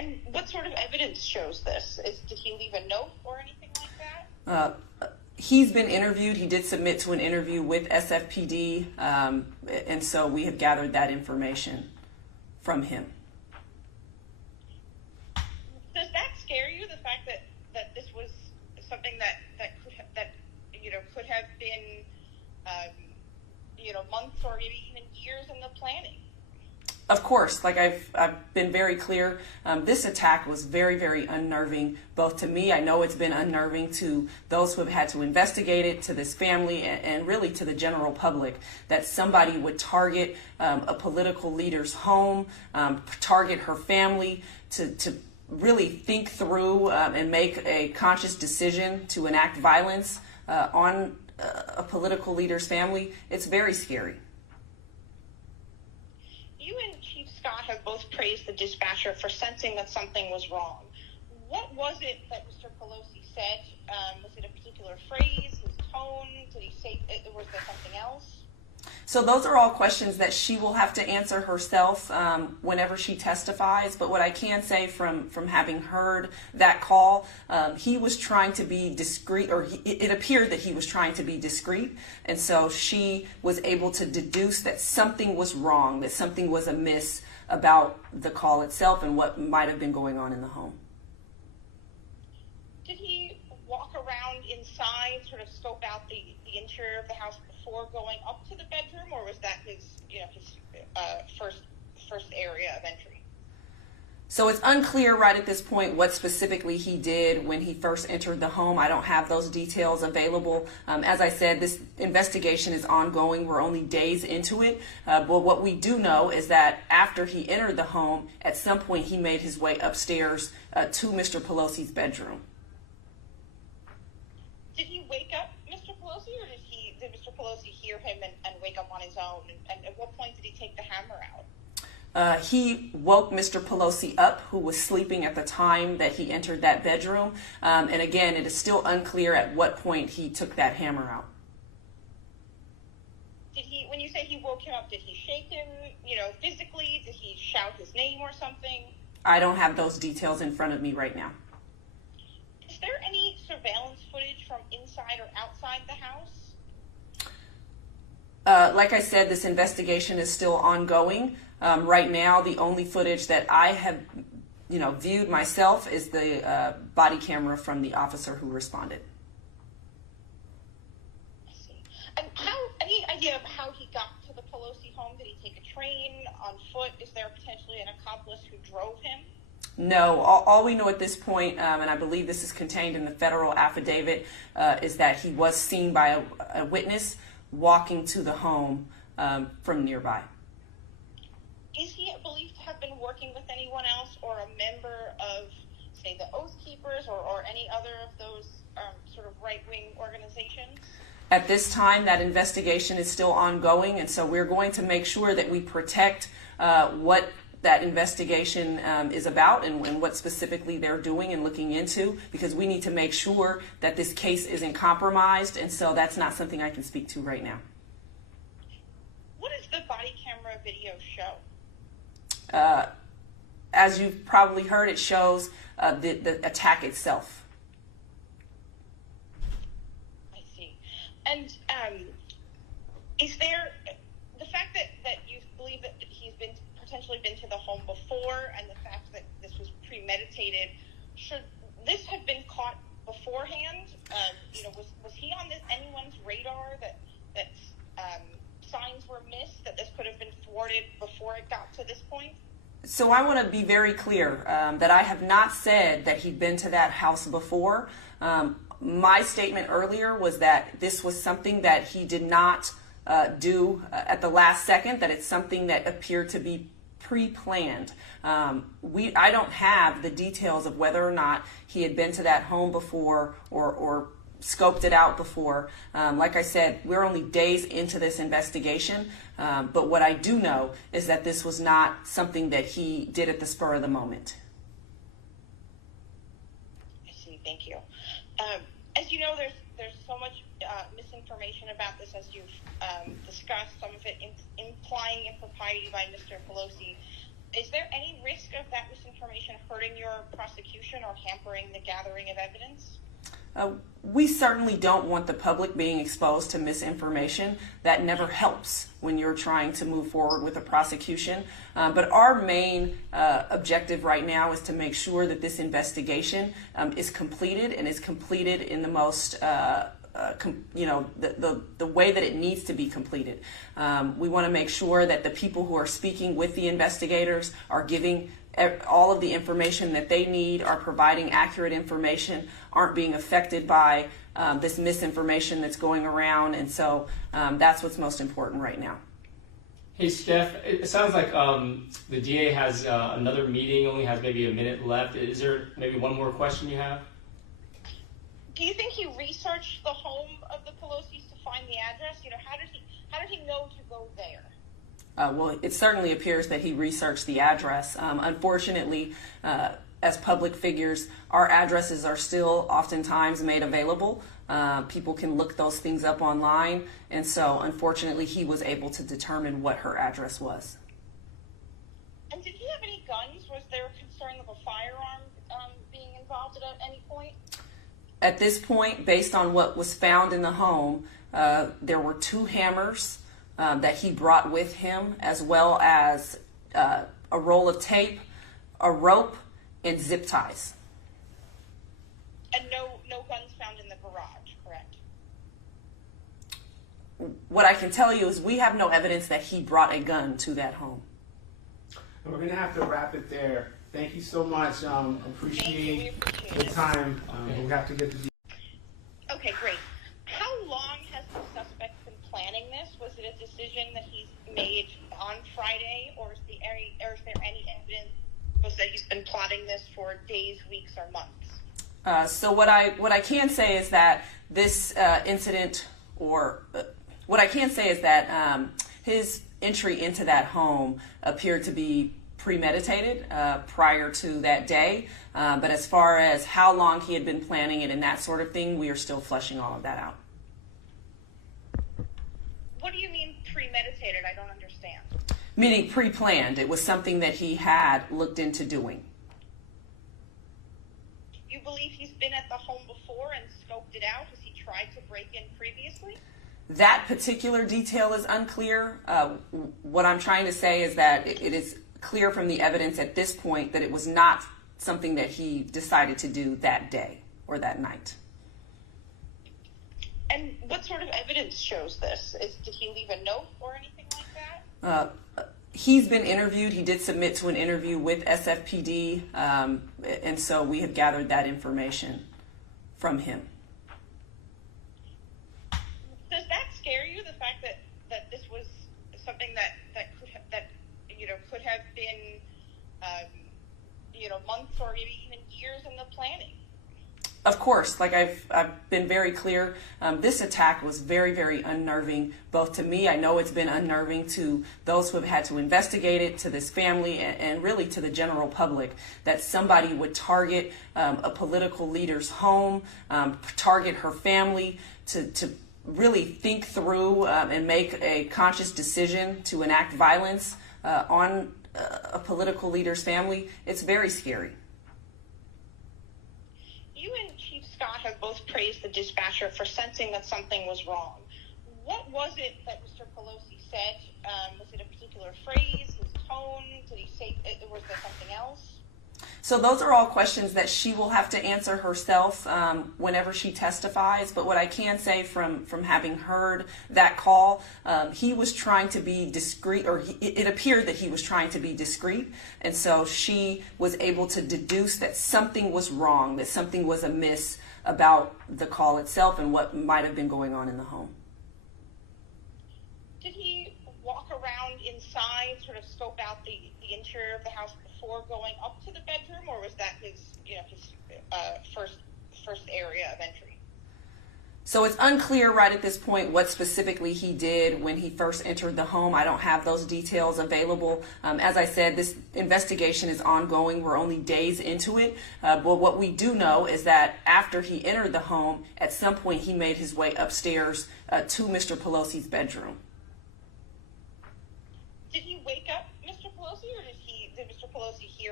And what sort of evidence shows this? Did he leave a note or anything like that? He's been interviewed. He did submit to an interview with SFPD, and so we have gathered that information from him. Does that scare you, the fact that this was something that could have been months or maybe even years in the planning? Of course, like I've been very clear, this attack was very, very unnerving, both to me. I know it's been unnerving to those who have had to investigate it, to this family, and really to the general public, that somebody would target a political leader's home, target her family, to really think through and make a conscious decision to enact violence on a political leader's family. It's very scary. You and Chief Scott have both praised the dispatcher for sensing that something was wrong. What was it that Mr. Pelosi said? Was it a particular phrase, his tone? Did he say, was there something else? So those are all questions that she will have to answer herself whenever she testifies. But what I can say from having heard that call, he was trying to be discreet, or it appeared that he was trying to be discreet. And so she was able to deduce that something was wrong, that something was amiss about the call itself and what might have been going on in the home. Did he walk around inside, sort of scope out the interior of the house before going up to the bedroom, or was that his first area of entry? So it's unclear right at this point what specifically he did when he first entered the home. I don't have those details available. As I said, this investigation is ongoing. We're only days into it. But what we do know is that after he entered the home, at some point he made his way upstairs to Mr. Pelosi's bedroom. Did he wake up Mr. Pelosi, or did Mr. Pelosi hear him and wake up on his own? And at what point did he take the hammer out? He woke Mr. Pelosi up, who was sleeping at the time that he entered that bedroom. And again, it is still unclear at what point he took that hammer out. When you say he woke him up, did he shake him, physically? Did he shout his name or something? I don't have those details in front of me right now. Is there any surveillance footage from inside or outside the house? Like I said, this investigation is still ongoing. Right now, the only footage that I have, viewed myself is the body camera from the officer who responded. I see. And any idea of how he got to the Pelosi home? Did he take a train, on foot? Is there potentially an accomplice who drove him? No, all we know at this point, and I believe this is contained in the federal affidavit, is that he was seen by a witness walking to the home from nearby. Is he believed to have been working with anyone else, or a member of, say, the Oath Keepers, or any other of those sort of right-wing organizations? At this time, that investigation is still ongoing, and so we're going to make sure that we protect what that investigation is about and what specifically they're doing and looking into, because we need to make sure that this case isn't compromised, and so that's not something I can speak to right now. What does the body camera video show? As you've probably heard, it shows the attack itself. I see. And is there the fact that you believe that he's potentially been to the home before, and the fact that this was premeditated, should this have been caught beforehand? Was he on anyone's radar that signs were missed, that this could have been thwarted before it got to this point? So I want to be very clear that I have not said that he'd been to that house before. My statement earlier was that this was something that he did not do at the last second, that it's something that appeared to be pre-planned. I don't have the details of whether or not he had been to that home before or scoped it out before. Like I said, we're only days into this investigation, but what I do know is that this was not something that he did at the spur of the moment. I see. Thank you. As you know, there's so much misinformation about this, as you've discussed, some of it implying impropriety by Mr. Pelosi. Is there any risk of that misinformation hurting hurting your prosecution or hampering the gathering of evidence? We certainly don't want the public being exposed to misinformation. That never helps when you're trying to move forward with a prosecution. But our main objective right now is to make sure that this investigation is completed and is completed in the most the way that it needs to be completed. We want to make sure that the people who are speaking with the investigators are giving all of the information that they need, are providing accurate information, aren't being affected by this misinformation that's going around. And so that's what's most important right now. Hey, Steph, it sounds like the DA has another meeting, only has maybe a minute left. Is there maybe one more question you have? Do you think he researched the home of the Pelosi's to find the address? How did he know to go there? Well, it certainly appears that he researched the address. Unfortunately, as public figures, our addresses are still oftentimes made available. People can look those things up online, and so unfortunately he was able to determine what her address was. And did he have any guns? Was there a concern of a firearm being involved at any point? At this point, based on what was found in the home, there were 2 hammers that he brought with him, as well as a roll of tape, a rope, and zip ties. And no guns found in the garage, correct? What I can tell you is we have no evidence that he brought a gun to that home. We're going to have to wrap it there. Thank you so much. Appreciate the time. We have to get the... Okay, great. How long has the suspect been planning this? Was it a decision that he's made on Friday, or is there any evidence that he's been plotting this for days, weeks, or months? So what I can say is that this incident, what I can say is that his entry into that home appeared to be premeditated prior to that day. But as far as how long he had been planning it and that sort of thing, we are still fleshing all of that out. What do you mean premeditated? I don't understand. Meaning pre-planned. It was something that he had looked into doing. You believe he's been at the home before and scoped it out? Has he tried to break in previously? That particular detail is unclear. What I'm trying to say is that it is clear from the evidence at this point that it was not something that he decided to do that day or that night. And what sort of evidence shows this? Did he leave a note or anything like that? He's been interviewed. He did submit to an interview with SFPD, and so we have gathered that information from him. Does that scare you, the fact that this was something that could have been months or maybe even years in the planning? Of course, like I've been very clear, this attack was very, very unnerving, both to me. I know it's been unnerving to those who have had to investigate it, to this family, and really to the general public, that somebody would target a political leader's home, target her family, to really think through and make a conscious decision to enact violence on a political leader's family. It's very scary. You and Chief Scott have both praised the dispatcher for sensing that something was wrong. What was it that Mr. Pelosi said? Was it a particular phrase, his tone? Did he say, was there something else? So those are all questions that she will have to answer herself whenever she testifies. But what I can say from having heard that call, he was trying to be discreet, or it appeared that he was trying to be discreet. And so she was able to deduce that something was wrong, that something was amiss about the call itself and what might have been going on in the home. Did he walk around inside, sort of scope out the interior of the house before going up to the bedroom, or was that his first area of entry? So it's unclear right at this point what specifically he did when he first entered the home. I don't have those details available. As I said, this investigation is ongoing. We're only days into it. But what we do know is that after he entered the home, at some point he made his way upstairs to Mr. Pelosi's bedroom. Did he wake up Mr. Pelosi, or did Mr. Pelosi hear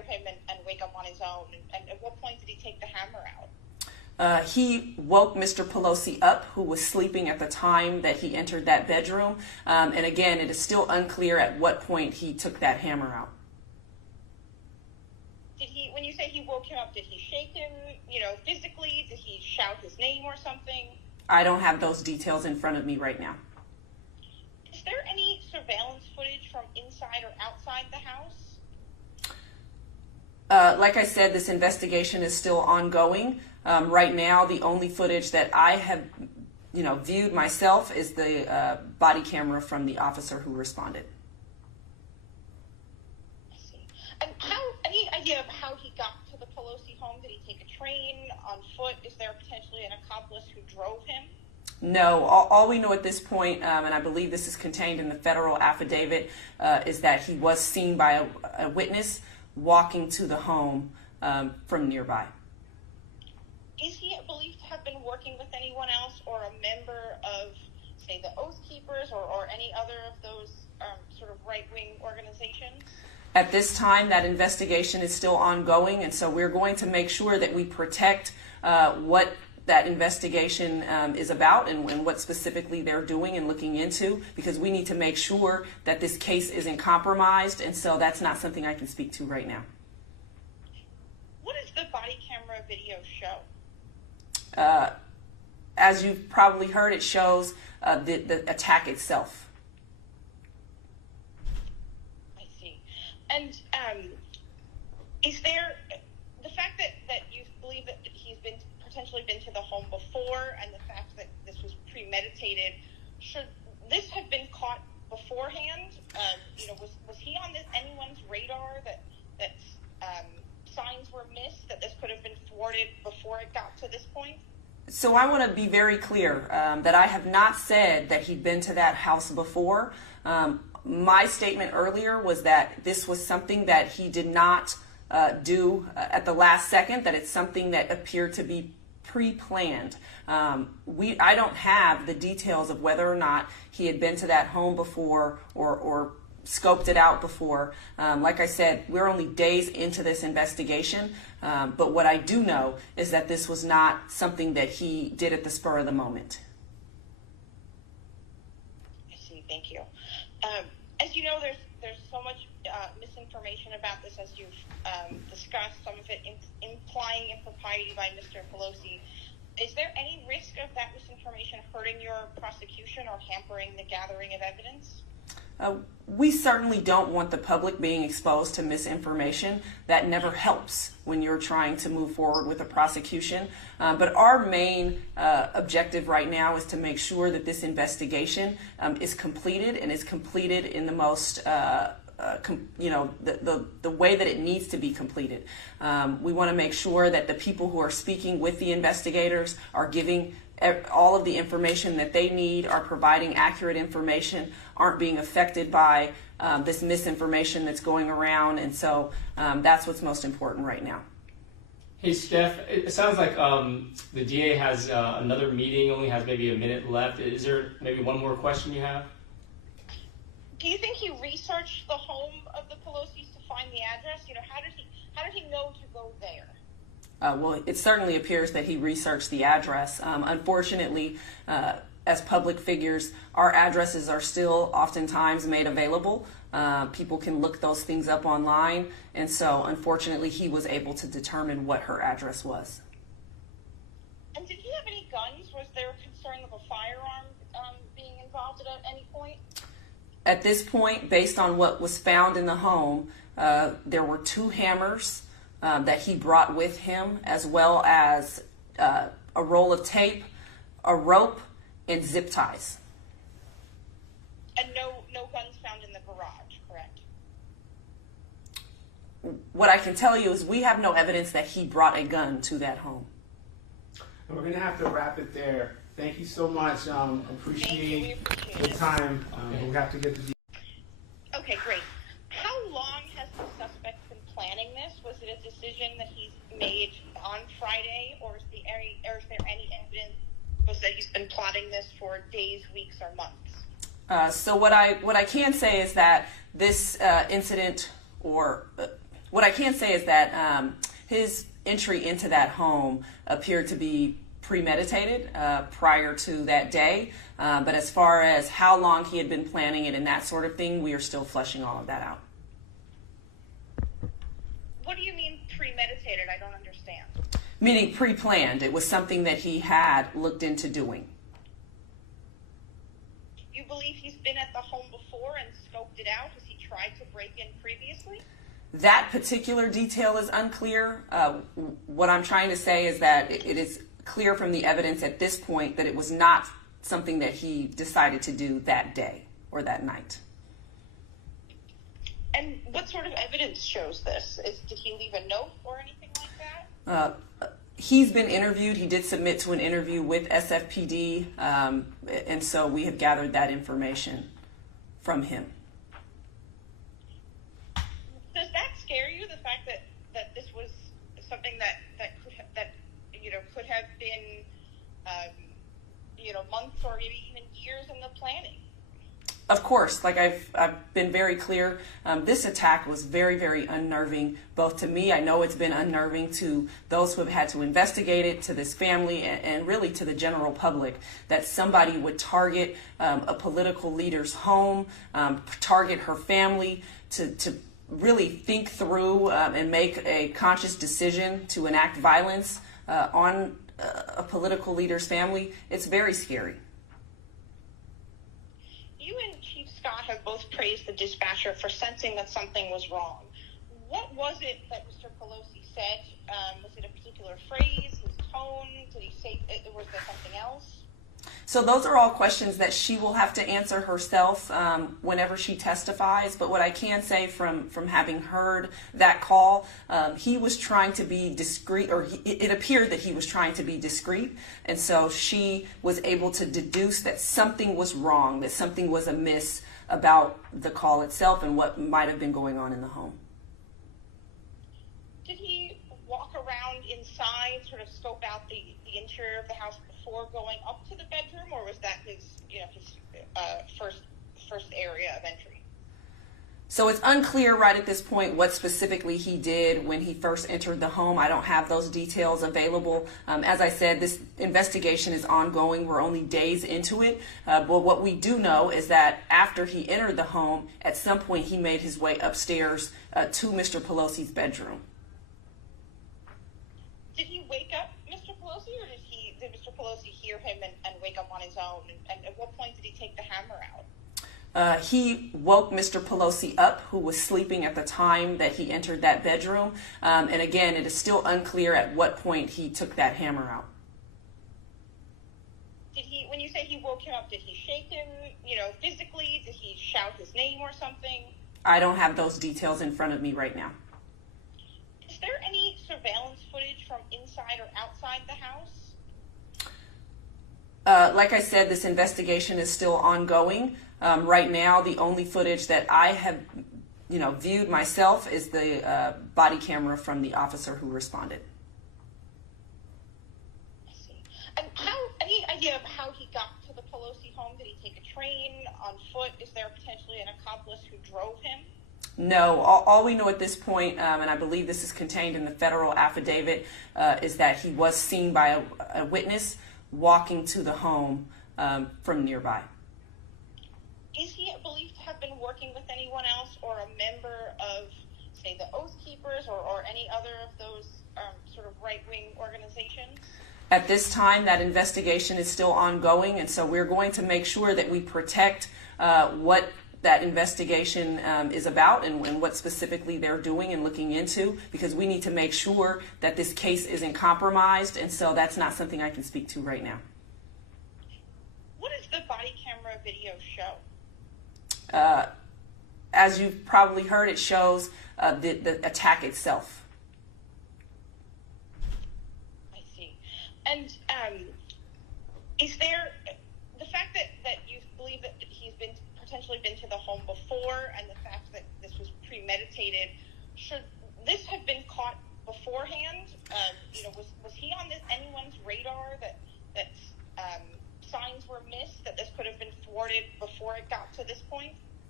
him and wake up on his own? And at what point did he take the hammer out? He woke Mr. Pelosi up, who was sleeping at the time that he entered that bedroom. And again, it is still unclear at what point he took that hammer out. When you say he woke him up, did he shake him, physically? Did he shout his name or something? I don't have those details in front of me right now. Is there any surveillance footage from inside or outside the house? Like I said, this investigation is still ongoing. Right now, the only footage that I have, viewed myself is the body camera from the officer who responded. I see. And any idea of how he got to the Pelosi home? Did he take a train, on foot? Is there potentially an accomplice who drove him? No, all we know at this point, and I believe this is contained in the federal affidavit, is that he was seen by a witness walking to the home from nearby. Is he believed to have been working with anyone else or a member of, say, the Oath Keepers or any other of those sort of right-wing organizations? At this time, that investigation is still ongoing, and so we're going to make sure that we protect what that investigation is about and what specifically they're doing and looking into, because we need to make sure that this case isn't compromised, and so that's not something I can speak to right now. What does the body camera video show? As you've probably heard, it shows the attack itself. I see. And is there the fact that you believe that he's potentially been to the home before, and the fact that this was premeditated, should this have been caught beforehand? Was he on anyone's radar that signs were missed, that this could have been thwarted before it got to this point? So I want to be very clear that I have not said that he'd been to that house before. My statement earlier was that this was something that he did not do at the last second, that it's something that appeared to be pre-planned. I don't have the details of whether or not he had been to that home before or scoped it out before. Like I said, we're only days into this investigation, but what I do know is that this was not something that he did at the spur of the moment. I see. Thank you. As you know, there's so much misinformation about this, as you've discussed, some of it implying impropriety by Mr. Pelosi. Is there any risk of that misinformation hurting your prosecution or hampering the gathering of evidence? We certainly don't want the public being exposed to misinformation. That never helps when you're trying to move forward with a prosecution. But our main objective right now is to make sure that this investigation is completed, and is completed in the most the way that it needs to be completed. We want to make sure that the people who are speaking with the investigators are giving all of the information that they need, are providing accurate information, aren't being affected by this misinformation that's going around, and so that's what's most important right now. Hey, Steph, it sounds like the DA has another meeting, only has maybe a minute left. Is there maybe one more question you have? Do you think he researched the home of the Pelosi's to find the address? How did he know to go there? Well, it certainly appears that he researched the address. Unfortunately, as public figures, our addresses are still oftentimes made available. People can look those things up online, and so unfortunately he was able to determine what her address was. And did he have any guns? Was there concern of a firearm being involved at any point? At this point, based on what was found in the home, there were 2 hammers that he brought with him, as well as a roll of tape, a rope, and zip ties. And no guns found in the garage, correct? What I can tell you is we have no evidence that he brought a gun to that home. And we're going to have to wrap it there. Thank you so much. Appreciate the time. We have to get the... Okay, great. How long has the suspect been planning this? Was it a decision that he's made on Friday, or is there any evidence that he's been plotting this for days, weeks, or months? So what I can say is that this incident, or What I can say is that his entry into that home appeared to be premeditated prior to that day. But as far as how long he had been planning it and that sort of thing, we are still fleshing all of that out. What do you mean premeditated? I don't understand. Meaning pre-planned. It was something that he had looked into doing. You believe he's been at the home before and scoped it out? Has he tried to break in previously? That particular detail is unclear. What I'm trying to say is that it is clear from the evidence at this point that it was not something that he decided to do that day or that night. And what sort of evidence shows this? Did he leave a note or anything like that? He's been interviewed. He did submit to an interview with SFPD, and so we have gathered that information from him. Does that scare you? The fact that this was something that could have been months or maybe even years in the planning? Of course, like I've been very clear, this attack was very, very unnerving, both to me. I know it's been unnerving to those who have had to investigate it, to this family, and really to the general public, that somebody would target a political leader's home, target her family, to really think through and make a conscious decision to enact violence on a political leader's family. It's very scary. You and Chief Scott have both praised the dispatcher for sensing that something was wrong. What was it that Mr. Pelosi said? Was it a particular phrase, his tone? Did he say, was there something else? So those are all questions that she will have to answer herself whenever she testifies. But what I can say from having heard that call, he was trying to be discreet, or it appeared that he was trying to be discreet. And so she was able to deduce that something was wrong, that something was amiss about the call itself and what might have been going on in the home. Did he walk around inside, sort of scope out the interior of the house before going up to the bedroom, or was that his first area of entry? So it's unclear right at this point what specifically he did when he first entered the home. I don't have those details available. As I said, this investigation is ongoing. We're only days into it. But what we do know is that after he entered the home, at some point he made his way upstairs to Mr. Pelosi's bedroom. Did he wake up Mr. Pelosi, or did Mr. Pelosi hear him and wake up on his own? And at what point did he take the hammer out? He woke Mr. Pelosi up, who was sleeping at the time that he entered that bedroom. And again, it is still unclear at what point he took that hammer out. When you say he woke him up, did he shake him, physically? Did he shout his name or something? I don't have those details in front of me right now. Is there any surveillance footage from inside or outside the house? Like I said, this investigation is still ongoing. Right now, the only footage that I have, viewed myself is the body camera from the officer who responded. I see. And any idea of how he got to the Pelosi home? Did he take a train, on foot? Is there potentially an accomplice who drove him? No, all we know at this point, and I believe this is contained in the federal affidavit, is that he was seen by a witness walking to the home from nearby. Is he believed to have been working with anyone else, or a member of, say, the Oath Keepers, or any other of those sort of right-wing organizations? At this time, that investigation is still ongoing, and so we're going to make sure that we protect what that investigation is about and what specifically they're doing and looking into, because we need to make sure that this case isn't compromised, and so that's not something I can speak to right now. What does the body camera video show? As you've probably heard, it shows the attack itself. I see. And is there the fact that you believe that he's potentially been to the home before, and the fact that this was premeditated, should this have been caught beforehand? Was he on anyone's radar that signs were missed, that this could have been thwarted before it got to this point?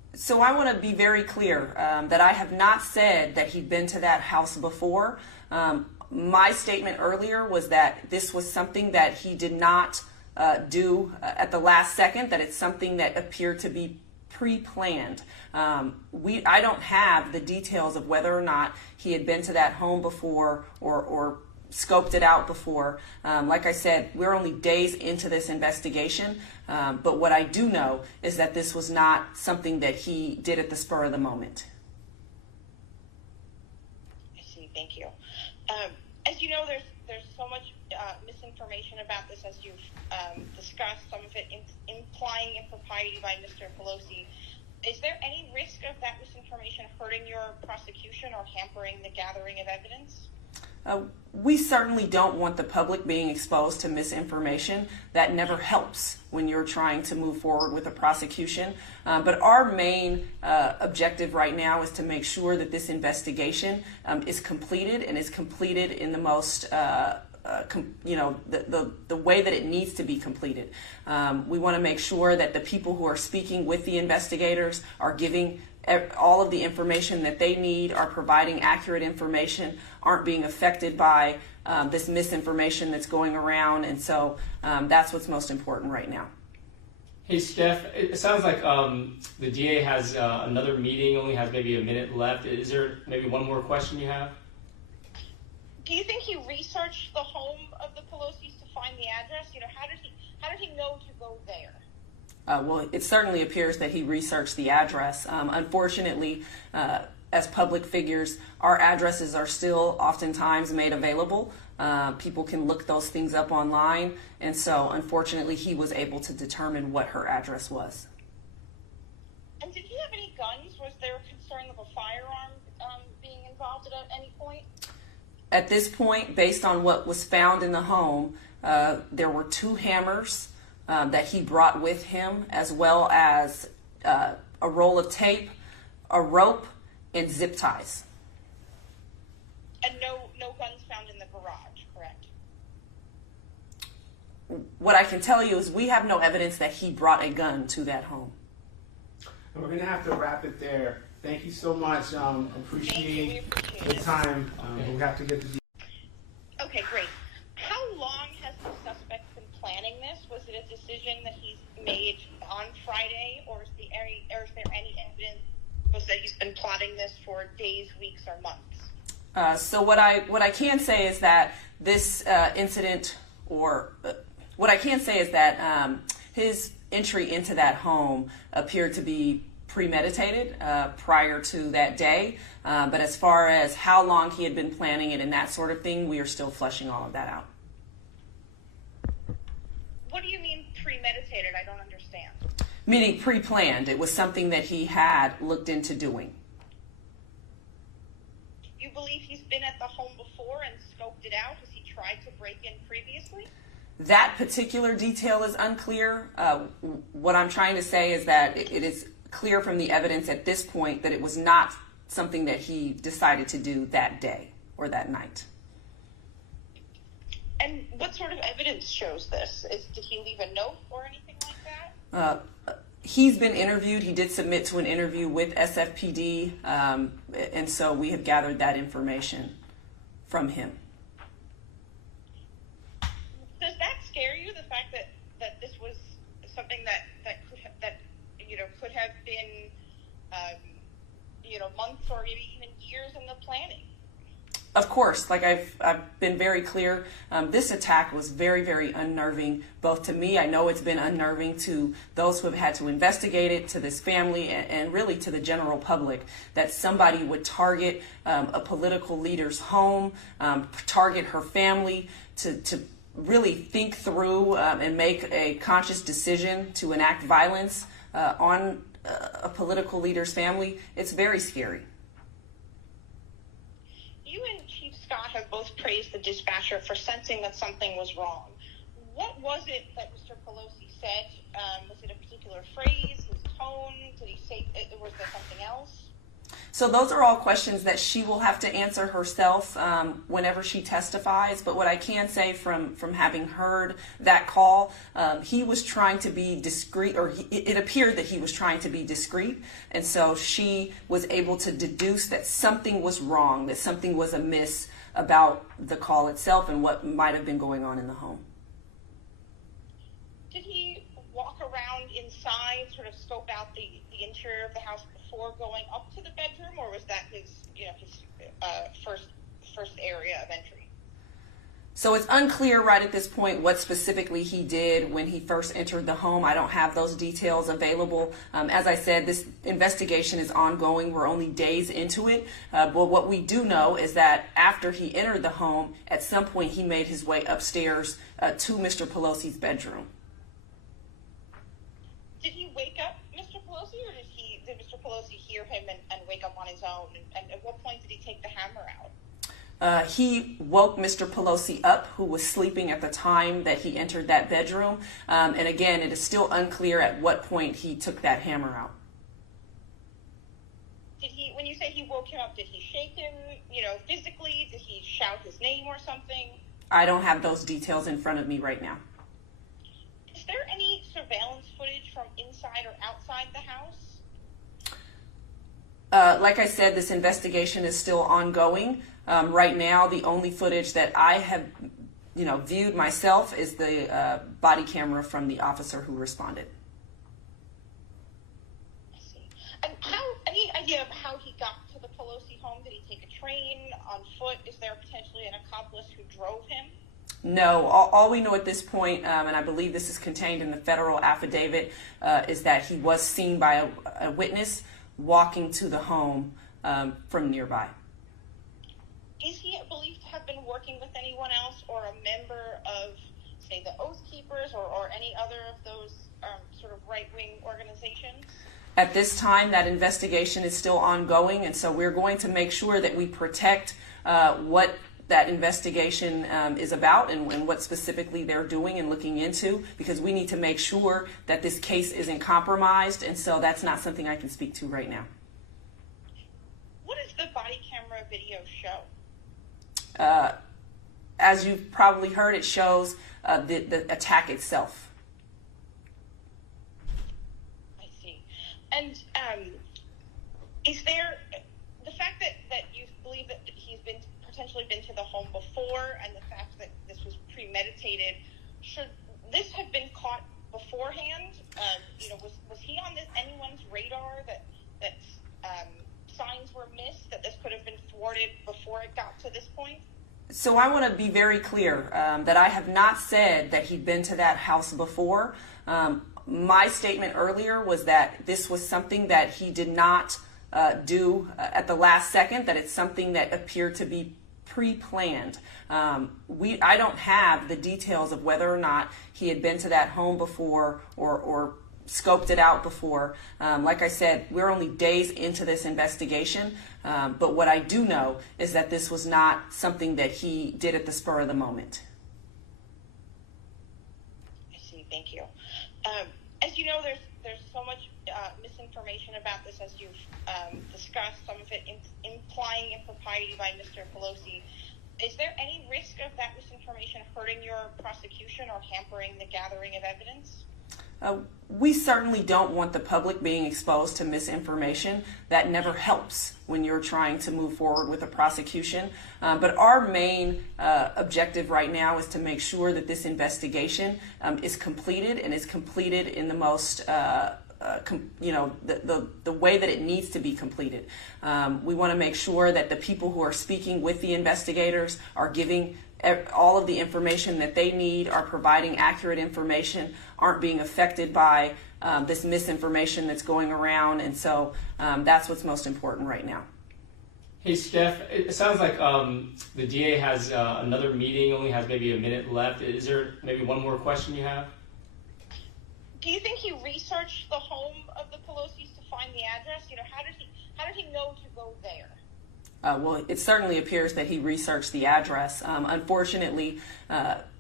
So I want to be very clear that I have not said that he'd been to that house before. My statement earlier was that this was something that he did not do at the last second, that it's something that appeared to be pre-planned. I don't have the details of whether or not he had been to that home before or scoped it out before. Like I said, we're only days into this investigation, but what I do know is that this was not something that he did at the spur of the moment. I see. Thank you. As you know, there's so much misinformation about this, as you've discussed, some of it implying impropriety by Mr. Pelosi. Is there any risk of that misinformation hurting your prosecution or hampering the gathering of evidence? We certainly don't want the public being exposed to misinformation. That never helps when you're trying to move forward with a prosecution. But our main objective right now is to make sure that this investigation is completed and is completed in the most the way that it needs to be completed. We want to make sure that the people who are speaking with the investigators are giving all of the information that they need, are providing accurate information, aren't being affected by this misinformation that's going around. And so that's what's most important right now. Hey, Steph, it sounds like the DA has another meeting, only has maybe a minute left. Is there maybe one more question you have? Do you think he researched the home of the Pelosi's to find the address? You know, how did he know to go there? Well, it certainly appears that he researched the address. Unfortunately, as public figures, our addresses are still oftentimes made available. People can look those things up online. And so, unfortunately, he was able to determine what her address was. And did he have any guns? Was there a concern of a firearm being involved at any point? At this point, based on what was found in the home, there were 2 hammers that he brought with him, as well as a roll of tape, a rope, and zip ties. And no guns found in the garage, correct? What I can tell you is we have no evidence that he brought a gun to that home. And we're going to have to wrap it there. Thank you so much. Appreciate the time. We have to get the... Okay, great. How long has the suspect been planning this? Was it a decision that he's made on Friday, or is there any evidence that he's been plotting this for days, weeks, or months? So what I can say is that this incident, what I can say is that his entry into that home appeared to be premeditated prior to that day. But as far as how long he had been planning it and that sort of thing, we are still fleshing all of that out. What do you mean premeditated? I don't understand. Meaning pre-planned. It was something that he had looked into doing. You believe he's been at the home before and scoped it out? Has he tried to break in previously? That particular detail is unclear. What I'm trying to say is that it is clear from the evidence at this point that it was not something that he decided to do that day or that night. And what sort of evidence shows this? Did he leave a note or anything like that? He's been interviewed. He did submit to an interview with SFPD, and so we have gathered that information from him. Does that scare you, the fact that this was something that could have been months or maybe even years in the planning? Of course, like I've been very clear, this attack was very, very unnerving, both to me. I know it's been unnerving to those who have had to investigate it, to this family, and really to the general public, that somebody would target a political leader's home, target her family, to really think through and make a conscious decision to enact violence on a political leader's family. It's very scary. You and Chief Scott have both praised the dispatcher for sensing that something was wrong. What was it that Mr. Pelosi said? Was it a particular phrase, his tone? Did he say, was there something else? So those are all questions that she will have to answer herself whenever she testifies. But what I can say from having heard that call, he was trying to be discreet, or it appeared that he was trying to be discreet. And so she was able to deduce that something was wrong, that something was amiss about the call itself and what might have been going on in the home. Did he walk around inside, sort of scope out the interior of the house before going up to the bedroom, or was that his first area of entry? So it's unclear right at this point what specifically he did when he first entered the home. I don't have those details available. As I said, this investigation is ongoing. We're only days into it. But what we do know is that after he entered the home, at some point he made his way upstairs to Mr. Pelosi's bedroom. Did he wake up Mr. Pelosi, or did Mr. Pelosi hear him and wake up on his own? And at what point did he take the hammer out? He woke Mr. Pelosi up, who was sleeping at the time that he entered that bedroom. And again, it is still unclear at what point he took that hammer out. When you say he woke him up, did he shake him, physically? Did he shout his name or something? I don't have those details in front of me right now. Is there any surveillance footage from inside or outside the house? Like I said, this investigation is still ongoing. Right now, the only footage that I have, viewed myself is the body camera from the officer who responded. I see. And any idea of how he got to the Pelosi home? Did he take a train, on foot? Is there potentially an accomplice who drove him? No, all we know at this point, and I believe this is contained in the federal affidavit, is that he was seen by a witness walking to the home from nearby. Is he believed to have been working with anyone else or a member of, say, the Oath Keepers or any other of those sort of right-wing organizations? At this time, that investigation is still ongoing, and so we're going to make sure that we protect what that investigation is about and what specifically they're doing and looking into, because we need to make sure that this case isn't compromised, and so that's not something I can speak to right now. What does the body camera video show? As you've probably heard, it shows the attack itself. I see. And is there the fact that you believe that he's potentially been to the home before, and the fact that this was premeditated, should this have been caught beforehand? Was he on anyone's radar that signs were missed, that this could have been thwarted before it got to this point? So I want to be very clear that I have not said that he'd been to that house before. My statement earlier was that this was something that he did not do at the last second, that it's something that appeared to be pre-planned. I don't have the details of whether or not he had been to that home before or scoped it out before. Like I said, we're only days into this investigation, but what I do know is that this was not something that he did at the spur of the moment. I see. Thank you. As you know, there's so much misinformation about this, as you've discussed, some of it implying impropriety by Mr. Pelosi. Is there any risk of that misinformation hurting your prosecution or hampering the gathering of evidence? We certainly don't want the public being exposed to misinformation. That never helps when you're trying to move forward with a prosecution. But our main objective right now is to make sure that this investigation is completed, and is completed in the most the way that it needs to be completed. We want to make sure that the people who are speaking with the investigators are giving all of the information that they need, are providing accurate information, aren't being affected by this misinformation that's going around, and so that's what's most important right now. Hey, Steph, it sounds like the DA has another meeting, only has maybe a minute left. Is there maybe one more question you have? Do you think he researched the home of the Pelosi's to find the address? How did he know to go there? Well, it certainly appears that he researched the address. Unfortunately,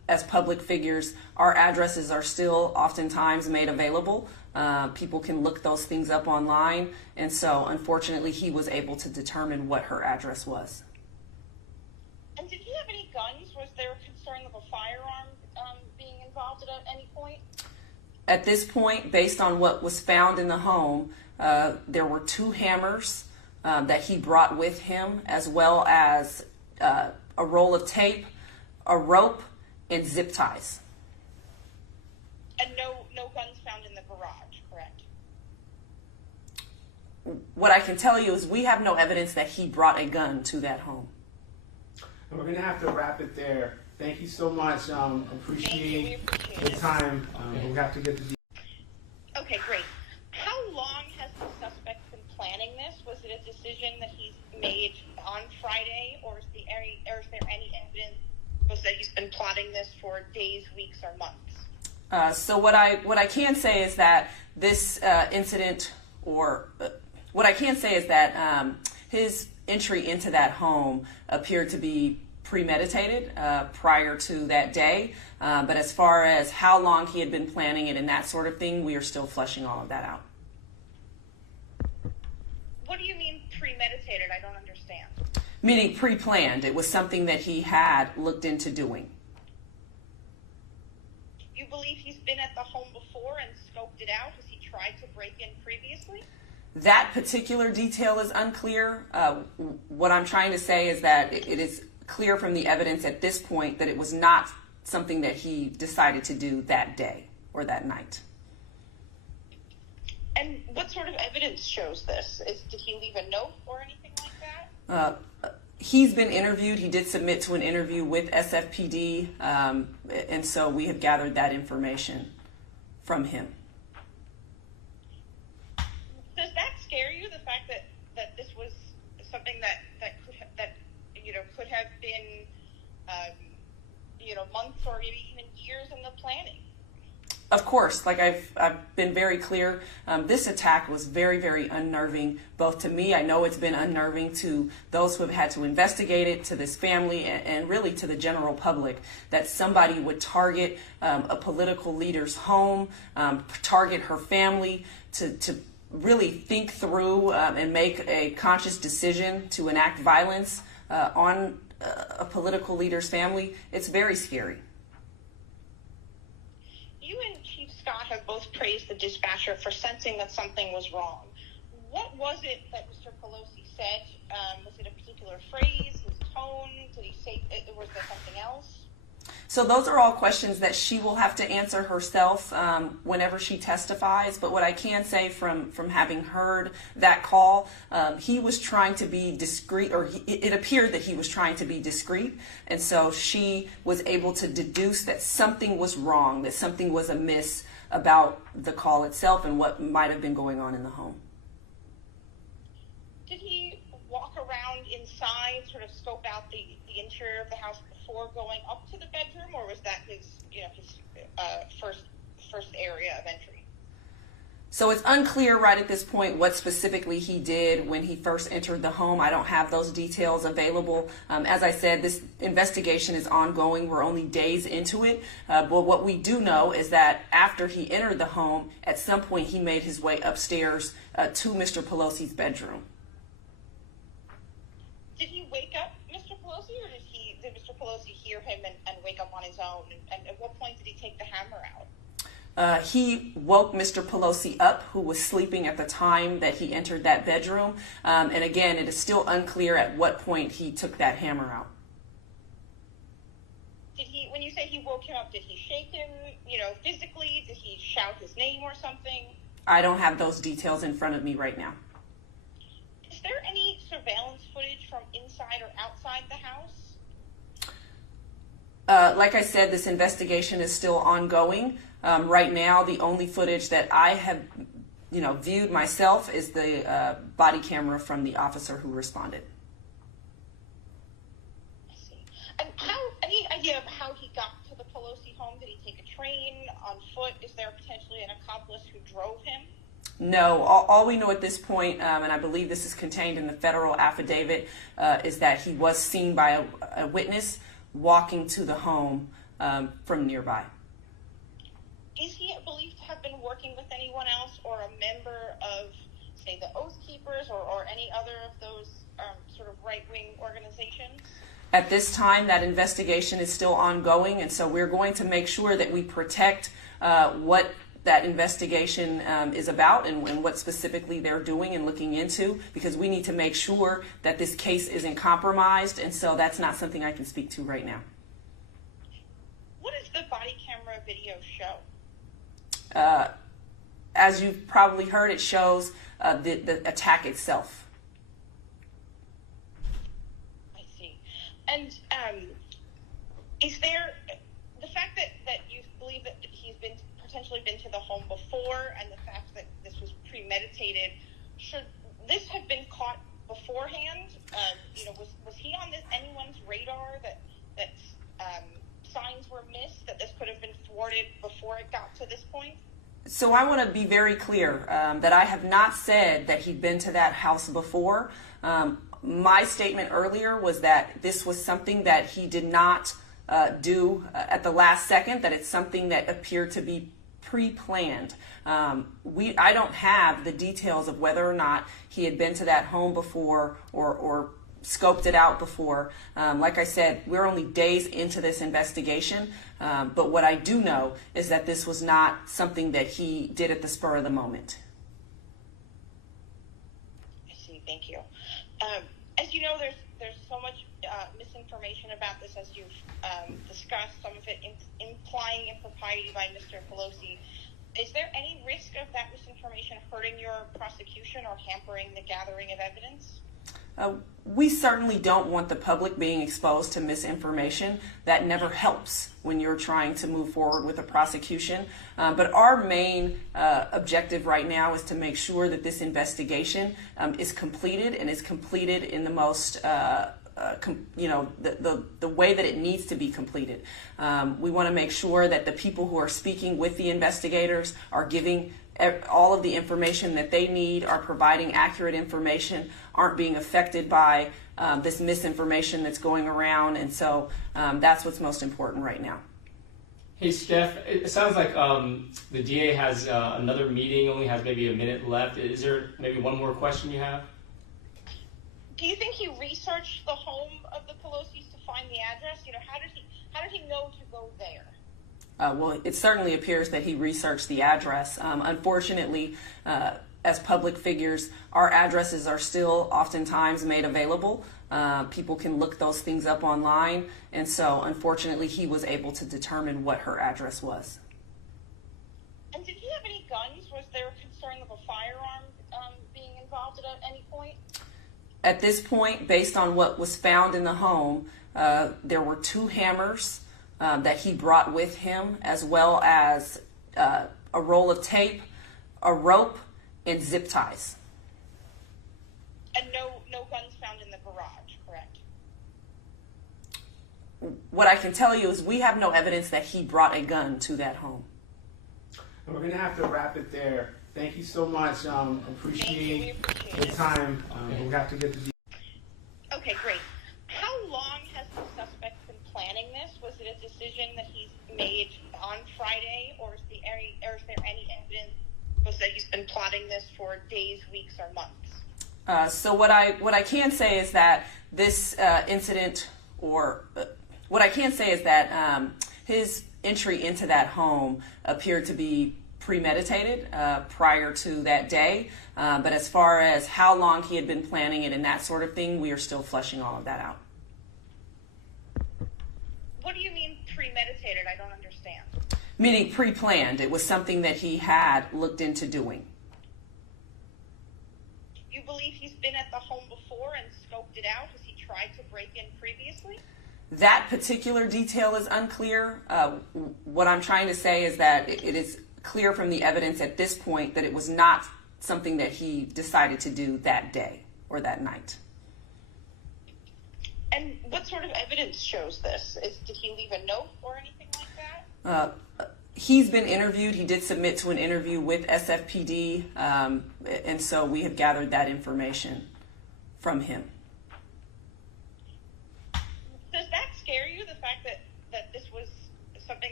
as public figures, our addresses are still oftentimes made available. People can look those things up online, and so unfortunately he was able to determine what her address was. And did he have any guns? Was there a concern of a firearm being involved at any point? At this point, based on what was found in the home, there were 2 hammers that he brought with him, as well as a roll of tape, a rope, and zip ties. And no guns found in the garage, correct? What I can tell you is we have no evidence that he brought a gun to that home. And we're going to have to wrap it there. Thank you so much. Appreciate the time. We have to get the. Okay, great. How long has the suspect been planning this? Was it a decision that he's made on Friday, or is there any evidence that he's been plotting this for days, weeks, or months? So what I can say is that this incident, or what I can say is that his entry into that home appeared to be premeditated prior to that day. But as far as how long he had been planning it and that sort of thing, we are still fleshing all of that out. What do you mean premeditated? I don't understand. Meaning pre-planned. It was something that he had looked into doing. You believe he's been at the home before and scoped it out? Has he tried to break in previously? That particular detail is unclear. What I'm trying to say is that it is clear from the evidence at this point that it was not something that he decided to do that day or that night. And what sort of evidence shows this? Did he leave a note or anything like that? He's been interviewed. He did submit to an interview with SFPD, and so we have gathered that information from him. Does that scare you, the fact that this was something that could have been months or maybe even years in the planning? Of course, like I've been very clear, this attack was very, very unnerving, both to me. I know it's been unnerving to those who have had to investigate it, to this family, and really to the general public, that somebody would target a political leader's home, target her family, to really think through and make a conscious decision to enact violence on a political leader's family. It's very scary. You and Chief Scott have both praised the dispatcher for sensing that something was wrong. What was it that Mr. Pelosi said? Was it a particular phrase, his tone? Did he say, was there something else? So those are all questions that she will have to answer herself whenever she testifies. But what I can say from having heard that call, he was trying to be discreet, or it appeared that he was trying to be discreet. And so she was able to deduce that something was wrong, that something was amiss about the call itself and what might have been going on in the home. Did he walk around inside, sort of scope out the interior of the house before going up to the bedroom, or was that his first area of entry? So it's unclear right at this point what specifically he did when he first entered the home. I don't have those details available. As I said, this investigation is ongoing. We're only days into it. But what we do know is that after he entered the home, at some point he made his way upstairs to Mr. Pelosi's bedroom. Did he wake up Mr. Pelosi, or did Mr. Pelosi hear him and wake up on his own? And at what point did he take the hammer out? He woke Mr. Pelosi up, who was sleeping at the time that he entered that bedroom. And again, it is still unclear at what point he took that hammer out. When you say he woke him up, did he shake him, physically? Did he shout his name or something? I don't have those details in front of me right now. Is there any surveillance footage from inside or outside the house? Like I said, this investigation is still ongoing. Right now, the only footage that I have, viewed myself is the body camera from the officer who responded. I see. And any idea of how he got to the Pelosi home? Did he take a train, on foot? Is there potentially an accomplice who drove him? No, all we know at this point, and I believe this is contained in the federal affidavit, is that he was seen by a witness walking to the home from nearby. Is he believed to have been working with anyone else or a member of, say, the Oath Keepers or any other of those sort of right-wing organizations? At this time, that investigation is still ongoing, and so we're going to make sure that we protect what that investigation is about and what specifically they're doing and looking into, because we need to make sure that this case isn't compromised, and so that's not something I can speak to right now. What does the body camera video show? As you've probably heard, it shows the attack itself. I see. And is there the fact that you believe that he's potentially been to the home before, and the fact that this was premeditated, should this have been caught beforehand? Was he on anyone's radar that signs were missed, that this could have been thwarted before it got to this point? So I want to be very clear that I have not said that he'd been to that house before. My statement earlier was that this was something that he did not do at the last second, that it's something that appeared to be pre-planned. I don't have the details of whether or not he had been to that home before or scoped it out before. Like I said, we're only days into this investigation, but what I do know is that this was not something that he did at the spur of the moment. I see. Thank you. As you know, there's so much misinformation about this, as you've discussed, some of it implying impropriety by Mr. Pelosi. Is there any risk of that misinformation hurting your prosecution or hampering the gathering of evidence? We certainly don't want the public being exposed to misinformation. That never helps when you're trying to move forward with a prosecution. But our main objective right now is to make sure that this investigation is completed, and is completed in the most the way that it needs to be completed. We want to make sure that the people who are speaking with the investigators are giving all of the information that they need, are providing accurate information, aren't being affected by this misinformation that's going around, and so that's what's most important right now. Hey, Steph, it sounds like the DA has another meeting, only has maybe a minute left. Is there maybe one more question you have? Do you think he researched the home of the Pelosi's to find the address? How did he know to go there? Well, it certainly appears that he researched the address. Unfortunately, as public figures, our addresses are still oftentimes made available. People can look those things up online, and so unfortunately he was able to determine what her address was. And did he have any guns? Was there a concern of a firearm being involved at any point? At this point, based on what was found in the home, there were 2 hammers that he brought with him, as well as a roll of tape, a rope, and zip ties. And no guns found in the garage, correct? What I can tell you is we have no evidence that he brought a gun to that home. And we're going to have to wrap it there. Thank you so much. Appreciate the time. We have to get the... Okay, great. How long has the suspect been planning this? Was it a decision that he's made on Friday, or is there any evidence that he's been plotting this for days, weeks, or months? So what I can say is that this incident, what I can say is that his entry into that home appeared to be premeditated prior to that day. But as far as how long he had been planning it and that sort of thing, we are still fleshing all of that out. What do you mean premeditated? I don't understand. Meaning pre-planned. It was something that he had looked into doing. You believe he's been at the home before and scoped it out? Has he tried to break in previously? That particular detail is unclear. What I'm trying to say is that it is clear from the evidence at this point that it was not something that he decided to do that day or that night. And what sort of evidence shows this? Did he leave a note or anything like that? He's been interviewed. He did submit to an interview with SFPD, and so we have gathered that information from him. Does that scare you, the fact that this was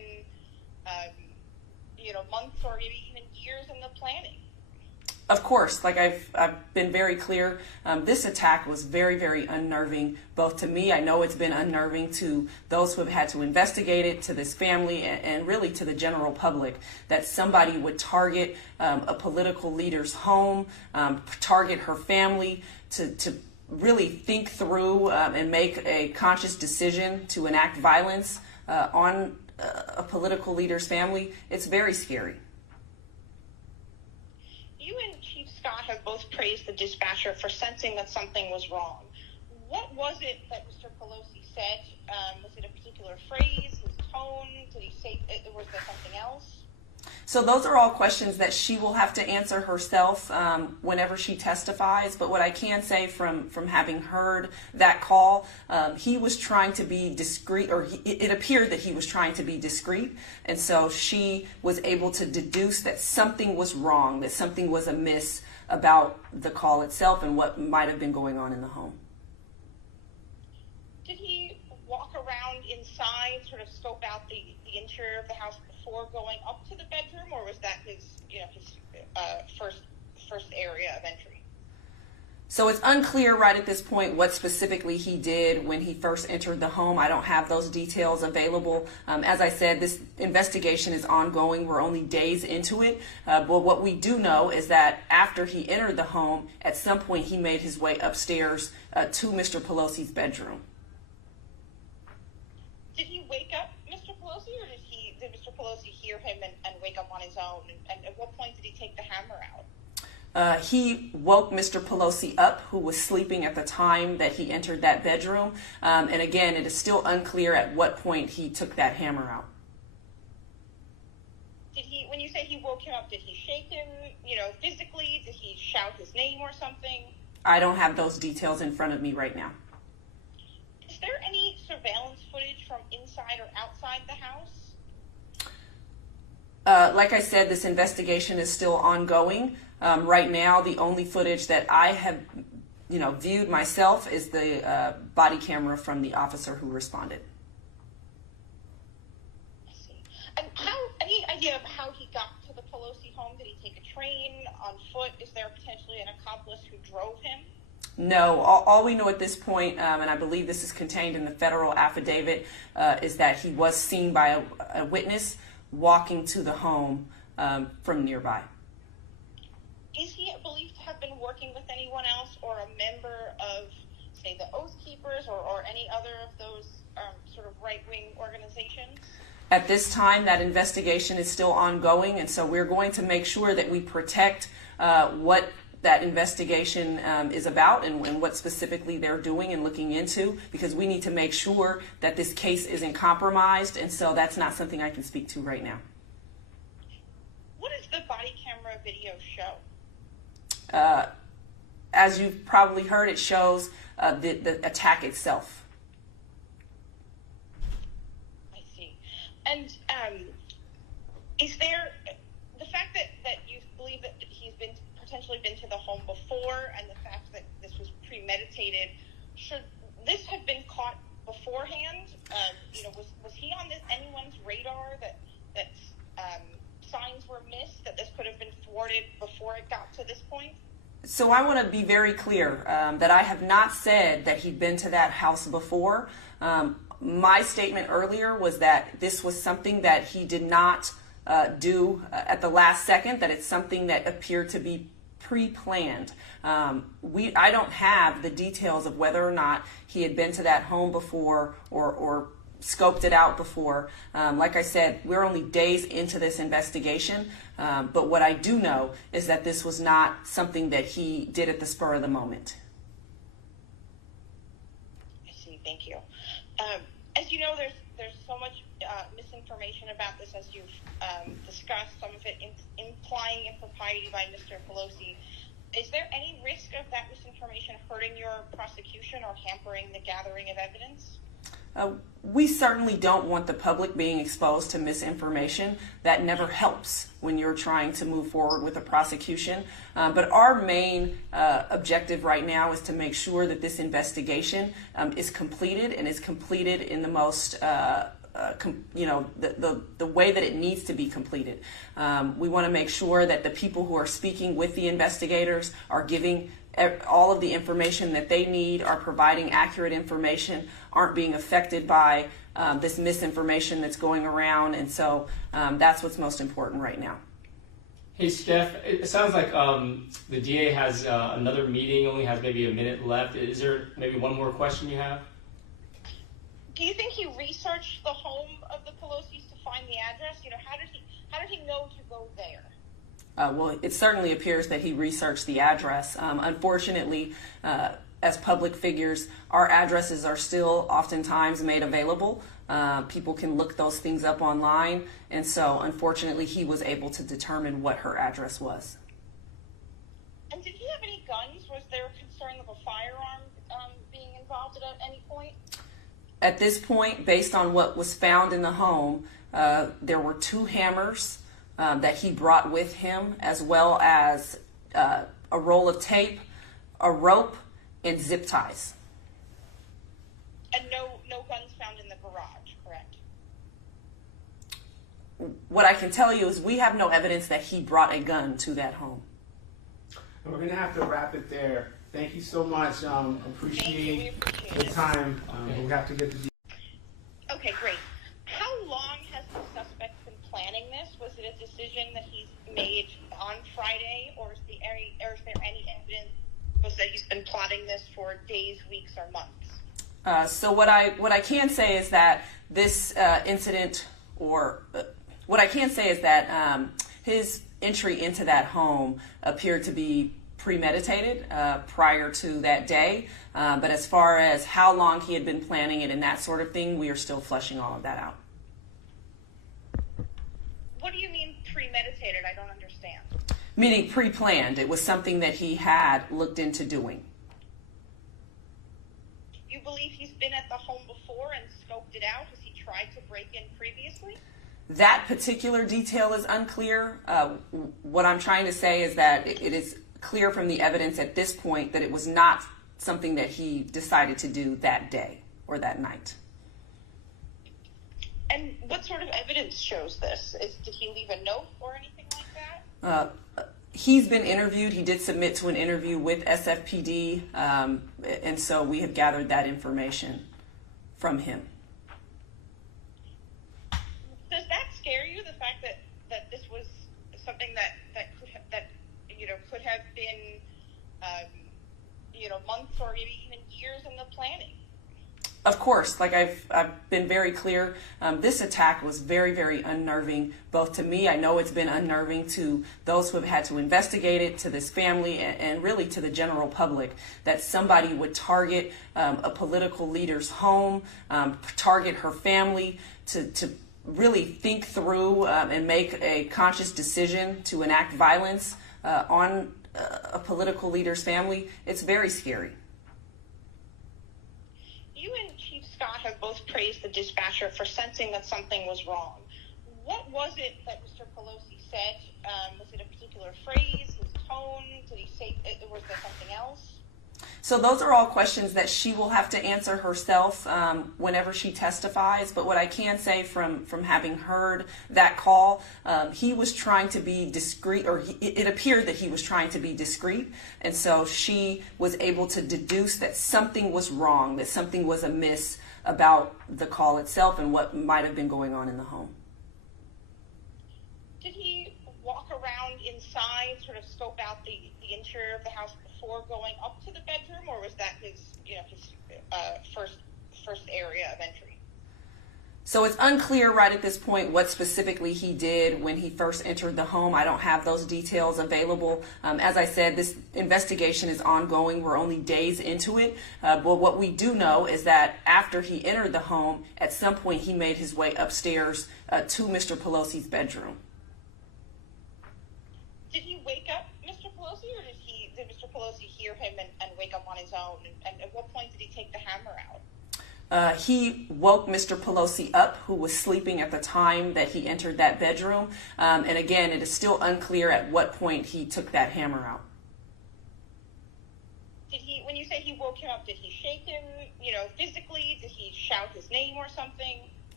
been, months or maybe even years in the planning. Of course, like I've been very clear, this attack was very, very unnerving, both to me. I know it's been unnerving to those who have had to investigate it, to this family, and really to the general public, that somebody would target a political leader's home, target her family, to really think through and make a conscious decision to enact violence on a political leader's family. It's very scary. You and Chief Scott have both praised the dispatcher for sensing that something was wrong. What was it that Mr. Pelosi said? Was it a particular phrase, his tone? Did he say, was there something else? So those are all questions that she will have to answer herself whenever she testifies. But what I can say from having heard that call, he was trying to be discreet, or it appeared that he was trying to be discreet. And so she was able to deduce that something was wrong, that something was amiss about the call itself and what might have been going on in the home. Did he walk around inside, sort of scope out the interior of the house before going up to the bedroom, or was that his first area of entry? So it's unclear right at this point what specifically he did when he first entered the home. I don't have those details available. As I said, this investigation is ongoing. We're only days into it. But what we do know is that after he entered the home, at some point he made his way upstairs to Mr. Pelosi's bedroom. Did he wake up Mr. Pelosi, or did Mr. Pelosi hear him and wake up on his own? And at what point did he take the hammer out? He woke Mr. Pelosi up, who was sleeping at the time that he entered that bedroom. And again, it is still unclear at what point he took that hammer out. When you say he woke him up, did he shake him, physically? Did he shout his name or something? I don't have those details in front of me right now. Is there any surveillance footage from inside or outside the house? Like I said, this investigation is still ongoing. Right now, the only footage that I have, viewed myself is the body camera from the officer who responded. I see. And any idea of how he got to the Pelosi home? Did he take a train, on foot? Is there potentially an accomplice who drove him? No, all we know at this point, and I believe this is contained in the federal affidavit, is that he was seen by a witness walking to the home from nearby. Is he believed to have been working with anyone else, or a member of, say, the Oath Keepers, or any other of those sort of right-wing organizations? At this time, that investigation is still ongoing, and so we're going to make sure that we protect what that investigation is about and what specifically they're doing and looking into, because we need to make sure that this case isn't compromised, and so that's not something I can speak to right now. What does the body camera video show? As you've probably heard, it shows the attack itself. I see. And is there the fact that you believe that he's potentially been to the home before, and the fact that this was premeditated, should this have been caught beforehand? Was he on anyone's radar that signs were missed, that this could have been thwarted before it got to this point? So I want to be very clear that I have not said that he'd been to that house before. My statement earlier was that this was something that he did not do at the last second, that it's something that appeared to be pre-planned. I don't have the details of whether or not he had been to that home before or scoped it out before. Like I said, we're only days into this investigation, but what I do know is that this was not something that he did at the spur of the moment. I see. Thank you. As you know, there's so much misinformation about this, as you've discussed, some of it implying impropriety by Mr. Pelosi. Is there any risk of that misinformation hurting your prosecution or hampering the gathering of evidence? We certainly don't want the public being exposed to misinformation. That never helps when you're trying to move forward with a prosecution. But our main objective right now is to make sure that this investigation is completed, and is completed in the most the way that it needs to be completed. We want to make sure that the people who are speaking with the investigators are giving all of the information that they need, are providing accurate information, aren't being affected by this misinformation that's going around, and so that's what's most important right now. Hey, Steph, it sounds like the DA has another meeting, only has maybe a minute left. Is there maybe one more question you have? Do you think he researched the home of the Pelosi's to find the address? How did he know to go there? Well, it certainly appears that he researched the address. Unfortunately, as public figures, our addresses are still oftentimes made available. People can look those things up online, and so unfortunately he was able to determine what her address was. And did he have any guns? Was there a concern of a firearm being involved at any point? At this point, based on what was found in the home, there were 2 hammers that he brought with him, as well as a roll of tape, a rope, and zip ties. And no guns found in the garage, correct? What I can tell you is we have no evidence that he brought a gun to that home. And we're going to have to wrap it there. Thank you so much. Appreciate the time. We have to get the... Okay, great. How long has the suspect been planning this? Was it a decision that he's made on Friday, or is there any evidence that he's been plotting this for days, weeks, or months? So what I can say is that this incident, what I can say is that his entry into that home appeared to be premeditated prior to that day. But as far as how long he had been planning it and that sort of thing, we are still fleshing all of that out. What do you mean premeditated? I don't understand. Meaning pre-planned. It was something that he had looked into doing. You believe he's been at the home before and scoped it out? Has he tried to break in previously? That particular detail is unclear. What I'm trying to say is that it is clear from the evidence at this point that it was not something that he decided to do that day or that night. And what sort of evidence shows this? Did he leave a note or anything like that? He's been interviewed. He did submit to an interview with SFPD, and so we have gathered that information from him. Does that scare you, the fact that this was something that could have been months or maybe even years in the planning? Of course, like I've been very clear, this attack was very, very unnerving, both to me. I know it's been unnerving to those who have had to investigate it, to this family, and really to the general public, that somebody would target a political leader's home, target her family, to really think through and make a conscious decision to enact violence on a political leader's family. It's very scary. You and Chief Scott have both praised the dispatcher for sensing that something was wrong. What was it that Mr. Pelosi said? Was it a particular phrase, his tone? Did he say, was there something else? So those are all questions that she will have to answer herself whenever she testifies. But what I can say from having heard that call, he was trying to be discreet, or it appeared that he was trying to be discreet. And so she was able to deduce that something was wrong, that something was amiss about the call itself and what might have been going on in the home. Did he walk around inside, sort of scope out the interior of the house before going up to the bedroom, or was that his first area of entry? So it's unclear right at this point what specifically he did when he first entered the home. I don't have those details available. As I said, this investigation is ongoing. We're only days into it. But what we do know is that after he entered the home, at some point he made his way upstairs to Mr. Pelosi's bedroom. Did he wake up Mr. Pelosi, or did Mr. Pelosi hear him and wake up on his own? And at what point did he take the hammer out? He woke Mr. Pelosi up, who was sleeping at the time that he entered that bedroom. And again, it is still unclear at what point he took that hammer out. When you say he woke him up, did he shake him, physically? Did he shout his name or something?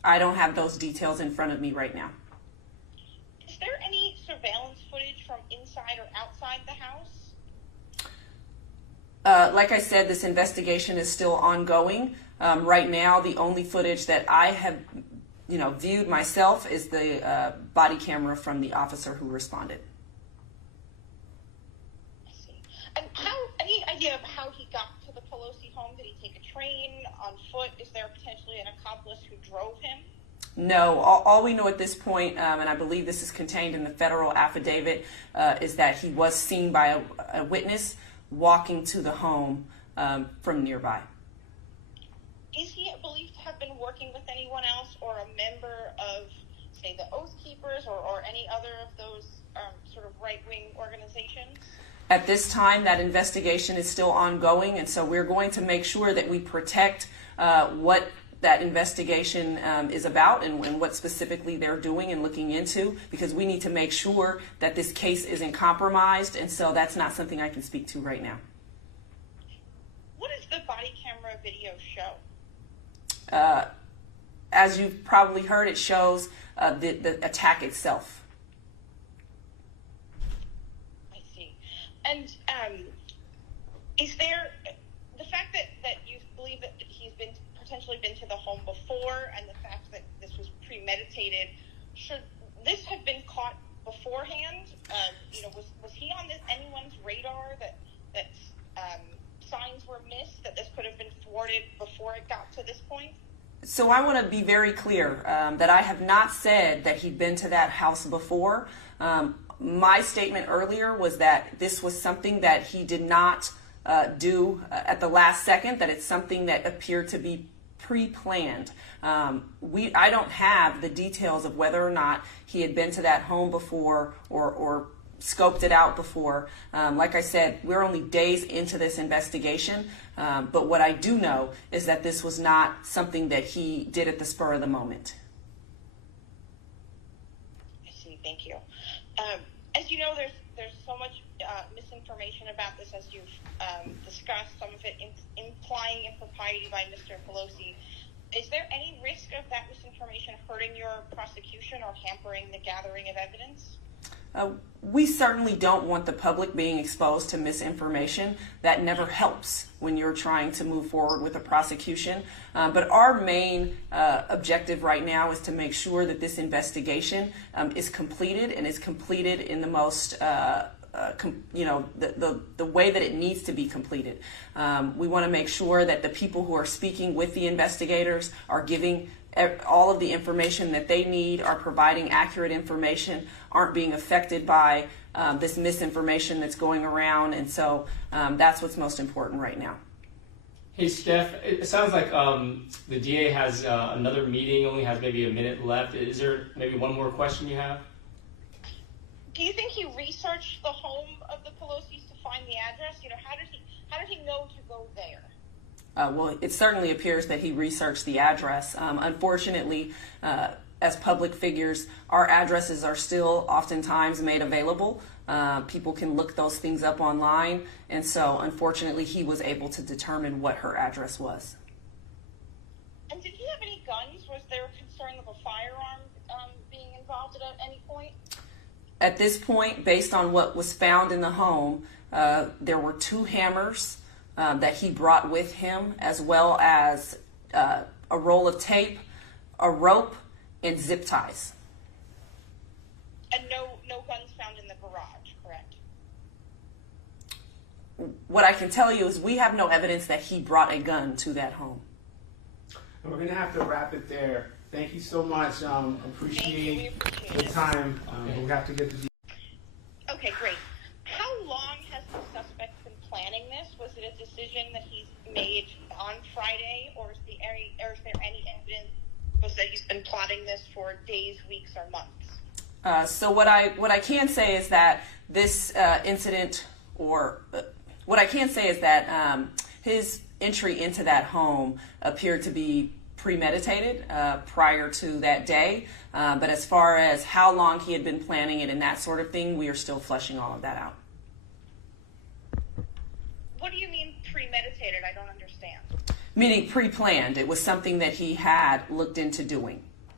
I don't have those details in front of me right now. Is there any surveillance footage from inside or outside the house? Like I said, this investigation is still ongoing. Right now, the only footage that I have, viewed myself is the body camera from the officer who responded. I see. And any idea of how he got to the Pelosi home? Did he take a train, on foot? Is there potentially an accomplice who drove him? No, all we know at this point, and I believe this is contained in the federal affidavit, is that he was seen by a witness walking to the home from nearby. Is he believed to have been working with anyone else or a member of, say, the Oath Keepers or any other of those sort of right-wing organizations? At this time, that investigation is still ongoing, and so we're going to make sure that we protect what that investigation is about and what specifically they're doing and looking into, because we need to make sure that this case isn't compromised, and so that's not something I can speak to right now. What does the body camera video show? As you've probably heard, it shows the attack itself. I see. And is there the fact that you believe that he's potentially been to the home before, and the fact that this was premeditated, should this have been caught beforehand? Was he on anyone's radar that signs were missed, that this could have been thwarted before it got to this point? So I want to be very clear that I have not said that he'd been to that house before. My statement earlier was that this was something that he did not do at the last second, that it's something that appeared to be pre-planned. I don't have the details of whether or not he had been to that home before or scoped it out before. Like I said, we're only days into this investigation, but what I do know is that this was not something that he did at the spur of the moment. I see. Thank you. As you know, there's so much misinformation about this, as you've discussed, some of it implying impropriety by Mr. Pelosi. Is there any risk of that misinformation hurting your prosecution or hampering the gathering of evidence? We certainly don't want the public being exposed to misinformation. That never helps when you're trying to move forward with a prosecution. But our main objective right now is to make sure that this investigation is completed, and is completed in the most the way that it needs to be completed. We want to make sure that the people who are speaking with the investigators are giving all of the information that they need, are providing accurate information, aren't being affected by this misinformation that's going around, and so that's what's most important right now. Hey, Steph, it sounds like the DA has another meeting, only has maybe a minute left. Is there maybe one more question you have? Do you think he researched the home of the Pelosi's to find the address? How did he know to go there? Well, it certainly appears that he researched the address. Unfortunately, as public figures, our addresses are still oftentimes made available. People can look those things up online, and so unfortunately he was able to determine what her address was. And did he have any guns? Was there concern of a firearm being involved at any point? At this point, based on what was found in the home, there were 2 hammers that he brought with him, as well as a roll of tape, a rope, and zip ties. And no guns found in the garage, correct? What I can tell you is we have no evidence that he brought a gun to that home. And we're going to have to wrap it there. Thank you so much. Appreciate the time. We have to get the... Okay, great. How long has the suspect been planning this? Was it a decision that he's made on Friday, or is there any evidence that he's been plotting this for days, weeks, or months? So what I can say is that this incident, or what I can say is that his entry into that home appeared to be premeditated prior to that day. But as far as how long he had been planning it and that sort of thing, we are still fleshing all of that out. What do you mean premeditated? I don't understand. Meaning pre-planned. It was something that he had looked into doing.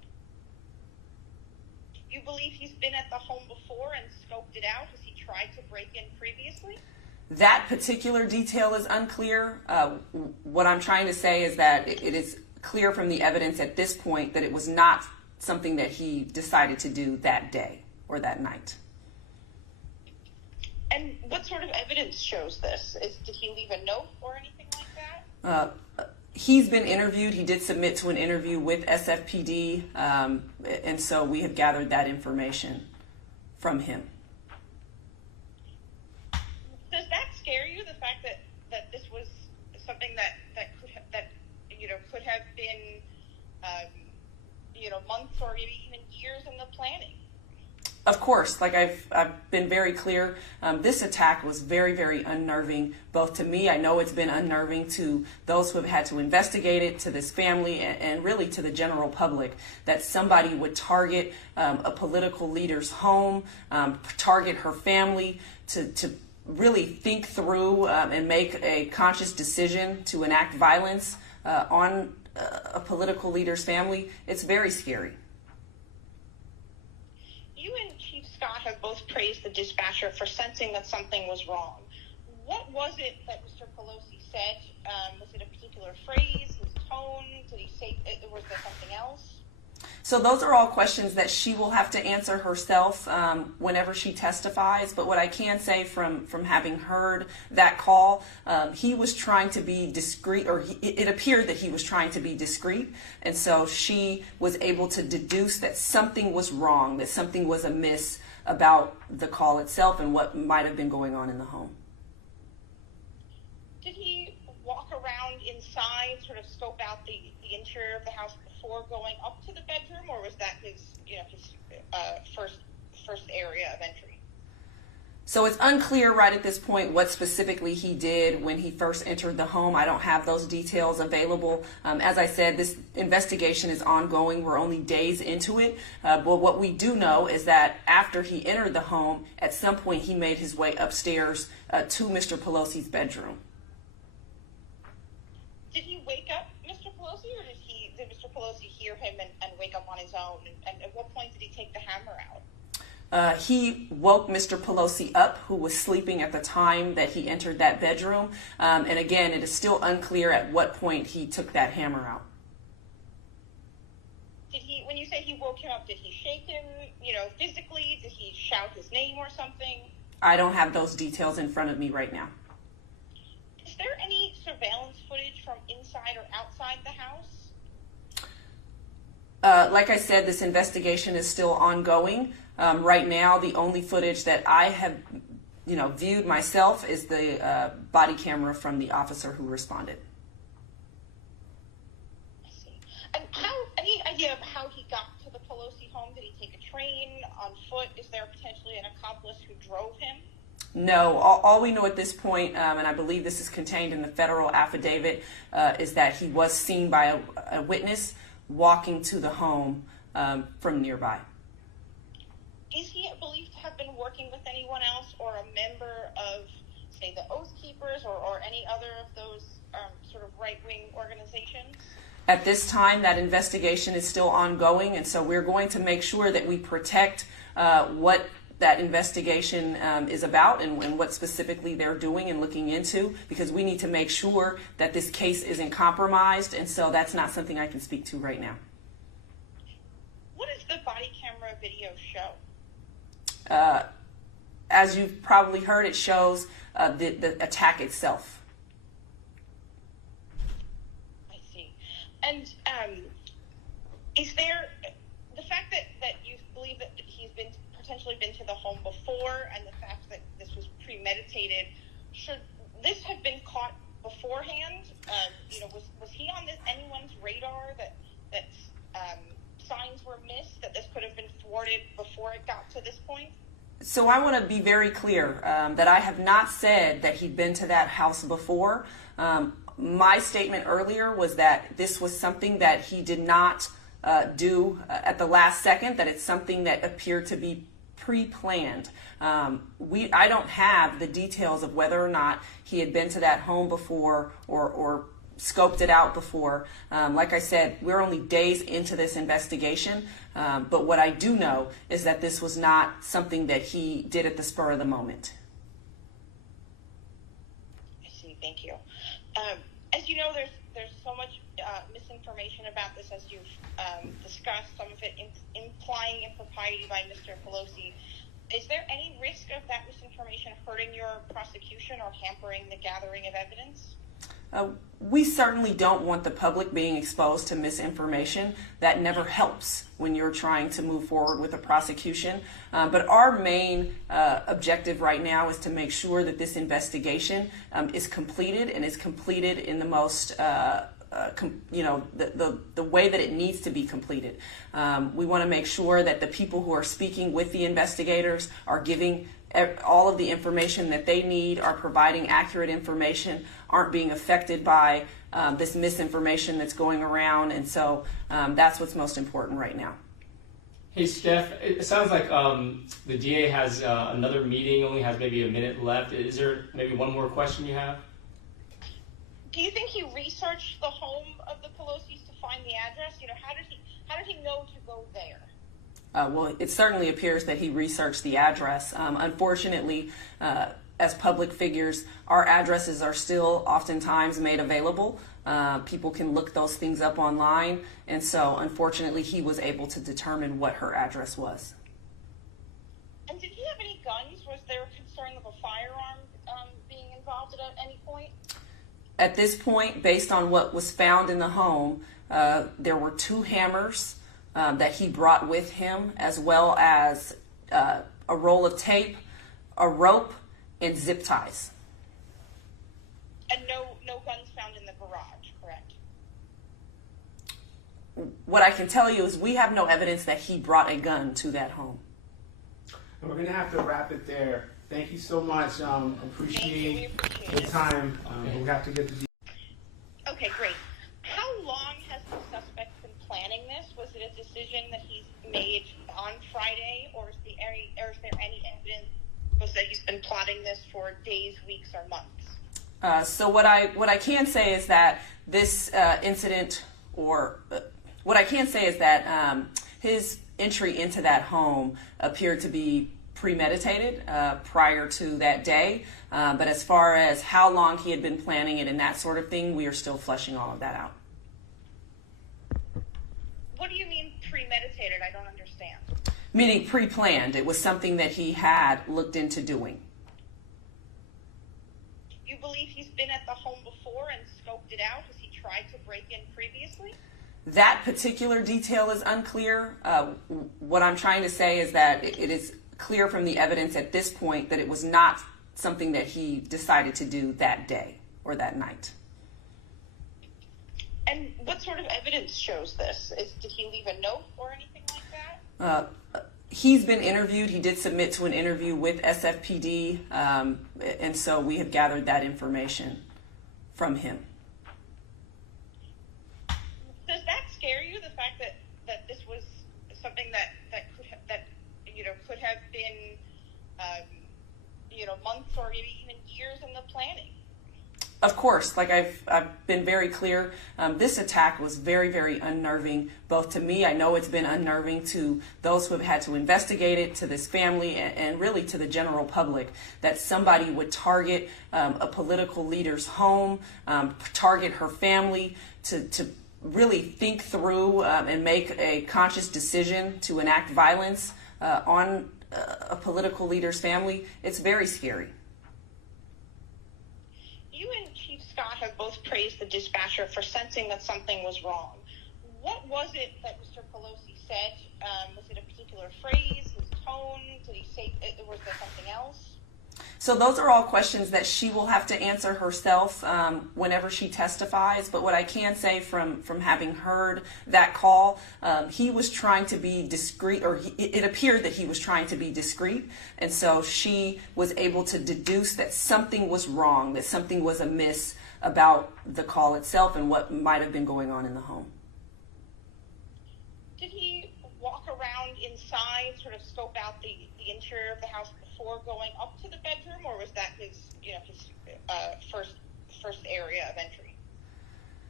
you believe he's been at the home before and scoped it out? Has he tried to break in previously? That particular detail is unclear. What I'm trying to say is that it is clear from the evidence at this point that it was not something that he decided to do that day or that night. And what sort of evidence shows this? Did he leave a note or anything like that? He's been interviewed. He did submit to an interview with SFPD, and so we have gathered that information from him. Does that scare you? The fact that this was something that could have been months or maybe even years in the planning? Of course, like I've been very clear, this attack was very, very unnerving, both to me. I know it's been unnerving to those who have had to investigate it, to this family, and really to the general public, that somebody would target a political leader's home, target her family, to really think through and make a conscious decision to enact violence on a political leader's family. It's very scary. You and Chief Scott have both praised the dispatcher for sensing that something was wrong. What was it that Mr. Pelosi said? Was it a particular phrase, his tone? Did he say, was there something else? So those are all questions that she will have to answer herself whenever she testifies. But what I can say from having heard that call, he was trying to be discreet, or it appeared that he was trying to be discreet. And so she was able to deduce that something was wrong, that something was amiss about the call itself and what might have been going on in the home. Did he walk around inside, sort of scope out the interior of the house before going up to the bedroom, or was that his first area of entry? So it's unclear right at this point what specifically he did when he first entered the home. I don't have those details available. As I said, this investigation is ongoing. We're only days into it. But what we do know is that after he entered the home, at some point he made his way upstairs to Mr. Pelosi's bedroom. Did he wake up Mr. Pelosi, or did Mr. Pelosi hear him and wake up on his own? And at what point did he take the hammer out? He woke Mr. Pelosi up, who was sleeping at the time that he entered that bedroom. And again, it is still unclear at what point he took that hammer out. When you say he woke him up, did he shake him, physically? Did he shout his name or something? I don't have those details in front of me right now. Is there any surveillance footage from inside or outside the house? Like I said, this investigation is still ongoing. Right now, the only footage that I have, viewed myself is the body camera from the officer who responded. I see. And any idea of how he got to the Pelosi home? Did he take a train, on foot? Is there potentially an accomplice who drove him? No, all we know at this point, and I believe this is contained in the federal affidavit, is that he was seen by a witness walking to the home from nearby. Is he believed to have been working with anyone else or a member of, say, the Oath Keepers or any other of those sort of right-wing organizations? At this time, that investigation is still ongoing, and so we're going to make sure that we protect what that investigation is about and what specifically they're doing and looking into, because we need to make sure that this case isn't compromised, and so that's not something I can speak to right now. What does the body camera video show? As you've probably heard, it shows the attack itself. I see. And is there the fact that you believe that he's potentially been to the home before, and the fact that this was premeditated, should this have been caught beforehand? Was he on anyone's radar that signs were missed, that this could have been thwarted before it got to this point? So I want to be very clear that I have not said that he'd been to that house before. My statement earlier was that this was something that he did not do at the last second, that it's something that appeared to be pre-planned. I don't have the details of whether or not he had been to that home before or scoped it out before. Like I said, we're only days into this investigation, but what I do know is that this was not something that he did at the spur of the moment. I see. Thank you. As you know, there's so much misinformation about this, as you've discussed, some of it implying impropriety by Mr. Pelosi. Is there any risk of that misinformation hurting your prosecution or hampering the gathering of evidence? We certainly don't want the public being exposed to misinformation. That never helps when you're trying to move forward with a prosecution. But our main objective right now is to make sure that this investigation is completed, and is completed in the most the way that it needs to be completed. We want to make sure that the people who are speaking with the investigators are giving all of the information that they need, are providing accurate information, aren't being affected by this misinformation that's going around. And so that's what's most important right now. Hey, Steph, it sounds like the DA has another meeting, only has maybe a minute left. Is there maybe one more question you have? Do you think he researched the home of the Pelosi's to find the address? You know, how did he know to go there? Well, it certainly appears that he researched the address. Unfortunately, as public figures, our addresses are still oftentimes made available. People can look those things up online, and so unfortunately he was able to determine what her address was. And did he have any guns? Was there a concern of a firearm being involved at any point? At this point, based on what was found in the home, there were 2 hammers that he brought with him, as well as a roll of tape, a rope, and zip ties. And no guns found in the garage, correct? What I can tell you is we have no evidence that he brought a gun to that home. We're going to have to wrap it there. Thank you so much. Appreciate the time. We have to get the... Okay, great. How long has the suspect been planning this? Was it a decision that he's made on Friday, or is there any evidence that he's been plotting this for days, weeks, or months? So what I can say is that this incident, what I can say is that his entry into that home appeared to be premeditated prior to that day. But as far as how long he had been planning it and that sort of thing, we are still fleshing all of that out. What do you mean premeditated? I don't understand. Meaning pre-planned. It was something that he had looked into doing. You believe he's been at the home before and scoped it out? Has he tried to break in previously? That particular detail is unclear. What I'm trying to say is that it is clear from the evidence at this point that it was not something that he decided to do that day or that night. And what sort of evidence shows this? Did he leave a note or anything like that? He's been interviewed. He did submit to an interview with SFPD, and so we have gathered that information from him. Does that scare you, the fact that this was something that could have been months or maybe even years in the planning? Of course, like I've been very clear, this attack was very, very unnerving, both to me. I know it's been unnerving to those who have had to investigate it, to this family, and really to the general public, that somebody would target a political leader's home, target her family, to really think through and make a conscious decision to enact violence on a political leader's family. It's very scary. You and Chief Scott have both praised the dispatcher for sensing that something was wrong. What was it that Mr. Pelosi said? Was it a particular phrase, his tone? Did he say, was there something else? So those are all questions that she will have to answer herself whenever she testifies. But what I can say from having heard that call, he was trying to be discreet, or it appeared that he was trying to be discreet. And so she was able to deduce that something was wrong, that something was amiss about the call itself and what might have been going on in the home. Did he walk around inside, sort of scope out the interior of the house before going up to the bedroom, or was that his first area of entry?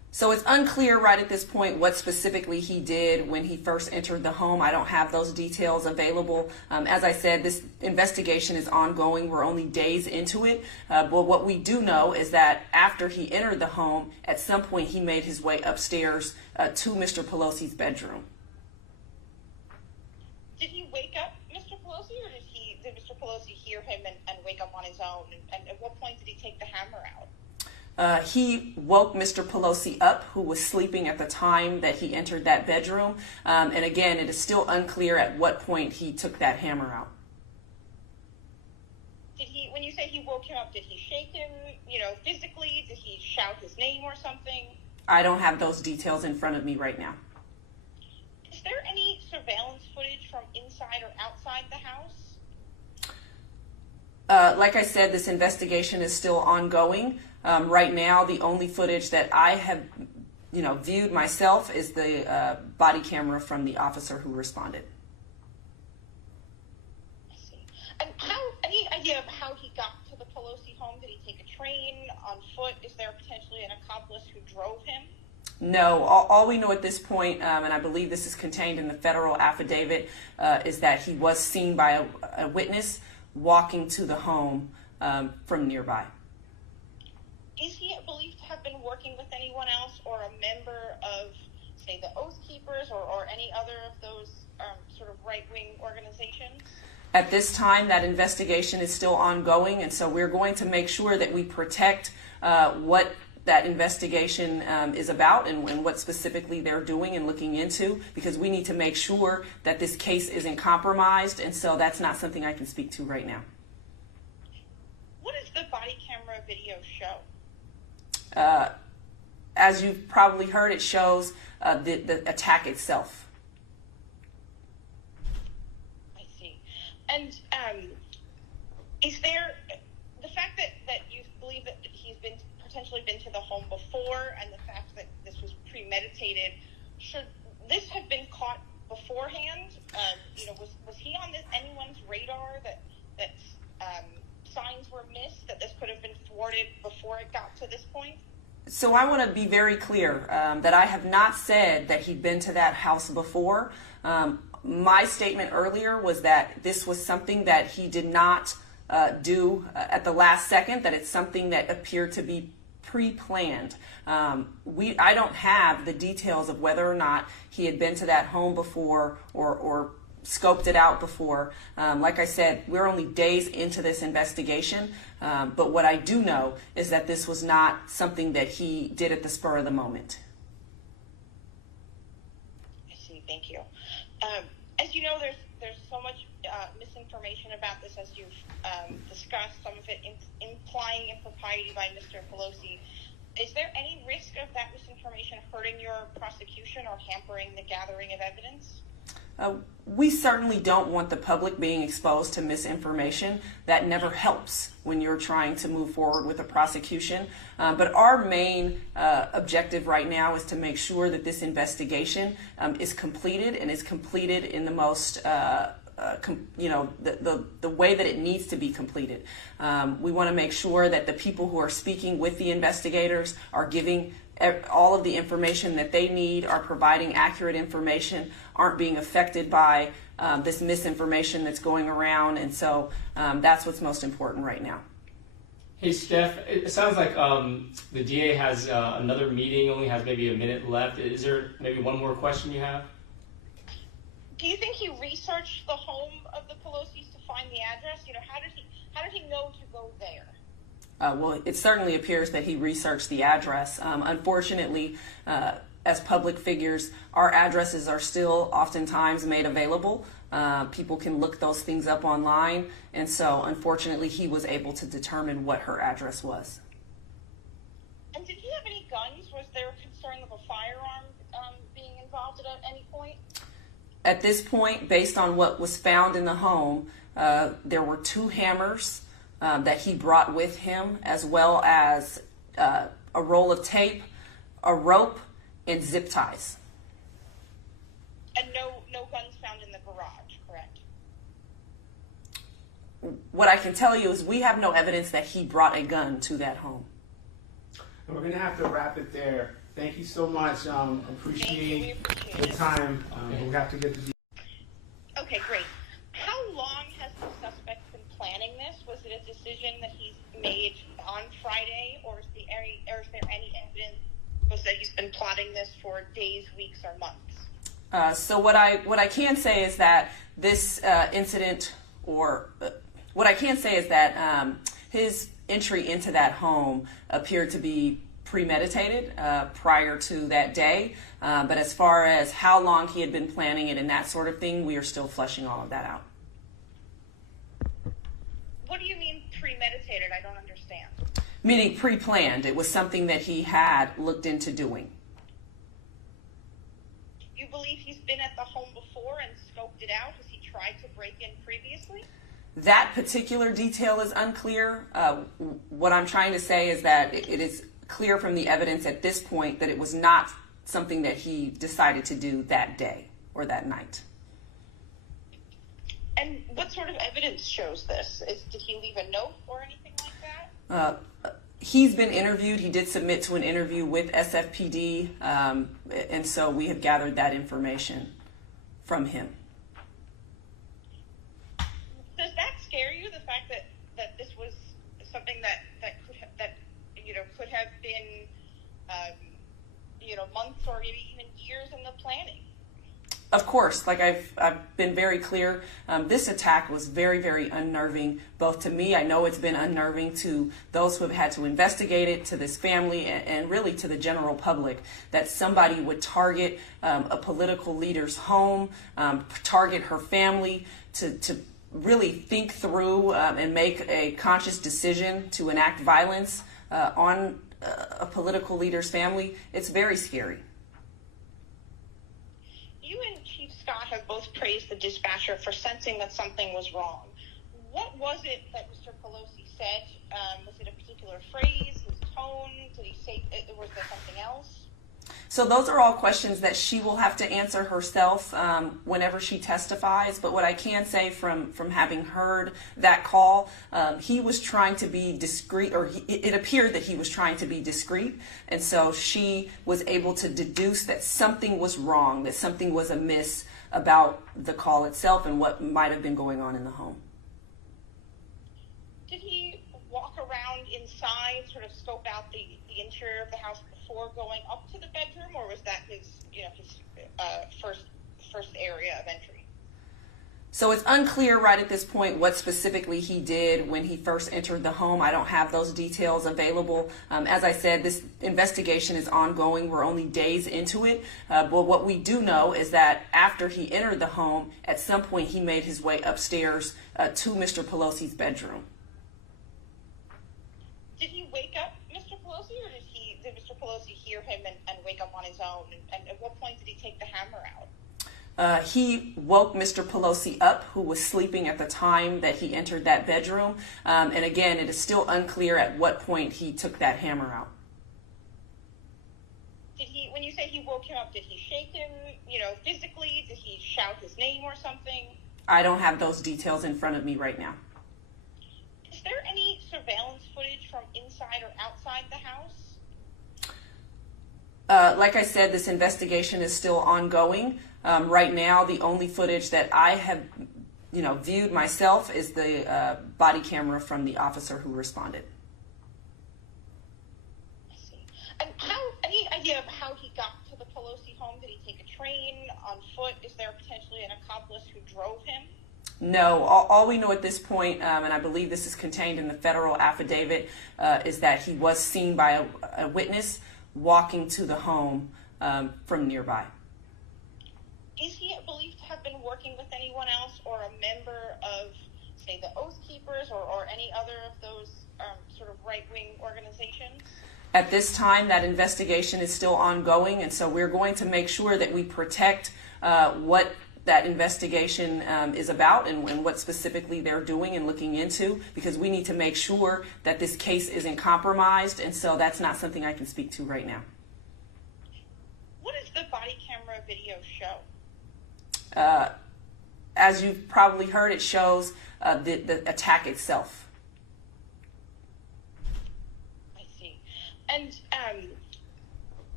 So it's unclear right at this point what specifically he did when he first entered the home. I don't have those details available. As I said, this investigation is ongoing. We're only days into it. But what we do know is that after he entered the home, at some point he made his way upstairs to Mr. Pelosi's bedroom. Did he wake up Mr. Pelosi, or did Mr. Pelosi hear him and wake up on his own? And at what point did he take the hammer out? He woke Mr. Pelosi up, who was sleeping at the time that he entered that bedroom. And again, it is still unclear at what point he took that hammer out. When you say he woke him up, did he shake him, physically? Did he shout his name or something? I don't have those details in front of me right now. Is there any surveillance footage from inside or outside the house? Like I said, this investigation is still ongoing. Right now, the only footage that I have, viewed myself is the body camera from the officer who responded. I see. And any idea of how he got to the Pelosi home? Did he take a train, on foot? Is there potentially an accomplice who drove him? No, all we know at this point, and I believe this is contained in the federal affidavit, is that he was seen by a witness walking to the home from nearby. Is he believed to have been working with anyone else or a member of, say, the Oath Keepers or any other of those sort of right-wing organizations? At this time, that investigation is still ongoing, and so we're going to make sure that we protect what that investigation is about and what specifically they're doing and looking into, because we need to make sure that this case isn't compromised, and so that's not something I can speak to right now. What does the body camera video show? As you've probably heard, it shows the attack itself. I see. And is there the fact that you believe that he's potentially been to the home before, and the fact that this was premeditated, should this have been caught beforehand? Was he on anyone's radar that signs were missed, that this could have been thwarted before it got to this point? So I want to be very clear that I have not said that he'd been to that house before. My statement earlier was that this was something that he did not do at the last second, that it's something that appeared to be pre-planned. I don't have the details of whether or not he had been to that home before or scoped it out before. Like I said, we're only days into this investigation, but what I do know is that this was not something that he did at the spur of the moment. I see. Thank you. As you know, there's so much misinformation about this, as you've discussed, some of it implying impropriety by Mr. Pelosi. Is there any risk of that misinformation hurting your prosecution or hampering the gathering of evidence? We certainly don't want the public being exposed to misinformation. That never helps when you're trying to move forward with a prosecution. But our main objective right now is to make sure that this investigation is completed, and is completed in the most the way that it needs to be completed. We want to make sure that the people who are speaking with the investigators are giving all of the information that they need, are providing accurate information, aren't being affected by this misinformation that's going around, and so that's what's most important right now. Hey, Steph, it sounds like the DA has another meeting, only has maybe a minute left. Is there maybe one more question you have? Do you think he researched the home of the Pelosi's to find the address? How did he know to go there? Well, it certainly appears that he researched the address. Unfortunately, as public figures, our addresses are still oftentimes made available. People can look those things up online, and so unfortunately he was able to determine what her address was. And did he have any guns? Was there a concern of a firearm being involved at any point? At this point, based on what was found in the home, there were 2 hammers that he brought with him, as well as a roll of tape, a rope, and zip ties. And no guns found in the garage, correct? What I can tell you is we have no evidence that he brought a gun to that home. And we're going to have to wrap it there. Thank you so much. Appreciate the time. We have to get the. Okay, great. How long has the suspect been planning this? Was it a decision that he's made on Friday, or is there any evidence that he's been plotting this for days, weeks, or months? So what I can say is that this incident, or what I can say is that his entry into that home appeared to be premeditated prior to that day. But as far as how long he had been planning it and that sort of thing, we are still fleshing all of that out. What do you mean premeditated? I don't understand. Meaning pre-planned. It was something that he had looked into doing. You believe he's been at the home before and scoped it out? Has he tried to break in previously? That particular detail is unclear. What I'm trying to say is that it is clear from the evidence at this point that it was not something that he decided to do that day or that night. And what sort of evidence shows this? Did he leave a note or anything like that? He's been interviewed. He did submit to an interview with SFPD, and so we have gathered that information from him. Does that scare you, the fact that this was something that could have been months or maybe even years in the planning? Of course, like I've been very clear, this attack was very, very unnerving, both to me. I know it's been unnerving to those who have had to investigate it, to this family, and really to the general public, that somebody would target a political leader's home, target her family, to really think through and make a conscious decision to enact violence on a political leader's family. It's very scary. You and Chief Scott have both praised the dispatcher for sensing that something was wrong. What was it that Mr. Pelosi said? Was it a particular phrase, his tone? Did he say, was there something else? So those are all questions that she will have to answer herself whenever she testifies. But what I can say from having heard that call, he was trying to be discreet, or it appeared that he was trying to be discreet. And so she was able to deduce that something was wrong, that something was amiss about the call itself and what might have been going on in the home. Did he walk around inside, sort of scope out the interior of the house before going up to the bedroom, or was that his first area of entry? So it's unclear right at this point what specifically he did when he first entered the home. I don't have those details available. As I said, this investigation is ongoing. We're only days into it. But what we do know is that after he entered the home, at some point he made his way upstairs to Mr. Pelosi's bedroom. Did he wake up Mr. Pelosi, or did Mr. Pelosi hear him and wake up on his own? And at what point did he take the hammer out? He woke Mr. Pelosi up, who was sleeping at the time that he entered that bedroom. And again, it is still unclear at what point he took that hammer out. When you say he woke him up, did he shake him, physically? Did he shout his name or something? I don't have those details in front of me right now. Is there any surveillance footage from inside or outside the house? Like I said, this investigation is still ongoing. Right now, the only footage that I have, viewed myself is the body camera from the officer who responded. I see. And any idea of how he got to the Pelosi home? Did he take a train, on foot? Is there potentially an accomplice who drove him? No, all we know at this point, and I believe this is contained in the federal affidavit, is that he was seen by a witness walking to the home from nearby. Is he believed to have been working with anyone else or a member of, say, the Oath Keepers or any other of those sort of right-wing organizations? At this time, that investigation is still ongoing, and so we're going to make sure that we protect what that investigation is about and what specifically they're doing and looking into, because we need to make sure that this case isn't compromised, and so that's not something I can speak to right now. What does the body camera video show? As you've probably heard, it shows the attack itself. I see. And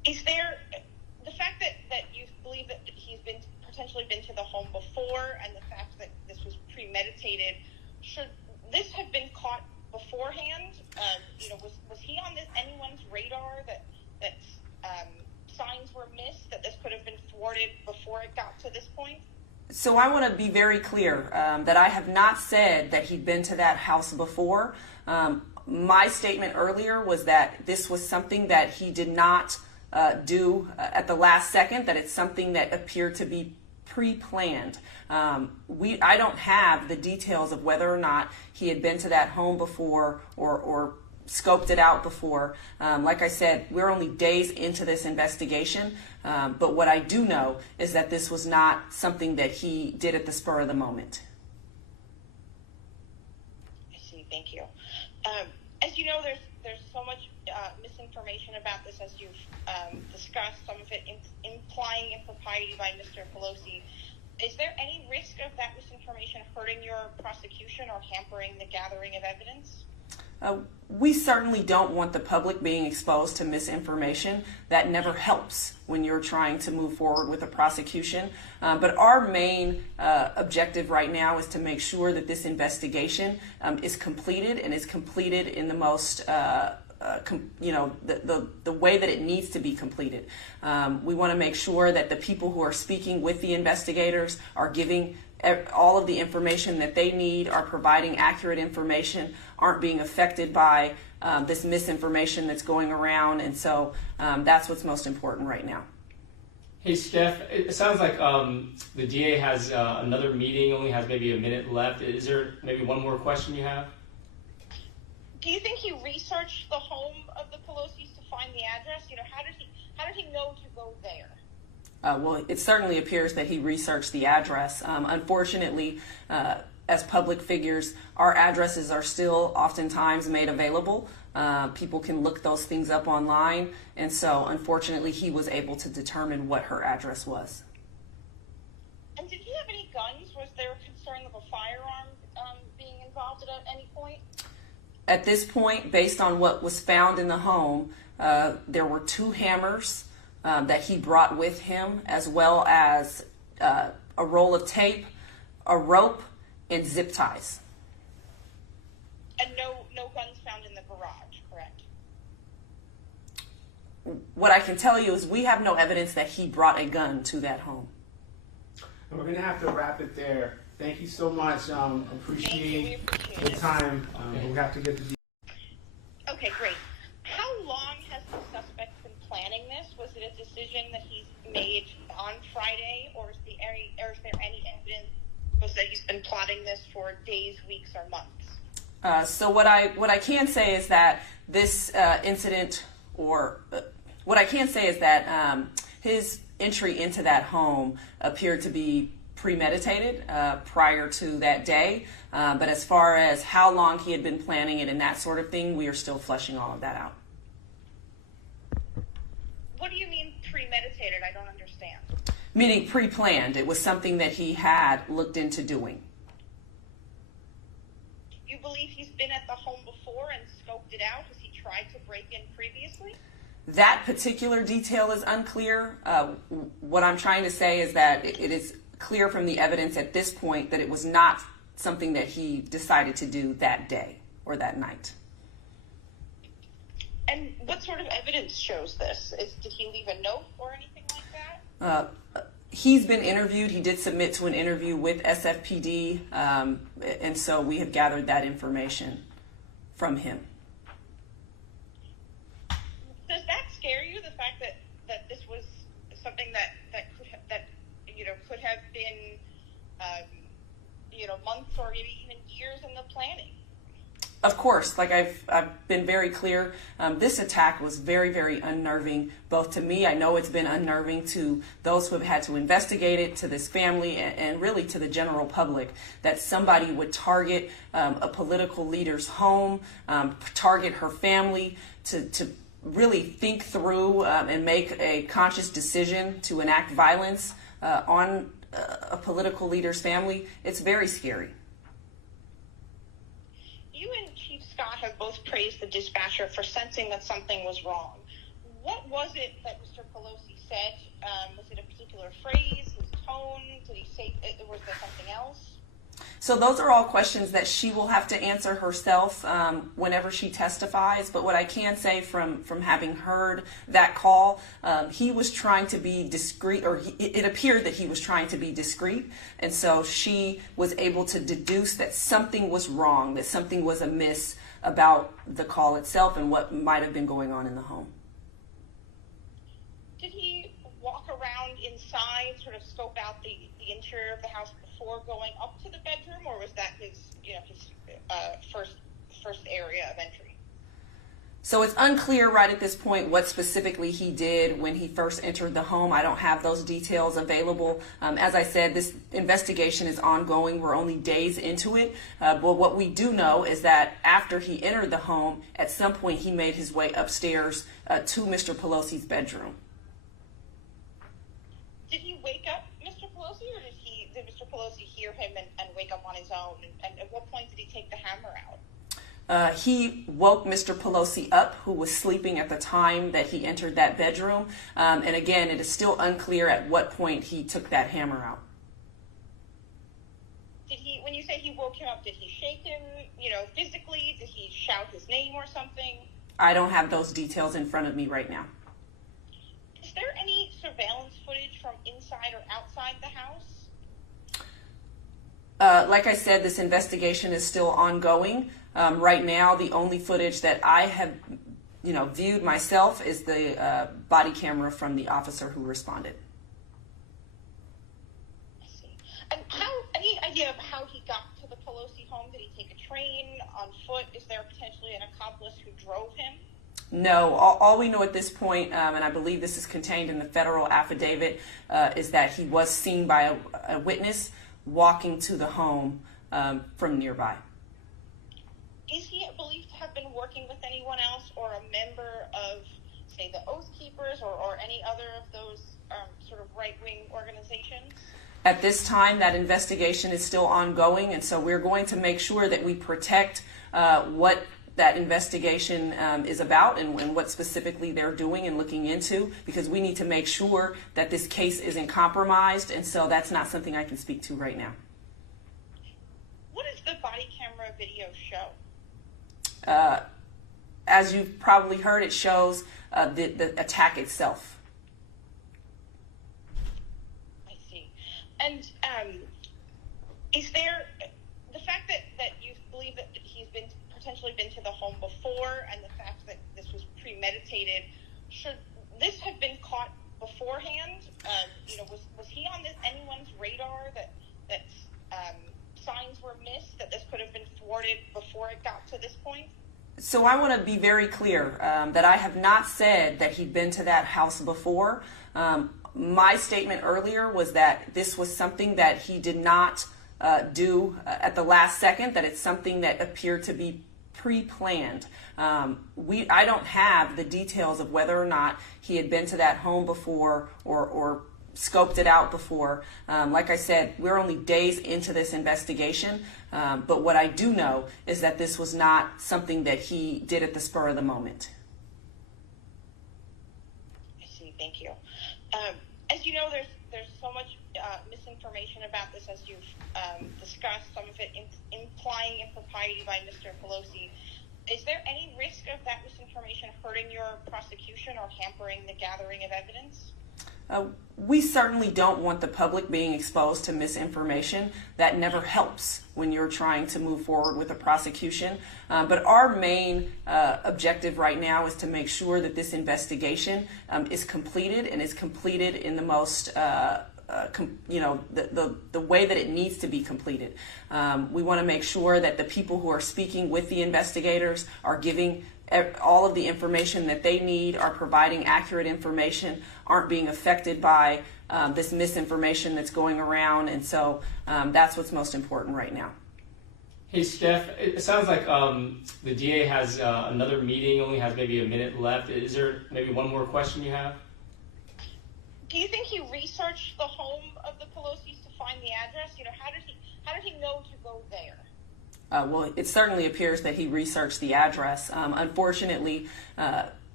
Is there the fact that you believe that he's potentially been to the home before, and the fact that this was premeditated? Should this have been caught beforehand? Was he on anyone's radar that signs were missed, that this could have been thwarted before it got to this point? So I want to be very clear that I have not said that he'd been to that house before. My statement earlier was that this was something that he did not do at the last second, that it's something that appeared to be pre-planned. I don't have the details of whether or not he had been to that home before or scoped it out before. Like I said, we're only days into this investigation, but what I do know is that this was not something that he did at the spur of the moment. I see. Thank you. As you know, there's so much misinformation about this, as you've discussed, some of it implying impropriety by Mr. Pelosi. Is there any risk of that misinformation hurting your prosecution or hampering the gathering of evidence? We certainly don't want the public being exposed to misinformation. That never helps when you're trying to move forward with a prosecution. But our main objective right now is to make sure that this investigation is completed, and is completed in the most the way that it needs to be completed. We want to make sure that the people who are speaking with the investigators are giving all of the information that they need, are providing accurate information, aren't being affected by this misinformation that's going around. And so that's what's most important right now. Hey, Steph, it sounds like the DA has another meeting, only has maybe a minute left. Is there maybe one more question you have? Do you think he researched the home of the Pelosi's to find the address? How did he know to go there? Well, it certainly appears that he researched the address. Unfortunately, as public figures, our addresses are still oftentimes made available. People can look those things up online, and so unfortunately he was able to determine what her address was. And did he have any guns? Was there a concern of a firearm being involved at any point? At this point, based on what was found in the home, there were 2 hammers that he brought with him, as well as a roll of tape, a rope, and zip ties. And no guns found in the garage, correct? What I can tell you is we have no evidence that he brought a gun to that home. And we're going to have to wrap it there. Thank you so much. Appreciate the time. We have to get the... Okay, great. How long has the suspect been planning this? Was it a decision that he's made on Friday, or is there any evidence that he's been plotting this for days, weeks, or months? So what I can say is that this incident, what I can say is that his entry into that home appeared to be premeditated prior to that day. But as far as how long he had been planning it and that sort of thing, we are still fleshing all of that out. What do you mean premeditated? I don't understand. Meaning pre-planned. It was something that he had looked into doing. You believe he's been at the home before and scoped it out? Has he tried to break in previously? That particular detail is unclear. What I'm trying to say is that it is clear from the evidence at this point that it was not something that he decided to do that day or that night. And what sort of evidence shows this? Did he leave a note or anything like that? He's been interviewed. He did submit to an interview with SFPD, and so we have gathered that information from him. Does that scare you, the fact that this was something that could have been months or maybe even years in the planning? Of course, like I've been very clear, this attack was very, very unnerving, both to me. I know it's been unnerving to those who have had to investigate it, to this family, and really to the general public, that somebody would target a political leader's home, target her family, to really think through and make a conscious decision to enact violence on a political leader's family. It's very scary. You and Chief Scott have both praised the dispatcher for sensing that something was wrong. What was it that Mr. Pelosi said? Was it a particular phrase, his tone? Did he say, was there something else? So those are all questions that she will have to answer herself whenever she testifies. But what I can say from having heard that call, he was trying to be discreet, or it appeared that he was trying to be discreet. And so she was able to deduce that something was wrong, that something was amiss about the call itself and what might have been going on in the home. Did he walk around inside, sort of scope out the interior of the house before going up to the bedroom, or was that his first area of entry? So it's unclear right at this point what specifically he did when he first entered the home. I don't have those details available. As I said, this investigation is ongoing. We're only days into it. But what we do know is that after he entered the home, at some point he made his way upstairs to Mr. Pelosi's bedroom. Did he wake up Mr. Pelosi, or did Mr. Pelosi hear him and wake up on his own? And at what point did he take the hammer out? He woke Mr. Pelosi up, who was sleeping at the time that he entered that bedroom. And again, it is still unclear at what point he took that hammer out. When you say he woke him up, did he shake him, physically? Did he shout his name or something? I don't have those details in front of me right now. Is there any surveillance footage from inside or outside the house? Like I said, this investigation is still ongoing. Right now, the only footage that I have, viewed myself is the body camera from the officer who responded. I see. And any idea of how he got to the Pelosi home? Did he take a train, on foot? Is there potentially an accomplice who drove him? No, all we know at this point, and I believe this is contained in the federal affidavit, is that he was seen by a witness walking to the home from nearby. Is he believed to have been working with anyone else or a member of, say, the Oath Keepers or any other of those sort of right-wing organizations? At this time, that investigation is still ongoing, and so we're going to make sure that we protect what that investigation is about and what specifically they're doing and looking into, because we need to make sure that this case isn't compromised, and so that's not something I can speak to right now. What does the body camera video show? As you've probably heard, it shows the attack itself. I see. And is there the fact that you believe that he's potentially been to the home before, and the fact that this was premeditated, should this have been caught beforehand? Was he on anyone's radar that signs were missed, that this could have been thwarted before it got to this point? So I want to be very clear that I have not said that he'd been to that house before. My statement earlier was that this was something that he did not do at the last second, that it's something that appeared to be pre-planned. I don't have the details of whether or not he had been to that home before or scoped it out before. Like I said, we're only days into this investigation, but what I do know is that this was not something that he did at the spur of the moment. I see. Thank you. As you know, there's so much misinformation about this, as you've discussed, some of it implying impropriety by Mr. Pelosi. Is there any risk of that misinformation hurting your prosecution or hampering the gathering of evidence? We certainly don't want the public being exposed to misinformation. That never helps when you're trying to move forward with a prosecution. But our main objective right now is to make sure that this investigation is completed, and is completed in the most the way that it needs to be completed. We want to make sure that the people who are speaking with the investigators are giving all of the information that they need, are providing accurate information, aren't being affected by this misinformation that's going around. And so that's what's most important right now. Hey, Steph, it sounds like the DA has another meeting, only has maybe a minute left. Is there maybe one more question you have? Do you think he researched the home of the Pelosi's to find the address? How did he know to go there? Well, it certainly appears that he researched the address. Unfortunately,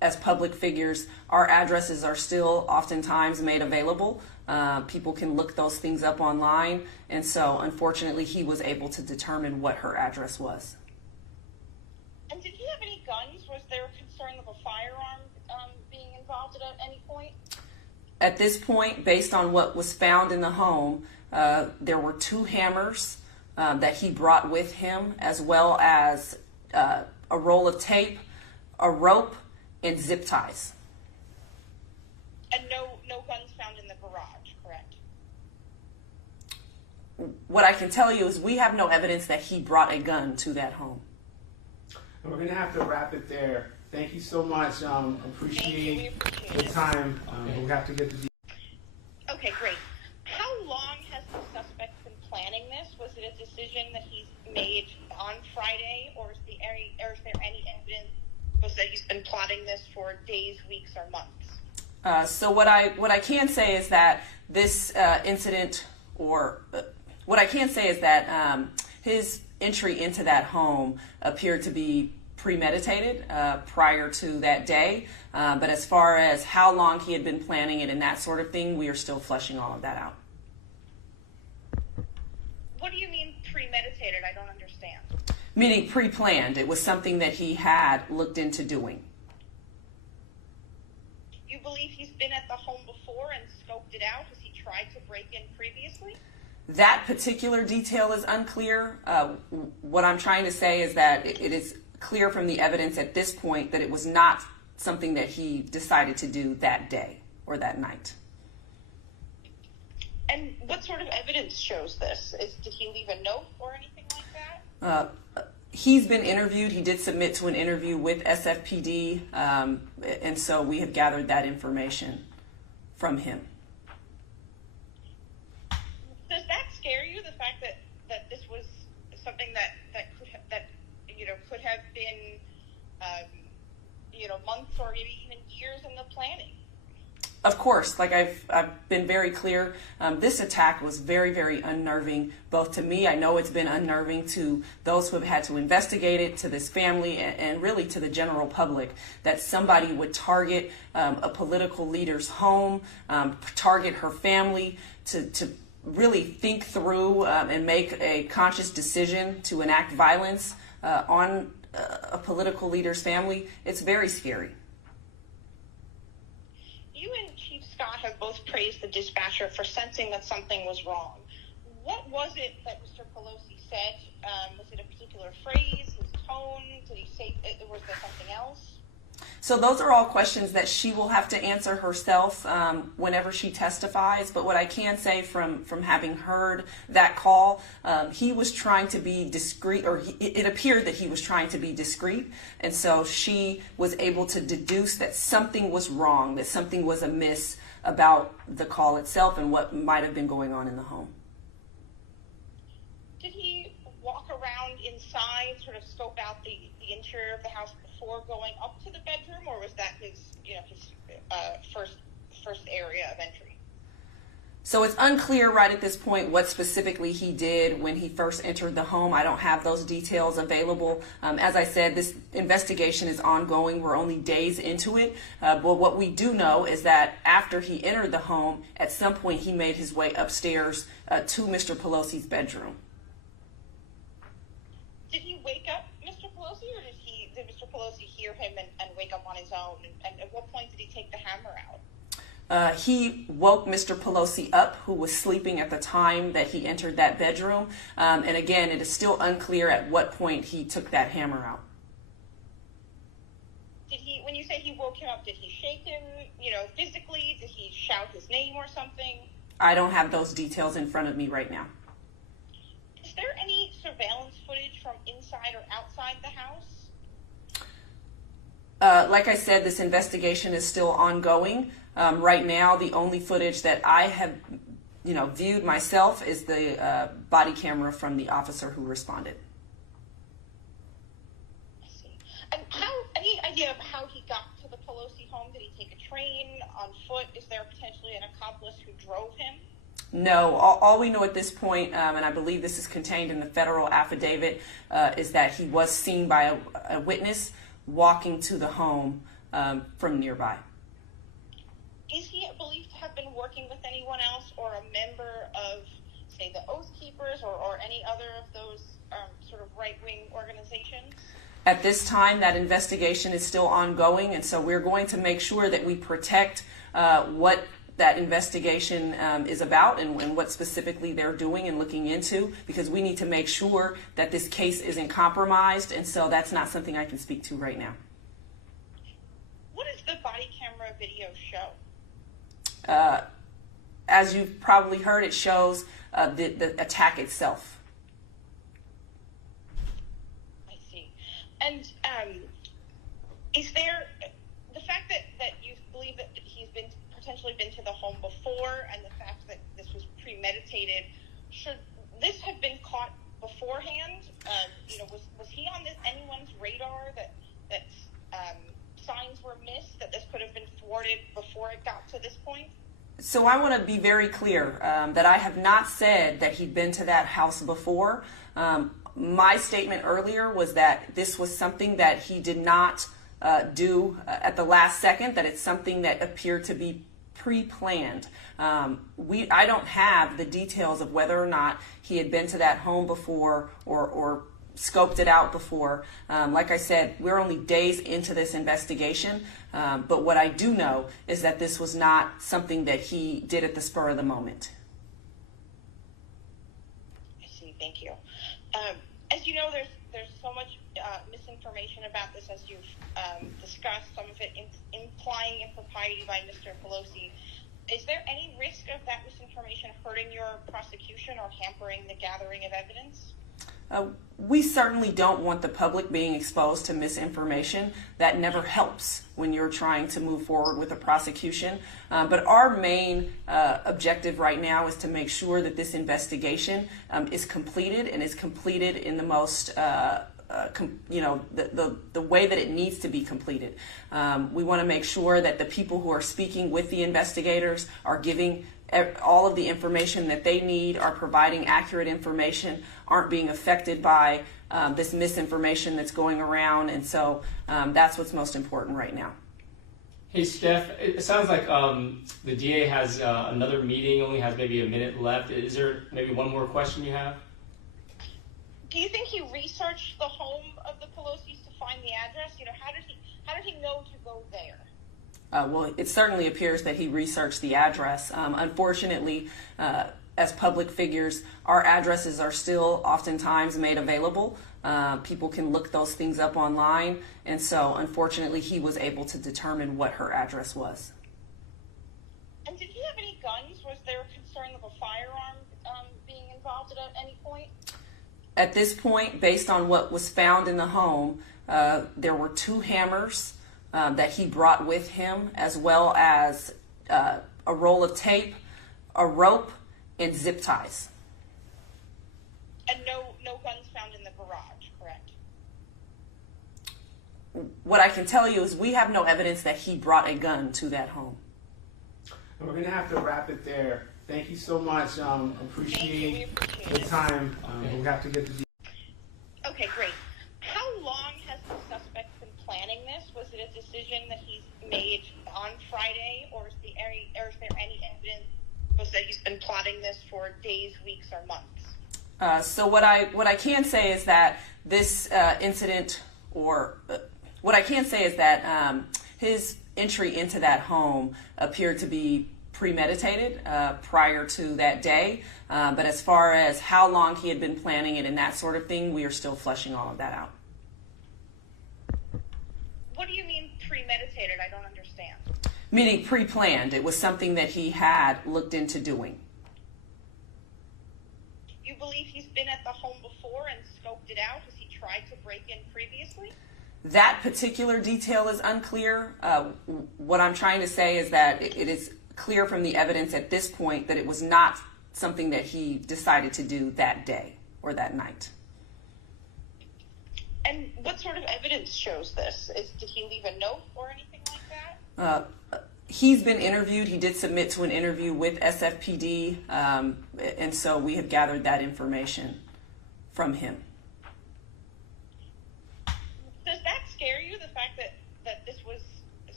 as public figures, our addresses are still oftentimes made available. People can look those things up online, and so unfortunately he was able to determine what her address was. And did he have any guns? Was there concern of a firearm being involved at any point? At this point, based on what was found in the home, there were 2 hammers that he brought with him, as well as a roll of tape, a rope, and zip ties. And no guns found in the garage, correct? What I can tell you is we have no evidence that he brought a gun to that home. We're going to have to wrap it there. Thank you so much. Appreciate the time. We'll have to get the Okay, great. How long has the suspect been planning this? Was it a decision that he's made on Friday, or is there any evidence that he's been plotting this for days, weeks, or months? So what I can say is that this incident, or what I can say is that his entry into that home appeared to be premeditated prior to that day. But as far as how long he had been planning it and that sort of thing, we are still fleshing all of that out. What do you mean premeditated? I don't understand. Meaning pre-planned. It was something that he had looked into doing. You believe he's been at the home before and scoped it out? Has he tried to break in previously? That particular detail is unclear. What I'm trying to say is that it is clear from the evidence at this point that it was not something that he decided to do that day or that night. And what sort of evidence shows this? Did he leave a note or anything like that? He's been interviewed. He did submit to an interview with SFPD, and so we have gathered that information from him. Does that scare you, the fact that this was something that could have been months or maybe even years in the planning? Of course, like I've been very clear, this attack was very, very unnerving, both to me. I know it's been unnerving to those who have had to investigate it, to this family, and really to the general public, that somebody would target a political leader's home, target her family, to really think through and make a conscious decision to enact violence on a political leader's family. It's very scary. You and Chief Scott have both praised the dispatcher for sensing that something was wrong. What was it that Mr. Pelosi said? Was it a particular phrase, his tone? Did he say, was there something else? So those are all questions that she will have to answer herself whenever she testifies. But what I can say from having heard that call, he was trying to be discreet, or it appeared that he was trying to be discreet. And so she was able to deduce that something was wrong, that something was amiss about the call itself and what might have been going on in the home. Did he walk around inside, sort of scope out the interior of the house before going up to the bedroom, or was that his first area of entry? So it's unclear right at this point what specifically he did when he first entered the home. I don't have those details available. As I said, this investigation is ongoing. We're only days into it. But what we do know is that after he entered the home, at some point he made his way upstairs to Mr. Pelosi's bedroom. Did he wake up Mr. Pelosi, or did Mr. Pelosi hear him and wake up on his own? And at what point did he take the hammer out? He woke Mr. Pelosi up, who was sleeping at the time that he entered that bedroom. And again, it is still unclear at what point he took that hammer out. When you say he woke him up, did he shake him, physically? Did he shout his name or something? I don't have those details in front of me right now. Is there any surveillance footage from inside or outside the house? Like I said, this investigation is still ongoing. Right now, the only footage that I have, viewed myself is the body camera from the officer who responded. I see. And any idea of how he got to the Pelosi home? Did he take a train, on foot? Is there potentially an accomplice who drove him? No, all we know at this point, and I believe this is contained in the federal affidavit, is that he was seen by a witness walking to the home from nearby. Is he believed to have been working with anyone else or a member of, say, the Oath Keepers or any other of those sort of right-wing organizations? At this time, that investigation is still ongoing, and so we're going to make sure that we protect what that investigation is about and what specifically they're doing and looking into, because we need to make sure that this case isn't compromised, and so that's not something I can speak to right now. What does the body camera video show? As you've probably heard, it shows the attack itself. I see. And is there the fact that you believe that he's potentially been to the home before, and the fact that this was premeditated, should this have been caught beforehand? Was he on anyone's radar that signs were missed, that this could have been thwarted before it got to this point? So I want to be very clear that I have not said that he'd been to that house before. My statement earlier was that this was something that he did not do at the last second, that it's something that appeared to be pre-planned. I don't have the details of whether or not he had been to that home before or scoped it out before. Like I said, we're only days into this investigation, but what I do know is that this was not something that he did at the spur of the moment. I see. Thank you. As you know, there's so much misinformation about this, as you've discussed, some of it implying impropriety by Mr. Pelosi. Is there any risk of that misinformation hurting your prosecution or hampering the gathering of evidence? We certainly don't want the public being exposed to misinformation. That never helps when you're trying to move forward with a prosecution. But our main objective right now is to make sure that this investigation is completed, and is completed in the most the way that it needs to be completed. We want to make sure that the people who are speaking with the investigators are giving all of the information that they need, are providing accurate information, aren't being affected by this misinformation that's going around, and so that's what's most important right now. Hey, Steph, it sounds like the DA has another meeting, only has maybe a minute left. Is there maybe one more question you have? Do you think he researched the home of the Pelosi's to find the address? How did he know to go there? Well, it certainly appears that he researched the address. Unfortunately, as public figures, our addresses are still oftentimes made available. People can look those things up online, and so unfortunately he was able to determine what her address was. And did he have any guns? Was there a concern of a firearm being involved at any point? At this point, based on what was found in the home, there were 2 hammers that he brought with him, as well as a roll of tape, a rope, and zip ties. And no guns found in the garage, correct? What I can tell you is we have no evidence that he brought a gun to that home. And we're going to have to wrap it there. Thank you so much. Appreciate the time. We have to get the... Okay, great. How long has the suspect been planning this? Was it a decision that he's made on Friday, or is there any evidence that he's been plotting this for days, weeks, or months? So what I can say is that this incident, what I can say is that his entry into that home appeared to be premeditated prior to that day. But as far as how long he had been planning it and that sort of thing, we are still fleshing all of that out. What do you mean premeditated? I don't understand. Meaning pre-planned. It was something that he had looked into doing. You believe he's been at the home before and scoped it out? Has he tried to break in previously? That particular detail is unclear. What I'm trying to say is that it is clear from the evidence at this point that it was not something that he decided to do that day or that night. And what sort of evidence shows this? Did he leave a note or anything like that? He's been interviewed. He did submit to an interview with SFPD, and so we have gathered that information from him. Does that scare you, the fact that this was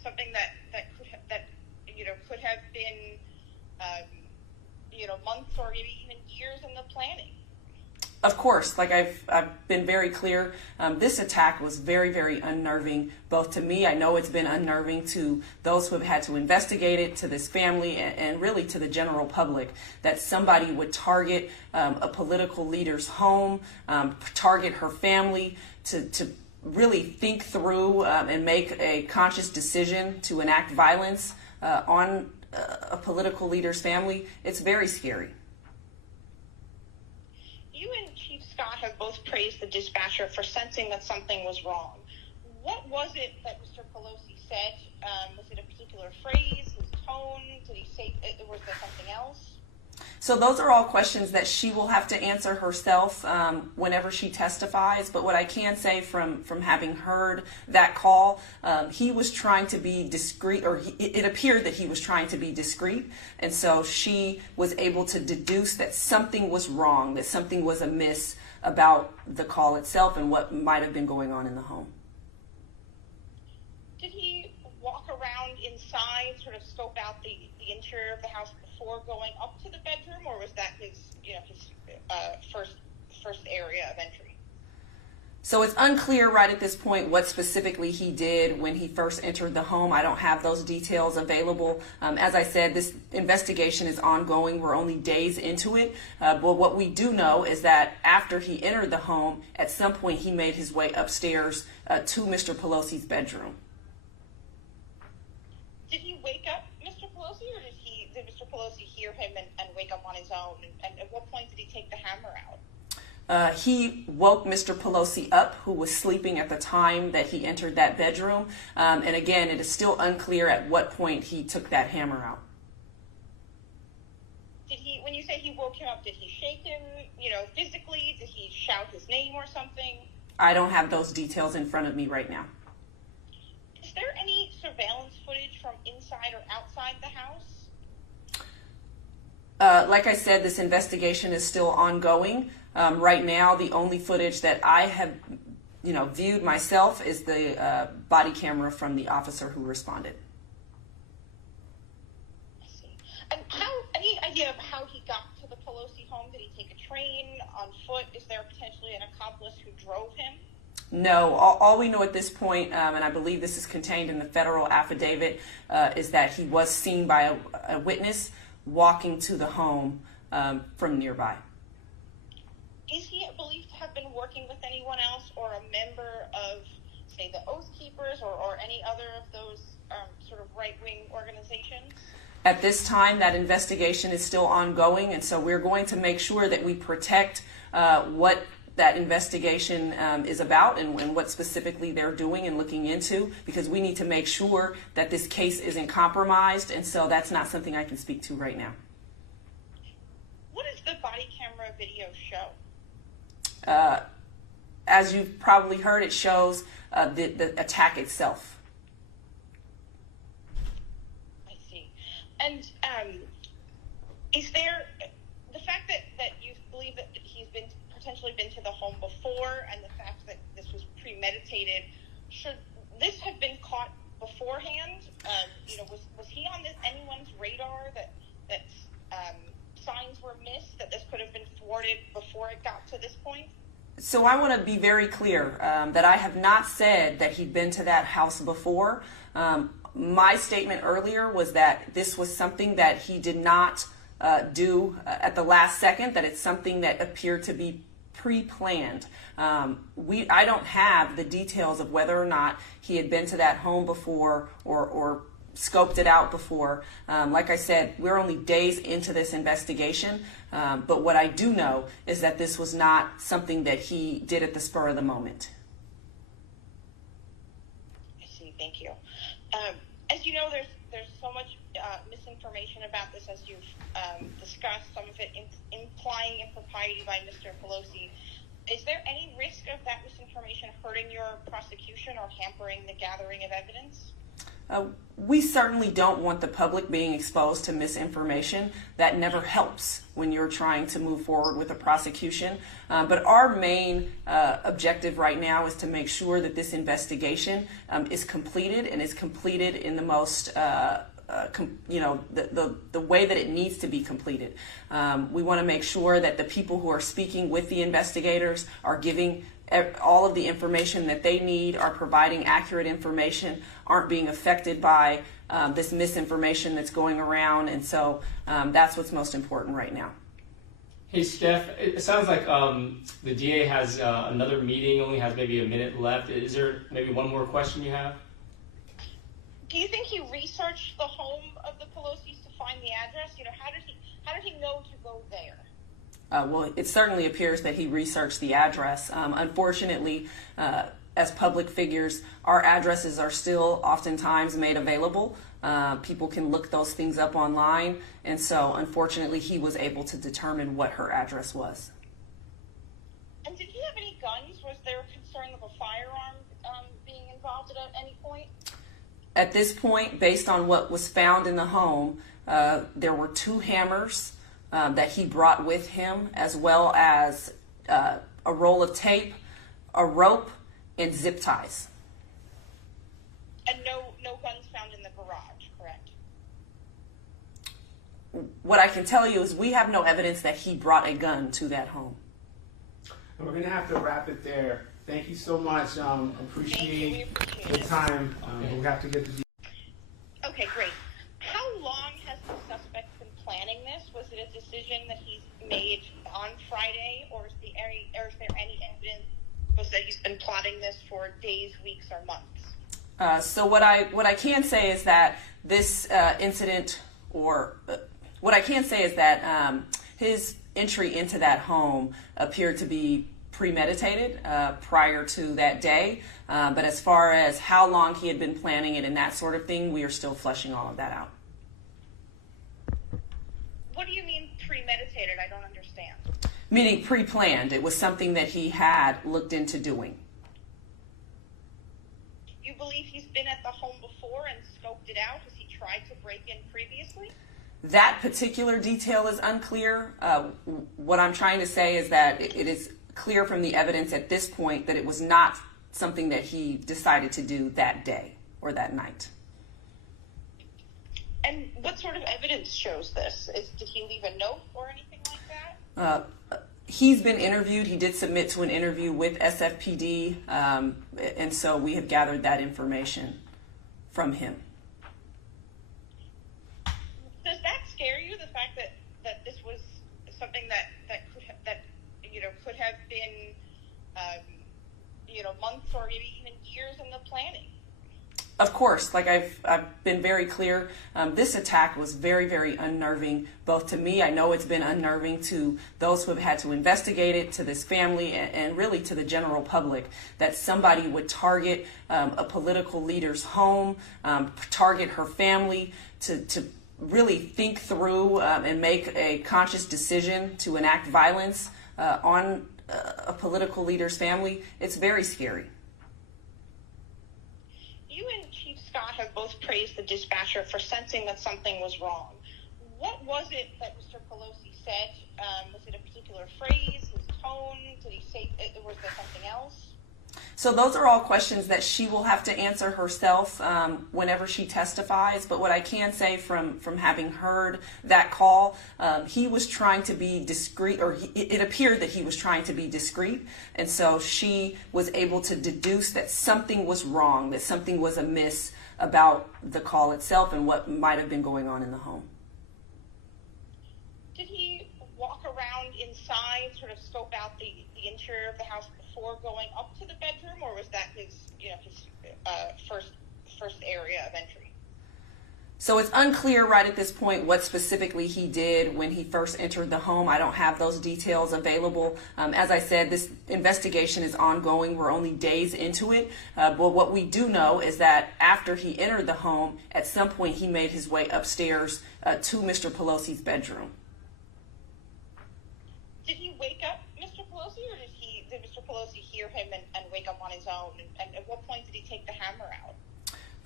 something that could have been months or maybe even years in the planning. Of course, like I've been very clear, this attack was very, very unnerving, both to me. I know it's been unnerving to those who have had to investigate it, to this family, and really to the general public, that somebody would target a political leader's home, target her family, to really think through and make a conscious decision to enact violence on a political leader's family. It's very scary. You and Chief Scott have both praised the dispatcher for sensing that something was wrong. What was it that Mr. Pelosi said? Was it a particular phrase, his tone? Did he say, was there something else? So those are all questions that she will have to answer herself whenever she testifies. But what I can say from having heard that call, he was trying to be discreet, or it appeared that he was trying to be discreet. And so she was able to deduce that something was wrong, that something was amiss about the call itself and what might have been going on in the home. Did he walk around inside, sort of scope out the interior of the house before going up to the bedroom, or was that his first area of entry? So it's unclear right at this point what specifically he did when he first entered the home. I don't have those details available. As I said, this investigation is ongoing. We're only days into it. But what we do know is that after he entered the home, at some point he made his way upstairs to Mr. Pelosi's bedroom. Did he wake up Mr. Pelosi, or did Mr. Pelosi hear him and wake up on his own? And at what point did he take the hammer out? He woke Mr. Pelosi up, who was sleeping at the time that he entered that bedroom. And again, it is still unclear at what point he took that hammer out. When you say he woke him up, did he shake him, physically? Did he shout his name or something? I don't have those details in front of me right now. Is there any surveillance footage from inside or outside the house? Like I said, this investigation is still ongoing. Right now, the only footage that I have, viewed myself is the body camera from the officer who responded. I see. And any idea of how he got to the Pelosi home? Did he take a train, on foot? Is there potentially an accomplice who drove him? No, all we know at this point, and I believe this is contained in the federal affidavit, is that he was seen by a witness walking to the home from nearby. Is he believed to have been working with anyone else or a member of, say, the Oath Keepers or any other of those sort of right-wing organizations? At this time, that investigation is still ongoing, and so we're going to make sure that we protect what that investigation is about and what specifically they're doing and looking into, because we need to make sure that this case isn't compromised, and so that's not something I can speak to right now. What does the body camera video show? As you've probably heard, it shows the attack itself. I see. And is there the fact that you believe that he's potentially been to the home before, and the fact that this was premeditated, should this have been caught beforehand? Was he on anyone's radar that signs were missed, that this could have been thwarted before it got to this point? So I want to be very clear that I have not said that he'd been to that house before. My statement earlier was that this was something that he did not do at the last second, that it's something that appeared to be pre-planned. I don't have the details of whether or not he had been to that home before or scoped it out before. Like I said, we're only days into this investigation, but what I do know is that this was not something that he did at the spur of the moment. I see. Thank you. As you know, there's so much misinformation about this, as you've discussed, some of it implying impropriety by Mr. Pelosi. Is there any risk of that misinformation hurting your prosecution or hampering the gathering of evidence? We certainly don't want the public being exposed to misinformation. That never helps when you're trying to move forward with a prosecution. But our main objective right now is to make sure that this investigation is completed and is completed in the most the way that it needs to be completed. We want to make sure that the people who are speaking with the investigators are giving all of the information that they need, are providing accurate information, aren't being affected by this misinformation that's going around. And so that's what's most important right now. Hey, Steph, it sounds like the DA has another meeting, only has maybe a minute left. Is there maybe one more question you have? Do you think he researched the home of the Pelosi's to find the address? How did he know to go there? Well, it certainly appears that he researched the address. Unfortunately, as public figures, our addresses are still oftentimes made available. People can look those things up online, and so unfortunately he was able to determine what her address was. And did he have any guns? Was there a concern of a firearm being involved at any point? At this point, based on what was found in the home, there were 2 hammers that he brought with him, as well as a roll of tape, a rope, and zip ties. And no guns found in the garage, correct? What I can tell you is we have no evidence that he brought a gun to that home. And we're going to have to wrap it there. Thank you so much. Appreciate the time. We have to get the... Okay, great. How long has the suspect been planning this? Was it a decision that he's made on Friday, or is there any evidence that he's been plotting this for days, weeks, or months? So what I can say is that this incident, what I can say is that his entry into that home appeared to be premeditated prior to that day. But as far as how long he had been planning it and that sort of thing, we are still fleshing all of that out. What do you mean premeditated? I don't understand. Meaning pre-planned. It was something that he had looked into doing. You believe he's been at the home before and scoped it out? Has he tried to break in previously? That particular detail is unclear. What I'm trying to say is that it is clear from the evidence at this point that it was not something that he decided to do that day or that night. And what sort of evidence shows this? Did he leave a note or anything like that? He's been interviewed. He did submit to an interview with SFPD, and so we have gathered that information from him. Does that scare you, the fact that this was something that could have been months or maybe even years in the planning? Of course, like I've been very clear, this attack was very, very unnerving, both to me. I know it's been unnerving to those who have had to investigate it, to this family, and really to the general public, that somebody would target a political leader's home, target her family, to really think through and make a conscious decision to enact violence on a political leader's family. It's very scary. You and Chief Scott have both praised the dispatcher for sensing that something was wrong. What was it that Mr. Pelosi said? Was it a particular phrase, his tone? Did he say, was there something else? So those are all questions that she will have to answer herself whenever she testifies. But what I can say from having heard that call, he was trying to be discreet, or it appeared that he was trying to be discreet. And so she was able to deduce that something was wrong, that something was amiss about the call itself and what might have been going on in the home. Did he walk around inside, sort of scope out the interior of the house before going up to the bedroom, or was that his first area of entry? So it's unclear right at this point what specifically he did when he first entered the home. I don't have those details available. As I said, this investigation is ongoing. We're only days into it. But what we do know is that after he entered the home, at some point he made his way upstairs to Mr. Pelosi's bedroom. Did he wake up Mr. Pelosi, or did Mr. Pelosi hear him and wake up on his own? And at what point did he take the hammer out?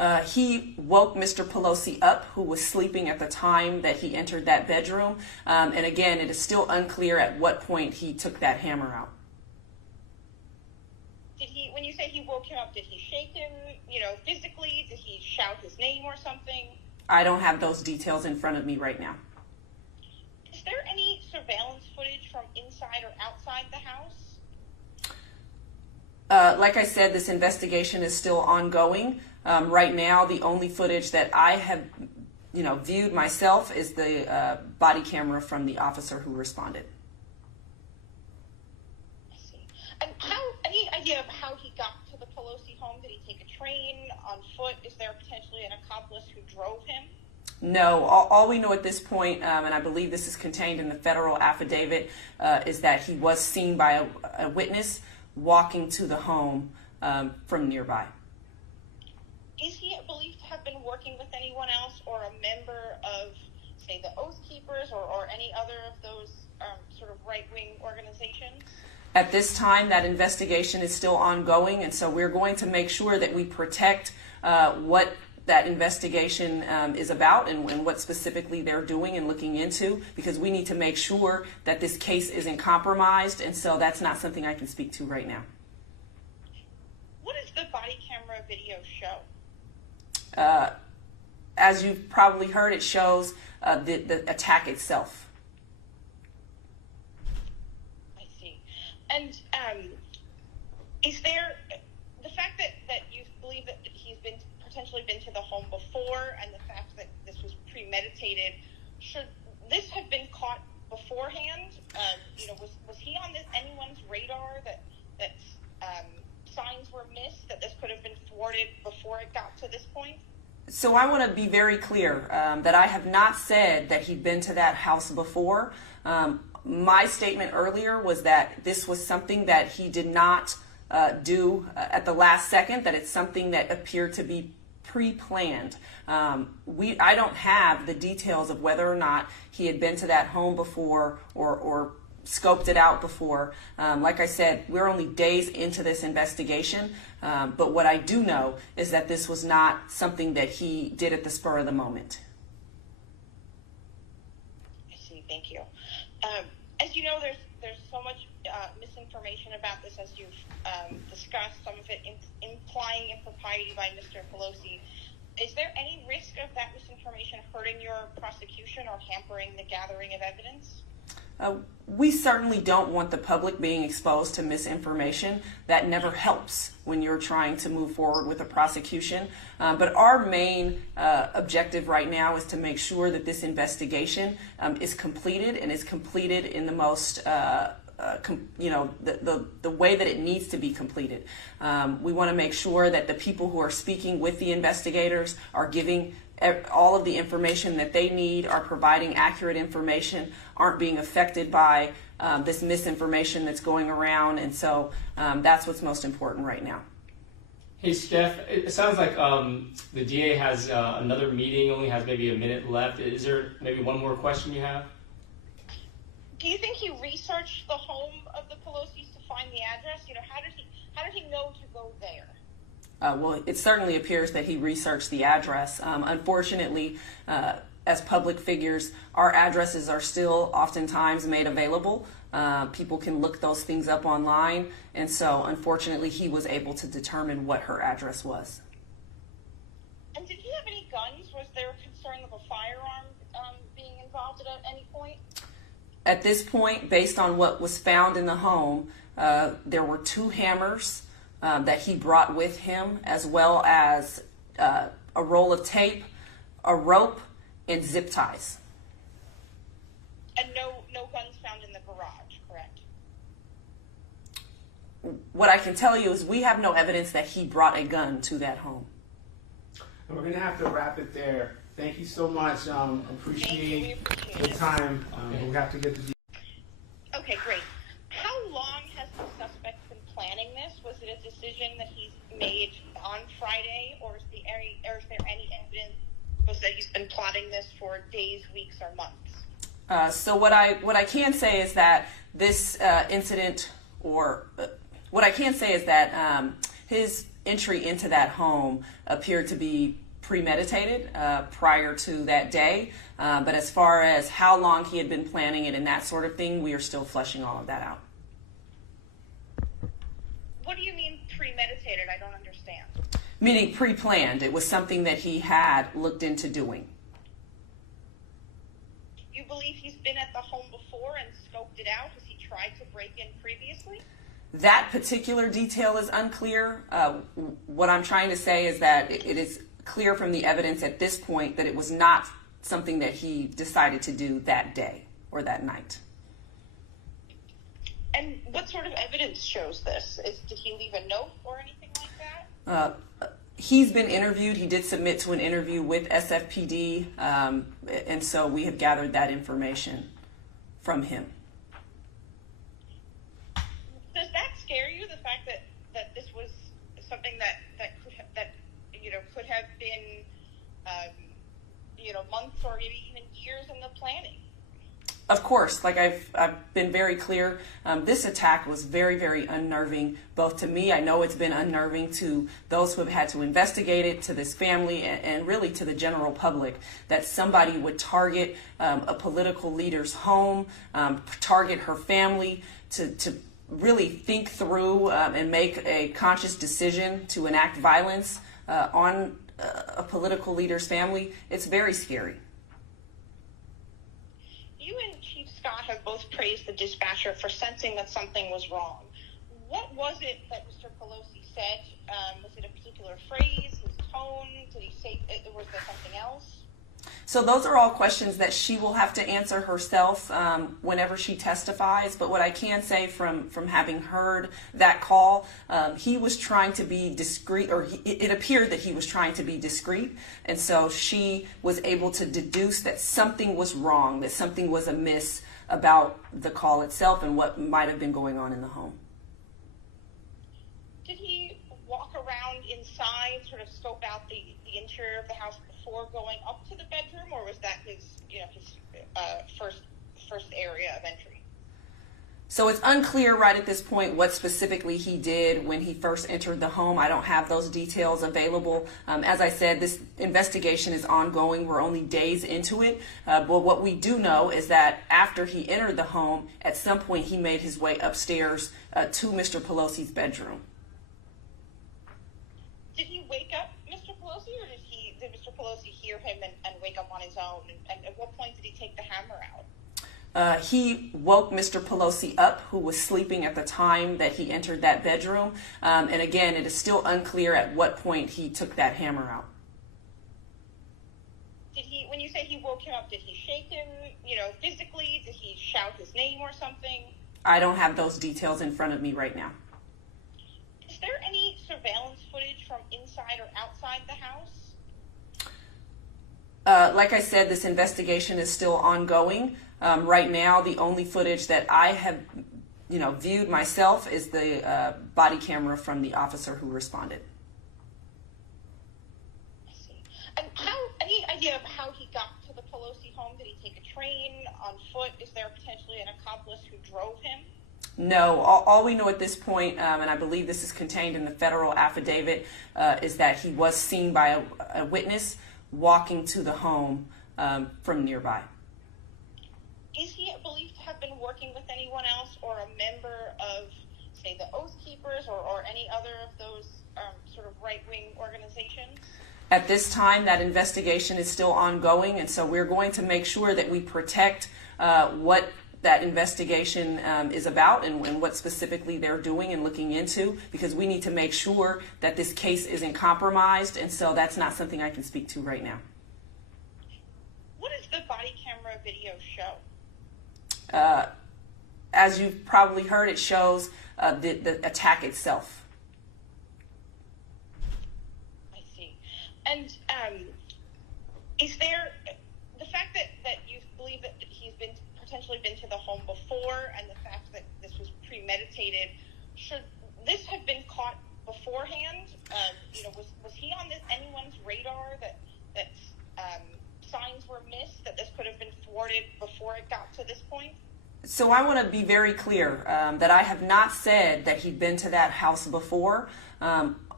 He woke Mr. Pelosi up, who was sleeping at the time that he entered that bedroom. And again, it is still unclear at what point he took that hammer out. When you say he woke him up, did he shake him, physically? Did he shout his name or something? I don't have those details in front of me right now. Is there any surveillance footage from inside or outside the house? Like I said, this investigation is still ongoing. Right now, the only footage that I have, viewed myself is the body camera from the officer who responded. I see. And any idea of how he got to the Pelosi home? Did he take a train, on foot? Is there potentially an accomplice who drove him? No, all we know at this point, and I believe this is contained in the federal affidavit, is that he was seen by a witness walking to the home from nearby. Is he believed to have been working with anyone else or a member of, say, the Oath Keepers or any other of those sort of right-wing organizations? At this time, that investigation is still ongoing, and so we're going to make sure that we protect what that investigation is about and what specifically they're doing and looking into, because we need to make sure that this case isn't compromised, and so that's not something I can speak to right now. What does the body camera video show? As you've probably heard, it shows the attack itself. I see. And is there the fact that you believe that he's potentially been to the home before, and the fact that this was premeditated, should this have been caught beforehand? Was he on anyone's radar that signs were missed, that this could have been thwarted before it got to this point? So I want to be very clear that I have not said that he'd been to that house before. My statement earlier was that this was something that he did not do at the last second, that it's something that appeared to be pre-planned. I don't have the details of whether or not he had been to that home before or scoped it out before. Like I said, we're only days into this investigation, but what I do know is that this was not something that he did at the spur of the moment. I see. Thank you. As you know, there's so much misinformation about this, as you've discussed, some of it implying impropriety by Mr. Pelosi. Is there any risk of that misinformation hurting your prosecution or hampering the gathering of evidence? We certainly don't want the public being exposed to misinformation. That never helps when you're trying to move forward with a prosecution. But our main objective right now is to make sure that this investigation is completed, and is completed in the most the way that it needs to be completed. We want to make sure that the people who are speaking with the investigators are giving all of the information that they need, are providing accurate information, aren't being affected by this misinformation that's going around, and so that's what's most important right now. Hey, Steph, it sounds like the DA has another meeting, only has maybe a minute left. Is there maybe one more question you have? Do you think he researched the home of the Pelosi's to find the address? How did he know to go there? Well, it certainly appears that he researched the address. Unfortunately, as public figures, our addresses are still oftentimes made available. People can look those things up online, and so unfortunately he was able to determine what her address was. And did he have any guns? Was there a concern of a firearm being involved at any point? At this point, based on what was found in the home, there were 2 hammers that he brought with him, as well as a roll of tape, a rope, and zip ties. And no guns found in the garage, correct? What I can tell you is we have no evidence that he brought a gun to that home. And we're going to have to wrap it there. Thank you so much. Appreciate the time. We have to get the... Okay, great. How long has the suspect been planning this? Was it a decision that he's made on Friday, or is there any evidence that he's been plotting this for days, weeks, or months? So what I can say is that this incident, or what I can say is that his entry into that home appeared to be premeditated prior to that day. But as far as how long he had been planning it and that sort of thing, we are still fleshing all of that out. What do you mean premeditated? I don't understand. Meaning pre-planned. It was something that he had looked into doing. You believe he's been at the home before and scoped it out? Has he tried to break in previously? That particular detail is unclear. What I'm trying to say is that it is clear from the evidence at this point that it was not something that he decided to do that day or that night. And what sort of evidence shows this? Did he leave a note or anything like that? He's been interviewed. He did submit to an interview with SFPD, and so we have gathered that information from him. Does that scare you, the fact that this was something that could have been months or maybe even years in the planning? Of course, like I've been very clear, this attack was very, very unnerving, both to me. I know it's been unnerving to those who have had to investigate it, to this family, and really to the general public, that somebody would target a political leader's home, target her family, to really think through and make a conscious decision to enact violence on a political leader's family. It's very scary. You and Chief Scott have both praised the dispatcher for sensing that something was wrong. What was it that Mr. Pelosi said? Was it a particular phrase, his tone? Did he say, was there something else? So those are all questions that she will have to answer herself whenever she testifies. But what I can say from having heard that call, he was trying to be discreet, or it appeared that he was trying to be discreet. And so she was able to deduce that something was wrong, that something was amiss about the call itself and what might have been going on in the home. Did he walk around inside, sort of scope out the interior of the house before going up to the bedroom, or was that his first area of entry? So it's unclear right at this point what specifically he did when he first entered the home. I don't have those details available. As I said, this investigation is ongoing. We're only days into it. But what we do know is that after he entered the home, at some point he made his way upstairs to Mr. Pelosi's bedroom. Did he wake up Mr. Pelosi, or did Mr. Pelosi hear him and wake up on his own? And at what point did he take the hammer out? He woke Mr. Pelosi up, who was sleeping at the time that he entered that bedroom. And again, it is still unclear at what point he took that hammer out. When you say he woke him up, did he shake him, physically? Did he shout his name or something? I don't have those details in front of me right now. Is there any surveillance footage from inside or outside the house? Like I said, this investigation is still ongoing. Right now, the only footage that I have, viewed myself is the body camera from the officer who responded. I see. And any idea of how he got to the Pelosi home? Did he take a train, on foot? Is there potentially an accomplice who drove him? No, all we know at this point, and I believe this is contained in the federal affidavit, is that he was seen by a witness walking to the home from nearby. Is he believed to have been working with anyone else or a member of, say, the Oath Keepers or any other of those sort of right-wing organizations? At this time, that investigation is still ongoing, and so we're going to make sure that we protect what that investigation is about and what specifically they're doing and looking into, because we need to make sure that this case isn't compromised, and so that's not something I can speak to right now. What does the body camera video show? As you've probably heard, it shows the attack itself. I see. And is there the fact that you believe that he's potentially been to the home before, and the fact that this was premeditated, should this have been caught beforehand? Was he on anyone's radar that signs were missed, that this could have been thwarted before it got to this point? So I want to be very clear that I have not said that he'd been to that house before.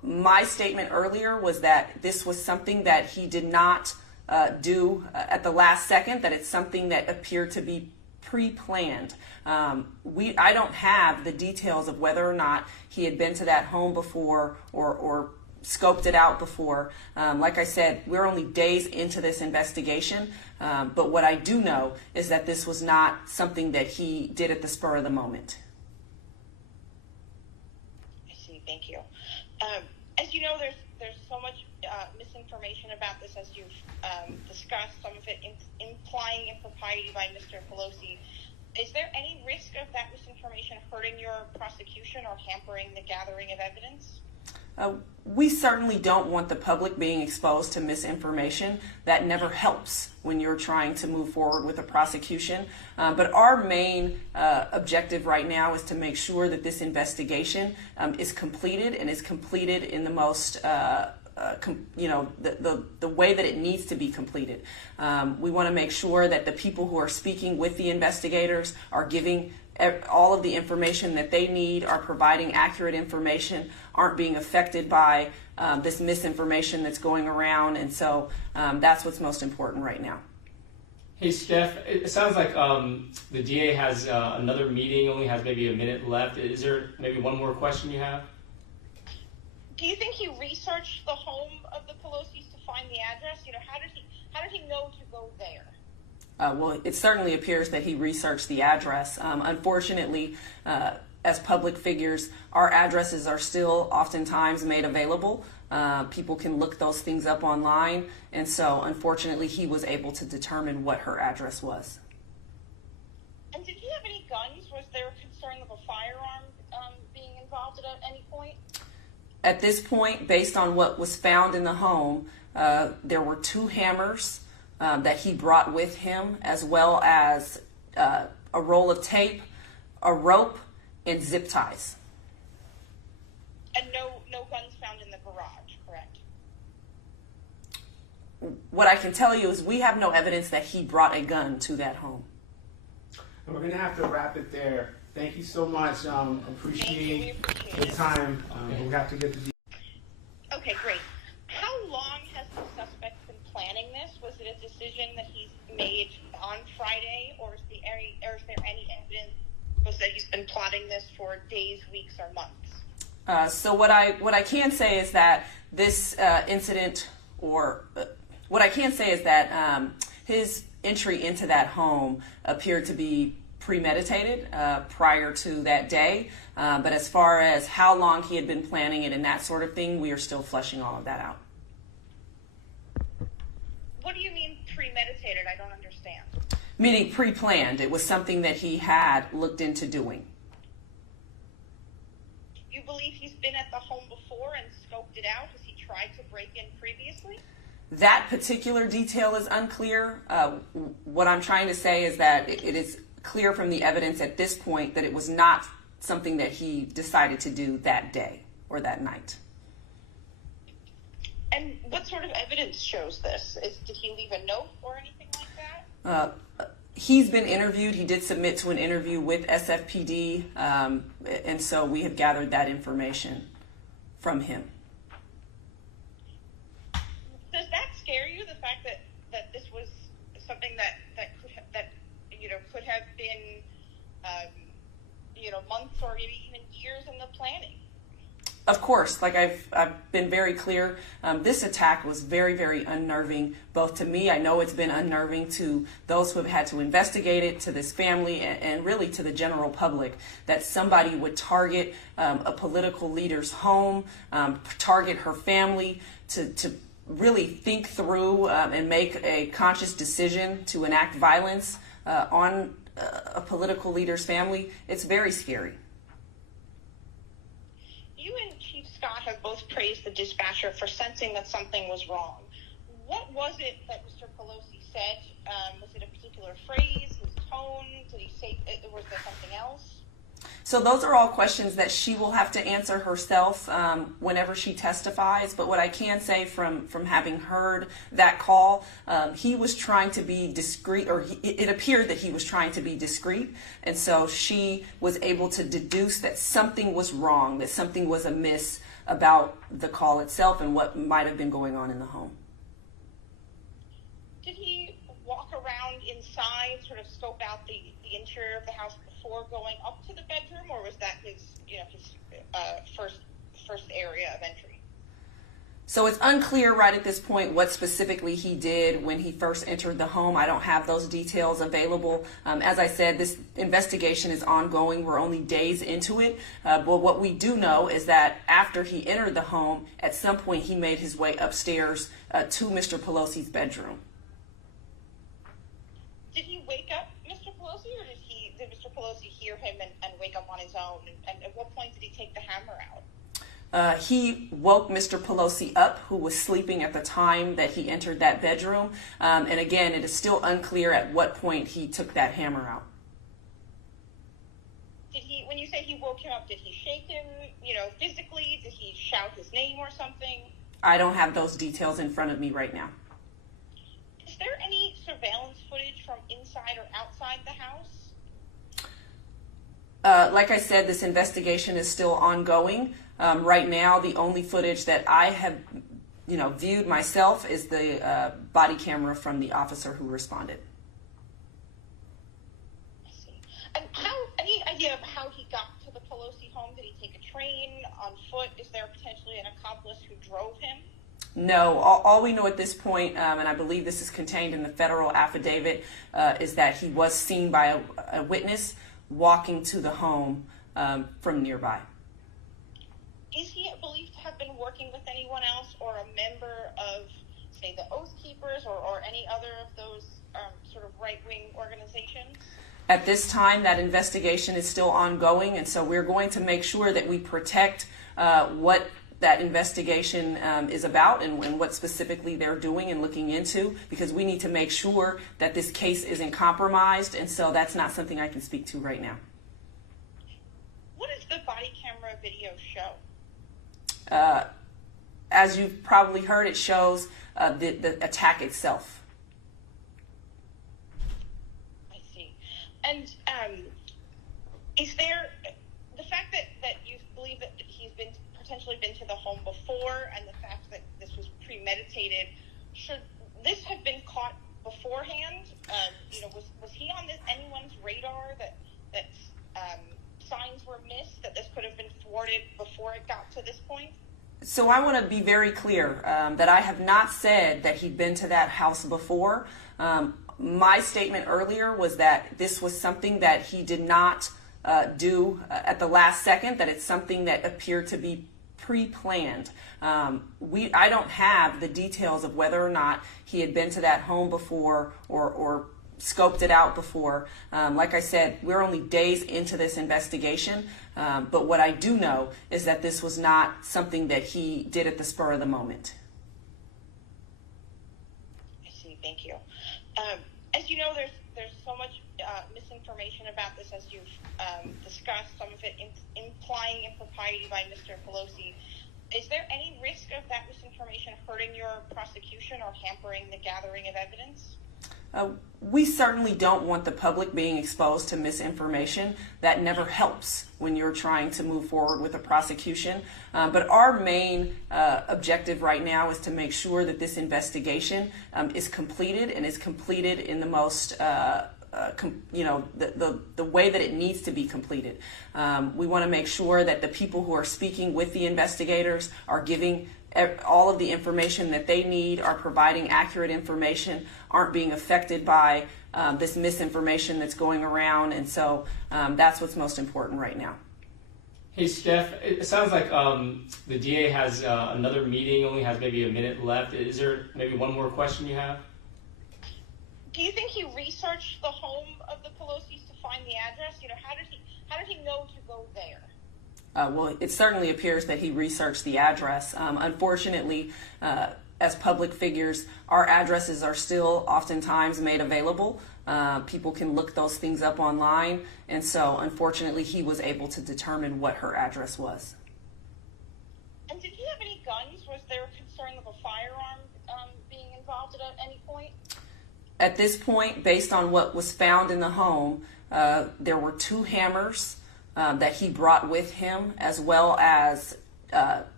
My statement earlier was that this was something that he did not do at the last second, that it's something that appeared to be pre-planned. I don't have the details of whether or not he had been to that home before or scoped it out before. Like I said, we're only days into this investigation, but what I do know is that this was not something that he did at the spur of the moment. I see. Thank you. As you know, there's so much misinformation about this, as you've discussed, some of it implying impropriety by Mr. Pelosi. Is there any risk of that misinformation hurting your prosecution or hampering the gathering of evidence? We certainly don't want the public being exposed to misinformation. That never helps when you're trying to move forward with a prosecution. But our main objective right now is to make sure that this investigation is completed and is completed in the most the way that it needs to be completed. We want to make sure that the people who are speaking with the investigators are giving all of the information that they need, are providing accurate information, aren't being affected by this misinformation that's going around. And so that's what's most important right now. Hey, Steph, it sounds like the DA has another meeting, only has maybe a minute left. Is there maybe one more question you have? Do you think he researched the home of the Pelosi's to find the address? How did he know to go there? Well, it certainly appears that he researched the address. Unfortunately, as public figures, our addresses are still oftentimes made available. People can look those things up online, and so unfortunately he was able to determine what her address was. And did he have any guns? Was there a concern of a firearm being involved at any point? At this point, based on what was found in the home, there were 2 hammers that he brought with him, as well as a roll of tape, a rope, and zip ties. And no guns found in the garage, correct? What I can tell you is we have no evidence that he brought a gun to that home. We're going to have to wrap it there. Thank you so much. Appreciate the time. We have to get the... Okay, great. How long has the suspect been planning this? Was it a decision that he's made on Friday, or is there any evidence that he's been plotting this for days, weeks, or months? So what I can say is that this incident, what I can say is that his entry into that home appeared to be premeditated prior to that day. But as far as how long he had been planning it and that sort of thing, we are still fleshing all of that out. What do you mean premeditated? I don't understand. Meaning pre-planned. It was something that he had looked into doing. You believe he's been at the home before and scoped it out? Has he tried to break in previously? That particular detail is unclear. What I'm trying to say is that it is clear from the evidence at this point that it was not something that he decided to do that day or that night. And what sort of evidence shows this? Did he leave a note or anything like that? He's been interviewed. He did submit to an interview with SFPD, and so we have gathered that information from him. Does that scare you, the fact that this was something that could have been months or maybe even years in the planning? Of course, like I've been very clear, this attack was very, very unnerving, both to me. I know it's been unnerving to those who have had to investigate it, to this family, and really to the general public, that somebody would target a political leader's home, target her family, to really think through and make a conscious decision to enact violence on a political leader's family. It's very scary. You and Chief Scott have both praised the dispatcher for sensing that something was wrong. What was it that Mr. Pelosi said? Was it a particular phrase, his tone? Did he say, was there something else? So those are all questions that she will have to answer herself whenever she testifies. But what I can say from having heard that call, he was trying to be discreet, or it appeared that he was trying to be discreet. And so she was able to deduce that something was wrong, that something was amiss about the call itself and what might have been going on in the home. Did he walk around inside, sort of scope out the interior of the house before going up to the bedroom, or was that his first area of entry? So it's unclear right at this point what specifically he did when he first entered the home. I don't have those details available. As I said, this investigation is ongoing. We're only days into it. But what we do know is that after he entered the home, at some point he made his way upstairs to Mr. Pelosi's bedroom. Did he wake up Mr. Pelosi, or did Mr. Pelosi hear him and wake up on his own? And at what point did he take the hammer out? He woke Mr. Pelosi up, who was sleeping at the time that he entered that bedroom. And again, it is still unclear at what point he took that hammer out. When you say he woke him up, did he shake him, physically? Did he shout his name or something? I don't have those details in front of me right now. Is there any surveillance footage from inside or outside the house? Like I said, this investigation is still ongoing. Right now, the only footage that I have, viewed myself is the body camera from the officer who responded. I see. And any idea of how he got to the Pelosi home? Did he take a train, on foot? Is there potentially an accomplice who drove him? No, all we know at this point, and I believe this is contained in the federal affidavit, is that he was seen by a witness walking to the home from nearby. Is he believed to have been working with anyone else or a member of, say, the Oath Keepers or any other of those sort of right-wing organizations? At this time, that investigation is still ongoing, and so we're going to make sure that we protect what that investigation is about and what specifically they're doing and looking into, because we need to make sure that this case isn't compromised, and so that's not something I can speak to right now. What does the body camera video show? As you've probably heard, it shows the attack itself. I see. And is there the fact that you believe that he's potentially been to the home before, and the fact that this was premeditated, should this have been caught beforehand? Was he on anyone's radar that signs were missed, that this could have been thwarted before it got to this point? So I want to be very clear that I have not said that he'd been to that house before. My statement earlier was that this was something that he did not do at the last second, that it's something that appeared to be pre-planned. I don't have the details of whether or not he had been to that home before or scoped it out before. Like I said, we're only days into this investigation, but what I do know is that this was not something that he did at the spur of the moment. I see. Thank you. As you know, there's so much misinformation about this, as you've discussed, some of it implying impropriety by Mr. Pelosi. Is there any risk of that misinformation hurting your prosecution or hampering the gathering of evidence? We certainly don't want the public being exposed to misinformation. That never helps when you're trying to move forward with a prosecution. But our main objective right now is to make sure that this investigation is completed, and is completed in the most the way that it needs to be completed. We want to make sure that the people who are speaking with the investigators are giving all of the information that they need, are providing accurate information, aren't being affected by this misinformation that's going around, and so that's what's most important right now. Hey, Steph, it sounds like the DA has another meeting, only has maybe a minute left. Is there maybe one more question you have? Do you think he researched the home of the Pelosi's to find the address? How did he know to go there? Well, it certainly appears that he researched the address. Unfortunately, as public figures, our addresses are still oftentimes made available. People can look those things up online, and so unfortunately he was able to determine what her address was. And did he have any guns? Was there concern of a firearm being involved at any point? At this point, based on what was found in the home, there were 2 hammers that he brought with him, as well as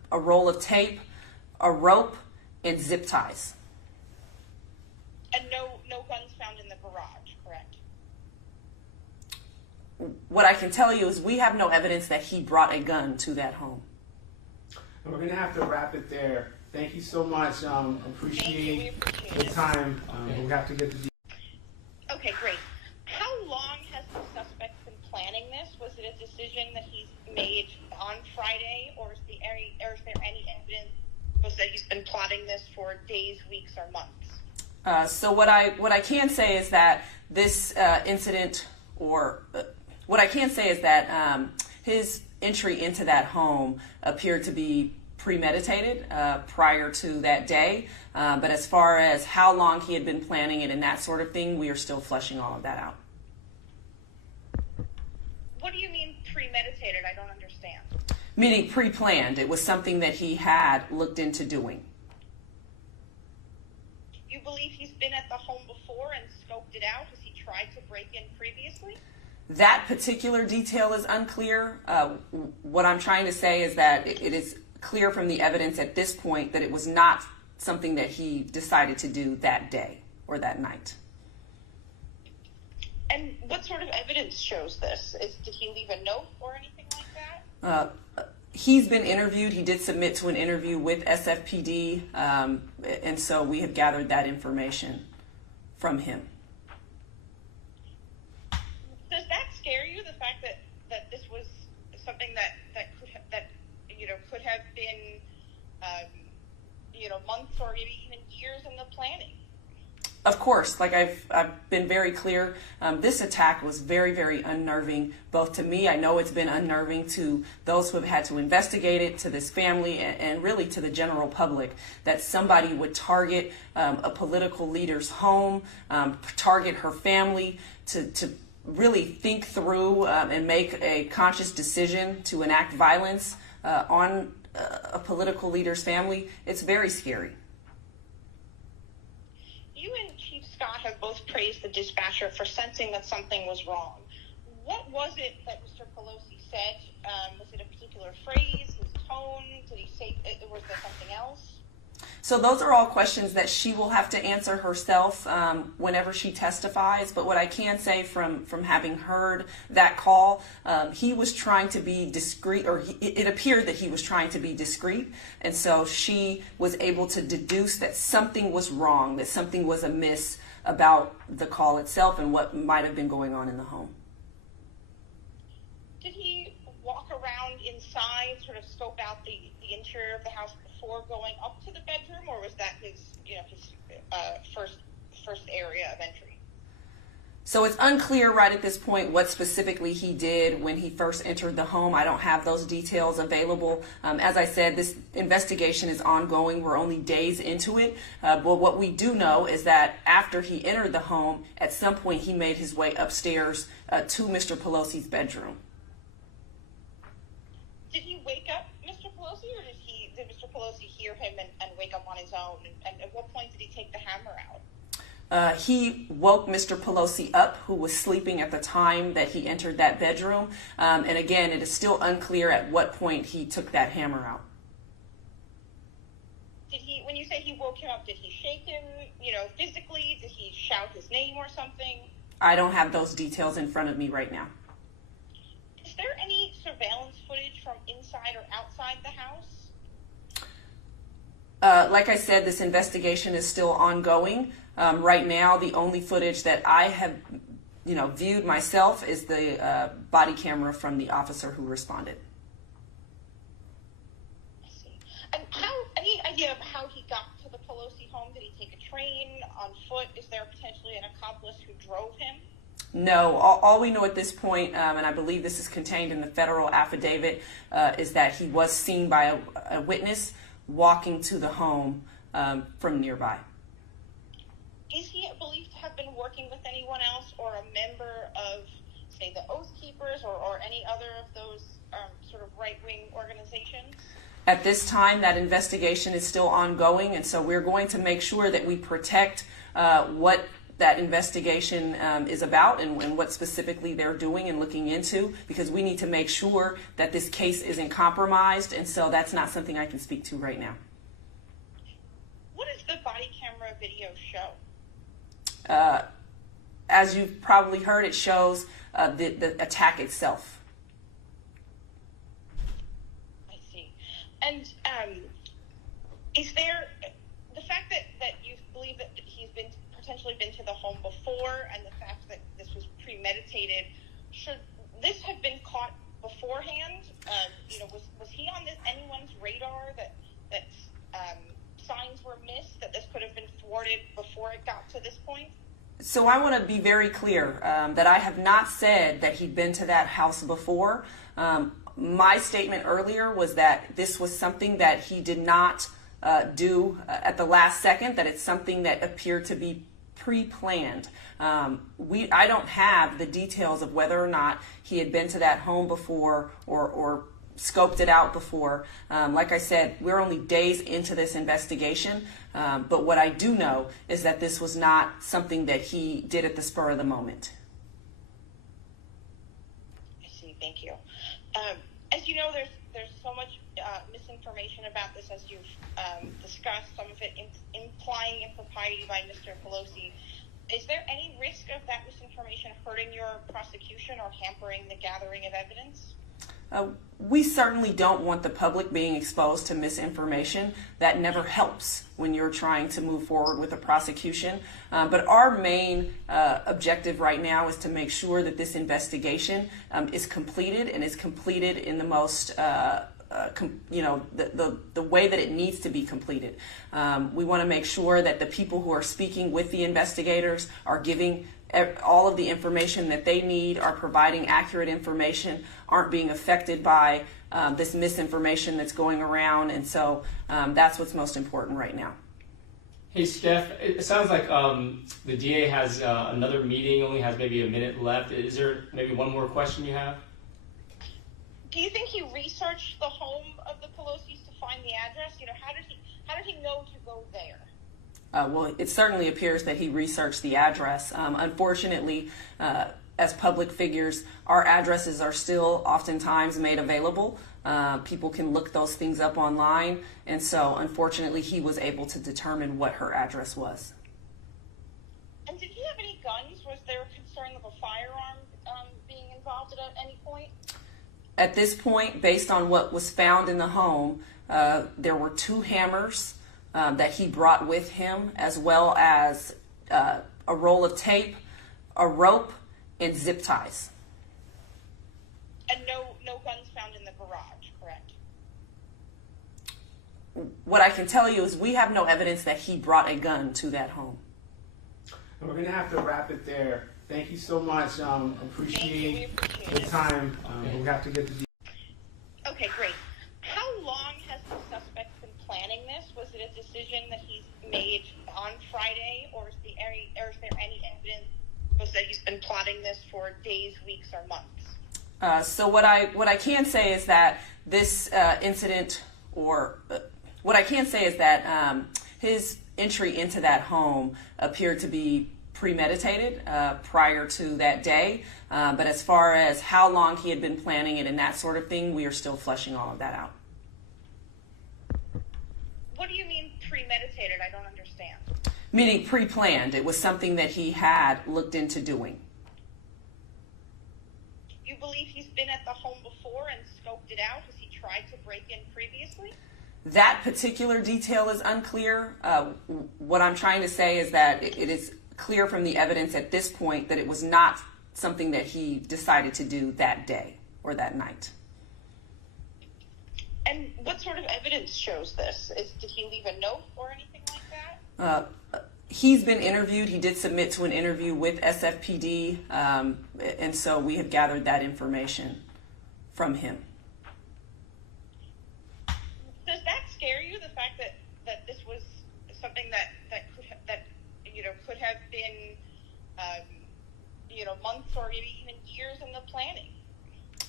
a roll of tape, a rope, and zip ties. And no guns found in the garage, correct? What I can tell you is we have no evidence that he brought a gun to that home. We're going to have to wrap it there. Thank you so much. Appreciate the time. We'll have to get the. Okay, great. How long has the suspect been planning this? Was it a decision that he's made on Friday, or is there any evidence that he's been plotting this for days, weeks, or months? So what I can say is that this incident, or what I can say is that his entry into that home appeared to be premeditated prior to that day. But as far as how long he had been planning it and that sort of thing, we are still fleshing all of that out. What do you mean premeditated? I don't understand. Meaning pre-planned. It was something that he had looked into doing. You believe he's been at the home before and scoped it out? Has he tried to break in previously? That particular detail is unclear. What I'm trying to say is that it is clear from the evidence at this point that it was not something that he decided to do that day or that night. And what sort of evidence shows this? Did he leave a note or anything like that? He's been interviewed. He did submit to an interview with SFPD, and so we have gathered that information from him. Does that scare you? The fact that this was something that could have been months or maybe even years in the planning? Of course, like I've been very clear, this attack was very, very unnerving, both to me. I know it's been unnerving to those who have had to investigate it, to this family, and really to the general public, that somebody would target a political leader's home, target her family, to really think through and make a conscious decision to enact violence on a political leader's family. It's very scary. You and Chief Scott have both praised the dispatcher for sensing that something was wrong. What was it that Mr. Pelosi said? Was it a particular phrase, his tone? Did he say, was there something else? So those are all questions that she will have to answer herself whenever she testifies. But what I can say from having heard that call, he was trying to be discreet, or it appeared that he was trying to be discreet. And so she was able to deduce that something was wrong, that something was amiss about the call itself and what might have been going on in the home. Did he walk around inside, sort of scope out the interior of the house before going up to the bedroom, or was that his first area of entry? So it's unclear right at this point what specifically he did when he first entered the home. I don't have those details available. As I said, this investigation is ongoing. We're only days into it. But what we do know is that after he entered the home, at some point he made his way upstairs to Mr. Pelosi's bedroom. Did he wake up Mr. Pelosi, or did Mr. Pelosi hear him and wake up on his own? And at what point did he take the hammer out? He woke Mr. Pelosi up, who was sleeping at the time that he entered that bedroom. And again, it is still unclear at what point he took that hammer out. When you say he woke him up, did he shake him, physically? Did he shout his name or something? I don't have those details in front of me right now. Is there any surveillance footage from inside or outside the house? Like I said, this investigation is still ongoing. Right now, the only footage that I have, viewed myself is the body camera from the officer who responded. I see. And any idea of how he got to the Pelosi home? Did he take a train, on foot? Is there potentially an accomplice who drove him? No, all we know at this point, and I believe this is contained in the federal affidavit, is that he was seen by a witness walking to the home from nearby. Is he believed to have been working with anyone else, or a member of, say, the Oath Keepers, or any other of those sort of right-wing organizations? At this time, that investigation is still ongoing, and so we're going to make sure that we protect what that investigation is about and what specifically they're doing and looking into, because we need to make sure that this case isn't compromised, and so that's not something I can speak to right now. What does the body camera video show? As you've probably heard, it shows the attack itself. I see. And is there the fact that you believe that he's potentially been to the home before, and the fact that this was premeditated, should this have been caught beforehand? Was he on anyone's radar that signs were missed, that this could have been thwarted before it got to this point? So I want to be very clear that I have not said that he'd been to that house before. My statement earlier was that this was something that he did not do at the last second, that it's something that appeared to be pre-planned. I don't have the details of whether or not he had been to that home before or scoped it out before. Like I said, we're only days into this investigation, but what I do know is that this was not something that he did at the spur of the moment. I see. Thank you. As you know, there's so much misinformation about this, as you've discussed, some of it implying impropriety by Mr. Pelosi. Is there any risk of that misinformation hurting your prosecution or hampering the gathering of evidence? We certainly don't want the public being exposed to misinformation. That never helps when you're trying to move forward with a prosecution. But our main objective right now is to make sure that this investigation is completed, and is completed in the most the way that it needs to be completed. We want to make sure that the people who are speaking with the investigators are giving all of the information that they need, are providing accurate information, aren't being affected by this misinformation that's going around, and so that's what's most important right now. Hey, Steph, it sounds like the DA has another meeting, only has maybe a minute left. Is there maybe one more question you have? Do you think he researched the home of the Pelosi's to find the address? How did he know to go there? Well, it certainly appears that he researched the address. Unfortunately, as public figures, our addresses are still oftentimes made available. People can look those things up online, and so unfortunately he was able to determine what her address was. And did he have any guns? Was there a concern of a firearm being involved at any point? At this point, based on what was found in the home, there were 2 hammers that he brought with him, as well as a roll of tape, a rope, and zip ties. And no guns found in the garage, correct? What I can tell you is we have no evidence that he brought a gun to that home. We're going to have to wrap it there. Thank you so much. Appreciate the time. We have to get the... Okay, great. How long has the suspect been planning this? Was it a decision that he's made on Friday, or is there any evidence that he's been plotting this for days, weeks, or months? So what I can say is that this incident, what I can say is that his entry into that home appeared to be premeditated prior to that day. But as far as how long he had been planning it and that sort of thing, we are still fleshing all of that out. What do you mean premeditated? I don't understand. Meaning pre-planned. It was something that he had looked into doing. You believe he's been at the home before and scoped it out? Has he tried to break in previously? That particular detail is unclear. What I'm trying to say is that it is clear from the evidence at this point that it was not something that he decided to do that day or that night. And what sort of evidence shows this? Did he leave a note or anything like that? He's been interviewed. He did submit to an interview with SFPD, and so we have gathered that information from him. Does that scare you, the fact that this was something that could have been months or maybe even years in the planning?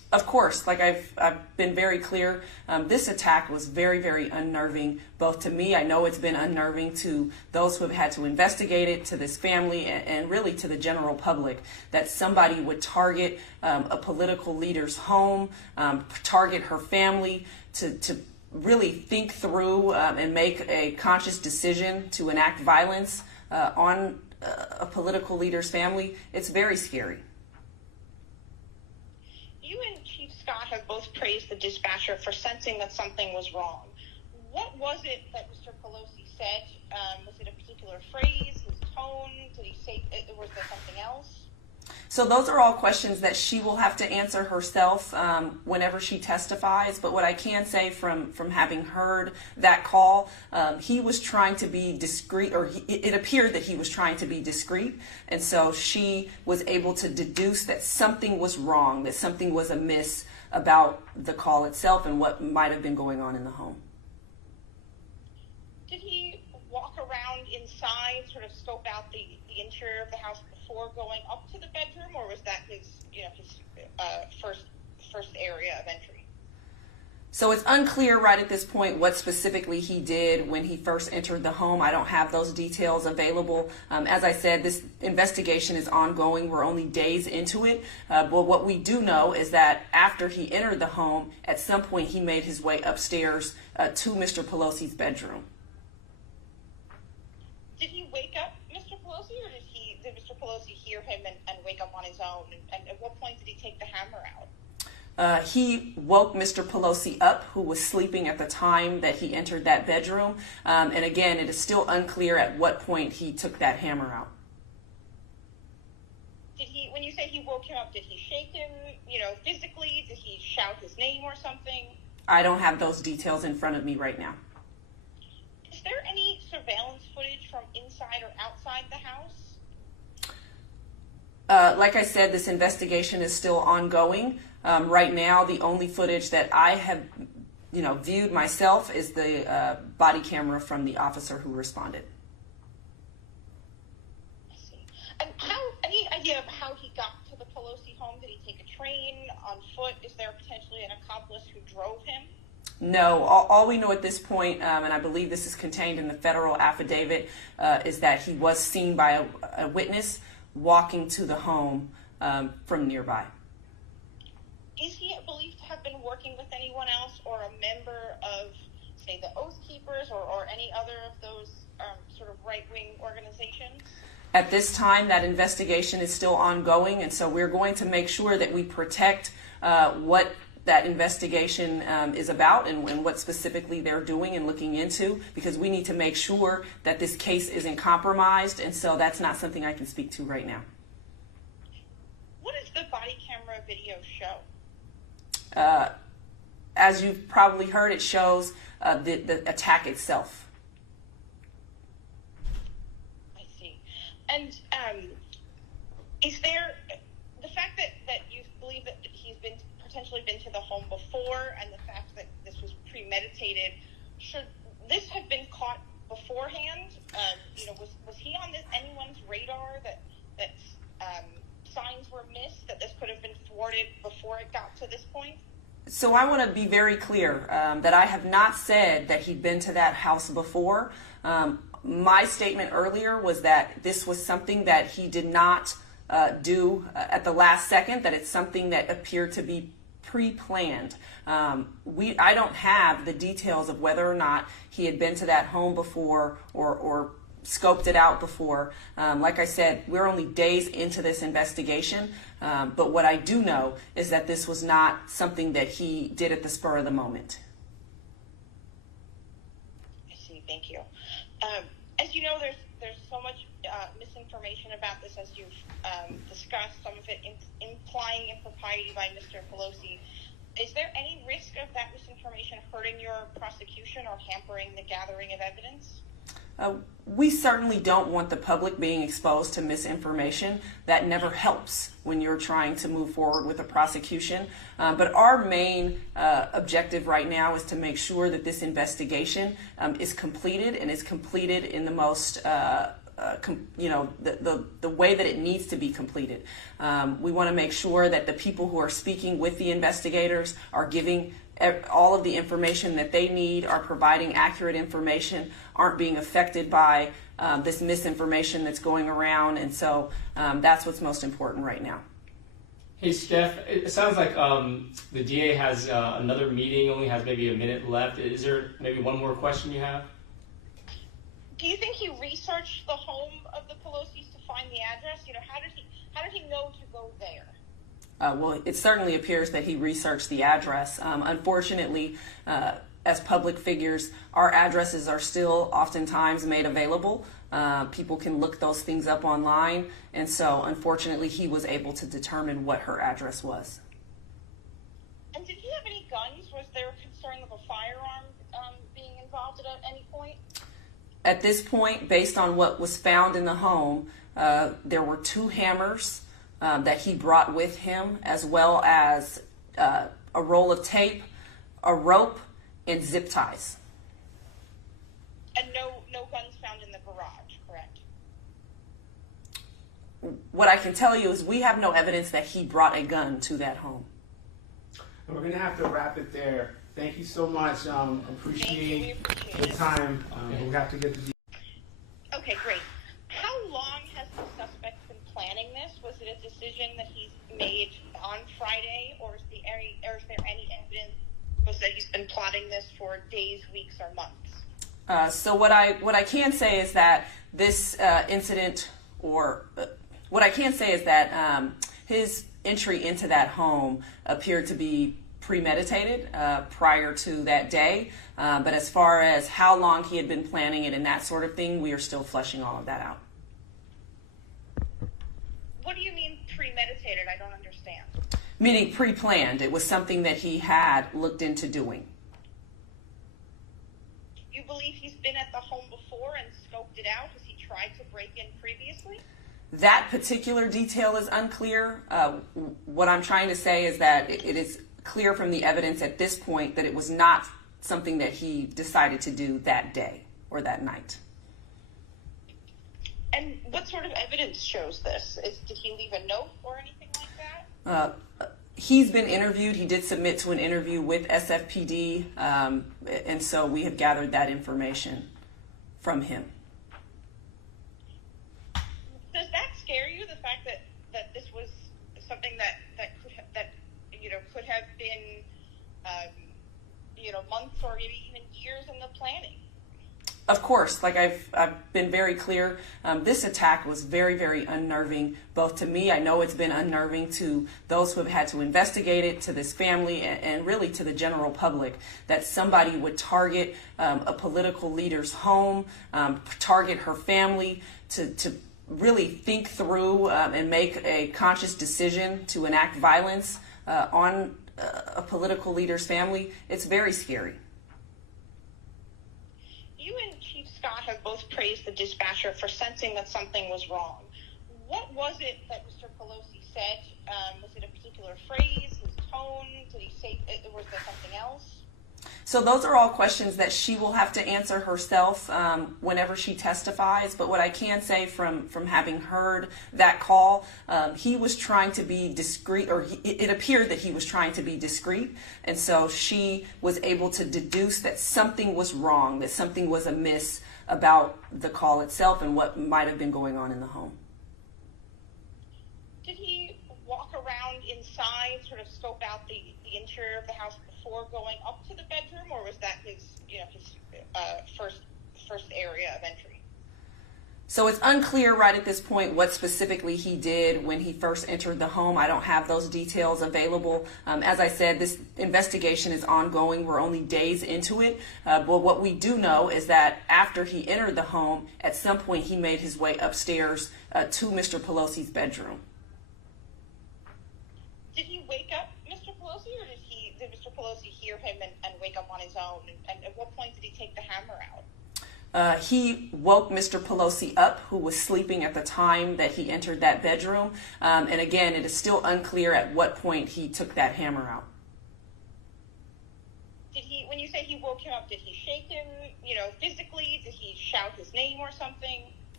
Of course, like I've been very clear, this attack was very, very unnerving, both to me. I know it's been unnerving to those who have had to investigate it, to this family, and really to the general public, that somebody would target a political leader's home, target her family, to really think through and make a conscious decision to enact violence on a political leader's family. It's very scary. You and Chief Scott have both praised the dispatcher for sensing that something was wrong. What was it that Mr. Pelosi said? Was it a particular phrase, his tone? Did he say, was there something else? So those are all questions that she will have to answer herself whenever she testifies. But what I can say from having heard that call, he was trying to be discreet, or it appeared that he was trying to be discreet. And so she was able to deduce that something was wrong, that something was amiss about the call itself and what might have been going on in the home. Did he walk around inside, sort of scope out the interior of the house before going up to the bedroom, or was that his first area of entry? So it's unclear right at this point what specifically he did when he first entered the home. I don't have those details available. As I said, this investigation is ongoing. We're only days into it. But what we do know is that after he entered the home, at some point he made his way upstairs to Mr. Pelosi's bedroom. Did he wake up Mr. Pelosi, or did Mr. Pelosi hear him and wake up on his own? And at what point did he take the hammer out? He woke Mr. Pelosi up, who was sleeping at the time that he entered that bedroom. And again, it is still unclear at what point he took that hammer out. Did he, when you say he woke him up, did he shake him, physically? Did he shout his name or something? I don't have those details in front of me right now. Is there any surveillance footage from inside or outside the house? Like I said, this investigation is still ongoing. Right now, the only footage that I have, viewed myself is the body camera from the officer who responded. I see. And any idea of how he got to the Pelosi home? Did he take a train, on foot? Is there potentially an accomplice who drove him? No, all we know at this point, and I believe this is contained in the federal affidavit, is that he was seen by a witness walking to the home from nearby. Is he believed to have been working with anyone else or a member of, say, the Oath Keepers or any other of those sort of right-wing organizations? At this time, that investigation is still ongoing, and so we're going to make sure that we protect what that investigation is about and what specifically they're doing and looking into, because we need to make sure that this case isn't compromised, and so that's not something I can speak to right now. What does the body camera video show? As you've probably heard, it shows the attack itself. I see. And is there the fact that you believe that he's potentially been to the home before, and the fact that this was premeditated, should this have been caught beforehand? Was he on anyone's radar that signs were missed, that this could have been thwarted before it got to this point? So I want to be very clear that I have not said that he'd been to that house before. My statement earlier was that this was something that he did not do at the last second, that it's something that appeared to be pre-planned. I don't have the details of whether or not he had been to that home before or scoped it out before. Like I said, we're only days into this investigation, but what I do know is that this was not something that he did at the spur of the moment. I see. Thank you. As you know, there's so much misinformation about this, as you've discussed, some of it implying impropriety by Mr. Pelosi. Is there any risk of that misinformation hurting your prosecution or hampering the gathering of evidence? We certainly don't want the public being exposed to misinformation. That never helps when you're trying to move forward with a prosecution. But our main objective right now is to make sure that this investigation is completed, and is completed in the most the way that it needs to be completed. We want to make sure that the people who are speaking with the investigators are giving all of the information that they need, are providing accurate information, aren't being affected by this misinformation that's going around. And so that's what's most important right now. Hey, Steph, it sounds like the DA has another meeting, only has maybe a minute left. Is there maybe one more question you have? Do you think he researched the home of the Pelosi's to find the address? How did he know to go there? Well, it certainly appears that he researched the address. Unfortunately, as public figures, our addresses are still oftentimes made available. People can look those things up online, and so unfortunately he was able to determine what her address was. And did he have any guns? Was there a concern of a firearm being involved at any point? At this point, based on what was found in the home, there were 2 hammers that he brought with him, as well as a roll of tape, a rope, and zip ties. And no guns found in the garage, correct? What I can tell you is we have no evidence that he brought a gun to that home. We're going to have to wrap it there. Thank you so much. Appreciate the time. We have to get the... Okay, great. How long has the suspect been planning this? Was it a decision that he's made on Friday, or is there any evidence that he's been plotting this for days, weeks, or months? So what I can say is that this incident, what I can say is that his entry into that home appeared to be premeditated prior to that day. But as far as how long he had been planning it and that sort of thing, we are still fleshing all of that out. What do you mean premeditated? I don't understand. Meaning pre-planned. It was something that he had looked into doing. You believe he's been at the home before and scoped it out? Has he tried to break in previously? That particular detail is unclear. What I'm trying to say is that it is clear from the evidence at this point that it was not something that he decided to do that day or that night. And what sort of evidence shows this? Did he leave a note or anything like that? He's been interviewed. He did submit to an interview with SFPD, and so we have gathered that information from him. Does that scare you, the fact that this was something that could have been months or maybe even years in the planning? Of course, like I've been very clear, this attack was very, very unnerving, both to me. I know it's been unnerving to those who have had to investigate it, to this family, and really to the general public, that somebody would target a political leader's home, target her family, to really think through and make a conscious decision to enact violence on a political leader's family. It's very scary. You and Chief Scott have both praised the dispatcher for sensing that something was wrong. What was it that Mr. Pelosi said? Was it a particular phrase, his tone? Did he say, was there something else? So those are all questions that she will have to answer herself whenever she testifies. But what I can say from having heard that call, he was trying to be discreet, or it appeared that he was trying to be discreet. And so she was able to deduce that something was wrong, that something was amiss about the call itself and what might have been going on in the home. Did he walk around inside, sort of scope out the interior of the house before going up to the bedroom, or was that his first area of entry? So it's unclear right at this point what specifically he did when he first entered the home. I don't have those details available. As I said, this investigation is ongoing. We're only days into it. But what we do know is that after he entered the home, at some point he made his way upstairs to Mr. Pelosi's bedroom. Did he wake up Mr. Pelosi, or did Mr. Pelosi hear him and wake up on his own? And at what point did he take the hammer out? He woke Mr. Pelosi up, who was sleeping at the time that he entered that bedroom. And again, it is still unclear at what point he took that hammer out. When you say he woke him up, did he shake him, physically? Did he shout his name or something?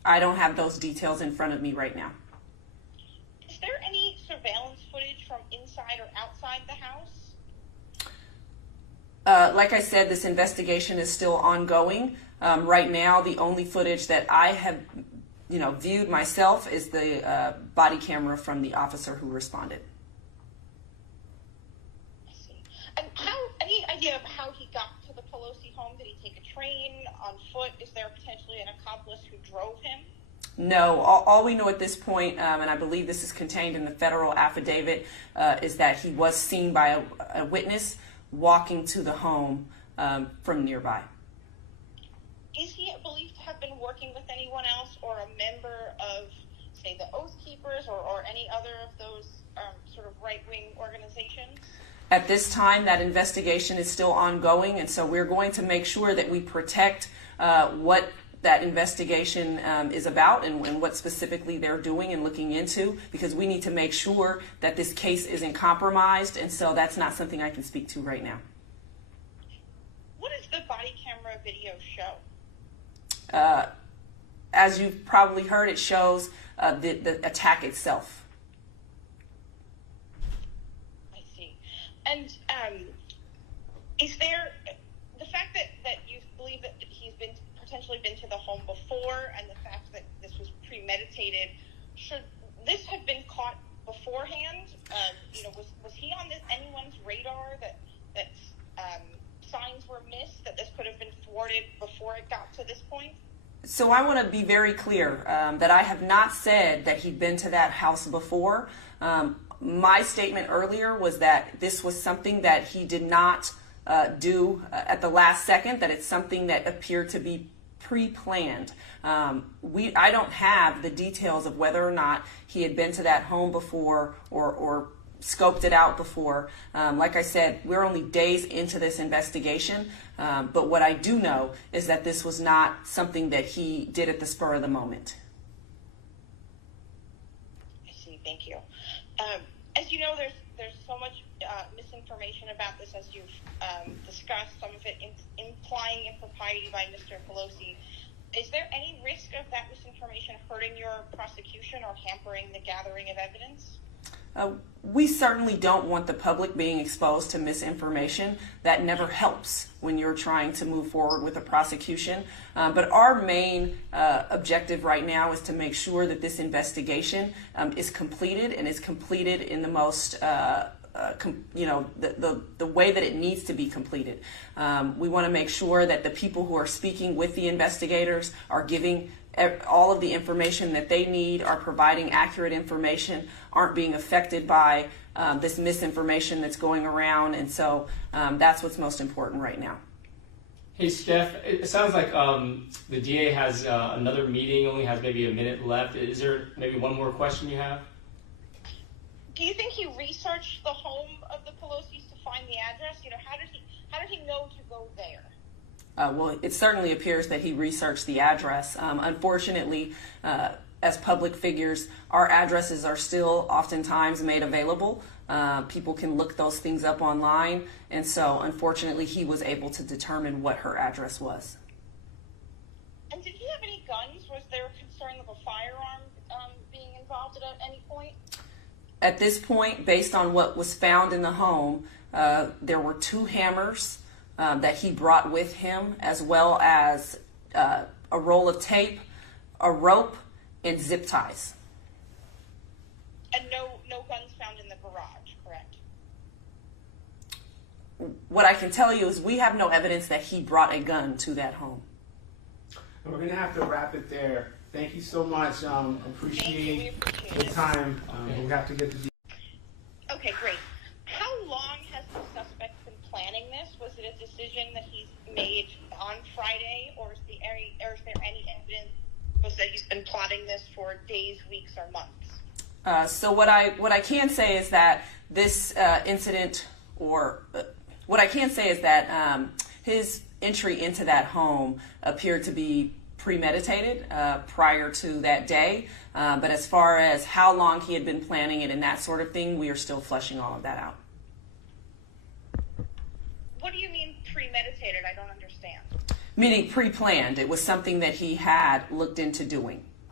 I don't have those details in front of me right now. Is there any surveillance footage from inside or outside the house? Like I said, this investigation is still ongoing. Right now, the only footage that I have, viewed myself is the body camera from the officer who responded. I see. And any idea of how he got to the Pelosi home? Did he take a train, on foot? Is there potentially an accomplice who drove him? No, all we know at this point, and I believe this is contained in the federal affidavit, is that he was seen by a witness walking to the home from nearby. Is he believed to have been working with anyone else or a member of, say, the Oath Keepers or any other of those sort of right-wing organizations? At this time, that investigation is still ongoing, and so we're going to make sure that we protect what that investigation is about and what specifically they're doing and looking into, because we need to make sure that this case isn't compromised, and so that's not something I can speak to right now. What does the body camera video show? As you've probably heard, it shows the attack itself. I see. And is there the fact that you believe that he's potentially been to the home before, and the fact that this was premeditated, should this have been caught beforehand? Was he on anyone's radar that signs were missed, that this could have been thwarted before it got to this point? So I want to be very clear that I have not said that he'd been to that house before. My statement earlier was that this was something that he did not do at the last second, that it's something that appeared to be pre-planned. I don't have the details of whether or not he had been to that home before or scoped it out before. Like I said, we're only days into this investigation, but what I do know is that this was not something that he did at the spur of the moment. I see. Thank you. As you know, there's so much misinformation about this, as you've discussed, some of it implying impropriety by Mr. Pelosi. Is there any risk of that misinformation hurting your prosecution or hampering the gathering of evidence? We certainly don't want the public being exposed to misinformation. That never helps when you're trying to move forward with a prosecution. But our main objective right now is to make sure that this investigation is completed, and is completed in the most the way that it needs to be completed. We want to make sure that the people who are speaking with the investigators are giving all of the information that they need, are providing accurate information, aren't being affected by this misinformation that's going around, and so that's what's most important right now. Hey, Steph, it sounds like the DA has another meeting, only has maybe a minute left. Is there maybe one more question you have? Do you think he researched the home of the Pelosi's to find the address? How did he know to go there? Well, it certainly appears that he researched the address. Unfortunately, as public figures, our addresses are still oftentimes made available. People can look those things up online, and so unfortunately he was able to determine what her address was. And did he have any guns? Was there a concern of a firearm being involved at any point? At this point, based on what was found in the home, there were 2 hammers that he brought with him, as well as a roll of tape, a rope, and zip ties. And no guns found in the garage, correct? What I can tell you is we have no evidence that he brought a gun to that home. And we're going to have to wrap it there. Thank you so much. Appreciate the time. We have to get the... Okay, great. How long has the suspect been planning this? Was it a decision that he's made on Friday, or is there any evidence that he's been plotting this for days, weeks, or months? So what I can say is that this incident, what I can say is that his entry into that home appeared to be premeditated prior to that day. But as far as how long he had been planning it and that sort of thing, we are still fleshing all of that out. What do you mean premeditated? I don't understand. Meaning pre-planned. It was something that he had looked into doing.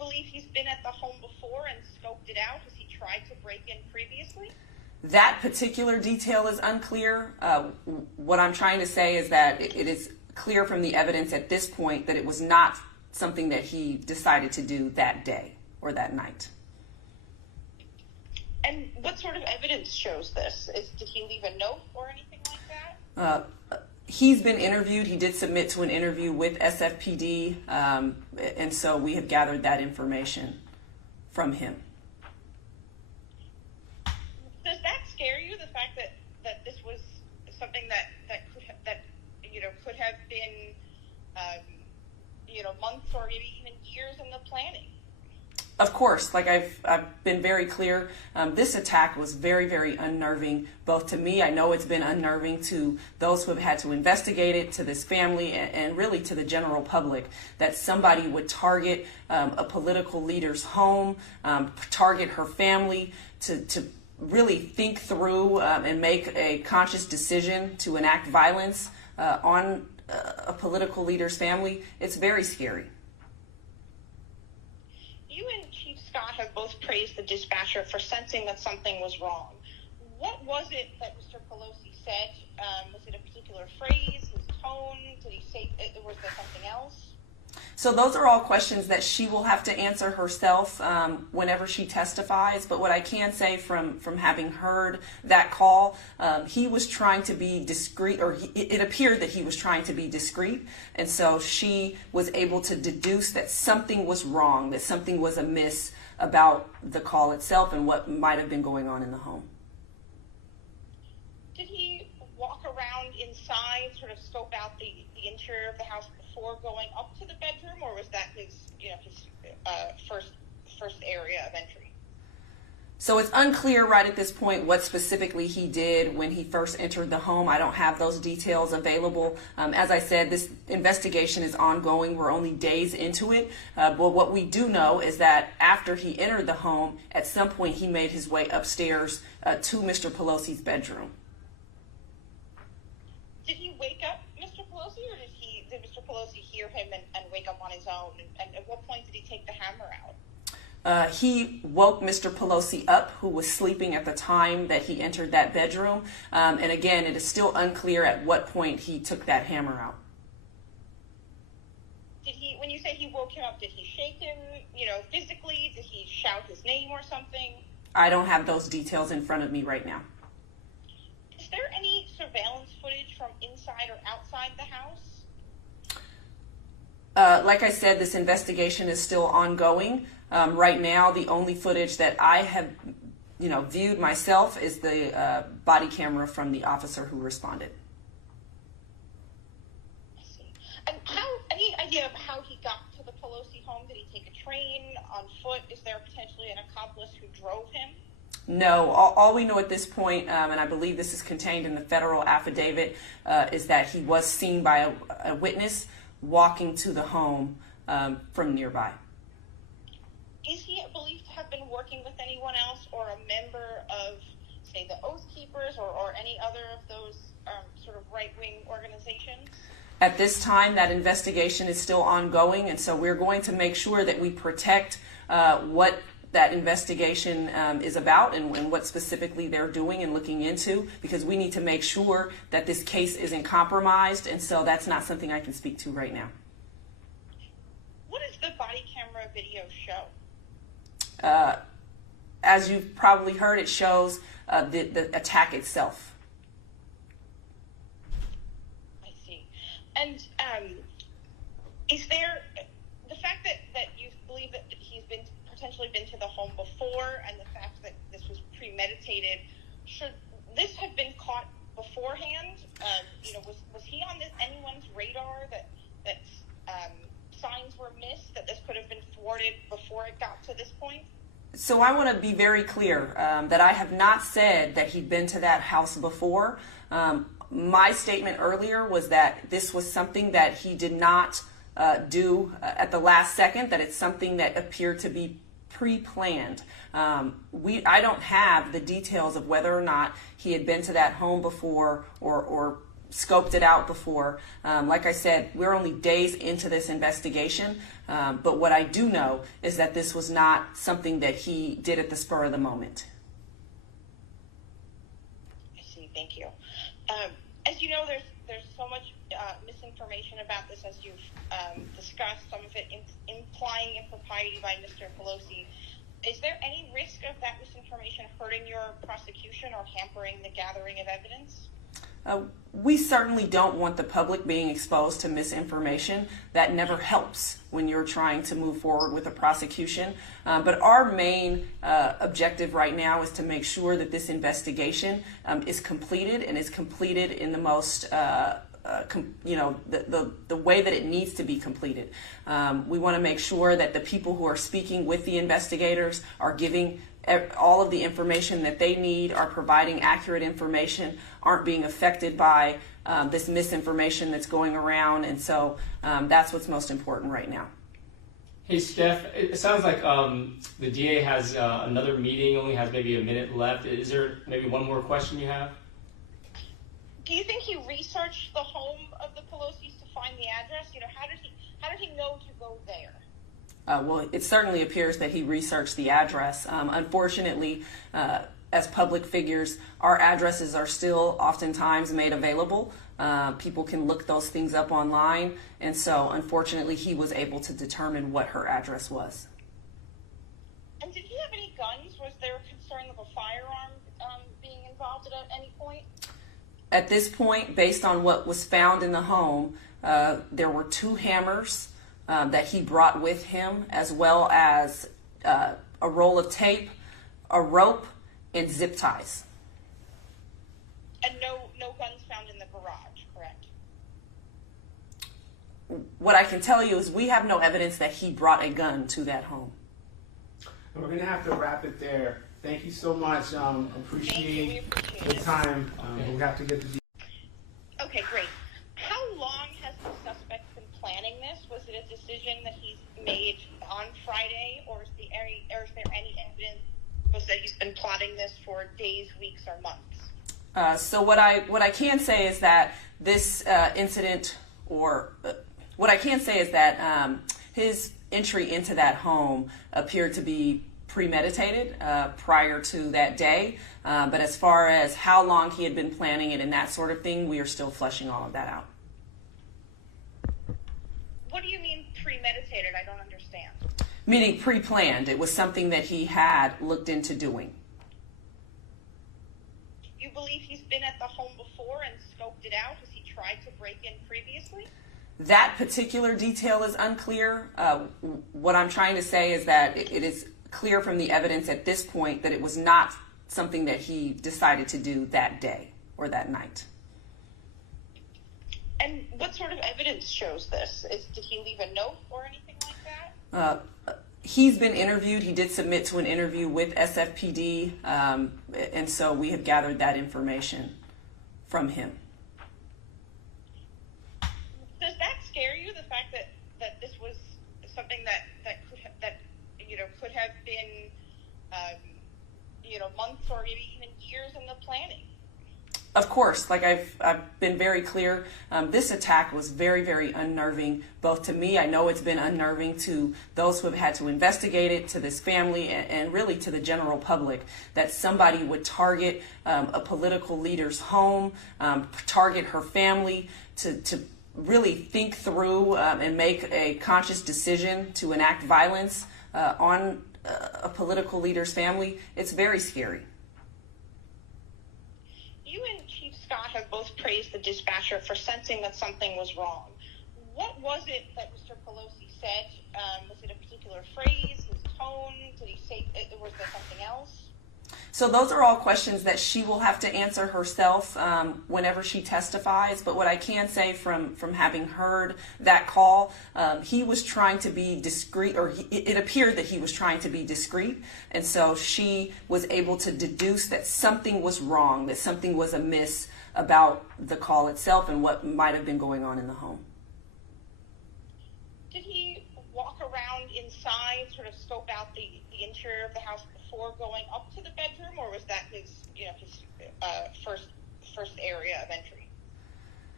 believe he's been at the home before and scoped it out? Has he tried to break in previously? That particular detail is unclear. What I'm trying to say is that it is clear from the evidence at this point that it was not something that he decided to do that day or that night. And what sort of evidence shows this? Did he leave a note or anything like that? He's been interviewed. He did submit to an interview with SFPD, and so we have gathered that information from him. Does that scare you? The fact that this was something that could have been months or maybe even years in the planning? Of course, like I've been very clear, this attack was very, very unnerving, both to me. I know it's been unnerving to those who have had to investigate it, to this family, and really to the general public, that somebody would target a political leader's home, target her family, to really think through and make a conscious decision to enact violence on a political leader's family. It's very scary. You and Chief Scott have both praised the dispatcher for sensing that something was wrong. What was it that Mr. Pelosi said? Was it a particular phrase, his tone? Did he say, was there something else? So those are all questions that she will have to answer herself whenever she testifies. But what I can say from having heard that call, he was trying to be discreet, or it appeared that he was trying to be discreet. And so she was able to deduce that something was wrong, that something was amiss about the call itself and what might have been going on in the home. Did he walk around inside, sort of scope out the interior of the house before going up to the bedroom, or was that his first area of entry? So it's unclear right at this point what specifically he did when he first entered the home. I don't have those details available. As I said, this investigation is ongoing. We're only days into it. But what we do know is that after he entered the home, at some point he made his way upstairs to Mr. Pelosi's bedroom. Did he wake up Mr. Pelosi, or did Mr. Pelosi hear him and wake up on his own? And at what point did he take the hammer out? He woke Mr. Pelosi up, who was sleeping at the time that he entered that bedroom. And again, it is still unclear at what point he took that hammer out. When you say he woke him up, did he shake him, physically? Did he shout his name or something? I don't have those details in front of me right now. Is there any surveillance footage from inside or outside the house? Like I said, this investigation is still ongoing. Right now, the only footage that I have, viewed myself is the body camera from the officer who responded. I see. And any idea of how he got to the Pelosi home? Did he take a train, on foot? Is there potentially an accomplice who drove him? No, all we know at this point, and I believe this is contained in the federal affidavit, is that he was seen by a witness walking to the home from nearby. Is he believed to have been working with anyone else or a member of, say, the Oath Keepers or any other of those sort of right-wing organizations? At this time, that investigation is still ongoing, and so we're going to make sure that we protect what that investigation is about and what specifically they're doing and looking into, because we need to make sure that this case isn't compromised, and so that's not something I can speak to right now. What does the body camera video show? As you've probably heard, it shows the attack itself. I see. And is there the fact that you believe that he's potentially been to the home before, and the fact that this was premeditated, should this have been caught beforehand? Was he on anyone's radar that signs were missed, that this could have been thwarted before it got to this point? So I want to be very clear that I have not said that he'd been to that house before. My statement earlier was that this was something that he did not do at the last second, that it's something that appeared to be pre-planned. I don't have the details of whether or not he had been to that home before or scoped it out before. Like I said, we're only days into this investigation, but what I do know is that this was not something that he did at the spur of the moment. I see. Thank you. As you know, there's so much misinformation about this, as you've discussed, some of it implying impropriety by Mr. Pelosi. Is there any risk of that misinformation hurting your prosecution or hampering the gathering of evidence? We certainly don't want the public being exposed to misinformation. That never helps when you're trying to move forward with a prosecution. But our main objective right now is to make sure that this investigation is completed, and is completed in the most the way that it needs to be completed. We want to make sure that the people who are speaking with the investigators are giving all of the information that they need, are providing accurate information, aren't being affected by this misinformation that's going around. And so that's what's most important right now. Hey, Steph, it sounds like the DA has another meeting, only has maybe a minute left. Is there maybe one more question you have? Do you think he researched the home of the Pelosi's to find the address? How did he know to go there? Well, it certainly appears that he researched the address. Unfortunately, as public figures, our addresses are still oftentimes made available. People can look those things up online, and so unfortunately he was able to determine what her address was. And did he have any guns? Was there a concern of a firearm being involved at any point? At this point, based on what was found in the home, there were 2 hammers that he brought with him, as well as a roll of tape, a rope, and zip ties. And no guns found in the garage, correct? What I can tell you is we have no evidence that he brought a gun to that home. We're going to have to wrap it there. Thank you so much. Appreciate the time. We have to get the... Okay, great. How long has the suspect been planning this? Was it a decision that he's made on Friday, or is there any evidence that he's been plotting this for days, weeks, or months? So what I can say is that this incident, what I can say is that his entry into that home appeared to be premeditated prior to that day. But as far as how long he had been planning it and that sort of thing, we are still fleshing all of that out. What do you mean premeditated? I don't understand. Meaning pre-planned. It was something that he had looked into doing. You believe he's been at the home before and scoped it out? Has he tried to break in previously? That particular detail is unclear. What I'm trying to say is that it is clear from the evidence at this point that it was not something that he decided to do that day or that night. And what sort of evidence shows this? Did he leave a note or anything like that? He's been interviewed. He did submit to an interview with SFPD, and so we have gathered that information from him. Does that scare you, the fact that this was something that could have been months or maybe even years in the planning? Of course, like I've been very clear, this attack was very, very unnerving, both to me. I know it's been unnerving to those who have had to investigate it, to this family, and really to the general public, that somebody would target a political leader's home, target her family, to really think through and make a conscious decision to enact violence on a political leader's family. It's very scary. You and Chief Scott have both praised the dispatcher for sensing that something was wrong. What was it that Mr. Pelosi said? Was it a particular phrase, his tone? Did he say, was there something else? So those are all questions that she will have to answer herself whenever she testifies. But what I can say from having heard that call, he was trying to be discreet, or it appeared that he was trying to be discreet. And so she was able to deduce that something was wrong, that something was amiss about the call itself and what might have been going on in the home. Did he walk around inside, sort of scope out the interior of the house before going up to the bedroom, or was that his first area of entry?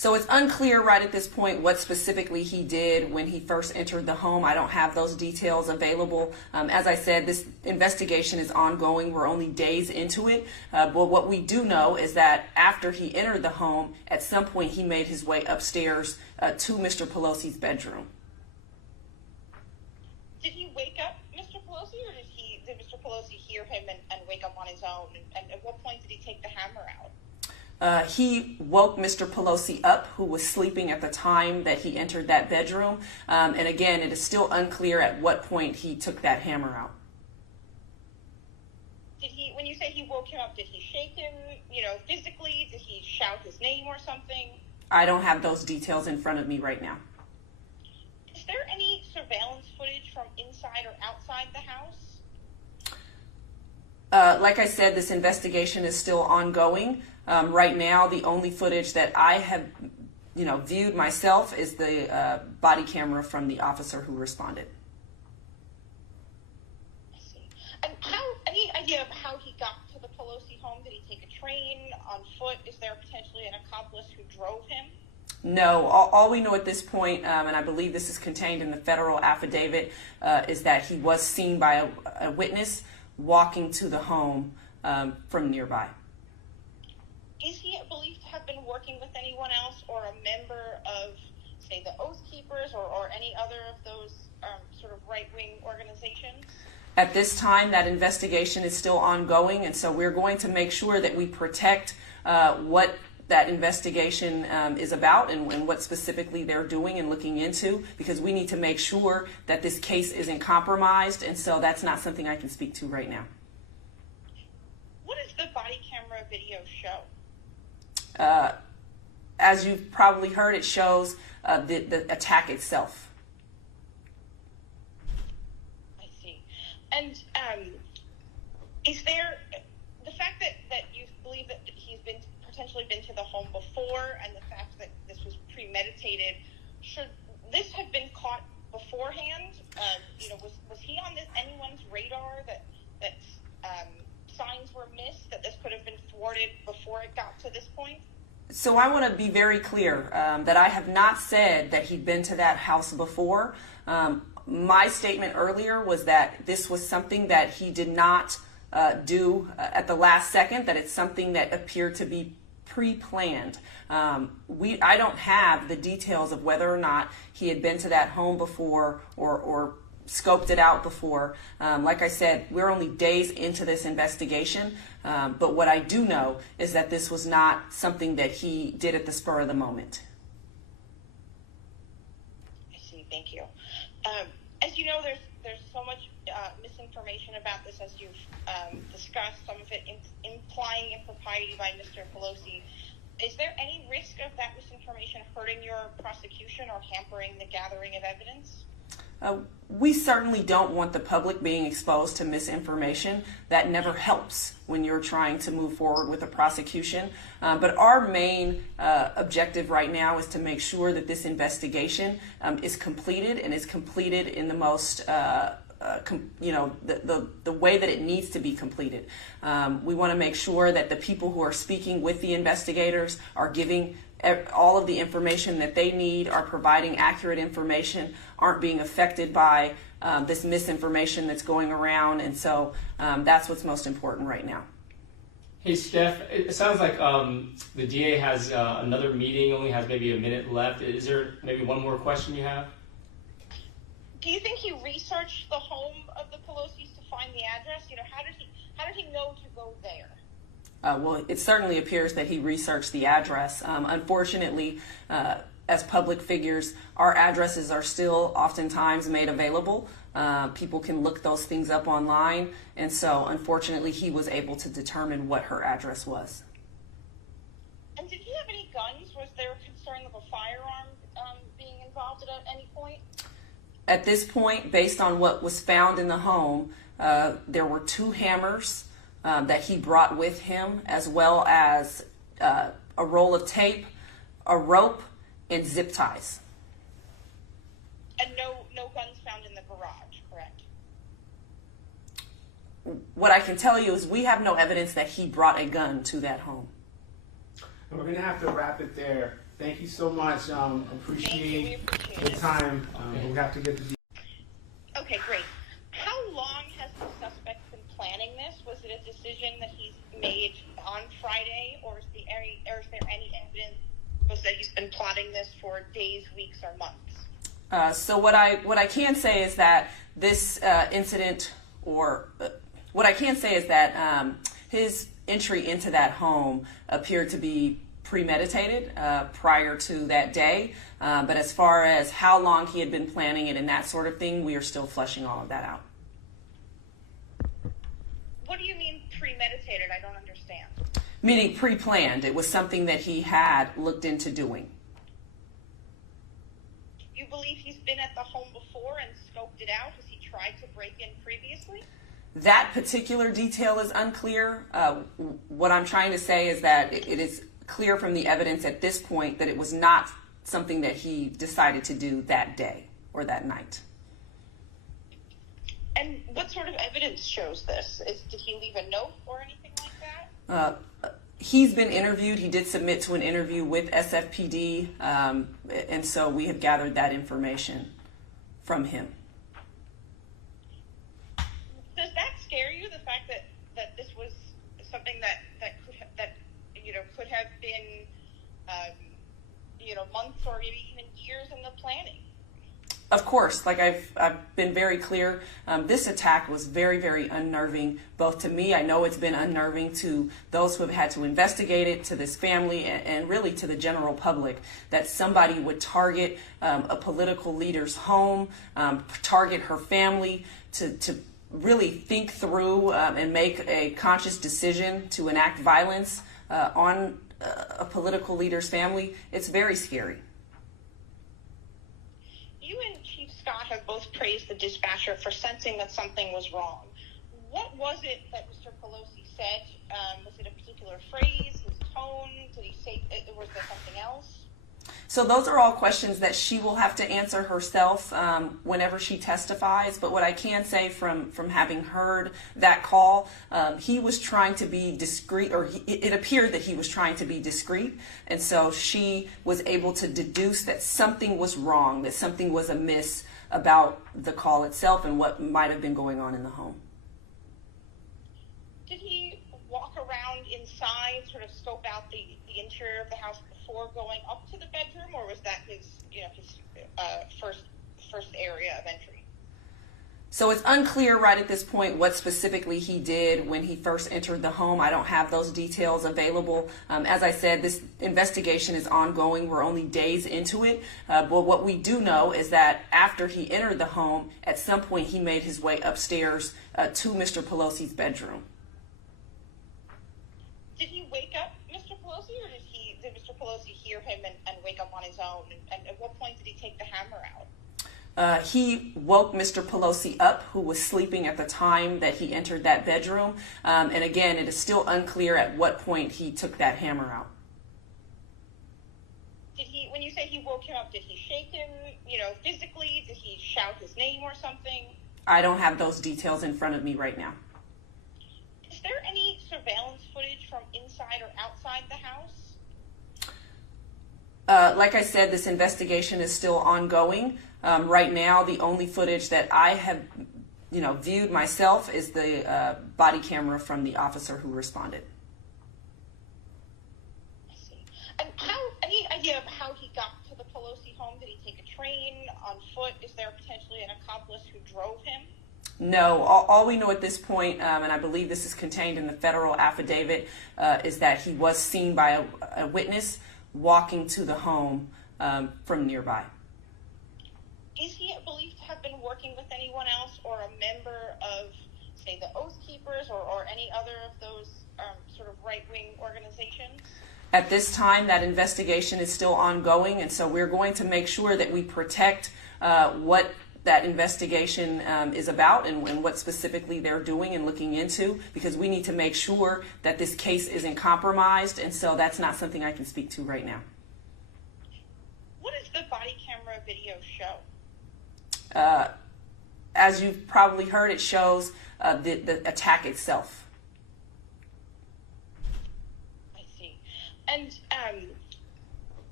So it's unclear right at this point what specifically he did when he first entered the home. I don't have those details available. As I said, this investigation is ongoing. We're only days into it. But what we do know is that after he entered the home, at some point he made his way upstairs to Mr. Pelosi's bedroom. Did he wake up Mr. Pelosi, or did Mr. Pelosi hear him and wake up on his own? And at what point did he take the hammer out? He woke Mr. Pelosi up, who was sleeping at the time that he entered that bedroom. And again, it is still unclear at what point he took that hammer out. When you say he woke him up, did he shake him, physically? Did he shout his name or something? I don't have those details in front of me right now. Is there any surveillance footage from inside or outside the house? Like I said, this investigation is still ongoing. Right now, the only footage that I have, viewed myself is the body camera from the officer who responded. I see. And any idea of how he got to the Pelosi home? Did he take a train, on foot? Is there potentially an accomplice who drove him? No, all we know at this point, and I believe this is contained in the federal affidavit, is that he was seen by a witness walking to the home from nearby. Is he believed to have been working with anyone else or a member of, say, the Oath Keepers or any other of those sort of right-wing organizations? At this time, that investigation is still ongoing, and so we're going to make sure that we protect what that investigation is about and what specifically they're doing and looking into, because we need to make sure that this case isn't compromised, and so that's not something I can speak to right now. What does the body camera video show? As you've probably heard, it shows the attack itself. I see. And is there the fact that you believe that he's potentially been to the home before, and the fact that this was premeditated, should this have been caught beforehand? Was he on anyone's radar that signs were missed, that this could have been thwarted before it got to this point? So I want to be very clear that I have not said that he'd been to that house before. My statement earlier was that this was something that he did not do at the last second, that it's something that appeared to be pre-planned. I don't have the details of whether or not he had been to that home before or scoped it out before. Like I said, we're only days into this investigation, but what I do know is that this was not something that he did at the spur of the moment. I see. Thank you. As you know, there's so much misinformation about this, as you've discussed, some of it implying impropriety by Mr. Pelosi. Is there any risk of that misinformation hurting your prosecution or hampering the gathering of evidence? We certainly don't want the public being exposed to misinformation. That never helps when you're trying to move forward with a prosecution. But our main objective right now is to make sure that this investigation is completed, and is completed in the most the way that it needs to be completed. We want to make sure that the people who are speaking with the investigators are giving all of the information that they need, are providing accurate information, aren't being affected by this misinformation that's going around, and so that's what's most important right now. Hey, Steph, it sounds like the DA has another meeting, only has maybe a minute left. Is there maybe one more question you have? Do you think he researched the home of the Pelosi's to find the address? How did he know to go there? Well, it certainly appears that he researched the address. Unfortunately, as public figures, our addresses are still oftentimes made available. People can look those things up online, and so unfortunately he was able to determine what her address was. And did he have any guns? Was there concern of a firearm being involved at any point? At this point, based on what was found in the home, there were 2 hammers that he brought with him, as well as a roll of tape, a rope, and zip ties. And no guns found in the garage, correct? What I can tell you is we have no evidence that he brought a gun to that home. And we're going to have to wrap it there. Thank you so much. Appreciate the time. We have to get the. Okay, great. How long has the suspect been planning this? Was it a decision that he's made on Friday, or is there any evidence that he's been plotting this for days, weeks, or months? So what I can say is that this incident, or what I can say is that his entry into that home appeared to be premeditated prior to that day. But as far as how long he had been planning it and that sort of thing, we are still fleshing all of that out. What do you mean premeditated? I don't understand. Meaning pre-planned. It was something that he had looked into doing. You believe he's been at the home before and scoped it out? Has he tried to break in previously? That particular detail is unclear. What I'm trying to say is that it is clear from the evidence at this point that it was not something that he decided to do that day or that night. And what sort of evidence shows this? Did he leave a note or anything like that? He's been interviewed. He did submit to an interview with SFPD, and so we have gathered that information from him. Does that scare you? The fact that this was something that could have been months or maybe even years in the planning? Of course, like I've been very clear, this attack was very, very unnerving, both to me. I know it's been unnerving to those who have had to investigate it, to this family, and really to the general public, that somebody would target a political leader's home, target her family, to really think through and make a conscious decision to enact violence on a political leader's family. It's very scary. You and Chief Scott have both praised the dispatcher for sensing that something was wrong. What was it that Mr. Pelosi said? Was it a particular phrase, his tone? Did he say, was there something else? So those are all questions that she will have to answer herself whenever she testifies. But what I can say from having heard that call, he was trying to be discreet, or it appeared that he was trying to be discreet. And so she was able to deduce that something was wrong, that something was amiss about the call itself and what might have been going on in the home. Did he walk around inside, sort of scope out the interior of the house before going up to the bedroom, or was that his first area of entry? So it's unclear right at this point what specifically he did when he first entered the home. I don't have those details available. As I said, this investigation is ongoing. We're only days into it. But what we do know is that after he entered the home, at some point he made his way upstairs to Mr. Pelosi's bedroom. Did he wake up Mr. Pelosi, or did Mr. Pelosi hear him and wake up on his own? And at what point did he take the hammer out? He woke Mr. Pelosi up, who was sleeping at the time that he entered that bedroom. And again, it is still unclear at what point he took that hammer out. When you say he woke him up, did he shake him, physically? Did he shout his name or something? I don't have those details in front of me right now. Is there any surveillance footage from inside or outside the house? Like I said, this investigation is still ongoing. Right now, the only footage that I have, viewed myself is the body camera from the officer who responded. I see. And any idea of how he got to the Pelosi home? Did he take a train, on foot? Is there potentially an accomplice who drove him? No, all we know at this point, and I believe this is contained in the federal affidavit, is that he was seen by a witness walking to the home from nearby. Is he believed to have been working with anyone else, or a member of, say, the Oath Keepers, or any other of those sort of right-wing organizations? At this time, that investigation is still ongoing, and so we're going to make sure that we protect what that investigation is about and what specifically they're doing and looking into, because we need to make sure that this case isn't compromised, and so that's not something I can speak to right now. What does the body camera video show? As you've probably heard, it shows the attack itself. I see. And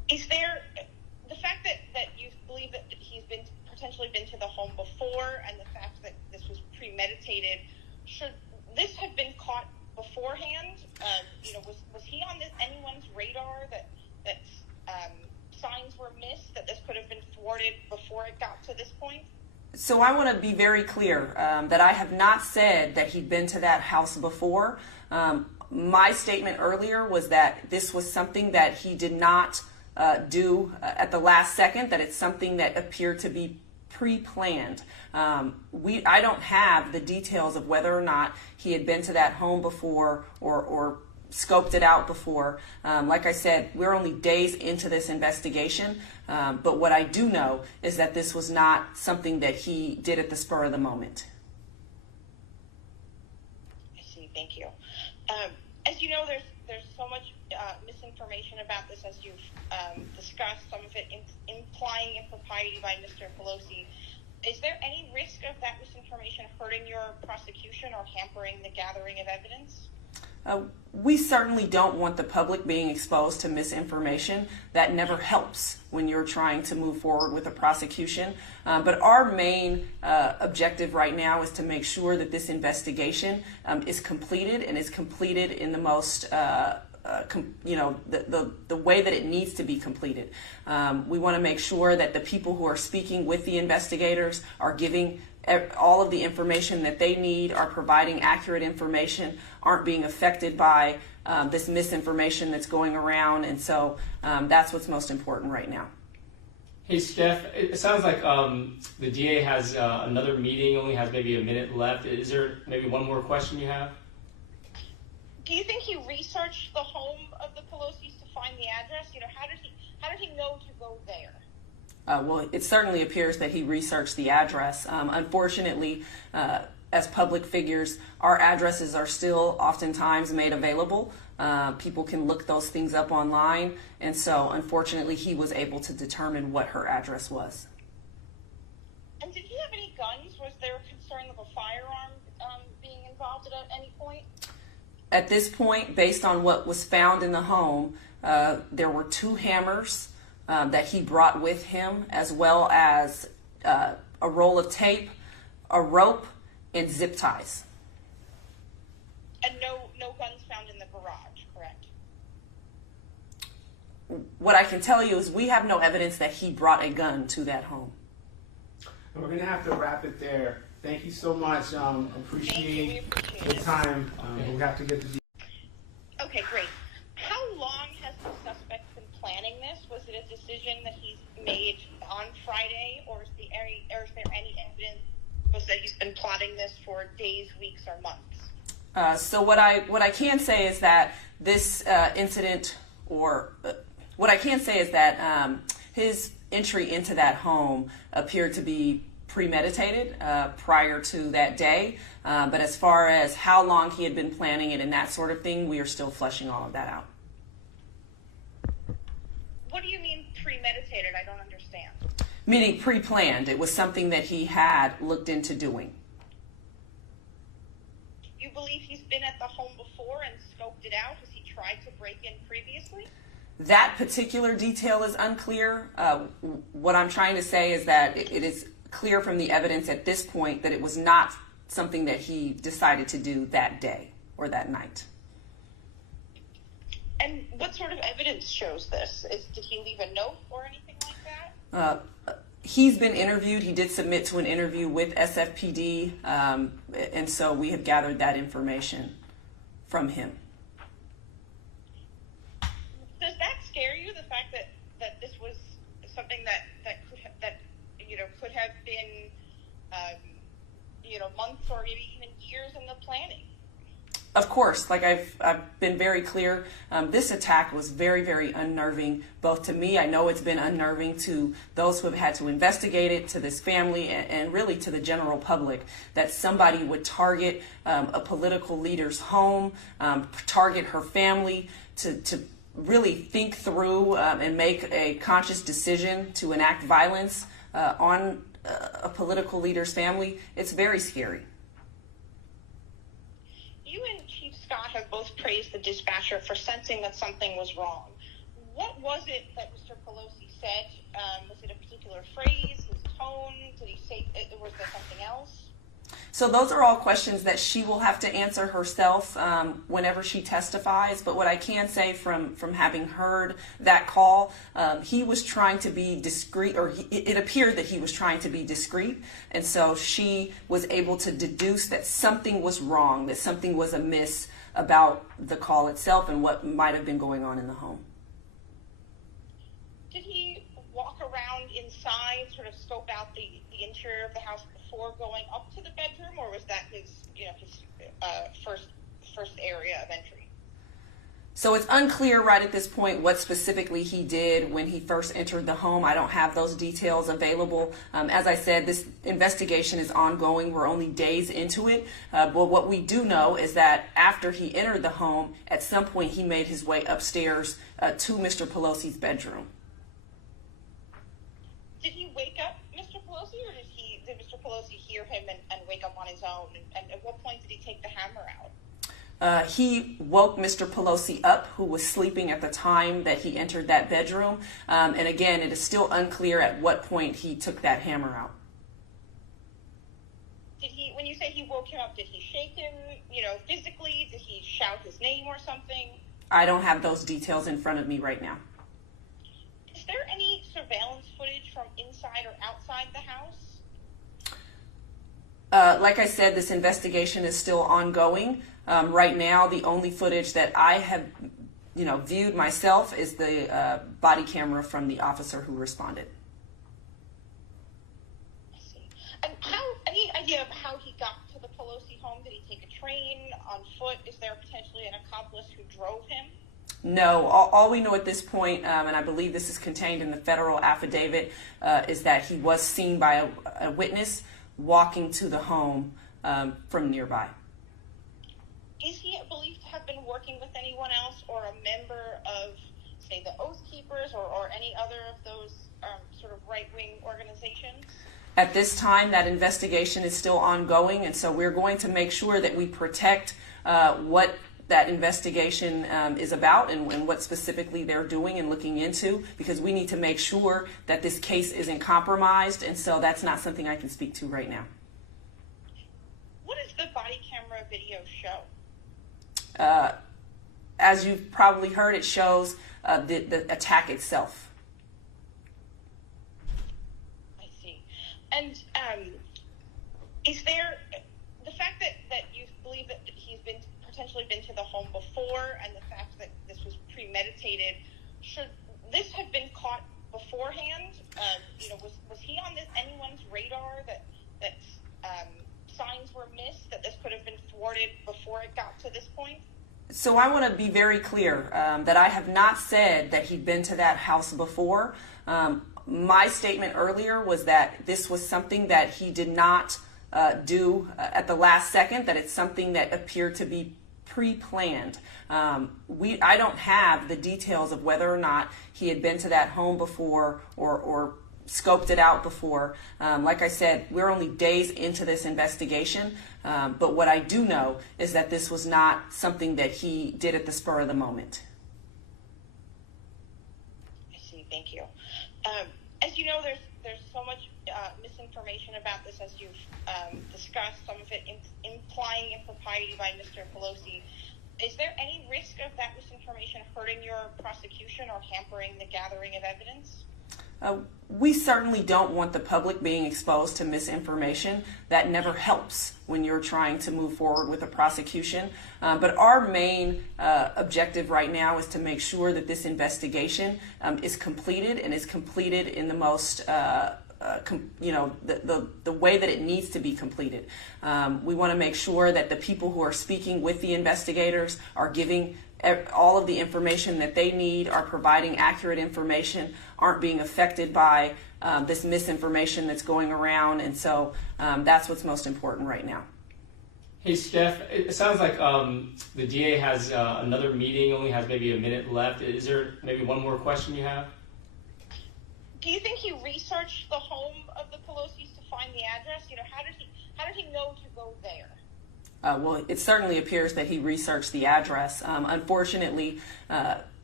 Is there the fact that you believe that he's potentially been to the home before, and the fact that this was premeditated? Should this have been caught beforehand? Was he on anyone's radar that signs were missed, that this could have been thwarted before it got to this point? So I want to be very clear that I have not said that he'd been to that house before. My statement earlier was that this was something that he did not do at the last second, that it's something that appeared to be pre-planned. I don't have the details of whether or not he had been to that home before or scoped it out before. Like I said, we're only days into this investigation, but what I do know is that this was not something that he did at the spur of the moment. I see. Thank you. As you know, there's so much misinformation about this, as you've discussed, some of it implying impropriety by Mr. Pelosi. Is there any risk of that misinformation hurting your prosecution or hampering the gathering of evidence? We certainly don't want the public being exposed to misinformation. That never helps when you're trying to move forward with a prosecution. But our main objective right now is to make sure that this investigation is completed, and is completed in the most the way that it needs to be completed. We want to make sure that the people who are speaking with the investigators are giving all of the information that they need, are providing accurate information, aren't being affected by this misinformation that's going around. And so that's what's most important right now. Hey, Steph, it sounds like the DA has another meeting, only has maybe a minute left. Is there maybe one more question you have? Do you think he researched the home of the Pelosi's to find the address? How did he know to go there? Well, it certainly appears that he researched the address. Unfortunately, as public figures, our addresses are still oftentimes made available. People can look those things up online, and so unfortunately he was able to determine what her address was. And did he have any guns? Was there a concern of a firearm being involved at any point? At this point, based on what was found in the home, there were 2 hammers that he brought with him, as well as a roll of tape, a rope, and zip ties. And no guns found in the garage, correct? What I can tell you is we have no evidence that he brought a gun to that home. And we're going to have to wrap it there. Thank you so much. Appreciate the time. We have to get the... Okay, great. How long has the suspect been planning this? Was it a decision that he's made on Friday, or is there any evidence that he's been plotting this for days, weeks, or months? So what I can say is that this incident, what I can say is that his entry into that home appeared to be premeditated prior to that day. But as far as how long he had been planning it and that sort of thing, we are still fleshing all of that out. What do you mean premeditated? I don't understand. Meaning pre-planned. It was something that he had looked into doing. You believe he's been at the home before and scoped it out? Has he tried to break in previously? That particular detail is unclear. What I'm trying to say is that it is clear from the evidence at this point that it was not something that he decided to do that day or that night. And what sort of evidence shows this? Did he leave a note or anything like that? He's been interviewed. He did submit to an interview with SFPD, and so we have gathered that information from him. Does that scare you, the fact that this was something that could have been months or maybe even years in the planning? Of course, like I've been very clear, this attack was very, very unnerving, both to me. I know it's been unnerving to those who have had to investigate it, to this family, and really to the general public, that somebody would target a political leader's home, target her family, to really think through and make a conscious decision to enact violence on a political leader's family. It's very scary. You and Chief Scott have both praised the dispatcher for sensing that something was wrong. what was it that Mr. Pelosi said? Was it a particular phrase, his tone? Did he say, was there something else? So those are all questions that she will have to answer herself whenever she testifies. But what I can say from having heard that call, he was trying to be discreet, or it appeared that he was trying to be discreet. And so she was able to deduce that something was wrong, that something was amiss about the call itself and what might have been going on in the home. Did he walk around inside, sort of scope out the interior of the house before going up to the bedroom, or was that his first area of entry? So it's unclear right at this point what specifically he did when he first entered the home. I don't have those details available. As I said, this investigation is ongoing. We're only days into it. But what we do know is that after he entered the home, at some point he made his way upstairs to Mr. Pelosi's bedroom. Did he wake up Mr. Pelosi, or did Mr. Pelosi hear him and wake up on his own? And at what point did he take the hammer out? He woke Mr. Pelosi up, who was sleeping at the time that he entered that bedroom. And again, it is still unclear at what point he took that hammer out. When you say he woke him up, did he shake him, physically? Did he shout his name or something? I don't have those details in front of me right now. Is there any surveillance footage from inside or outside the house? Like I said, this investigation is still ongoing. Right now, the only footage that I have, viewed myself is the body camera from the officer who responded. I see. And any idea of how he got to the Pelosi home? Did he take a train, on foot? Is there potentially an accomplice who drove him? No, all we know at this point, and I believe this is contained in the federal affidavit, is that he was seen by a witness walking to the home from nearby. Is he believed to have been working with anyone else or a member of, say, the Oath Keepers or any other of those sort of right-wing organizations? At this time, that investigation is still ongoing, and so we're going to make sure that we protect what that investigation is about and what specifically they're doing and looking into, because we need to make sure that this case isn't compromised, and so that's not something I can speak to right now. What does the body camera video show? As you've probably heard, it shows the attack itself. I see. And is there the fact that you believe that he's potentially been to the home before, and the fact that this was premeditated, should this have been caught beforehand? Was he on anyone's radar that signs were missed, that this could have been thwarted before it got to this point? So I want to be very clear that I have not said that he'd been to that house before. My statement earlier was that this was something that he did not do at the last second, that it's something that appeared to be pre-planned. I don't have the details of whether or not he had been to that home before or scoped it out before. Like I said, we're only days into this investigation, but what I do know is that this was not something that he did at the spur of the moment. I see. Thank you. As you know, there's so much misinformation about this, as you've discussed, some of it implying impropriety by Mr. Pelosi. Is there any risk of that misinformation hurting your prosecution or hampering the gathering of evidence? We certainly don't want the public being exposed to misinformation. That never helps when you're trying to move forward with a prosecution. But our main objective right now is to make sure that this investigation is completed, and is completed in the most the way that it needs to be completed. We want to make sure that the people who are speaking with the investigators are giving all of the information that they need, are providing accurate information, aren't being affected by this misinformation that's going around, and so that's what's most important right now. Hey, Steph, it sounds like the DA has another meeting, only has maybe a minute left. Is there maybe one more question you have? Do you think he researched the home of the Pelosi's to find the address? How did he know to go there? Well, it certainly appears that he researched the address. Unfortunately,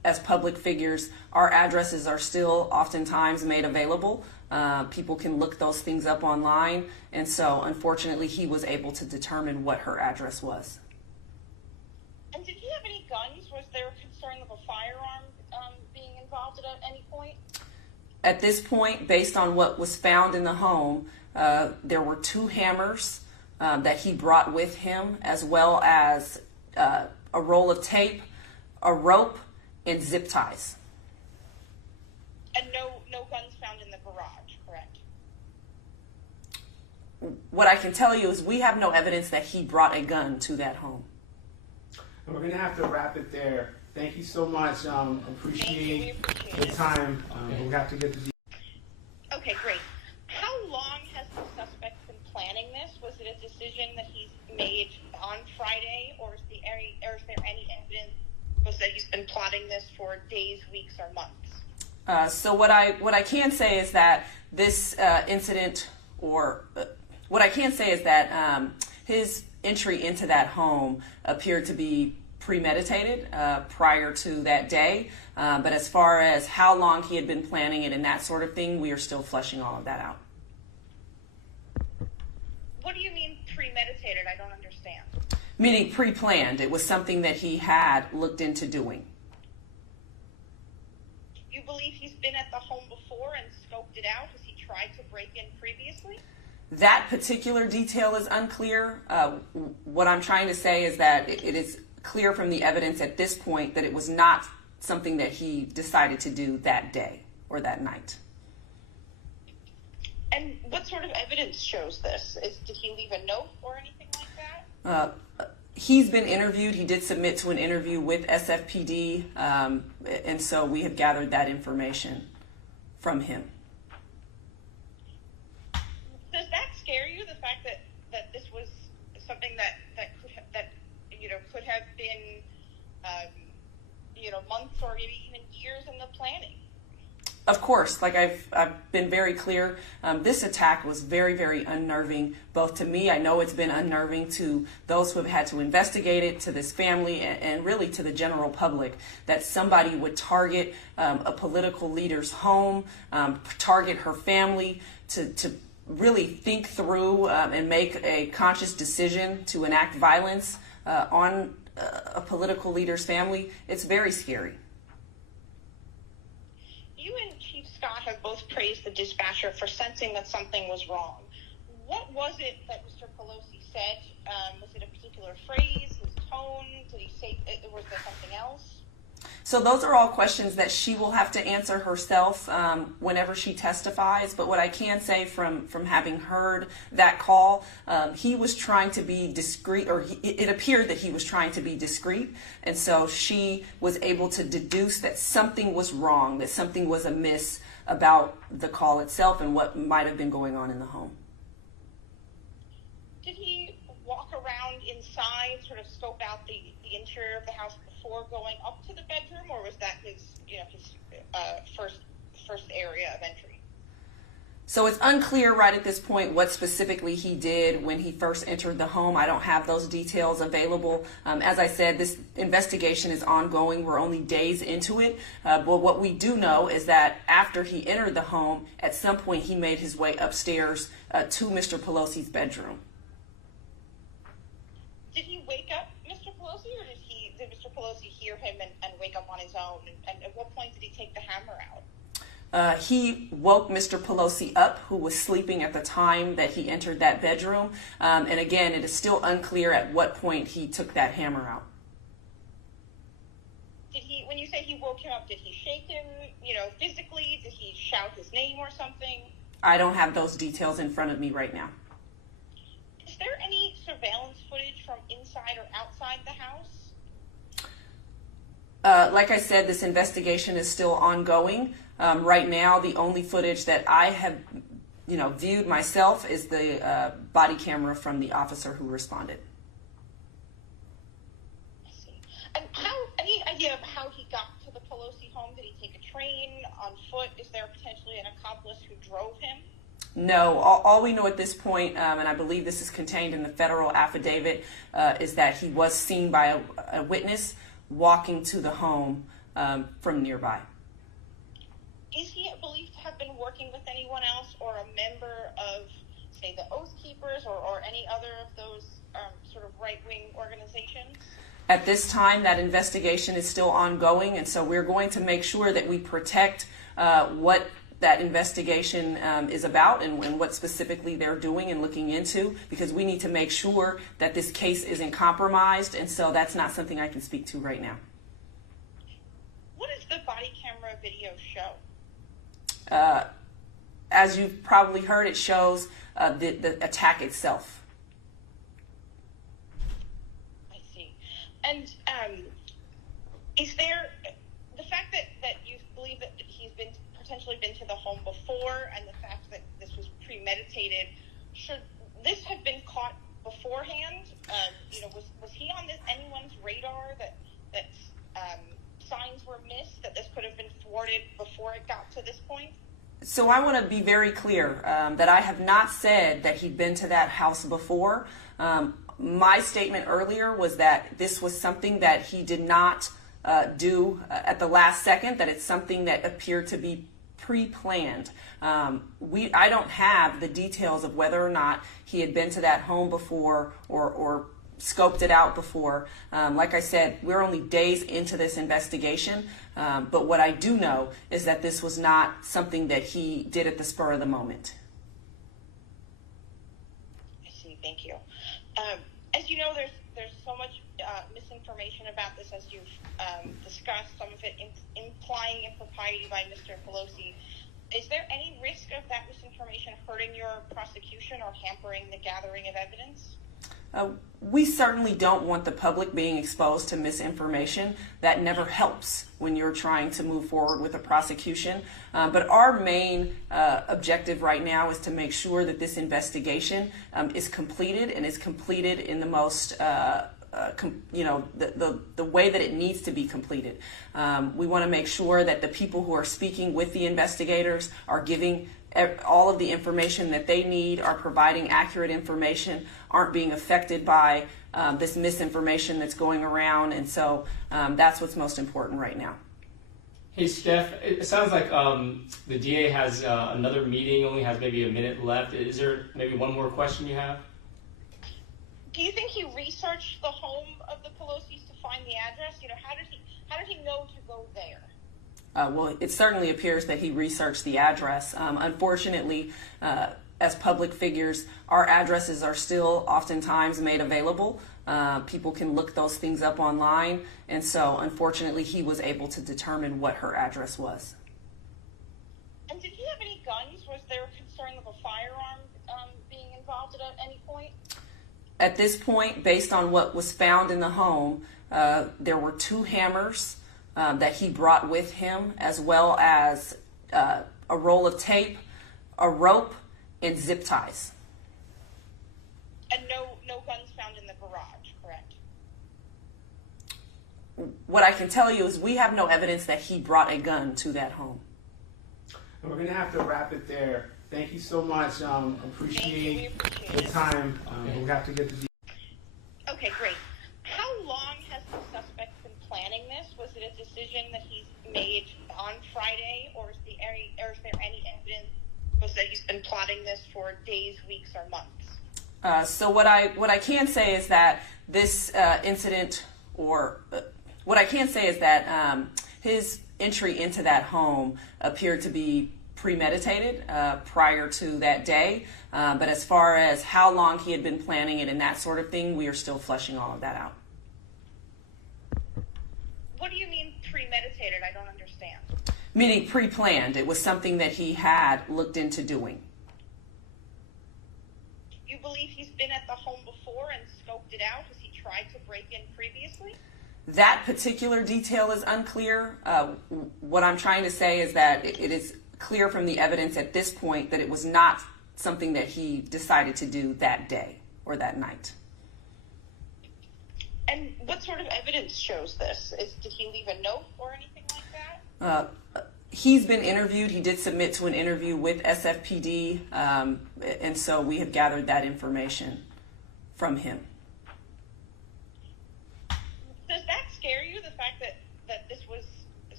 as public figures, our addresses are still oftentimes made available. People can look those things up online, and so unfortunately he was able to determine what her address was. And did he have any guns? Was there a concern of a firearm being involved at any point? At this point, based on what was found in the home, there were 2 hammers that he brought with him, as well as a roll of tape, a rope, and zip ties. And no guns found in the garage, correct? What I can tell you is we have no evidence that he brought a gun to that home. We're going to have to wrap it there. Thank you so much. Appreciate the time. We have to get the. Okay, great. How long has the suspect been planning this? Was it a decision that he's made on Friday, or is there any evidence that he's been plotting this for days, weeks, or months? So what I can say is that this incident, or what I can say is that his entry into that home appeared to be premeditated prior to that day. But as far as how long he had been planning it and that sort of thing, we are still fleshing all of that out. What do you mean premeditated? I don't understand. Meaning pre-planned. It was something that he had looked into doing. You believe he's been at the home before and scoped it out? Has he tried to break in previously? That particular detail is unclear. What I'm trying to say is that it is clear from the evidence at this point that it was not something that he decided to do that day or that night. And what sort of evidence shows this? Did he leave a note or anything like that? He's been interviewed. He did submit to an interview with SFPD, and so we have gathered that information from him. Does that scare you? The fact that this was something that could have been months or maybe even years in the planning? Of course, like I've been very clear, this attack was very, very unnerving, both to me. I know it's been unnerving to those who have had to investigate it, to this family, and really to the general public, that somebody would target a political leader's home, target her family, to really think through and make a conscious decision to enact violence on a political leader's family. It's very scary. You and Chief Scott have both praised the dispatcher for sensing that something was wrong. What was it that Mr. Pelosi said? Was it a particular phrase, his tone? Did he say, was there something else? So those are all questions that she will have to answer herself whenever she testifies. But what I can say from having heard that call, he was trying to be discreet, or it appeared that he was trying to be discreet. And so she was able to deduce that something was wrong, that something was amiss about the call itself and what might have been going on in the home. Did he walk around inside, sort of scope out the interior of the house before going up to the bedroom, or was that his first area of entry? So it's unclear right at this point what specifically he did when he first entered the home. I don't have those details available. As I said, this investigation is ongoing. We're only days into it. But what we do know is that after he entered the home, at some point he made his way upstairs to Mr. Pelosi's bedroom. Did he wake up Mr. Pelosi, or did Mr. Pelosi hear him and wake up on his own? And at what point did he take the hammer out? He woke Mr. Pelosi up, who was sleeping at the time that he entered that bedroom. And again, it is still unclear at what point he took that hammer out. When you say he woke him up, did he shake him, physically? Did he shout his name or something? I don't have those details in front of me right now. Is there any surveillance footage from inside or outside the house? Like I said, this investigation is still ongoing. Right now, the only footage that I have, viewed myself is the body camera from the officer who responded. I see. And any idea of how he got to the Pelosi home? Did he take a train, on foot? Is there potentially an accomplice who drove him? No, all we know at this point, and I believe this is contained in the federal affidavit, is that he was seen by a witness walking to the home from nearby. Is he believed to have been working with anyone else or a member of, say, the Oath Keepers or any other of those sort of right-wing organizations? At this time, that investigation is still ongoing, and so we're going to make sure that we protect what that investigation is about and what specifically they're doing and looking into, because we need to make sure that this case isn't compromised, and so that's not something I can speak to right now. What does the body camera video show? As you've probably heard, it shows the attack itself. I see. And is there the fact that you believe that he's potentially been to the home before, and the fact that this was premeditated, should this have been caught beforehand? Was he on anyone's radar that signs were missed, that this could have been thwarted before it got to this point? So I want to be very clear that I have not said that he'd been to that house before. My statement earlier was that this was something that he did not do at the last second, that it's something that appeared to be pre-planned. I don't have the details of whether or not he had been to that home before or scoped it out before. Like I said, we're only days into this investigation, but what I do know is that this was not something that he did at the spur of the moment. I see. Thank you. As you know, there's so much misinformation about this, as you've discussed, some of it implying impropriety by Mr. Pelosi. Is there any risk of that misinformation hurting your prosecution or hampering the gathering of evidence? We certainly don't want the public being exposed to misinformation. That never helps when you're trying to move forward with a prosecution. But our main objective right now is to make sure that this investigation is completed, and is completed in the most the way that it needs to be completed. We want to make sure that the people who are speaking with the investigators are giving all of the information that they need, are providing accurate information, aren't being affected by this misinformation that's going around, and so that's what's most important right now. Hey, Steph, it sounds like the DA has another meeting, only has maybe a minute left. Is there maybe one more question you have? Do you think he researched the home of the Pelosi's to find the address? How did he know to go there? Well, it certainly appears that he researched the address. Unfortunately, as public figures, our addresses are still oftentimes made available. People can look those things up online, and so unfortunately he was able to determine what her address was. And did he have any guns? Was there a concern of a firearm being involved at any point? At this point, based on what was found in the home, there were 2 hammers that he brought with him, as well as a roll of tape, a rope, and zip ties. And no guns found in the garage, correct? What I can tell you is we have no evidence that he brought a gun to that home. And we're going to have to wrap it there. Thank you so much. Appreciate the time. We have to get the... Okay, great. How long has the suspect been planning this? Was it a decision that he's made on Friday, or is there any evidence that he's been plotting this for days, weeks, or months? So what I can say is that this incident, what I can say is that his entry into that home appeared to be premeditated prior to that day. But as far as how long he had been planning it and that sort of thing, we are still fleshing all of that out. What do you mean premeditated? I don't understand. Meaning pre-planned. It was something that he had looked into doing. You believe he's been at the home before and scoped it out? Has he tried to break in previously? That particular detail is unclear. What I'm trying to say is that it is clear from the evidence at this point that it was not something that he decided to do that day or that night. And what sort of evidence shows this? Did he leave a note or anything like that? He's been interviewed. He did submit to an interview with SFPD, and so we have gathered that information from him. Does that scare you, the fact that this was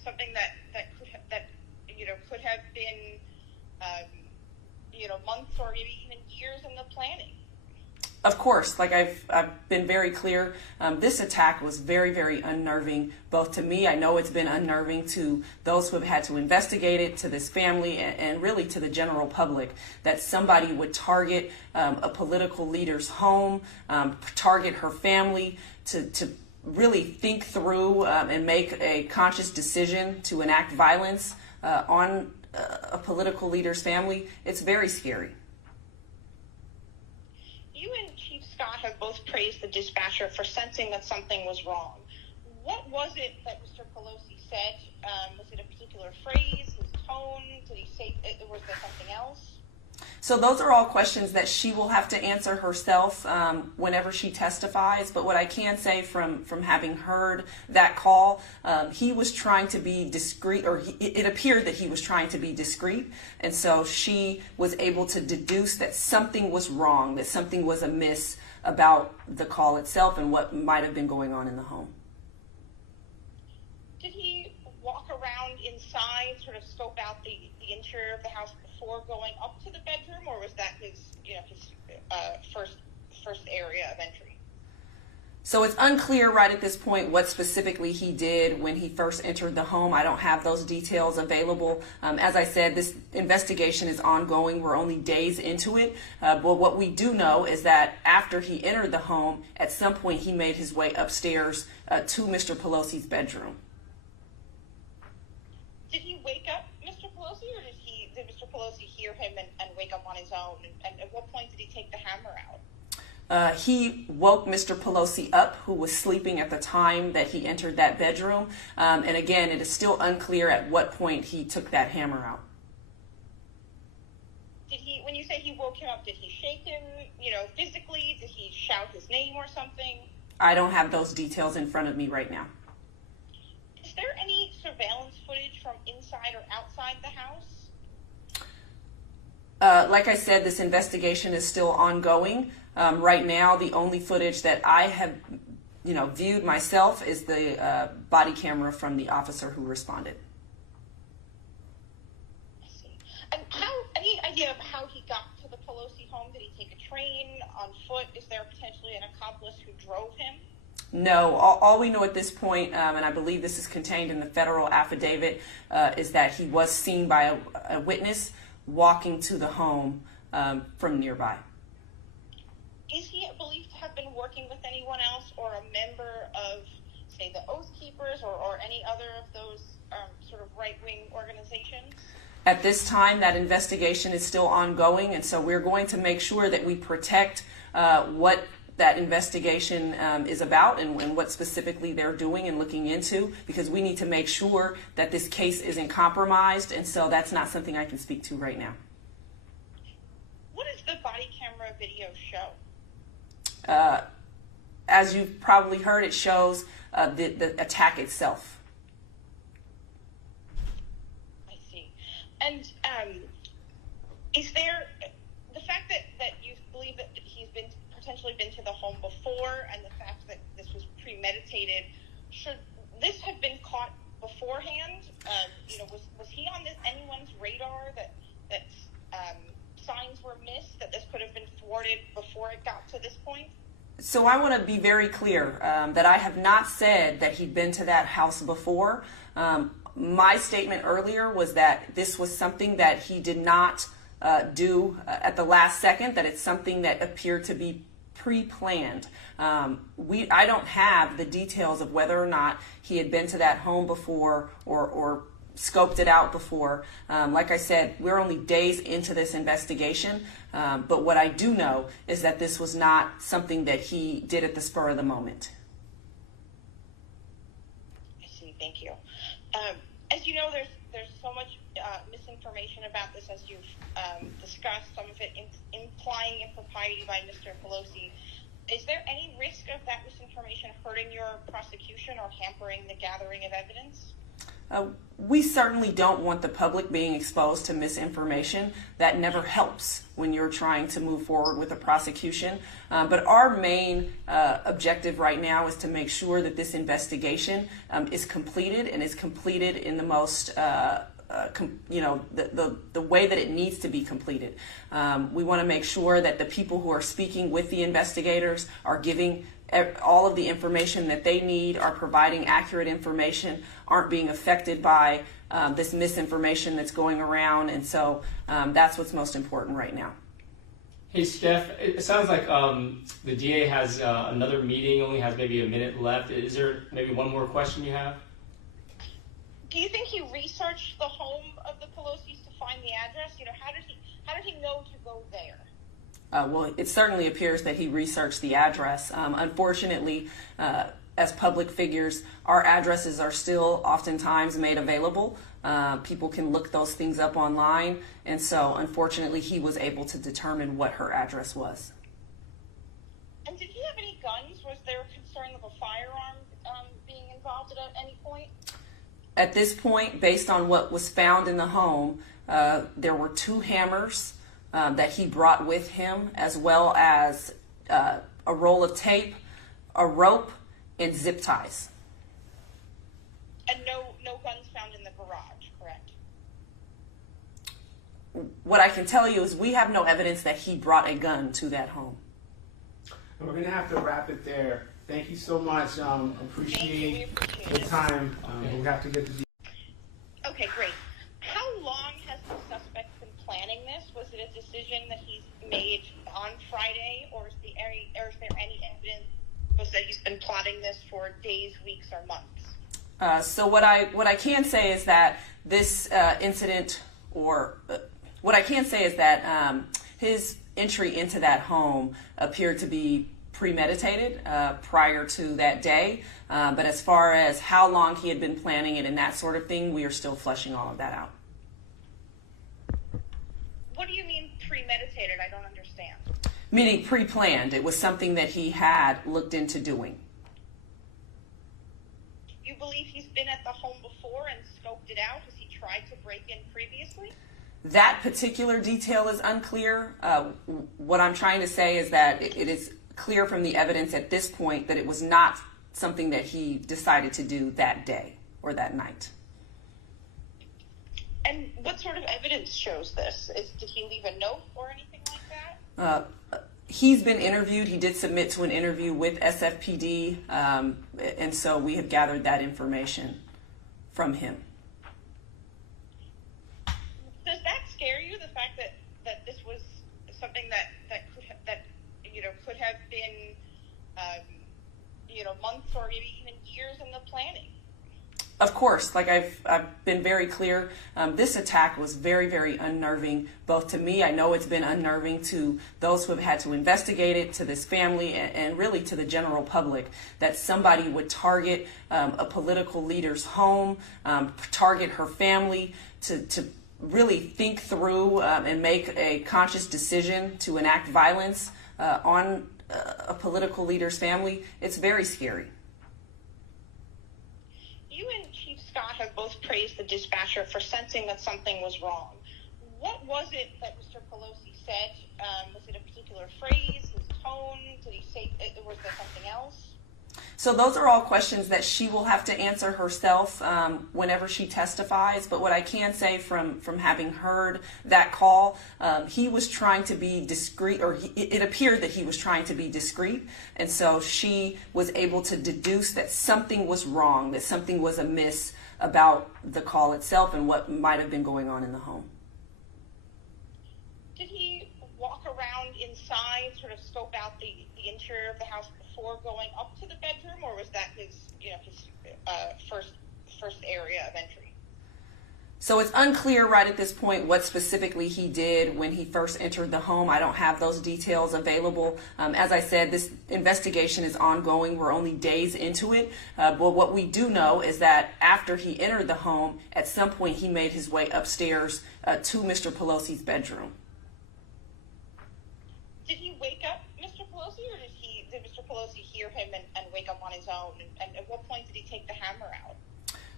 something that could have been months or maybe even years in the planning. Of course, like I've been very clear, this attack was very, very unnerving, both to me. I know it's been unnerving to those who have had to investigate it, to this family, and really to the general public, that somebody would target a political leader's home, target her family, to really think through and make a conscious decision to enact violence on a political leader's family. It's very scary. You and Chief Scott have both praised the dispatcher for sensing that something was wrong. What was it that Mr. Pelosi said? Was it a particular phrase, his tone? Did he say, was there something else? So those are all questions that she will have to answer herself whenever she testifies. But what I can say from having heard that call, he was trying to be discreet, or it appeared that he was trying to be discreet. And so she was able to deduce that something was wrong, that something was amiss about the call itself and what might have been going on in the home. Did he walk around inside, sort of scope out the interior of the house before going up to the bedroom, or was that his first area of entry? So it's unclear right at this point what specifically he did when he first entered the home. I don't have those details available. As I said, this investigation is ongoing. We're only days into it. But what we do know is that after he entered the home, at some point he made his way upstairs to Mr. Pelosi's bedroom. Did he wake up Mr. Pelosi, or did Mr. Pelosi hear him and wake up on his own? And at what point did he take the hammer out? He woke Mr. Pelosi up, who was sleeping at the time that he entered that bedroom. And again, it is still unclear at what point he took that hammer out. When you say he woke him up, did he shake him, physically? Did he shout his name or something? I don't have those details in front of me right now. Is there any surveillance footage from inside or outside the house? Like I said, this investigation is still ongoing. Right now, the only footage that I have, viewed myself is the body camera from the officer who responded. I see. And any idea of how he got to the Pelosi home? Did he take a train, on foot? Is there potentially an accomplice who drove him? No, all we know at this point, and I believe this is contained in the federal affidavit, is that he was seen by a witness walking to the home from nearby. Is he believed to have been working with anyone else, or a member of, say, the Oath Keepers, or any other of those sort of right-wing organizations? At this time, that investigation is still ongoing, and so we're going to make sure that we protect what that investigation is about and what specifically they're doing and looking into, because we need to make sure that this case isn't compromised, and so that's not something I can speak to right now. What does the body camera video show? As you've probably heard, it shows the attack itself. I see. And is there the fact that you believe that he's potentially been to the home before, and the fact that this was premeditated, should this have been caught beforehand? Was he on anyone's radar that signs were missed, that this could have been thwarted before it got to this point? So I want to be very clear that I have not said that he'd been to that house before. My statement earlier was that this was something that he did not do at the last second, that it's something that appeared to be pre-planned. I don't have the details of whether or not he had been to that home before or scoped it out before. Like I said, we're only days into this investigation, but what I do know is that this was not something that he did at the spur of the moment. I see. Thank you. As you know, there's so much misinformation about this, as you've discussed, some of it implying impropriety by Mr. Pelosi. Is there any risk of that misinformation hurting your prosecution or hampering the gathering of evidence? We certainly don't want the public being exposed to misinformation. That never helps when you're trying to move forward with a prosecution. But our main objective right now is to make sure that this investigation is completed and is completed in the most the way that it needs to be completed. We want to make sure that the people who are speaking with the investigators are giving all of the information that they need, are providing accurate information, aren't being affected by this misinformation that's going around. And so that's what's most important right now. Hey, Steph, it sounds like the DA has another meeting, only has maybe a minute left. Is there maybe one more question you have? Do you think he researched the home of the Pelosi's to find the address? How did he know to go there? Well, it certainly appears that he researched the address. Unfortunately, as public figures, our addresses are still oftentimes made available. People can look those things up online, and so unfortunately he was able to determine what her address was. And did he have any guns? Was there a concern of a firearm being involved at any point? At this point, based on what was found in the home, there were 2 hammers that he brought with him, as well as a roll of tape, a rope, and zip ties. And no guns found in the garage, correct? What I can tell you is we have no evidence that he brought a gun to that home. And we're going to have to wrap it there. Thank you so much. Appreciate the time. We have to get the... Okay, great. How long has the suspect been planning this? Was it a decision that he's made on Friday, or is there any evidence that he's been plotting this for days, weeks, or months? So what I can say is that this incident, what I can say is that his entry into that home appeared to be premeditated prior to that day. But as far as how long he had been planning it and that sort of thing, we are still fleshing all of that out. What do you mean premeditated? I don't understand. Meaning pre-planned. It was something that he had looked into doing. You believe he's been at the home before and scoped it out? Has he tried to break in previously? That particular detail is unclear. What I'm trying to say is that it is clear from the evidence at this point that it was not something that he decided to do that day or that night. And what sort of evidence shows this? Did he leave a note or anything like that? He's been interviewed. He did submit to an interview with SFPD, and so we have gathered that information from him. Does that scare you, the fact that this was something that could have been months or maybe even years in the planning? Of course, like I've been very clear, this attack was very, very unnerving, both to me. I know it's been unnerving to those who have had to investigate it, to this family, and really to the general public, that somebody would target a political leader's home, target her family, to really think through and make a conscious decision to enact violence on a political leader's family. It's very scary. You and Chief Scott have both praised the dispatcher for sensing that something was wrong. What was it that Mr. Pelosi said? Was it a particular phrase, his tone? Did he say, was there something else? So those are all questions that she will have to answer herself whenever she testifies. But what I can say from having heard that call, he was trying to be discreet, or it appeared that he was trying to be discreet. And so she was able to deduce that something was wrong, that something was amiss about the call itself and what might have been going on in the home. Did he walk around inside, sort of scope out the interior of the house before going up to the bedroom, or was that his first area of entry? So it's unclear right at this point what specifically he did when he first entered the home. I don't have those details available. As I said, this investigation is ongoing. We're only days into it. But what we do know is that after he entered the home, at some point he made his way upstairs to Mr. Pelosi's bedroom. Did he wake up Mr. Pelosi, or did Mr. Pelosi hear him and wake up on his own? And at what point did he take the hammer out?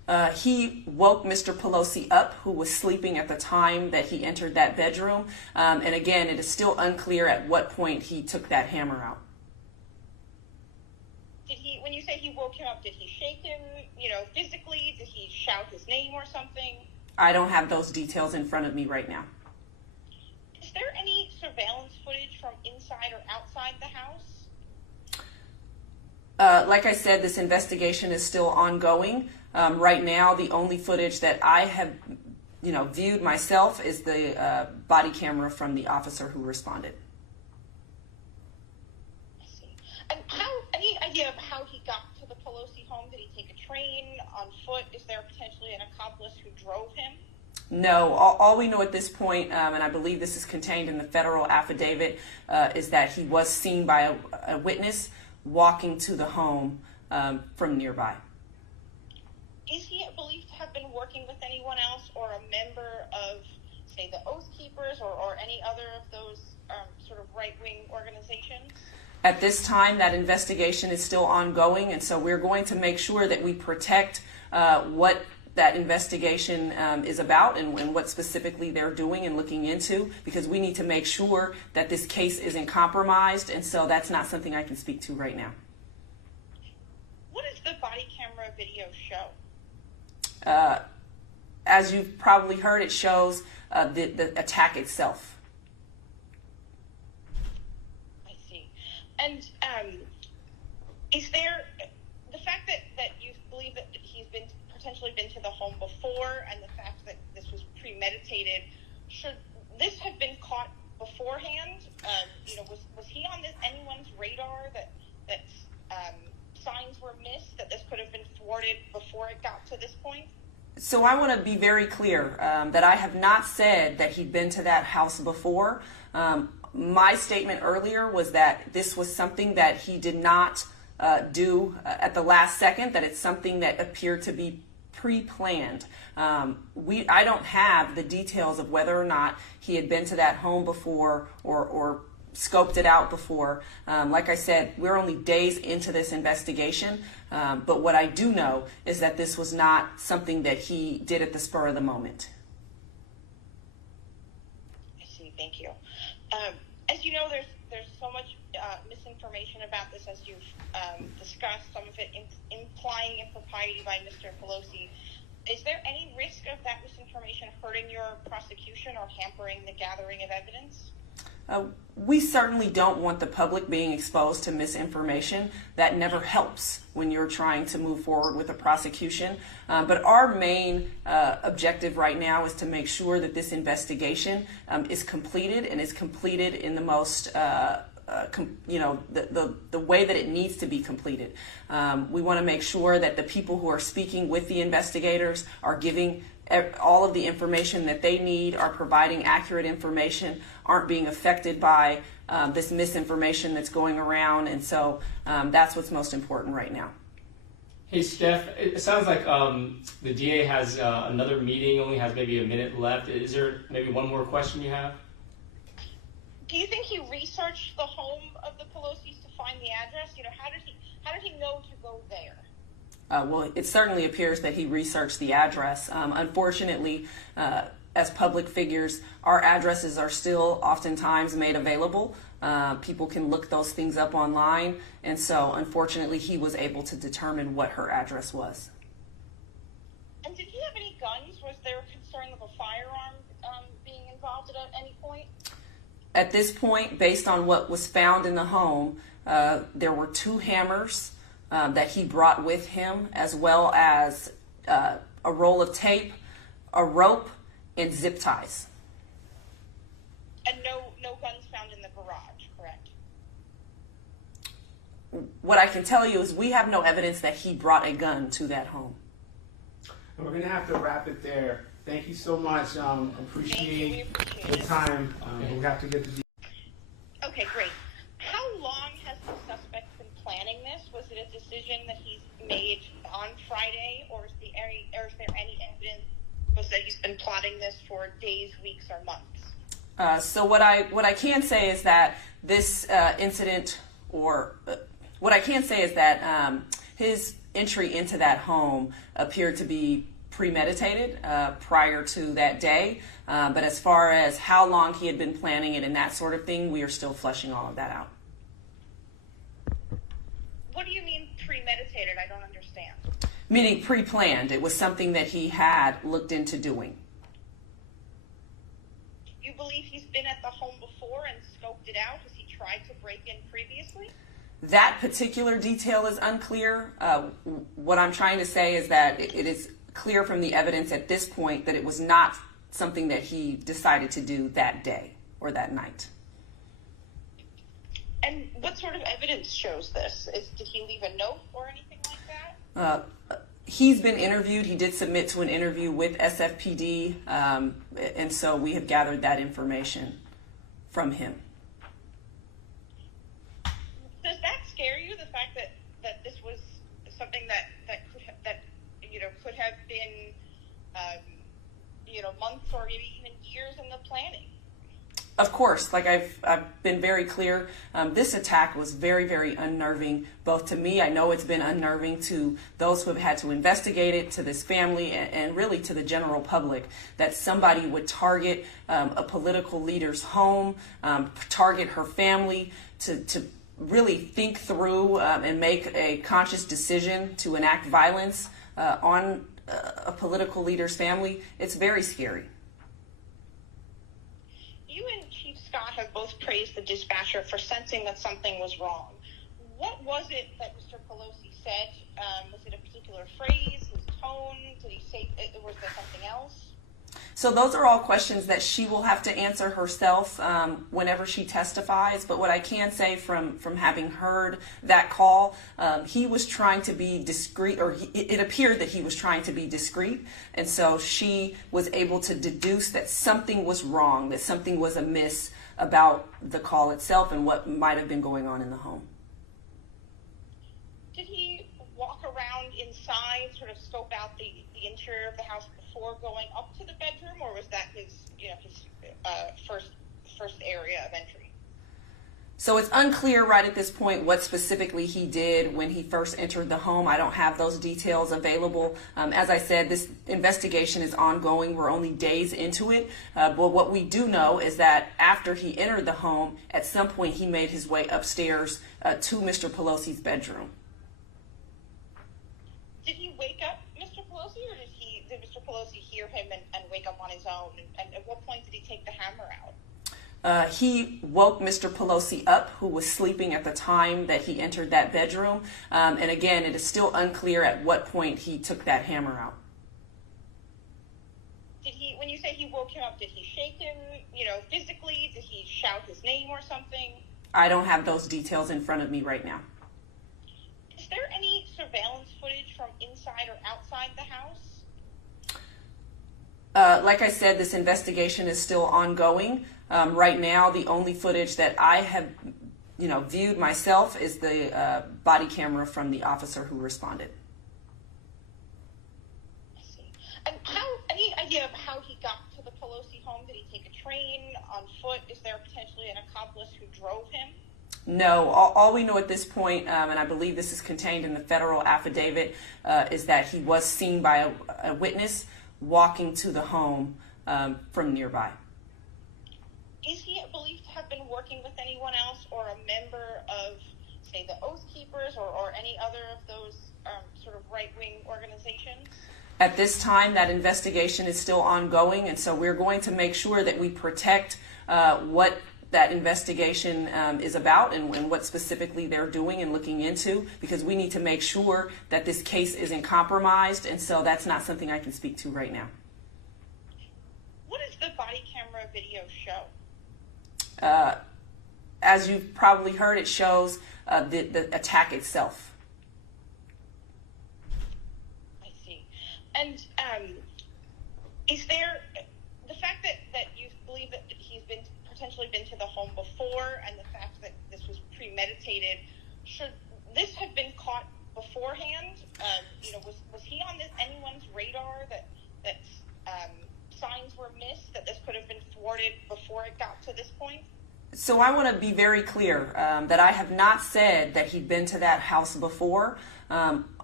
He woke Mr. Pelosi up, who was sleeping at the time that he entered that bedroom. And again, it is still unclear at what point he took that hammer out. When you say he woke him up, did he shake him, physically? Did he shout his name or something? I don't have those details in front of me right now. Is there any surveillance footage from inside or outside the house? Like I said, this investigation is still ongoing. Right now, the only footage that I have, viewed myself is the body camera from the officer who responded. I see. And any idea of how he got to the Pelosi home? Did he take a train, on foot? Is there potentially an accomplice who drove him? No, all we know at this point, and I believe this is contained in the federal affidavit, is that he was seen by a witness walking to the home from nearby. Is he believed to have been working with anyone else or a member of, say, the Oath Keepers or any other of those sort of right-wing organizations? At this time, that investigation is still ongoing, and so we're going to make sure that we protect what that investigation is about and what specifically they're doing and looking into, because we need to make sure that this case isn't compromised, and so that's not something I can speak to right now. What does the body camera video show? As you've probably heard, it shows the attack itself. I see. And is there the fact that you believe that he's potentially been to the home before, and the fact that this was premeditated, should this have been caught beforehand? Was he on anyone's radar that signs were missed, that this could have been thwarted before it got to this point? So I want to be very clear that I have not said that he'd been to that house before. My statement earlier was that this was something that he did not do at the last second, that it's something that appeared to be pre-planned. I don't have the details of whether or not he had been to that home before or scoped it out before. Like I said, we're only days into this investigation, but what I do know is that this was not something that he did at the spur of the moment. I see. Thank you. As you know, there's so much misinformation about this, as you've discussed, some of it implying impropriety by Mr. Pelosi. Is there any risk of that misinformation hurting your prosecution or hampering the gathering of evidence? We certainly don't want the public being exposed to misinformation. That never helps when you're trying to move forward with a prosecution. But our main objective right now is to make sure that this investigation is completed, and is completed in the most the way that it needs to be completed. We want to make sure that the people who are speaking with the investigators are giving all of the information that they need, are providing accurate information, aren't being affected by this misinformation that's going around, and so that's what's most important right now. Hey, Steph, it sounds like the DA has another meeting, only has maybe a minute left. Is there maybe one more question you have? Do you think he researched the home of the Pelosi's to find the address? How did he know to go there? Well, it certainly appears that he researched the address. Unfortunately, as public figures, our addresses are still oftentimes made available. People can look those things up online, and so unfortunately he was able to determine what her address was. And did he have any guns? Was there concern of a firearm being involved at any point? At this point, based on what was found in the home, there were 2 hammers that he brought with him, as well as a roll of tape, a rope, and zip ties. And no guns found in the garage, correct? What I can tell you is we have no evidence that he brought a gun to that home. We're going to have to wrap it there. Thank you so much. Appreciate the time. We have to get the... Okay, great. How long has the suspect been planning this? Was it a decision that he's made on Friday, or is there any evidence that he's been plotting this for days, weeks, or months? So what I can say is that this incident, or what I can say is that his entry into that home appeared to be premeditated prior to that day. But as far as how long he had been planning it and that sort of thing, we are still fleshing all of that out. What do you mean premeditated? I don't understand. Meaning pre-planned. It was something that he had looked into doing. You believe he's been at the home before and scoped it out? Has he tried to break in previously? That particular detail is unclear. What I'm trying to say is that it is clear from the evidence at this point that it was not something that he decided to do that day or that night. And what sort of evidence shows this? Did he leave a note or anything like that? He's been interviewed. He did submit to an interview with SFPD, and so we have gathered that information from him. Does that scare you? The fact that this was something that could have been months or maybe even years in the planning? Of course, like I've been very clear, this attack was very, very unnerving, both to me. I know it's been unnerving to those who have had to investigate it, to this family, and really to the general public, that somebody would target a political leader's home, target her family, to really think through and make a conscious decision to enact violence on a political leader's family. It's very scary. You and Chief Scott have both praised the dispatcher for sensing that something was wrong. What was it that Mr. Pelosi said? Was it a particular phrase, his tone? Did he say, was there something else? So those are all questions that she will have to answer herself whenever she testifies. But what I can say from having heard that call, he was trying to be discreet, or it appeared that he was trying to be discreet. And so she was able to deduce that something was wrong, that something was amiss about the call itself and what might have been going on in the home. Did he walk around inside, sort of scope out the interior of the house before going up to the bedroom, or was that his first area of entry? So it's unclear right at this point what specifically he did when he first entered the home. I don't have those details available. As I said, this investigation is ongoing. We're only days into it. But what we do know is that after he entered the home, at some point he made his way upstairs to Mr. Pelosi's bedroom. Did he wake up Mr. Pelosi, or did Mr. Pelosi hear him and wake up on his own? And at what point did he take the hammer out? He woke Mr. Pelosi up, who was sleeping at the time that he entered that bedroom. And again, it is still unclear at what point he took that hammer out. When you say he woke him up, did he shake him, physically? Did he shout his name or something? I don't have those details in front of me right now. Is there any surveillance footage from inside or outside the house? Like I said, this investigation is still ongoing. Right now, the only footage that I have, viewed myself is the body camera from the officer who responded. I see. And any idea of how he got to the Pelosi home? Did he take a train, on foot? Is there potentially an accomplice who drove him? No, all we know at this point, and I believe this is contained in the federal affidavit, is that he was seen by a witness walking to the home from nearby. Is he believed to have been working with anyone else, or a member of, say, the Oath Keepers, or any other of those sort of right-wing organizations? At this time, that investigation is still ongoing, and so we're going to make sure that we protect what that investigation is about and what specifically they're doing and looking into, because we need to make sure that this case isn't compromised, and so that's not something I can speak to right now. What does the body camera video show? As you've probably heard, it shows the attack itself. I see. And is there the fact that you believe that he's potentially been to the home before, and the fact that this was premeditated, should this have been caught beforehand? Was he on anyone's radar that signs were missed, that this could have been thwarted before it got to this point? So I want to be very clear that I have not said that he'd been to that house before.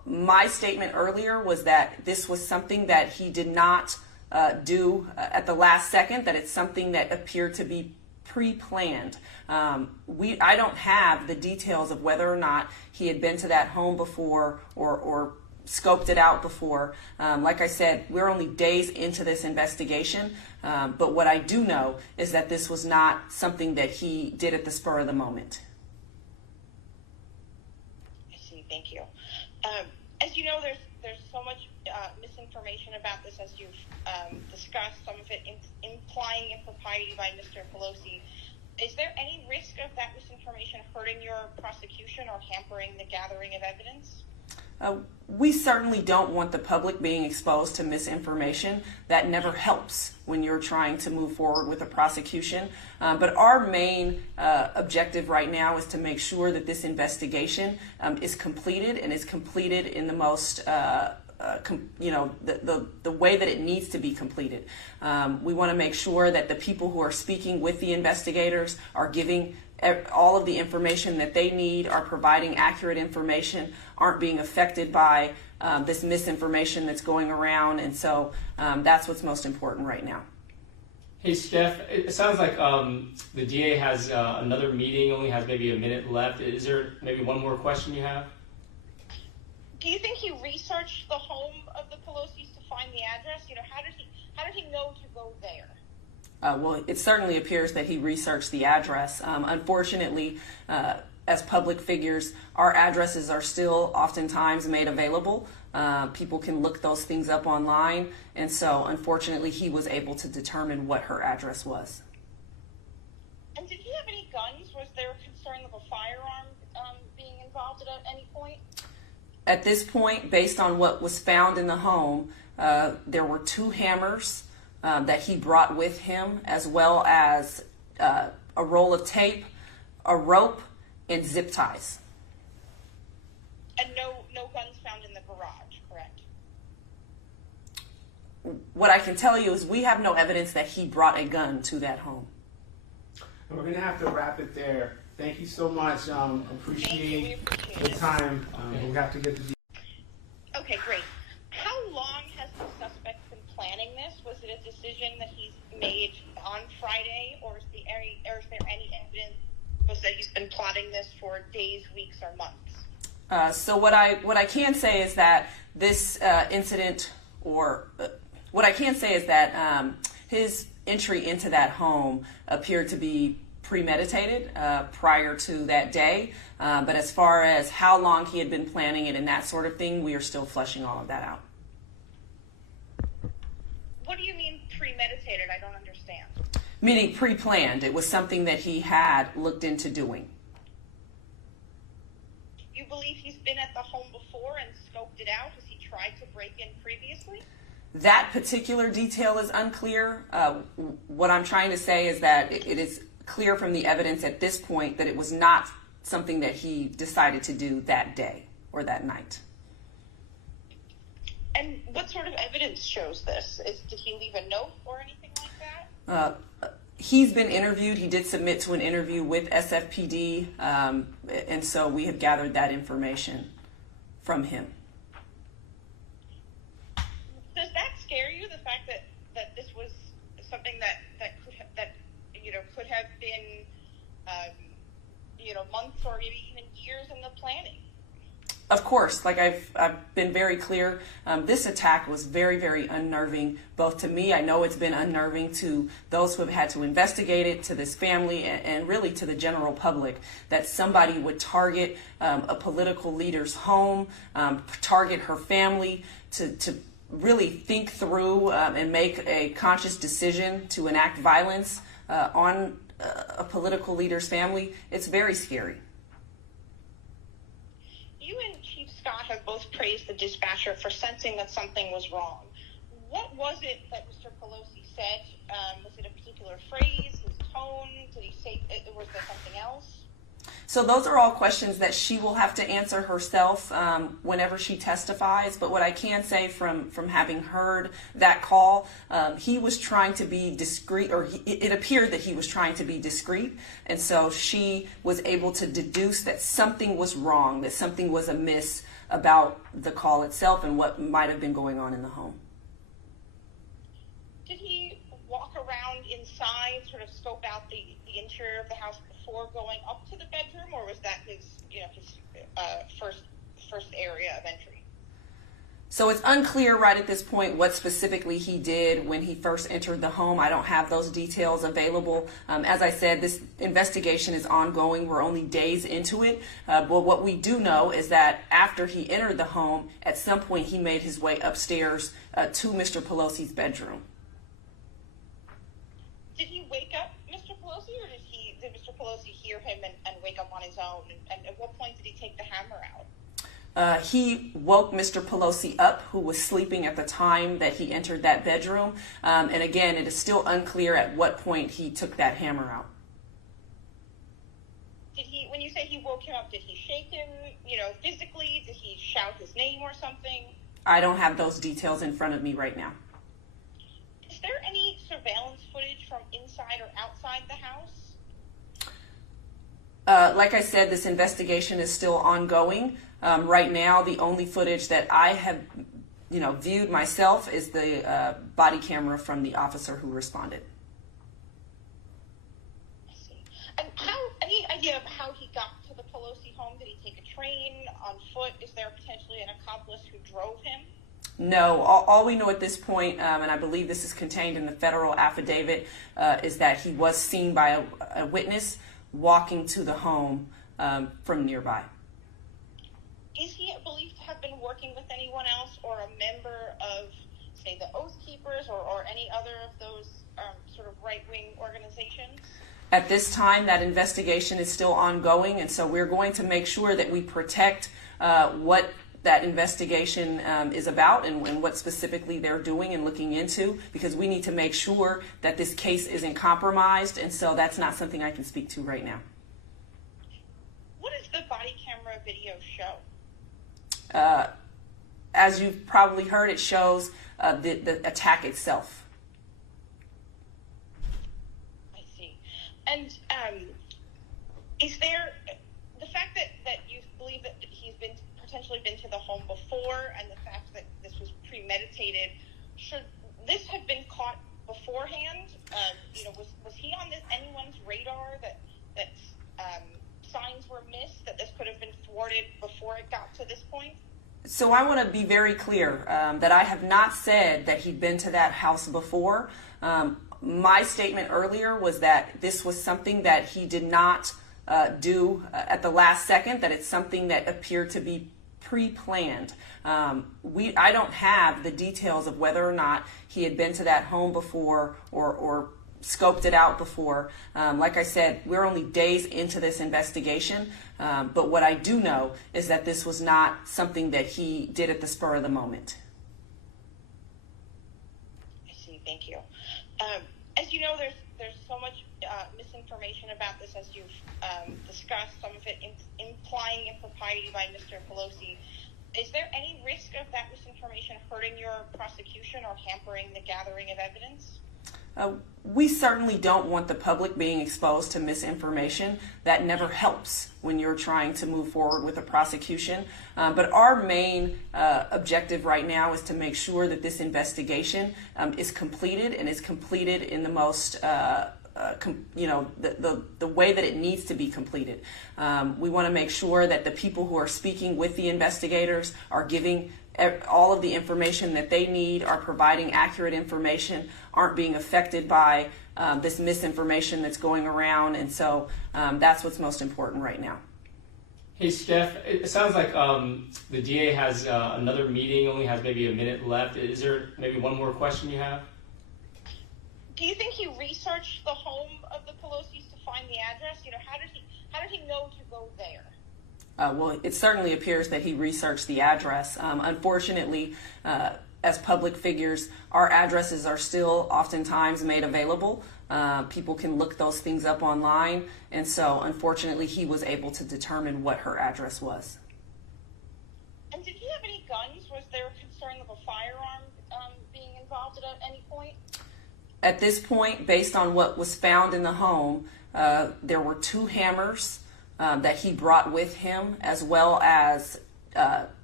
my statement earlier was that this was something that he did not do at the last second, that it's something that appeared to be pre-planned. I don't have the details of whether or not he had been to that home before or scoped it out before. Like I said, we're only days into this investigation, but what I do know is that this was not something that he did at the spur of the moment. I see. Thank you. As you know, there's so much misinformation about this, as you've discussed, some of it implying impropriety by Mr. Pelosi. Is there any risk of that misinformation hurting your prosecution or hampering the gathering of evidence? We certainly don't want the public being exposed to misinformation. That never helps when you're trying to move forward with a prosecution. But our main objective right now is to make sure that this investigation is completed, and is completed in the most the way that it needs to be completed. We want to make sure that the people who are speaking with the investigators are giving all of the information that they need, are providing accurate information, aren't being affected by this misinformation that's going around. And so that's what's most important right now. Hey, Steph, it sounds like the DA has another meeting, only has maybe a minute left. Is there maybe one more question you have? Do you think he researched the home of the Pelosi's to find the address? You know, how did he know to go there? Well, it certainly appears that he researched the address. Unfortunately, as public figures, our addresses are still oftentimes made available. People can look those things up online. And so, unfortunately, he was able to determine what her address was. And did he have any guns? Was there a concern of a firearm being involved at any point? At this point, based on what was found in the home, there were 2 hammers that he brought with him, as well as a roll of tape, a rope, and zip ties. And no guns found in the garage, correct? What I can tell you is we have no evidence that he brought a gun to that home. And we're going to have to wrap it there. Thank you so much. Appreciate the time. We have to get the... Okay, great. How long has the suspect been planning this? Was it a decision that he's made on Friday, or is there any evidence that he's been plotting this for days, weeks, or months? So what I can say is that this incident, what I can say is that his entry into that home appeared to be premeditated prior to that day. But as far as how long he had been planning it and that sort of thing, we are still fleshing all of that out. What do you mean premeditated? I don't understand. Meaning pre-planned. It was something that he had looked into doing. You believe he's been at the home before and scoped it out? Has he tried to break in previously? That particular detail is unclear. What I'm trying to say is that it is clear from the evidence at this point that it was not something that he decided to do that day or that night. And what sort of evidence shows this? Did he leave a note or anything like that? He's been interviewed. He did submit to an interview with SFPD, and so we have gathered that information from him. Does that scare you, the fact that this was something that could have been months or maybe even years in the planning? Of course, like I've been very clear, this attack was very, very unnerving, both to me. I know it's been unnerving to those who have had to investigate it, to this family, and really to the general public, that somebody would target a political leader's home, target her family, to really think through and make a conscious decision to enact violence on a political leader's family. It's very scary. You and Chief Scott have both praised the dispatcher for sensing that something was wrong. What was it that Mr. Pelosi said? Was it a particular phrase, his tone? Did he say, was there something else? So those are all questions that she will have to answer herself whenever she testifies. But what I can say from having heard that call, he was trying to be discreet, or it appeared that he was trying to be discreet. And so she was able to deduce that something was wrong, that something was amiss about the call itself and what might have been going on in the home. Did he walk around inside, sort of scope out the interior of the house before going up to the bedroom, or was that his first area of entry? So it's unclear right at this point what specifically he did when he first entered the home. I don't have those details available. As I said, this investigation is ongoing. We're only days into it. But what we do know is that after he entered the home, at some point he made his way upstairs to Mr. Pelosi's bedroom. Did he wake up Mr. Pelosi, or did Mr. Pelosi hear him and wake up on his own? And at what point did he take the hammer out? He woke Mr. Pelosi up, who was sleeping at the time that he entered that bedroom. And again, it is still unclear at what point he took that hammer out. When you say he woke him up, did he shake him, physically? Did he shout his name or something? I don't have those details in front of me right now. Is there any surveillance footage from inside or outside the house? Like I said, this investigation is still ongoing. Right now, the only footage that I have, viewed myself is the body camera from the officer who responded. I see. And any idea of how he got to the Pelosi home? Did he take a train, on foot? Is there potentially an accomplice who drove him? No, all we know at this point, and I believe this is contained in the federal affidavit, is that he was seen by a witness walking to the home from nearby. Is he believed to have been working with anyone else or a member of, say, the Oath Keepers or any other of those sort of right-wing organizations? At this time, that investigation is still ongoing, and so we're going to make sure that we protect what that investigation is about and what specifically they're doing and looking into, because we need to make sure that this case isn't compromised, and so that's not something I can speak to right now. What does the body camera video show? As you've probably heard, it shows the attack itself. I see. And is there the fact that you believe that he's potentially been to the home before, and the fact that this was premeditated, should this have been caught beforehand? Was he on anyone's radar that signs were missed, that this could have been thwarted before it got to this point? So I want to be very clear that I have not said that he'd been to that house before. My statement earlier was that this was something that he did not do at the last second, that it's something that appeared to be pre-planned. I don't have the details of whether or not he had been to that home before or scoped it out before. Like I said, we're only days into this investigation, but what I do know is that this was not something that he did at the spur of the moment. I see. Thank you. As you know, there's so much misinformation about this, as you've discussed, some of it implying impropriety by Mr. Pelosi. Is there any risk of that misinformation hurting your prosecution or hampering the gathering of evidence? We certainly don't want the public being exposed to misinformation. That never helps when you're trying to move forward with a prosecution. But our main objective right now is to make sure that this investigation is completed, and is completed in the most the way that it needs to be completed. We want to make sure that the people who are speaking with the investigators are giving all of the information that they need, are providing accurate information, aren't being affected by this misinformation that's going around, and so that's what's most important right now. Hey, Steph, it sounds like the DA has another meeting, only has maybe a minute left. Is there maybe one more question you have? Do you think he researched the home of the Pelosi's to find the address? How did he know to go there? Well, it certainly appears that he researched the address. Unfortunately, as public figures, our addresses are still oftentimes made available. People can look those things up online, and so unfortunately he was able to determine what her address was. And did he have any guns? Was there a concern of a firearm being involved at any point? At this point, based on what was found in the home, there were 2 hammers that he brought with him, as well as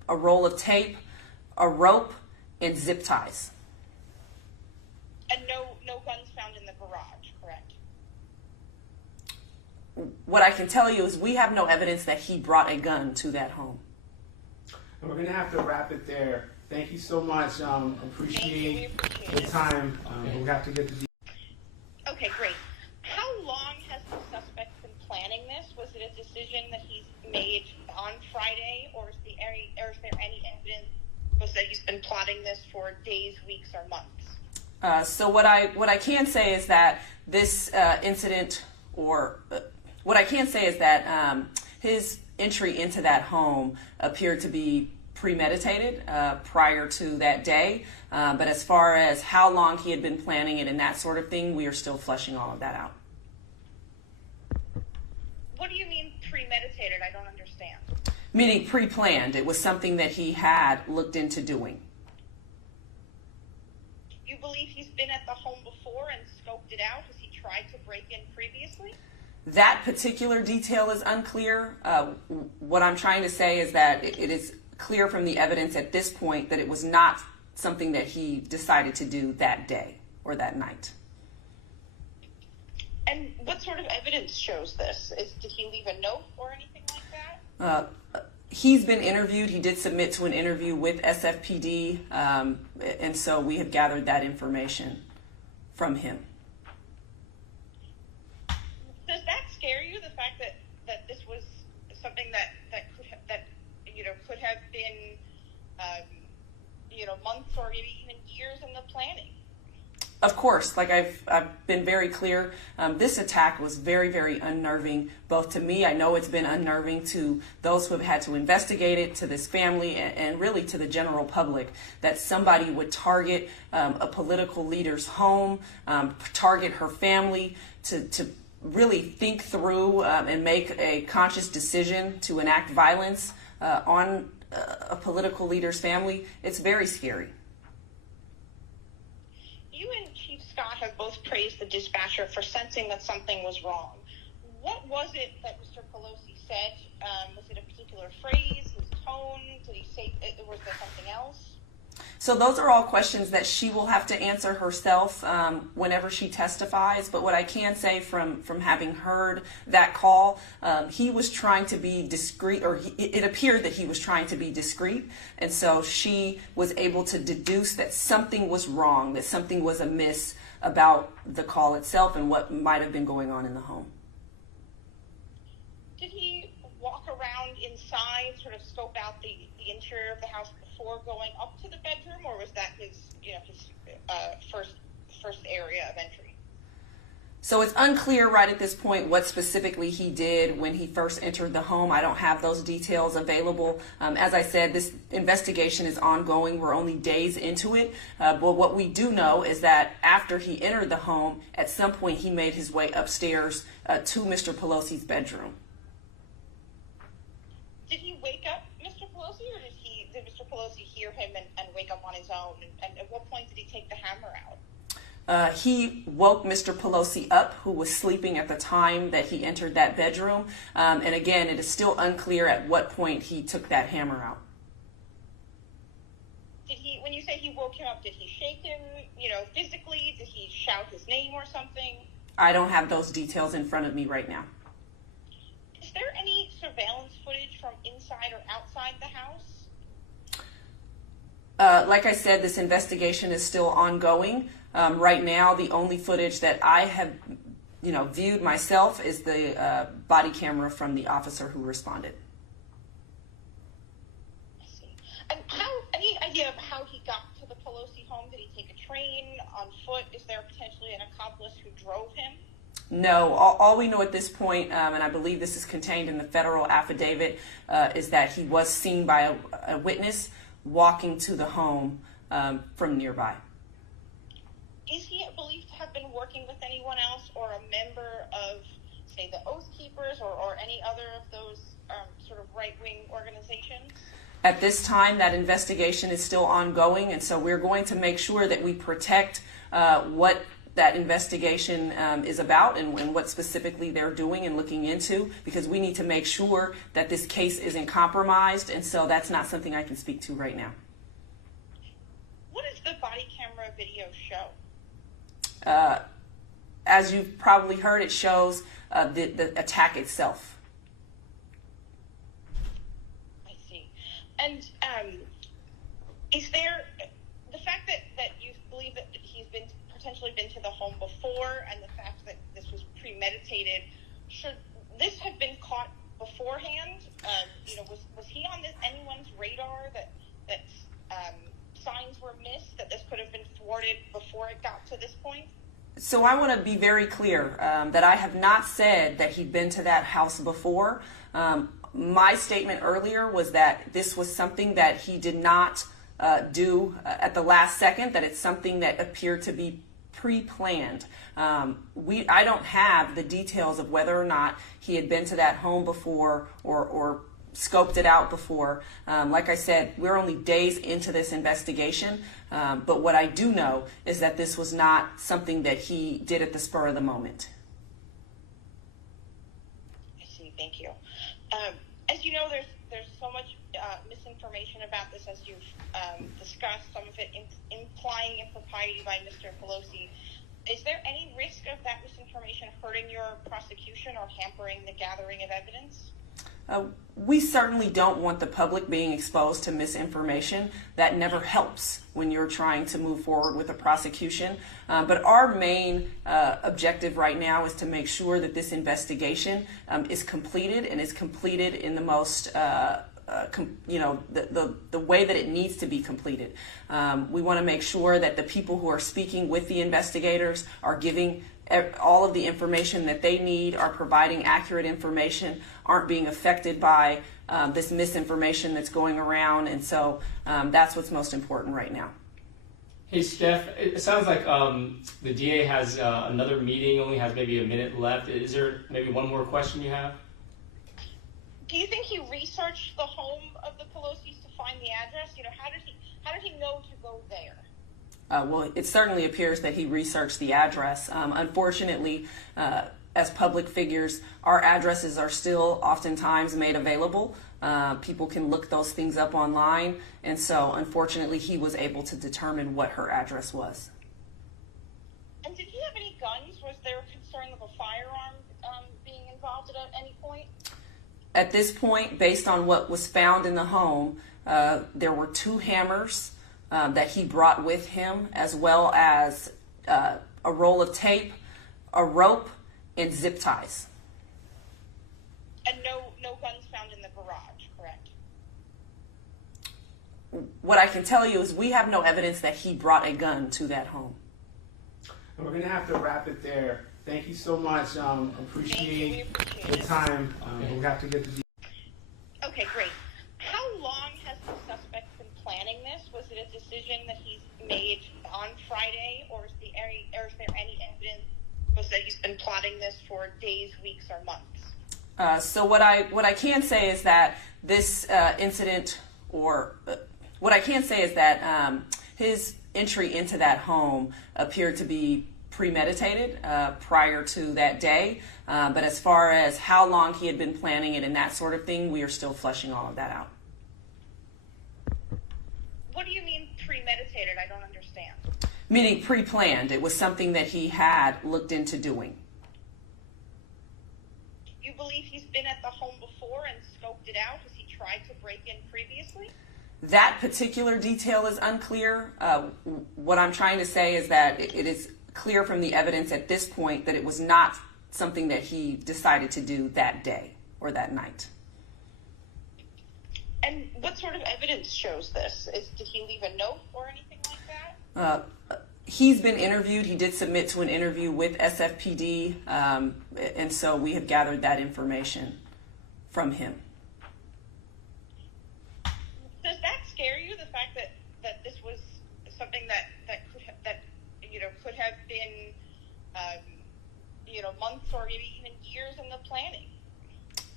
a roll of tape, a rope, and zip ties. And no guns found in the garage, correct? What I can tell you is we have no evidence that he brought a gun to that home. And we're going to have to wrap it there. Thank you so much. Appreciate the time. We have to get the. Okay, great. How long has the suspect been planning this? Was it a decision that he's made on Friday, or is there any evidence that he's been plotting this for days, weeks, or months? So what I can say is that this incident, what I can say is that his entry into that home appeared to be premeditated prior to that day. But as far as how long he had been planning it and that sort of thing, we are still fleshing all of that out. What do you mean premeditated? I don't understand. Meaning pre-planned. It was something that he had looked into doing. You believe he's been at the home before and scoped it out? Has he tried to break in previously? That particular detail is unclear. What I'm trying to say is that it is clear from the evidence at this point that it was not something that he decided to do that day or that night. And what sort of evidence shows this? Did he leave a note or anything like that? He's been interviewed. He did submit to an interview with SFPD, and so we have gathered that information from him. Does that scare you? The fact that this was something that could have been months or maybe even years in the planning? Of course, like I've been very clear, this attack was very, very unnerving, both to me. I know it's been unnerving to those who have had to investigate it, to this family, and really to the general public, that somebody would target a political leader's home, target her family, to really think through and make a conscious decision to enact violence on a political leader's family. It's very scary. You and Chief Scott have both praised the dispatcher for sensing that something was wrong. What was it that Mr. Pelosi said? Was it a particular phrase, his tone? Did he say, was there something else? So those are all questions that she will have to answer herself whenever she testifies. But what I can say from having heard that call, he was trying to be discreet, or it appeared that he was trying to be discreet. And so she was able to deduce that something was wrong, that something was amiss about the call itself and what might have been going on in the home. Did he walk around inside, sort of scope out the interior of the house before going up to the bedroom, or was that his first area of entry? So it's unclear right at this point what specifically he did when he first entered the home. I don't have those details available. As I said, this investigation is ongoing. We're only days into it. But what we do know is that after he entered the home, at some point he made his way upstairs to Mr. Pelosi's bedroom. Did he wake up Mr. Pelosi, or did Mr. Pelosi hear him and wake up on his own? And at what point did he take the hammer out? He woke Mr. Pelosi up, who was sleeping at the time that he entered that bedroom. And again, it is still unclear at what point he took that hammer out. When you say he woke him up, did he shake him, physically? Did he shout his name or something? I don't have those details in front of me right now. Is there any surveillance footage from inside or outside the house? Like I said, this investigation is still ongoing. Right now, the only footage that I have, viewed myself is the body camera from the officer who responded. I see. And any idea of how he got to the Pelosi home? Did he take a train, on foot? Is there potentially an accomplice who drove him? No, all we know at this point, and I believe this is contained in the federal affidavit, is that he was seen by a witness walking to the home from nearby. Is he believed to have been working with anyone else or a member of, say, the Oath Keepers or any other of those sort of right-wing organizations? At this time, that investigation is still ongoing, and so we're going to make sure that we protect what that investigation is about and what specifically they're doing and looking into, because we need to make sure that this case isn't compromised, and so that's not something I can speak to right now. What does the body camera video show? As you've probably heard, it shows the attack itself. I see. And is there the fact that you believe that he's potentially been to the home before, and the fact that this was premeditated, should this have been caught beforehand? Was he on anyone's radar that signs were missed, that this could have been thwarted before it got to this point? So I want to be very clear that I have not said that he'd been to that house before. My statement earlier was that this was something that he did not do at the last second, that it's something that appeared to be pre-planned. I don't have the details of whether or not he had been to that home before or scoped it out before. Like I said, we're only days into this investigation, but what I do know is that this was not something that he did at the spur of the moment. I see. Thank you. As you know, there's so much misinformation about this, as you've discussed, some of it implying impropriety by Mr. Pelosi. Is there any risk of that misinformation hurting your prosecution or hampering the gathering of evidence? We certainly don't want the public being exposed to misinformation. That never helps when you're trying to move forward with a prosecution. But our main objective right now is to make sure that this investigation is completed, and is completed in the most the way that it needs to be completed. We want to make sure that the people who are speaking with the investigators are giving all of the information that they need, are providing accurate information, aren't being affected by this misinformation that's going around, and so that's what's most important right now. Hey, Steph, it sounds like the DA has another meeting, only has maybe a minute left. Is there maybe one more question you have? Do you think he researched the home of the Pelosi's to find the address? How did he know to go there? Well, it certainly appears that he researched the address. Unfortunately, as public figures, our addresses are still oftentimes made available. People can look those things up online, and so unfortunately he was able to determine what her address was. And did he have any guns? Was there a concern of a firearm being involved at any point? At this point, based on what was found in the home, there were 2 hammers that he brought with him, as well as a roll of tape, a rope, and zip ties. And no guns found in the garage, correct? What I can tell you is we have no evidence that he brought a gun to that home. And we're going to have to wrap it there. Thank you so much. Appreciate the time. We have to get the... Okay, great. How long has the suspect been planning this? Was it a decision that he's made on Friday, or is there any evidence that he's been plotting this for days, weeks, or months? So what I can say is that this incident, what I can say is that his entry into that home appeared to be premeditated prior to that day. But as far as how long he had been planning it and that sort of thing, we are still fleshing all of that out. What do you mean premeditated? I don't understand. Meaning pre-planned. It was something that he had looked into doing. You believe he's been at the home before and scoped it out? Has he tried to break in previously? That particular detail is unclear. What I'm trying to say is that it is clear from the evidence at this point that it was not something that he decided to do that day or that night. And what sort of evidence shows this? Did he leave a note or anything like that? He's been interviewed. He did submit to an interview with SFPD, and so we have gathered that information from him. Does that scare you, the fact that this was something that could have been months or maybe even years in the planning?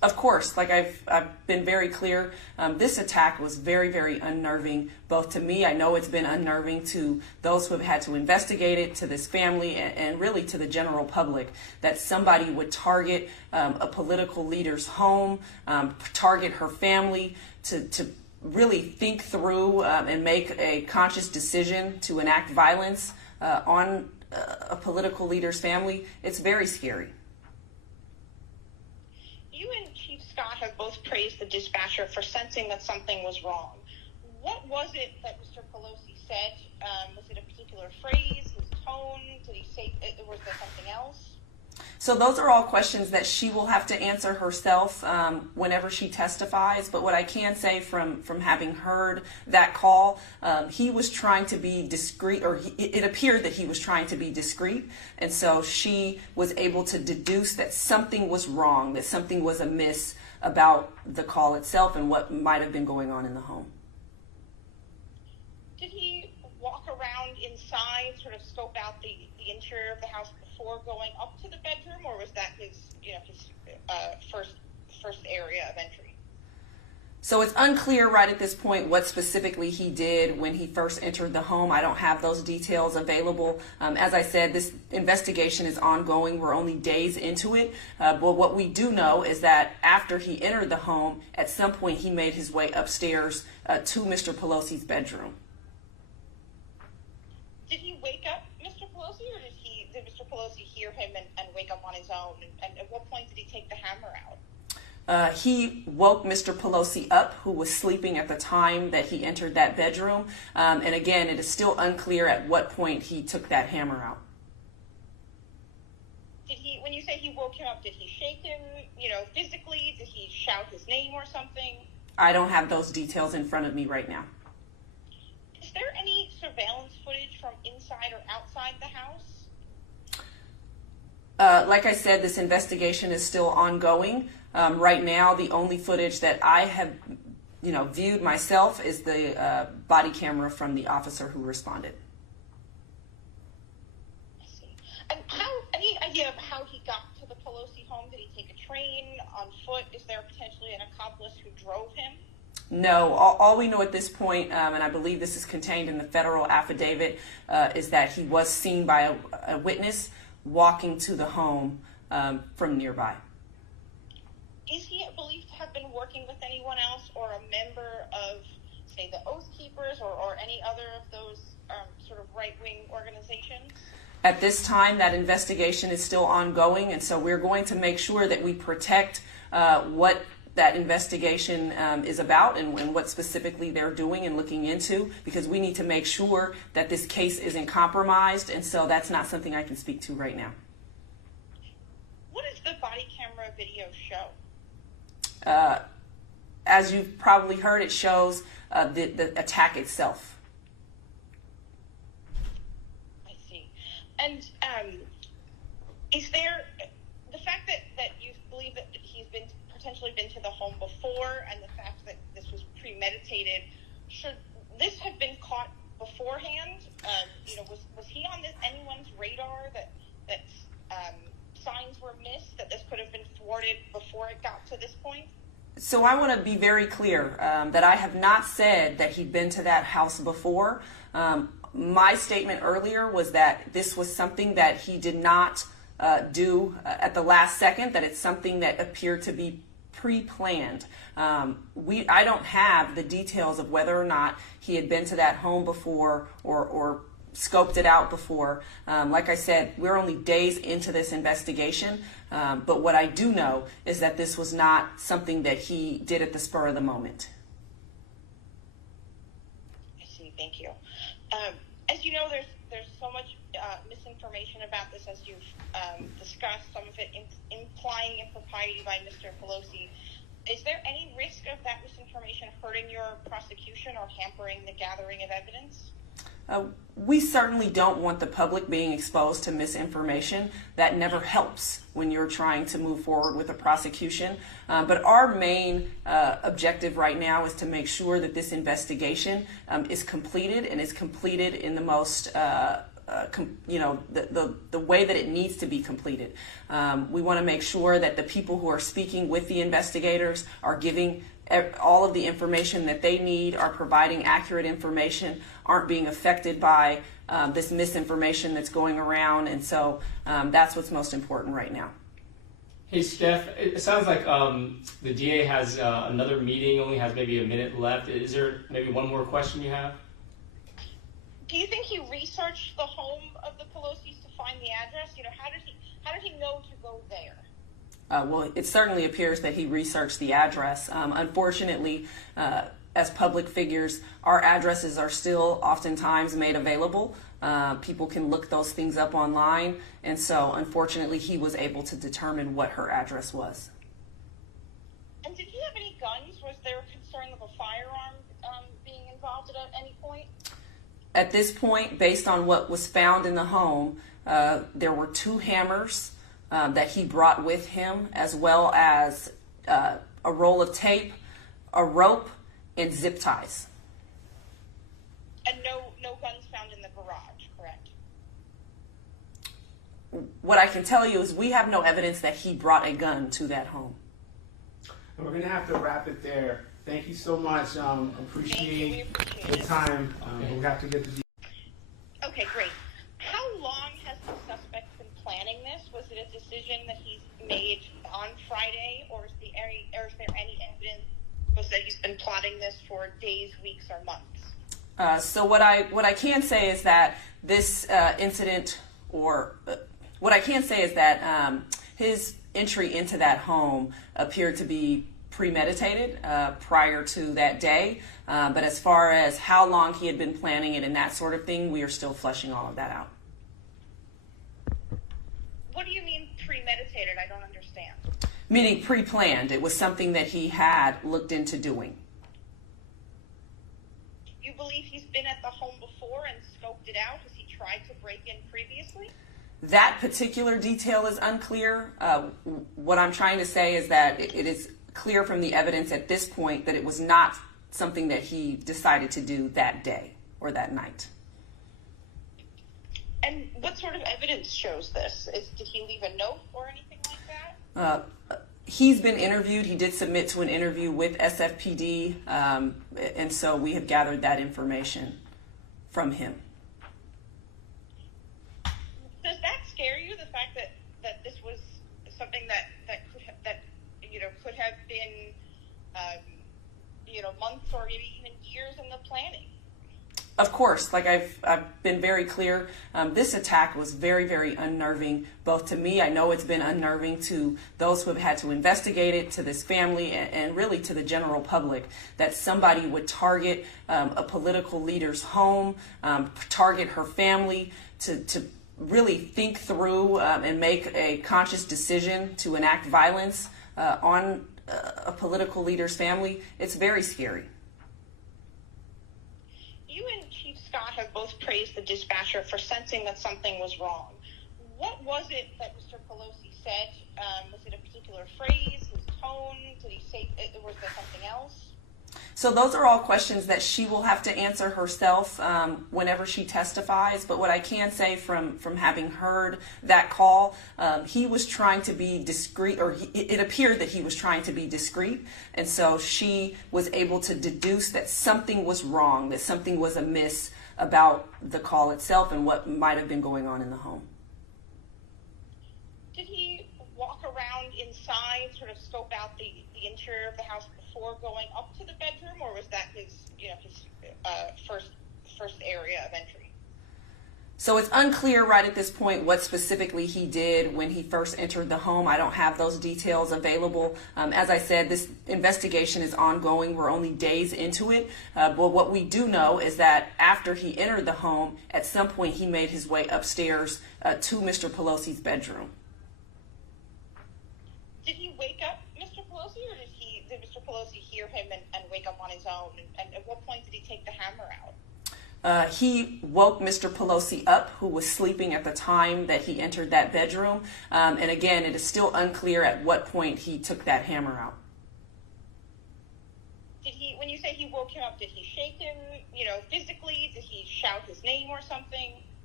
Of course, like I've been very clear, this attack was very, very unnerving, both to me. I know it's been unnerving to those who have had to investigate it, to this family, and really to the general public, that somebody would target a political leader's home, target her family, to really think through and make a conscious decision to enact violence on a political leader's family. It's very scary. You and Chief Scott have both praised the dispatcher for sensing that something was wrong. What was it that Mr. Pelosi said? Was it a particular phrase, his tone? Did he say, was there something else? So those are all questions that she will have to answer herself whenever she testifies. But what I can say from having heard that call, he was trying to be discreet, or it appeared that he was trying to be discreet. And so she was able to deduce that something was wrong, that something was amiss about the call itself and what might have been going on in the home. Did he walk around inside, sort of scope out the interior of the house before going up to the bedroom, or was that his first area of entry? So it's unclear right at this point what specifically he did when he first entered the home. I don't have those details available. As I said, this investigation is ongoing. We're only days into it. But what we do know is that after he entered the home, at some point he made his way upstairs to Mr. Pelosi's bedroom. Did he wake up Mr. Pelosi, or did Mr. Pelosi hear him and wake up on his own? And at what point did he take the hammer out? He woke Mr. Pelosi up, who was sleeping at the time that he entered that bedroom. And again, it is still unclear at what point he took that hammer out. When you say he woke him up, did he shake him, physically? Did he shout his name or something? I don't have those details in front of me right now. Is there any surveillance footage from inside or outside the house? Like I said, this investigation is still ongoing. Right now, the only footage that I have, viewed myself is the body camera from the officer who responded. I see. And any idea of how he got to the Pelosi home? Did he take a train, on foot? Is there potentially an accomplice who drove him? No, all we know at this point, and I believe this is contained in the federal affidavit, is that he was seen by a witness walking to the home from nearby. Is he believed to have been working with anyone else, or a member of, say, the Oath Keepers, or any other of those sort of right-wing organizations? At this time, that investigation is still ongoing, and so we're going to make sure that we protect what that investigation is about and what specifically they're doing and looking into, because we need to make sure that this case isn't compromised, and so that's not something I can speak to right now. What does the body camera video show? As you've probably heard, it shows the attack itself. I see. And is there the fact that you believe that he's potentially been to the home before, and the fact that this was premeditated, should this have been caught beforehand? Was he on anyone's radar that signs were missed, that this could have been thwarted before it got to this point? So I want to be very clear that I have not said that he'd been to that house before. My statement earlier was that this was something that he did not do at the last second, that it's something that appeared to be pre-planned. I don't have the details of whether or not he had been to that home before or scoped it out before. Like I said, we're only days into this investigation, but what I do know is that this was not something that he did at the spur of the moment. I see. Thank you. As you know, there's so much misinformation about this, as you've discussed, some of it implying impropriety by Mr. Pelosi. Is there any risk of that misinformation hurting your prosecution or hampering the gathering of evidence? We certainly don't want the public being exposed to misinformation. That never helps when you're trying to move forward with a prosecution. But our main objective right now is to make sure that this investigation is completed, and is completed in the most the way that it needs to be completed. We want to make sure that the people who are speaking with the investigators are giving all of the information that they need, are providing accurate information, aren't being affected by this misinformation that's going around. And so that's what's most important right now. Hey, Steph, it sounds like the DA has another meeting, only has maybe a minute left. Is there maybe one more question you have? Do you think he researched the home of the Pelosi's to find the address? How did he know to go there? Well, it certainly appears that he researched the address. Unfortunately, as public figures, our addresses are still oftentimes made available. People can look those things up online, and so unfortunately he was able to determine what her address was. And did he have any guns? Was there a concern of a firearm being involved at any point? At this point, based on what was found in the home, there were 2 hammers that he brought with him, as well as a roll of tape, a rope, and zip ties. And no guns found in the garage, correct? What I can tell you is we have no evidence that he brought a gun to that home. And we're going to have to wrap it there. Thank you so much. Appreciate the time. We have to get the. Okay, great. How long has the suspect been planning this? Was it a decision that he's made on Friday, or is there any evidence that he's been plotting this for days, weeks, or months? So what I can say is that this incident, what I can say is that his entry into that home appeared to be premeditated prior to that day. But as far as how long he had been planning it and that sort of thing, we are still fleshing all of that out. What do you mean premeditated? I don't understand. Meaning pre-planned. It was something that he had looked into doing. You believe he's been at the home before and scoped it out? Has he tried to break in previously? That particular detail is unclear. What I'm trying to say is that it is clear from the evidence at this point that it was not something that he decided to do that day or that night. And what sort of evidence shows this? Did he leave a note or anything like that? He's been interviewed. He did submit to an interview with SFPD, and so we have gathered that information from him. Does that scare you, the fact that this was something that could have been months or maybe even years in the planning? Of course, like I've been very clear, this attack was very, very unnerving, both to me. I know it's been unnerving to those who have had to investigate it, to this family, and really to the general public, that somebody would target a political leader's home, target her family, to really think through and make a conscious decision to enact violence on a political leader's family. It's very scary. You and Chief Scott have both praised the dispatcher for sensing that something was wrong. What was it that Mr. Pelosi said? Was it a particular phrase, his tone? Did he say, was there something else? So those are all questions that she will have to answer herself whenever she testifies. But what I can say from having heard that call, he was trying to be discreet, or it appeared that he was trying to be discreet. And so she was able to deduce that something was wrong, that something was amiss about the call itself and what might have been going on in the home. Did he walk around inside, sort of scope out the interior of the house before going up to the bedroom, or was that his first area of entry? So it's unclear right at this point what specifically he did when he first entered the home. I don't have those details available. As I said, this investigation is ongoing. We're only days into it. But what we do know is that after he entered the home, at some point he made his way upstairs to Mr. Pelosi's bedroom. Did he wake up Mr. Pelosi, or did Mr. Pelosi hear him and wake up on his own? And at what point did he take the hammer out? He woke Mr. Pelosi up, who was sleeping at the time that he entered that bedroom. And again, it is still unclear at what point he took that hammer out. When you say he woke him up, did he shake him, physically? Did he shout his name or something?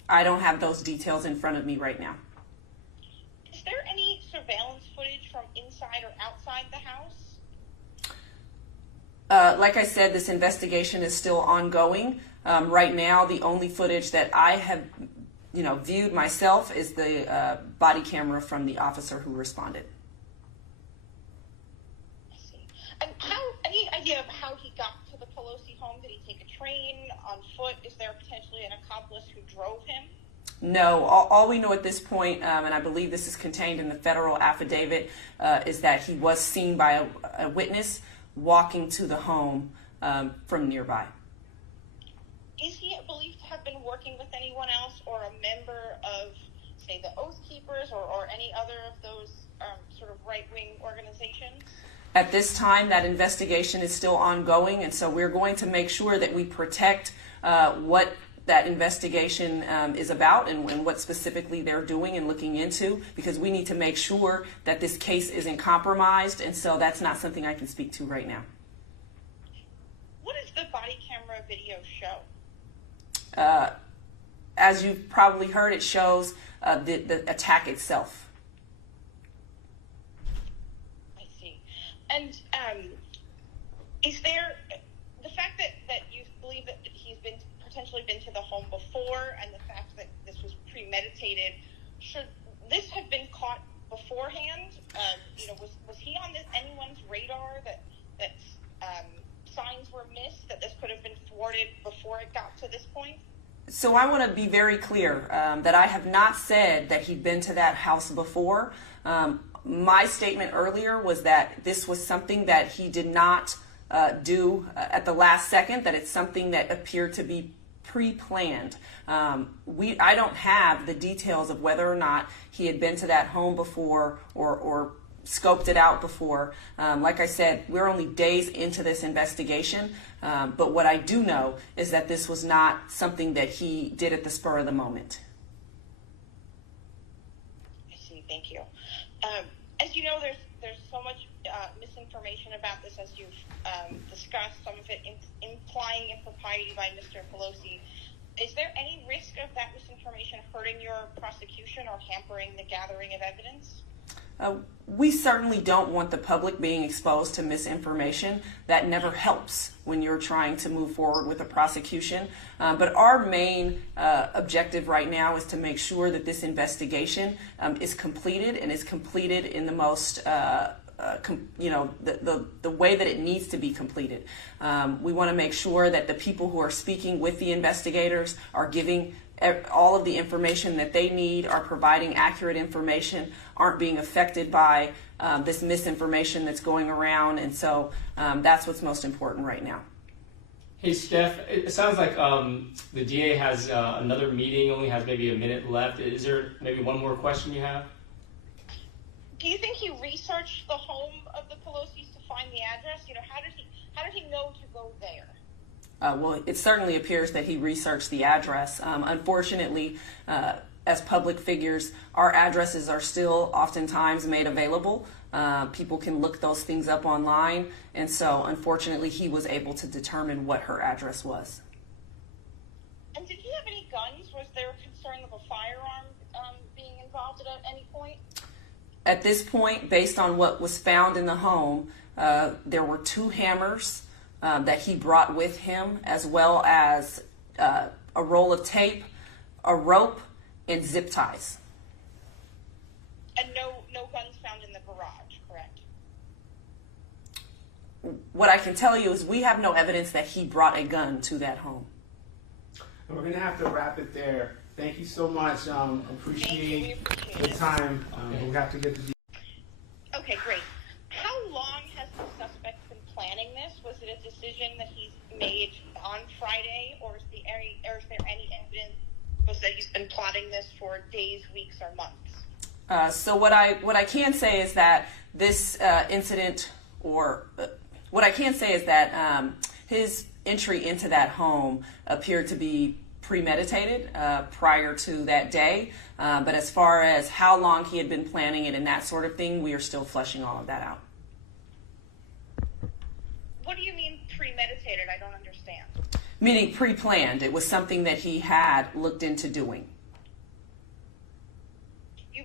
I don't have those details in front of me right now. Is there any surveillance footage from inside or outside the house? Like I said, this investigation is still ongoing. Right now, the only footage that I have, viewed myself is the body camera from the officer who responded. I see. And any idea of how he got to the Pelosi home? Did he take a train, on foot? Is there potentially an accomplice who drove him? No, all we know at this point, and I believe this is contained in the federal affidavit, is that he was seen by a witness walking to the home from nearby. Is he believed to have been working with anyone else or a member of, say, the Oath Keepers or any other of those sort of right-wing organizations? At this time, that investigation is still ongoing, and so we're going to make sure that we protect what that investigation is about and what specifically they're doing and looking into, because we need to make sure that this case isn't compromised, and so that's not something I can speak to right now. What does the body camera video show? As you've probably heard, it shows the attack itself. I see. And is there the fact that you believe that he's potentially been to the home before, and the fact that this was premeditated, should this have been caught beforehand? Was he on anyone's radar that signs were missed, that this could have been thwarted before it got to this point? So I want to be very clear that I have not said that he'd been to that house before. My statement earlier was that this was something that he did not do at the last second, that it's something that appeared to be pre-planned. I don't have the details of whether or not he had been to that home before or scoped it out before. Like I said, we're only days into this investigation, but what I do know is that this was not something that he did at the spur of the moment. I see. Thank you. As you know, there's so much misinformation about this, as you've discussed, some of it implying impropriety by Mr. Pelosi. Is there any risk of that misinformation hurting your prosecution or hampering the gathering of evidence? We certainly don't want the public being exposed to misinformation. That never helps when you're trying to move forward with a prosecution. But our main objective right now is to make sure that this investigation is completed, and is completed in the most the way that it needs to be completed. We want to make sure that the people who are speaking with the investigators are giving all of the information that they need, are providing accurate information, aren't being affected by this misinformation that's going around, and so that's what's most important right now. Hey, Steph, it sounds like the DA has another meeting, only has maybe a minute left. Is there maybe one more question you have? Do you think he researched the home of the Pelosi's to find the address? How did he know to go there? Well, it certainly appears that he researched the address. Unfortunately, as public figures, our addresses are still oftentimes made available. People can look those things up online, and so unfortunately he was able to determine what her address was. And did he have any guns? Was there concern of a firearm being involved at any point? At this point, based on what was found in the home, there were 2 hammers that he brought with him, as well as a roll of tape, a rope, and zip ties. And no guns found in the garage, correct? What I can tell you is we have no evidence that he brought a gun to that home. We're going to have to wrap it there. Thank you so much. Appreciate the time. We have to get the... Okay, great. How long has the suspect been planning this? Was it a decision that he's made on Friday, or is there any evidence that he's been plotting this for days, weeks, or months? So what I can say is that this incident, what I can say is that his entry into that home appeared to be premeditated prior to that day. But as far as how long he had been planning it and that sort of thing, we are still fleshing all of that out. What do you mean premeditated? I don't understand. Meaning pre-planned. It was something that he had looked into doing.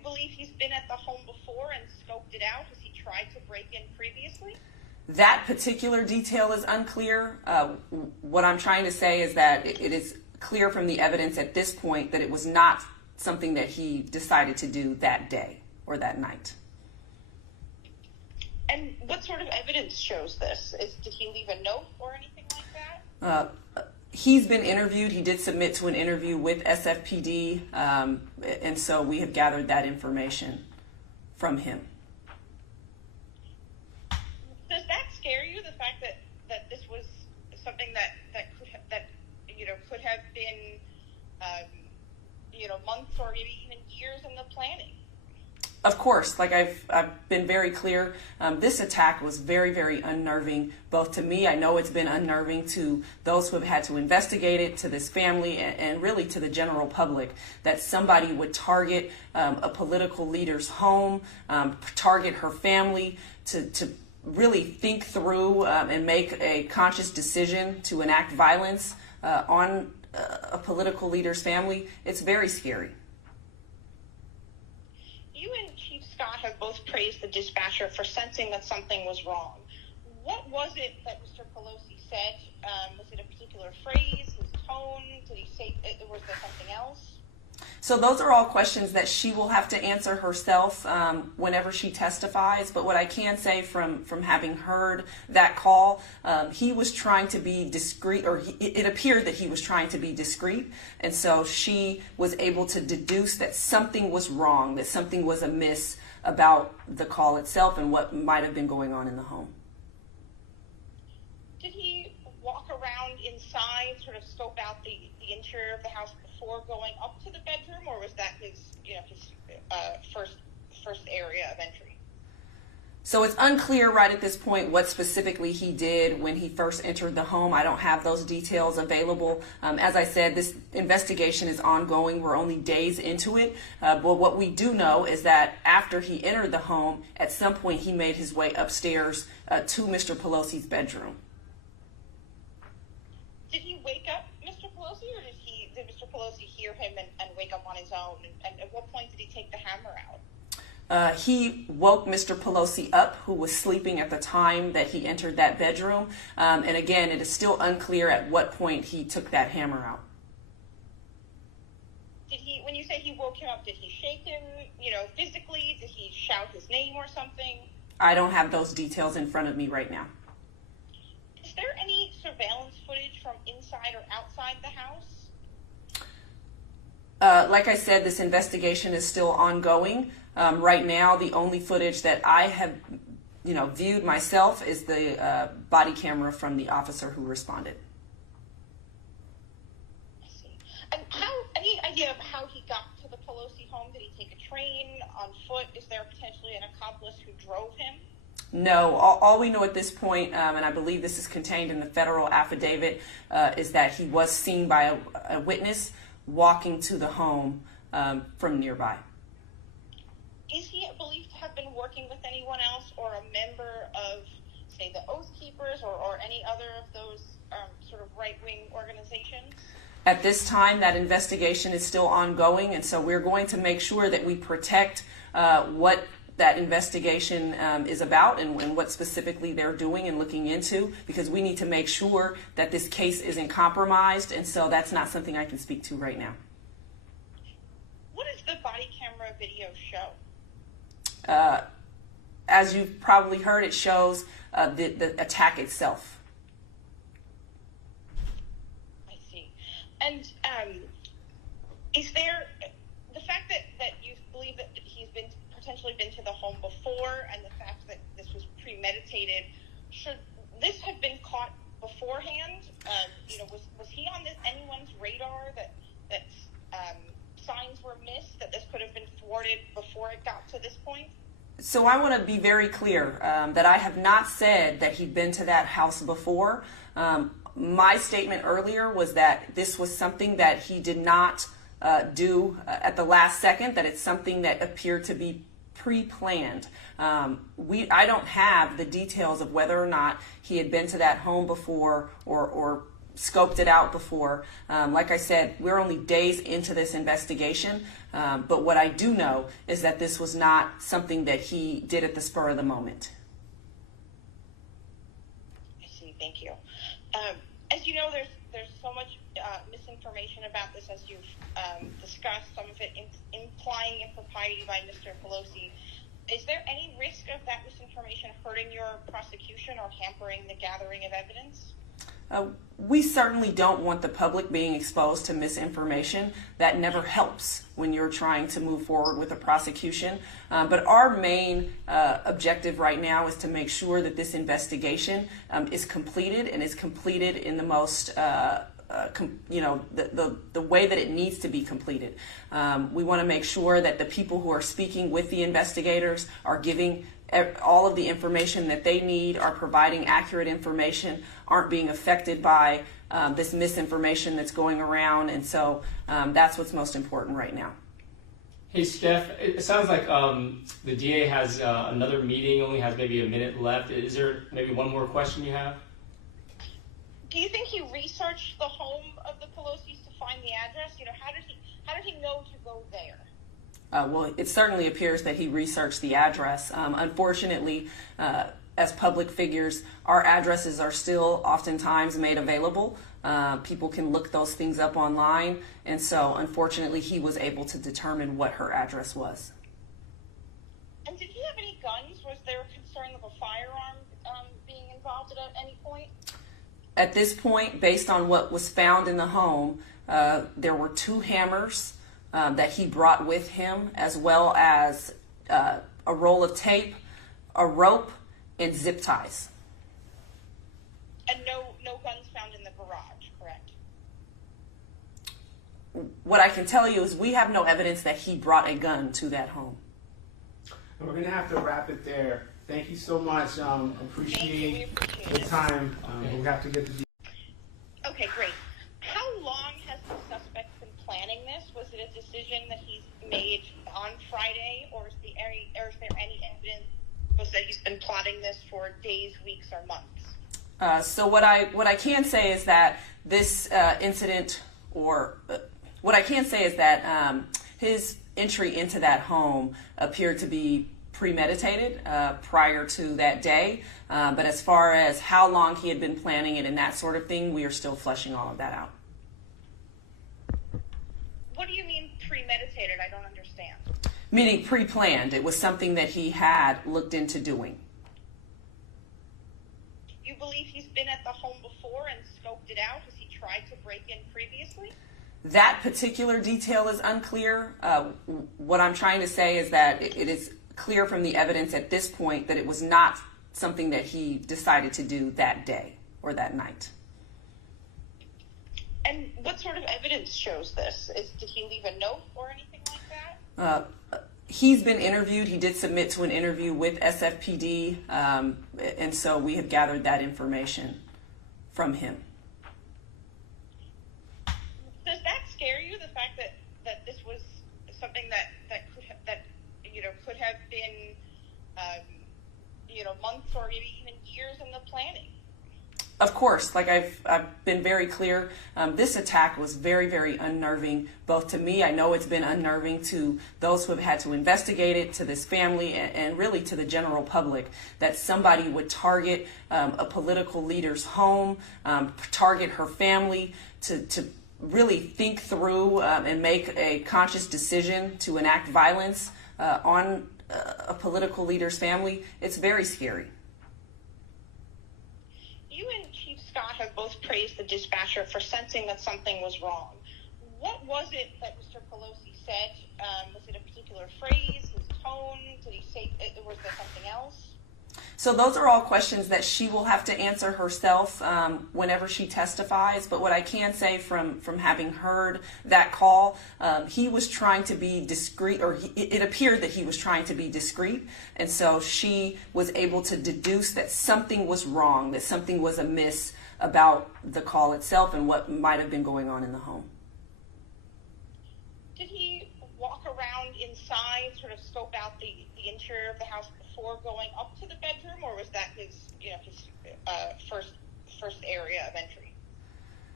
believe he's been at the home before and scoped it out? Has he tried to break in previously? That particular detail is unclear. What I'm trying to say is that it is clear from the evidence at this point that it was not something that he decided to do that day or that night. And what sort of evidence shows this? Did he leave a note or anything like that? He's been interviewed. He did submit to an interview with SFPD, and so we have gathered that information from him. Does that scare you? The fact that this was something that could have been months or maybe even years in the planning? Of course, like I've been very clear, this attack was very, very unnerving, both to me. I know it's been unnerving to those who have had to investigate it, to this family, and really to the general public, that somebody would target a political leader's home, target her family, to really think through and make a conscious decision to enact violence on a political leader's family. It's very scary. You and Chief Scott have both praised the dispatcher for sensing that something was wrong. What was it that Mr. Pelosi said? Was it a particular phrase, his tone? Did he say, was there something else? So those are all questions that she will have to answer herself whenever she testifies. But what I can say from having heard that call, he was trying to be discreet, or it appeared that he was trying to be discreet. And so she was able to deduce that something was wrong, that something was amiss about the call itself and what might have been going on in the home. Did he walk around inside, sort of scope out the interior of the house before going up to the bedroom, or was that his first area of entry? So it's unclear right at this point what specifically he did when he first entered the home. I don't have those details available. As I said, this investigation is ongoing. We're only days into it. But what we do know is that after he entered the home, at some point he made his way upstairs to Mr. Pelosi's bedroom. Did he wake up Mr. Pelosi, or did Mr. Pelosi hear him and wake up on his own? And at what point did he take the hammer out? He woke Mr. Pelosi up, who was sleeping at the time that he entered that bedroom. And again, it is still unclear at what point he took that hammer out. When you say he woke him up, did he shake him, physically? Did he shout his name or something? I don't have those details in front of me right now. Is there any surveillance footage from inside or outside the house? Like I said, this investigation is still ongoing. Right now, the only footage that I have, viewed myself is the body camera from the officer who responded. I see. And any idea of how he got to the Pelosi home? Did he take a train, on foot? Is there potentially an accomplice who drove him? No, all we know at this point, and I believe this is contained in the federal affidavit, is that he was seen by a witness walking to the home from nearby. Is he believed to have been working with anyone else, or a member of, say, the Oath Keepers, or any other of those sort of right-wing organizations? At this time, that investigation is still ongoing, and so we're going to make sure that we protect what that investigation is about and what specifically they're doing and looking into, because we need to make sure that this case isn't compromised, and so that's not something I can speak to right now. What does the body camera video show? As you've probably heard, it shows the attack itself. I see. And is there the fact that you believe that he's potentially been to the home before, and the fact that this was premeditated, should this have been caught beforehand? Was he on anyone's radar that signs were missed, that this could have been thwarted before it got to this point? So I want to be very clear that I have not said that he'd been to that house before. My statement earlier was that this was something that he did not do at the last second, that it's something that appeared to be pre-planned. I don't have the details of whether or not he had been to that home before, or scoped it out before. Like I said, we're only days into this investigation, but what I do know is that this was not something that he did at the spur of the moment. I see. Thank you. As you know, there's so much misinformation about this, as you've discussed, some of it implying impropriety by Mr. Pelosi. Is there any risk of that misinformation hurting your prosecution or hampering the gathering of evidence? We certainly don't want the public being exposed to misinformation. That never helps when you're trying to move forward with a prosecution. But our main objective right now is to make sure that this investigation is completed, and is completed in the most the way that it needs to be completed. We want to make sure that the people who are speaking with the investigators are giving all of the information that they need, are providing accurate information, aren't being affected by this misinformation that's going around. And so that's what's most important right now. Hey, Steph, it sounds like the DA has another meeting, only has maybe a minute left. Is there maybe one more question you have? Do you think he researched the home of the Pelosi's to find the address? You know, how did he know to go there? Well, it certainly appears that he researched the address. Unfortunately, as public figures, our addresses are still oftentimes made available. People can look those things up online, and so unfortunately he was able to determine what her address was. And did he have any guns? Was there a concern of a firearm being involved at any point? At this point, based on what was found in the home, there were 2 hammers that he brought with him, as well as a roll of tape, a rope, and zip ties. And no guns found in the garage, correct? What I can tell you is we have no evidence that he brought a gun to that home. We're going to have to wrap it there. Thank you so much. Appreciate the time. We have to get the... Okay, great. How long has the suspect been planning this? Was it a decision that he's made on Friday, or is there any evidence that he's been plotting this for days, weeks, or months? So what I can say is that this incident, what I can say is that his entry into that home appeared to be premeditated prior to that day. But as far as how long he had been planning it and that sort of thing, we are still fleshing all of that out. What do you mean premeditated? I don't understand. Meaning pre-planned. It was something that he had looked into doing. You believe he's been at the home before and scoped it out? Has he tried to break in previously? That particular detail is unclear. What I'm trying to say is that it is clear from the evidence at this point that it was not something that he decided to do that day or that night. And what sort of evidence shows this? Did he leave a note or anything like that? He's been interviewed. He did submit to an interview with SFPD, and so we have gathered that information from him. Does that scare you, the fact that this was something that could have been months or maybe even years in the planning? Of course, like I've been very clear, this attack was very, very unnerving, both to me. I know it's been unnerving to those who have had to investigate it, to this family, and really to the general public, that somebody would target a political leader's home, target her family, to really think through and make a conscious decision to enact violence on a political leader's family. It's very scary. You and Chief Scott have both praised the dispatcher for sensing that something was wrong. What was it that Mr. Pelosi said? Was it a particular phrase, his tone? Did he say, was there something else? So those are all questions that she will have to answer herself whenever she testifies. But what I can say from having heard that call, he was trying to be discreet, or it appeared that he was trying to be discreet. And so she was able to deduce that something was wrong, that something was amiss about the call itself and what might have been going on in the home. Did he walk around inside, sort of scope out the interior of the house before going up to the bedroom, or was that his first area of entry?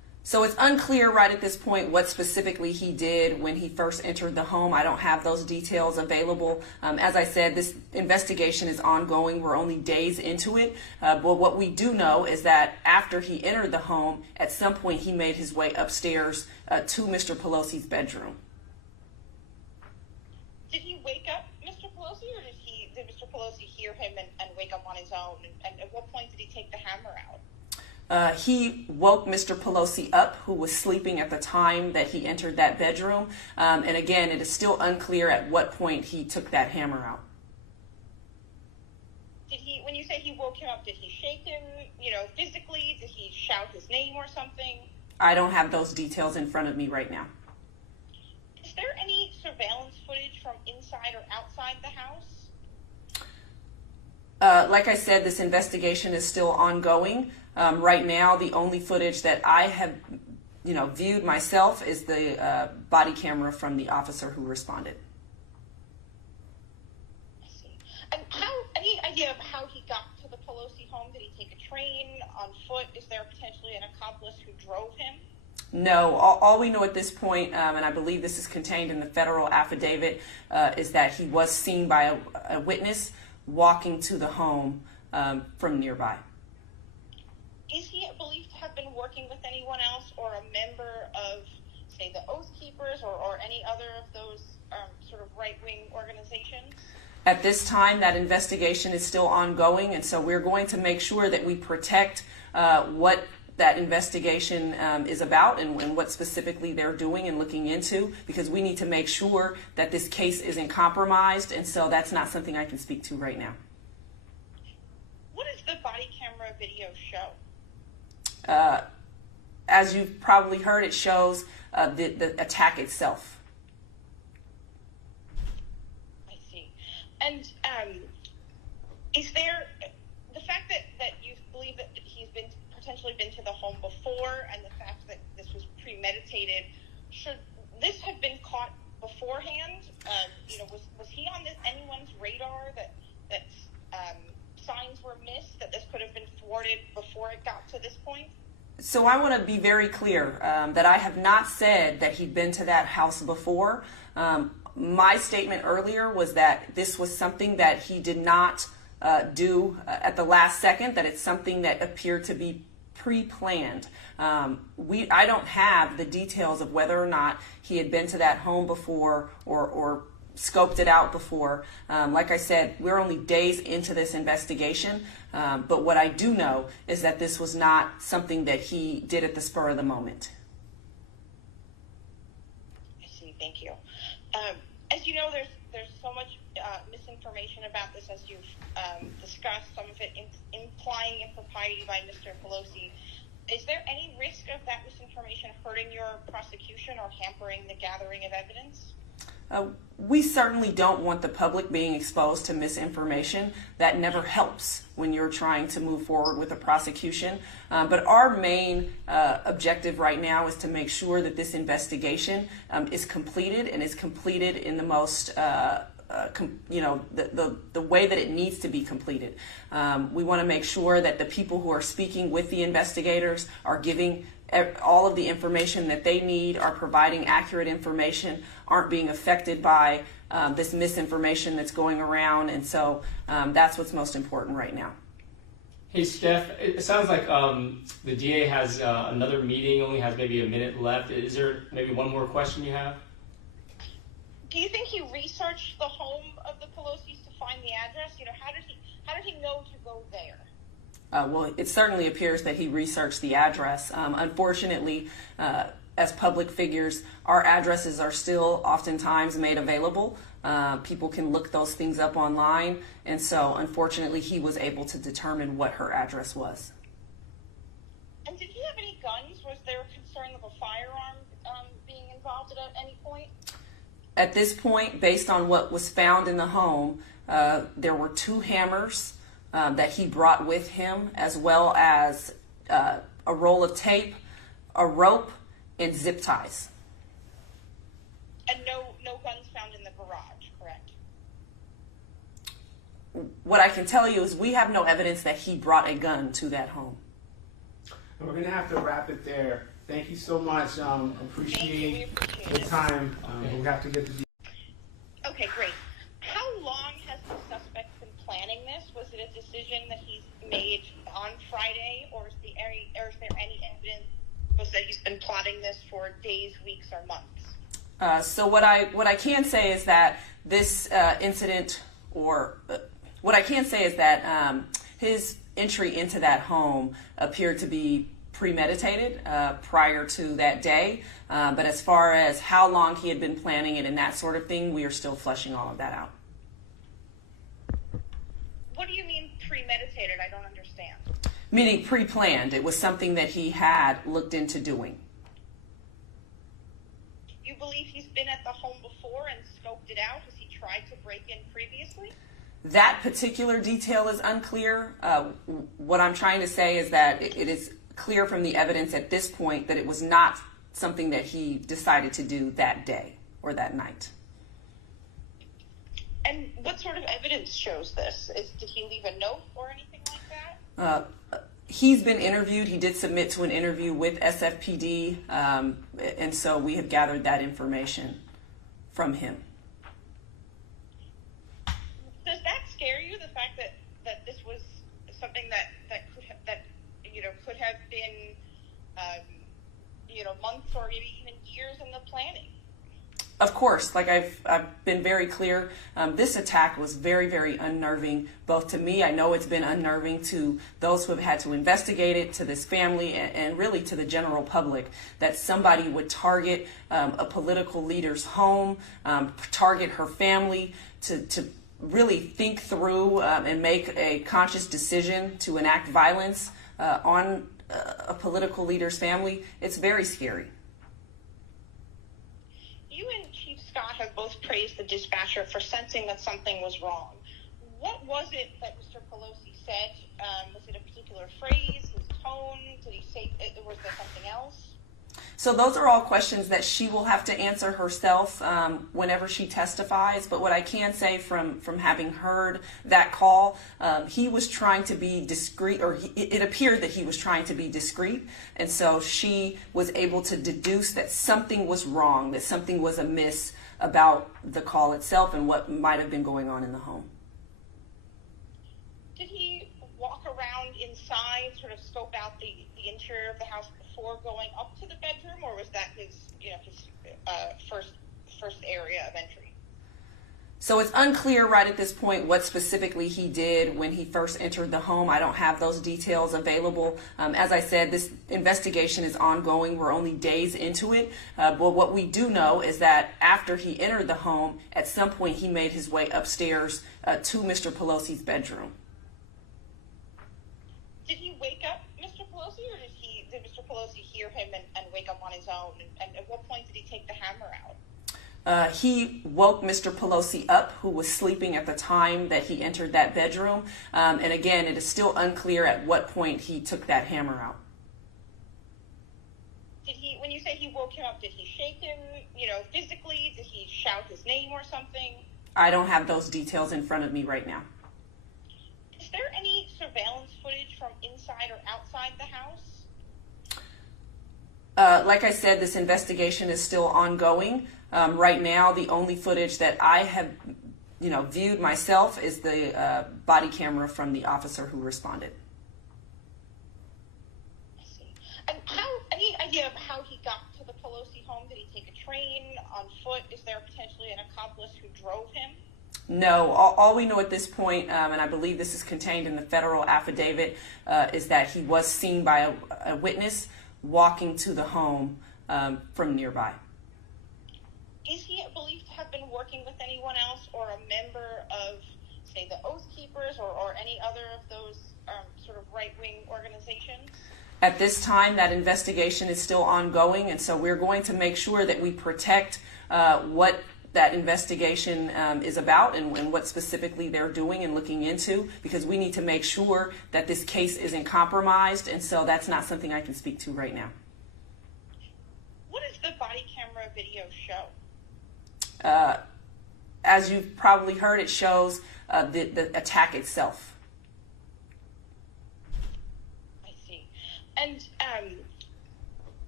So it's unclear right at this point what specifically he did when he first entered the home. I don't have those details available. As I said, this investigation is ongoing. We're only days into it. But what we do know is that after he entered the home, at some point he made his way upstairs to Mr. Pelosi's bedroom. Did he wake up Mr. Pelosi, or did Mr. Pelosi hear him and wake up on his own? And at what point did he take the hammer out? He woke Mr. Pelosi up, who was sleeping at the time that he entered that bedroom. And again, it is still unclear at what point he took that hammer out. When you say he woke him up, did he shake him, physically? Did he shout his name or something? I don't have those details in front of me right now. Is there any surveillance footage from inside or outside the house? Like I said, this investigation is still ongoing. Right now, the only footage that I have, viewed myself is the body camera from the officer who responded. I see. And any idea of how he got to the Pelosi home? Did he take a train, on foot? Is there potentially an accomplice who drove him? No, all we know at this point, and I believe this is contained in the federal affidavit, is that he was seen by a witness walking to the home from nearby. Is he believed to have been working with anyone else or a member of, say, the Oath Keepers or any other of those sort of right-wing organizations? At this time, that investigation is still ongoing, and so we're going to make sure that we protect what that investigation is about and what specifically they're doing and looking into, because we need to make sure that this case isn't compromised, and so that's not something I can speak to right now. What does the body camera video show? As you've probably heard, it shows the attack itself. I see. And is there the fact that you believe that he's potentially been to the home before, and the fact that this was premeditated, should this have been caught beforehand? Was he on anyone's radar that signs were missed, that this could have been thwarted before it got to this point? So I want to be very clear that I have not said that he'd been to that house before. My statement earlier was that this was something that he did not do at the last second, that it's something that appeared to be pre-planned. I don't have the details of whether or not he had been to that home before or scoped it out before. Like I said, we're only days into this investigation, but what I do know is that this was not something that he did at the spur of the moment. I see. Thank you. As you know, there's so much misinformation about this, as you've discussed, some of it implying impropriety by Mr. Pelosi. Is there any risk of that misinformation hurting your prosecution or hampering the gathering of evidence? We certainly don't want the public being exposed to misinformation. That never helps when you're trying to move forward with a prosecution. But our main objective right now is to make sure that this investigation is completed, and is completed in the most the way that it needs to be completed. We want to make sure that the people who are speaking with the investigators are giving all of the information that they need, are providing accurate information, aren't being affected by this misinformation that's going around, and so that's what's most important right now. Hey, Steph, it sounds like the DA has another meeting, only has maybe a minute left. Is there maybe one more question you have? Do you think he researched the home of the Pelosi's to find the address? How did he know to go there? Well, it certainly appears that he researched the address. Unfortunately, as public figures, our addresses are still oftentimes made available. People can look those things up online, and so unfortunately he was able to determine what her address was. And did he have any guns? Was there a concern of a firearm being involved at any point? At this point, based on what was found in the home, there were 2 hammers that he brought with him, as well as a roll of tape, a rope, and zip ties. And no guns found in the garage, correct? What I can tell you is we have no evidence that he brought a gun to that home. We're going to have to wrap it there. Thank you so much. Appreciate the time. We have to get the. Okay, great. How long has the suspect been planning this? Was it a decision that he's made on Friday, or is there any evidence that he's been plotting this for days, weeks, or months? So what I can say is that this incident, or what I can say is that his entry into that home appeared to be premeditated prior to that day. But as far as how long he had been planning it and that sort of thing, we are still fleshing all of that out. What do you mean premeditated? I don't understand. Meaning pre-planned. It was something that he had looked into doing. You believe he's been at the home before and scoped it out? Has he tried to break in previously? That particular detail is unclear. What I'm trying to say is that it is clear from the evidence at this point that it was not something that he decided to do that day or that night. And what sort of evidence shows this? Did he leave a note or anything like that? He's been interviewed. He did submit to an interview with SFPD, and so we have gathered that information from him. Does that scare you, the fact that this was something that could have been months or maybe even years in the planning? Of course, like I've been very clear, this attack was very, very unnerving, both to me. I know it's been unnerving to those who have had to investigate it, to this family, and really to the general public, that somebody would target a political leader's home, target her family, to really think through and make a conscious decision to enact violence on a political leader's family. It's very scary. You and Chief Scott have both praised the dispatcher for sensing that something was wrong. What was it that Mr. Pelosi said? Was it a particular phrase, his tone? Did he say, was there something else? So those are all questions that she will have to answer herself whenever she testifies. But what I can say from having heard that call, he was trying to be discreet, or it appeared that he was trying to be discreet. And so she was able to deduce that something was wrong, that something was amiss about the call itself and what might have been going on in the home. Did he walk around inside, sort of scope out the interior of the house before going up to the bedroom, or was that his first area of entry? So it's unclear right at this point what specifically he did when he first entered the home. I don't have those details available. As I said, this investigation is ongoing. We're only days into it. But what we do know is that after he entered the home, at some point he made his way upstairs to Mr. Pelosi's bedroom. Did he wake up Mr. Pelosi, or did Mr. Pelosi hear him and wake up on his own? And at what point did he take the hammer out? He woke Mr. Pelosi up, who was sleeping at the time that he entered that bedroom. And again, it is still unclear at what point he took that hammer out. When you say he woke him up, did he shake him, physically? Did he shout his name or something? I don't have those details in front of me right now. Is there any surveillance footage from inside or outside the house? Like I said, this investigation is still ongoing. Right now, the only footage that I have, viewed myself is the body camera from the officer who responded. I see. And any idea of how he got to the Pelosi home? Did he take a train, on foot? Is there potentially an accomplice who drove him? No, all we know at this point, and I believe this is contained in the federal affidavit, is that he was seen by a witness walking to the home from nearby. Is he believed to have been working with anyone else or a member of, say, the Oath Keepers or any other of those sort of right-wing organizations? At this time, that investigation is still ongoing, and so we're going to make sure that we protect what that investigation is about and what specifically they're doing and looking into, because we need to make sure that this case isn't compromised, and so that's not something I can speak to right now. What does the body camera video show? As you've probably heard, it shows the attack itself. I see. And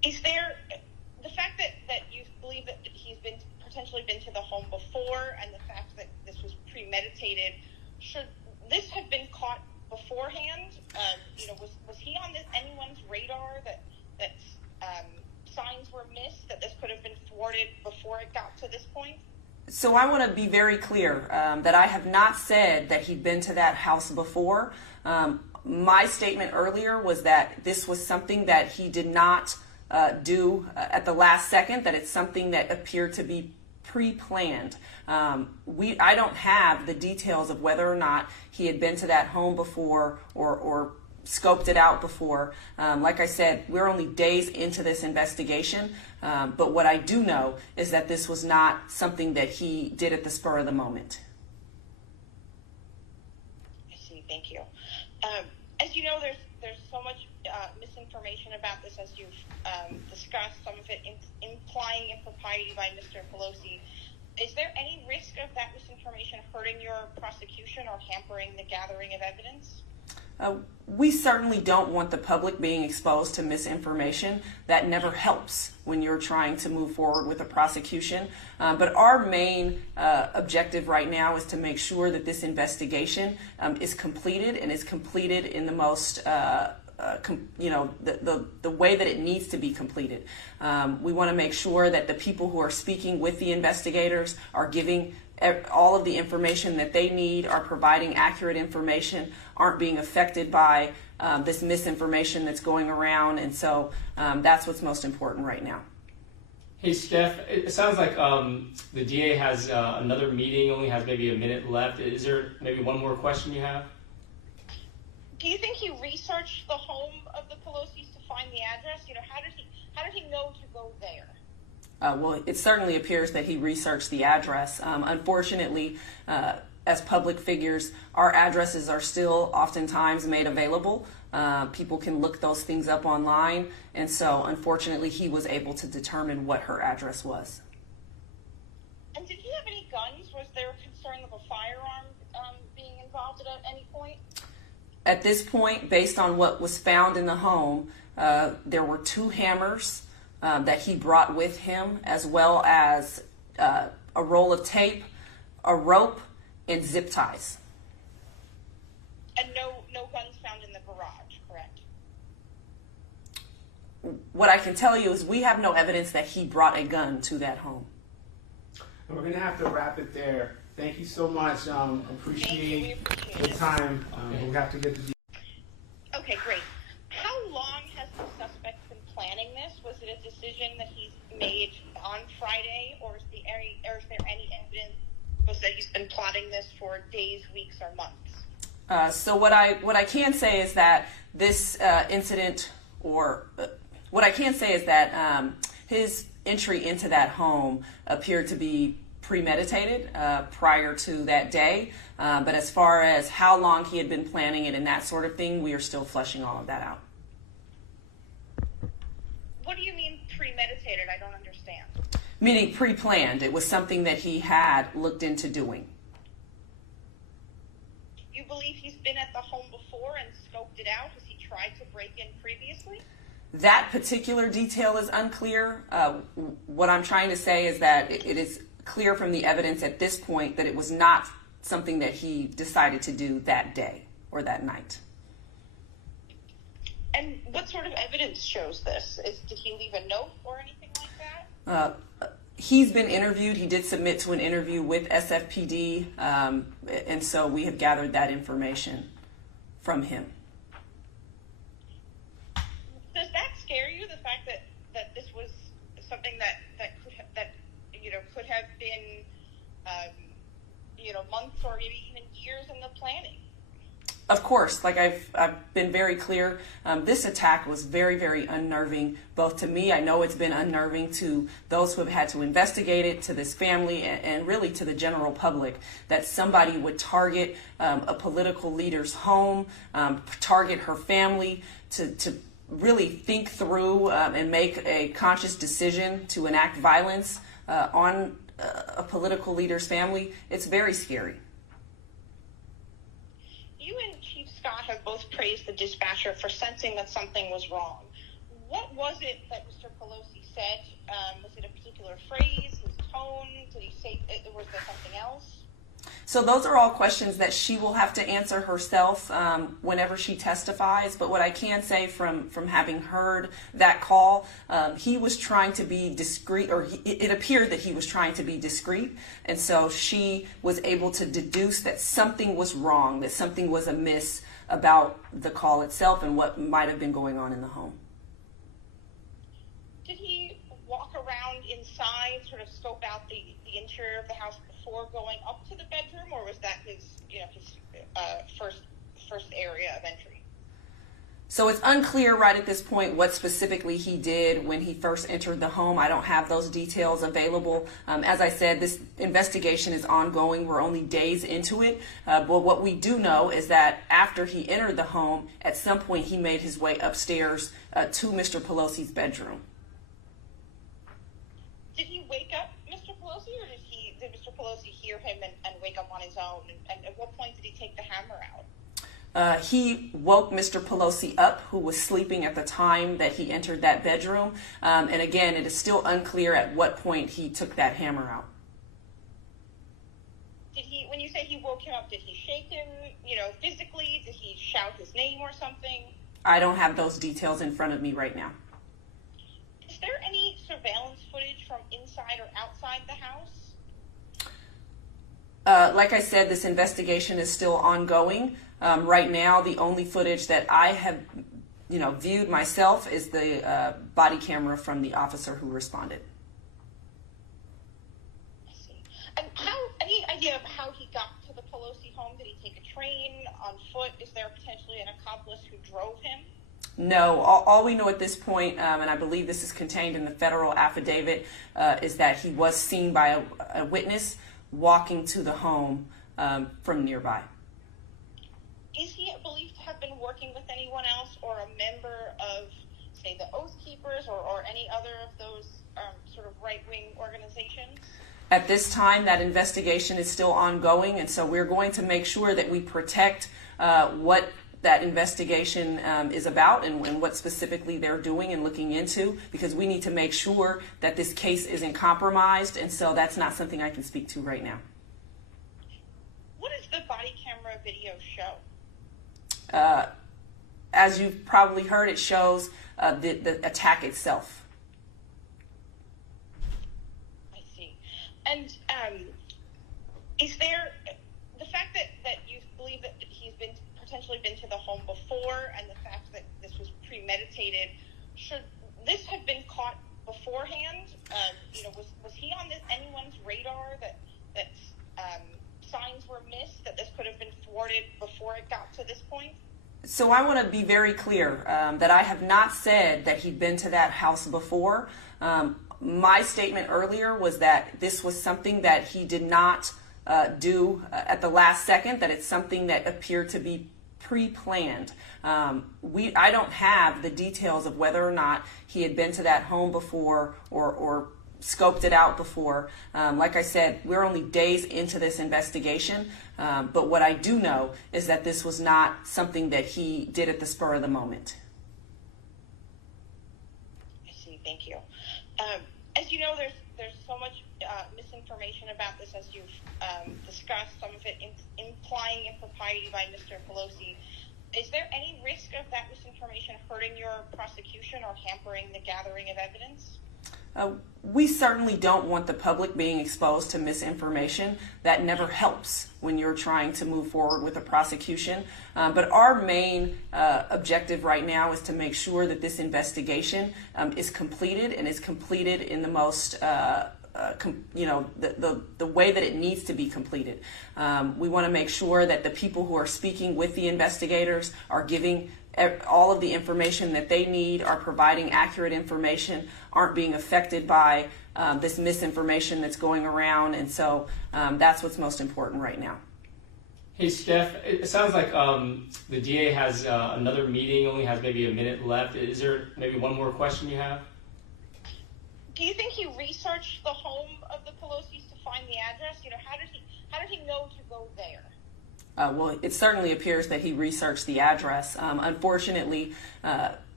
Is there the fact that you believe that he's potentially been to the home before, and the fact that this was premeditated? Should this have been caught beforehand? Was he on anyone's radar that signs were missed, that this could have been thwarted before it got to this point? So I want to be very clear that I have not said that he'd been to that house before. My statement earlier was that this was something that he did not do at the last second, that it's something that appeared to be pre-planned. I don't have the details of whether or not he had been to that home before or scoped it out before. Like I said, we're only days into this investigation, but what I do know is that this was not something that he did at the spur of the moment. I see. Thank you. As you know, there's so much misinformation about this, as you've discussed, some of it implying impropriety by Mr. Pelosi. Is there any risk of that misinformation hurting your prosecution or hampering the gathering of evidence? We certainly don't want the public being exposed to misinformation. That never helps when you're trying to move forward with a prosecution. But our main objective right now is to make sure that this investigation is completed, and is completed in the most the way that it needs to be completed. We want to make sure that the people who are speaking with the investigators are giving all of the information that they need, are providing accurate information, aren't being affected by this misinformation that's going around. And so that's what's most important right now. Hey, Steph, it sounds like the DA has another meeting, only has maybe a minute left. Is there maybe one more question you have? Do you think he researched the home of the Pelosi's to find the address? How did he know to go there? Well, it certainly appears that he researched the address. Unfortunately, as public figures, our addresses are still oftentimes made available. People can look those things up online, and so unfortunately he was able to determine what her address was. And did he have any guns? Was there a concern of a firearm being involved at any point? At this point, based on what was found in the home, there were 2 hammers that he brought with him, as well as a roll of tape, a rope, and zip ties. And no guns found in the garage, correct? What I can tell you is we have no evidence that he brought a gun to that home. And we're going to have to wrap it there. Thank you so much. Appreciate the time. We have to get the... Okay, great. How long has the suspect been planning this? Was it a decision that he's made on Friday, or is there any evidence that he's been plotting this for days, weeks, or months? So what I can say is that this incident, what I can say is that his entry into that home appeared to be premeditated prior to that day. But as far as how long he had been planning it and that sort of thing, we are still fleshing all of that out. What do you mean premeditated? I don't understand. Meaning pre-planned. It was something that he had looked into doing. You believe he's been at the home before and scoped it out? Has he tried to break in previously? That particular detail is unclear. What I'm trying to say is that it is clear from the evidence at this point that it was not something that he decided to do that day or that night. And what sort of evidence shows this? Did he leave a note or anything like that? He's been interviewed. He did submit to an interview with SFPD, and so we have gathered that information from him. Does that scare you, the fact that this was something that could have been months or maybe even years in the planning? Of course, like I've been very clear, this attack was very, very unnerving, both to me. I know it's been unnerving to those who have had to investigate it, to this family, and really to the general public, that somebody would target a political leader's home, target her family, to really think through and make a conscious decision to enact violence on a political leader's family. It's very scary. You and Chief Scott have both praised the dispatcher for sensing that something was wrong. What was it that Mr. Pelosi said? Was it a particular phrase, his tone? Did he say, was there something else? So those are all questions that she will have to answer herself whenever she testifies. But what I can say from having heard that call, he was trying to be discreet, or it appeared that he was trying to be discreet. And so she was able to deduce that something was wrong, that something was amiss about the call itself and what might have been going on in the home. Did he walk around inside, sort of scope out the interior of the house before going up to the bedroom, or was that his first area of entry? So it's unclear right at this point what specifically he did when he first entered the home. I don't have those details available. As I said, this investigation is ongoing. We're only days into it. But what we do know is that after he entered the home, at some point he made his way upstairs to Mr. Pelosi's bedroom. Did he wake up Mr. Pelosi, or did Mr. Pelosi hear him and wake up on his own? And at what point did he take the hammer out? He woke Mr. Pelosi up, who was sleeping at the time that he entered that bedroom. And again, it is still unclear at what point he took that hammer out. When you say he woke him up, did he shake him, physically? Did he shout his name or something? I don't have those details in front of me right now. Is there any surveillance footage from inside or outside the house? Like I said, this investigation is still ongoing. Right now, the only footage that I have, viewed myself is the body camera from the officer who responded. I see. And any idea of how he got to the Pelosi home? Did he take a train, on foot? Is there potentially an accomplice who drove him? No, all we know at this point, and I believe this is contained in the federal affidavit, is that he was seen by a witness walking to the home from nearby. Is he believed to have been working with anyone else, or a member of, say, the Oath Keepers, or any other of those sort of right-wing organizations? At this time, that investigation is still ongoing, and so we're going to make sure that we protect what that investigation is about and what specifically they're doing and looking into, because we need to make sure that this case isn't compromised, and so that's not something I can speak to right now. What does the body camera video show? As you've probably heard, it shows the attack itself. I see. And is there the fact that you believe that he's potentially been to the home before, and the fact that this was premeditated, should this have been caught beforehand? Was he on anyone's radar that signs were missed, that this could have been thwarted before it got to this point? So I want to be very clear that I have not said that he'd been to that house before. My statement earlier was that this was something that he did not do at the last second, that it's something that appeared to be pre-planned. I don't have the details of whether or not he had been to that home before or scoped it out before. Like I said, we're only days into this investigation, but what I do know is that this was not something that he did at the spur of the moment. I see. Thank you. As you know, there's so much misinformation about this, as you've discussed, some of it implying impropriety by Mr. Pelosi. Is there any risk of that misinformation hurting your prosecution or hampering the gathering of evidence? We certainly don't want the public being exposed to misinformation. That never helps when you're trying to move forward with a prosecution. But our main objective right now is to make sure that this investigation is completed, and is completed in the most the way that it needs to be completed. We want to make sure that the people who are speaking with the investigators are giving all of the information that they need, are providing accurate information, aren't being affected by this misinformation that's going around, and so that's what's most important right now. Hey, Steph, it sounds like the DA has another meeting, only has maybe a minute left. Is there maybe one more question you have? Do you think he researched the home of the Pelosi's to find the address? How did he know to go there? Well, it certainly appears that he researched the address. Unfortunately,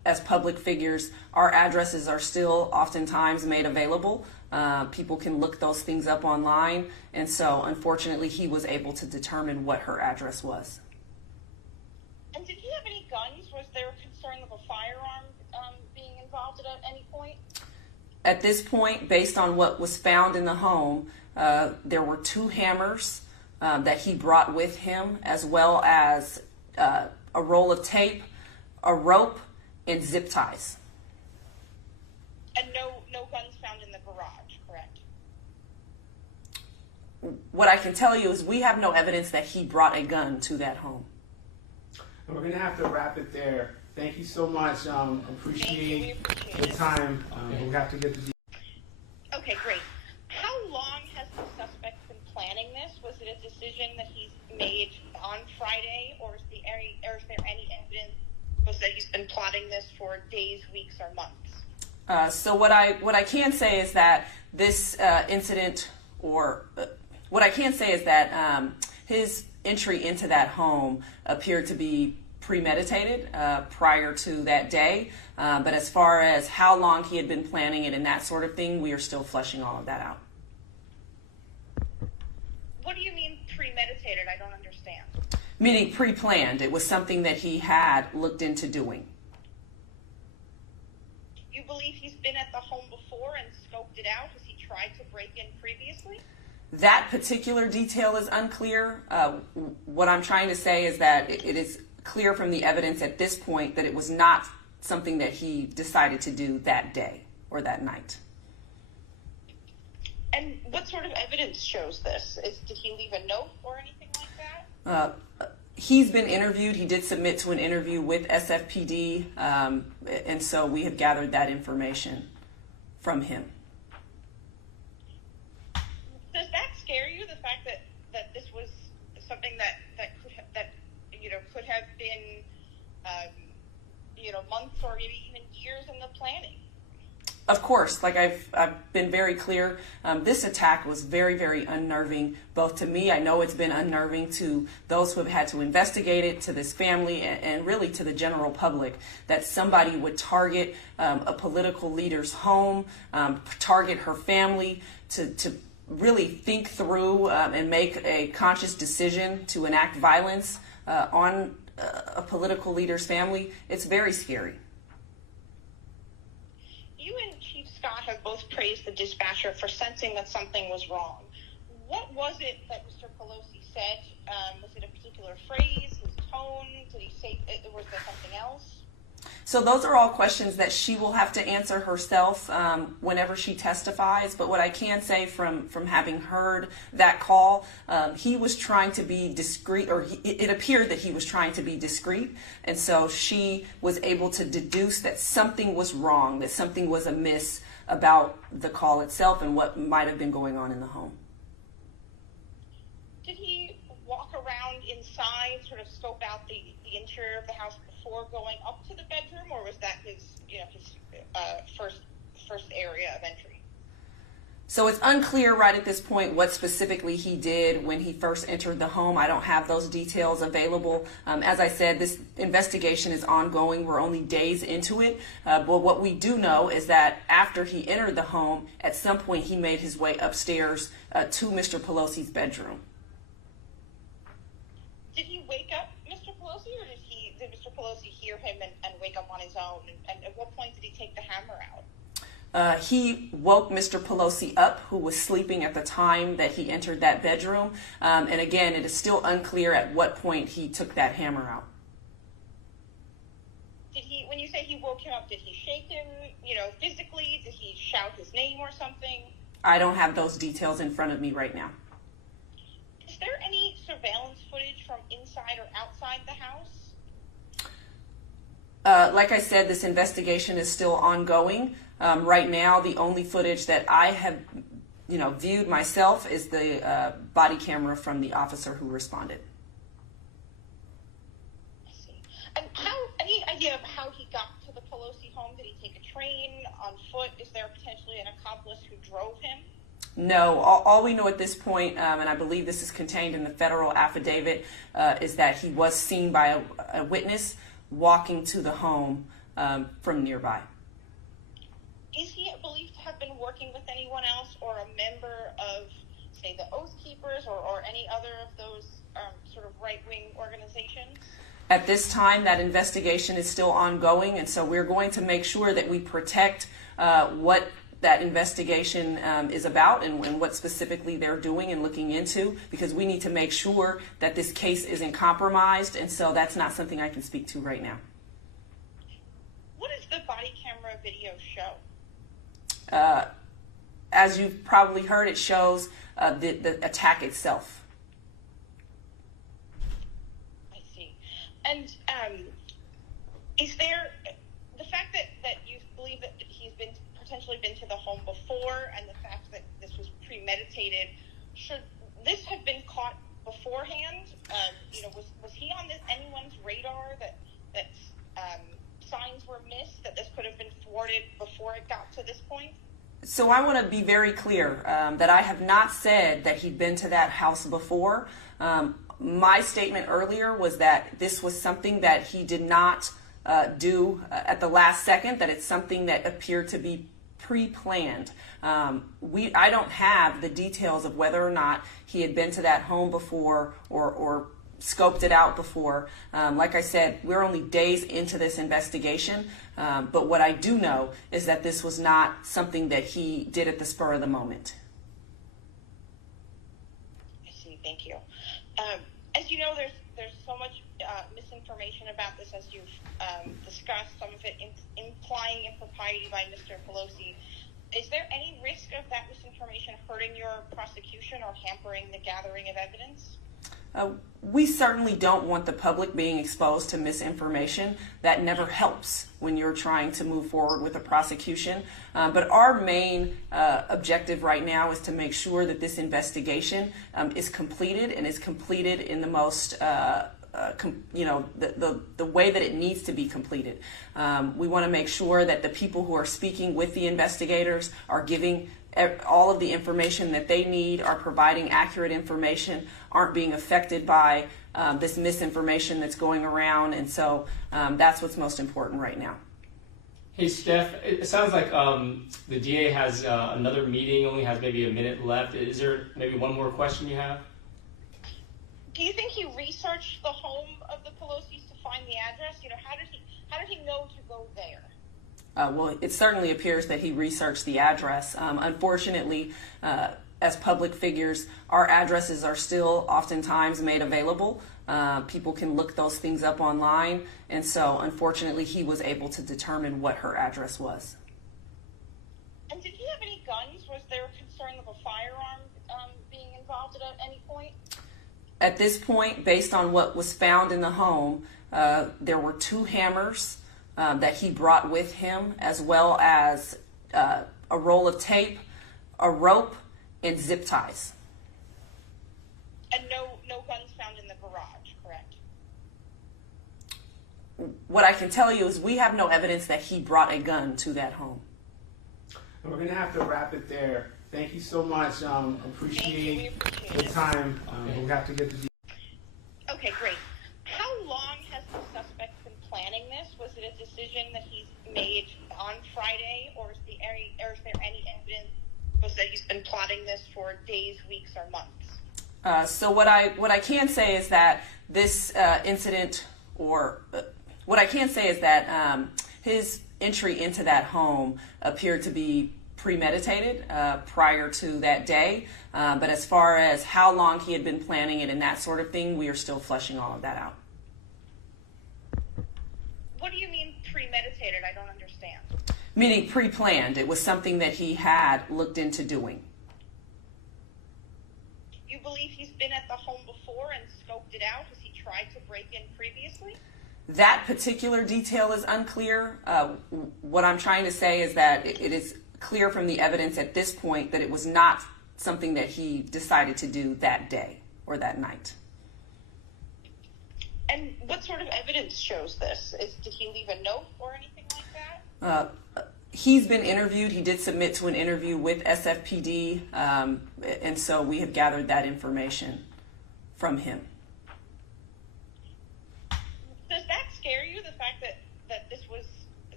as public figures, our addresses are still oftentimes made available. People can look those things up online, and so unfortunately he was able to determine what her address was. And did he have any guns? Was there a concern of a firearm being involved at any point? At this point, based on what was found in the home, there were 2 hammers that he brought with him, as well as a roll of tape, a rope, and zip ties. And no guns found in the garage, correct? What I can tell you is we have no evidence that he brought a gun to that home. We're going to have to wrap it there. Thank you so much. Appreciate the time. We have to get the. Okay, great. How long has the suspect been planning this? Was it a decision that he's made on Friday, or is there any evidence that he's been plotting this for days, weeks, or months? So what I can say is that this incident, what I can say is that his entry into that home appeared to be premeditated prior to that day. But as far as how long he had been planning it and that sort of thing, we are still fleshing all of that out. What do you mean premeditated? I don't understand. Meaning pre-planned. It was something that he had looked into doing. You believe he's been at the home before and scoped it out? Has he tried to break in previously? That particular detail is unclear. What I'm trying to say is that it is clear from the evidence at this point that it was not something that he decided to do that day or that night. And what sort of evidence shows this? Did he leave a note or anything like that? He's been interviewed. He did submit to an interview with SFPD, and so we have gathered that information from him. Does that scare you, the fact that this was something that could have been months or maybe even years in the planning? Of course, like I've been very clear, this attack was very, very unnerving, both to me. I know it's been unnerving to those who have had to investigate it, to this family, and really to the general public, that somebody would target a political leader's home, target her family, to really think through and make a conscious decision to enact violence on a political leader's family. It's very scary. You and Chief Scott have both praised the dispatcher for sensing that something was wrong. What was it that Mr. Pelosi said? Was it a particular phrase, his tone? Did he say, was there something else? So those are all questions that she will have to answer herself whenever she testifies. But what I can say from having heard that call, he was trying to be discreet, or it appeared that he was trying to be discreet. And so she was able to deduce that something was wrong, that something was amiss about the call itself and what might have been going on in the home. Did he walk around inside, sort of scope out the interior of the house before going up to the bedroom, or was that his first area of entry? So it's unclear right at this point what specifically he did when he first entered the home. I don't have those details available. As I said, this investigation is ongoing. We're only days into it. But what we do know is that after he entered the home, at some point he made his way upstairs to Mr. Pelosi's bedroom. Did he wake up Mr. Pelosi, or did Mr. Pelosi hear him and wake up on his own? And at what point did he take the hammer out? He woke Mr. Pelosi up, who was sleeping at the time that he entered that bedroom. And again, it is still unclear at what point he took that hammer out. When you say he woke him up, did he shake him, physically? Did he shout his name or something? I don't have those details in front of me right now. Is there any surveillance footage from inside or outside the house? Like I said, this investigation is still ongoing. Right now, the only footage that I have, viewed myself is the body camera from the officer who responded. I see. And any idea of how he got to the Pelosi home? Did he take a train, on foot? Is there potentially an accomplice who drove him? No, all we know at this point, and I believe this is contained in the federal affidavit, is that he was seen by a witness walking to the home from nearby. Is he believed to have been working with anyone else or a member of, say, the Oath Keepers or any other of those sort of right-wing organizations? At this time, that investigation is still ongoing, and so we're going to make sure that we protect what that investigation is about and what specifically they're doing and looking into, because we need to make sure that this case isn't compromised, and so that's not something I can speak to right now. What does the body camera video show? As you've probably heard, it shows the attack itself. I see. And is there the fact that you believe that he's potentially been to the home before, and the fact that this was premeditated, should this have been caught beforehand? Was he on anyone's radar that signs were missed, that this could have been thwarted before it got to this point? So I want to be very clear that I have not said that he'd been to that house before. My statement earlier was that this was something that he did not do at the last second, that it's something that appeared to be pre-planned. I don't have the details of whether or not he had been to that home before or scoped it out before. Like I said, we're only days into this investigation, but what I do know is that this was not something that he did at the spur of the moment. I see. Thank you. As you know, there's so much misinformation about this, as you've discussed, some of it implying impropriety by Mr. Pelosi. Is there any risk of that misinformation hurting your prosecution or hampering the gathering of evidence? We certainly don't want the public being exposed to misinformation. That never helps when you're trying to move forward with a prosecution. But our main objective right now is to make sure that this investigation is completed, and is completed in the most the way that it needs to be completed. We want to make sure that the people who are speaking with the investigators are giving all of the information that they need, are providing accurate information, aren't being affected by this misinformation that's going around, and so that's what's most important right now. Hey, Steph, it sounds like the DA has another meeting, only has maybe a minute left. Is there maybe one more question you have? Do you think he researched the home of the Pelosi's to find the address? How did he know to go there? Well, it certainly appears that he researched the address. Unfortunately, as public figures, our addresses are still oftentimes made available. People can look those things up online, and so unfortunately he was able to determine what her address was. And did he have any guns? Was there concern of a firearm being involved at any point? At this point, based on what was found in the home, there were 2 hammers that he brought with him, as well as a roll of tape, a rope, and zip ties. And no guns found in the garage, correct? What I can tell you is we have no evidence that he brought a gun to that home. We're going to have to wrap it there. Thank you so much. Appreciate the time. We'll have to get the... Okay, great. How long has the suspect been planning this? Was it a decision that he's made on Friday, or is there any evidence that he's been plotting this for days, weeks, or months? So what I can say is that this incident, or what I can say is that his entry into that home appeared to be premeditated prior to that day. But as far as how long he had been planning it and that sort of thing, we are still fleshing all of that out. What do you mean premeditated? I don't understand. Meaning pre-planned. It was something that he had looked into doing. You believe he's been at the home before and scoped it out? Has he tried to break in previously? That particular detail is unclear. What I'm trying to say is that it is clear from the evidence at this point that it was not something that he decided to do that day or that night. And what sort of evidence shows this? Did he leave a note or anything like that? He's been interviewed. He did submit to an interview with SFPD, and so we have gathered that information from him. Does that scare you, the fact that this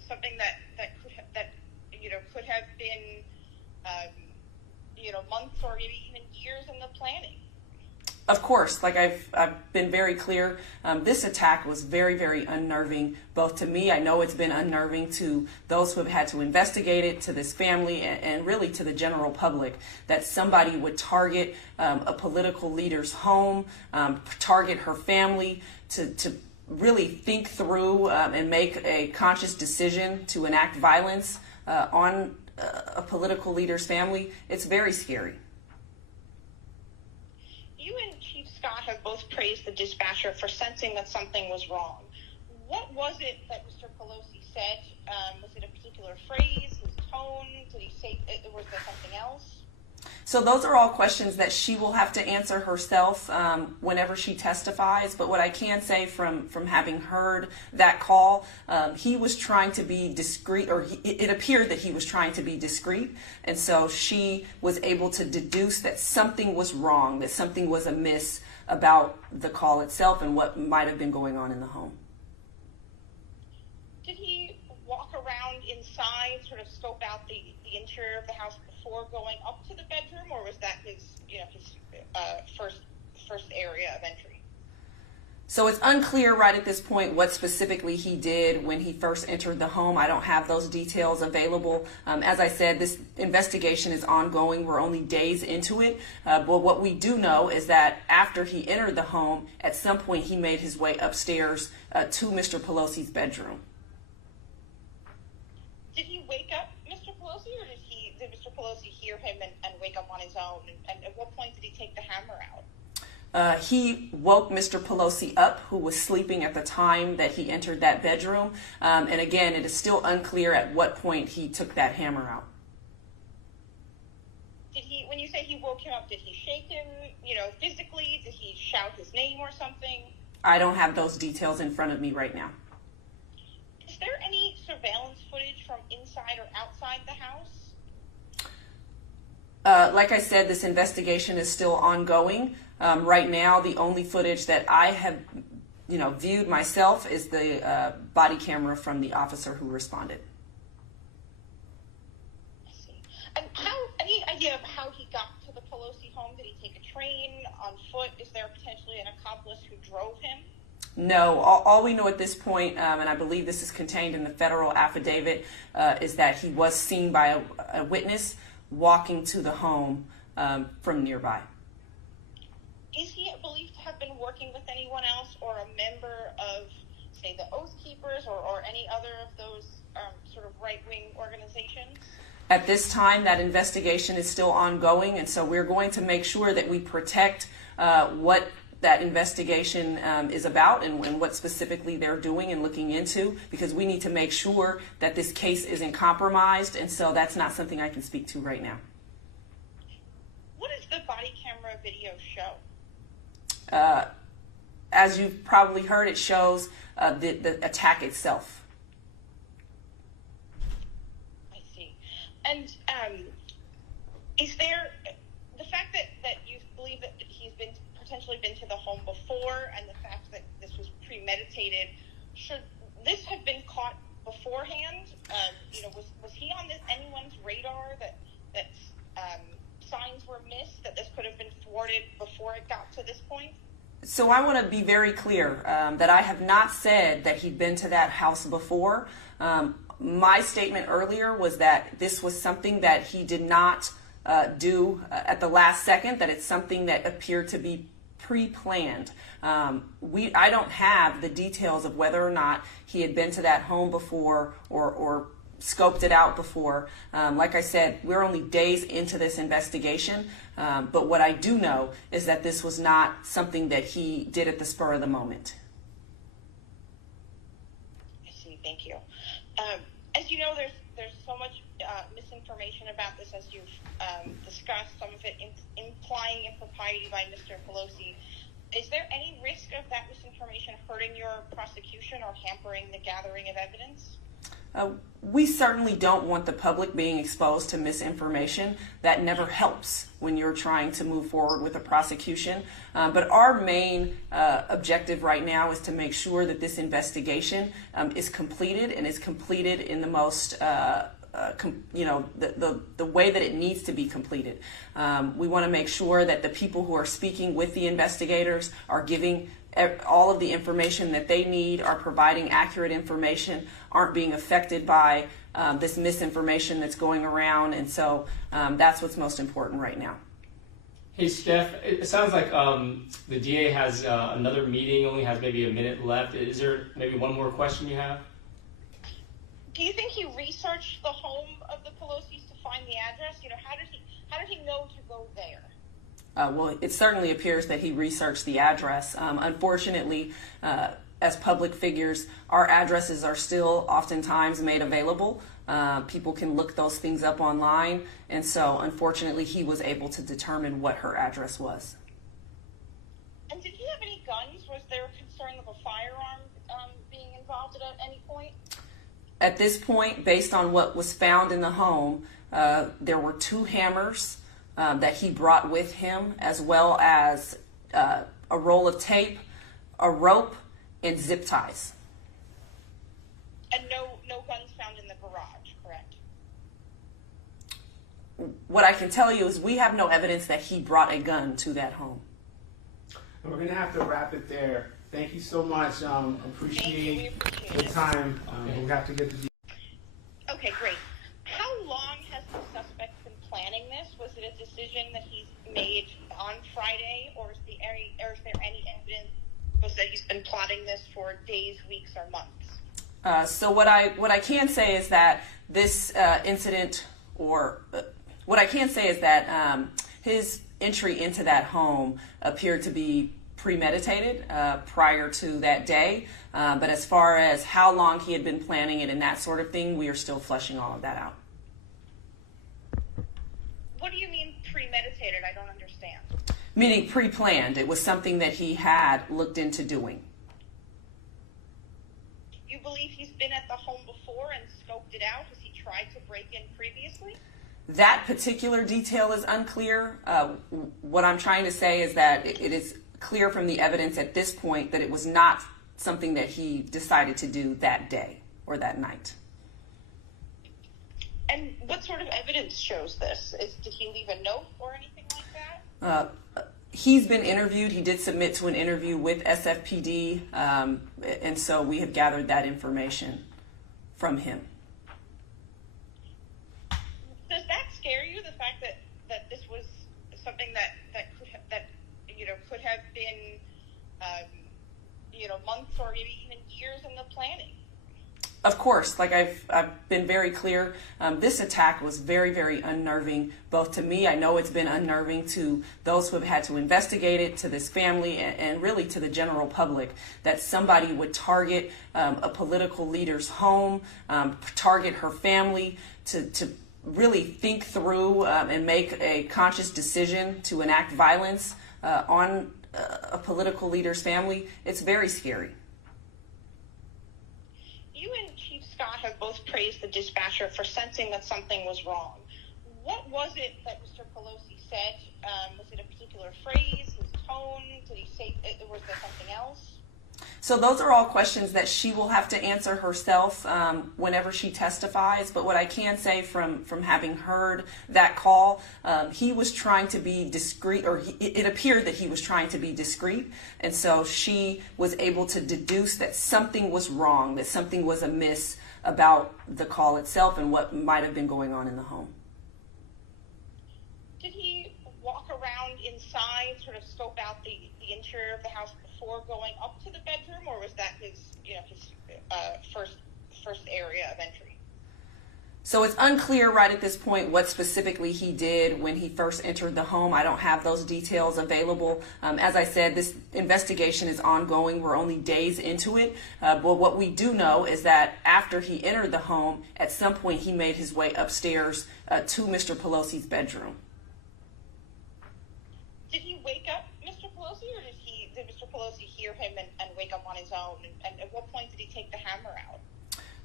something that could have been months or maybe even years in the planning? Of course, like I've been very clear, this attack was very, very unnerving, both to me. I know it's been unnerving to those who have had to investigate it, to this family, and really to the general public, that somebody would target a political leader's home, target her family, to really think through and make a conscious decision to enact violence on a political leader's family. It's very scary. You and Chief Scott have both praised the dispatcher for sensing that something was wrong. What was it that Mr. Pelosi said? Was it a particular phrase, his tone? Did he say, was there something else? So those are all questions that she will have to answer herself whenever she testifies. But what I can say from having heard that call, he was trying to be discreet, or it appeared that he was trying to be discreet. And so she was able to deduce that something was wrong, that something was amiss about the call itself and what might have been going on in the home. Did he walk around inside, sort of scope out the interior of the house before going up to the bedroom, or was that his first area of entry? So it's unclear right at this point what specifically he did when he first entered the home. I don't have those details available. As I said, this investigation is ongoing. We're only days into it. But what we do know is that after he entered the home, at some point he made his way upstairs to Mr. Pelosi's bedroom. Did he wake up Mr. Pelosi, or did Mr. Pelosi hear him and wake up on his own? And at what point did he take the hammer out? He woke Mr. Pelosi up, who was sleeping at the time that he entered that bedroom. And again, it is still unclear at what point he took that hammer out. When you say he woke him up, did he shake him, physically? Did he shout his name or something? I don't have those details in front of me right now. Is there any surveillance footage from inside or outside the house? Like I said, this investigation is still ongoing. Right now, the only footage that I have, viewed myself is the body camera from the officer who responded. I see. And any idea of how he got to the Pelosi home? Did he take a train, on foot? Is there potentially an accomplice who drove him? No, all we know at this point, and I believe this is contained in the federal affidavit, is that he was seen by a witness walking to the home from nearby. Is he believed to have been working with anyone else, or a member of, say, the Oath Keepers, or any other of those sort of right-wing organizations? At this time, that investigation is still ongoing, and so we're going to make sure that we protect what that investigation is about and what specifically they're doing and looking into, because we need to make sure that this case isn't compromised, and so that's not something I can speak to right now. What does the body camera video show? As you've probably heard, it shows the attack itself. I see. And is there the fact that you believe that he's potentially been to the home before, and the fact that this was premeditated, should this have been caught beforehand? Was he on anyone's radar that signs were missed, that this could have been thwarted before it got to this point? So I want to be very clear that I have not said that he'd been to that house before. My statement earlier was that this was something that he did not do at the last second, that it's something that appeared to be pre-planned. I don't have the details of whether or not he had been to that home before or scoped it out before. Like I said, we're only days into this investigation, but what I do know is that this was not something that he did at the spur of the moment. I see. Thank you. As you know, there's so much misinformation about this, as you've discussed, some of it implying impropriety by Mr. Pelosi. Is there any risk of that misinformation hurting your prosecution or hampering the gathering of evidence? We certainly don't want the public being exposed to misinformation. That never helps when you're trying to move forward with a prosecution. But our main objective right now is to make sure that this investigation is completed and is completed in the most the way that it needs to be completed. We want to make sure that the people who are speaking with the investigators are giving all of the information that they need, are providing accurate information, aren't being affected by this misinformation that's going around. And so that's what's most important right now. Hey, Steph, it sounds like the DA has another meeting, only has maybe a minute left. Is there maybe one more question you have? Do you think he researched the home of the Pelosi's to find the address? You know, how did he know to go there? Well, it certainly appears that he researched the address. Unfortunately, as public figures, our addresses are still oftentimes made available. People can look those things up online. And so, unfortunately, he was able to determine what her address was. And did he have any guns? Was there a concern of a firearm being involved at any point? At this point, based on what was found in the home, there were 2 hammers that he brought with him, as well as a roll of tape, a rope, and zip ties. And no guns found in the garage, correct? What I can tell you is we have no evidence that he brought a gun to that home. And we're going to have to wrap it there. Thank you so much. Appreciate the time. We have to get the... Okay, great. How long has the suspect been planning this? Was it a decision that he's made on Friday, or is there any evidence that he's been plotting this for days, weeks, or months? So what I can say is that this incident, what I can say is that his entry into that home appeared to be premeditated prior to that day. But as far as how long he had been planning it and that sort of thing, we are still fleshing all of that out. What do you mean premeditated? I don't understand. Meaning pre-planned. It was something that he had looked into doing. You believe he's been at the home before and scoped it out? Has he tried to break in previously? That particular detail is unclear. What I'm trying to say is that it is clear from the evidence at this point that it was not something that he decided to do that day or that night. And what sort of evidence shows this? Did he leave a note or anything like that? He's been interviewed. He did submit to an interview with SFPD, and so we have gathered that information from him. Does that scare you, the fact that this was something that could have been months or maybe even years in the planning? Of course, like I've been very clear, this attack was very, very unnerving, both to me. I know it's been unnerving to those who have had to investigate it, to this family, and really to the general public, that somebody would target a political leader's home, target her family, to really think through and make a conscious decision to enact violence on a political leader's family. It's very scary. You and Chief Scott have both praised the dispatcher for sensing that something was wrong. What was it that Mr. Pelosi said? Was it a particular phrase, his tone? Did he say, was there something else? So those are all questions that she will have to answer herself whenever she testifies. But what I can say from having heard that call, he was trying to be discreet, or it appeared that he was trying to be discreet. And so she was able to deduce that something was wrong, that something was amiss about the call itself and what might have been going on in the home. Did he walk around inside, sort of scope out the interior of the house before going up to the bedroom, or was that his first area of entry? So it's unclear right at this point what specifically he did when he first entered the home. I don't have those details available. As I said, this investigation is ongoing. We're only days into it. But what we do know is that after he entered the home, at some point he made his way upstairs to Mr. Pelosi's bedroom. Did he wake up Mr. Pelosi, or did Mr. Pelosi hear him and wake up on his own? And at what point did he take the hammer out?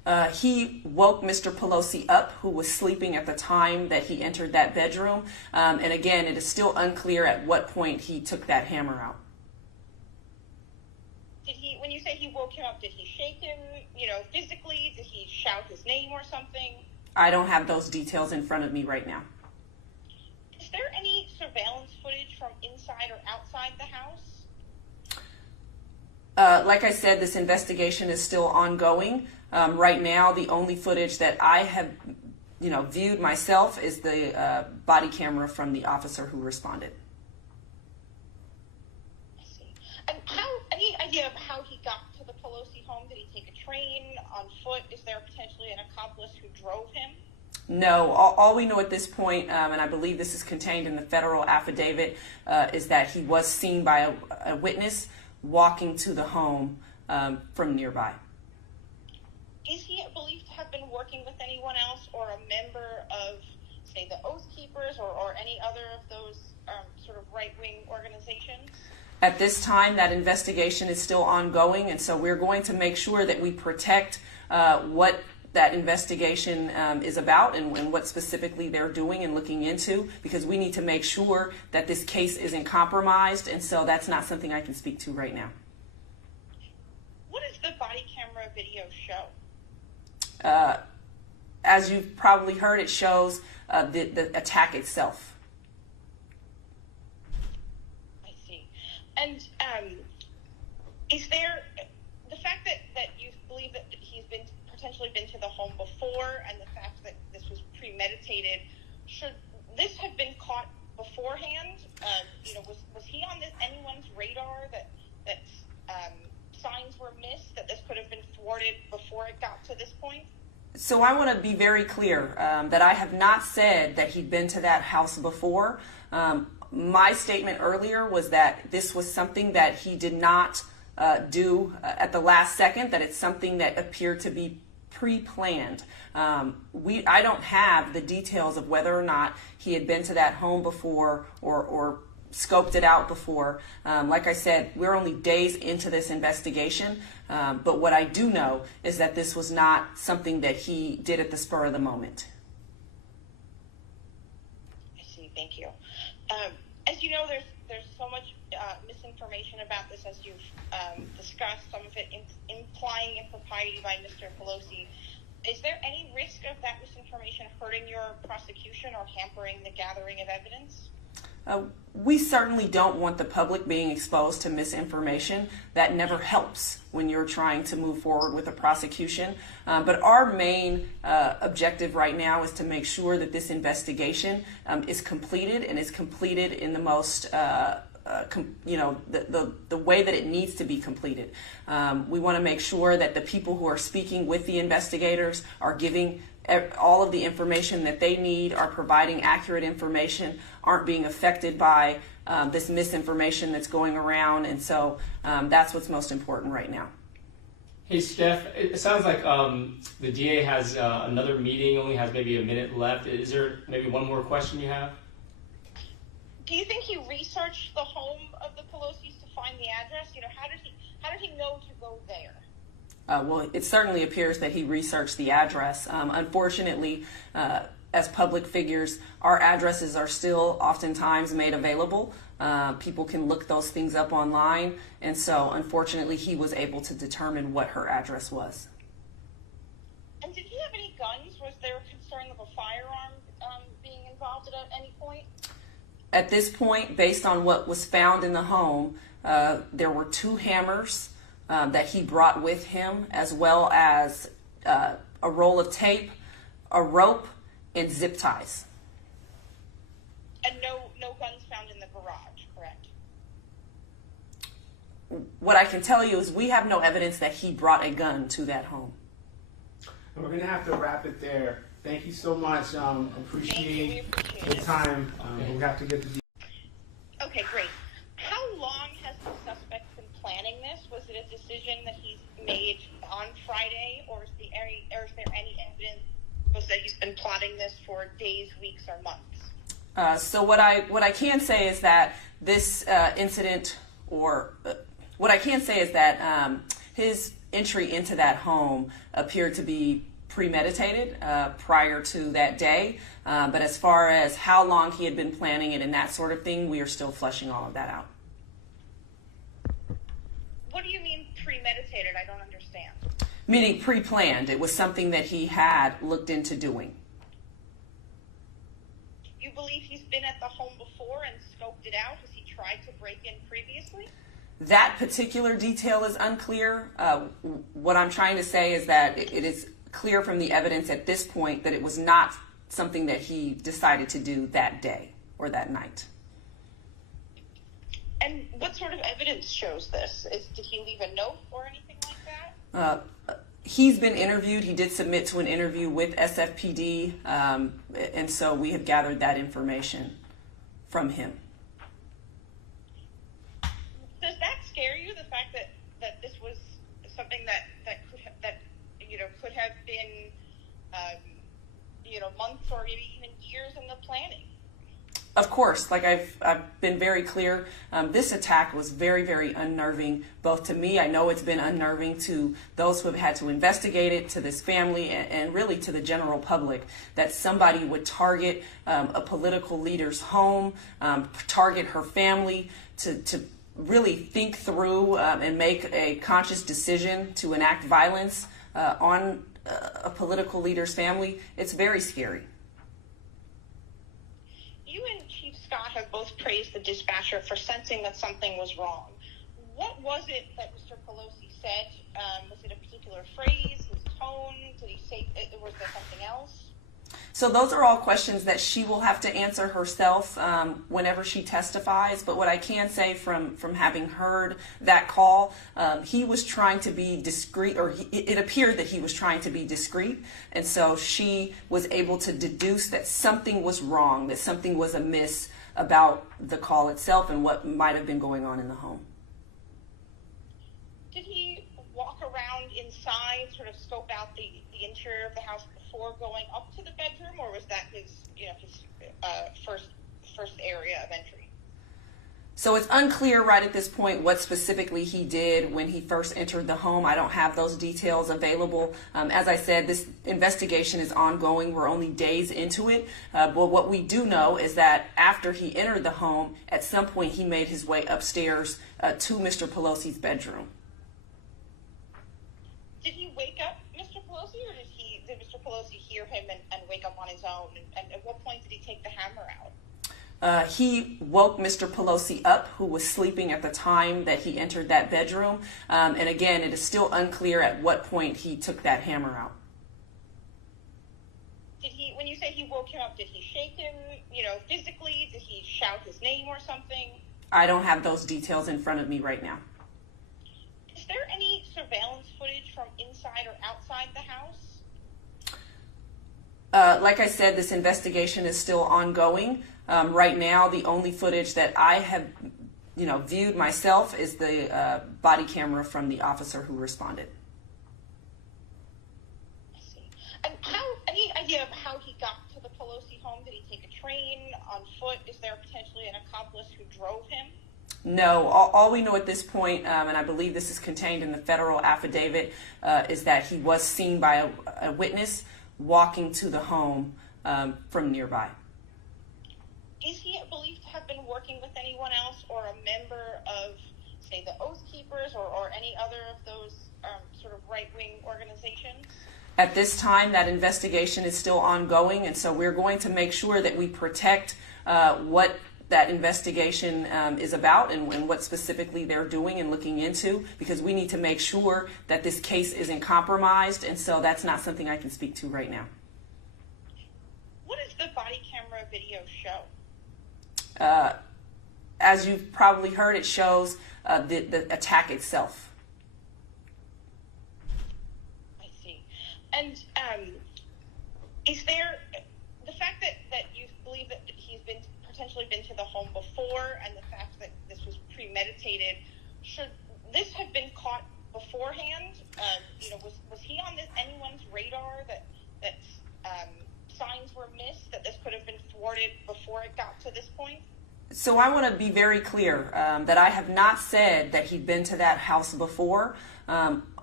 He woke Mr. Pelosi up, who was sleeping at the time that he entered that bedroom. And again, it is still unclear at what point he took that hammer out. When you say he woke him up, did he shake him, physically? Did he shout his name or something? I don't have those details in front of me right now. Is there any surveillance footage from inside or outside the house? Like I said, this investigation is still ongoing. Right now, the only footage that I have, viewed myself is the body camera from the officer who responded. I see. And any idea of how he got to the Pelosi home? Did he take a train, on foot? Is there potentially an accomplice who drove him? No, all we know at this point, and I believe this is contained in the federal affidavit, is that he was seen by a witness walking to the home from nearby. Is he believed to have been working with anyone else or a member of, say, the Oath Keepers or any other of those sort of right-wing organizations? At this time, that investigation is still ongoing, and so we're going to make sure that we protect what that investigation is about and what specifically they're doing and looking into, because we need to make sure that this case isn't compromised, and so that's not something I can speak to right now. What does the body camera video show? As you've probably heard, it shows the attack itself. I see. And is there the fact that you believe that he's potentially been to the home before, and the fact that this was premeditated, should this have been caught beforehand? Was he on anyone's radar that signs were missed, that this could have been thwarted before it got to this point? So I want to be very clear that I have not said that he'd been to that house before. My statement earlier was that this was something that he did not do at the last second, that it's something that appeared to be pre-planned. I don't have the details of whether or not he had been to that home before or scoped it out before. Like I said, we're only days into this investigation, but what I do know is that this was not something that he did at the spur of the moment. I see. Thank you. As you know, there's so much misinformation about this, as you've discussed, some of it implying impropriety by Mr. Pelosi. Is there any risk of that misinformation hurting your prosecution or hampering the gathering of evidence? We certainly don't want the public being exposed to misinformation. That never helps when you're trying to move forward with a prosecution. But our main objective right now is to make sure that this investigation is completed, and is completed in the most the way that it needs to be completed. We want to make sure that the people who are speaking with the investigators are giving all of the information that they need, are providing accurate information, aren't being affected by this misinformation that's going around, and so that's what's most important right now. Hey, Steph, it sounds like the DA has another meeting, only has maybe a minute left. Is there maybe one more question you have? Do you think he researched the home of the Pelosi's to find the address? How did he know to go there? Well, it certainly appears that he researched the address. Unfortunately, as public figures, our addresses are still oftentimes made available. People can look those things up online, and so unfortunately he was able to determine what her address was. And did he have any guns? Was there a concern of a firearm being involved at any point? At this point, based on what was found in the home, there were 2 hammers that he brought with him, as well as a roll of tape, a rope, and zip ties. And no guns found in the garage, correct? What I can tell you is we have no evidence that he brought a gun to that home. We're going to have to wrap it there. Thank you so much. Appreciate the time. We have to get the... Okay, great. How long has the suspect been planning this? Was it a decision that he's made on Friday, or is there any evidence that he's been plotting this for days, weeks, or months? So what I can say is that this incident, or what I can say is that his entry into that home appeared to be premeditated prior to that day. But as far as how long he had been planning it and that sort of thing, we are still fleshing all of that out. What do you mean premeditated? I don't understand. Meaning pre-planned. It was something that he had looked into doing. You believe he's been at the home before and scoped it out? Has he tried to break in previously? That particular detail is unclear. What I'm trying to say is that it is clear from the evidence at this point that it was not something that he decided to do that day or that night. And what sort of evidence shows this? Did he leave a note or anything like that? He's been interviewed. He did submit to an interview with SFPD, and so we have gathered that information from him. Does that scare you, the fact that this was something that could have been months or maybe even years in the planning? Of course, like I've been very clear, this attack was very, very unnerving, both to me. I know it's been unnerving to those who have had to investigate it, to this family, and really to the general public, that somebody would target a political leader's home, target her family, to really think through and make a conscious decision to enact violence on a political leader's family. It's very scary. You and Chief Scott have both praised the dispatcher for sensing that something was wrong. What was it that Mr. Pelosi said? Was it a particular phrase, his tone? Did he say, was there something else? So those are all questions that she will have to answer herself whenever she testifies. But what I can say from having heard that call, he was trying to be discreet, or it appeared that he was trying to be discreet. And so she was able to deduce that something was wrong, that something was amiss about the call itself and what might have been going on in the home. Did he walk around inside, sort of scope out the interior of the house before going up to the bedroom, or was that his first area of entry? So it's unclear right at this point what specifically he did when he first entered the home. I don't have those details available. As I said, this investigation is ongoing. We're only days into it. But what we do know is that after he entered the home, at some point he made his way upstairs to Mr. Pelosi's bedroom. Did he wake up Mr. Pelosi, or did Mr. Pelosi hear him and wake up on his own? And at what point did he take the hammer out? He woke Mr. Pelosi up, who was sleeping at the time that he entered that bedroom. And again, it is still unclear at what point he took that hammer out. When you say he woke him up, did he shake him, physically? Did he shout his name or something? I don't have those details in front of me right now. Is there any surveillance footage from inside or outside the house? Like I said, this investigation is still ongoing. Right now, the only footage that I have, viewed myself is the body camera from the officer who responded. I see. And any idea of how he got to the Pelosi home? Did he take a train, on foot? Is there potentially an accomplice who drove him? No, all we know at this point, and I believe this is contained in the federal affidavit, is that he was seen by a witness walking to the home from nearby. Is he believed to have been working with anyone else or a member of, say, the Oath Keepers or any other of those sort of right-wing organizations? At this time, that investigation is still ongoing, and so we're going to make sure that we protect what that investigation is about and what specifically they're doing and looking into, because we need to make sure that this case isn't compromised, and so that's not something I can speak to right now. What does the body camera video show? As you've probably heard, it shows the attack itself. I see. And is there the fact that you believe that he's potentially been to the home before, and the fact that this was premeditated, should this have been caught beforehand? Was he on anyone's radar that signs were missed, that this could have been thwarted before it got to this point? So I want to be very clear that I have not said that he'd been to that house before.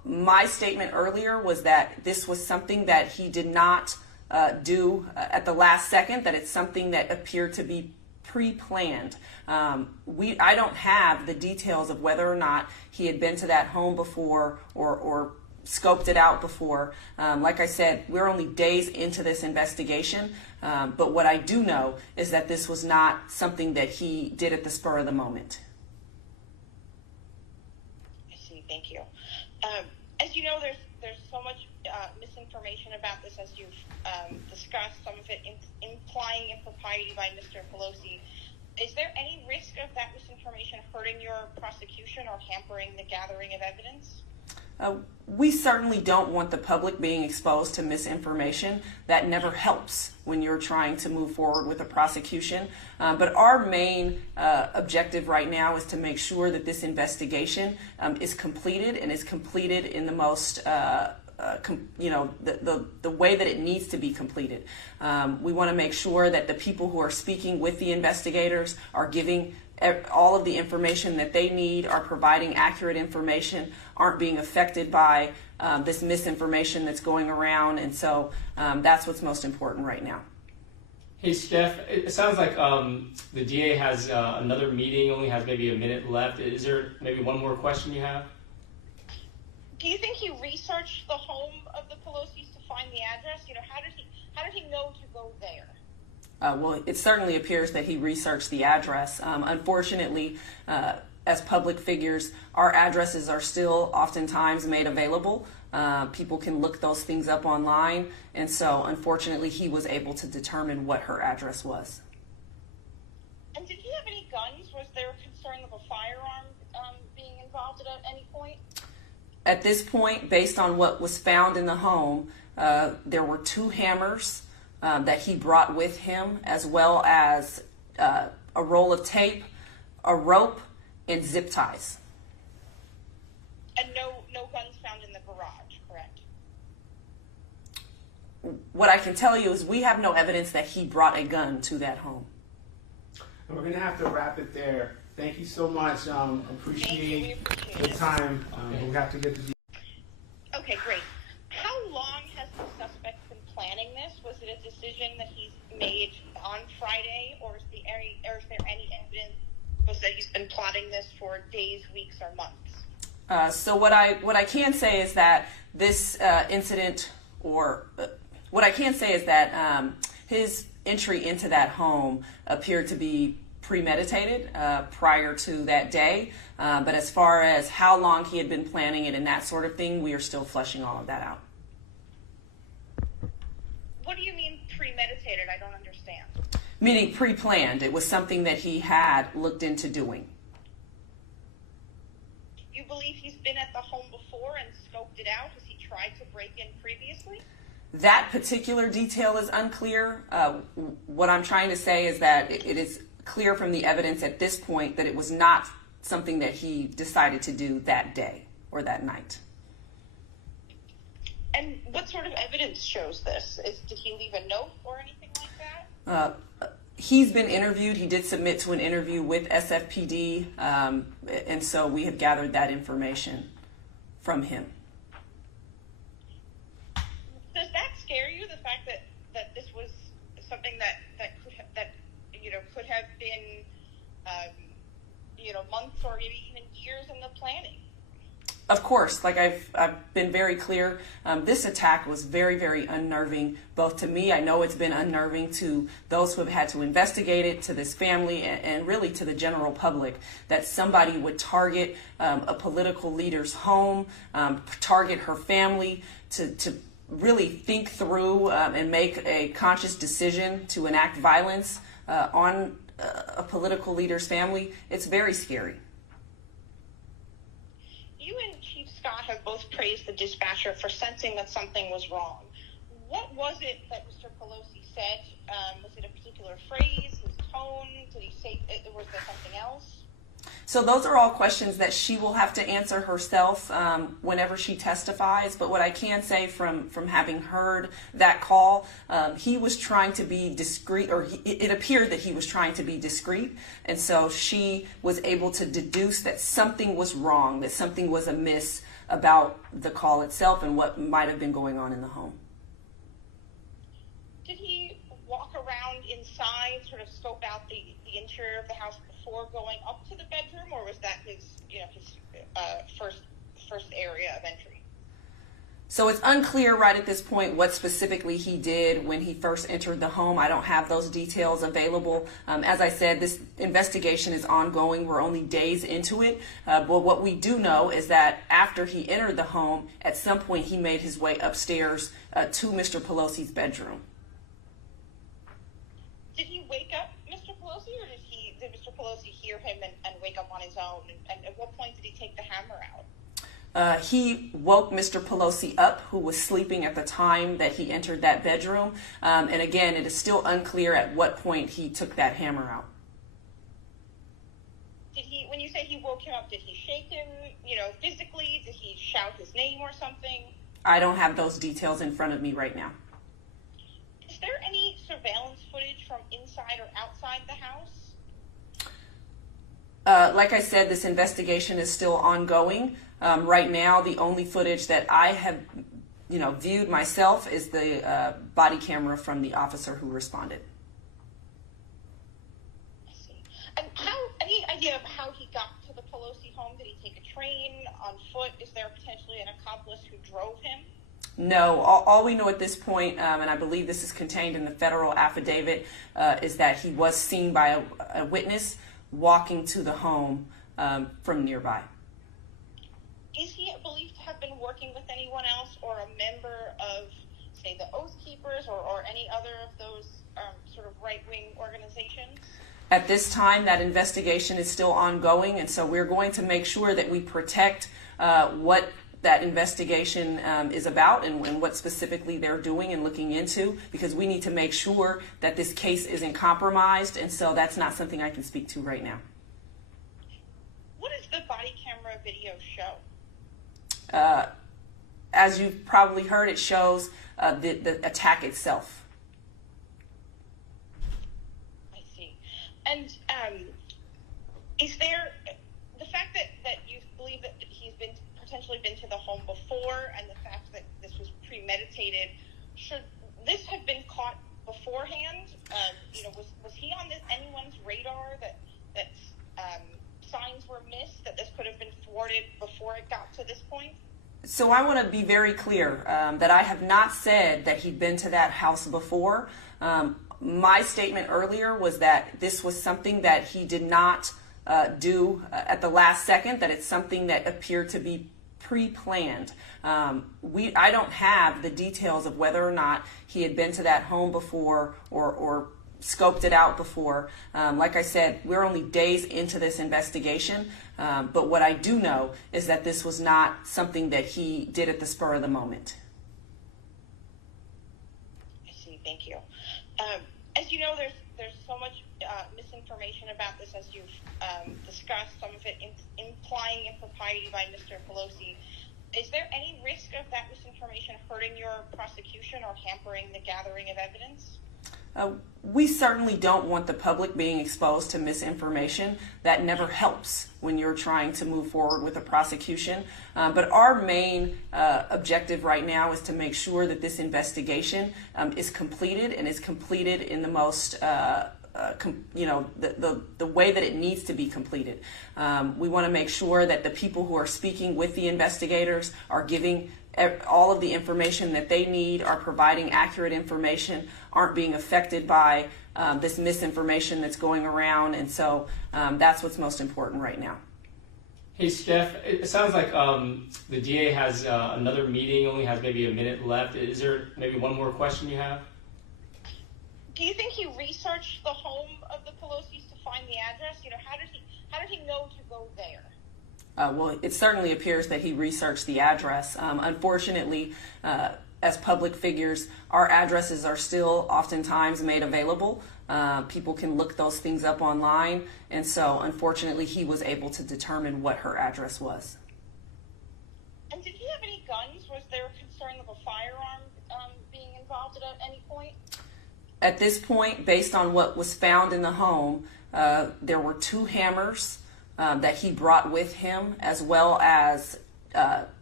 My statement earlier was that this was something that he did not do at the last second, that it's something that appeared to be pre-planned. I don't have the details of whether or not he had been to that home before or scoped it out before. Like I said, we're only days into this investigation, but what I do know is that this was not something that he did at the spur of the moment. I see. Thank you. As you know, there's so much misinformation about this, as you've discussed, some of it implying impropriety by Mr. Pelosi. Is there any risk of that misinformation hurting your prosecution or hampering the gathering of evidence? We certainly don't want the public being exposed to misinformation. That never helps when you're trying to move forward with a prosecution. But our main objective right now is to make sure that this investigation is completed, and is completed in the most the way that it needs to be completed. We want to make sure that the people who are speaking with the investigators are giving all of the information that they need, are providing accurate information, aren't being affected by this misinformation that's going around. And so that's what's most important right now. Hey, Steph, it sounds like the DA has another meeting, only has maybe a minute left. Is there maybe one more question you have? Do you think he researched the home of the Pelosi's to find the address? You know, how did he know to go there? Well, it certainly appears that he researched the address. Unfortunately, as public figures, our addresses are still oftentimes made available. People can look those things up online, and so unfortunately he was able to determine what her address was. And did he have any guns? Was there a concern of a firearm being involved at any point? At this point, based on what was found in the home, there were 2 hammers that he brought with him, as well as a roll of tape, a rope, and zip ties. And no guns found in the garage, correct? What I can tell you is we have no evidence that he brought a gun to that home. And we're going to have to wrap it there. Thank you so much. Appreciate the time. We have to get the... Okay, great. How long has the suspect been planning this? Was it a decision that he's made on Friday, or is there any evidence that he's been plotting this for days, weeks, or months? So what I can say is that this incident, what I can say is that his entry into that home appeared to be premeditated prior to that day. But as far as how long he had been planning it and that sort of thing, we are still fleshing all of that out. What do you mean premeditated? I don't understand. Meaning pre-planned. It was something that he had looked into doing. You believe he's been at the home before and scoped it out? Has he tried to break in previously? That particular detail is unclear. What I'm trying to say is that it is clear from the evidence at this point that it was not something that he decided to do that day or that night. And what sort of evidence shows this? Did he leave a note or anything like that? He's been interviewed. He did submit to an interview with SFPD, and so we have gathered that information from him. Does that scare you, the fact that this was something that could have been months or maybe even years in the planning? Of course, like I've been very clear, this attack was very, very unnerving, both to me. I know it's been unnerving to those who have had to investigate it, to this family, and really to the general public, that somebody would target a political leader's home, target her family, to really think through and make a conscious decision to enact violence on a political leader's family. It's very scary. You and Chief Scott have both praised the dispatcher for sensing that something was wrong. What was it that Mr. Pelosi said? Was it a particular phrase, his tone? Did he say, was there something else? So those are all questions that she will have to answer herself whenever she testifies. But what I can say from having heard that call, he was trying to be discreet, or it appeared that he was trying to be discreet. And so she was able to deduce that something was wrong, that something was amiss about the call itself and what might have been going on in the home. Did he walk around inside, sort of scope out the interior of the house before going up to the bedroom, or was that his first area of entry? So it's unclear right at this point what specifically he did when he first entered the home. I don't have those details available. As I said, this investigation is ongoing. We're only days into it. But what we do know is that after he entered the home, at some point he made his way upstairs to Mr. Pelosi's bedroom. Did he wake up Mr. Pelosi, or did Mr. Pelosi hear him and wake up on his own? And at what point did he take the hammer out? He woke Mr. Pelosi up, who was sleeping at the time that he entered that bedroom. And again, it is still unclear at what point he took that hammer out. When you say he woke him up, did he shake him, physically? Did he shout his name or something? I don't have those details in front of me right now. Is there any surveillance footage from inside or outside the house? Like I said, this investigation is still ongoing. Right now, the only footage that I have, viewed myself is the body camera from the officer who responded. I see. And any idea of how he got to the Pelosi home? Did he take a train, on foot? Is there potentially an accomplice who drove him? No, all we know at this point, and I believe this is contained in the federal affidavit, is that he was seen by a witness walking to the home from nearby. Is he believed to have been working with anyone else or a member of, say, the Oath Keepers or any other of those sort of right-wing organizations? At this time, that investigation is still ongoing, and so we're going to make sure that we protect what that investigation is about and what specifically they're doing and looking into, because we need to make sure that this case isn't compromised, and so that's not something I can speak to right now. What does the body camera video show? As you've probably heard, it shows the attack itself. I see. And is there the fact that you believe that he's potentially been to the home before, and the fact that this was premeditated, should this have been caught beforehand? Was he on anyone's radar that signs were missed, that this could have been thwarted before it got to this point? So I want to be very clear that I have not said that he'd been to that house before. My statement earlier was that this was something that he did not do at the last second, that it's something that appeared to be pre-planned. I don't have the details of whether or not he had been to that home before or scoped it out before. Like I said, we're only days into this investigation, but what I do know is that this was not something that he did at the spur of the moment. I see. Thank you. As you know, there's so much misinformation about this, as you've discussed, some of it implying impropriety by Mr. Pelosi. Is there any risk of that misinformation hurting your prosecution or hampering the gathering of evidence? We certainly don't want the public being exposed to misinformation. That never helps when you're trying to move forward with a prosecution. But our main objective right now is to make sure that this investigation is completed, and is completed in the most the way that it needs to be completed. We want to make sure that the people who are speaking with the investigators are giving all of the information that they need, are providing accurate information, aren't being affected by this misinformation that's going around, and so that's what's most important right now. Hey, Steph, it sounds like the DA has another meeting, only has maybe a minute left. Is there maybe one more question you have? Do you think he researched the home of the Pelosi's to find the address? How did he know to go there? Well, it certainly appears that he researched the address. Unfortunately, as public figures, our addresses are still oftentimes made available. People can look those things up online, and so unfortunately he was able to determine what her address was. And did he have any guns? Was there a concern of a firearm being involved at any point? At this point, based on what was found in the home, there were 2 hammers that he brought with him, as well as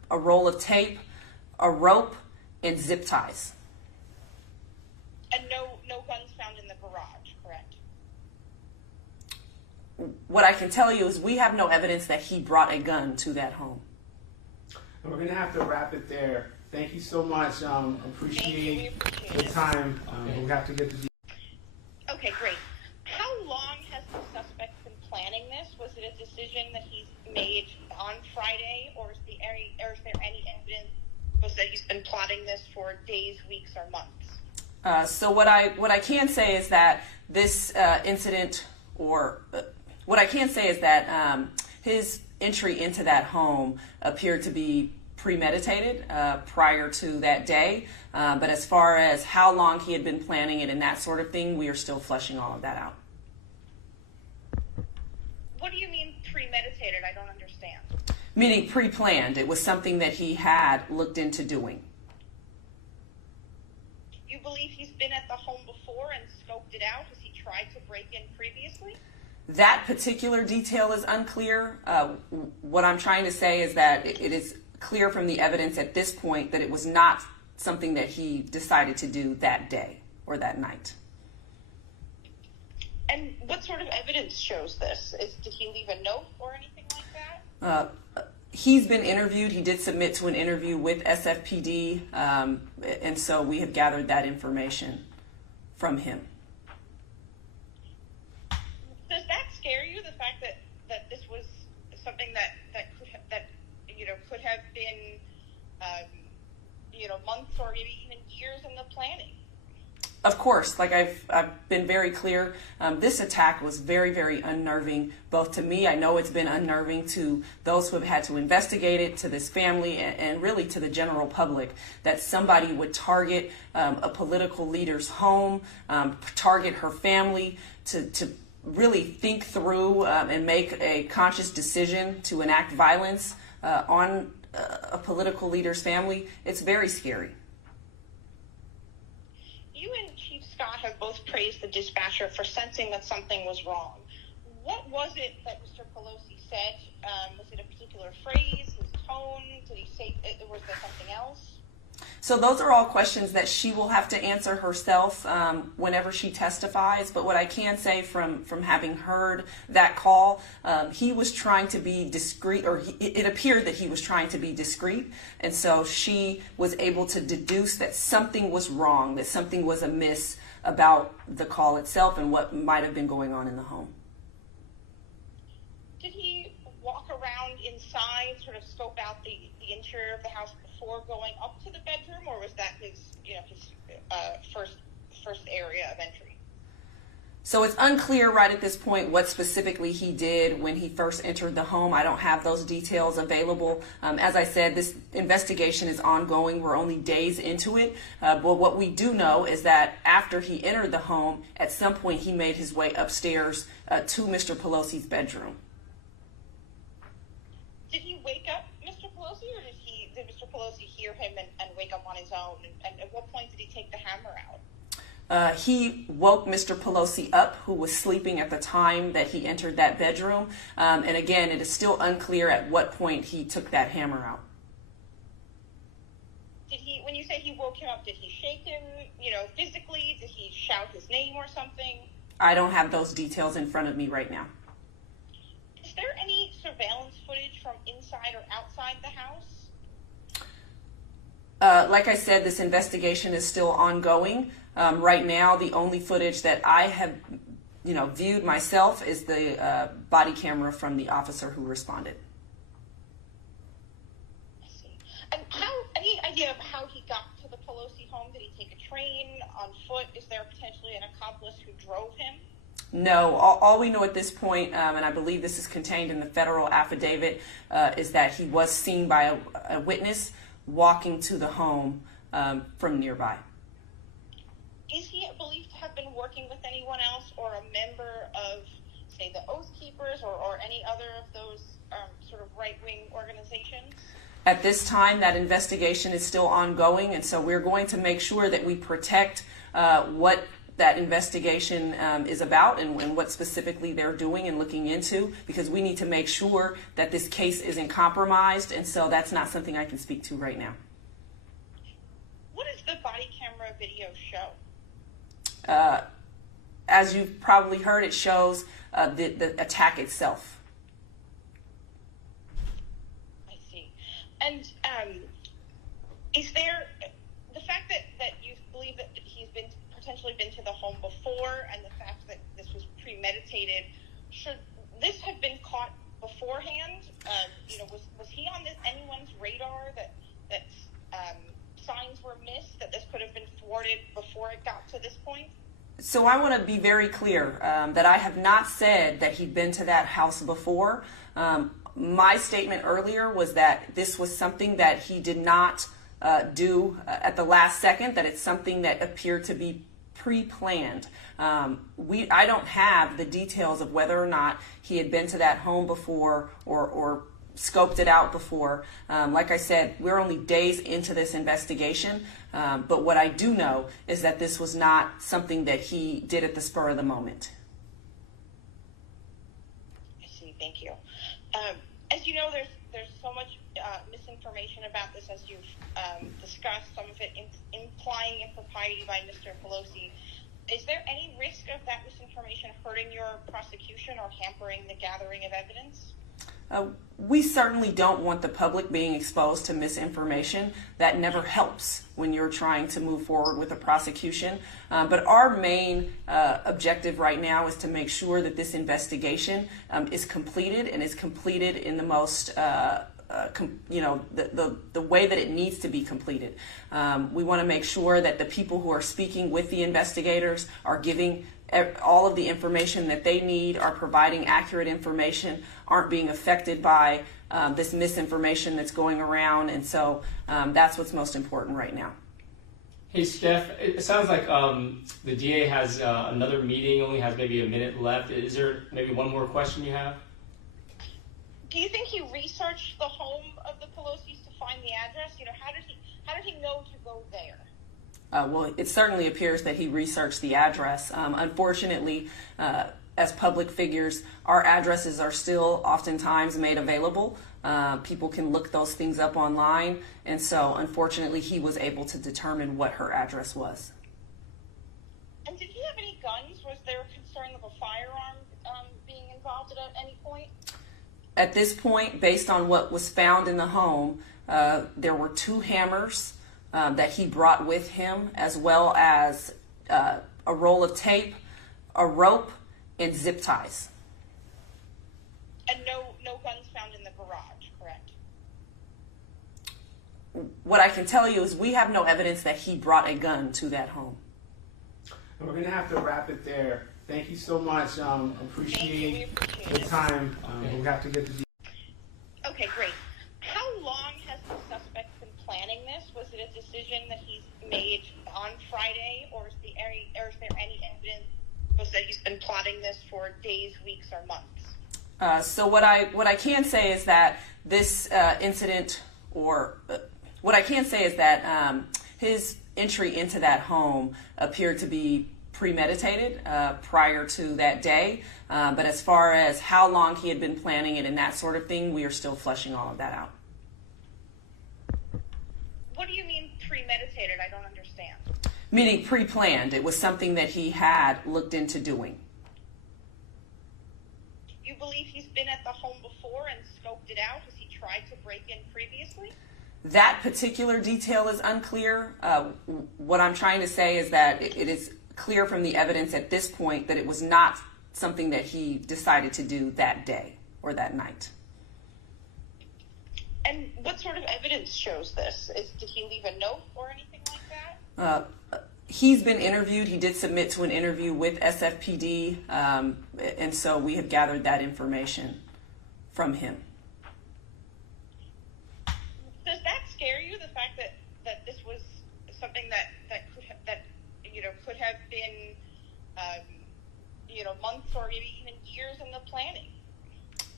a roll of tape, a rope, and zip ties. And no guns found in the garage, correct? What I can tell you is we have no evidence that he brought a gun to that home. And we're going to have to wrap it there. Thank you so much. Appreciate the time. We have to get the. Okay, great. How long has the suspect been planning this? Was it a decision that he's made on Friday, or is there any evidence that he's been plotting this for days, weeks, or months? So what I can say is that this incident, what I can say is that his entry into that home appeared to be premeditated prior to that day. But as far as how long he had been planning it and that sort of thing, we are still fleshing all of that out. What do you mean premeditated? I don't understand. Meaning pre-planned. It was something that he had looked into doing. You believe he's been at the home before and scoped it out? Has he tried to break in previously? That particular detail is unclear. What I'm trying to say is that it is clear from the evidence at this point that it was not something that he decided to do that day or that night. And what sort of evidence shows this? Did he leave a note or anything like that? He's been interviewed. He did submit to an interview with SFPD, and so we have gathered that information from him. Does that scare you, the fact that this was something that could have been months or maybe even years in the planning? Of course, like I've been very clear, this attack was very, very unnerving, both to me. I know it's been unnerving to those who have had to investigate it, to this family, and really to the general public, that somebody would target a political leader's home, target her family, to really think through and make a conscious decision to enact violence on a political leader's family. It's very scary. You and Chief Scott have both praised the dispatcher for sensing that something was wrong. What was it that Mr. Pelosi said? Was it a particular phrase, his tone? Did he say, was there something else? So those are all questions that she will have to answer herself whenever she testifies. But what I can say from having heard that call, he was trying to be discreet, or it appeared that he was trying to be discreet. And so she was able to deduce that something was wrong, that something was amiss about the call itself and what might have been going on in the home. Did he walk around inside, sort of scope out the interior of the house before going up to the bedroom, or was that his first area of entry? So it's unclear right at this point what specifically he did when he first entered the home. I don't have those details available. As I said, this investigation is ongoing. We're only days into it. But what we do know is that after he entered the home, at some point he made his way upstairs to Mr. Pelosi's bedroom. Did he wake up Mr. Pelosi, or did Mr. Pelosi hear him and wake up on his own? And at what point did he take the hammer out? He woke Mr. Pelosi up, who was sleeping at the time that he entered that bedroom. And again, it is still unclear at what point he took that hammer out. When you say he woke him up, did he shake him, physically? Did he shout his name or something? I don't have those details in front of me right now. Is there any surveillance footage from inside or outside the house? Like I said, this investigation is still ongoing. Right now, the only footage that I have, viewed myself is the body camera from the officer who responded. I see. And any idea of how he got to the Pelosi home? Did he take a train, on foot? Is there potentially an accomplice who drove him? No, all we know at this point, and I believe this is contained in the federal affidavit, is that he was seen by a witness walking to the home from nearby. Is he believed to have been working with anyone else or a member of, say, the Oath Keepers or any other of those sort of right-wing organizations? At this time, that investigation is still ongoing, and so we're going to make sure that we protect what that investigation is about and what specifically they're doing and looking into, because we need to make sure that this case isn't compromised, and so that's not something I can speak to right now. What does the body camera video show? As you've probably heard, it shows the attack itself. I see. And is there the fact that you believe that he's potentially been to the home before, and the fact that this was premeditated, should this have been caught beforehand? Was he on anyone's radar that signs were missed, that this could have been thwarted before it got to this point? So I want to be very clear that I have not said that he'd been to that house before. My statement earlier was that this was something that he did not do at the last second, that it's something that appeared to be pre-planned. I don't have the details of whether or not he had been to that home before or scoped it out before. Like I said, we're only days into this investigation, but what I do know is that this was not something that he did at the spur of the moment. I see. Thank you. As you know, there's so much misinformation about this, as you've discussed, some of it implying impropriety by Mr. Pelosi. Is there any risk of that misinformation hurting your prosecution or hampering the gathering of evidence? We certainly don't want the public being exposed to misinformation. That never helps when you're trying to move forward with a prosecution. But our main objective right now is to make sure that this investigation is completed, and is completed in the most the way that it needs to be completed. We want to make sure that the people who are speaking with the investigators are giving all of the information that they need, are providing accurate information, aren't being affected by this misinformation that's going around, and so that's what's most important right now. Hey, Steph, it sounds like the DA has another meeting, only has maybe a minute left. Is there maybe one more question you have? Do you think he researched the home of the Pelosi's to find the address? How did he know to go there? Well, it certainly appears that he researched the address. Unfortunately, as public figures, our addresses are still oftentimes made available. People can look those things up online, and so unfortunately he was able to determine what her address was. And did he have any guns? Was there concern of a firearm being involved at any point? At this point, based on what was found in the home, there were 2 hammers that he brought with him, as well as a roll of tape, a rope, and zip ties. And no guns found in the garage, correct? What I can tell you is we have no evidence that he brought a gun to that home. And we're going to have to wrap it there. Thank you so much. Appreciate the time. We have to get the... Okay, great. How long has the suspect been planning this? Was it a decision that he's made on Friday, or is there any evidence that he's been plotting this for days, weeks, or months? So what I can say is that this incident, or what I can say is that his entry into that home appeared to be premeditated prior to that day. But as far as how long he had been planning it and that sort of thing, we are still fleshing all of that out. What do you mean premeditated? I don't understand. Meaning pre-planned. It was something that he had looked into doing. You believe he's been at the home before and scoped it out? Has he tried to break in previously? That particular detail is unclear. What I'm trying to say is that it is clear from the evidence at this point that it was not something that he decided to do that day or that night. And what sort of evidence shows this? Did he leave a note or anything like that? He's been interviewed. He did submit to an interview with SFPD, and so we have gathered that information from him. Does that scare you, the fact that this was something that could have been months or maybe even years in the planning?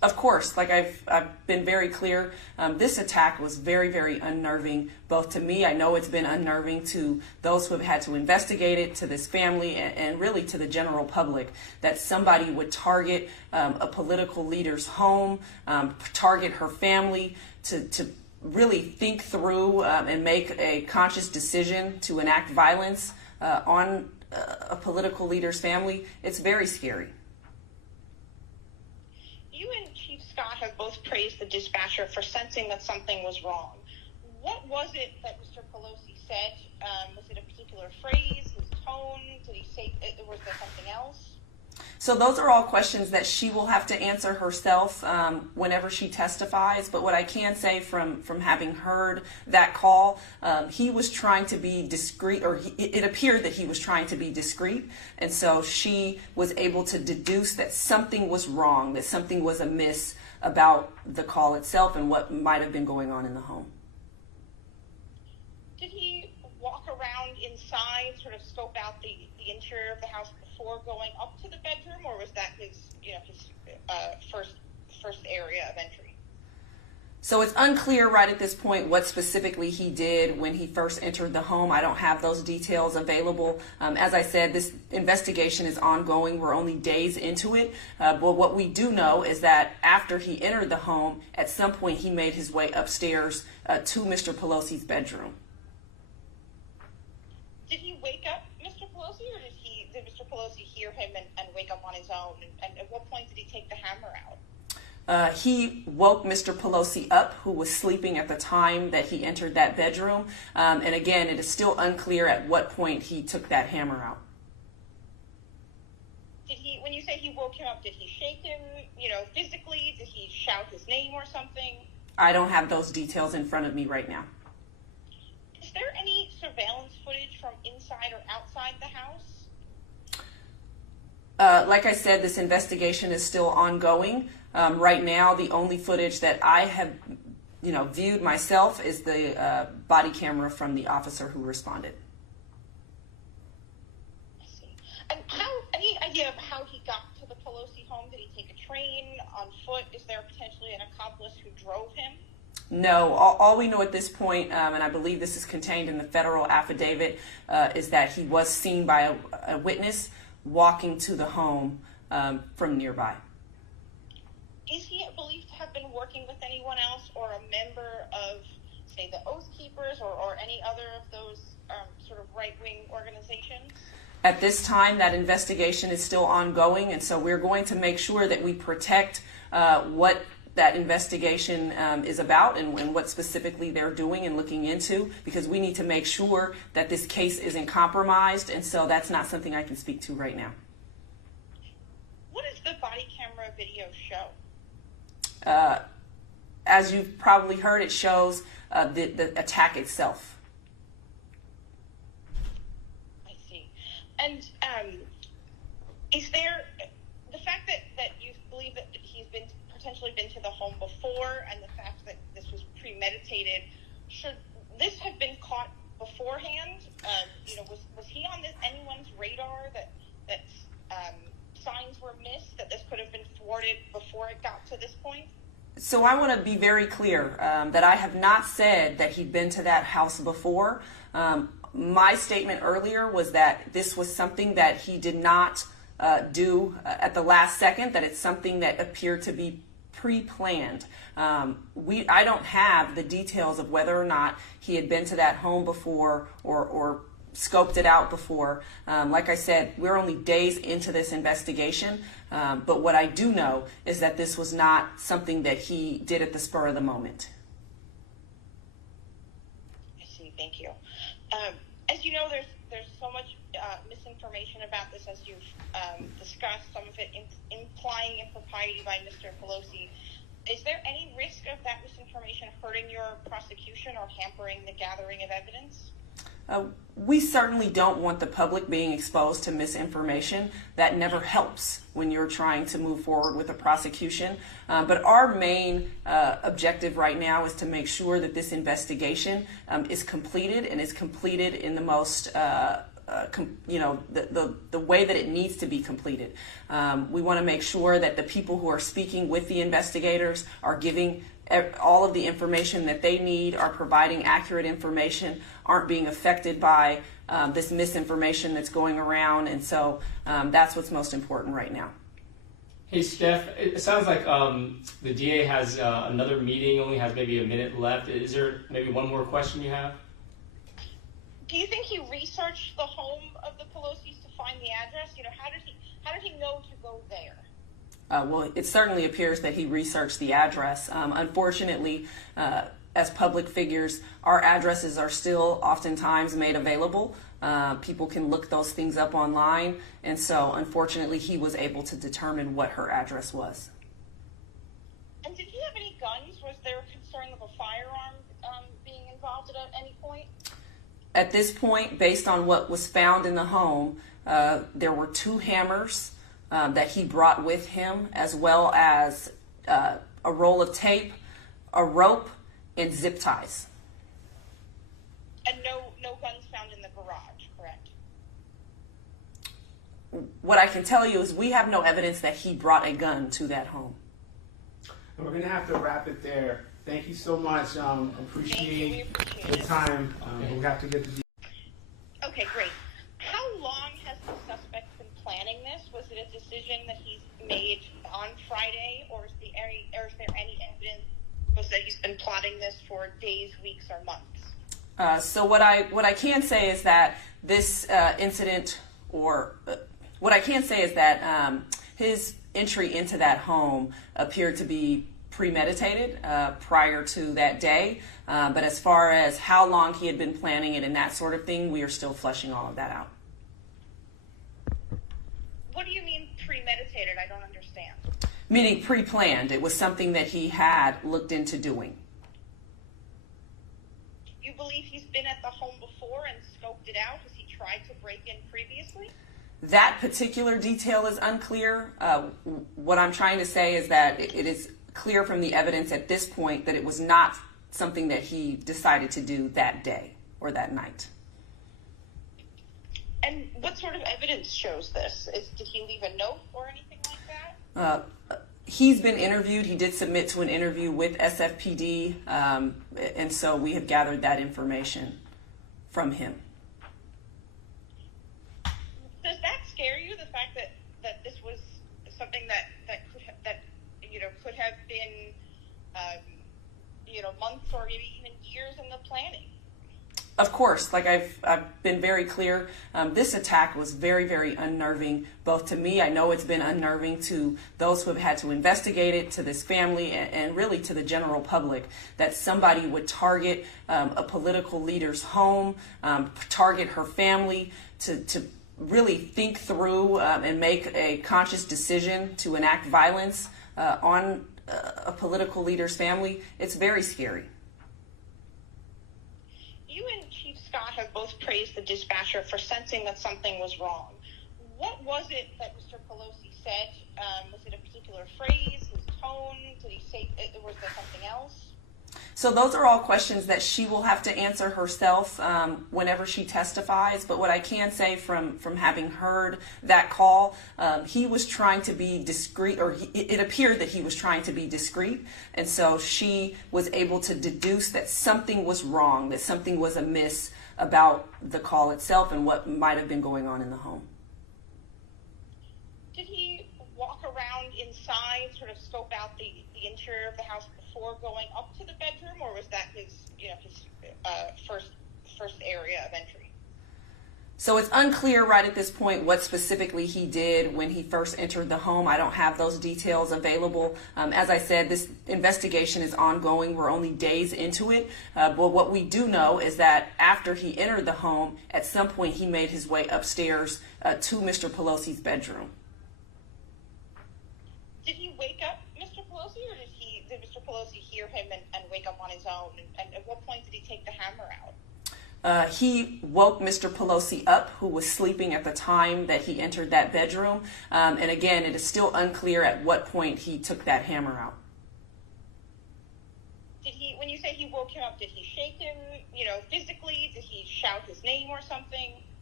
Of course, like I've been very clear, this attack was very, very unnerving, both to me. I know it's been unnerving to those who have had to investigate it, to this family, and really to the general public, that somebody would target a political leader's home, target her family, to really think through and make a conscious decision to enact violence on a political leader's family. It's very scary. You and Chief Scott have both praised the dispatcher for sensing that something was wrong. What was it that Mr. Pelosi said? Was it a particular phrase, his tone? Did he say, was there something else? So those are all questions that she will have to answer herself whenever she testifies. But what I can say from having heard that call, he was trying to be discreet, or it appeared that he was trying to be discreet. And so she was able to deduce that something was wrong, that something was amiss about the call itself and what might have been going on in the home. Did he walk around inside, sort of scope out the interior of the house before going up to the bedroom, or was that his first area of entry? So it's unclear right at this point what specifically he did when he first entered the home. I don't have those details available. As I said, this investigation is ongoing. We're only days into it. But what we do know is that after he entered the home, at some point he made his way upstairs to Mr. Pelosi's bedroom. Did he wake up Mr. Pelosi, or did Mr. Pelosi hear him and wake up on his own? And at what point did he take the hammer out? He woke Mr. Pelosi up, who was sleeping at the time that he entered that bedroom. And again, it is still unclear at what point he took that hammer out. Did he, when you say he woke him up, did he shake him, physically? Did he shout his name or something? I don't have those details in front of me right now. Is there any surveillance footage from inside or outside the house? Like I said, this investigation is still ongoing. Right now, the only footage that I have, viewed myself is the body camera from the officer who responded. I see. And any idea of how he got to the Pelosi home? Did he take a train, on foot? Is there potentially an accomplice who drove him? No, all we know at this point, and I believe this is contained in the federal affidavit, is that he was seen by a witness walking to the home from nearby. Is he believed to have been working with anyone else, or a member of, say, the Oath Keepers, or any other of those sort of right-wing organizations? At this time, that investigation is still ongoing, and so we're going to make sure that we protect what that investigation is about and what specifically they're doing and looking into, because we need to make sure that this case isn't compromised, and so that's not something I can speak to right now. What does the body camera video show? As you've probably heard, it shows the attack itself. I see. And is there the fact that you believe that he's potentially been to the home before, and the fact that this was premeditated, should this have been caught beforehand? Was he on anyone's radar that signs were missed, that this could have been thwarted before it got to this point? So I want to be very clear that I have not said that he'd been to that house before. My statement earlier was that this was something that he did not do at the last second, that it's something that appeared to be pre-planned. I don't have the details of whether or not he had been to that home before or scoped it out before. Like I said, we're only days into this investigation, but what I do know is that this was not something that he did at the spur of the moment. I see. Thank you. As you know, there's so much misinformation about this, as you've discussed, some of it implying impropriety by Mr. Pelosi. Is there any risk of that misinformation hurting your prosecution or hampering the gathering of evidence? We certainly don't want the public being exposed to misinformation. That never helps when you're trying to move forward with a prosecution. But our main objective right now is to make sure that this investigation is completed, and is completed in the most the way that it needs to be completed. We want to make sure that the people who are speaking with the investigators are giving all of the information that they need, are providing accurate information, aren't being affected by this misinformation that's going around. And so that's what's most important right now. Hey, Steph, it sounds like the DA has another meeting, only has maybe a minute left. Is there maybe one more question you have? Do you think he researched the home of the Pelosi's to find the address? How did he know to go there? Well, it certainly appears that he researched the address. Unfortunately, as public figures, our addresses are still oftentimes made available. People can look those things up online, and so unfortunately he was able to determine what her address was. And did he have any guns? Was there a concern of a firearm being involved at any point? At this point, based on what was found in the home, there were 2 hammers that he brought with him, as well as a roll of tape, a rope, and zip ties. And no guns found in the garage, correct? What I can tell you is we have no evidence that he brought a gun to that home. We're going to have to wrap it there. Thank you so much. Appreciate the time. We have to get the... Okay, great. How long has the suspect been planning this? Was it a decision that he's made on Friday, or is there any evidence that he's been plotting this for days, weeks, or months? So what I can say is that this incident, what I can say is that his entry into that home appeared to be premeditated prior to that day. But as far as how long he had been planning it and that sort of thing, we are still fleshing all of that out. What do you mean premeditated? I don't understand. Meaning pre-planned. It was something that he had looked into doing. You believe he's been at the home before and scoped it out? Has he tried to break in previously? That particular detail is unclear. What I'm trying to say is that it is clear from the evidence at this point that it was not something that he decided to do that day or that night. And what sort of evidence shows this? Did he leave a note or anything like that? He's been interviewed. He did submit to an interview with SFPD, and so we have gathered that information from him. Does that scare you, the fact that this was something that could have been months or maybe even years in the planning? Of course, like I've been very clear, this attack was very, very unnerving, both to me. I know it's been unnerving to those who have had to investigate it, to this family, and really to the general public, that somebody would target a political leader's home, target her family, to really think through and make a conscious decision to enact violence on a political leader's family. It's very scary. You and Chief Scott have both praised the dispatcher for sensing that something was wrong. What was it that Mr. Pelosi said? Was it a particular phrase, his tone? Did he say, was there something else? So those are all questions that she will have to answer herself whenever she testifies. But what I can say from having heard that call, he was trying to be discreet, or it appeared that he was trying to be discreet. And so she was able to deduce that something was wrong, that something was amiss about the call itself and what might have been going on in the home. Did he walk around inside, sort of scope out the interior of the house before going up to the bedroom, or was that his first area of entry? So it's unclear right at this point what specifically he did when he first entered the home. I don't have those details available. As I said, this investigation is ongoing. We're only days into it. But what we do know is that after he entered the home, at some point he made his way upstairs to Mr. Pelosi's bedroom. Did he wake up Mr. Pelosi, or did Mr. Pelosi hear him and wake up on his own? And at what point did he take the hammer out? He woke Mr. Pelosi up, who was sleeping at the time that he entered that bedroom. And again, it is still unclear at what point he took that hammer out. When you say he woke him up, did he shake him, physically? Did he shout his name or something?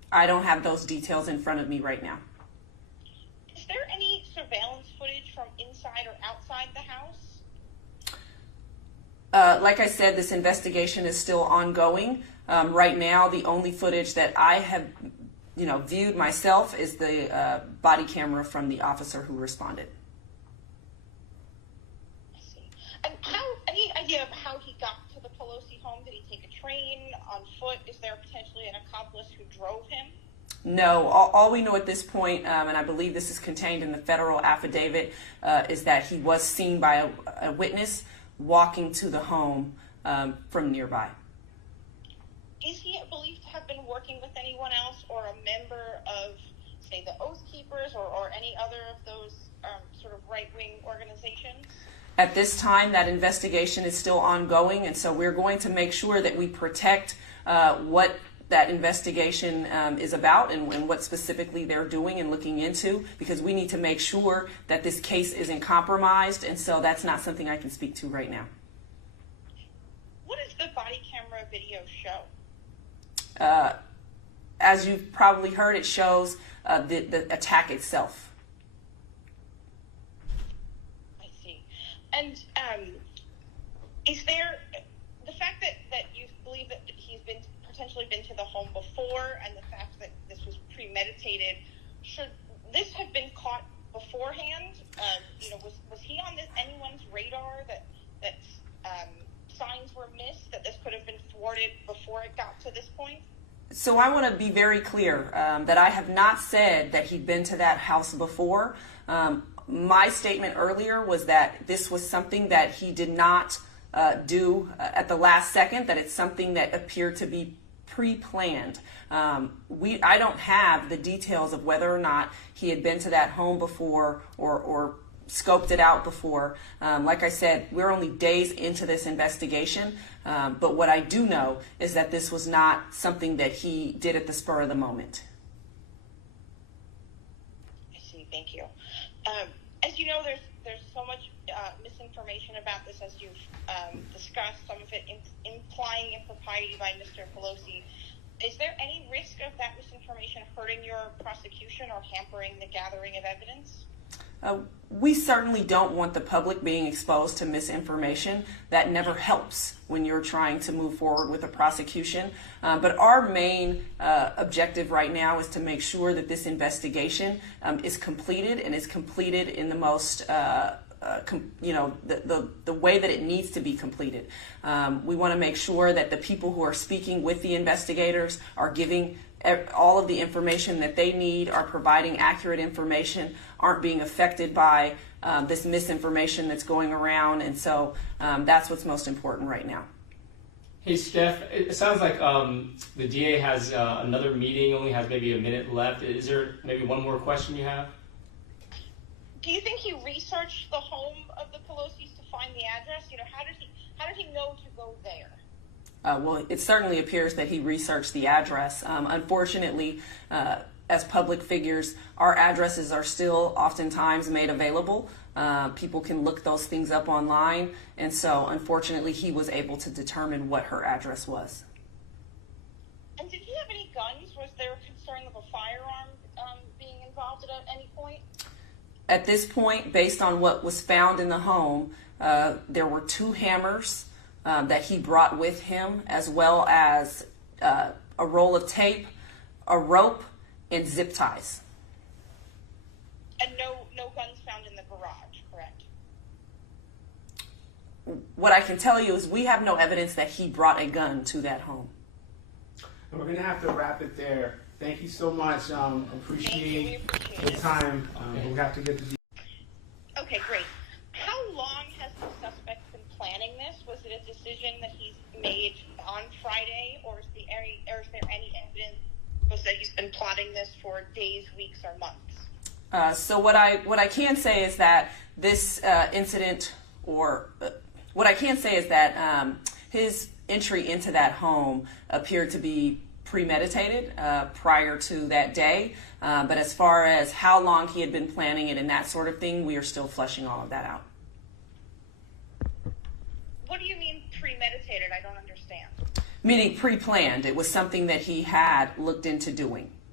I don't have those details in front of me right now. Is there any surveillance footage from inside or outside the house? Like I said, this investigation is still ongoing. Right now, the only footage that I have, viewed myself is the body camera from the officer who responded. I see. And any idea of how he got to the Pelosi home? Did he take a train, on foot? Is there potentially an accomplice who drove him? No, all we know at this point, and I believe this is contained in the federal affidavit, is that he was seen by a witness walking to the home from nearby. Is he believed to have been working with anyone else or a member of, say, the Oath Keepers or any other of those sort of right-wing organizations? At this time, that investigation is still ongoing, and so we're going to make sure that we protect what that investigation is about and what specifically they're doing and looking into, because we need to make sure that this case isn't compromised, and so that's not something I can speak to right now. What does the body camera video show? As you've probably heard, it shows the attack itself. I see. And is there the fact that you believe that he's potentially been to the home before, and the fact that this was premeditated, should this have been caught beforehand? Was he on anyone's radar that signs were missed, that this could have been thwarted before it got to this point? So I want to be very clear that I have not said that he'd been to that house before. My statement earlier was that this was something that he did not do at the last second, that it's something that appeared to be pre-planned. I don't have the details of whether or not he had been to that home before or scoped it out before. Like I said, we're only days into this investigation, but what I do know is that this was not something that he did at the spur of the moment. I see. Thank you. As you know, there's so much misinformation about this, as you've discussed, some of it implying impropriety by Mr. Pelosi. Is there any risk of that misinformation hurting your prosecution or hampering the gathering of evidence? We certainly don't want the public being exposed to misinformation. That never helps when you're trying to move forward with a prosecution. But our main objective right now is to make sure that this investigation is completed, and is completed in the most the way that it needs to be completed. We want to make sure that the people who are speaking with the investigators are giving all of the information that they need, are providing accurate information, aren't being affected by this misinformation that's going around, and so that's what's most important right now. Hey, Steph, it sounds like the DA has another meeting, only has maybe a minute left. Is there maybe one more question you have? Do you think he researched the home of the Pelosi's to find the address? How did he know to go there? Well, it certainly appears that he researched the address. Unfortunately, as public figures, our addresses are still oftentimes made available. People can look those things up online, and so unfortunately he was able to determine what her address was. And did he have any guns? Was there a concern of a firearm being involved at any point? At this point, based on what was found in the home, there were 2 hammers that he brought with him, as well as a roll of tape, a rope, and zip ties. And no guns found in the garage, correct? What I can tell you is we have no evidence that he brought a gun to that home. We're going to have to wrap it there. Thank you so much. Appreciate the time. We have to get the... Okay, great. How long has the suspect been planning this? Was it a decision that he's made on Friday, or is there any evidence that he's been plotting this for days, weeks, or months? So what I can say is that this incident, what I can say is that his entry into that home appeared to be premeditated prior to that day. But as far as how long he had been planning it and that sort of thing, we are still fleshing all of that out. What do you mean premeditated? I don't understand. Meaning pre-planned. It was something that he had looked into doing.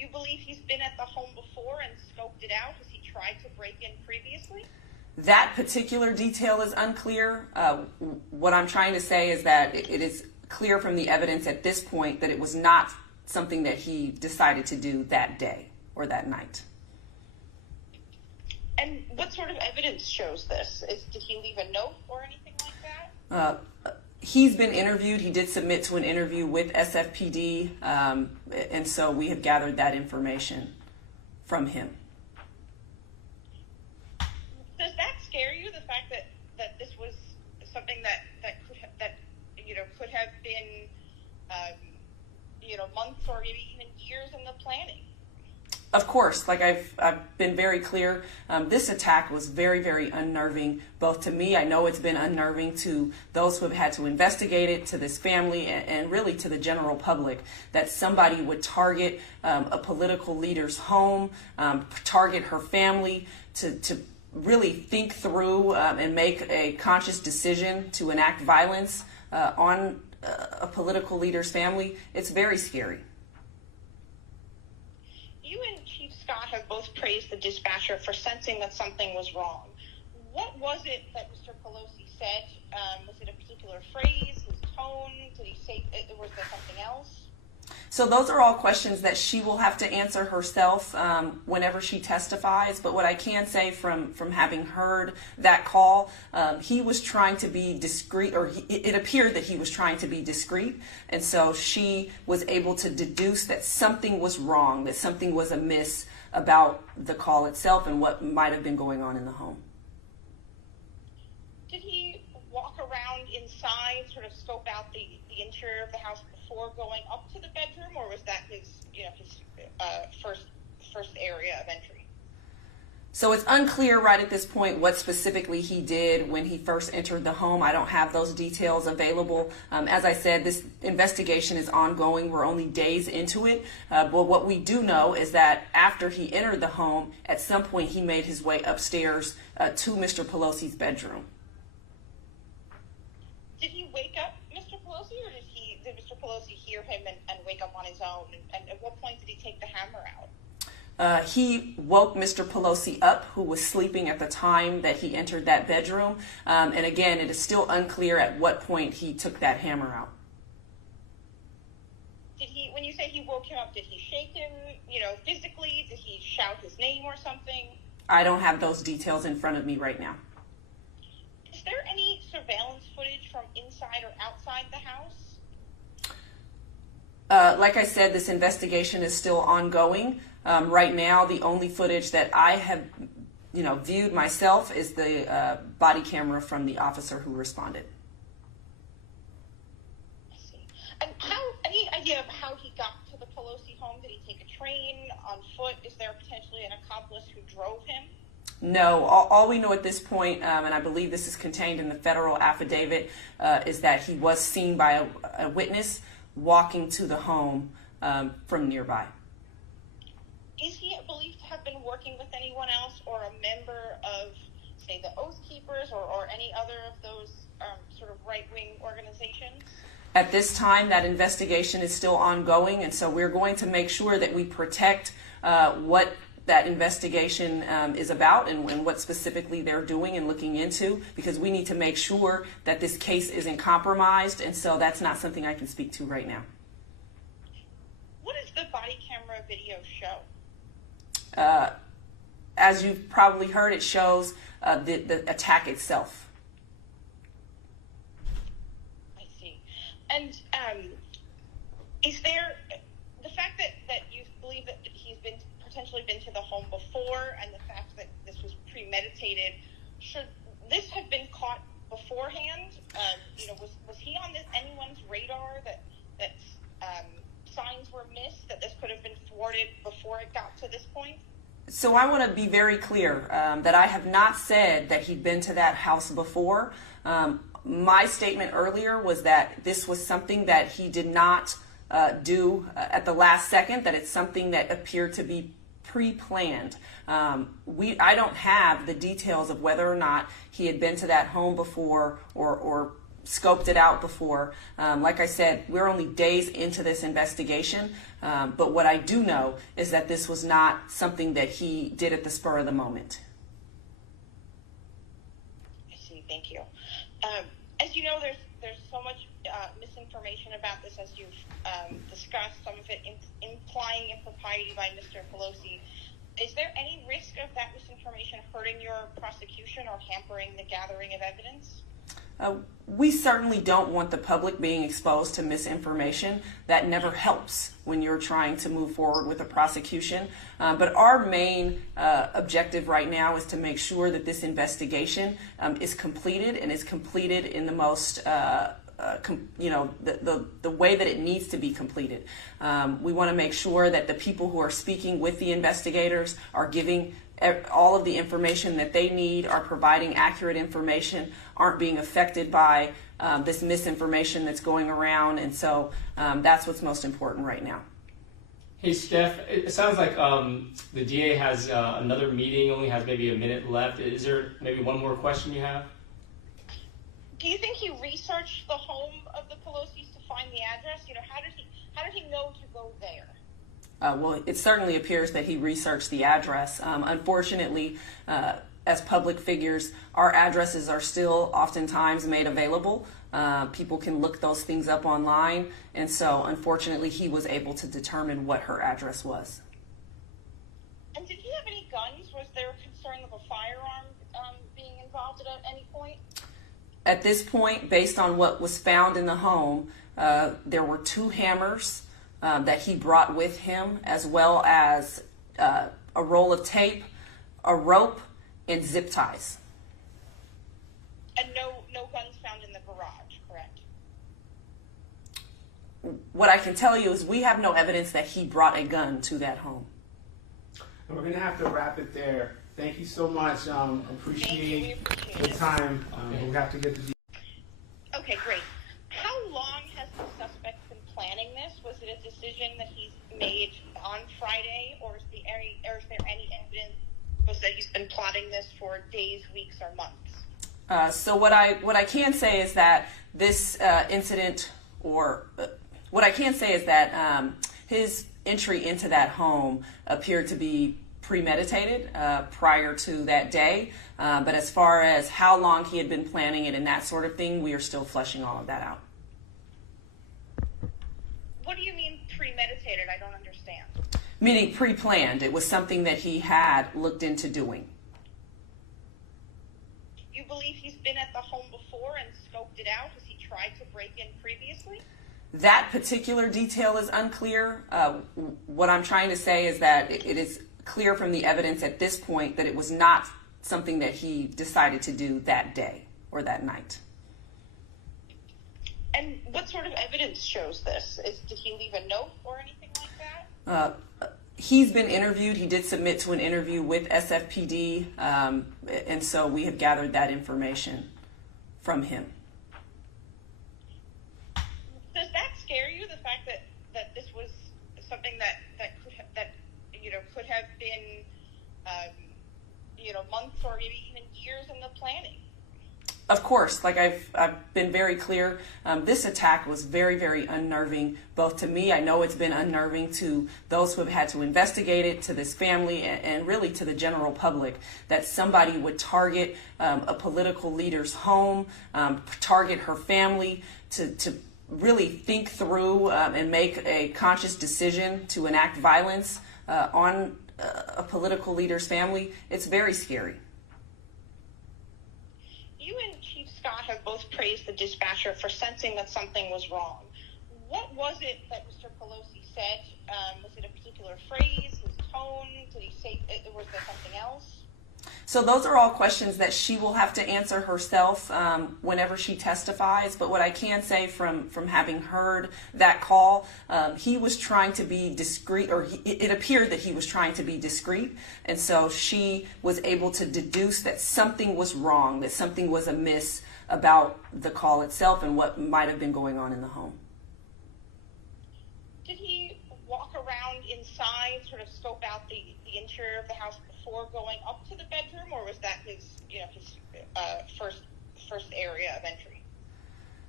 you believe he's been at the home before and scoped it out? Has he tried to break in previously? That particular detail is unclear. What I'm trying to say is that it is clear from the evidence at this point that it was not something that he decided to do that day or that night. And what sort of evidence shows this? Did he leave a note or anything like that? He's been interviewed. He did submit to an interview with SFPD, and so we have gathered that information from him. Does that scare you? The fact that this was something that could have been months or maybe even years in the planning? Of course, like I've been very clear, this attack was very, very unnerving, both to me. I know it's been unnerving to those who have had to investigate it, to this family, and really to the general public, that somebody would target a political leader's home, target her family, to really think through and make a conscious decision to enact violence on a political leader's family. It's very scary. You and Chief Scott have both praised the dispatcher for sensing that something was wrong. What was it that Mr. Pelosi said? Was it a particular phrase, his tone? Did he say, was there something else? So those are all questions that she will have to answer herself whenever she testifies. But what I can say from having heard that call, he was trying to be discreet, or it appeared that he was trying to be discreet. And so she was able to deduce that something was wrong, that something was amiss about the call itself and what might have been going on in the home. Did he walk around inside, sort of scope out the interior of the house before going up to the bedroom, or was that his first area of entry? So it's unclear right at this point what specifically he did when he first entered the home. I don't have those details available. As I said, this investigation is ongoing. We're only days into it. But what we do know is that after he entered the home, at some point he made his way upstairs to Mr. Pelosi's bedroom. Did he wake up Mr. Pelosi, or did Mr. Pelosi hear him and wake up on his own? And at what point did he take the hammer out? He woke Mr. Pelosi up, who was sleeping at the time that he entered that bedroom. And again, it is still unclear at what point he took that hammer out. When you say he woke him up, did he shake him, physically? Did he shout his name or something? I don't have those details in front of me right now. Is there any surveillance footage from inside or outside the house? Like I said, this investigation is still ongoing. Right now, the only footage that I have, viewed myself is the body camera from the officer who responded. I see. And any idea of how he got to the Pelosi home? Did he take a train, on foot? Is there potentially an accomplice who drove him? No, all we know at this point, and I believe this is contained in the federal affidavit, is that he was seen by a witness walking to the home from nearby. Is he believed to have been working with anyone else or a member of, say, the Oath Keepers or any other of those sort of right-wing organizations? At this time, that investigation is still ongoing, and so we're going to make sure that we protect what that investigation is about and what specifically they're doing and looking into, because we need to make sure that this case isn't compromised, and so that's not something I can speak to right now. What does the body camera video show? As you've probably heard, it shows the attack itself. I see. And is there the fact that you believe that he's potentially been to the home before, and the fact that this was premeditated, should this have been caught beforehand? Was he on anyone's radar that signs were missed, that this could have been thwarted before it got to this point? So I want to be very clear that I have not said that he'd been to that house before. My statement earlier was that this was something that he did not do at the last second, that it's something that appeared to be pre-planned. I don't have the details of whether or not he had been to that home before or scoped it out before. Like I said, we're only days into this investigation, but what I do know is that this was not something that he did at the spur of the moment. I see. Thank you. As you know, there's so much misinformation about this, as you've discussed, some of it implying impropriety by Mr. Pelosi. Is there any risk of that misinformation hurting your prosecution or hampering the gathering of evidence? We certainly don't want the public being exposed to misinformation. That never helps when you're trying to move forward with a prosecution. But our main objective right now is to make sure that this investigation is completed, and is completed in the most the way that it needs to be completed. We want to make sure that the people who are speaking with the investigators are giving all of the information that they need, are providing accurate information, aren't being affected by this misinformation that's going around. And so that's what's most important right now. Hey, Steph, it sounds like the DA has another meeting, only has maybe a minute left. Is there maybe one more question you have? Do you think he researched the home of the Pelosi's to find the address? How did he know to go there? Well, it certainly appears that he researched the address. Unfortunately, as public figures, our addresses are still oftentimes made available. People can look those things up online, and so unfortunately he was able to determine what her address was. And did he have any guns? Was there a concern of a firearm being involved at any point? At this point, based on what was found in the home, there were 2 hammers that he brought with him, as well as a roll of tape, a rope, and zip ties. And no guns found in the garage, correct? What I can tell you is we have no evidence that he brought a gun to that home. And we're going to have to wrap it there. Thank you so much. Appreciate the time. We have to get the. Okay, great. How long has the suspect been planning this? Was it a decision that he's made on Friday, or is there any evidence that he's been plotting this for days, weeks, or months? So what I can say is that this incident, what I can say is that his entry into that home appeared to be premeditated prior to that day. But as far as how long he had been planning it and that sort of thing, we are still fleshing all of that out. What do you mean premeditated? I don't understand. Meaning pre-planned. It was something that he had looked into doing. You believe he's been at the home before and scoped it out? Has he tried to break in previously? That particular detail is unclear. What I'm trying to say is that it is clear from the evidence at this point that it was not something that he decided to do that day or that night. And what sort of evidence shows this? Did he leave a note or anything like that? He's been interviewed. He did submit to an interview with SFPD, and so we have gathered that information from him. Does that scare you, the fact that this was something that could have been months or maybe even years in the planning? Of course, like I've been very clear, this attack was very, very unnerving, both to me. I know it's been unnerving to those who have had to investigate it, to this family, and really to the general public, that somebody would target a political leader's home, target her family, to really think through and make a conscious decision to enact violence on a political leader's family. It's very scary. You and Chief Scott have both praised the dispatcher for sensing that something was wrong. What was it that Mr. Pelosi said? Was it a particular phrase, his tone? Did he say, was there something else? So those are all questions that she will have to answer herself whenever she testifies. But what I can say from having heard that call, he was trying to be discreet, or it appeared that he was trying to be discreet. And so she was able to deduce that something was wrong, that something was amiss about the call itself and what might have been going on in the home. Did he walk around inside, sort of scope out the interior of the house before going up to the bedroom, or was that his first area of entry?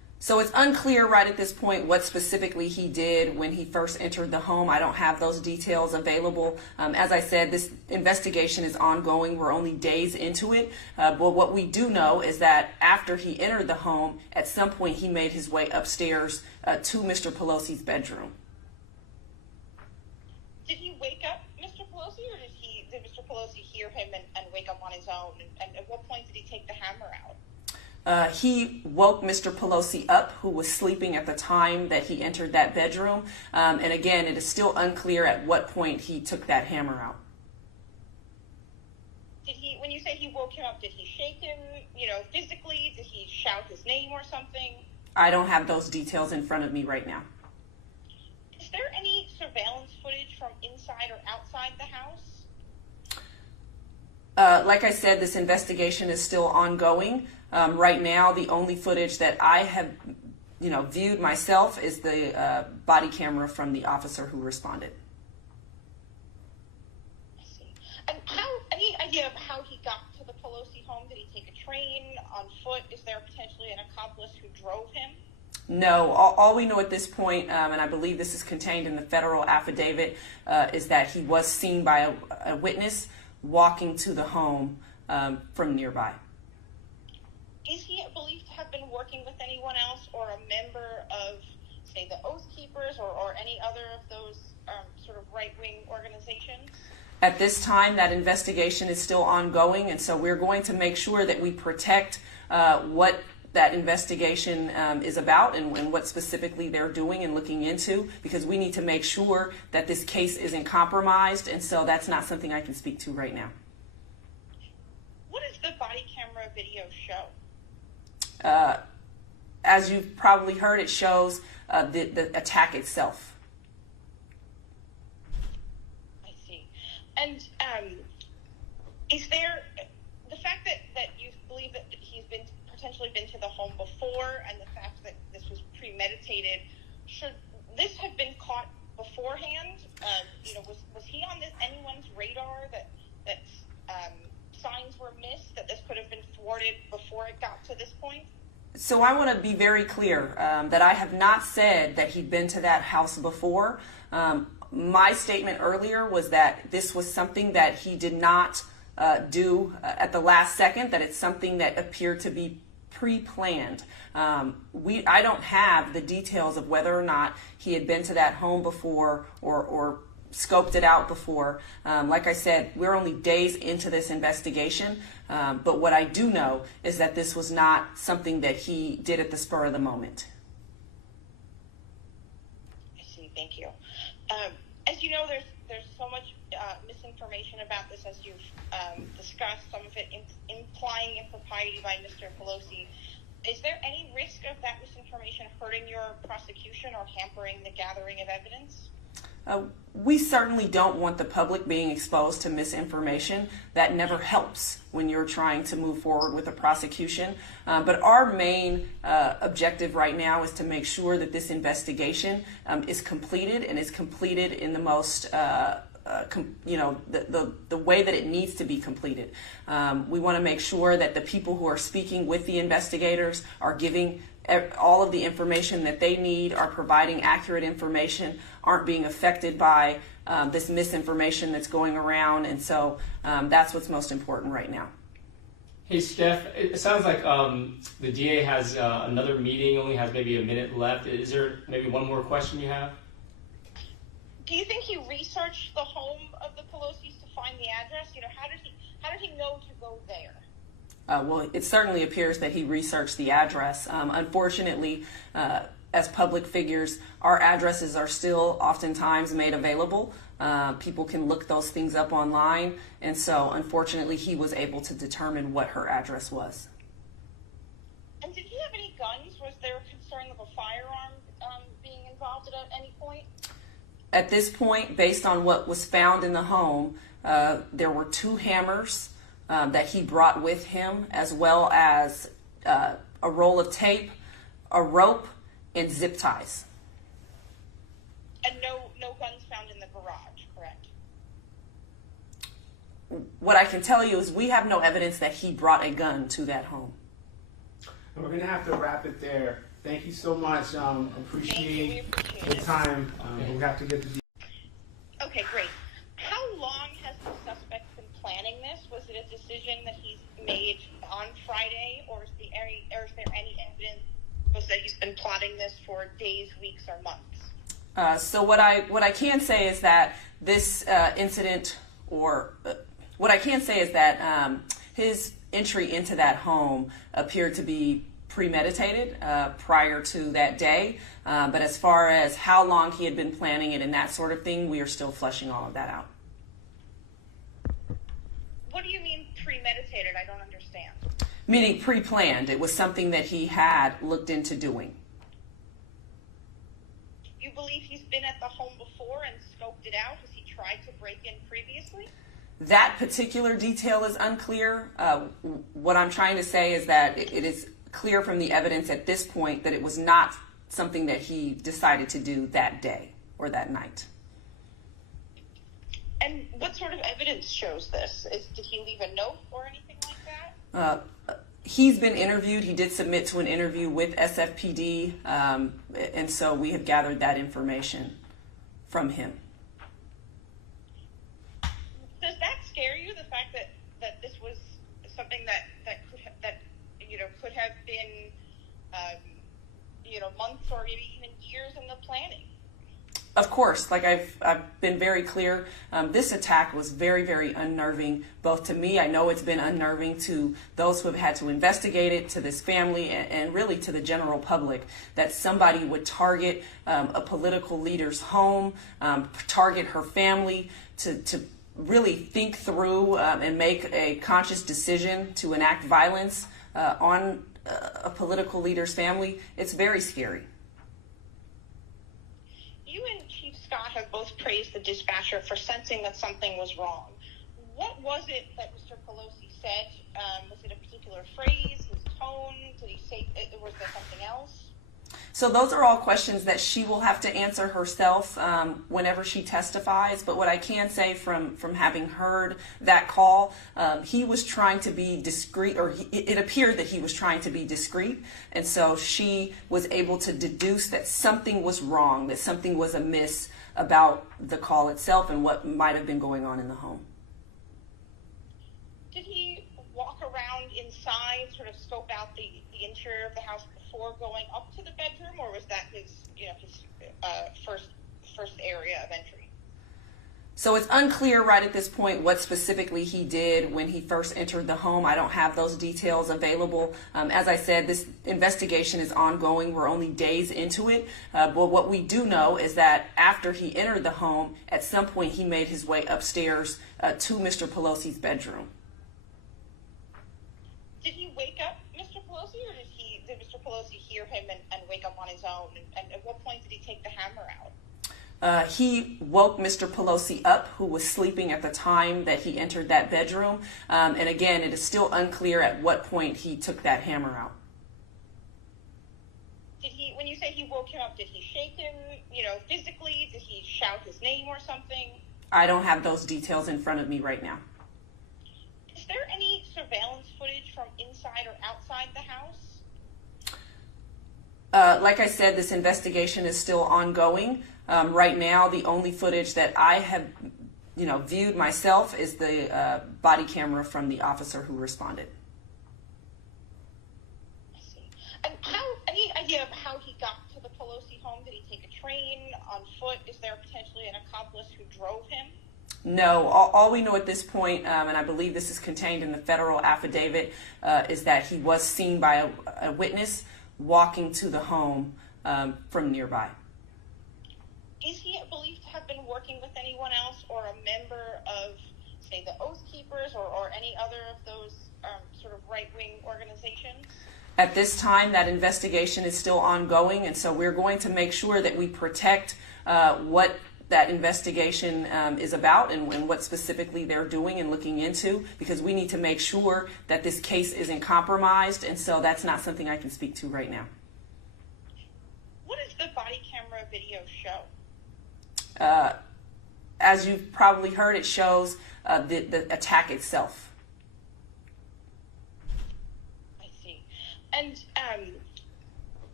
So it's unclear right at this point what specifically he did when he first entered the home. I don't have those details available. As I said, this investigation is ongoing. We're only days into it. But what we do know is that after he entered the home, at some point he made his way upstairs to Mr. Pelosi's bedroom. Did he wake up Mr. Pelosi, or did Mr. Pelosi hear him and wake up on his own? And at what point did he take the hammer out? He woke Mr. Pelosi up, who was sleeping at the time that he entered that bedroom. And again, it is still unclear at what point he took that hammer out. When you say he woke him up, did he shake him, physically? Did he shout his name or something? I don't have those details in front of me right now. Is there any surveillance footage from inside or outside the house? Like I said, this investigation is still ongoing. Right now, the only footage that I have, viewed myself is the body camera from the officer who responded. I see. And any idea of how he got to the Pelosi home? Did he take a train, on foot? Is there potentially an accomplice who drove him? No, all we know at this point, and I believe this is contained in the federal affidavit, is that he was seen by a witness walking to the home from nearby. Is he believed to have been working with anyone else or a member of, say, the Oath Keepers or any other of those sort of right-wing organizations? At this time, that investigation is still ongoing, and so we're going to make sure that we protect what that investigation is about and what specifically they're doing and looking into, because we need to make sure that this case isn't compromised, and so that's not something I can speak to right now. What does the body camera video show? As you've probably heard, it shows the attack itself. I see. And is there the fact that you believe that he's potentially been to the home before, and the fact that this was premeditated, should this have been caught beforehand? Was he on anyone's radar that signs were missed, that this could have been thwarted before it got to this point? So I want to be very clear that I have not said that he'd been to that house before. My statement earlier was that this was something that he did not do at the last second, that it's something that appeared to be pre-planned. I don't have the details of whether or not he had been to that home before or scoped it out before. Like I said, we're only days into this investigation, but what I do know is that this was not something that he did at the spur of the moment. I see. Thank you. As you know, there's so much misinformation about this, as you've discussed, some of it implying impropriety by Mr. Pelosi. Is there any risk of that misinformation hurting your prosecution or hampering the gathering of evidence? We certainly don't want the public being exposed to misinformation. That never helps when you're trying to move forward with a prosecution. But our main objective right now is to make sure that this investigation is completed, and is completed in the most the way that it needs to be completed. We want to make sure that the people who are speaking with the investigators are giving all of the information that they need, are providing accurate information, aren't being affected by this misinformation that's going around, and so that's what's most important right now. Hey, Steph, it sounds like the DA has another meeting, only has maybe a minute left. Is there maybe one more question you have? Do you think he researched the home of the Pelosi's to find the address? How did he know to go there? Well, it certainly appears that he researched the address. Unfortunately, as public figures, our addresses are still oftentimes made available. People can look those things up online, and so unfortunately he was able to determine what her address was. And did he have any guns? Was there a concern of a firearm being involved at any point? At this point, based on what was found in the home, there were 2 hammers that he brought with him, as well as a roll of tape, a rope, and zip ties. And no guns found in the garage, correct? What I can tell you is we have no evidence that he brought a gun to that home. We're going to have to wrap it there. Thank you so much. Appreciate the time. We have to get the. Okay, great. How long has the suspect been planning this? Was it a decision that he's made on Friday, or is there any evidence that he's been plotting this for days, weeks, or months? So what I can say is that this incident, what I can say is that his entry into that home appeared to be premeditated prior to that day. But as far as how long he had been planning it and that sort of thing, we are still fleshing all of that out. What do you mean premeditated? I don't understand. Meaning pre-planned. It was something that he had looked into doing. You believe he's been at the home before and scoped it out? Has he tried to break in previously? That particular detail is unclear. What I'm trying to say is that it is clear from the evidence at this point that it was not something that he decided to do that day or that night. And what sort of evidence shows this? Did he leave a note or anything like that? He's been interviewed. He did submit to an interview with SFPD, and so we have gathered that information from him. Does that scare you, the fact that this was something that could have been months or maybe even years in the planning? Of course, like I've been very clear, this attack was very, very unnerving, both to me. I know it's been unnerving to those who have had to investigate it, to this family, and really to the general public, that somebody would target a political leader's home, target her family, to really think through and make a conscious decision to enact violence on a political leader's family. It's very scary. You and Chief Scott have both praised the dispatcher for sensing that something was wrong. What was it that Mr. Pelosi said? Was it a particular phrase, his tone? Did he say, was there something else? So those are all questions that she will have to answer herself whenever she testifies. But what I can say from having heard that call, he was trying to be discreet, or it appeared that he was trying to be discreet. And so she was able to deduce that something was wrong, that something was amiss about the call itself and what might have been going on in the home. Did he walk around inside, sort of scope out the interior of the house before going up to the bedroom, or was that his first area of entry? So it's unclear right at this point what specifically he did when he first entered the home. I don't have those details available. As I said, this investigation is ongoing. We're only days into it. But what we do know is that after he entered the home, at some point he made his way upstairs to Mr. Pelosi's bedroom. Did he wake up Mr. Pelosi, or did Mr. Pelosi hear him and wake up on his own? And at what point did he take the hammer out? He woke Mr. Pelosi up, who was sleeping at the time that he entered that bedroom. And again, it is still unclear at what point he took that hammer out. When you say he woke him up, did he shake him, physically? Did he shout his name or something? I don't have those details in front of me right now. Is there any surveillance footage from inside or outside the house? Like I said, this investigation is still ongoing. Right now, the only footage that I have, viewed myself is the body camera from the officer who responded. I see. And any idea of how he got to the Pelosi home? Did he take a train, on foot? Is there potentially an accomplice who drove him? No, all we know at this point, and I believe this is contained in the federal affidavit, is that he was seen by a witness walking to the home from nearby. Is he believed to have been working with anyone else or a member of, say, the Oath Keepers or any other of those sort of right-wing organizations? At this time, that investigation is still ongoing, and so we're going to make sure that we protect what that investigation is about and what specifically they're doing and looking into, because we need to make sure that this case isn't compromised, and so that's not something I can speak to right now. What does the body camera video show? As you've probably heard, it shows the attack itself. I see. And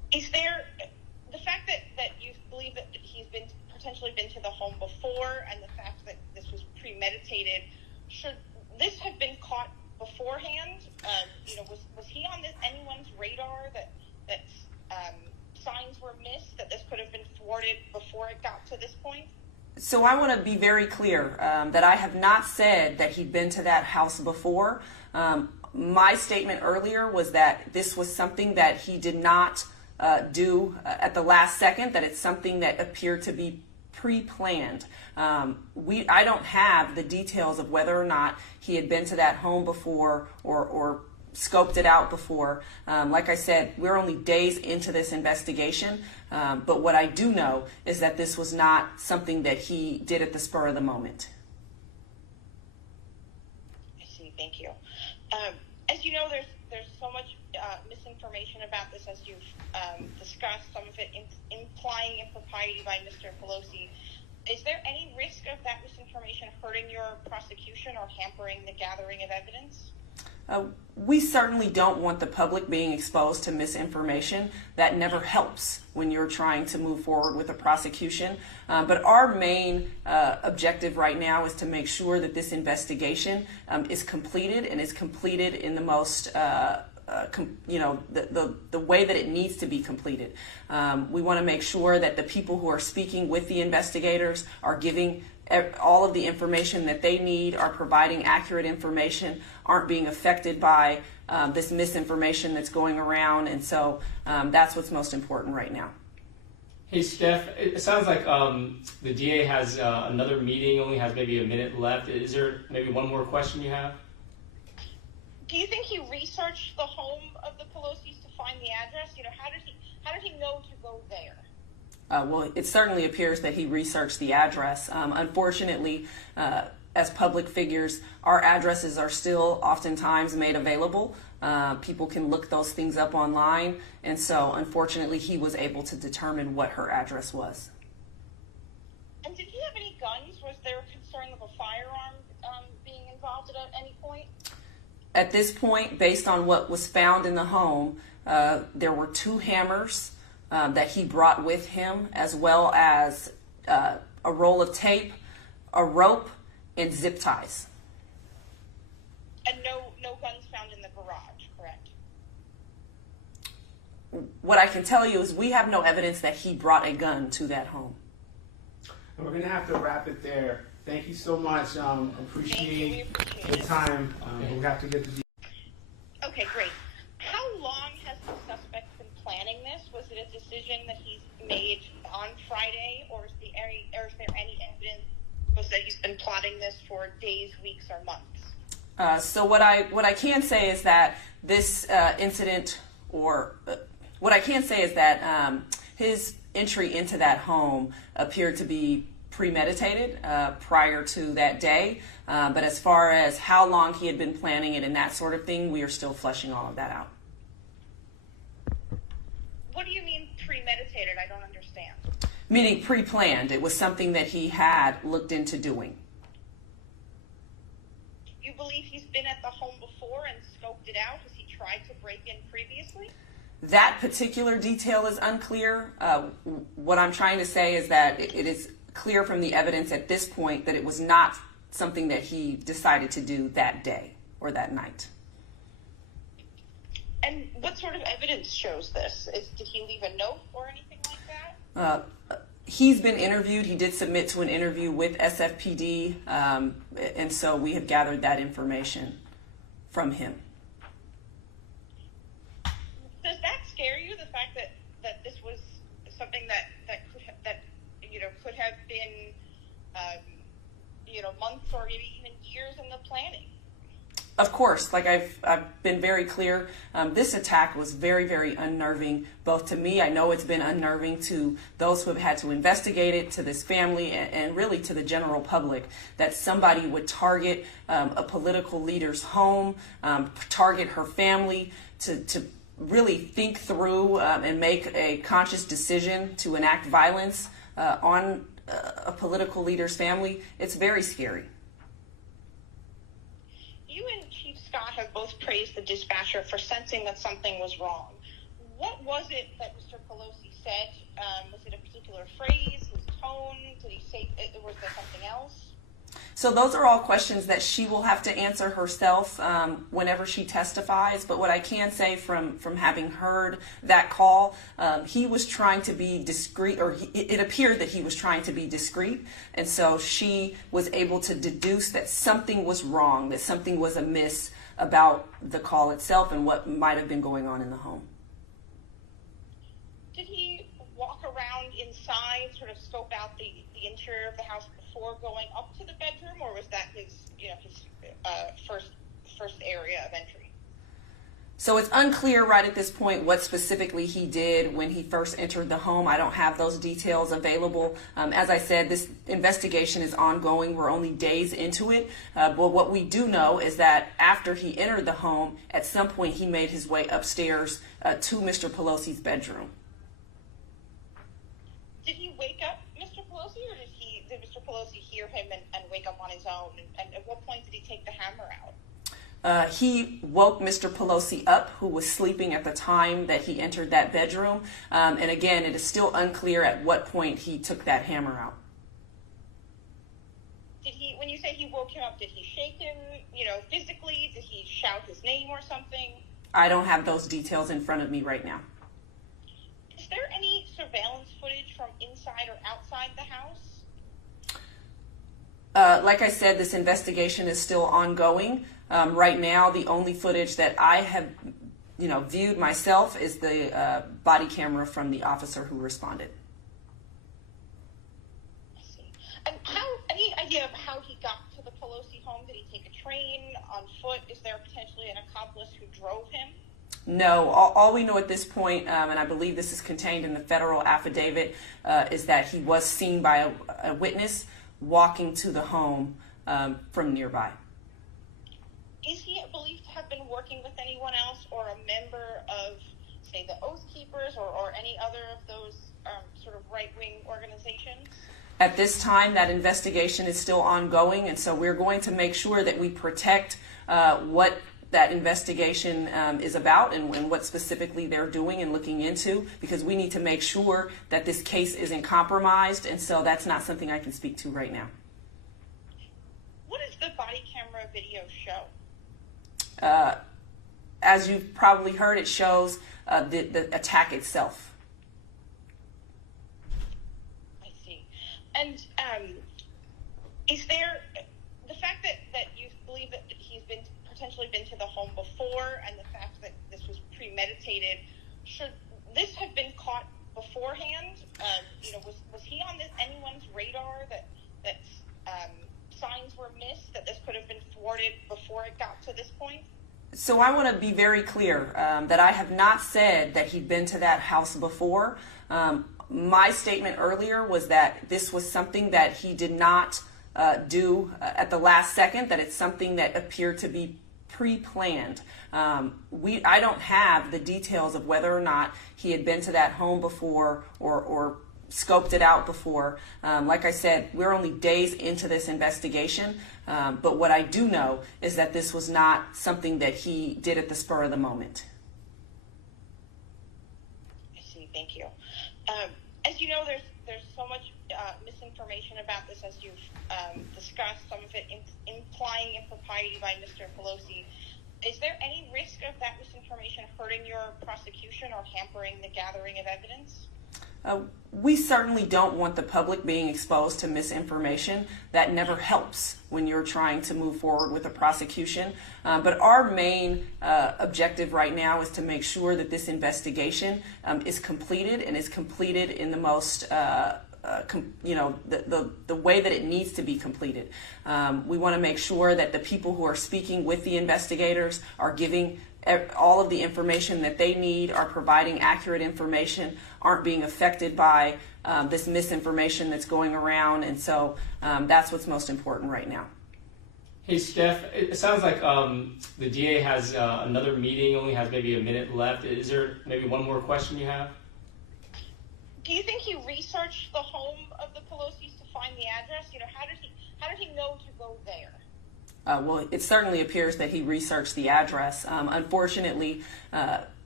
Is there the fact that you believe that he's potentially been to the home before, and the fact that this was premeditated? Should this have been caught beforehand? Was he on anyone's radar that signs were missed, that this could have been thwarted before it got to this point? So I want to be very clear that I have not said that he'd been to that house before. My statement earlier was that this was something that he did not do at the last second, that it's something that appeared to be pre-planned. I don't have the details of whether or not he had been to that home before or scoped it out before. Like I said, we're only days into this investigation, but what I do know is that this was not something that he did at the spur of the moment. I see. Thank you. As you know, there's so much misinformation about this, as you've discussed, some of it implying impropriety by Mr. Pelosi. Is there any risk of that misinformation hurting your prosecution or hampering the gathering of evidence? We certainly don't want the public being exposed to misinformation. That never helps when you're trying to move forward with a prosecution. But our main objective right now is to make sure that this investigation is completed, and is completed in the most the way that it needs to be completed. We want to make sure that the people who are speaking with the investigators are giving all of the information that they need, are providing accurate information, aren't being affected by this misinformation that's going around. And so that's what's most important right now. Hey, Steph, it sounds like the DA has another meeting, only has maybe a minute left. Is there maybe one more question you have? Do you think he researched the home of the Pelosi's to find the address? How did he know to go there? Well, it certainly appears that he researched the address. Unfortunately, as public figures, our addresses are still oftentimes made available. People can look those things up online, and so unfortunately he was able to determine what her address was. And did he have any guns? Was there concern of a firearm being involved at any point? At this point, based on what was found in the home, there were 2 hammers that he brought with him, as well as a roll of tape, a rope, and zip ties. And no guns found in the garage, correct? What I can tell you is we have no evidence that he brought a gun to that home. We're going to have to wrap it there. Thank you so much. Appreciate the time. We'll have to get the... Okay, great. How long has the suspect been planning this? Was it a decision that he's made on Friday, or is there any evidence that he's been plotting this for days, weeks, or months? So what I can say is that this incident, or what I can say is that his entry into that home appeared to be premeditated prior to that day. But as far as how long he had been planning it and that sort of thing, we are still fleshing all of that out. What do you mean premeditated? I don't understand. Meaning pre-planned. It was something that he had looked into doing. You believe he's been at the home before and scoped it out? Has he tried to break in previously? That particular detail is unclear. What I'm trying to say is that it is clear from the evidence at this point that it was not something that he decided to do that day or that night. And what sort of evidence shows this? Did he leave a note or anything like that? He's been interviewed. He did submit to an interview with SFPD, and so we have gathered that information from him. Does that scare you, the fact that this was something that could have been months or maybe even years in the planning? Of course, like I've been very clear, this attack was very, very unnerving, both to me. I know it's been unnerving to those who have had to investigate it, to this family, and really to the general public, that somebody would target a political leader's home, target her family, to really think through and make a conscious decision to enact violence on a political leader's family. It's very scary. You and Chief Scott have both praised the dispatcher for sensing that something was wrong. What was it that Mr. Pelosi said? Was it a particular phrase, his tone? Did he say, was there something else? So those are all questions that she will have to answer herself whenever she testifies. But what I can say from having heard that call, he was trying to be discreet, or it appeared that he was trying to be discreet. And so she was able to deduce that something was wrong, that something was amiss about the call itself and what might have been going on in the home. Did he walk around inside, sort of scope out the interior of the house before going up to the bedroom, or was that his first area of entry? So it's unclear right at this point what specifically he did when he first entered the home. I don't have those details available. As I said, this investigation is ongoing. We're only days into it. But what we do know is that after he entered the home, at some point he made his way upstairs to Mr. Pelosi's bedroom. Did he wake up Mr. Pelosi, or did Mr. Pelosi hear him and wake up on his own? And at what point did he take the hammer out? He woke Mr. Pelosi up, who was sleeping at the time that he entered that bedroom. And again, it is still unclear at what point he took that hammer out. Did he, when you say he woke him up, did he shake him, physically? Did he shout his name or something? I don't have those details in front of me right now. Is there any surveillance footage from inside or outside the house? Like I said, this investigation is still ongoing. Right now, the only footage that I have, viewed myself is the body camera from the officer who responded. I see. And any idea of how he got to the Pelosi home? Did he take a train, on foot? Is there potentially an accomplice who drove him? No, all we know at this point, and I believe this is contained in the federal affidavit, is that he was seen by a witness walking to the home from nearby. Is he believed to have been working with anyone else, or a member of, say, the Oath Keepers, or any other of those sort of right-wing organizations? At this time, that investigation is still ongoing, and so we're going to make sure that we protect what that investigation is about and what specifically they're doing and looking into, because we need to make sure that this case isn't compromised, and so that's not something I can speak to right now. What does the body camera video show? As you've probably heard, it shows the attack itself. I see. And is there the fact that you believe that he's potentially been to the home before, and the fact that this was premeditated, should this have been caught beforehand? Was he on anyone's radar that signs were missed, that this could have been thwarted before it got to this point? So I want to be very clear that I have not said that he'd been to that house before. My statement earlier was that this was something that he did not do at the last second, that it's something that appeared to be pre-planned. I don't have the details of whether or not he had been to that home before or scoped it out before. Like I said, we're only days into this investigation, but what I do know is that this was not something that he did at the spur of the moment. I see. Thank you. As you know, there's so much misinformation about this, as you've discussed, some of it implying impropriety by Mr. Pelosi. Is there any risk of that misinformation hurting your prosecution or hampering the gathering of evidence? We certainly don't want the public being exposed to misinformation. That never helps when you're trying to move forward with a prosecution. But our main objective right now is to make sure that this investigation is completed, and is completed in the most the way that it needs to be completed. We want to make sure that the people who are speaking with the investigators are giving all of the information that they need, are providing accurate information, aren't being affected by this misinformation that's going around, and so that's what's most important right now. Hey, Steph, it sounds like the DA has another meeting, only has maybe a minute left. Is there maybe one more question you have? Do you think he researched the home of the Pelosi's to find the address? How did he know to go there? Well, it certainly appears that he researched the address. Unfortunately,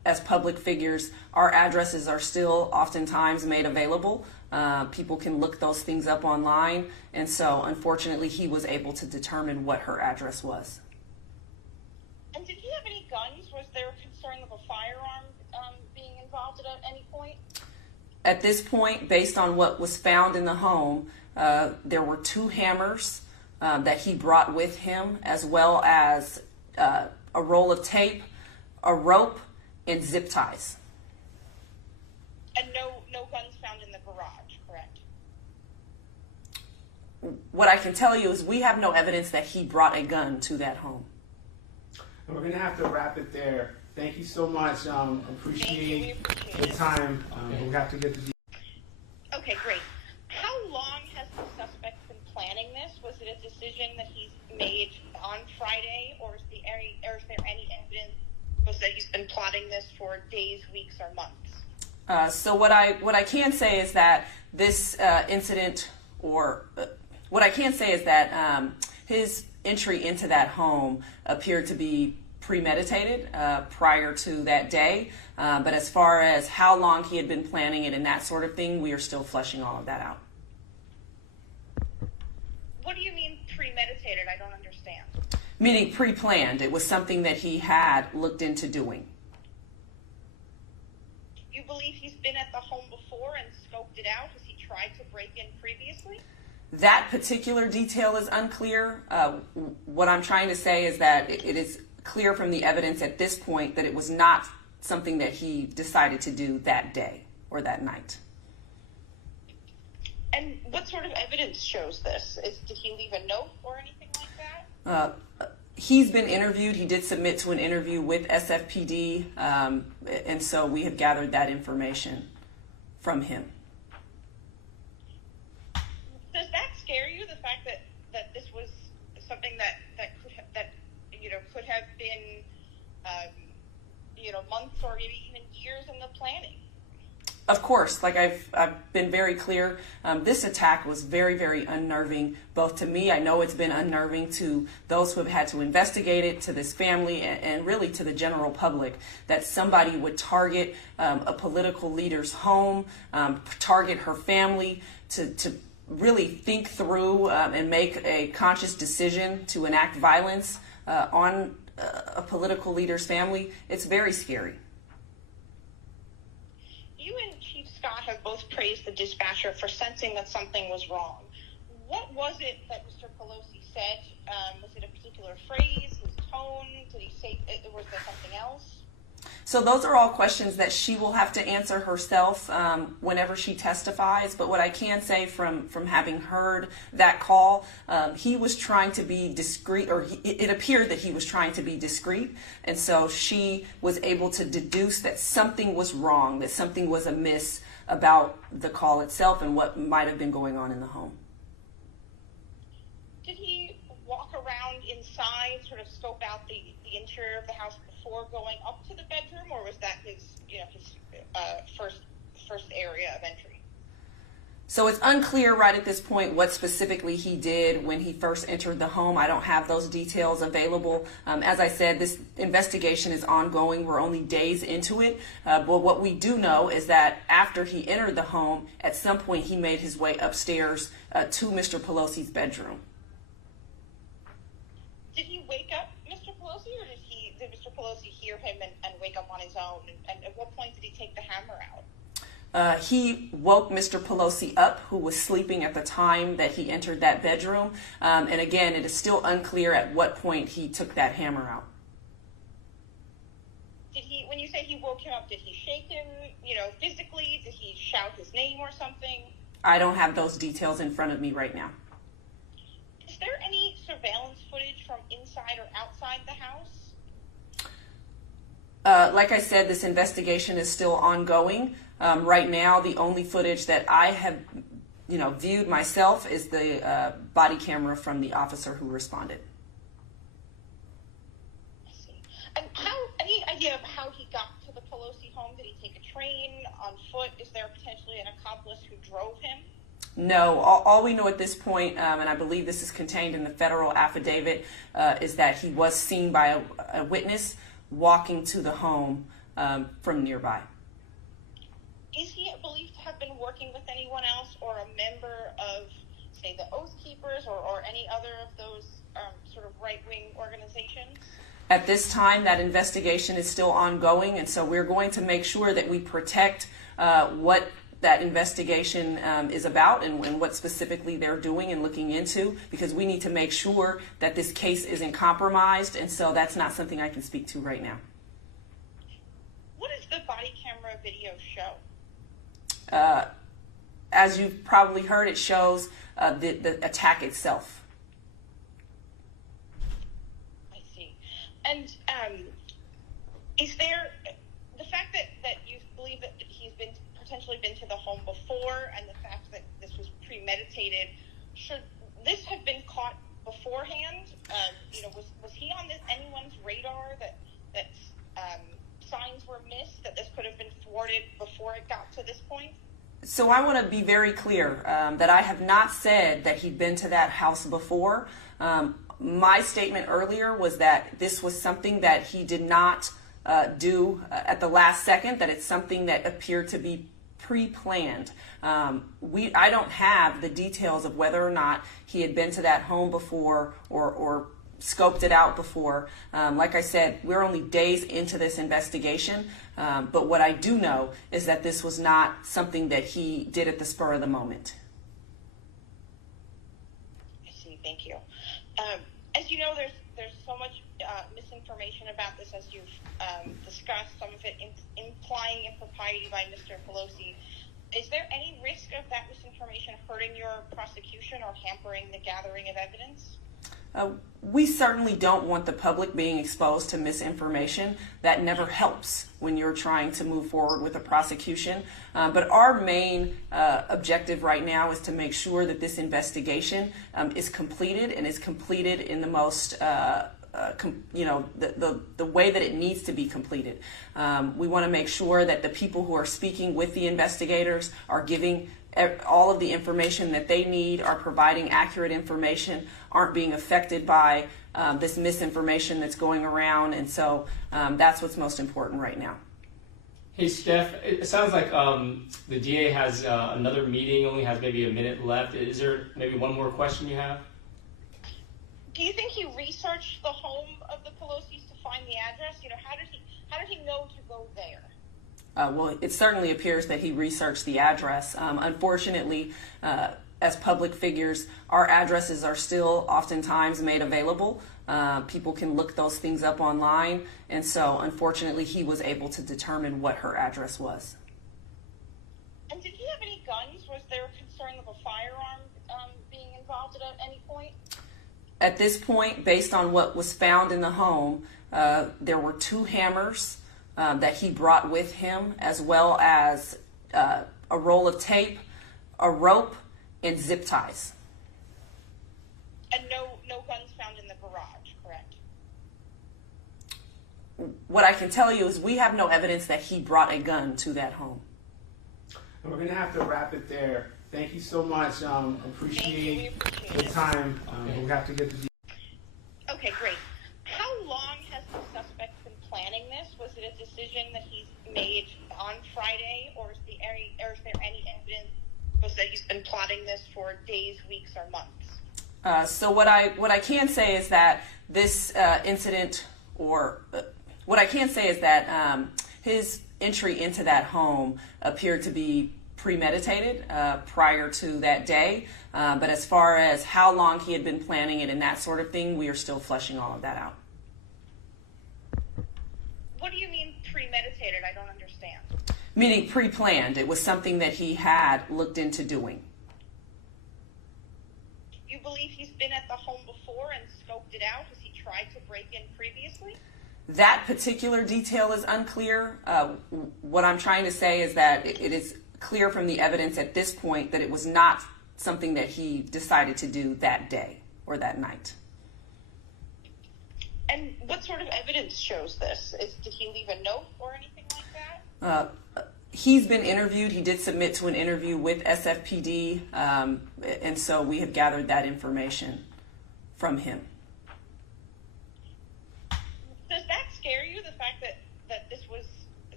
as public figures, our addresses are still oftentimes made available. People can look those things up online, and so unfortunately he was able to determine what her address was. And did he have any guns? Was there a concern of a firearm being involved at any point? At this point, based on what was found in the home, there were 2 hammers that he brought with him, as well as a roll of tape, a rope, and zip ties. And no guns found in the garage, correct? What I can tell you is we have no evidence that he brought a gun to that home. And we're going to have to wrap it there. Thank you so much. Appreciate the time. We have to get the... Okay, great. How long has the suspect been planning this? Was it a decision that he's made on Friday, or is there any evidence that he's been plotting this for days, weeks, or months? So what I can say is that this incident, or what I can say is that his entry into that home appeared to be premeditated prior to that day. But as far as how long he had been planning it and that sort of thing, we are still fleshing all of that out. What do you mean premeditated? I don't understand. Meaning pre-planned. It was something that he had looked into doing. You believe he's been at the home before and scoped it out? Has he tried to break in previously? That particular detail is unclear. What I'm trying to say is that it is clear from the evidence at this point that it was not something that he decided to do that day or that night. And what sort of evidence shows this? Did he leave a note or anything like that? He's been interviewed. He did submit to an interview with SFPD, and so we have gathered that information from him. Does that scare you, the fact that this was something that could have been months or maybe even years in the planning? Of course, like I've been very clear, this attack was very, very unnerving, both to me. I know it's been unnerving to those who have had to investigate it, to this family, and really to the general public, that somebody would target a political leader's home, target her family, to really think through and make a conscious decision to enact violence on a political leader's family. It's very scary. You and Chief Scott have both praised the dispatcher for sensing that something was wrong. What was it that Mr. Pelosi said? Was it a particular phrase, his tone? Did he say, was there something else? So those are all questions that she will have to answer herself whenever she testifies. But what I can say from having heard that call, he was trying to be discreet, or it appeared that he was trying to be discreet. And so she was able to deduce that something was wrong, that something was amiss about the call itself and what might have been going on in the home. Did he walk around inside, sort of scope out the interior of the house before going up to the bedroom, or was that his first area of entry? So it's unclear right at this point what specifically he did when he first entered the home. I don't have those details available. As I said, this investigation is ongoing. We're only days into it. But what we do know is that after he entered the home, at some point he made his way upstairs to Mr. Pelosi's bedroom. Did he wake up Mr. Pelosi, or did Mr. Pelosi hear him and wake up on his own? And at what point did he take the hammer out? He woke Mr. Pelosi up, who was sleeping at the time that he entered that bedroom. And again, it is still unclear at what point he took that hammer out. When you say he woke him up, did he shake him, physically? Did he shout his name or something? I don't have those details in front of me right now. Is there any surveillance footage from inside or outside the house? Like I said, this investigation is still ongoing. Right now, the only footage that I have, viewed myself is the body camera from the officer who responded. I see. And any idea of how he got to the Pelosi home? Did he take a train, on foot? Is there potentially an accomplice who drove him? No, all we know at this point, and I believe this is contained in the federal affidavit, is that he was seen by a witness walking to the home from nearby. Is he believed to have been working with anyone else or a member of, say, the Oath Keepers or any other of those sort of right-wing organizations? At this time, that investigation is still ongoing, and so we're going to make sure that we protect what that investigation is about and what specifically they're doing and looking into, because we need to make sure that this case isn't compromised, and so that's not something I can speak to right now. What does the body camera video show? As you've probably heard, it shows the attack itself. I see. And is there the fact that you believe that he's potentially been to the home before, and the fact that this was premeditated, should this have been caught beforehand? Was he on anyone's radar that signs were missed, that this could have been thwarted before it got to this point? So I want to be very clear that I have not said that he'd been to that house before. My statement earlier was that this was something that he did not do at the last second, that it's something that appeared to be pre-planned. I don't have the details of whether or not he had been to that home before or scoped it out before. Like I said, we're only days into this investigation, but what I do know is that this was not something that he did at the spur of the moment. I see. Thank you. As you know, there's so much misinformation about this, as you've discussed, some of it implying impropriety by Mr. Pelosi. Is there any risk of that misinformation hurting your prosecution or hampering the gathering of evidence? We certainly don't want the public being exposed to misinformation. That never helps when you're trying to move forward with a prosecution. But our main objective right now is to make sure that this investigation is completed, and is completed in the most the way that it needs to be completed. We want to make sure that the people who are speaking with the investigators are giving all of the information that they need, are providing accurate information, aren't being affected by this misinformation that's going around, and so that's what's most important right now. Hey, Steph, it sounds like the DA has another meeting, only has maybe a minute left. Is there maybe one more question you have? Do you think he researched the home of the Pelosi's to find the address? How did he know to go there? Well, it certainly appears that he researched the address. Unfortunately, as public figures, our addresses are still oftentimes made available. People can look those things up online, and so unfortunately he was able to determine what her address was. And did he have any guns? Was there a concern of a firearm being involved at any point? At this point, based on what was found in the home, there were 2 hammers that he brought with him, as well as a roll of tape, a rope, and zip ties. And no guns found in the garage, correct? What I can tell you is we have no evidence that he brought a gun to that home. We're going to have to wrap it there. Thank you so much. Appreciate the time. We have to get the... Okay, great. How long has the suspect been planning this? Was it a decision that he's made on Friday, or is there any evidence that he's been plotting this for days, weeks, or months? So what I can say is that this incident, what I can say is that his entry into that home appeared to be premeditated prior to that day. But as far as how long he had been planning it and that sort of thing, we are still fleshing all of that out. What do you mean premeditated? I don't understand. Meaning pre-planned. It was something that he had looked into doing. You believe he's been at the home before and scoped it out? Has he tried to break in previously? That particular detail is unclear. What I'm trying to say is that it is clear from the evidence at this point that it was not something that he decided to do that day or that night. And what sort of evidence shows this? Did he leave a note or anything like that? He's been interviewed. He did submit to an interview with SFPD, and so we have gathered that information from him. Does that scare you, the fact that this was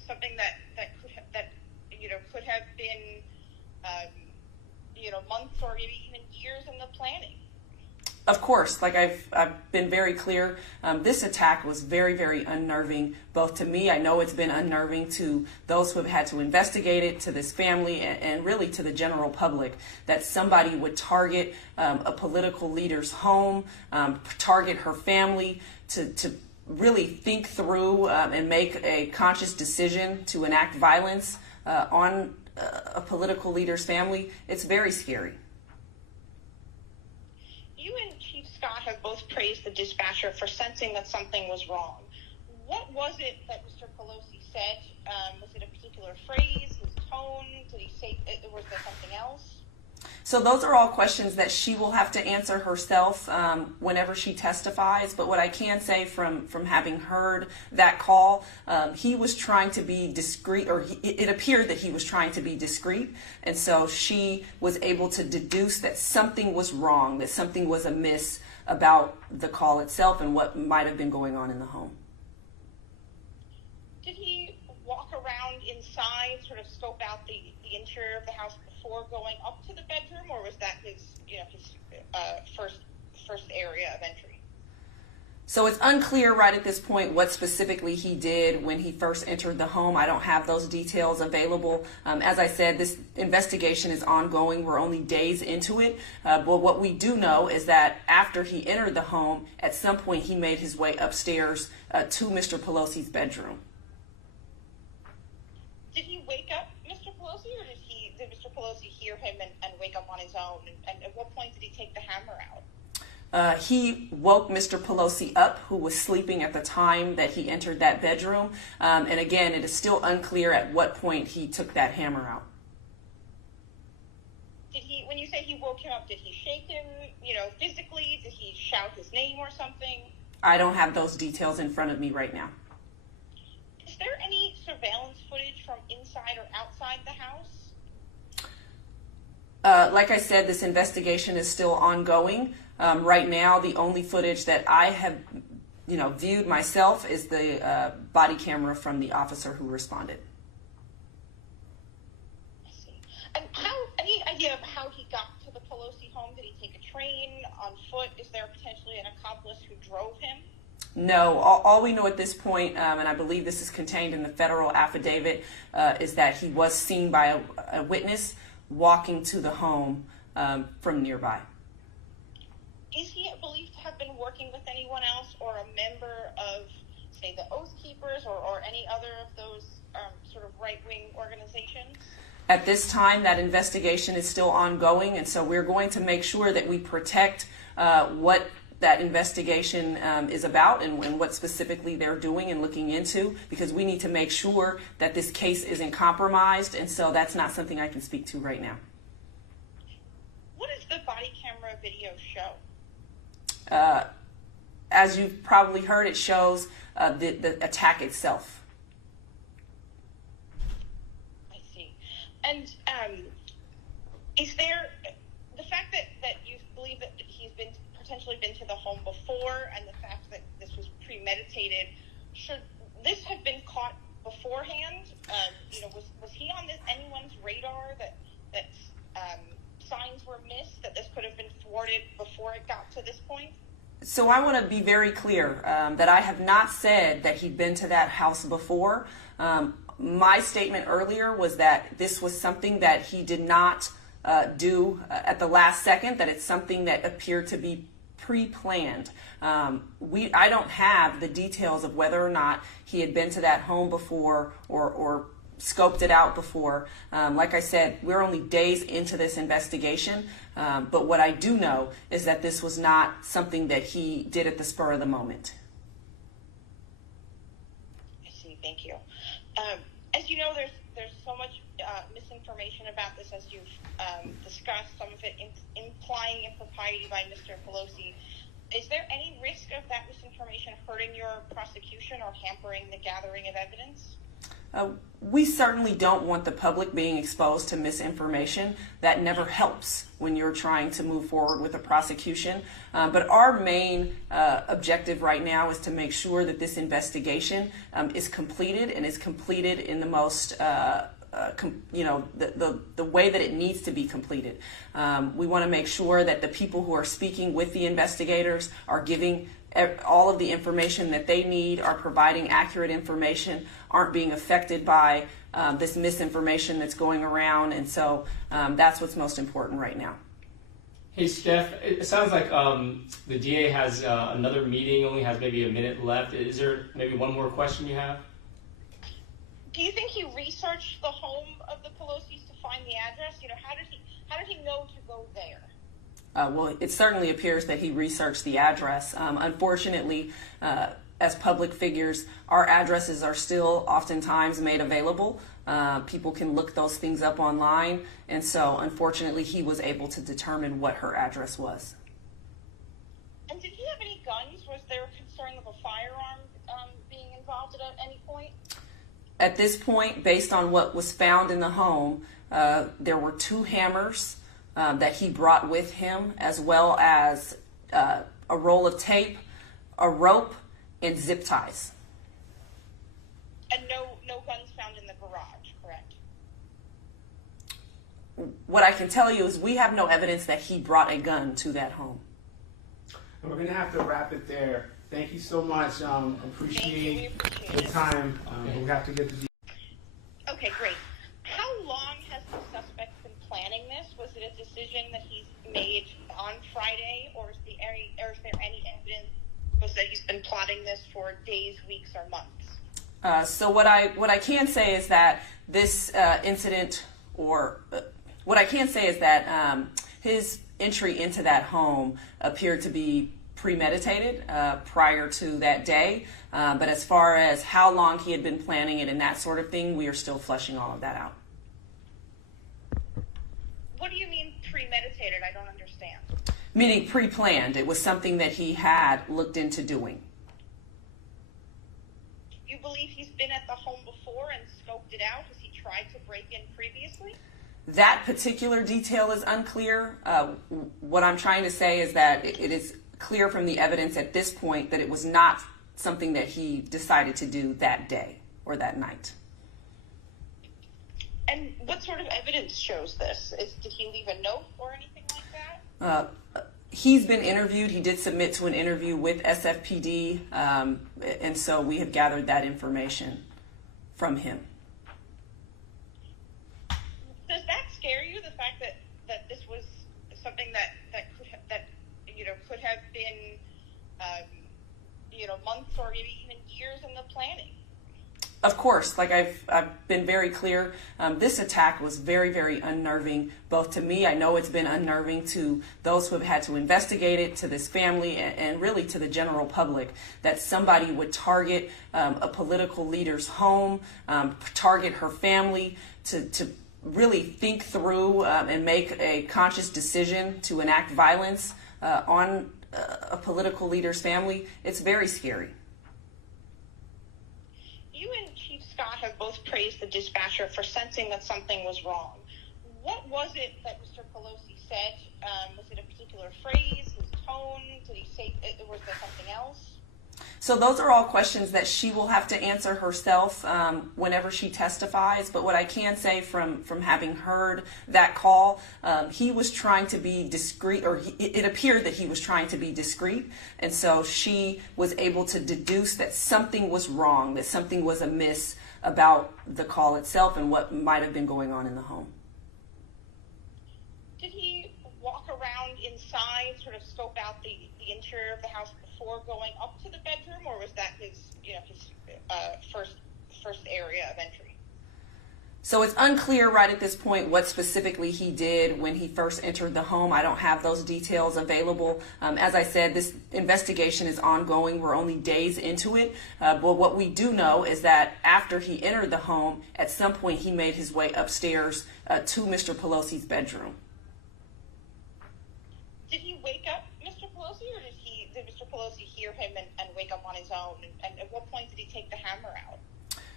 something that could have been months or maybe even years in the planning. Of course, like I've been very clear, this attack was very, very unnerving, both to me. I know it's been unnerving to those who have had to investigate it, to this family, and really to the general public, that somebody would target a political leader's home, target her family, to really think through and make a conscious decision to enact violence on a political leader's family. It's very scary. You and Chief Scott have both praised the dispatcher for sensing that something was wrong. What was it that Mr. Pelosi said? Was it a particular phrase, his tone? Did he say, was there something else? So those are all questions that she will have to answer herself whenever she testifies. But what I can say from having heard that call, he was trying to be discreet, or it appeared that he was trying to be discreet. And so she was able to deduce that something was wrong, that something was amiss about the call itself and what might have been going on in the home. Did he walk around inside, sort of scope out the interior of the house before going up to the bedroom, or was that his first area of entry? So it's unclear right at this point what specifically he did when he first entered the home. I don't have those details available. As I said, this investigation is ongoing. We're only days into it. But what we do know is that after he entered the home, at some point he made his way upstairs to Mr. Pelosi's bedroom. Did he wake up Mr. Pelosi, or did Mr. Pelosi hear him and wake up on his own? And at what point did he take the hammer out? He woke Mr. Pelosi up, who was sleeping at the time that he entered that bedroom. And again, it is still unclear at what point he took that hammer out. When you say he woke him up, did he shake him, physically? Did he shout his name or something? I don't have those details in front of me right now. Is there any surveillance footage from inside or outside the house? Like I said, this investigation is still ongoing. Right now, the only footage that I have, viewed myself is the body camera from the officer who responded. I see. And any idea of how he got to the Pelosi home? Did he take a train, on foot? Is there potentially an accomplice who drove him? No, all we know at this point, and I believe this is contained in the federal affidavit, is that he was seen by a witness walking to the home from nearby. Is he believed to have been working with anyone else or a member of, say, the Oath Keepers or any other of those sort of right-wing organizations? At this time, that investigation is still ongoing, and so we're going to make sure that we protect what that investigation is about and what specifically they're doing and looking into, because we need to make sure that this case isn't compromised, and so that's not something I can speak to right now. What does the body camera video show? As you've probably heard, it shows the attack itself. I see. And is there the fact that you believe that he's potentially been to the home before, and the fact that this was premeditated, should this have been caught beforehand? Was he on anyone's radar that signs were missed, that this could have been thwarted before it got to this point? So I want to be very clear that I have not said that he'd been to that house before. My statement earlier was that this was something that he did not do at the last second, that it's something that appeared to be pre-planned. I don't have the details of whether or not he had been to that home before or scoped it out before. Like I said, we're only days into this investigation, but what I do know is that this was not something that he did at the spur of the moment. I see. Thank you. As you know, there's so much misinformation about this, as you've discussed, some of it implying impropriety by Mr. Pelosi. Is there any risk of that misinformation hurting your prosecution or hampering the gathering of evidence? We certainly don't want the public being exposed to misinformation. That never helps when you're trying to move forward with a prosecution. But our main objective right now is to make sure that this investigation is completed and is completed in the most the way that it needs to be completed. We want to make sure that the people who are speaking with the investigators are giving all of the information that they need, are providing accurate information, aren't being affected by this misinformation that's going around. And so that's what's most important right now. Hey, Steph, it sounds like the DA has another meeting, only has maybe a minute left. Is there maybe one more question you have? Do you think he researched the home of the Pelosi's to find the address? How did he know to go there? Well, it certainly appears that he researched the address. Unfortunately, as public figures, our addresses are still oftentimes made available. People can look those things up online, and so unfortunately he was able to determine what her address was. And did he have any guns? Was there a concern of a firearm being involved at any point? At this point, based on what was found in the home, there were 2 hammers that he brought with him, as well as a roll of tape, a rope, and zip ties. And no guns found in the garage, correct? What I can tell you is we have no evidence that he brought a gun to that home. And we're going to have to wrap it there. Thank you so much. Appreciate the time. We have to get the... Okay, great. How long has the suspect been planning this? Was it a decision that he's made on Friday, or is there any evidence that he's been plotting this for days, weeks, or months? So what I can say is that this incident, what I can say is that his entry into that home appeared to be premeditated prior to that day. But as far as how long he had been planning it and that sort of thing, we are still fleshing all of that out. What do you mean premeditated? I don't understand. Meaning pre-planned. It was something that he had looked into doing. You believe he's been at the home before and scoped it out? Has he tried to break in previously? That particular detail is unclear. What I'm trying to say is that it is clear from the evidence at this point that it was not something that he decided to do that day or that night. And what sort of evidence shows this? Did he leave a note or anything like that? He's been interviewed. He did submit to an interview with SFPD, and so we have gathered that information from him. Does that scare you, the fact that this was something that could have been months or maybe even years in the planning? Of course, like I've been very clear, this attack was very, very unnerving, both to me. I know it's been unnerving to those who have had to investigate it, to this family, and really to the general public, that somebody would target a political leader's home, target her family, to really think through and make a conscious decision to enact violence on a political leader's family. It's very scary. You and Chief Scott have both praised the dispatcher for sensing that something was wrong. What was it that Mr. Pelosi said? Was it a particular phrase, his tone? Did he say, was there something else? So those are all questions that she will have to answer herself whenever she testifies. But what I can say from having heard that call, he was trying to be discreet, or it appeared that he was trying to be discreet. And so she was able to deduce that something was wrong, that something was amiss about the call itself and what might have been going on in the home. Did he walk around inside, sort of scope out the interior of the house before going up to the bedroom, or was that his first area of entry? So it's unclear right at this point what specifically he did when he first entered the home. I don't have those details available. As I said, this investigation is ongoing. We're only days into it. But what we do know is that after he entered the home, at some point he made his way upstairs to Mr. Pelosi's bedroom. Did he wake up Mr. Pelosi, or did Mr. Pelosi hear him and wake up on his own? And at what point did he take the hammer out?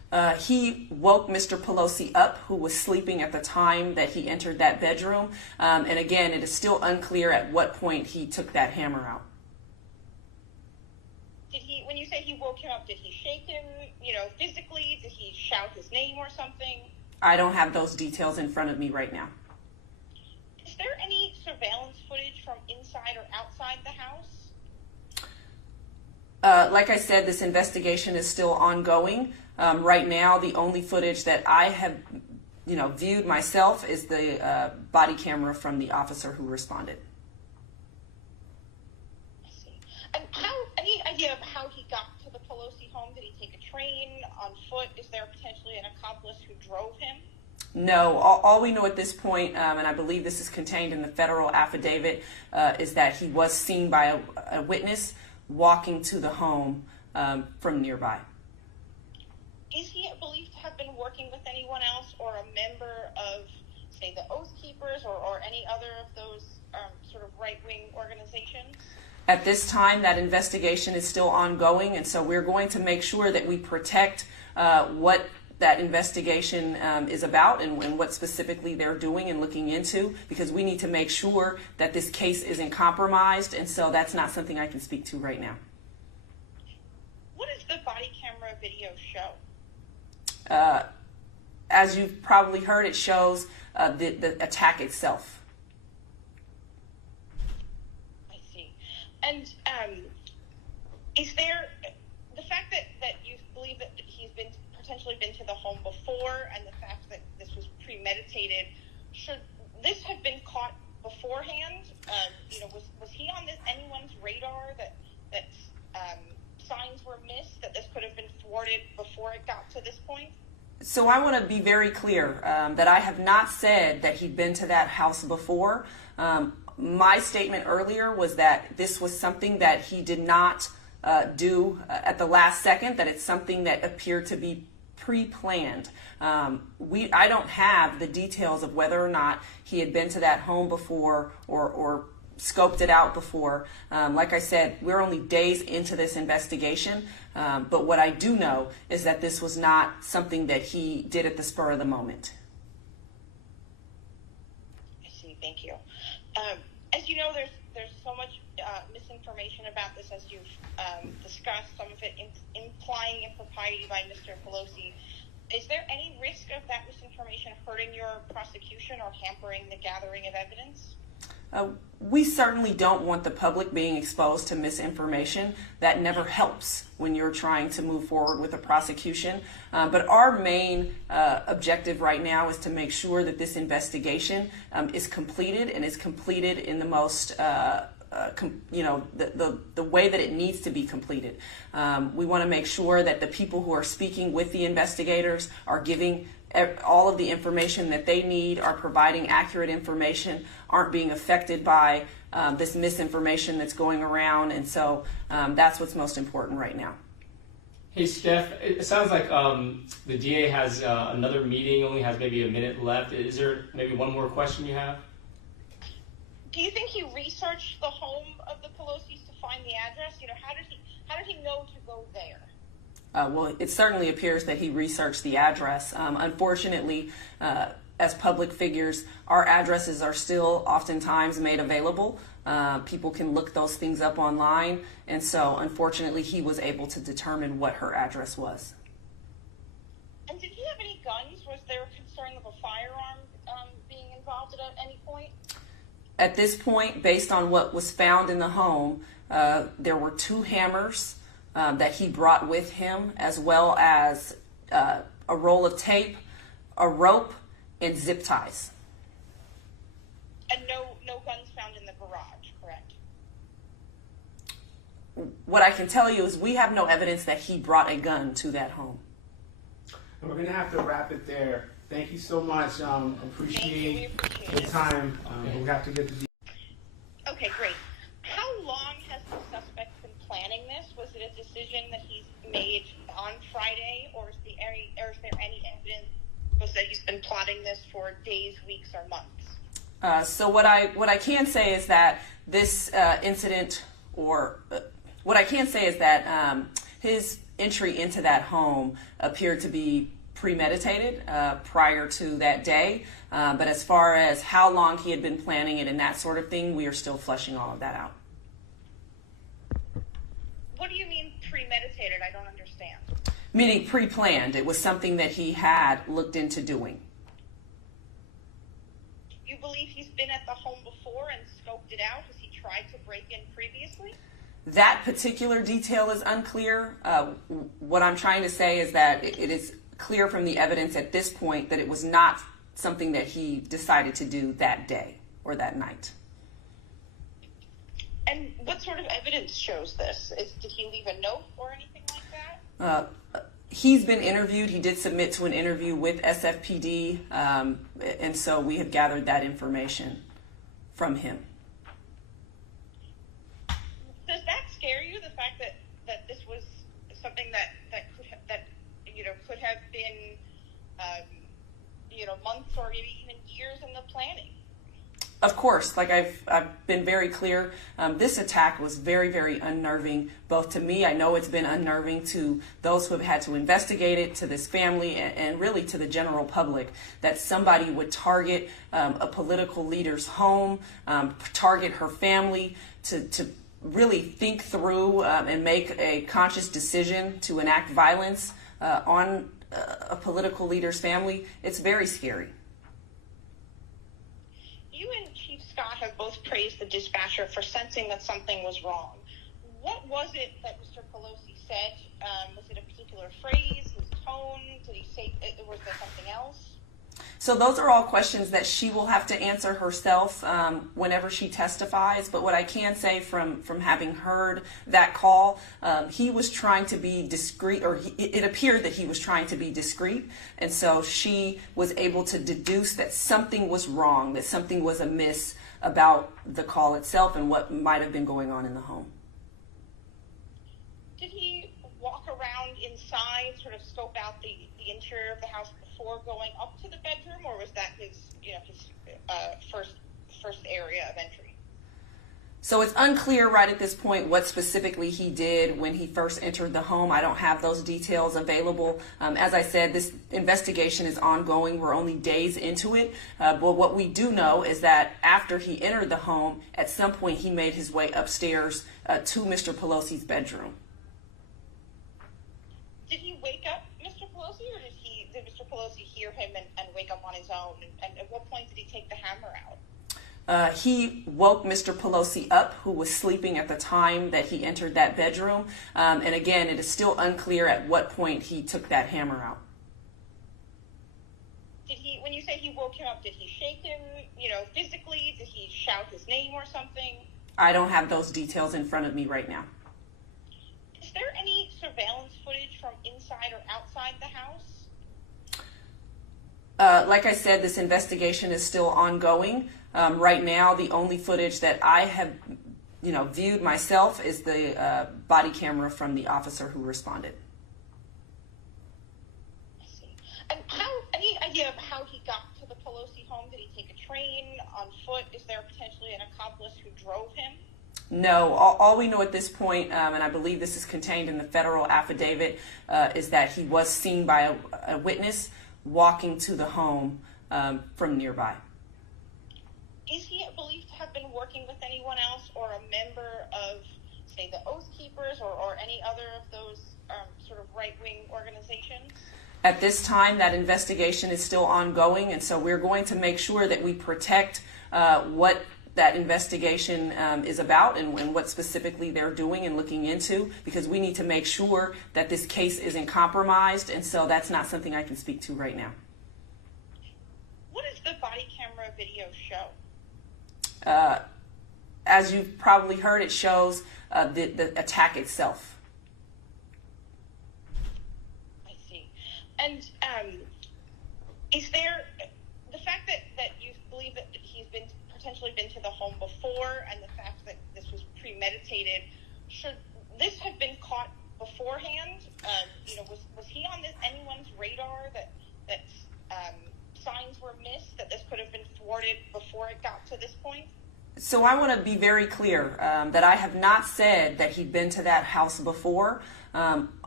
He woke Mr. Pelosi up, who was sleeping at the time that he entered that bedroom. And again, it is still unclear at what point he took that hammer out. When you say he woke him up, did he shake him, physically? Did he shout his name or something? I don't have those details in front of me right now. Is there any surveillance footage from inside or outside the house? Like I said, this investigation is still ongoing. Right now, the only footage that I have, viewed myself is the body camera from the officer who responded. I see. And any idea of how he got to the Pelosi home? Did he take a train, on foot? Is there potentially an accomplice who drove him? No, all we know at this point, and I believe this is contained in the federal affidavit, is that he was seen by a witness walking to the home from nearby. Is he believed to have been working with anyone else or a member of, say, the Oath Keepers or any other of those sort of right-wing organizations? At this time, that investigation is still ongoing, and so we're going to make sure that we protect what that investigation is about and what specifically they're doing and looking into, because we need to make sure that this case isn't compromised, and so that's not something I can speak to right now. What does the body camera video show? As you've probably heard, it shows the attack itself. I see. And is there the fact that you believe that he's potentially been to the home before, and the fact that this was premeditated, should this have been caught beforehand? Was he on anyone's radar that signs were missed, that this could have been thwarted before it got to this point? So I want to be very clear that I have not said that he'd been to that house before. My statement earlier was that this was something that he did not do at the last second, that it's something that appeared to be pre-planned. I don't have the details of whether or not he had been to that home before or scoped it out before. Like I said, we're only days into this investigation, but what I do know is that this was not something that he did at the spur of the moment. I see. Thank you. As you know, there's so much misinformation about this, as you've discussed, some of it implying impropriety by Mr. Pelosi. Is there any risk of that misinformation hurting your prosecution or hampering the gathering of evidence? We certainly don't want the public being exposed to misinformation. That never helps when you're trying to move forward with a prosecution. But our main objective right now is to make sure that this investigation is completed, and is completed in the most the way that it needs to be completed. We want to make sure that the people who are speaking with the investigators are giving all of the information that they need, are providing accurate information, aren't being affected by this misinformation that's going around, and so that's what's most important right now. Hey, Steph, it sounds like the DA has another meeting, only has maybe a minute left. Is there maybe one more question you have? Do you think he researched the home of the Pelosi's to find the address? How did he know to go there? Well, it certainly appears that he researched the address. Unfortunately, as public figures, our addresses are still oftentimes made available. People can look those things up online, and so unfortunately he was able to determine what her address was. And did he have any guns? Was there a concern of a firearm being involved at any point? At this point, based on what was found in the home, there were 2 hammers that he brought with him, as well as a roll of tape, a rope, and zip ties. And no guns found in the garage, correct? What I can tell you is we have no evidence that he brought a gun to that home. And we're going to have to wrap it there. Thank you so much. Appreciate the time. We have to get the... Okay, great. How long has the suspect been planning this? Was it a decision that he's made on Friday, or is there any evidence that he's been plotting this for days, weeks, or months? So what I can say is that this incident, or what I can say is that his entry into that home appeared to be premeditated prior to that day. But as far as how long he had been planning it and that sort of thing, we are still fleshing all of that out. What do you mean premeditated? I don't understand. Meaning pre-planned. It was something that he had looked into doing. You believe he's been at the home before and scoped it out? Has he tried to break in previously? That particular detail is unclear. What I'm trying to say is that it is clear from the evidence at this point that it was not something that he decided to do that day or that night. And what sort of evidence shows this? Did he leave a note or anything like that? He's been interviewed. He did submit to an interview with SFPD, and so we have gathered that information from him. Does that scare you? The fact that this was something that could have been months or maybe even years in the planning? Of course, like I've been very clear, this attack was very, very unnerving, both to me. I know it's been unnerving to those who have had to investigate it, to this family, and really to the general public, that somebody would target a political leader's home, target her family, to really think through and make a conscious decision to enact violence on a political leader's family. It's very scary. You and Chief Scott have both praised the dispatcher for sensing that something was wrong. What was it that Mr. Pelosi said? Was it a particular phrase, his tone? Did he say, was there something else? So those are all questions that she will have to answer herself whenever she testifies. But what I can say from having heard that call, he was trying to be discreet, or it appeared that he was trying to be discreet. And so she was able to deduce that something was wrong, that something was amiss about the call itself and what might have been going on in the home. Did he walk around inside, sort of scope out the interior of the house before going up to the bedroom, or was that his first area of entry? So it's unclear right at this point what specifically he did when he first entered the home. I don't have those details available. As I said, this investigation is ongoing. We're only days into it. But what we do know is that after he entered the home, at some point he made his way upstairs to Mr. Pelosi's bedroom. Did he wake up Mr. Pelosi, or did Mr. Pelosi hear him and wake up on his own? And at what point did he take the hammer out? He woke Mr. Pelosi up, who was sleeping at the time that he entered that bedroom. And again, it is still unclear at what point he took that hammer out. When you say he woke him up, did he shake him, physically? Did he shout his name or something? I don't have those details in front of me right now. Is there any surveillance footage from inside or outside the house? Like I said, this investigation is still ongoing. Right now, the only footage that I have, viewed myself is the body camera from the officer who responded. I see. And any idea of how he got to the Pelosi home? Did he take a train, on foot? Is there potentially an accomplice who drove him? No, all we know at this point, and I believe this is contained in the federal affidavit, is that he was seen by a witness walking to the home from nearby. Is he believed to have been working with anyone else or a member of, say, the Oath Keepers or any other of those sort of right-wing organizations? At this time, that investigation is still ongoing, and so we're going to make sure that we protect what that investigation is about and what specifically they're doing and looking into, because we need to make sure that this case isn't compromised, and so that's not something I can speak to right now. What does the body camera video show? As you've probably heard, it shows the attack itself. I see. And is there the fact that you believe that he's potentially been to the home before, and the fact that this was premeditated, should this have been caught beforehand? Was he on anyone's radar that signs were missed, that this could have been thwarted before it got to this point? So I want to be very clear that I have not said that he'd been to that house before.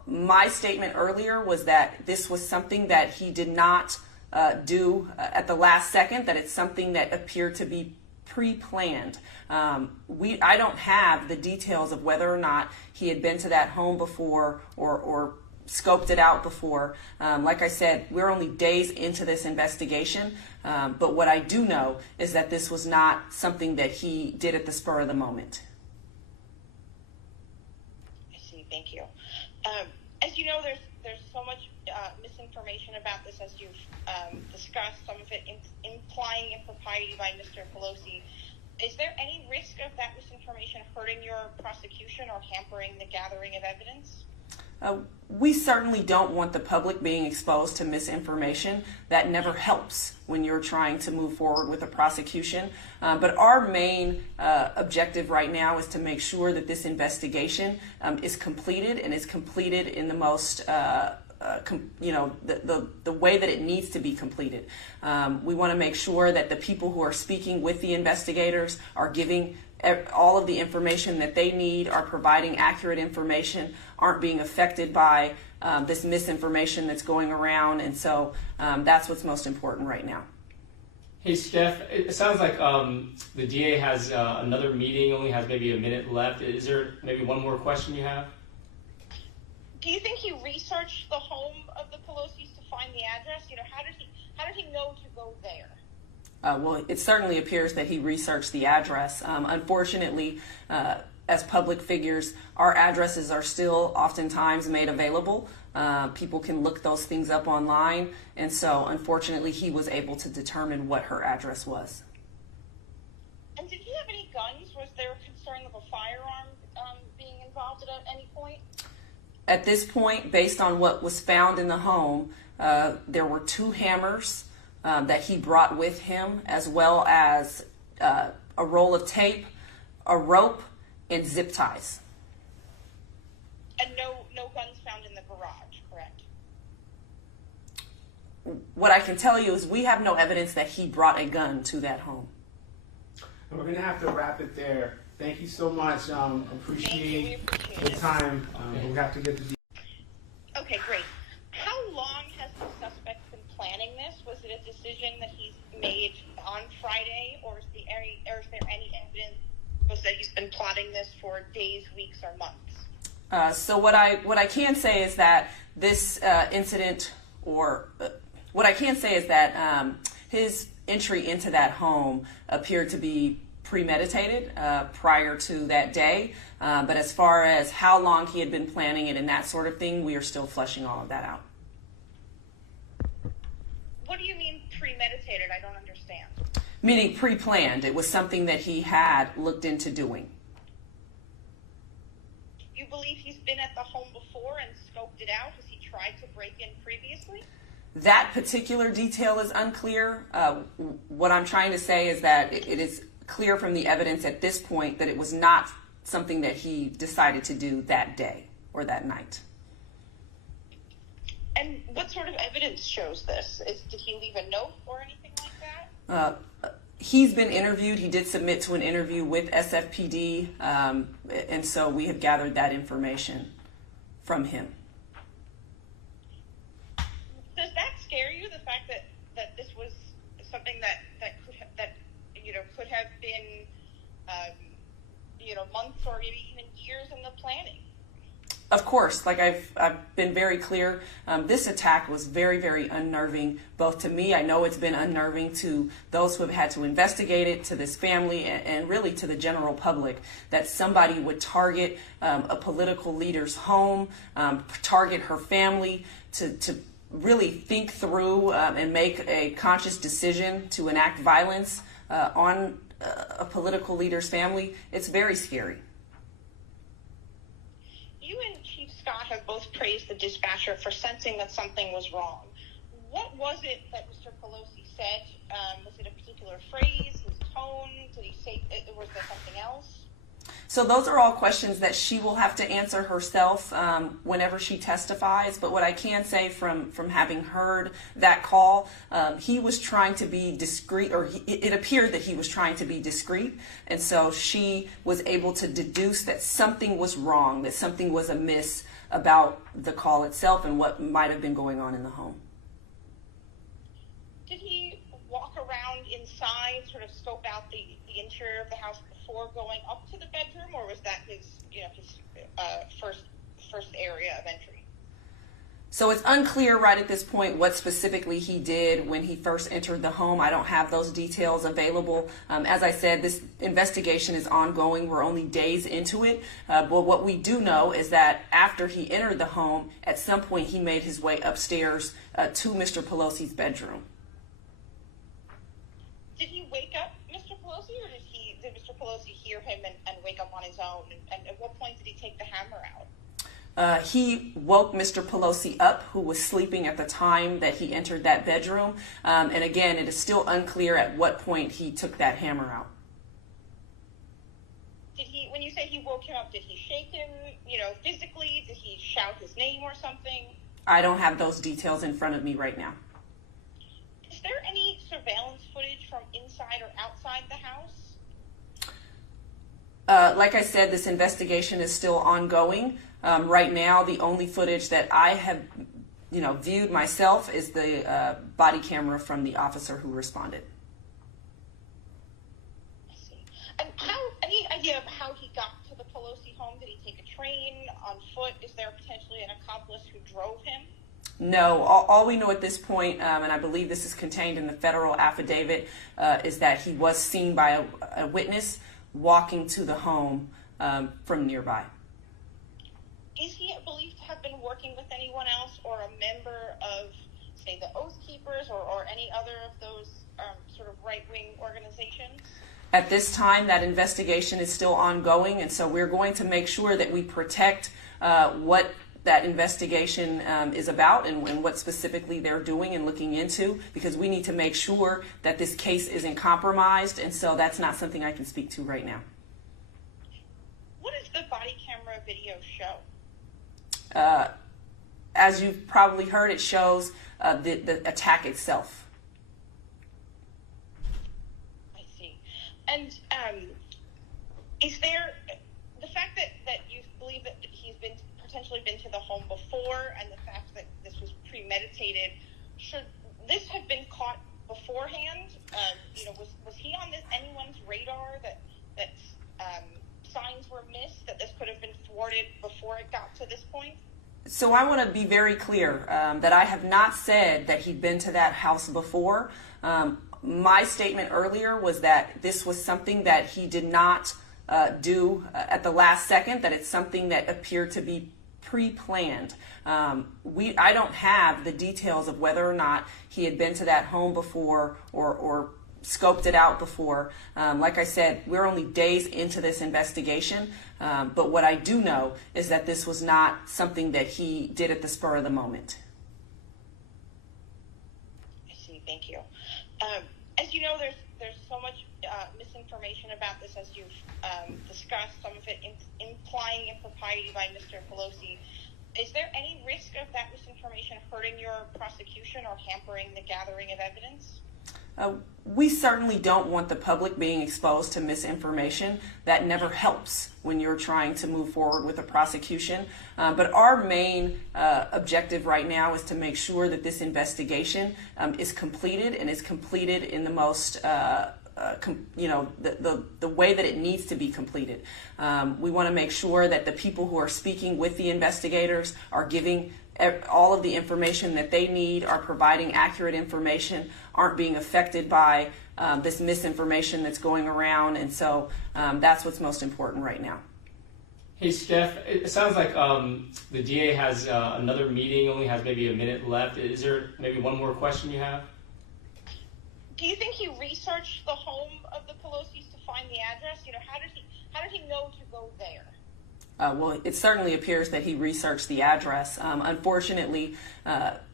My statement earlier was that this was something that he did not do at the last second, that it's something that appeared to be pre-planned. I don't have the details of whether or not he had been to that home before or scoped it out before. Like I said, we're only days into this investigation, but what I do know is that this was not something that he did at the spur of the moment. I see. Thank you. As you know, there's so much misinformation about this, as you've discussed, some of it implying impropriety by Mr. Pelosi. Is there any risk of that misinformation hurting your prosecution or hampering the gathering of evidence? We certainly don't want the public being exposed to misinformation. That never helps when you're trying to move forward with a prosecution. But our main objective right now is to make sure that this investigation is completed, and is completed in the most the way that it needs to be completed. We want to make sure that the people who are speaking with the investigators are giving all of the information that they need, are providing accurate information, aren't being affected by this misinformation that's going around. And so that's what's most important right now. Hey, Steph, it sounds like the DA has another meeting, only has maybe a minute left. Is there maybe one more question you have? Do you think he researched the home of the Pelosi's to find the address? How did he know to go there? Well, it certainly appears that he researched the address. Unfortunately, as public figures, our addresses are still oftentimes made available. People can look those things up online, and so unfortunately he was able to determine what her address was. And did he have any guns? Was there concern of a firearm being involved at any point? At this point, based on what was found in the home, there were 2 hammers that he brought with him, as well as a roll of tape, a rope, and zip ties. And no guns found in the garage, correct? What I can tell you is we have no evidence that he brought a gun to that home. And we're going to have to wrap it there. Thank you so much. Appreciate the time. We'll have to get the... Okay, great. How long has the suspect been planning this? Was it a decision that he's made on Friday, or is there any evidence that he's been plotting this for days, weeks, or months? So what I can say is that this incident, or what I can say is that his entry into that home appeared to be premeditated prior to that day. But as far as how long he had been planning it and that sort of thing, we are still fleshing all of that out. What do you mean premeditated? I don't understand. Meaning pre-planned. It was something that he had looked into doing. You believe he's been at the home before and scoped it out? Has he tried to break in previously? That particular detail is unclear. What I'm trying to say is that it is clear from the evidence at this point that it was not something that he decided to do that day or that night. And what sort of evidence shows this? Did he leave a note or anything like that? He's been interviewed. He did submit to an interview with SFPD, and so we have gathered that information from him. Does that scare you, the fact that this was something that could have been months or maybe even years in the planning? Of course, like I've been very clear, this attack was very, very unnerving, both to me. I know it's been unnerving to those who have had to investigate it, to this family, and really to the general public, that somebody would target a political leader's home, target her family, to really think through and make a conscious decision to enact violence on a political leader's family. It's very scary. You and Chief Scott have both praised the dispatcher for sensing that something was wrong. What was it that Mr. Pelosi said? Was it a particular phrase, his tone? Did he say, was there something else? So those are all questions that she will have to answer herself whenever she testifies. But what I can say from having heard that call, he was trying to be discreet, or it appeared that he was trying to be discreet. And so she was able to deduce that something was wrong, that something was amiss about the call itself and what might have been going on in the home. Did he walk around inside, sort of scope out the interior of the house before going up to the bedroom, or was that his first area of entry? So it's unclear right at this point what specifically he did when he first entered the home. I don't have those details available. As I said, this investigation is ongoing. We're only days into it. But what we do know is that after he entered the home, at some point he made his way upstairs to Mr. Pelosi's bedroom. Did he wake up Mr. Pelosi, or did Mr. Pelosi hear him and wake up on his own? And at what point did he take the hammer out? He woke Mr. Pelosi up, who was sleeping at the time that he entered that bedroom. And again, it is still unclear at what point he took that hammer out. When you say he woke him up, did he shake him, physically? Did he shout his name or something? I don't have those details in front of me right now. Is there any surveillance footage from inside or outside the house? Like I said, this investigation is still ongoing. Right now, the only footage that I have, viewed myself is the body camera from the officer who responded. I see. And any idea of how he got to the Pelosi home? Did he take a train, on foot? Is there potentially an accomplice who drove him? No, all we know at this point, and I believe this is contained in the federal affidavit, is that he was seen by a witness walking to the home from nearby. Is he believed to have been working with anyone else, or a member of, say, the Oath Keepers, or any other of those sort of right-wing organizations? At this time, that investigation is still ongoing, and so we're going to make sure that we protect what that investigation is about and what specifically they're doing and looking into, because we need to make sure that this case isn't compromised, and so that's not something I can speak to right now. What does the body camera video show? As you've probably heard, it shows the attack itself. I see. And is there the fact that you believe that he's potentially been to the home before, and the fact that this was premeditated, should this have been caught beforehand? Was he on anyone's radar that signs were missed, that this could have been thwarted before it got to this point? So I want to be very clear that I have not said that he'd been to that house before. My statement earlier was that this was something that he did not do at the last second, that it's something that appeared to be pre-planned. I don't have the details of whether or not he had been to that home before or scoped it out before. Like I said, we're only days into this investigation, but what I do know is that this was not something that he did at the spur of the moment. I see. Thank you. As you know, there's so much misinformation about this, as you've discussed, some of it implying impropriety by Mr. Pelosi. Is there any risk of that misinformation hurting your prosecution or hampering the gathering of evidence? We certainly don't want the public being exposed to misinformation. That never helps when you're trying to move forward with a prosecution. But our main objective right now is to make sure that this investigation is completed, and is completed in the most the way that it needs to be completed. We want to make sure that the people who are speaking with the investigators are giving all of the information that they need, are providing accurate information, aren't being affected by this misinformation that's going around, and so that's what's most important right now. Hey, Steph, it sounds like the DA has another meeting, only has maybe a minute left. Is there maybe one more question you have? Do you think he researched the home of the Pelosi's to find the address? How did he know to go there? Well, it certainly appears that he researched the address. Unfortunately,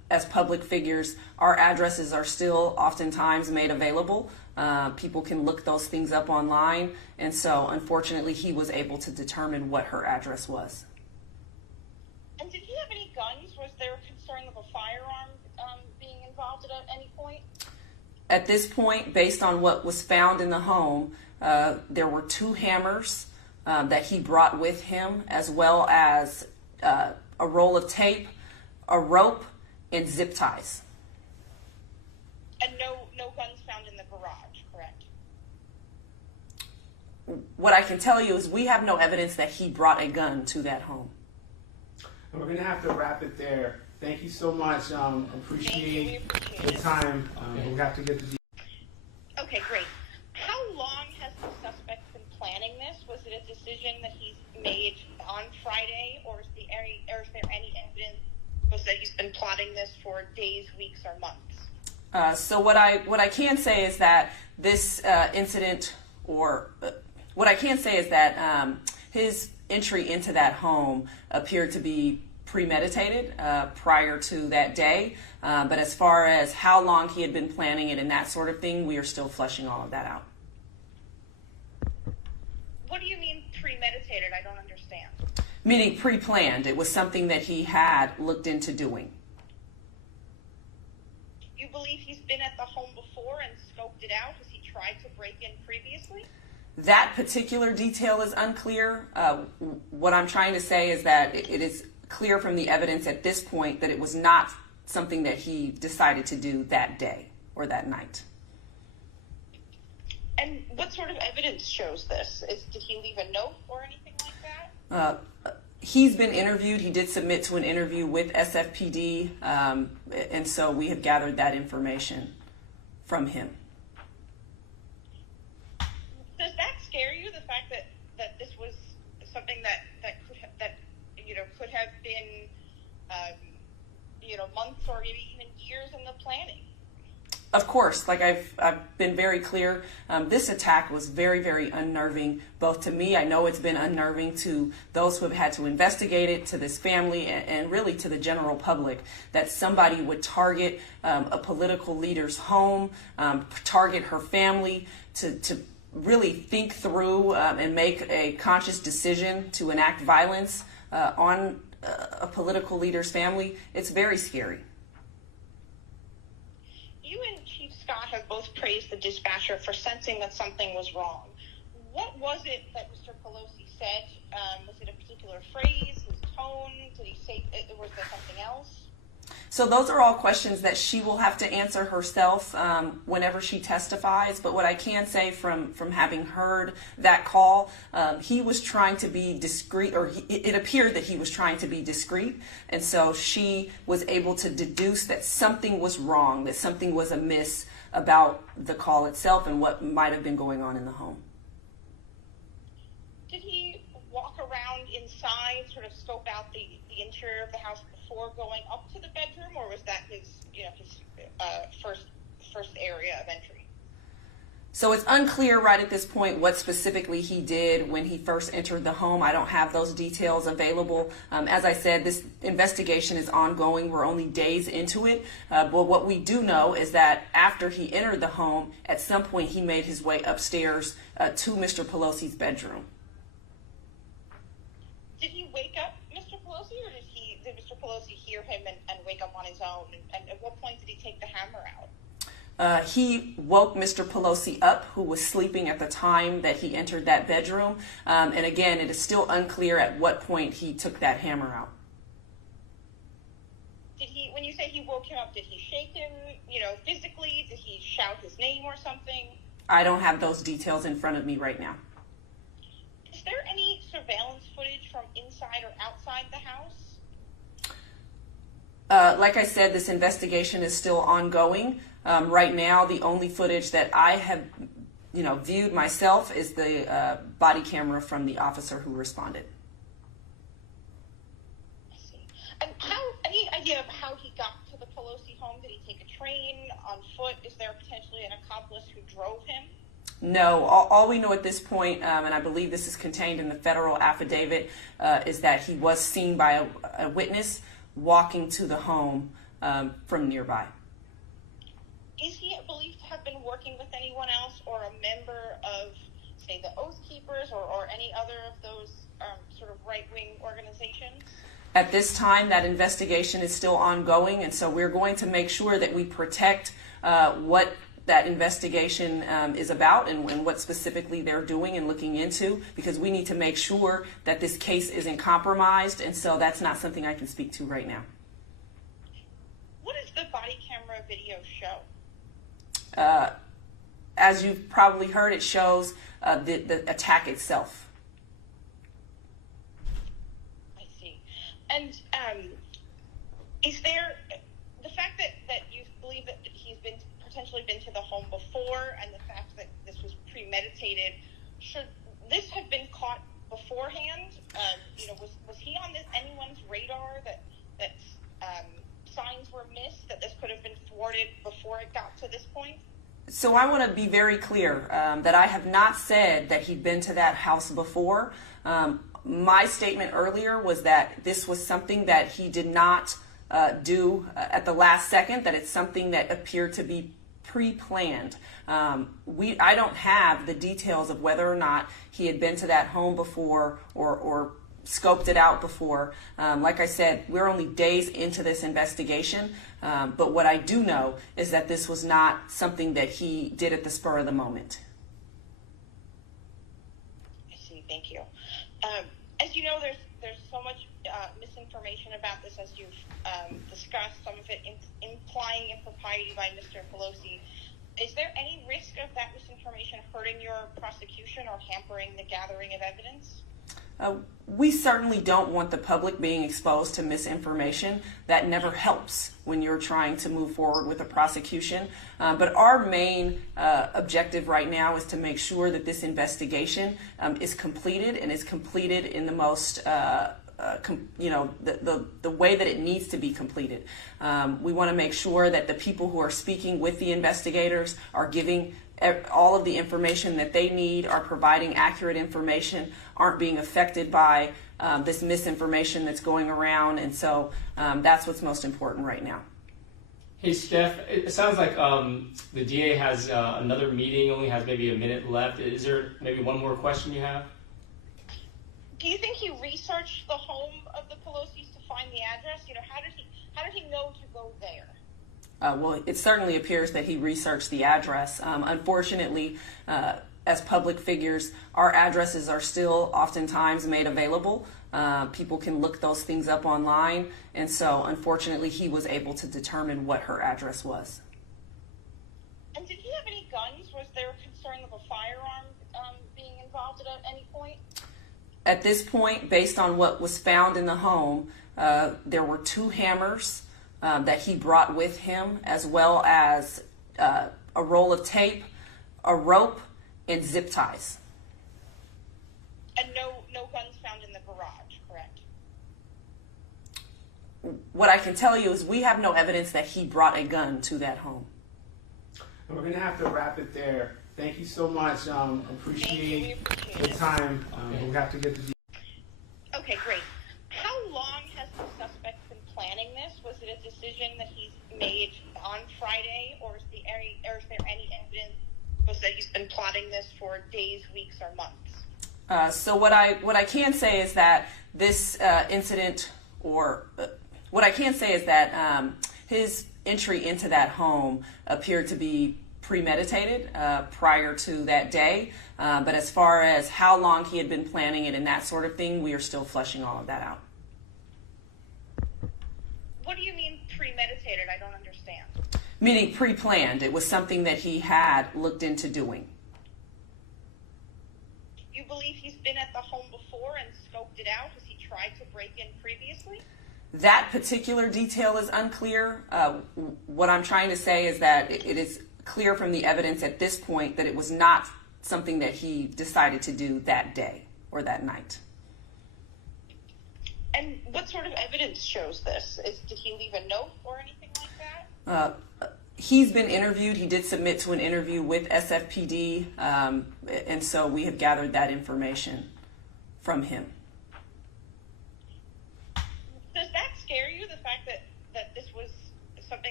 as public figures, our addresses are still oftentimes made available. People can look those things up online, and so unfortunately he was able to determine what her address was. And did he have any guns? Was there a concern of a firearm being involved at any point? At this point, based on what was found in the home, there were 2 hammers that he brought with him, as well as a roll of tape, a rope, and zip ties. And no guns found in the garage, correct? What I can tell you is we have no evidence that he brought a gun to that home. We're going to have to wrap it there. Thank you so much. Appreciate the time. We have to get the. Okay, great. How long has the suspect been planning this? Was it a decision that he's made on Friday, or is there any evidence that he's been plotting this for days, weeks, or months? So what I can say is that this incident, or what I can say is that his entry into that home appeared to be premeditated prior to that day. But as far as how long he had been planning it and that sort of thing, we are still fleshing all of that out. What do you mean premeditated? I don't understand. Meaning pre-planned. It was something that he had looked into doing. You believe he's been at the home before and scoped it out? Has he tried to break in previously? That particular detail is unclear. What I'm trying to say is that it is clear from the evidence at this point that it was not something that he decided to do that day or that night. And what sort of evidence shows this? Did he leave a note or anything like that? He's been interviewed. He did submit to an interview with SFPD, and so we have gathered that information from him. Does that scare you, the fact that this was something that could have been months or maybe even years in the planning? Of course, like I've been very clear, this attack was very, very unnerving, both to me. I know it's been unnerving to those who have had to investigate it, to this family, and really to the general public, that somebody would target a political leader's home, target her family, to really think through and make a conscious decision to enact violence on a political leader's family. It's very scary. You and Chief Scott have both praised the dispatcher for sensing that something was wrong. What was it that Mr. Pelosi said? Was it a particular phrase, his tone? Did he say, was there something else? So those are all questions that she will have to answer herself whenever she testifies. But what I can say from having heard that call, he was trying to be discreet, or it appeared that he was trying to be discreet. And so she was able to deduce that something was wrong, that something was amiss about the call itself and what might have been going on in the home. Did he walk around inside, sort of scope out the interior of the house before going up to the bedroom, or was that his first area of entry? So it's unclear right at this point what specifically he did when he first entered the home. I don't have those details available. As I said, this investigation is ongoing. We're only days into it. But what we do know is that after he entered the home, at some point he made his way upstairs to Mr. Pelosi's bedroom. Did he wake up Mr. Pelosi, or did Mr. Pelosi hear him and wake up on his own? And at what point did he take the hammer out? He woke Mr. Pelosi up, who was sleeping at the time that he entered that bedroom. And again, it is still unclear at what point he took that hammer out. When you say he woke him up, did he shake him, physically? Did he shout his name or something? I don't have those details in front of me right now. Is there any surveillance footage from inside or outside the house? Like I said, this investigation is still ongoing. Right now, the only footage that I have, viewed myself is the body camera from the officer who responded. I see. And any idea of how he got to the Pelosi home? Did he take a train, on foot? Is there potentially an accomplice who drove him? No, all we know at this point, and I believe this is contained in the federal affidavit, is that he was seen by a witness walking to the home from nearby. Is he believed to have been working with anyone else or a member of, say, the Oath Keepers or any other of those sort of right-wing organizations? At this time, that investigation is still ongoing, and so we're going to make sure that we protect what that investigation is about and what specifically they're doing and looking into, because we need to make sure that this case isn't compromised, and so that's not something I can speak to right now. What does the body camera video show? As you've probably heard, it shows the attack itself. I see. And is there the fact that you believe that he's potentially been to the home before, and the fact that this was premeditated, should this have been caught beforehand? Was he on anyone's radar that signs were missed, that this could have been thwarted before it got to this point? So I want to be very clear that I have not said that he'd been to that house before. My statement earlier was that this was something that he did not do at the last second, that it's something that appeared to be pre-planned. I don't have the details of whether or not he had been to that home before or scoped it out before. Like I said, we're only days into this investigation, but what I do know is that this was not something that he did at the spur of the moment. I see. Thank you. As you know, there's so much misinformation about this, as you've discussed, some of it implying impropriety by Mr. Pelosi. Is there any risk of that misinformation hurting your prosecution or hampering the gathering of evidence? We certainly don't want the public being exposed to misinformation. That never helps when you're trying to move forward with a prosecution. But our main objective right now is to make sure that this investigation is completed, and is completed in the most the way that it needs to be completed. We want to make sure that the people who are speaking with the investigators are giving all of the information that they need, are providing accurate information, aren't being affected by this misinformation that's going around, and so that's what's most important right now. Hey, Steph, it sounds like the DA has another meeting, only has maybe a minute left. Is there maybe one more question you have? Do you think he researched the home of the Pelosi's to find the address? How did he know to go there? Well, it certainly appears that he researched the address. Unfortunately, as public figures, our addresses are still oftentimes made available. People can look those things up online, and so unfortunately he was able to determine what her address was. And did he have any guns? Was there a concern of a firearm being involved at any point? At this point, based on what was found in the home, there were 2 hammers that he brought with him, as well as a roll of tape, a rope, and zip ties. And no guns found in the garage, correct? What I can tell you is we have no evidence that he brought a gun to that home. We're going to have to wrap it there. Thank you so much. Appreciate the time. We have to get the... Okay, great. How long has the suspect been planning this? Was it a decision that he's made on Friday, or is there any evidence that he's been plotting this for days, weeks, or months? So what I can say is that this incident, what I can say is that his entry into that home appeared to be premeditated prior to that day. But as far as how long he had been planning it and that sort of thing, we are still fleshing all of that out. What do you mean premeditated? I don't understand. Meaning pre-planned. It was something that he had looked into doing. You believe he's been at the home before and scoped it out? Has he tried to break in previously? That particular detail is unclear. What I'm trying to say is that it is clear from the evidence at this point that it was not something that he decided to do that day or that night. And what sort of evidence shows this? Did he leave a note or anything like that? He's been interviewed. He did submit to an interview with SFPD, and so we have gathered that information from him. Does that scare you, the fact that this was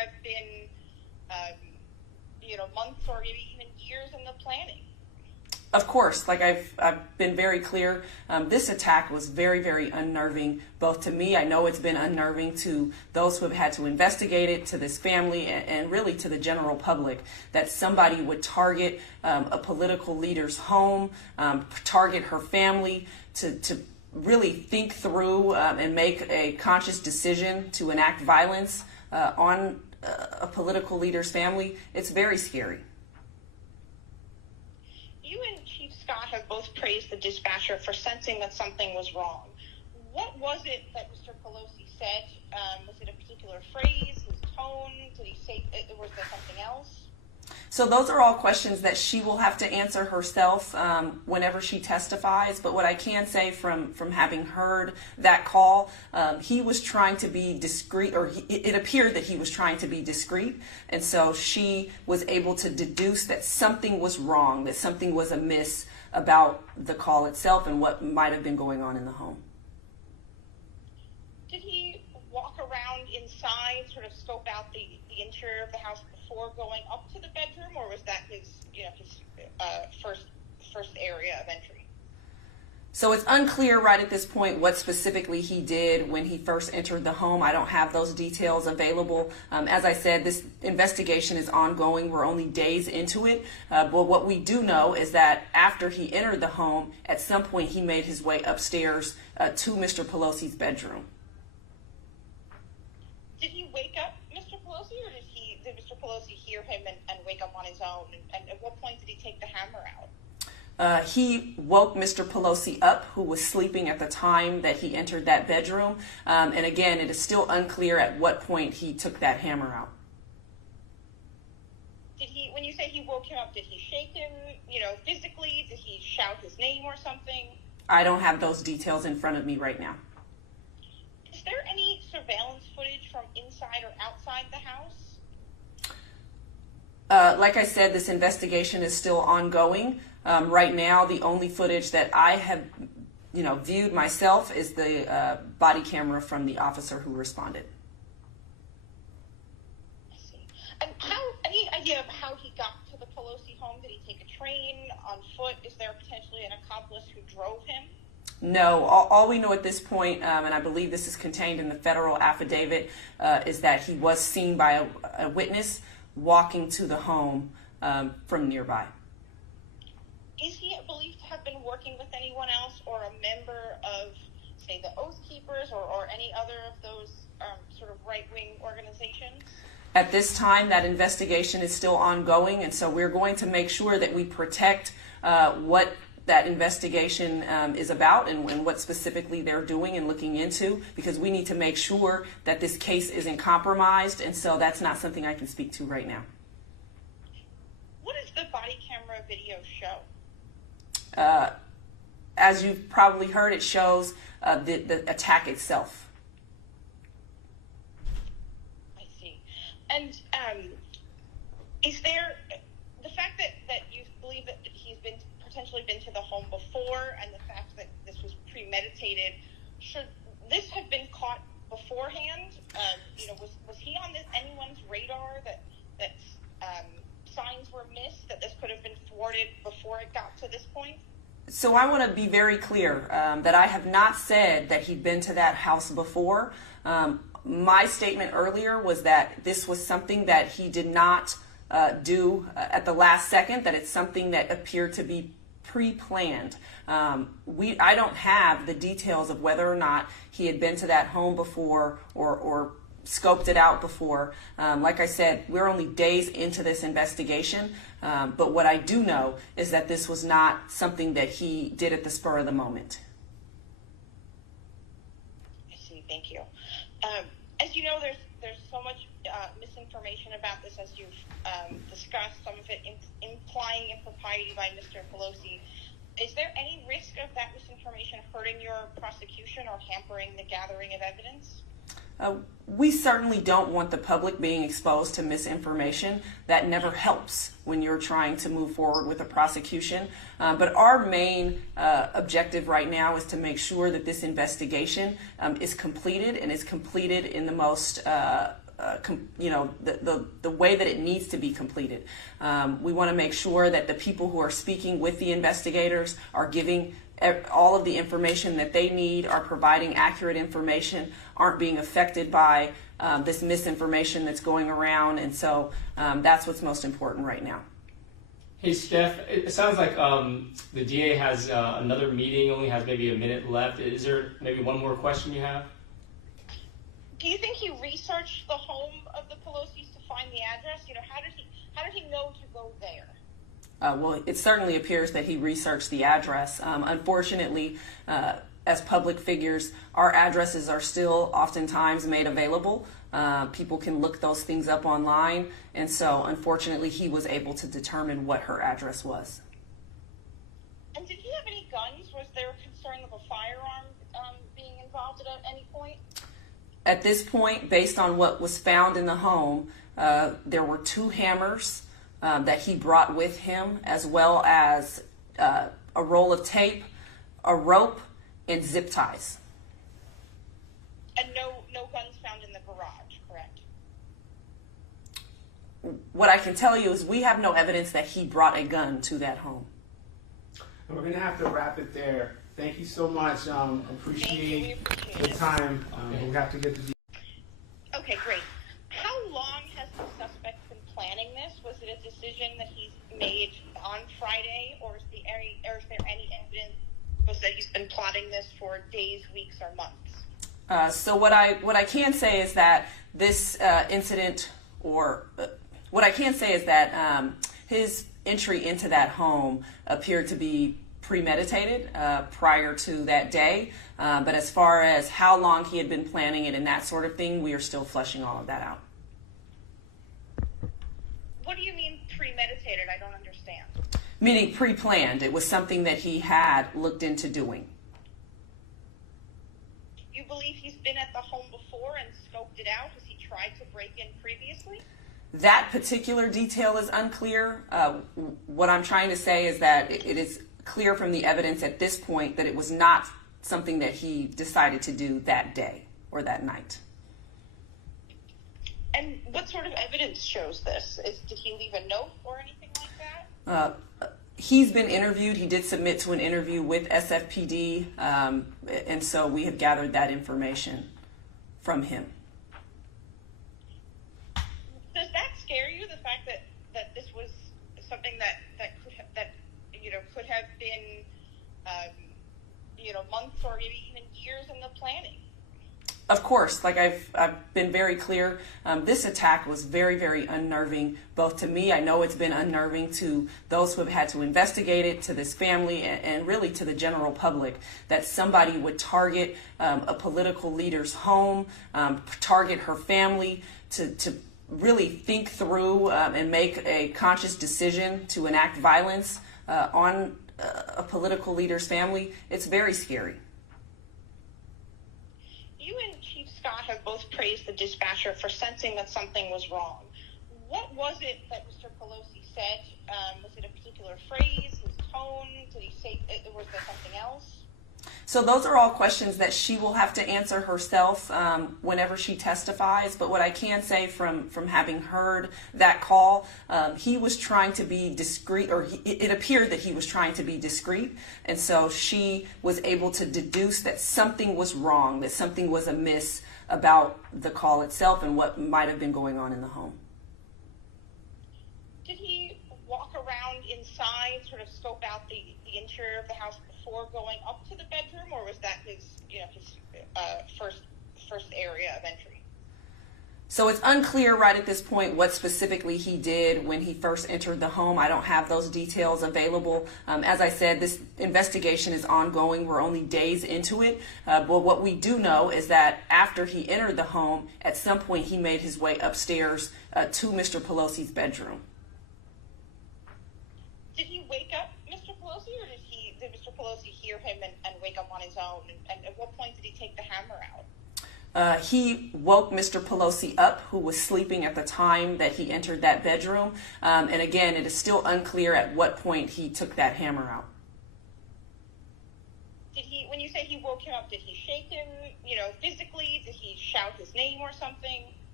have been, months or maybe even years in the planning. Of course, like I've been very clear, this attack was very, very unnerving, both to me. I know it's been unnerving to those who have had to investigate it, to this family, and really to the general public, that somebody would target a political leader's home, target her family, to really think through and make a conscious decision to enact violence on a political leader's family. It's very scary. You and Chief Scott have both praised the dispatcher for sensing that something was wrong. What was it that Mr. Pelosi said? Was it a particular phrase, his tone? Did he say, was there something else? So those are all questions that she will have to answer herself whenever she testifies. But what I can say from having heard that call, he was trying to be discreet, or it appeared that he was trying to be discreet. And so she was able to deduce that something was wrong, that something was amiss about the call itself and what might have been going on in the home. Did he walk around inside, sort of scope out the interior of the house before going up to the bedroom, or was that his first area of entry? So it's unclear right at this point what specifically he did when he first entered the home. I don't have those details available. As I said, this investigation is ongoing. We're only days into it. But what we do know is that after he entered the home, at some point he made his way upstairs to Mr. Pelosi's bedroom. Did he wake up Mr. Pelosi, or did Mr. Pelosi hear him and wake up on his own? And at what point did he take the hammer out? He woke Mr. Pelosi up, who was sleeping at the time that he entered that bedroom. And again, it is still unclear at what point he took that hammer out. When you say he woke him up, did he shake him, physically? Did he shout his name or something? I don't have those details in front of me right now. Is there any surveillance footage from inside or outside the house? Like I said, this investigation is still ongoing. Right now, the only footage that I have, viewed myself is the body camera from the officer who responded. I see. And any idea of how he got to the Pelosi home? Did he take a train, on foot? Is there potentially an accomplice who drove him? No, all we know at this point, and I believe this is contained in the federal affidavit, is that he was seen by a witness walking to the home from nearby. Is he believed to have been working with anyone else or a member of, say, the Oath Keepers or any other of those sort of right-wing organizations? At this time, that investigation is still ongoing, and so we're going to make sure that we protect what that investigation is about and what specifically they're doing and looking into, because we need to make sure that this case isn't compromised, and so that's not something I can speak to right now. What does the body camera video show? As you've probably heard, it shows the attack itself. I see. And is there the fact that you believe that he's potentially been to the home before, and the fact that this was premeditated, should this have been caught beforehand? Was he on anyone's radar that signs were missed, that this could have been thwarted before it got to this point? So I want to be very clear that I have not said that he'd been to that house before. My statement earlier was that this was something that he did not do at the last second, that it's something that appeared to be pre-planned. I don't have the details of whether or not he had been to that home before or scoped it out before. Like I said, we're only days into this investigation, but what I do know is that this was not something that he did at the spur of the moment. I see. Thank you. As you know, there's so much misinformation about this, as you've discussed, some of it implying impropriety by Mr. Pelosi. Is there any risk of that misinformation hurting your prosecution or hampering the gathering of evidence? We certainly don't want the public being exposed to misinformation. That never helps when you're trying to move forward with a prosecution. But our main objective right now is to make sure that this investigation is completed, and is completed in the most the way that it needs to be completed. We want to make sure that the people who are speaking with the investigators are giving all of the information that they need, are providing accurate information, aren't being affected by this misinformation that's going around. And so that's what's most important right now. Hey, Steph, it sounds like the DA has another meeting, only has maybe a minute left. Is there maybe one more question you have? Do you think he researched the home of the Pelosi's to find the address? How did he know to go there? Well, it certainly appears that he researched the address. Unfortunately, as public figures, our addresses are still oftentimes made available. People can look those things up online, and so unfortunately he was able to determine what her address was. And did he have any guns? Was there a concern of a firearm being involved at any point? At this point, based on what was found in the home, there were 2 hammers that he brought with him, as well as a roll of tape, a rope, and zip ties. And no guns found in the garage, correct? What I can tell you is we have no evidence that he brought a gun to that home. And we're going to have to wrap it there. Thank you so much. Appreciate the time. We have to get the... Okay, great. How long has the suspect been planning this? Was it a decision that he's made on Friday, or is there any evidence that he's been plotting this for days, weeks, or months? So what I can say is that this incident, or what I can say is that his entry into that home appeared to be premeditated prior to that day. But as far as how long he had been planning it and that sort of thing, we are still fleshing all of that out. What do you mean premeditated? I don't understand. Meaning pre-planned. It was something that he had looked into doing. You believe he's been at the home before and scoped it out? Has he tried to break in previously? That particular detail is unclear. What I'm trying to say is that it is clear from the evidence at this point that it was not something that he decided to do that day or that night. And what sort of evidence shows this? Did he leave a note or anything like that? He's been interviewed. He did submit to an interview with SFPD, and so we have gathered that information from him. Does that scare you, the fact that this was something that could have been months or maybe even years in the planning? Of course, like I've been very clear, this attack was very, very unnerving, both to me. I know it's been unnerving to those who have had to investigate it, to this family, and really to the general public, that somebody would target a political leader's home, target her family, to really think through and make a conscious decision to enact violence on a political leader's family. It's very scary. You and Chief Scott have both praised the dispatcher for sensing that something was wrong. What was it that Mr. Pelosi said? Was it a particular phrase, his tone? Did he say, was there something else? So those are all questions that she will have to answer herself whenever she testifies. But what I can say from having heard that call, he was trying to be discreet, or it appeared that he was trying to be discreet. And so she was able to deduce that something was wrong, that something was amiss about the call itself and what might have been going on in the home. Did he walk around inside, sort of scope out the interior of the house before going up to the bedroom, or was that his first area of entry? So it's unclear right at this point what specifically he did when he first entered the home. I don't have those details available. As I said, this investigation is ongoing. We're only days into it. But what we do know is that after he entered the home, at some point he made his way upstairs to Mr. Pelosi's bedroom. Did he wake up Mr. Pelosi, or did Mr. Pelosi hear him and wake up on his own? And at what point did he take the hammer out? He woke Mr. Pelosi up, who was sleeping at the time that he entered that bedroom. And again, it is still unclear at what point he took that hammer out. When you say he woke him up, did he shake him, physically? Did he shout his name or something?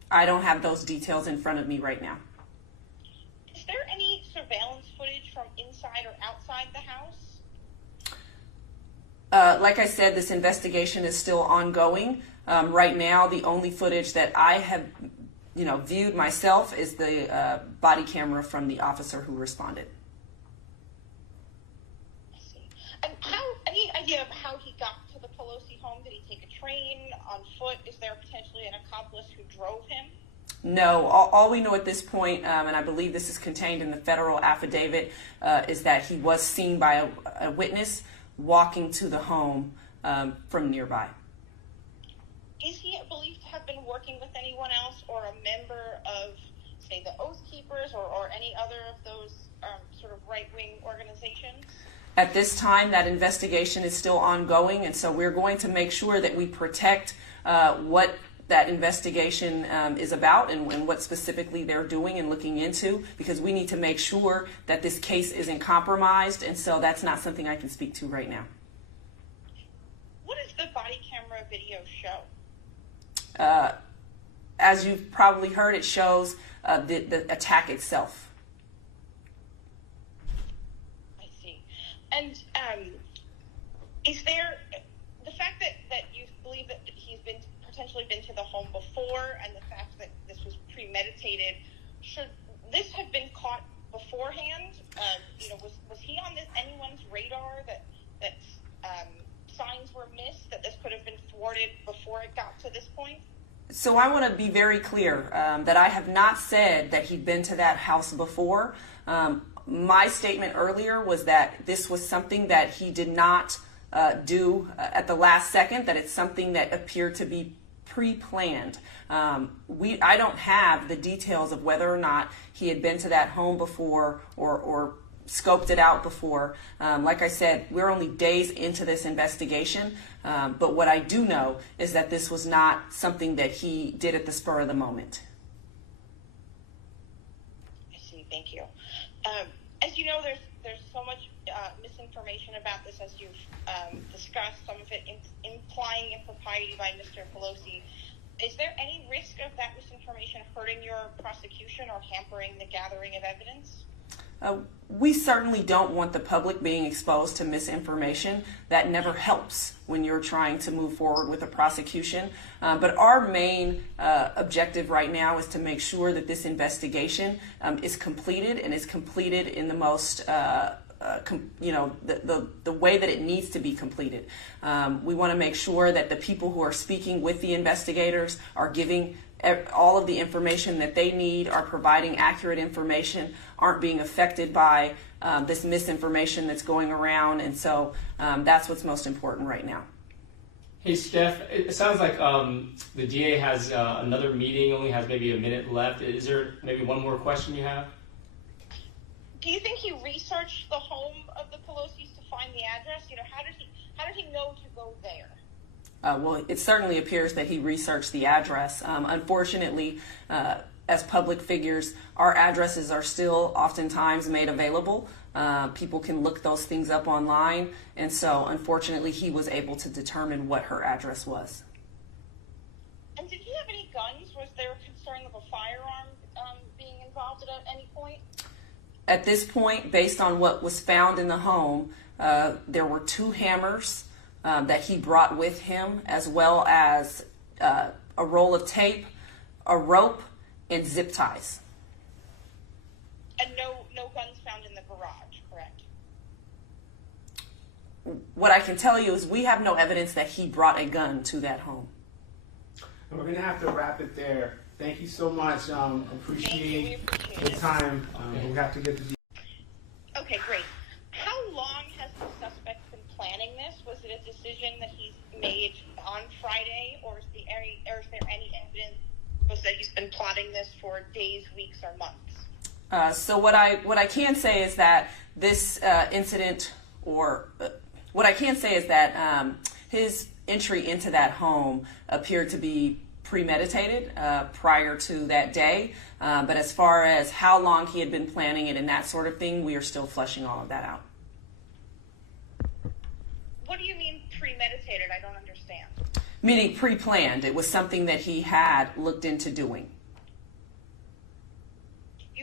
I don't have those details in front of me right now. Is there any surveillance footage from inside or outside the house? Like I said, this investigation is still ongoing. Right now, the only footage that I have, viewed myself is the body camera from the officer who responded. I see. And any idea of how he got to the Pelosi home? Did he take a train, on foot? Is there potentially an accomplice who drove him? No, all we know at this point, and I believe this is contained in the federal affidavit, is that he was seen by a witness walking to the home from nearby. Is he believed to have been working with anyone else or a member of, say, the Oath Keepers or any other of those sort of right-wing organizations? At this time, that investigation is still ongoing, and so we're going to make sure that we protect what that investigation is about and what specifically they're doing and looking into, because we need to make sure that this case isn't compromised, and so that's not something I can speak to right now. What does the body camera video show? As you've probably heard, it shows the attack itself. I see. And is there the fact that you believe that he's potentially been to the home before, and the fact that this was premeditated, should this have been caught beforehand? Was he on anyone's radar that signs were missed, that this could have been thwarted before it got to this point? So I want to be very clear that I have not said that he'd been to that house before. My statement earlier was that this was something that he did not do at the last second, that it's something that appeared to be pre-planned. I don't have the details of whether or not he had been to that home before or scoped it out before. Like I said, we're only days into this investigation, but what I do know is that this was not something that he did at the spur of the moment. I see. Thank you. As you know, there's so much misinformation about this, as you've discussed, some of it implying impropriety by Mr. Pelosi. Is there any risk of that misinformation hurting your prosecution or hampering the gathering of evidence? We certainly don't want the public being exposed to misinformation. That never helps when you're trying to move forward with a prosecution. But our main objective right now is to make sure that this investigation is completed, and is completed in the most the way that it needs to be completed. We want to make sure that the people who are speaking with the investigators are giving all of the information that they need, are providing accurate information, aren't being affected by this misinformation that's going around, and so that's what's most important right now. Hey, Steph, it sounds like the DA has another meeting, only has maybe a minute left. Is there maybe one more question you have? Do you think he researched the home of the Pelosi's to find the address? How did he know to go there? Well, it certainly appears that he researched the address. Unfortunately, as public figures, our addresses are still oftentimes made available. People can look those things up online, and so unfortunately he was able to determine what her address was. And did he have any guns? Was there a concern of a firearm being involved at any point? At this point, based on what was found in the home, there were 2 hammers that he brought with him, as well as a roll of tape, a rope, and zip ties. And no guns found in the garage, correct? What I can tell you is we have no evidence that he brought a gun to that home. And we're going to have to wrap it there. Thank you so much. Appreciate the time. We have to get the... Okay, great. How long has the suspect been planning this? Was it a decision that he's made on Friday, or is there any evidence that he's been plotting this for days, weeks, or months? So what I can say is that this incident, what I can say is that his entry into that home appeared to be premeditated prior to that day. But as far as how long he had been planning it and that sort of thing, we are still fleshing all of that out. What do you mean premeditated? I don't understand. Meaning pre-planned. It was something that he had looked into doing.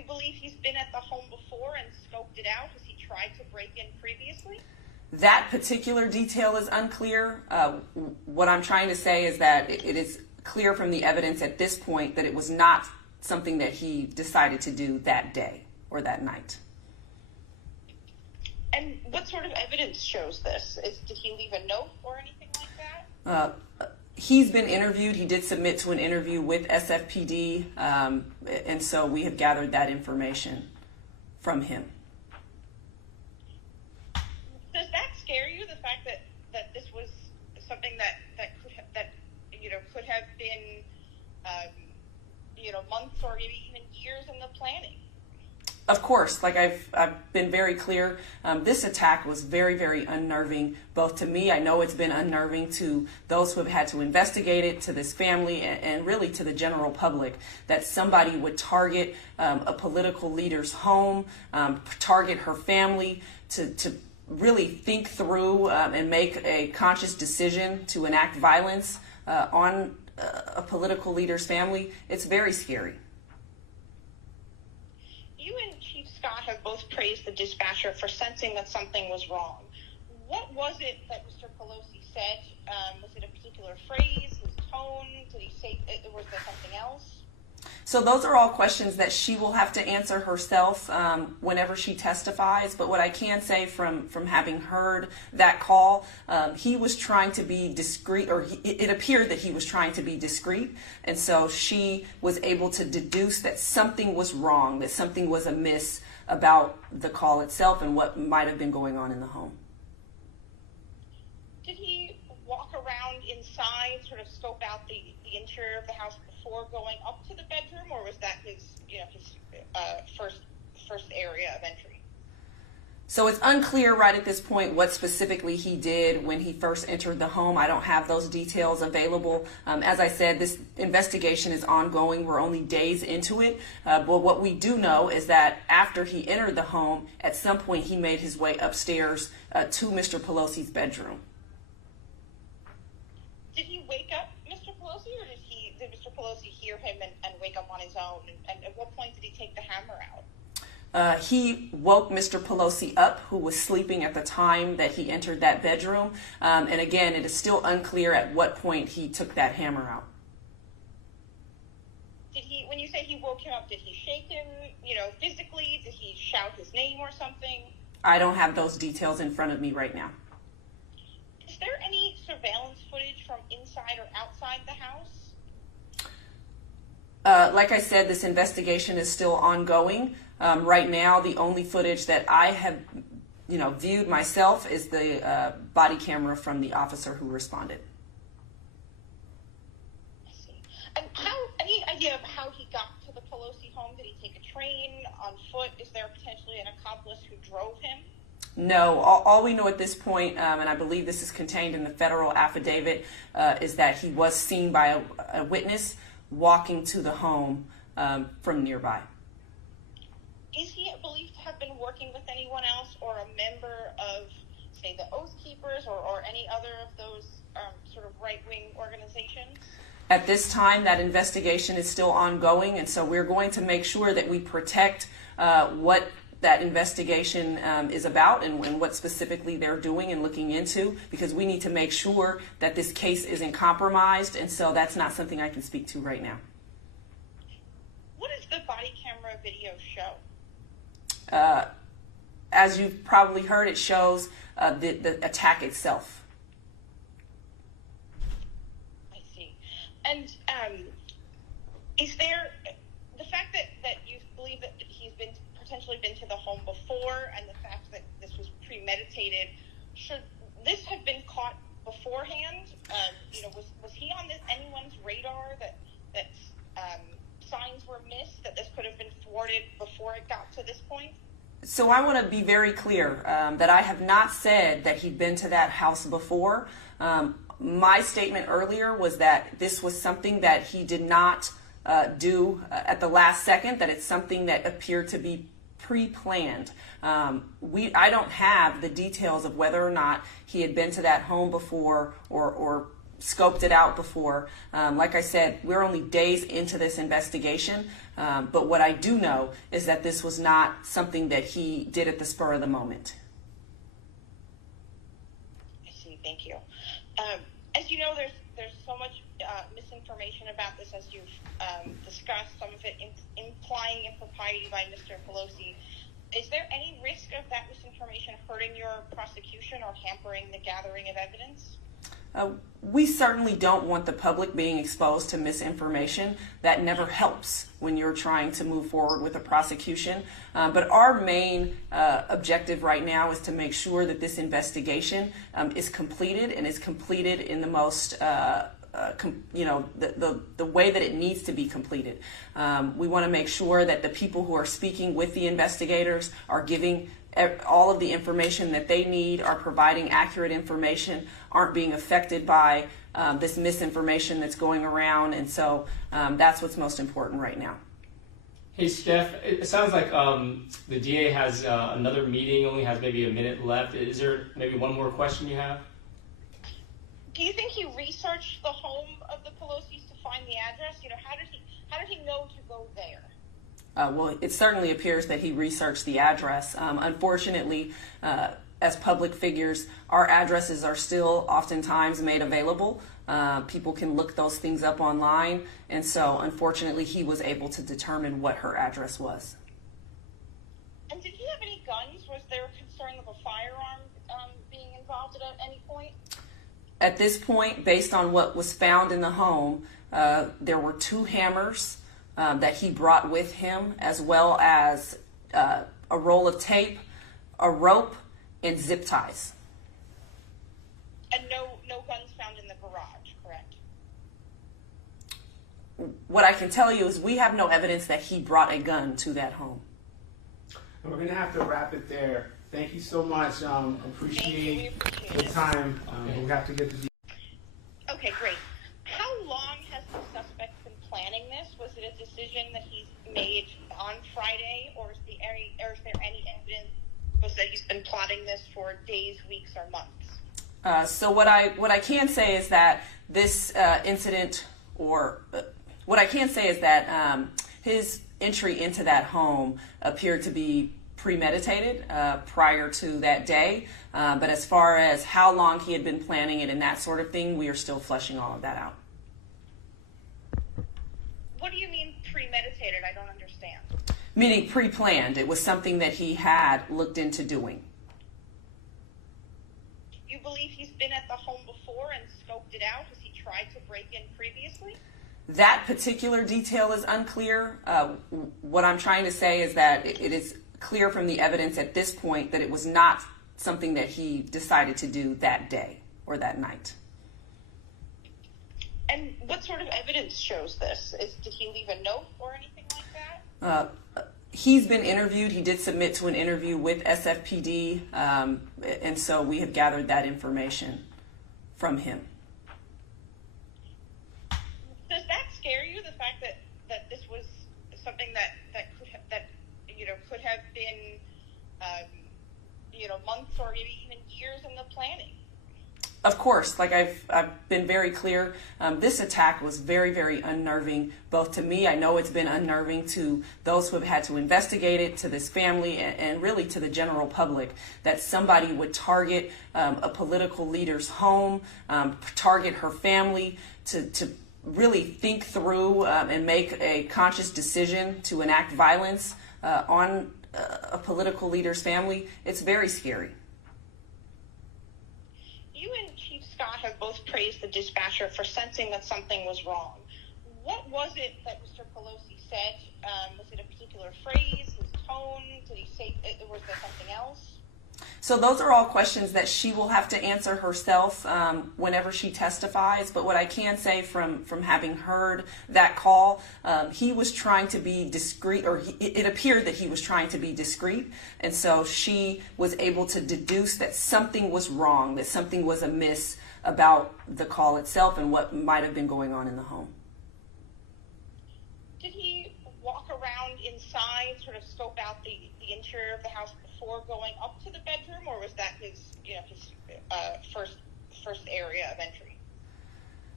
you believe he's been at the home before and scoped it out? Has he tried to break in previously? That particular detail is unclear. What I'm trying to say is that it is clear from the evidence at this point that it was not something that he decided to do that day or that night. And what sort of evidence shows this? Did he leave a note or anything like that? He's been interviewed. He did submit to an interview with SFPD, and so we have gathered that information from him. Does that scare you? The fact that this was something that could have been months or maybe even years in the planning? Of course, like I've been very clear, this attack was very, very unnerving, both to me. I know it's been unnerving to those who have had to investigate it, to this family, and really to the general public, that somebody would target a political leader's home, target her family, to really think through and make a conscious decision to enact violence on a political leader's family. It's very scary. You and Chief Scott have both praised the dispatcher for sensing that something was wrong. What was it that Mr. Pelosi said? Was it a particular phrase, his tone? Did he say, was there something else? So those are all questions that she will have to answer herself whenever she testifies. But what I can say from having heard that call, he was trying to be discreet, or it appeared that he was trying to be discreet. And so she was able to deduce that something was wrong, that something was amiss about the call itself and what might have been going on in the home. Did he walk around inside, sort of scope out the interior of the house before going up to the bedroom, or was that his first area of entry? So it's unclear right at this point what specifically he did when he first entered the home. I don't have those details available. As I said, this investigation is ongoing. We're only days into it. But what we do know is that after he entered the home, at some point he made his way upstairs to Mr. Pelosi's bedroom. Did he wake up Mr. Pelosi, or did Mr. Pelosi hear him and wake up on his own? And at what point did he take the hammer out? He woke Mr. Pelosi up, who was sleeping at the time that he entered that bedroom. And again, it is still unclear at what point he took that hammer out. When you say he woke him up, did he shake him, physically? Did he shout his name or something? I don't have those details in front of me right now. Is there any surveillance footage from inside or outside the house? Like I said, this investigation is still ongoing. Right now, the only footage that I have, viewed myself is the body camera from the officer who responded. I see. And any idea of how he got to the Pelosi home? Did he take a train, on foot? Is there potentially an accomplice who drove him? No, all we know at this point, and I believe this is contained in the federal affidavit, is that he was seen by a witness walking to the home from nearby. Is he believed to have been working with anyone else or a member of, say, the Oath Keepers or any other of those sort of right-wing organizations? At this time, that investigation is still ongoing, and so we're going to make sure that we protect what that investigation is about and what specifically they're doing and looking into, because we need to make sure that this case isn't compromised, and so that's not something I can speak to right now. What does the body camera video show? As you've probably heard, it shows the attack itself. I see. And is there the fact that you believe that he's potentially been to the home before, and the fact that this was premeditated, should this have been caught beforehand? Was he on anyone's radar that signs were missed, that this could have been thwarted before it got to this point? So I want to be very clear that I have not said that he'd been to that house before. My statement earlier was that this was something that he did not do at the last second, that it's something that appeared to be pre-planned. I don't have the details of whether or not he had been to that home before or scoped it out before. Like I said, we're only days into this investigation, but what I do know is that this was not something that he did at the spur of the moment. I see. Thank you. As you know, there's so much misinformation about this, as you've discussed, some of it implying impropriety by Mr. Pelosi. Is there any risk of that misinformation hurting your prosecution or hampering the gathering of evidence? We certainly don't want the public being exposed to misinformation. That never helps when you're trying to move forward with a prosecution. But our main objective right now is to make sure that this investigation is completed, and is completed in the most the way that it needs to be completed. We want to make sure that the people who are speaking with the investigators are giving all of the information that they need, are providing accurate information, aren't being affected by this misinformation that's going around. And so that's what's most important right now. Hey, Steph, it sounds like the DA has another meeting, only has maybe a minute left. Is there maybe one more question you have? Do you think he researched the home of the Pelosi's to find the address? How did he know to go there? Well, it certainly appears that he researched the address. Unfortunately, as public figures, our addresses are still oftentimes made available. People can look those things up online, and so unfortunately he was able to determine what her address was. And did he have any guns? Was there concern of a firearm being involved at any point? At this point, based on what was found in the home, there were 2 hammers that he brought with him, as well as a roll of tape, a rope, and zip ties. And no guns found in the garage, correct? What I can tell you is we have no evidence that he brought a gun to that home. And we're going to have to wrap it there. Thank you so much. Appreciate the time. We have to get the. Okay, great. How long has the suspect been planning this? Was it a decision that he's made on Friday, or is there any evidence that he's been plotting this for days, weeks, or months? So what I can say is that this incident, or what I can say is that his entry into that home appeared to be premeditated prior to that day. But as far as how long he had been planning it and that sort of thing, we are still fleshing all of that out. What do you mean premeditated? I don't understand. Meaning pre-planned. It was something that he had looked into doing. You believe he's been at the home before and scoped it out? Has he tried to break in previously? That particular detail is unclear. What I'm trying to say is that it is clear from the evidence at this point that it was not something that he decided to do that day or that night. And what sort of evidence shows this? Did he leave a note or anything like that? He's been interviewed. He did submit to an interview with SFPD, and so we have gathered that information from him. Does that scare you, the fact that this was something that could have been months or maybe even years in the planning? Of course, like I've been very clear, this attack was very, very unnerving, both to me. I know it's been unnerving to those who have had to investigate it, to this family, and really to the general public, that somebody would target a political leader's home, target her family, to really think through and make a conscious decision to enact violence on a political leader's family. It's very scary. You and Chief Scott have both praised the dispatcher for sensing that something was wrong. What was it that Mr. Pelosi said? Was it a particular phrase, his tone? Did he say, was there something else? So those are all questions that she will have to answer herself whenever she testifies. But what I can say from having heard that call, he was trying to be discreet, or it appeared that he was trying to be discreet. And so she was able to deduce that something was wrong, that something was amiss about the call itself and what might have been going on in the home. Did he walk around inside, sort of scope out the interior of the house before going up to the bedroom, or was that his first area of entry?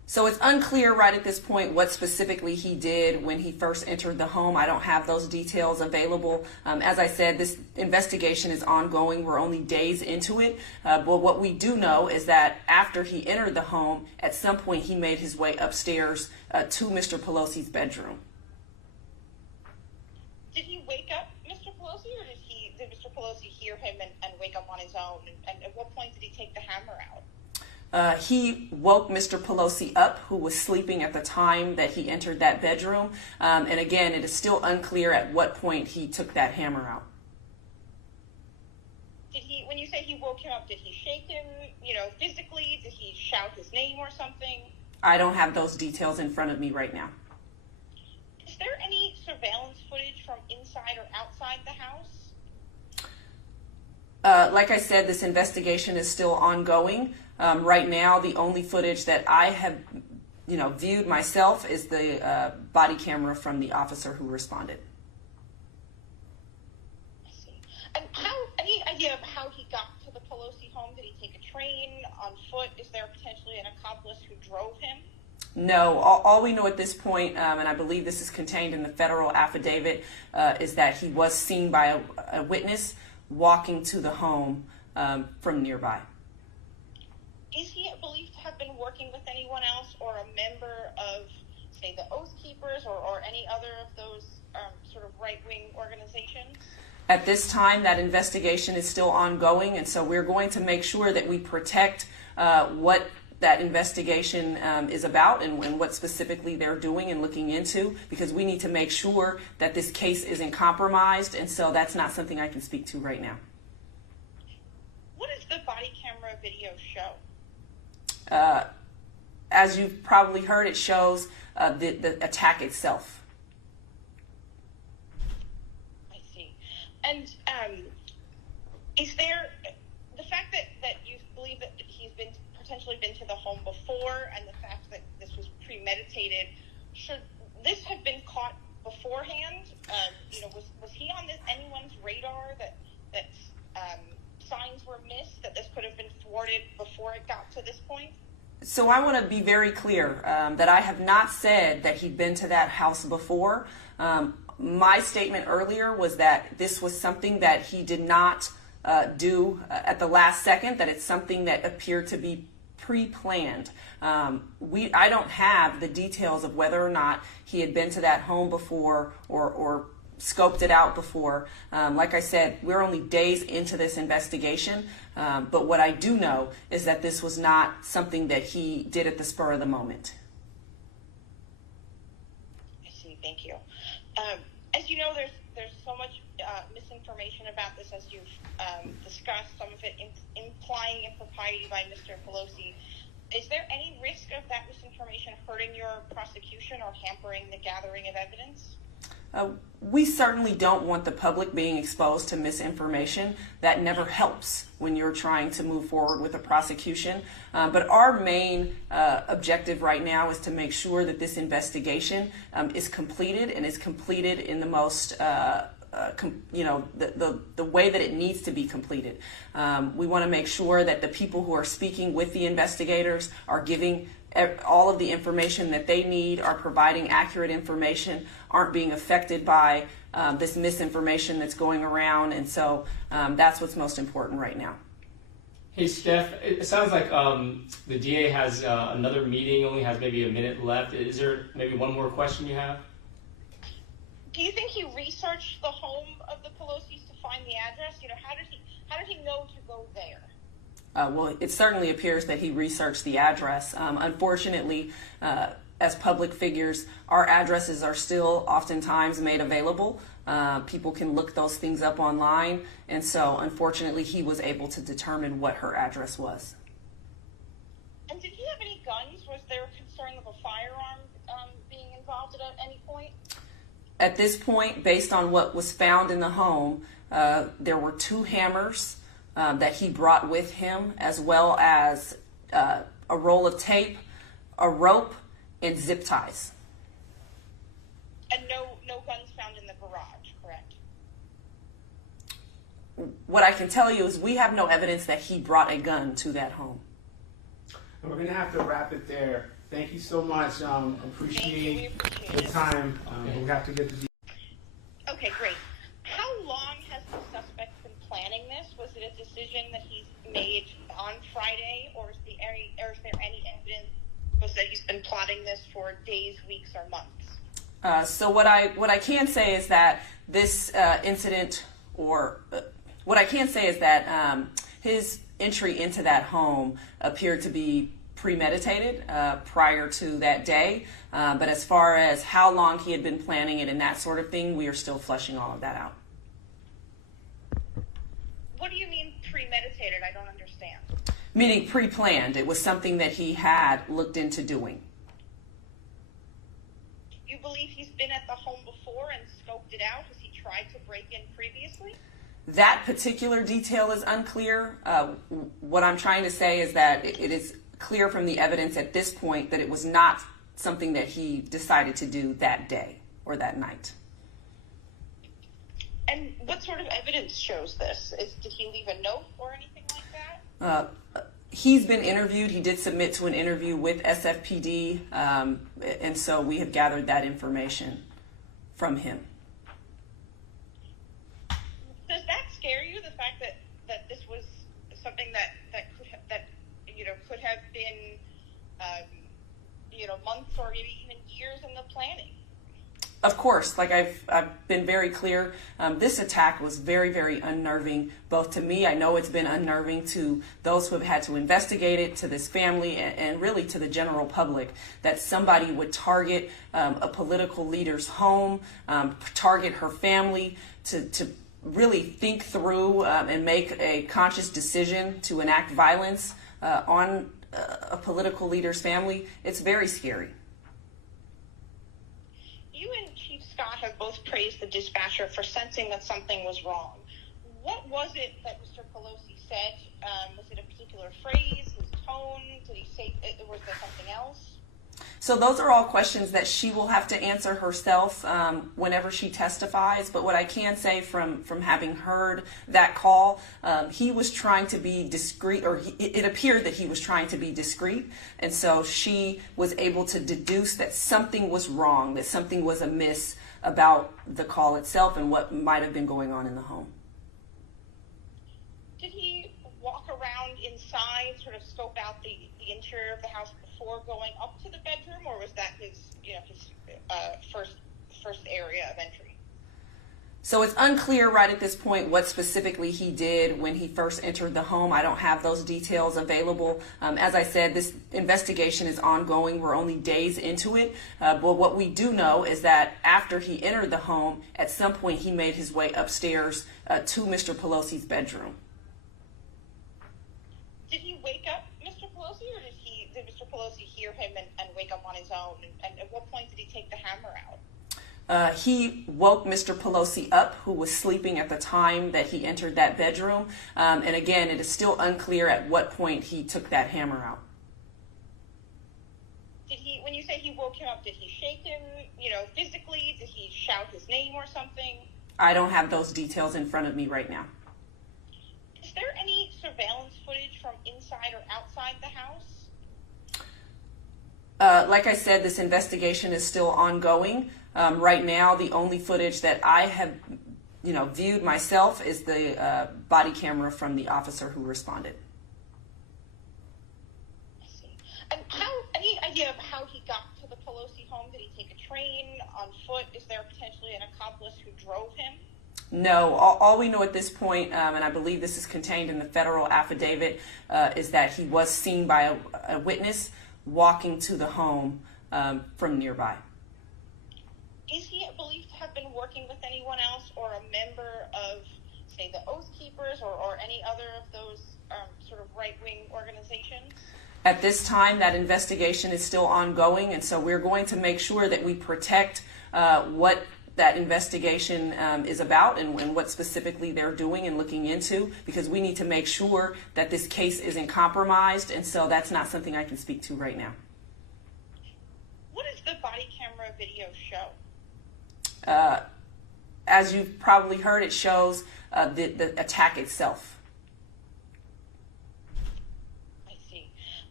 So it's unclear right at this point what specifically he did when he first entered the home. I don't have those details available. As I said, this investigation is ongoing. We're only days into it. But what we do know is that after he entered the home, at some point he made his way upstairs to Mr. Pelosi's bedroom. Did he wake up Mr. Pelosi, or did Mr. Pelosi hear him and wake up on his own? And at what point did he take the hammer out? He woke Mr. Pelosi up, who was sleeping at the time that he entered that bedroom. And again, it is still unclear at what point he took that hammer out. When you say he woke him up, did he shake him, physically? Did he shout his name or something? I don't have those details in front of me right now. Is there any surveillance footage from inside or outside the house? Like I said, this investigation is still ongoing. Right now, the only footage that I have, viewed myself is the body camera from the officer who responded. I see. And any idea of how he got to the Pelosi home? Did he take a train, on foot? Is there potentially an accomplice who drove him? No, all we know at this point, and I believe this is contained in the federal affidavit, is that he was seen by a witness walking to the home from nearby. Is he believed to have been working with anyone else or a member of, say, the Oath Keepers or any other of those sort of right-wing organizations? At this time, that investigation is still ongoing, and so we're going to make sure that we protect what that investigation is about and what specifically they're doing and looking into, because we need to make sure that this case isn't compromised, and so that's not something I can speak to right now. What does the body camera video show? As you've probably heard, it shows the attack itself. I see. And is there the fact that you believe that he's potentially been to the home before, and the fact that this was premeditated, should this have been caught beforehand? Was he on anyone's radar that signs were missed, that this could have been thwarted before it got to this point? So I want to be very clear that I have not said that he'd been to that house before. My statement earlier was that this was something that he did not do at the last second, that it's something that appeared to be pre-planned. I don't have the details of whether or not he had been to that home before or scoped it out before. Like I said, we're only days into this investigation, but what I do know is that this was not something that he did at the spur of the moment. I see. Thank you. As you know, there's so much misinformation about this, as you've discussed, some of it implying impropriety by Mr. Pelosi. Is there any risk of that misinformation hurting your prosecution or hampering the gathering of evidence? We certainly don't want the public being exposed to misinformation. That never helps when you're trying to move forward with a prosecution. But our main objective right now is to make sure that this investigation is completed, and is completed in the most the way that it needs to be completed. We want to make sure that the people who are speaking with the investigators are giving all of the information that they need, are providing accurate information, aren't being affected by this misinformation that's going around. And so that's what's most important right now. Hey, Steph, it sounds like the DA has another meeting, only has maybe a minute left. Is there maybe one more question you have? Do you think he researched the home of the Pelosi's to find the address? How did he know to go there? Well, it certainly appears that he researched the address. Unfortunately, as public figures, our addresses are still oftentimes made available. People can look those things up online, and so unfortunately he was able to determine what her address was. And did he have any guns? Was there a concern of a firearm being involved at any point? At this point, based on what was found in the home, there were 2 hammers that he brought with him, as well as a roll of tape, a rope, and zip ties. And no guns found in the garage, correct? What I can tell you is we have no evidence that he brought a gun to that home. And we're going to have to wrap it there. Thank you so much. Appreciate the time. We have to get the. Okay, great. How long has the suspect been planning this? Was it a decision that he's made on Friday, or is there any evidence that he's been plotting this for days, weeks, or months? So what I can say is that this incident, or what I can say is that his entry into that home appeared to be premeditated prior to that day. But as far as how long he had been planning it and that sort of thing, we are still fleshing all of that out. What do you mean premeditated? I don't understand. Meaning pre-planned. It was something that he had looked into doing. You believe he's been at the home before and scoped it out? Has he tried to break in previously? That particular detail is unclear. What I'm trying to say is that it is clear from the evidence at this point that it was not something that he decided to do that day or that night. And what sort of evidence shows this? Did he leave a note or anything like that? He's been interviewed. He did submit to an interview with SFPD, and so we have gathered that information from him. Does that scare you, the fact that this was something that could have been months or maybe even years in the planning? Of course, like I've been very clear, this attack was very, very unnerving, both to me. I know it's been unnerving to those who have had to investigate it, to this family, and really to the general public, that somebody would target a political leader's home, target her family, to really think through and make a conscious decision to enact violence on a political leader's family. It's very scary. You and Chief Scott have both praised the dispatcher for sensing that something was wrong. What was it that Mr. Pelosi said? Was it a particular phrase, his tone? Did he say, was there something else? So those are all questions that she will have to answer herself whenever she testifies. But what I can say from having heard that call, he was trying to be discreet, or it appeared that he was trying to be discreet. And so she was able to deduce that something was wrong, that something was amiss about the call itself and what might have been going on in the home. Did he walk around inside, sort of scope out the interior of the house before going up to the bedroom, or was that his first area of entry? So it's unclear right at this point what specifically he did when he first entered the home. I don't have those details available. As I said, this investigation is ongoing. We're only days into it. But what we do know is that after he entered the home, at some point he made his way upstairs to Mr. Pelosi's bedroom. Did he wake up Mr. Pelosi, or did Mr. Pelosi hear him and wake up on his own? And at what point did he take the hammer out? He woke Mr. Pelosi up, who was sleeping at the time that he entered that bedroom. And again, it is still unclear at what point he took that hammer out. When you say he woke him up, did he shake him, physically? Did he shout his name or something? I don't have those details in front of me right now. Is there any surveillance footage from inside or outside the house? Like I said, this investigation is still ongoing. Right now, the only footage that I have, viewed myself is the body camera from the officer who responded. I see. And any idea of how he got to the Pelosi home? Did he take a train, on foot? Is there potentially an accomplice who drove him? No, all we know at this point, and I believe this is contained in the federal affidavit, is that he was seen by a witness walking to the home from nearby. Is he believed to have been working with anyone else or a member of, say, the Oath Keepers or any other of those sort of right-wing organizations? At this time, that investigation is still ongoing, and so we're going to make sure that we protect what that investigation is about and what specifically they're doing and looking into, because we need to make sure that this case isn't compromised, and so that's not something I can speak to right now. What does the body camera video show? As you've probably heard, it shows the attack itself. I see.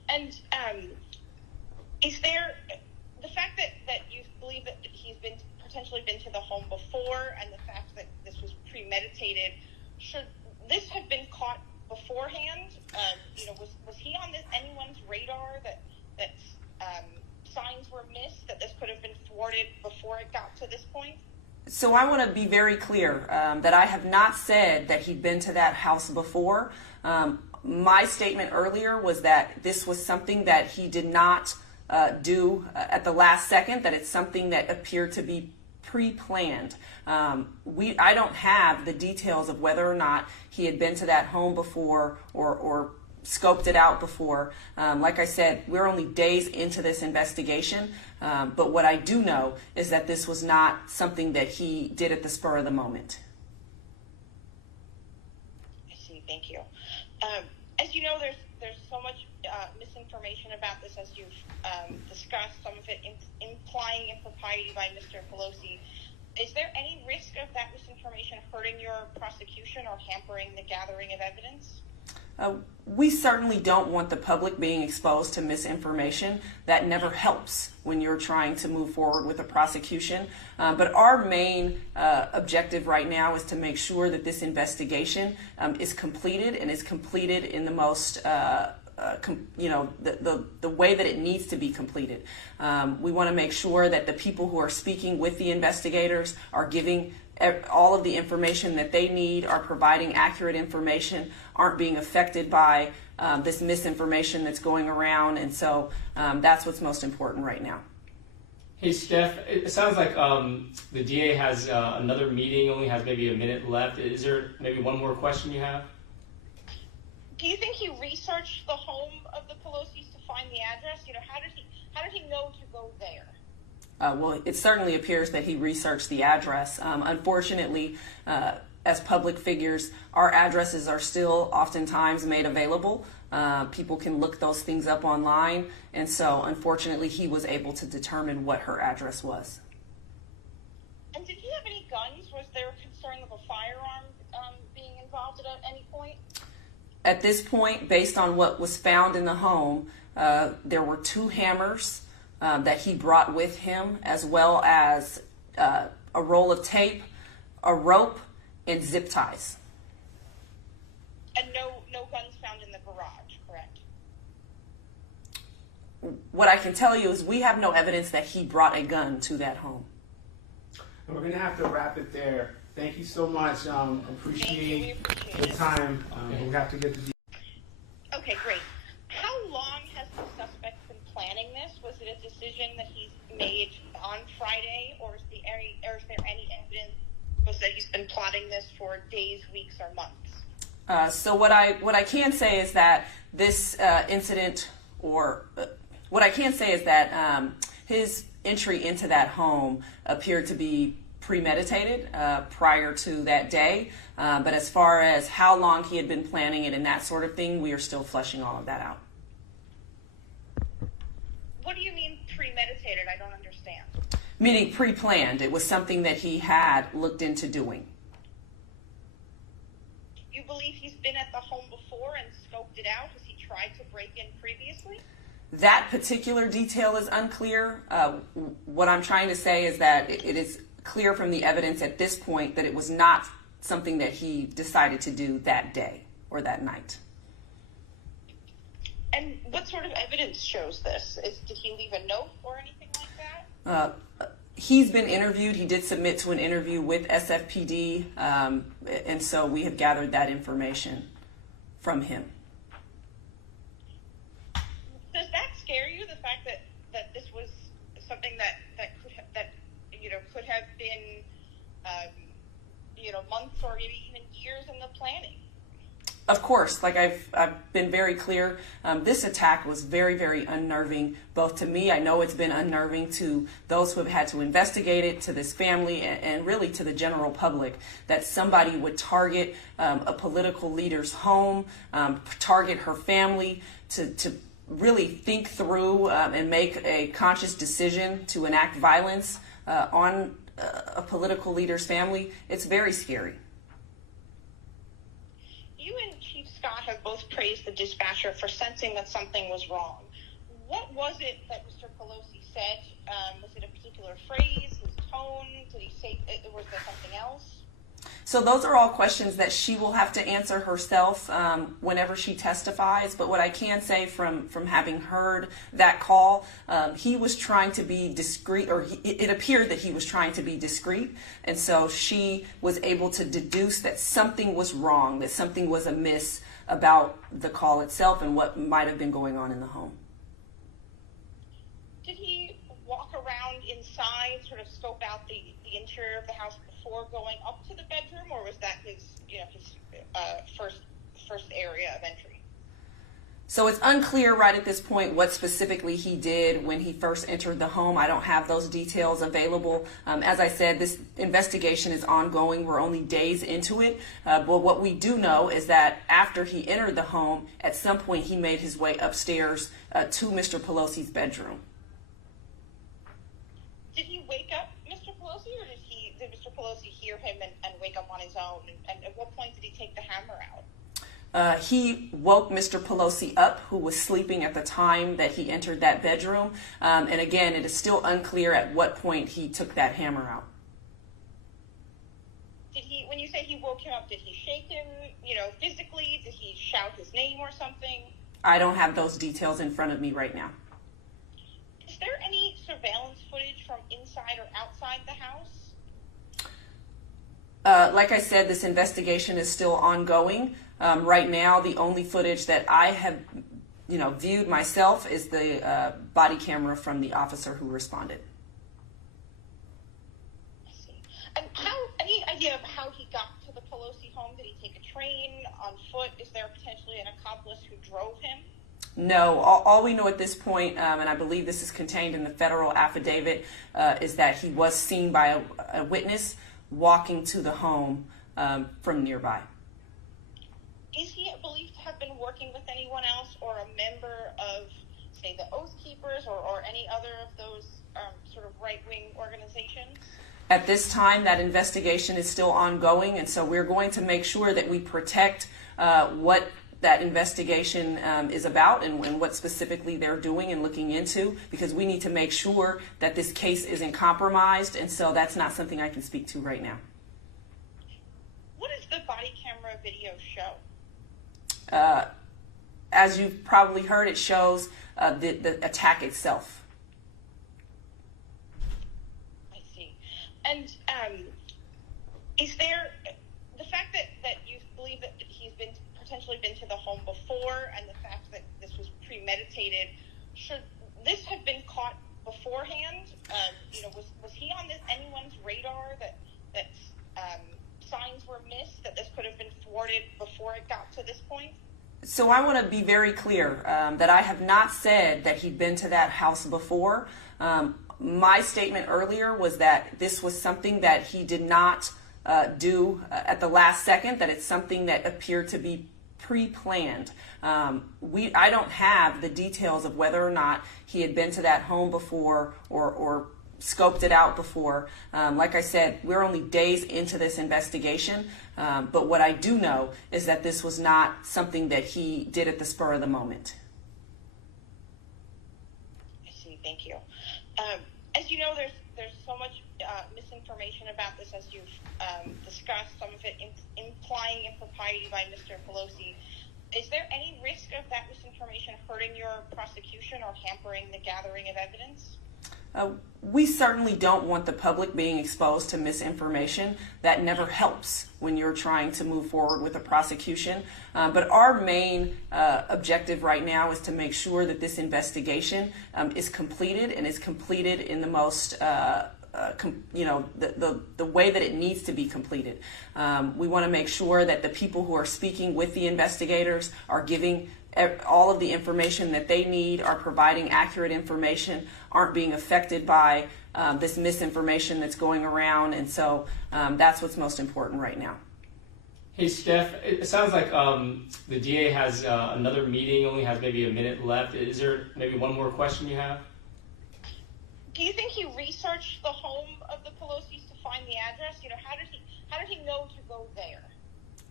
And is there the fact that you believe that he's potentially been to the home before, and the fact that this was premeditated? Should this have been caught beforehand? Was he on anyone's radar that signs were missed, that this could have been thwarted before it got to this point? So I want to be very clear that I have not said that he'd been to that house before. My statement earlier was that this was something that he did not do at the last second, that it's something that appeared to be pre-planned. I don't have the details of whether or not he had been to that home before or scoped it out before. Like I said, we're only days into this investigation, but what I do know is that this was not something that he did at the spur of the moment. I see. Thank you. As you know, there's so much misinformation about this, as you've discussed, some of it implying impropriety by Mr. Pelosi. Is there any risk of that misinformation hurting your prosecution or hampering the gathering of evidence? We certainly don't want the public being exposed to misinformation. That never helps when you're trying to move forward with a prosecution. But our main objective right now is to make sure that this investigation is completed, and is completed in the most the way that it needs to be completed. We want to make sure that the people who are speaking with the investigators are giving all of the information that they need, are providing accurate information, aren't being affected by this misinformation that's going around. And so that's what's most important right now. Hey, Steph, it sounds like the DA has another meeting, only has maybe a minute left. Is there maybe one more question you have? Do you think he researched the home of the Pelosi's to find the address? How did he know to go there? Well, it certainly appears that he researched the address. Unfortunately, as public figures, our addresses are still oftentimes made available. People can look those things up online, and so unfortunately he was able to determine what her address was. And did he have any guns? Was there a concern of a firearm being involved at any point? At this point, based on what was found in the home, there were 2 hammers that he brought with him, as well as a roll of tape, a rope, and zip ties. And no guns found in the garage, correct? What I can tell you is we have no evidence that he brought a gun to that home. We're going to have to wrap it there. Thank you so much. Appreciate the time. We have to get the... Okay, great. How long has the suspect been planning this? Was it a decision that he's made on Friday, or is there any evidence that he's been plotting this for days, weeks, or months? So what I can say is that this incident, what I can say is that his entry into that home appeared to be premeditated prior to that day. But as far as how long he had been planning it and that sort of thing, we are still fleshing all of that out. What do you mean premeditated? I don't understand. Meaning pre-planned. It was something that he had looked into doing. You believe he's been at the home before and scoped it out? Has he tried to break in previously? That particular detail is unclear. What I'm trying to say is that it is clear from the evidence at this point that it was not something that he decided to do that day or that night. And what sort of evidence shows this? Did he leave a note or anything like that? He's been interviewed. He did submit to an interview with SFPD, and so we have gathered that information from him. Does that scare you, the fact that this was something that could have been months or maybe even years in the planning? Of course, like I've been very clear, this attack was very, very unnerving, both to me. I know it's been unnerving to those who have had to investigate it, to this family, and really to the general public, that somebody would target a political leader's home, target her family, to really think through and make a conscious decision to enact violence on a political leader's family. It's very scary. You and Chief Scott have both praised the dispatcher for sensing that something was wrong. What was it that Mr. Pelosi said? Was it a particular phrase, his tone? Did he say, was there something else? So those are all questions that she will have to answer herself whenever she testifies. But what I can say from having heard that call, he was trying to be discreet, or it appeared that he was trying to be discreet. And so she was able to deduce that something was wrong, that something was amiss about the call itself and what might have been going on in the home. Did he walk around inside, sort of scope out the interior of the house before going up to the bedroom, or was that his first area of entry? So it's unclear right at this point what specifically he did when he first entered the home. I don't have those details available. As I said, this investigation is ongoing. We're only days into it. But what we do know is that after he entered the home, at some point he made his way upstairs to Mr. Pelosi's bedroom. Did he wake up Mr. Pelosi, or did Mr. Pelosi hear him and wake up on his own? And at what point did he take the hammer out? He woke Mr. Pelosi up, who was sleeping at the time that he entered that bedroom. And again, it is still unclear at what point he took that hammer out. When you say he woke him up, did he shake him, physically? Did he shout his name or something? I don't have those details in front of me right now. Is there any surveillance footage from inside or outside the house? Like I said, this investigation is still ongoing. Right now, the only footage that I have, viewed myself is the body camera from the officer who responded. I see. And any idea of how he got to the Pelosi home? Did he take a train, on foot? Is there potentially an accomplice who drove him? No, all we know at this point, and I believe this is contained in the federal affidavit, is that he was seen by a witness walking to the home from nearby. Is he believed to have been working with anyone else or a member of, say, the Oath Keepers or any other of those sort of right-wing organizations? At this time, that investigation is still ongoing, and so we're going to make sure that we protect what that investigation is about and what specifically they're doing and looking into, because we need to make sure that this case isn't compromised, and so that's not something I can speak to right now. What does the body camera video show? As you've probably heard, it shows the attack itself. I see. And is there the fact that you believe that he's potentially been to the home before, and the fact that this was premeditated, should this have been caught beforehand? Was he on anyone's radar that signs were missed, that this could have been thwarted before it got to this point? So I want to be very clear that I have not said that he'd been to that house before. My statement earlier was that this was something that he did not do at the last second, that it's something that appeared to be pre-planned. I don't have the details of whether or not he had been to that home before or scoped it out before. Like I said, we're only days into this investigation, but what I do know is that this was not something that he did at the spur of the moment. I see. Thank you. As you know, there's so much misinformation about this, as you've discussed, some of it implying impropriety by Mr. Pelosi. Is there any risk of that misinformation hurting your prosecution or hampering the gathering of evidence? We certainly don't want the public being exposed to misinformation. That never helps when you're trying to move forward with a prosecution. But our main objective right now is to make sure that this investigation is completed, and is completed in the most the way that it needs to be completed. We want to make sure that the people who are speaking with the investigators are giving all of the information that they need, are providing accurate information, aren't being affected by this misinformation that's going around, and so that's what's most important right now. Hey, Steph, it sounds like the DA has another meeting, only has maybe a minute left. Is there maybe one more question you have? Do you think he researched the home of the Pelosi's to find the address? How did he know to go there?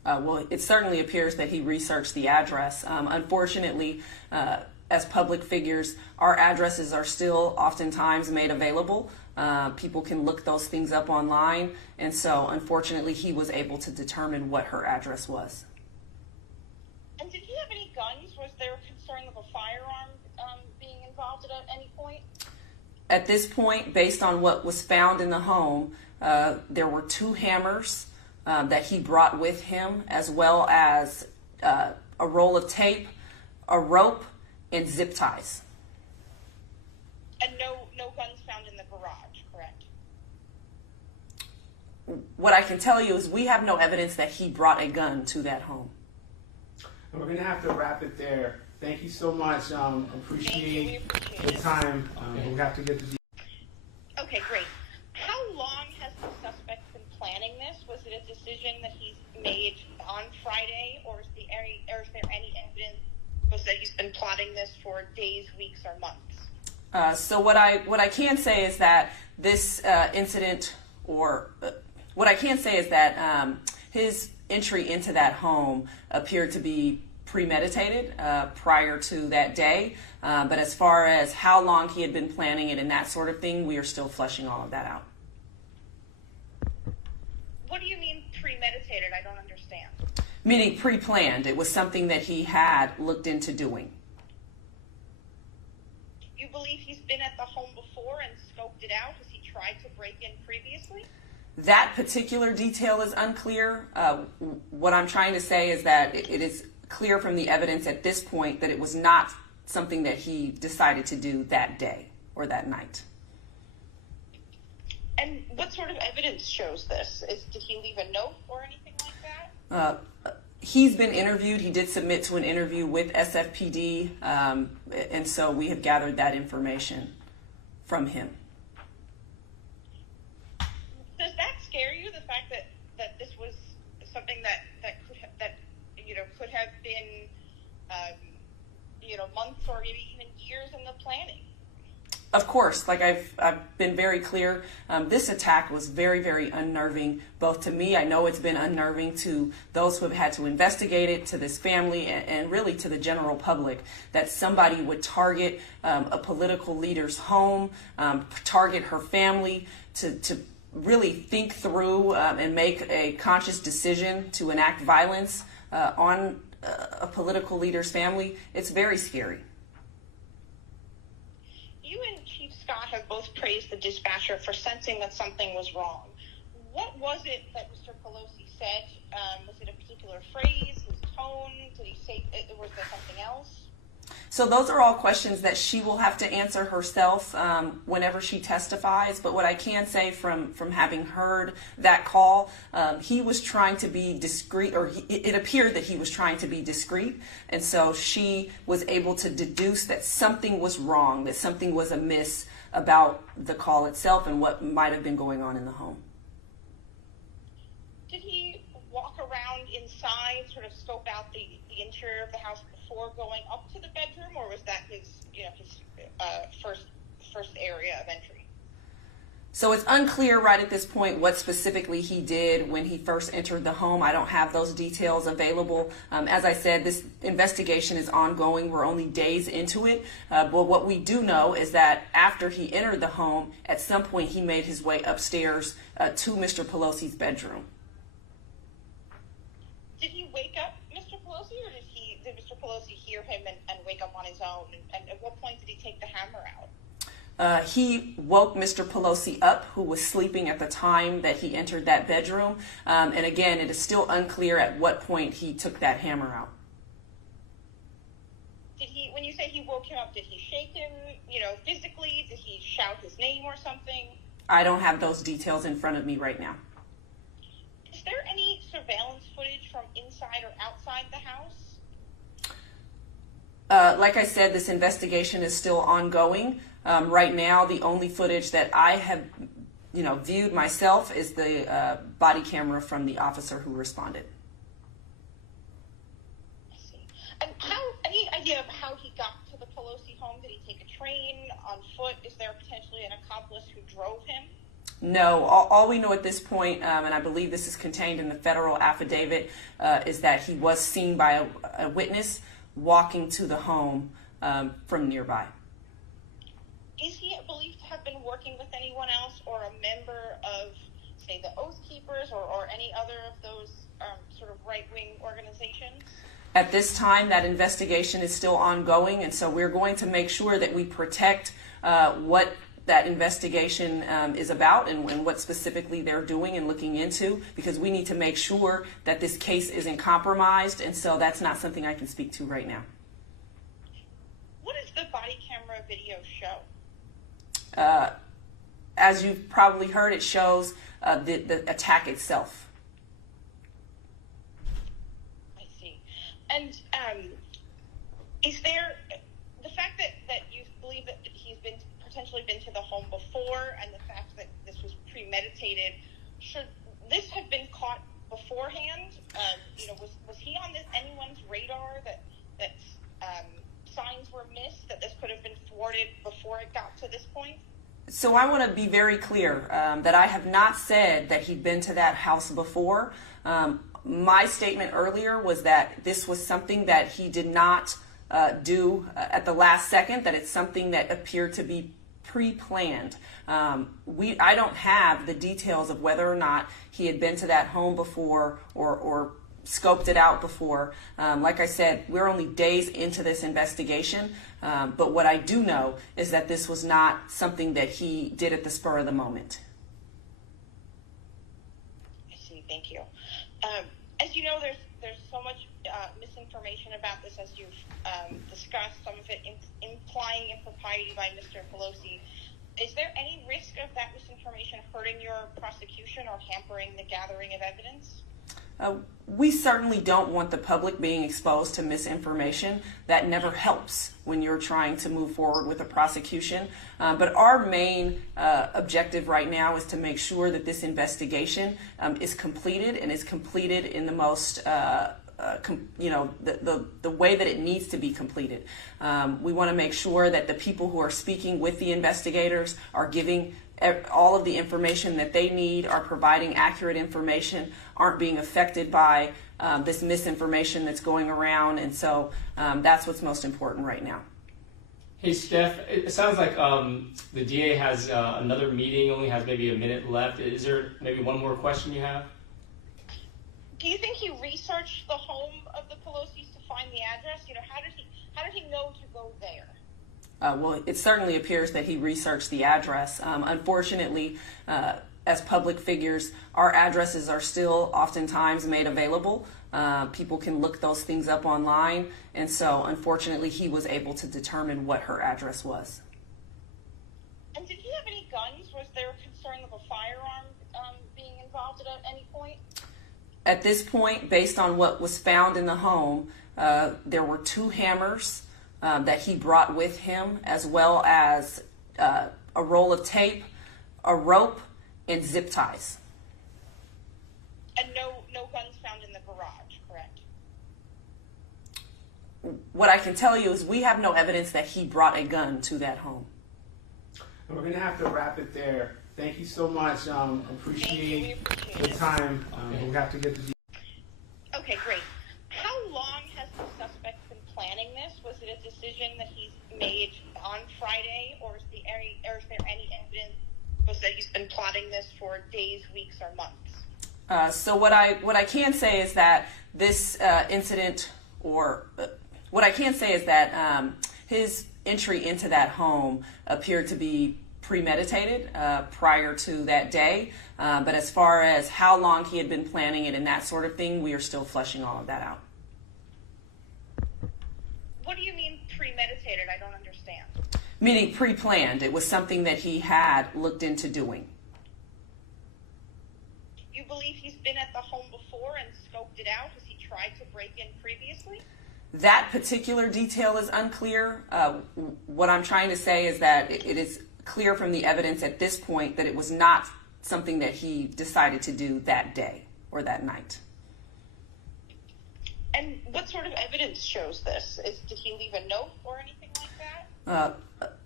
Well, it certainly appears that he researched the address. Unfortunately, as public figures, our addresses are still oftentimes made available. People can look those things up online, and so unfortunately he was able to determine what her address was. And did he have any guns? Was there a concern of a firearm being involved at any point? At this point, based on what was found in the home, there were 2 hammers that he brought with him, as well as a roll of tape, a rope, and zip ties. And no guns found in the garage, correct? What I can tell you is we have no evidence that he brought a gun to that home. And we're going to have to wrap it there. Thank you so much. Appreciate the time. We have to get the. Okay, great. How long has the suspect been planning this? Was it a decision that he's made on Friday, or is there any evidence that he's been plotting this for days, weeks, or months? So what I can say is that this incident, or what I can say is that his entry into that home appeared to be premeditated prior to that day. But as far as how long he had been planning it and that sort of thing, we are still fleshing all of that out. What do you mean premeditated? I don't understand. Meaning pre-planned. It was something that he had looked into doing. You believe he's been at the home before and scoped it out? Has he tried to break in previously? That particular detail is unclear. What I'm trying to say is that it is clear from the evidence at this point that it was not something that he decided to do that day or that night. And what sort of evidence shows this? Did he leave a note or anything like that? He's been interviewed. He did submit to an interview with SFPD, and so we have gathered that information from him. Does that scare you, the fact that this was something that could have been months or maybe even years in the planning? Of course, like I've been very clear, this attack was very, very unnerving, both to me. I know it's been unnerving to those who have had to investigate it, to this family, and really to the general public, that somebody would target a political leader's home, target her family, to really think through and make a conscious decision to enact violence on a political leader's family. It's very scary. You and Chief Scott have both praised the dispatcher for sensing that something was wrong. What was it that Mr. Pelosi said? Was it a particular phrase, his tone? Did he say, was there something else? So those are all questions that she will have to answer herself whenever she testifies. But what I can say from having heard that call, he was trying to be discreet, or it appeared that he was trying to be discreet. And so she was able to deduce that something was wrong, that something was amiss about the call itself and what might have been going on in the home. Did he walk around inside, sort of scope out the interior of the house before going up to the bedroom, or was that his first area of entry? So it's unclear right at this point what specifically he did when he first entered the home. I don't have those details available. As I said, this investigation is ongoing. We're only days into it. But what we do know is that after he entered the home, at some point he made his way upstairs to Mr. Pelosi's bedroom. Did he wake up Mr. Pelosi, or did Mr. Pelosi hear him and wake up on his own? And at what point did he take the hammer out? He woke Mr. Pelosi up, who was sleeping at the time that he entered that bedroom. And again, it is still unclear at what point he took that hammer out. When you say he woke him up, did he shake him, physically? Did he shout his name or something? I don't have those details in front of me right now. Is there any surveillance footage from inside or outside the house? Like I said, this investigation is still ongoing. Right now, the only footage that I have, viewed myself is the body camera from the officer who responded. I see. And any idea of how he got to the Pelosi home? Did he take a train, on foot? Is there potentially an accomplice who drove him? No, all we know at this point, and I believe this is contained in the federal affidavit, is that he was seen by a witness walking to the home from nearby. Is he believed to have been working with anyone else or a member of, say, the Oath Keepers or any other of those sort of right-wing organizations? At this time, that investigation is still ongoing, and so we're going to make sure that we protect what that investigation is about and what specifically they're doing and looking into, because we need to make sure that this case isn't compromised, and so that's not something I can speak to right now. What does the body camera video show? As you've probably heard, it shows the attack itself. I see. And is there the fact that you believe that he's potentially been to the home before, and the fact that this was premeditated, should this have been caught beforehand? Was he on anyone's radar that signs were missed, that this could have been thwarted before it got to this point? So I want to be very clear that I have not said that he'd been to that house before. My statement earlier was that this was something that he did not do at the last second, that it's something that appeared to be pre-planned. I don't have the details of whether or not he had been to that home before or scoped it out before. Like I said, we're only days into this investigation, but what I do know is that this was not something that he did at the spur of the moment. I see. Thank you. As you know, there's so much misinformation about this, as you've discussed, some of it implying impropriety by Mr. Pelosi. Is there any risk of that misinformation hurting your prosecution or hampering the gathering of evidence? We certainly don't want the public being exposed to misinformation. That never helps when you're trying to move forward with a prosecution. But our main objective right now is to make sure that this investigation is completed, and is completed in the most the way that it needs to be completed. We want to make sure that the people who are speaking with the investigators are giving all of the information that they need, are providing accurate information, aren't being affected by this misinformation that's going around, and so that's what's most important right now. Hey, Steph, it sounds like the DA has another meeting, only has maybe a minute left. Is there maybe one more question you have? Do you think he researched the home of the Pelosi's to find the address? How did he know to go there? Well, it certainly appears that he researched the address. Unfortunately, as public figures, our addresses are still oftentimes made available. People can look those things up online, and so unfortunately he was able to determine what her address was. And did he have any guns? Was there a concern of a firearm being involved at any point? At this point, based on what was found in the home, there were 2 hammers that he brought with him, as well as a roll of tape, a rope, and zip ties. And no guns found in the garage, correct? What I can tell you is we have no evidence that he brought a gun to that home. We're going to have to wrap it there. Thank you so much. Appreciate the time. We have to get the... Okay, great. How long has the suspect been planning this? Was it a decision that he's made on Friday, or is there any evidence that he's been plotting this for days, weeks, or months? So what I can say is that this incident, what I can say is that his entry into that home appeared to be premeditated prior to that day. But as far as how long he had been planning it and that sort of thing, we are still fleshing all of that out. What do you mean premeditated? I don't understand. Meaning pre-planned. It was something that he had looked into doing. You believe he's been at the home before and scoped it out? Has he tried to break in previously? That particular detail is unclear. What I'm trying to say is that it is clear from the evidence at this point that it was not something that he decided to do that day or that night. And what sort of evidence shows this? Did he leave a note or anything like that?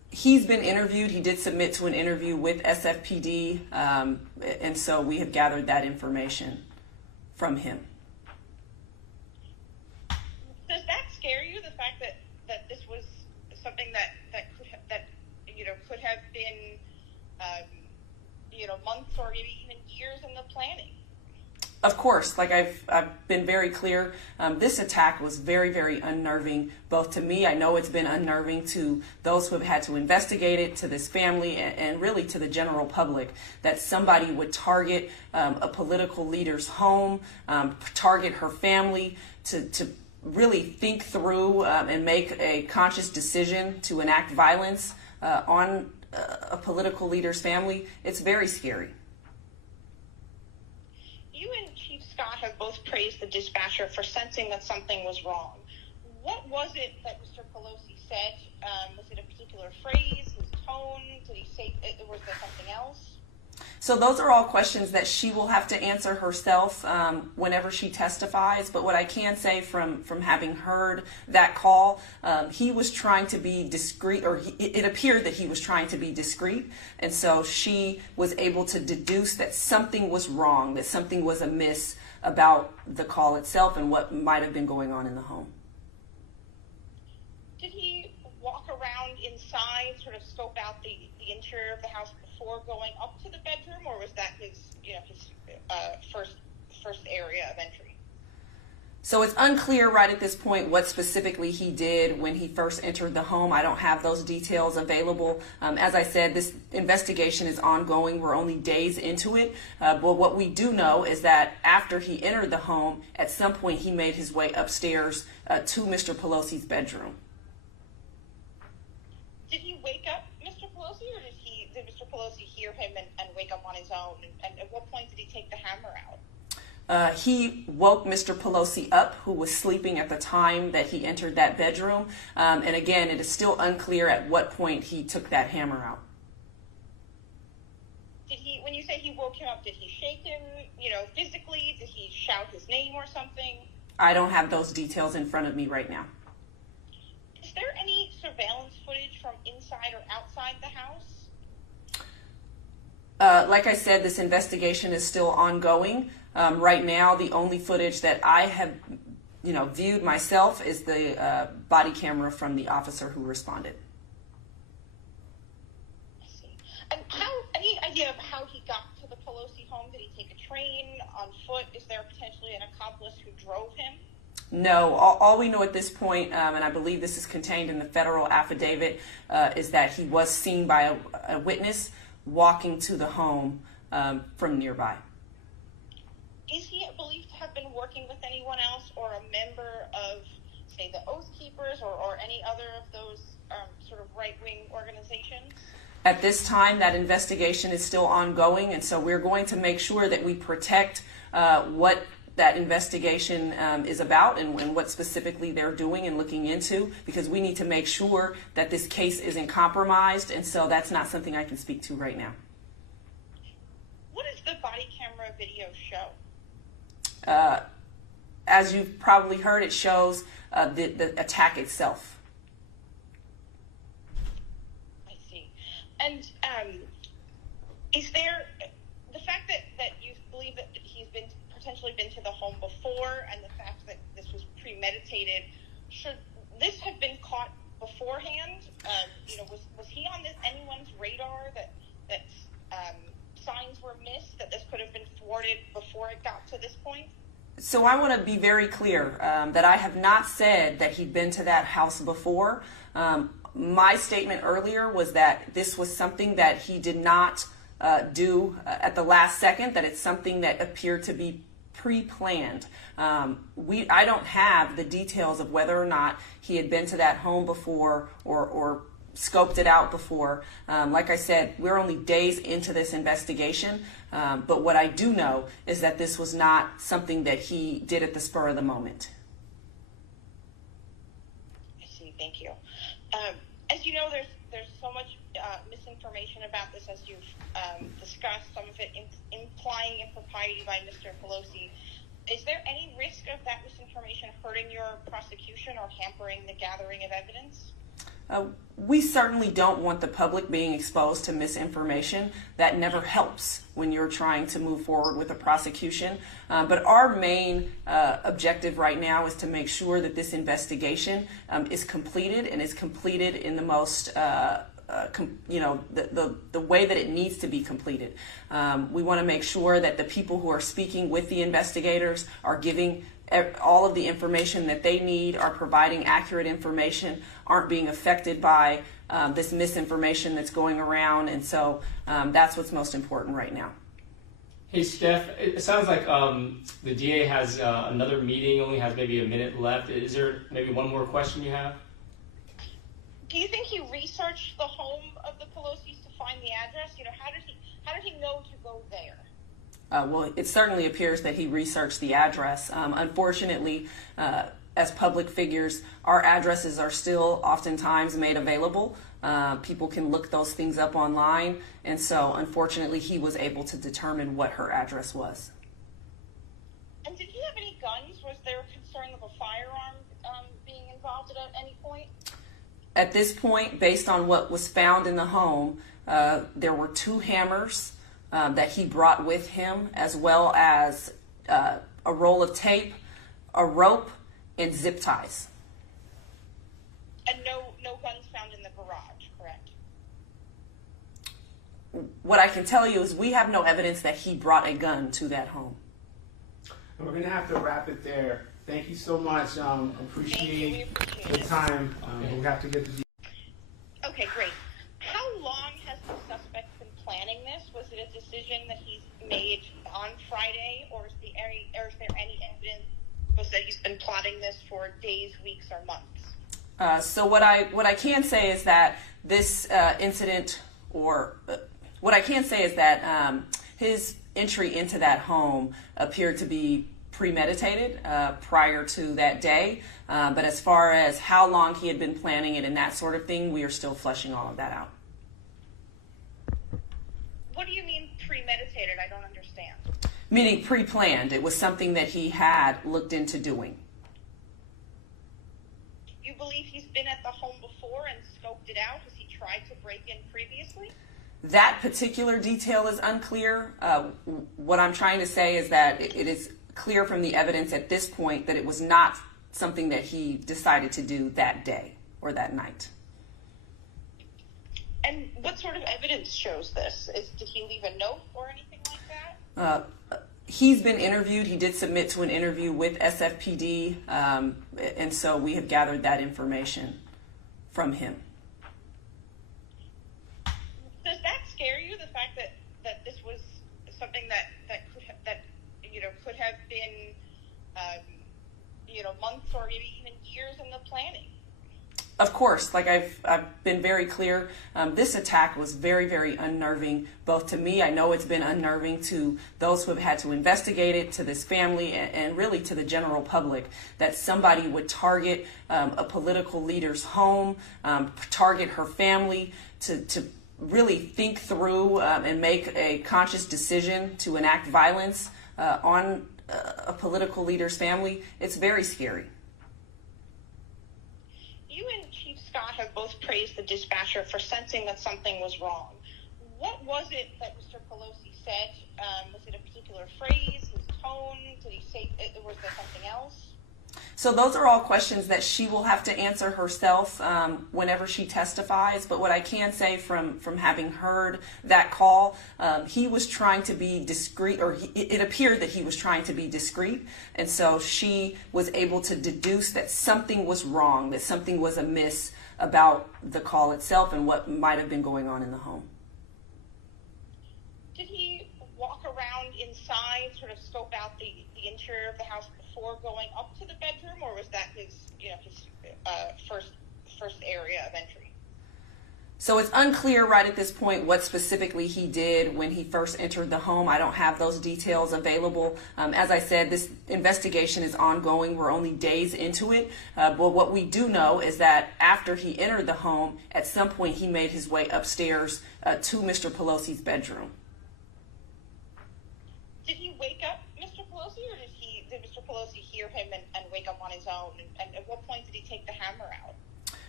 He's been interviewed. He did submit to an interview with SFPD, and so we have gathered that information from him. Does that scare you? The fact that this was something that could have been months or maybe even years in the planning? Of course, like I've been very clear, this attack was very, very unnerving, both to me. I know it's been unnerving to those who have had to investigate it, to this family, and really to the general public, that somebody would target a political leader's home, target her family, to really think through and make a conscious decision to enact violence on a political leader's family. It's very scary. You and Chief Scott have both praised the dispatcher for sensing that something was wrong. What was it that Mr. Pelosi said? Was it a particular phrase, his tone? Did he say, was there something else? So those are all questions that she will have to answer herself whenever she testifies. But what I can say from having heard that call, he was trying to be discreet, or it appeared that he was trying to be discreet. And so she was able to deduce that something was wrong, that something was amiss about the call itself and what might have been going on in the home. Did he walk around inside, sort of scope out the interior of the house before going up to the bedroom, or was that his first area of entry? So it's unclear right at this point what specifically he did when he first entered the home. I don't have those details available. As I said, this investigation is ongoing. We're only days into it. But what we do know is that after he entered the home, at some point he made his way upstairs to Mr. Pelosi's bedroom. Did he wake up Mr. Pelosi, or did Mr. Pelosi hear him and wake up on his own? And at what point did he take the hammer out? He woke Mr. Pelosi up, who was sleeping at the time that he entered that bedroom. And again, it is still unclear at what point he took that hammer out. When you say he woke him up, did he shake him, physically? Did he shout his name or something? I don't have those details in front of me right now. Is there any surveillance footage from inside or outside the house? Like I said, this investigation is still ongoing. Right now, the only footage that I have, viewed myself is the body camera from the officer who responded. I see. And any idea of how he got to the Pelosi home? Did he take a train, on foot? Is there potentially an accomplice who drove him? No, all we know at this point, and I believe this is contained in the federal affidavit, is that he was seen by a witness walking to the home from nearby. Is he believed to have been working with anyone else or a member of, say, the Oath Keepers or any other of those sort of right-wing organizations? At this time, that investigation is still ongoing, and so we're going to make sure that we protect what that investigation is about and what specifically they're doing and looking into, because we need to make sure that this case isn't compromised, and so that's not something I can speak to right now. What does the body camera video show? As you've probably heard, it shows the attack itself. I see. And is there the fact that you believe that he's potentially been to the home before, and the fact that this was premeditated, should this have been caught beforehand? Was he on anyone's radar that signs were missed, that this could have been thwarted before it got to this point? So I want to be very clear that I have not said that he'd been to that house before. My statement earlier was that this was something that he did not do at the last second, that it's something that appeared to be pre-planned. I don't have the details of whether or not he had been to that home before or scoped it out before. Like I said, we're only days into this investigation, but what I do know is that this was not something that he did at the spur of the moment. I see. Thank you. As you know, there's so much misinformation about this, as you've discussed, some of it implying impropriety by Mr. Pelosi. Is there any risk of that misinformation hurting your prosecution or hampering the gathering of evidence? We certainly don't want the public being exposed to misinformation. That never helps when you're trying to move forward with a prosecution. But our main objective right now is to make sure that this investigation is completed, and is completed in the most the way that it needs to be completed. We want to make sure that the people who are speaking with the investigators are giving all of the information that they need, are providing accurate information, aren't being affected by this misinformation that's going around. And so that's what's most important right now. Hey, Steph, it sounds like the DA has another meeting, only has maybe a minute left. Is there maybe one more question you have? Do you think he researched the home of the Pelosi's to find the address? How did he know to go there? Well, it certainly appears that he researched the address. Unfortunately, as public figures, our addresses are still oftentimes made available. People can look those things up online, and so unfortunately he was able to determine what her address was. And did he have any guns? Was there concern of a firearm being involved at any point? At this point, based on what was found in the home, there were 2 hammers that he brought with him, as well as a roll of tape, a rope, and zip ties. And no guns found in the garage, correct? What I can tell you is we have no evidence that he brought a gun to that home. And we're going to have to wrap it there. Thank you so much. Appreciate the time. We'll have to get the... Okay, great. How long has the suspect been planning this? Was it a decision that he's made on Friday, or is there any evidence that he's been plotting this for days, weeks, or months? So what I can say is that this incident, or what I can say is that his entry into that home appeared to be premeditated prior to that day. But as far as how long he had been planning it and that sort of thing, we are still fleshing all of that out. What do you mean premeditated? I don't understand. Meaning pre-planned. It was something that he had looked into doing. You believe he's been at the home before and scoped it out? Has he tried to break in previously? That particular detail is unclear. What I'm trying to say is that it is clear from the evidence at this point that it was not something that he decided to do that day or that night. And what sort of evidence shows this? Did he leave a note or anything like that? He's been interviewed. He did submit to an interview with SFPD, and so we have gathered that information from him. Does that scare you, the fact that this was something that could have been months or maybe even years in the planning? Of course, like I've been very clear, this attack was very, very unnerving, both to me. I know it's been unnerving to those who have had to investigate it, to this family, and really to the general public, that somebody would target a political leader's home, target her family, to really think through and make a conscious decision to enact violence on a political leader's family. It's very scary. You and Chief Scott have both praised the dispatcher for sensing that something was wrong. What was it that Mr. Pelosi said? Was it a particular phrase, his tone? Did he say, was there something else? So those are all questions that she will have to answer herself whenever she testifies. But what I can say from having heard that call, he was trying to be discreet, or it appeared that he was trying to be discreet. And so she was able to deduce that something was wrong, that something was amiss about the call itself and what might have been going on in the home. Did he walk around inside, sort of scope out the interior of the house before going up to the bedroom, or was that his first area of entry? So it's unclear right at this point what specifically he did when he first entered the home. I don't have those details available. As I said, this investigation is ongoing. We're only days into it. But what we do know is that after he entered the home, at some point he made his way upstairs to Mr. Pelosi's bedroom. Did he wake up Mr. Pelosi, or did Mr. Pelosi hear him and wake up on his own? And at what point did he take the hammer out?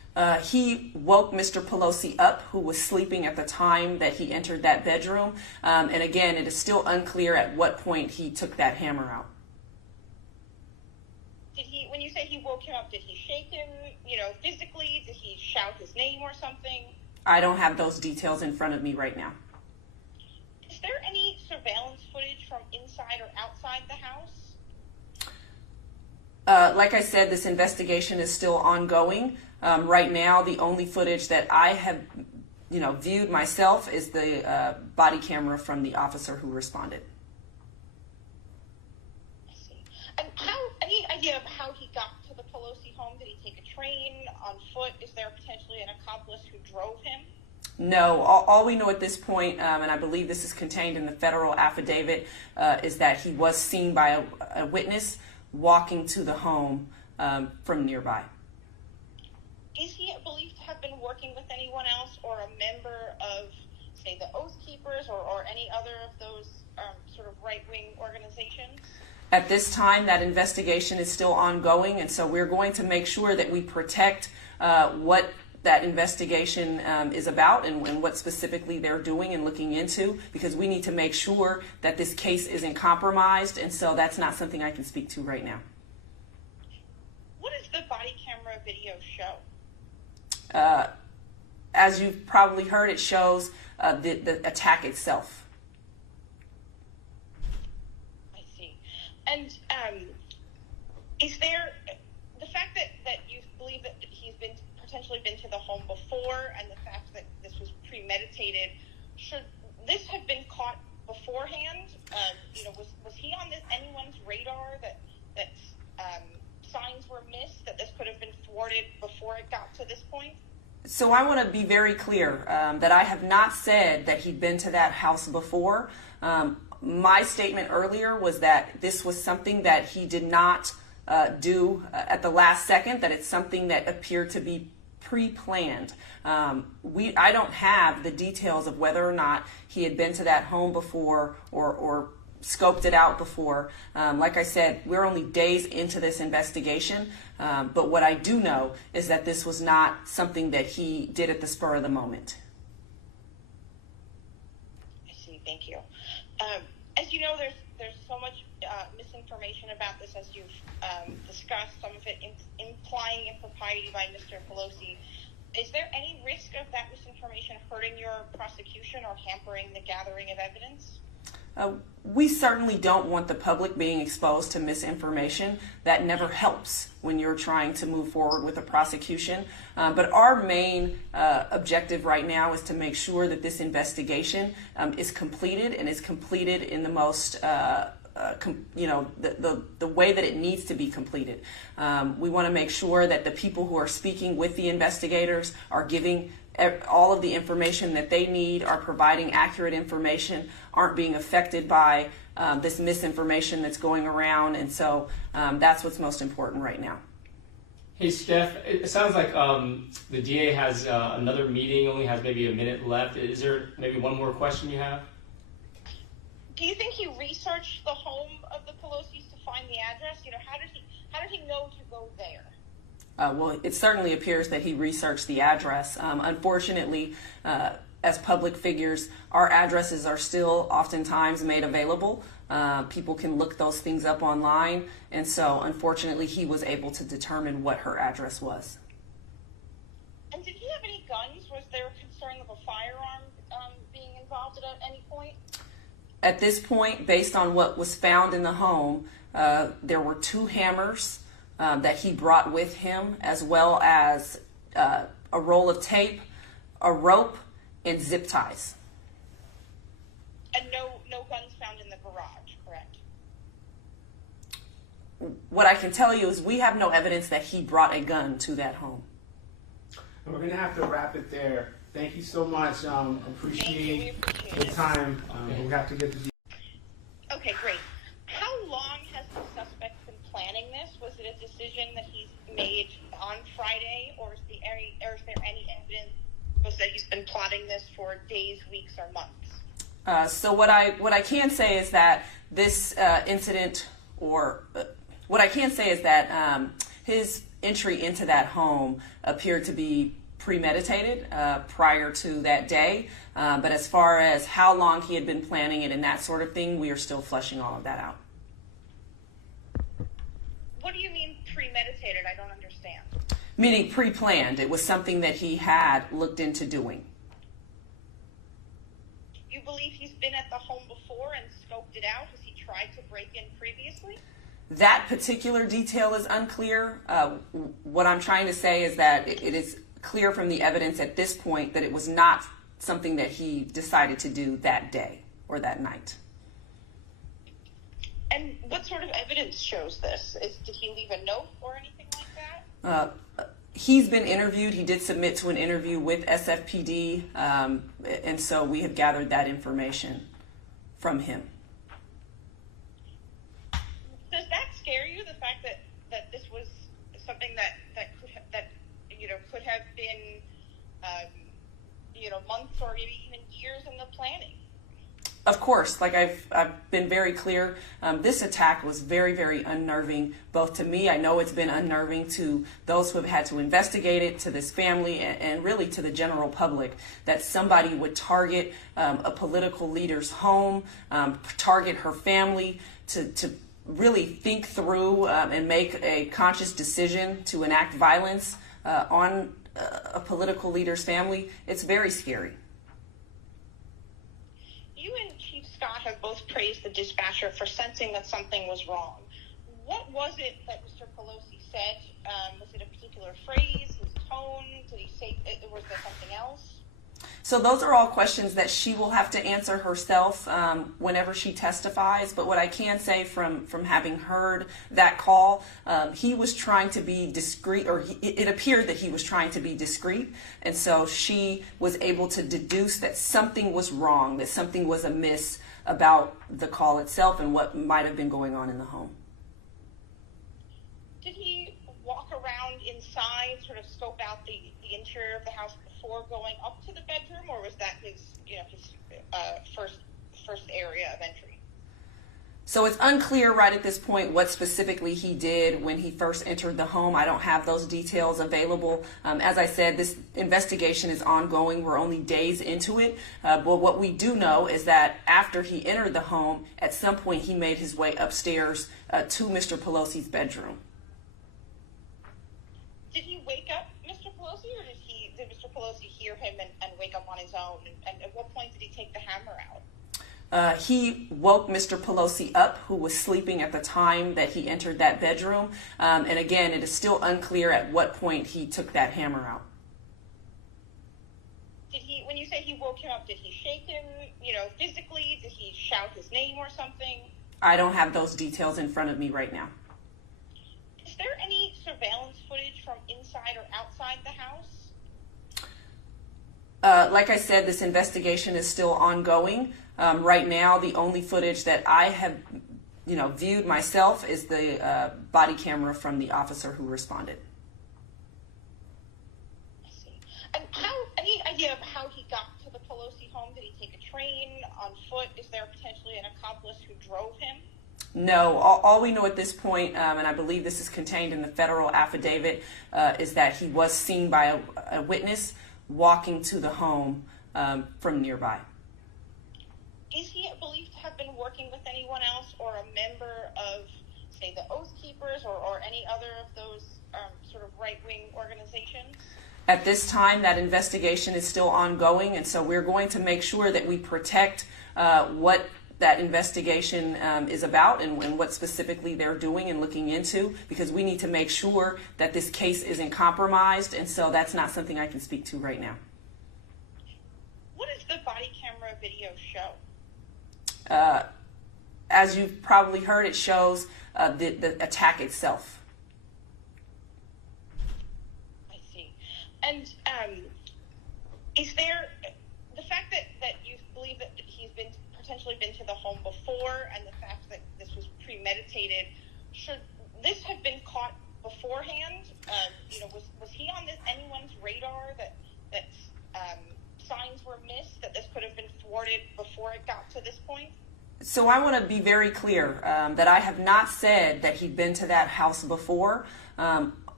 He woke Mr. Pelosi up, who was sleeping at the time that he entered that bedroom. And again, it is still unclear at what point he took that hammer out. When you say he woke him up, did he shake him, physically? Did he shout his name or something? I don't have those details in front of me right now. Is there any surveillance footage from inside or outside the house? Like I said, this investigation is still ongoing. Right now, the only footage that I have, viewed myself is the body camera from the officer who responded. I see. And any idea of how he got to the Pelosi home? Did he take a train, on foot? Is there potentially an accomplice who drove him? No, all we know at this point, and I believe this is contained in the federal affidavit, is that he was seen by a witness walking to the home from nearby. Is he believed to have been working with anyone else or a member of, say, the Oath Keepers or any other of those sort of right-wing organizations? At this time, that investigation is still ongoing, and so we're going to make sure that we protect what that investigation is about and what specifically they're doing and looking into, because we need to make sure that this case isn't compromised, and so that's not something I can speak to right now. What does the body camera video show? As you've probably heard, it shows the attack itself. I see. And is there the fact that you believe that he's potentially been to the home before, and the fact that this was premeditated, should this have been caught beforehand? Was he on anyone's radar that signs were missed, that this could have been thwarted before it got to this point? So I want to be very clear that I have not said that he'd been to that house before. My statement earlier was that this was something that he did not do at the last second, that it's something that appeared to be pre-planned. I don't have the details of whether or not he had been to that home before or scoped it out before. Like I said, we're only days into this investigation, but what I do know is that this was not something that he did at the spur of the moment. I see. Thank you. As you know, there's so much misinformation about this, as you've discussed, some of it implying impropriety by Mr. Pelosi. Is there any risk of that misinformation hurting your prosecution or hampering the gathering of evidence? We certainly don't want the public being exposed to misinformation. That never helps when you're trying to move forward with a prosecution. But our main objective right now is to make sure that this investigation is completed, and is completed in the most the way that it needs to be completed. We want to make sure that the people who are speaking with the investigators are giving all of the information that they need, are providing accurate information, aren't being affected by this misinformation that's going around, and so that's what's most important right now. Hey, Steph, it sounds like the DA has another meeting, only has maybe a minute left. Is there maybe one more question you have? Do you think he researched the home of the Pelosi's to find the address? How did he know to go there? Well, it certainly appears that he researched the address. Unfortunately, as public figures, our addresses are still oftentimes made available. People can look those things up online, and so unfortunately he was able to determine what her address was. And did he have any guns? Was there a concern of a firearm being involved at any point? At this point, based on what was found in the home, there were 2 hammers that he brought with him, as well as a roll of tape, a rope, and zip ties. And no guns found in the garage, correct? What I can tell you is we have no evidence that he brought a gun to that home. And we're going to have to wrap it there. Thank you so much. Appreciate the time. We have to get the... Okay, great. How long has the suspect been planning this? Was it a decision that he's made on Friday, or is there any evidence that he's been plotting this for days, weeks, or months? So what I can say is that this incident, or what I can say is that his entry into that home appeared to be premeditated prior to that day. But as far as how long he had been planning it and that sort of thing, we are still fleshing all of that out. What do you mean premeditated? I don't understand. Meaning pre-planned. It was something that he had looked into doing. You believe he's been at the home before and scoped it out? Has he tried to break in previously? That particular detail is unclear. What I'm trying to say is that it is clear from the evidence at this point that it was not something that he decided to do that day or that night. And what sort of evidence shows this? Did he leave a note or anything like that? He's been interviewed. He did submit to an interview with SFPD, and so we have gathered that information from him. Does that scare you, the fact that this was something that could have been months or maybe even years in the planning? Of course, like I've been very clear, this attack was very, very unnerving, both to me. I know it's been unnerving to those who have had to investigate it, to this family, and really to the general public, that somebody would target a political leader's home, target her family, to really think through and make a conscious decision to enact violence on a political leader's family. It's very scary. You and Chief Scott have both praised the dispatcher for sensing that something was wrong. What was it that Mr. Pelosi said? Was it a particular phrase, his tone? Did he say, was there something else? So those are all questions that she will have to answer herself whenever she testifies. But what I can say from having heard that call, he was trying to be discreet, or it appeared that he was trying to be discreet. And so she was able to deduce that something was wrong, that something was amiss about the call itself and what might have been going on in the home. Did he walk around inside, sort of scope out the interior of the house before going up to the bedroom, or was that his first area of entry? So it's unclear right at this point what specifically he did when he first entered the home. I don't have those details available. As I said, this investigation is ongoing. We're only days into it. But what we do know is that after he entered the home, at some point he made his way upstairs to Mr. Pelosi's bedroom. Did he wake up Mr. Pelosi, or did Mr. Pelosi hear him and wake up on his own? And at what point did he take the hammer out? He woke Mr. Pelosi up, who was sleeping at the time that he entered that bedroom. And again, it is still unclear at what point he took that hammer out. When you say he woke him up, did he shake him, physically? Did he shout his name or something? I don't have those details in front of me right now. Is there any surveillance footage from inside or outside the house? Like I said, this investigation is still ongoing. Right now, the only footage that I have, viewed myself is the body camera from the officer who responded. I see. And any idea of how he got to the Pelosi home? Did he take a train, on foot? Is there potentially an accomplice who drove him? No, all we know at this point, and I believe this is contained in the federal affidavit, is that he was seen by a witness walking to the home from nearby. Is he believed to have been working with anyone else or a member of, say, the Oath Keepers or any other of those sort of right-wing organizations? At this time, that investigation is still ongoing, and so we're going to make sure that we protect what that investigation is about and what specifically they're doing and looking into, because we need to make sure that this case isn't compromised, and so that's not something I can speak to right now. What does the body camera video show? As you've probably heard, it shows the attack itself. I see. And is there the fact that you believe that he's potentially been to the home before, and the fact that this was premeditated, should this have been caught beforehand? Was he on anyone's radar that signs were missed, that this could have been thwarted before it got to this point? So I want to be very clear that I have not said that he'd been to that house before.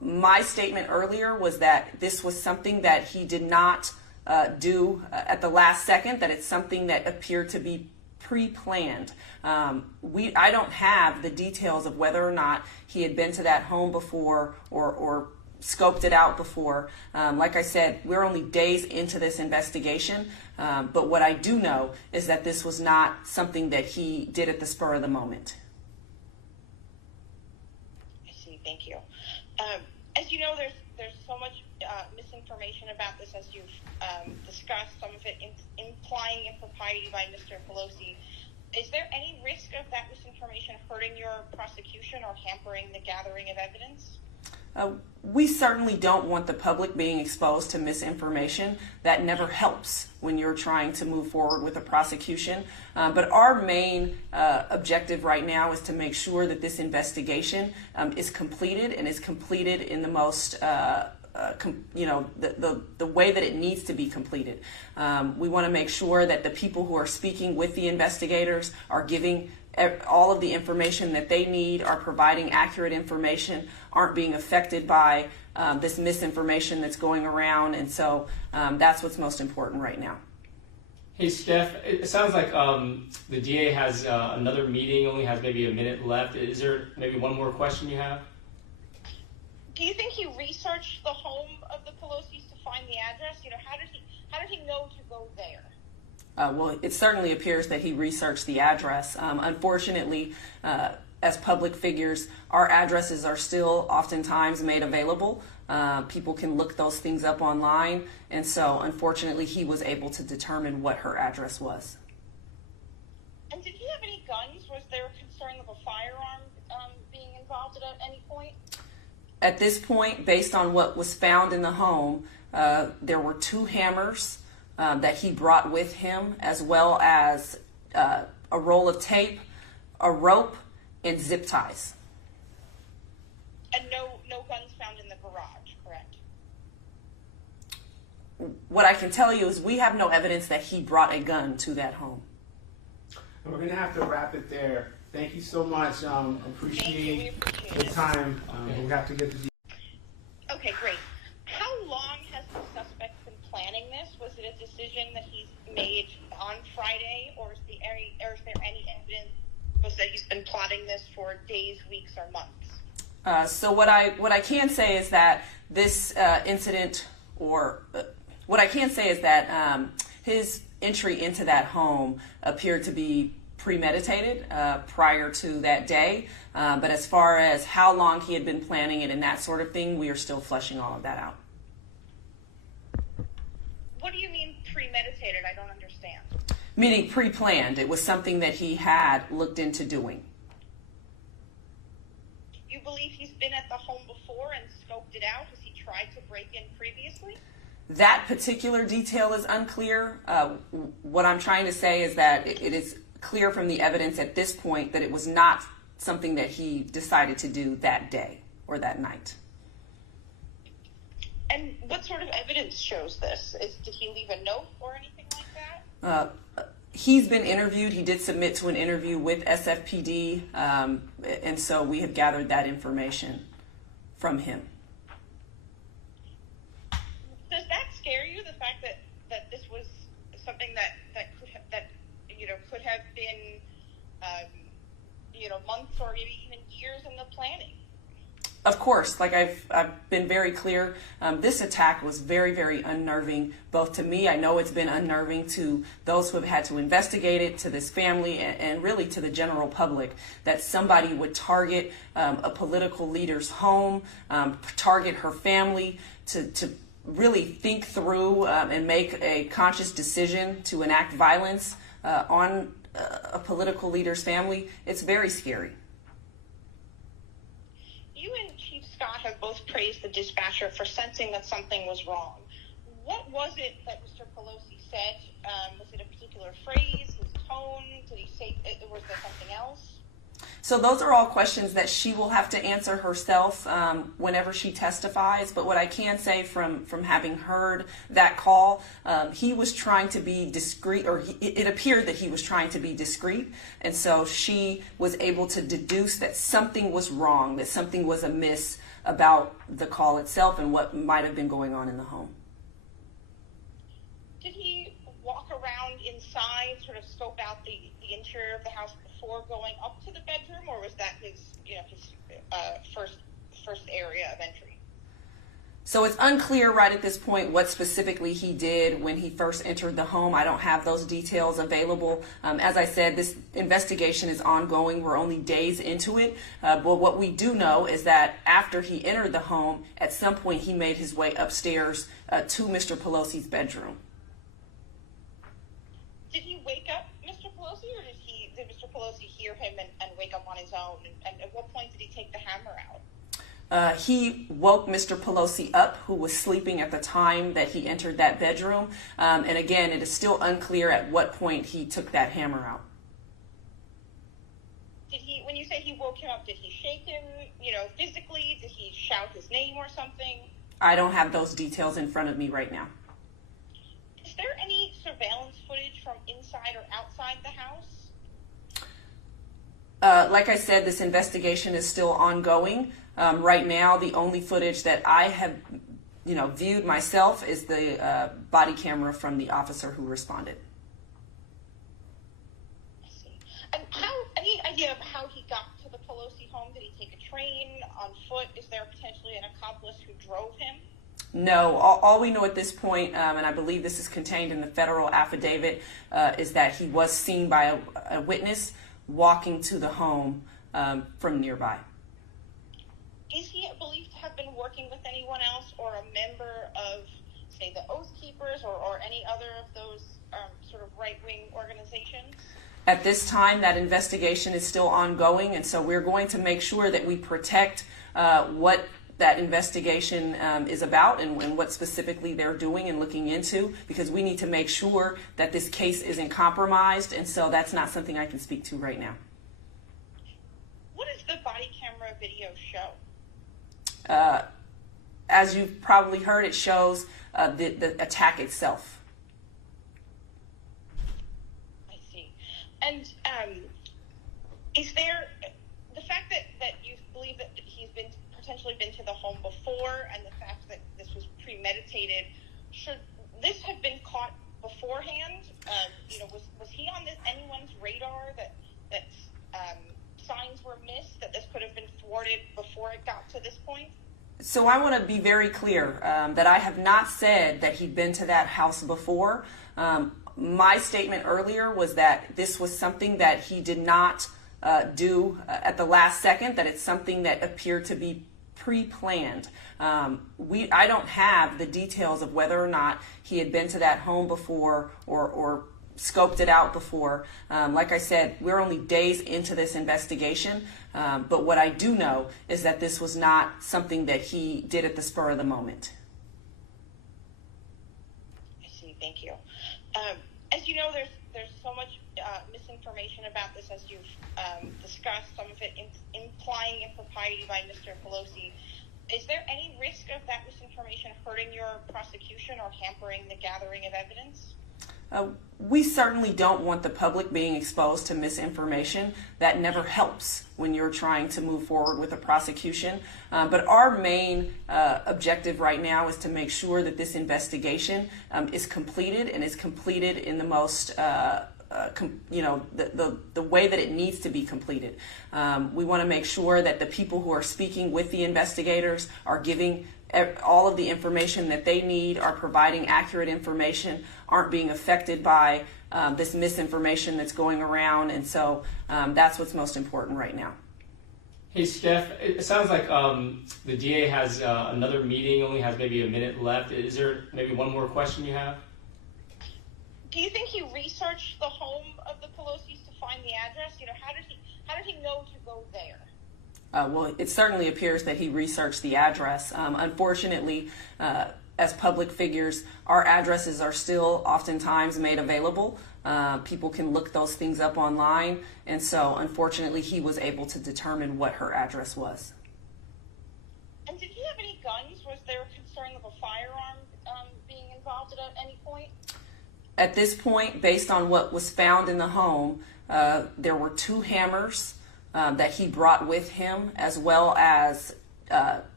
My statement earlier was that this was something that he did not do at the last second, that it's something that appeared to be pre-planned. I don't have the details of whether or not he had been to that home before or scoped it out before. Like I said, we're only days into this investigation, but what I do know is that this was not something that he did at the spur of the moment. I see. Thank you. As you know, there's so much misinformation about this, as you've discussed, some of it implying impropriety by Mr. Pelosi. Is there any risk of that misinformation hurting your prosecution or hampering the gathering of evidence? We certainly don't want the public being exposed to misinformation. That never helps when you're trying to move forward with a prosecution. But our main objective right now is to make sure that this investigation is completed and is completed in the most the way that it needs to be completed. We want to make sure that the people who are speaking with the investigators are giving all of the information that they need, are providing accurate information, aren't being affected by this misinformation that's going around. And so that's what's most important right now. Hey, Steph, it sounds like the DA has another meeting, only has maybe a minute left. Is there maybe one more question you have? Do you think he researched the home of the Pelosi's to find the address? How did he know to go there? Well, it certainly appears that he researched the address. Unfortunately, as public figures, our addresses are still oftentimes made available. People can look those things up online, and so unfortunately he was able to determine what her address was. And did he have any guns? Was there a concern of a firearm being involved at any point? At this point, based on what was found in the home, there were 2 hammers that he brought with him, as well as a roll of tape, a rope, and zip ties. And no guns found in the garage, correct? What I can tell you is we have no evidence that he brought a gun to that home. We're going to have to wrap it there. Thank you so much. Appreciate the time. We have to get the... Okay, great. How long has the suspect been planning this? Was it a decision that he's made on Friday, or is there any evidence that he's been plotting this for days, weeks, or months? So what I can say is that this incident, what I can say is that his entry into that home appeared to be premeditated prior to that day. But as far as how long he had been planning it and that sort of thing, we are still fleshing all of that out. What do you mean premeditated? I don't understand. Meaning pre-planned. It was something that he had looked into doing. You believe he's been at the home before and scoped it out? Has he tried to break in previously? That particular detail is unclear. What I'm trying to say is that it is clear from the evidence at this point that it was not something that he decided to do that day or that night. And what sort of evidence shows this? Did he leave a note or anything like that? He's been interviewed. He did submit to an interview with SFPD, and so we have gathered that information from him. Does that scare you, the fact that this was something that could have been months or maybe even years in the planning? Of course, like I've been very clear, this attack was very, very unnerving, both to me. I know it's been unnerving to those who have had to investigate it, to this family, and really to the general public, that somebody would target a political leader's home, target her family, to really think through and make a conscious decision to enact violence on a political leader's family. It's very scary. You and Chief Scott have both praised the dispatcher for sensing that something was wrong. What was it that Mr. Pelosi said? Was it a particular phrase, his tone? Did he say, was there something else? So those are all questions that she will have to answer herself whenever she testifies. But what I can say from having heard that call, he was trying to be discreet, or it appeared that he was trying to be discreet. And so she was able to deduce that something was wrong, that something was amiss about the call itself and what might have been going on in the home. Did he walk around inside, sort of scope out the interior of the house before going up to the bedroom, or was that his first area of entry? So it's unclear right at this point what specifically he did when he first entered the home. I don't have those details available. As I said, this investigation is ongoing. We're only days into it. But what we do know is that after he entered the home, at some point he made his way upstairs to Mr. Pelosi's bedroom. Did he wake up Mr. Pelosi, or did Mr. Pelosi hear him and wake up on his own? And at what point did he take the hammer out? He woke Mr. Pelosi up, who was sleeping at the time that he entered that bedroom. And again, it is still unclear at what point he took that hammer out. When you say he woke him up, did he shake him, physically? Did he shout his name or something? I don't have those details in front of me right now. Is there any surveillance footage from inside or outside the house? Like I said, this investigation is still ongoing. Right now, the only footage that I have, viewed myself is the body camera from the officer who responded. I see. And any idea of how he got to the Pelosi home? Did he take a train, on foot? Is there potentially an accomplice who drove him? No, all we know at this point, and I believe this is contained in the federal affidavit, is that he was seen by a witness walking to the home from nearby. Is he believed to have been working with anyone else or a member of, say, the Oath Keepers or any other of those sort of right-wing organizations? At this time, that investigation is still ongoing, and so we're going to make sure that we protect what that investigation is about and what specifically they're doing and looking into, because we need to make sure that this case isn't compromised, and so that's not something I can speak to right now. What does the body camera video show? As you've probably heard, it shows the attack itself. I see. And is there the fact that you believe that he's potentially been to the home before, and the fact that this was premeditated, should this have been caught beforehand? Was he on anyone's radar that signs were missed, that this could have been thwarted before it got to this point? So I want to be very clear that I have not said that he'd been to that house before. My statement earlier was that this was something that he did not do at the last second, that it's something that appeared to be pre-planned. I don't have the details of whether or not he had been to that home before or scoped it out before. Like I said, we're only days into this investigation, but what I do know is that this was not something that he did at the spur of the moment. I see. Thank you. As you know, there's so much misinformation about this, as you've discussed, some of it implying impropriety by Mr. Pelosi. Is there any risk of that misinformation hurting your prosecution or hampering the gathering of evidence? We certainly don't want the public being exposed to misinformation. That never helps when you're trying to move forward with a prosecution. But our main objective right now is to make sure that this investigation is completed, and is completed in the most the way that it needs to be completed. We want to make sure that the people who are speaking with the investigators are giving all of the information that they need, are providing accurate information, aren't being affected by this misinformation that's going around, and so that's what's most important right now. Hey, Steph, it sounds like the DA has another meeting, only has maybe a minute left. Is there maybe one more question you have? Do you think he researched the home of the Pelosi's to find the address? How did he know to go there? Well, it certainly appears that he researched the address. Unfortunately, as public figures, our addresses are still oftentimes made available. People can look those things up online, and so unfortunately he was able to determine what her address was. And did he have any guns? Was there a concern of a firearm being involved at any point? At this point, based on what was found in the home, there were 2 hammers that he brought with him, as well as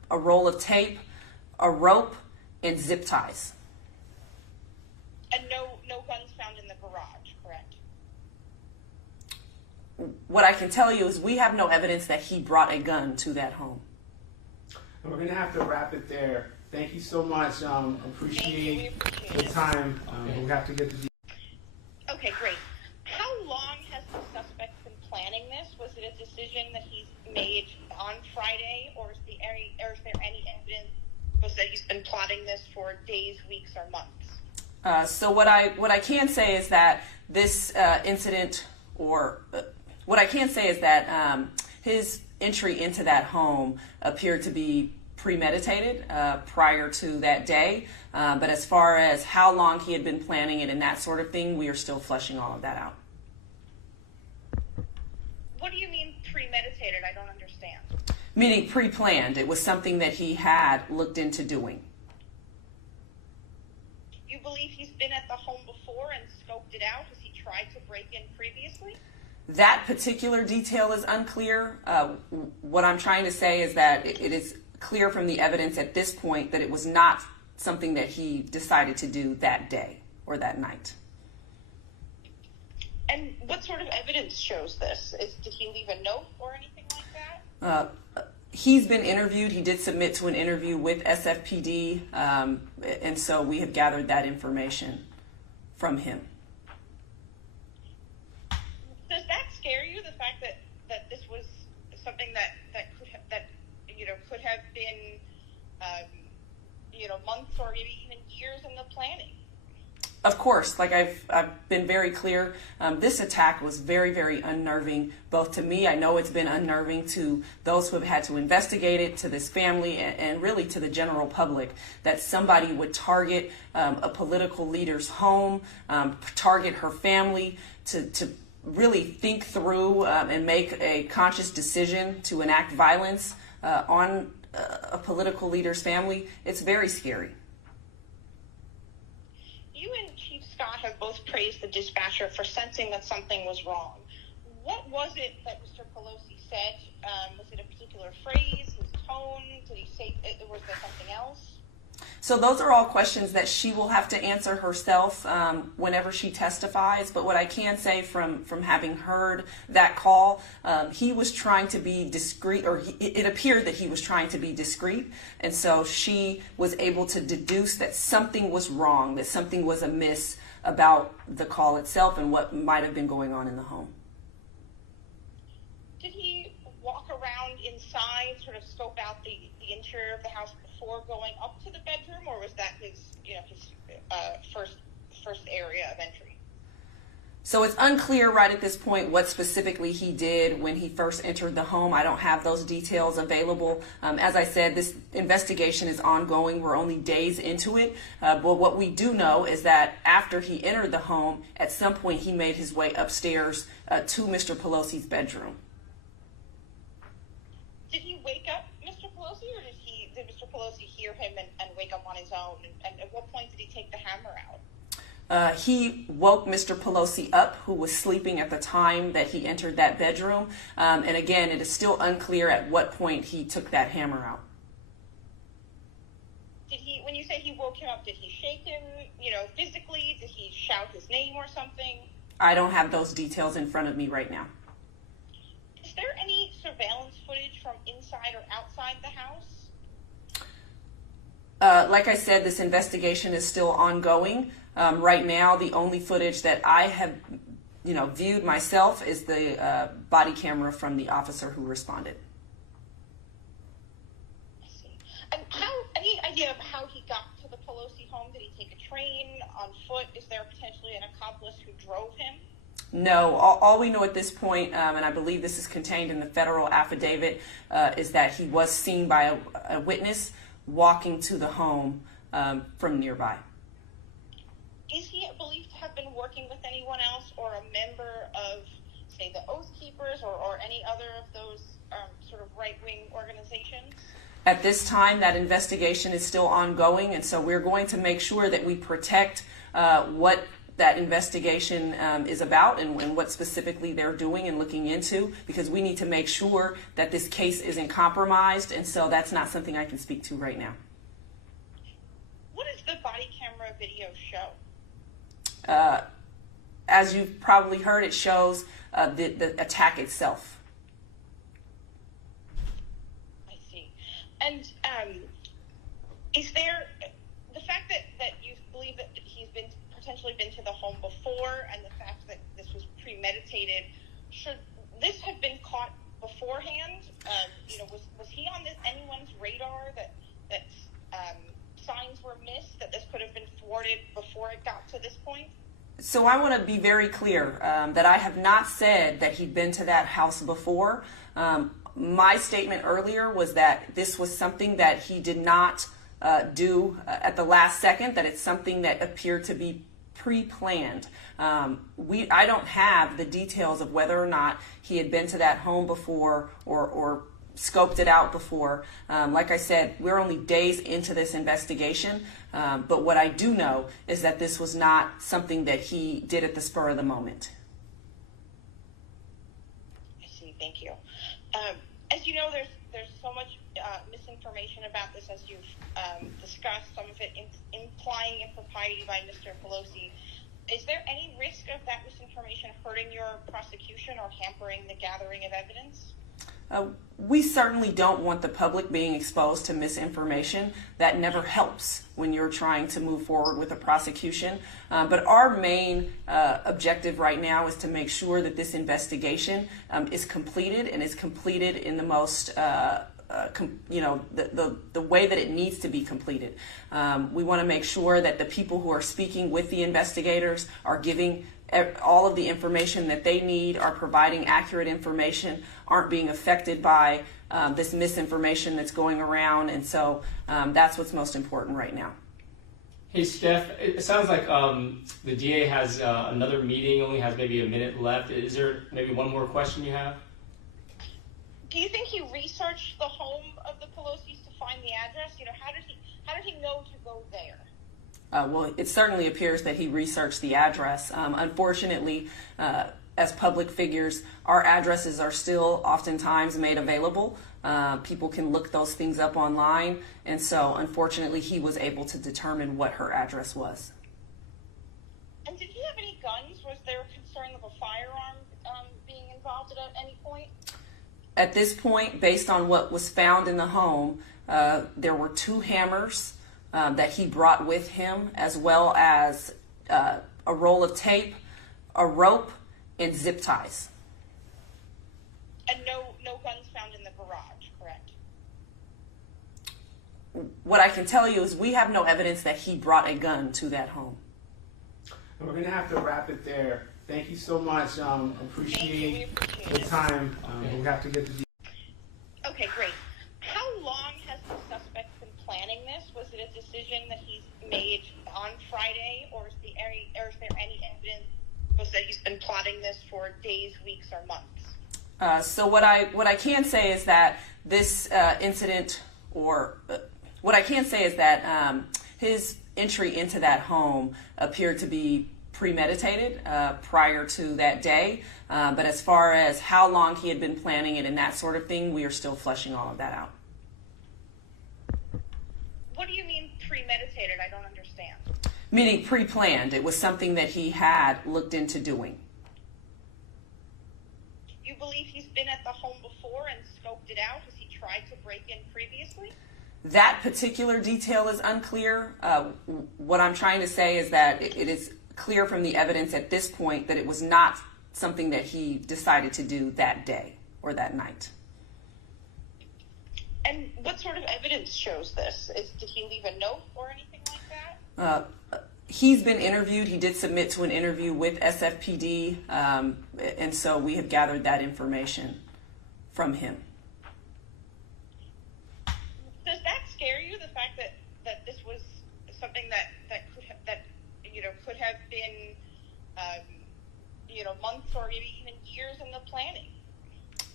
a roll of tape, a rope, and zip ties. And no guns found in the garage, correct? What I can tell you is we have no evidence that he brought a gun to that home. And we're going to have to wrap it there. Thank you so much. Appreciate the time. We have to get the. Okay, great. How long has the suspect been planning this? Was it a decision that he's made on Friday, or is there any evidence that he's been plotting this for days, weeks, or months? So what I can say is that this incident, what I can say is that his entry into that home appeared to be premeditated prior to that day. But as far as how long he had been planning it and that sort of thing, we are still fleshing all of that out. What do you mean premeditated? I don't understand. Meaning pre-planned. It was something that he had looked into doing. You believe he's been at the home before and scoped it out? Has he tried to break in previously? That particular detail is unclear. What I'm trying to say is that it is clear from the evidence at this point that it was not something that he decided to do that day or that night. And what sort of evidence shows this? Did he leave a note or anything like that? He's been interviewed. He did submit to an interview with SFPD, and so we have gathered that information from him. Does that scare you? The fact that this was something that could have been months or maybe even years in the planning? Of course, like I've been very clear, this attack was very, very unnerving, both to me. I know it's been unnerving to those who have had to investigate it, to this family, and really to the general public, that somebody would target a political leader's home, target her family, to really think through and make a conscious decision to enact violence on a political leader's family. It's very scary. You and Chief Scott have both praised the dispatcher for sensing that something was wrong. What was it that Mr. Pelosi said? Was it a particular phrase, his tone? Did he say, was there something else? So those are all questions that she will have to answer herself whenever she testifies. But what I can say from having heard that call, he was trying to be discreet, or it appeared that he was trying to be discreet. And so she was able to deduce that something was wrong, that something was amiss about the call itself and what might have been going on in the home. Did he walk around inside, sort of scope out the interior of the house before going up to the bedroom, or was that his first area of entry? So it's unclear right at this point what specifically he did when he first entered the home. I don't have those details available. As I said, this investigation is ongoing. We're only days into it. But what we do know is that after he entered the home, at some point he made his way upstairs to Mr. Pelosi's bedroom. Did he wake up Mr. Pelosi, or did Mr. Pelosi hear him and wake up on his own? And at what point did he take the hammer out? He woke Mr. Pelosi up, who was sleeping at the time that he entered that bedroom. And again, it is still unclear at what point he took that hammer out. When you say he woke him up, did he shake him, physically? Did he shout his name or something? I don't have those details in front of me right now. Is there any surveillance footage from inside or outside the house? Like I said, this investigation is still ongoing. Right now, the only footage that I have, viewed myself is the body camera from the officer who responded. I see. And any idea of how he got to the Pelosi home? Did he take a train, on foot? Is there potentially an accomplice who drove him? No, all we know at this point, and I believe this is contained in the federal affidavit, is that he was seen by a witness walking to the home from nearby. Is he believed to have been working with anyone else, or a member of, say, the Oath Keepers, or any other of those sort of right-wing organizations? At this time, that investigation is still ongoing, and so we're going to make sure that we protect what that investigation is about and what specifically they're doing and looking into, because we need to make sure that this case isn't compromised, and so that's not something I can speak to right now. What does the body camera video show? As you've probably heard, it shows the attack itself. I see. And is there the fact that you believe that he's potentially been to the home before, and the fact that this was premeditated, should this have been caught beforehand? Was he on anyone's radar that signs were missed, that this could have been thwarted before it got to this point? So I want to be very clear that I have not said that he'd been to that house before. My statement earlier was that this was something that he did not do at the last second, that it's something that appeared to be pre-planned. I don't have the details of whether or not he had been to that home before or scoped it out before. Like I said, we're only days into this investigation, but what I do know is that this was not something that he did at the spur of the moment. I see. Thank you. As you know, there's so much misinformation about this, as you've discussed, some of it implying impropriety by Mr. Pelosi. Is there any risk of that misinformation hurting your prosecution or hampering the gathering of evidence? We certainly don't want the public being exposed to misinformation. That never helps when you're trying to move forward with a prosecution. But our main objective right now is to make sure that this investigation is completed, and is completed in the most the way that it needs to be completed. We want to make sure that the people who are speaking with the investigators are giving all of the information that they need, are providing accurate information, aren't being affected by this misinformation that's going around, and so that's what's most important right now. Hey, Steph, it sounds like the DA has another meeting, only has maybe a minute left. Is there maybe one more question you have? Do you think he researched the home of the Pelosi's to find the address? How did he know to go there? Well, it certainly appears that he researched the address. Unfortunately, as public figures, our addresses are still oftentimes made available. People can look those things up online, and so unfortunately he was able to determine what her address was. And did he have any guns? Was there a concern of a firearm being involved at any point? At this point, based on what was found in the home, there were 2 hammers that he brought with him, as well as a roll of tape, a rope, and zip ties. And no guns found in the garage, correct? What I can tell you is we have no evidence that he brought a gun to that home. We're going to have to wrap it there. Thank you so much. Appreciate the time. We have to get the... Okay, great. How long has the suspect been planning this? Was it a decision that he's made on Friday, or is there any evidence that he's been plotting this for days, weeks, or months? So what I can say is that this incident, what I can say is that his entry into that home appeared to be premeditated prior to that day. But as far as how long he had been planning it and that sort of thing, we are still fleshing all of that out. What do you mean premeditated? I don't understand. Meaning pre-planned. It was something that he had looked into doing. You believe he's been at the home before and scoped it out? Has he tried to break in previously? That particular detail is unclear. What I'm trying to say is that it is clear from the evidence at this point that it was not something that he decided to do that day or that night. And what sort of evidence shows this? Did he leave a note or anything like that? He's been interviewed. He did submit to an interview with SFPD, and so we have gathered that information from him. Does that scare you, the fact that this was something that could have been months or maybe even years in the planning?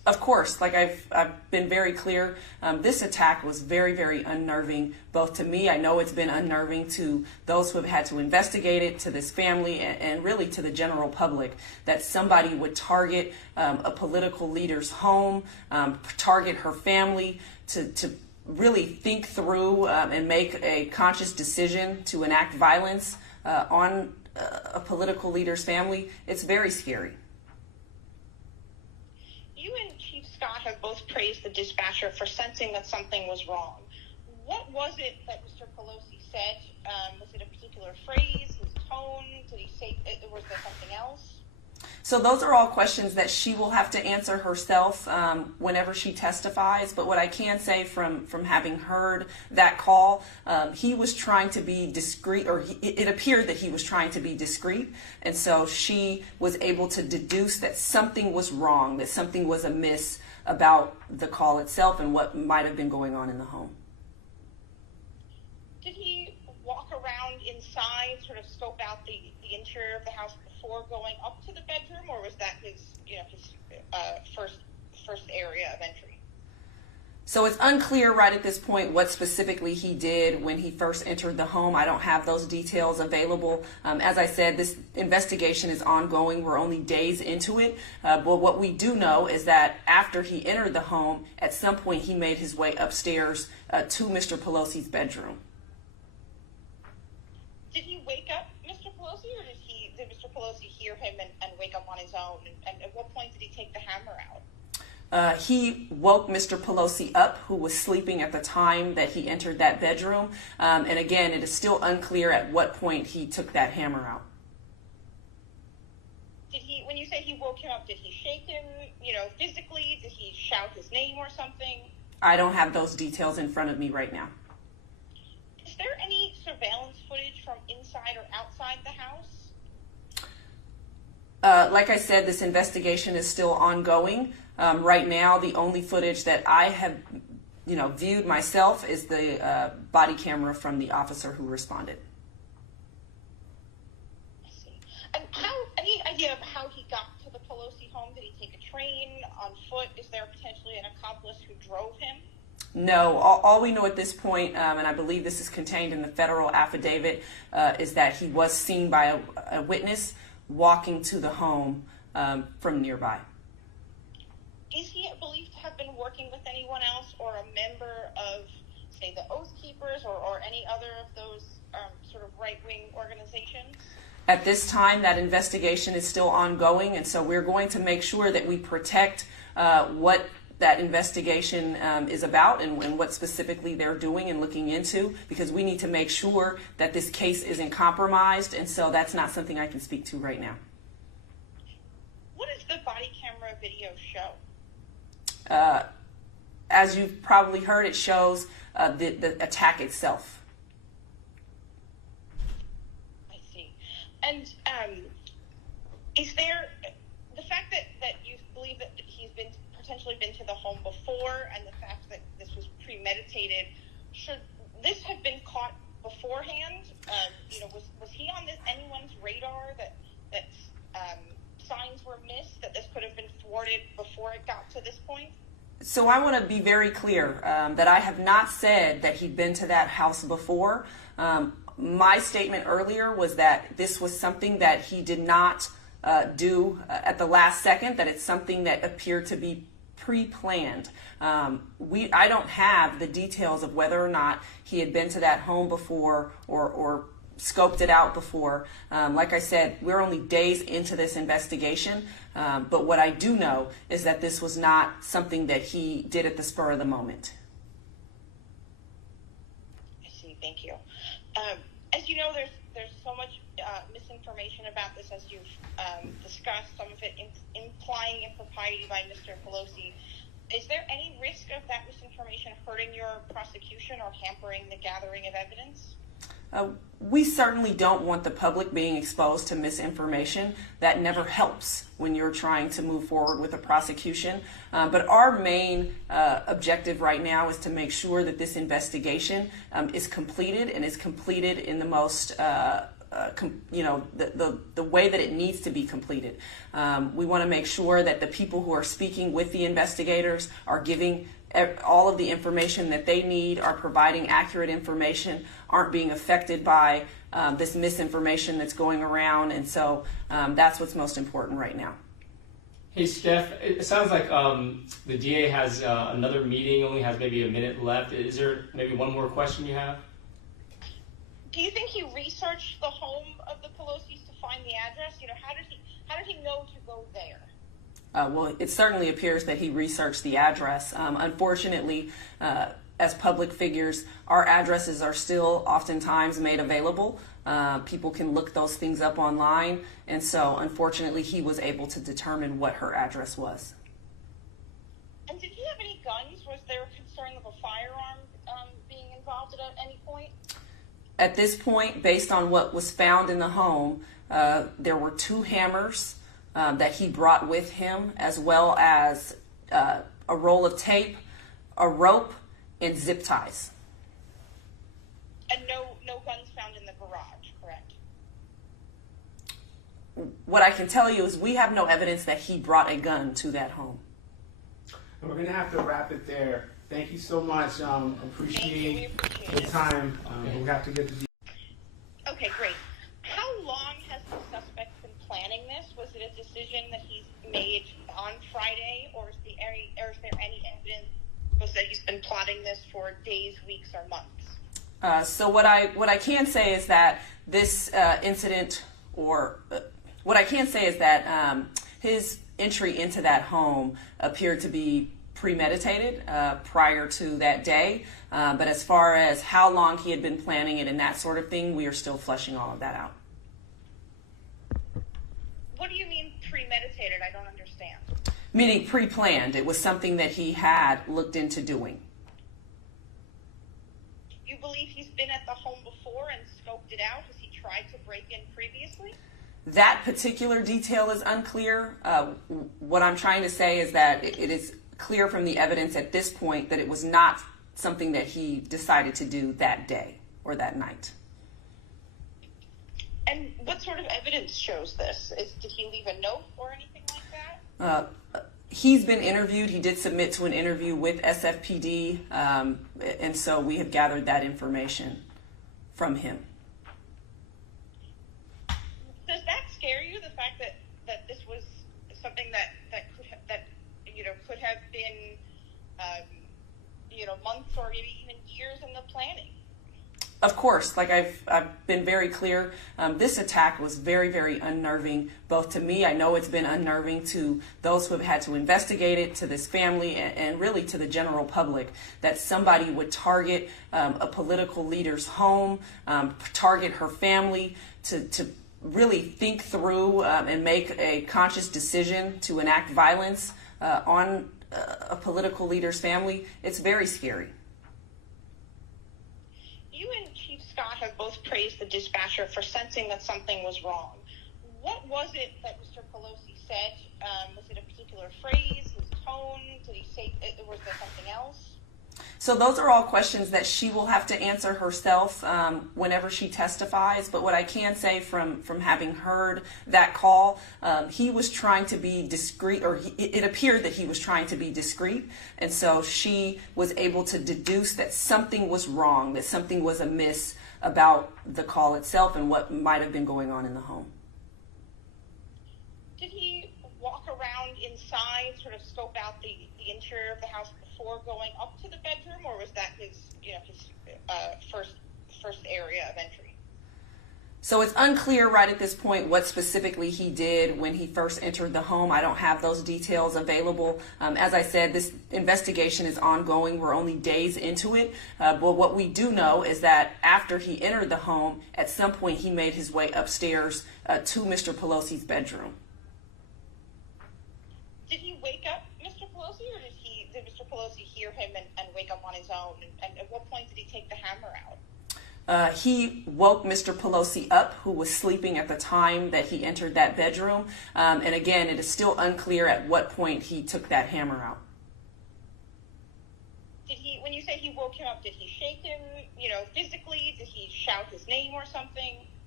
Of course, like I've been very clear, this attack was very, very unnerving, both to me. I know it's been unnerving to those who have had to investigate it, to this family, and really to the general public, that somebody would target a political leader's home, target her family, to really think through and make a conscious decision to enact violence on a political leader's family. It's very scary. You and Chief Scott have both praised the dispatcher for sensing that something was wrong. What was it that Mr. Pelosi said? Was it a particular phrase, his tone? Did he say, was there something else? So those are all questions that she will have to answer herself whenever she testifies. But what I can say from having heard that call, he was trying to be discreet, or it appeared that he was trying to be discreet. And so she was able to deduce that something was wrong, that something was amiss about the call itself and what might have been going on in the home. Did he walk around inside, sort of scope out the interior of the house before going up to the bedroom, or was that his first area of entry? So it's unclear right at this point what specifically he did when he first entered the home. I don't have those details available. As I said, this investigation is ongoing. We're only days into it. But what we do know is that after he entered the home, at some point he made his way upstairs to Mr. Pelosi's bedroom. Did he wake up Mr. Pelosi, or did Mr. Pelosi hear him and wake up on his own? And at what point did he take the hammer out? He woke Mr. Pelosi up, who was sleeping at the time that he entered that bedroom. And again, it is still unclear at what point he took that hammer out. When you say he woke him up, did he shake him, physically? Did he shout his name or something? I don't have those details in front of me right now. Is there any surveillance footage from inside or outside the house? Like I said, this investigation is still ongoing. Right now, the only footage that I have, viewed myself is the body camera from the officer who responded. I see. And any idea of how he got to the Pelosi home? Did he take a train, on foot? Is there potentially an accomplice who drove him? No, all we know at this point, and I believe this is contained in the federal affidavit, is that he was seen by a witness walking to the home from nearby. Is he believed to have been working with anyone else or a member of, say, the Oath Keepers or any other of those sort of right-wing organizations? At this time, that investigation is still ongoing, and so we're going to make sure that we protect what that investigation is about and what specifically they're doing and looking into, because we need to make sure that this case isn't compromised, and so that's not something I can speak to right now. What does the body camera video show? As you've probably heard, it shows the attack itself. I see. And is there the fact that you believe that he's potentially been to the home before, and the fact that this was premeditated, should this have been caught beforehand? Was he on anyone's radar that signs were missed, that this could have been thwarted before it got to this point? So I want to be very clear that I have not said that he'd been to that house before. My statement earlier was that this was something that he did not do at the last second, that it's something that appeared to be pre-planned. I don't have the details of whether or not he had been to that home before or scoped it out before. Like I said, we're only days into this investigation, but what I do know is that this was not something that he did at the spur of the moment. I see. Thank you. As you know, there's so much misinformation about this, as you've discussed, some of it implying impropriety by Mr. Pelosi. Is there any risk of that misinformation hurting your prosecution or hampering the gathering of evidence? We certainly don't want the public being exposed to misinformation. That never helps when you're trying to move forward with a prosecution. But our main objective right now is to make sure that this investigation is completed, and is completed in the most the way that it needs to be completed. We want to make sure that the people who are speaking with the investigators are giving all of the information that they need, are providing accurate information, aren't being affected by this misinformation that's going around. And so that's what's most important right now. Hey, Steph, it sounds like the DA has another meeting, only has maybe a minute left. Is there maybe one more question you have? Do you think he researched the home of the Pelosi's to find the address? How did he know to go there? Well, it certainly appears that he researched the address. Unfortunately, as public figures, our addresses are still oftentimes made available. People can look those things up online, and so unfortunately he was able to determine what her address was. And did he have any guns? Was there concern of a firearm being involved at any point? At this point, based on what was found in the home, there were 2 hammers that he brought with him, as well as a roll of tape, a rope, and zip ties. And no guns found in the garage, correct? What I can tell you is we have no evidence that he brought a gun to that home. And we're going to have to wrap it there. Thank you so much. Appreciate the time. We have to get the. Okay, great. How long has the suspect been planning this? Was it a decision that he's made on Friday, or is there any evidence that he's been plotting this for days, weeks, or months? So what I can say is that this incident, or what I can say is that his entry into that home appeared to be premeditated prior to that day. But as far as how long he had been planning it and that sort of thing, we are still fleshing all of that out. What do you mean premeditated? I don't understand. Meaning pre-planned. It was something that he had looked into doing. You believe he's been at the home before and scoped it out? Has he tried to break in previously? That particular detail is unclear. What I'm trying to say is that it is clear from the evidence at this point that it was not something that he decided to do that day or that night. And what sort of evidence shows this? Did he leave a note or anything like that? He's been interviewed. He did submit to an interview with SFPD, and so we have gathered that information from him. Does that scare you, the fact that this was something that could have been months or maybe even years in the planning? Of course, like I've been very clear, this attack was very, very unnerving, both to me. I know it's been unnerving to those who have had to investigate it, to this family, and really to the general public, that somebody would target a political leader's home, target her family, to really think through and make a conscious decision to enact violence on a political leader's family. It's very scary. You and Chief Scott have both praised the dispatcher for sensing that something was wrong. What was it that Mr. Pelosi said? Was it a particular phrase, his tone? Did he say, was there something else? So those are all questions that she will have to answer herself whenever she testifies. But what I can say from having heard that call, he was trying to be discreet, or it appeared that he was trying to be discreet. And so she was able to deduce that something was wrong, that something was amiss about the call itself and what might have been going on in the home. Did he walk around inside, sort of scope out the interior of the house before going up to the bedroom, or was that his first area of entry? So it's unclear right at this point what specifically he did when he first entered the home. I don't have those details available. As I said, this investigation is ongoing. We're only days into it. But what we do know is that after he entered the home, at some point he made his way upstairs to Mr. Pelosi's bedroom. Did he wake up Mr. Pelosi, or did Mr. Pelosi hear him and wake up on his own? And at what point did he take the hammer out? He woke Mr. Pelosi up, who was sleeping at the time that he entered that bedroom. And again, it is still unclear at what point he took that hammer out. When you say he woke him up, did he shake him, physically? Did he shout his name or something?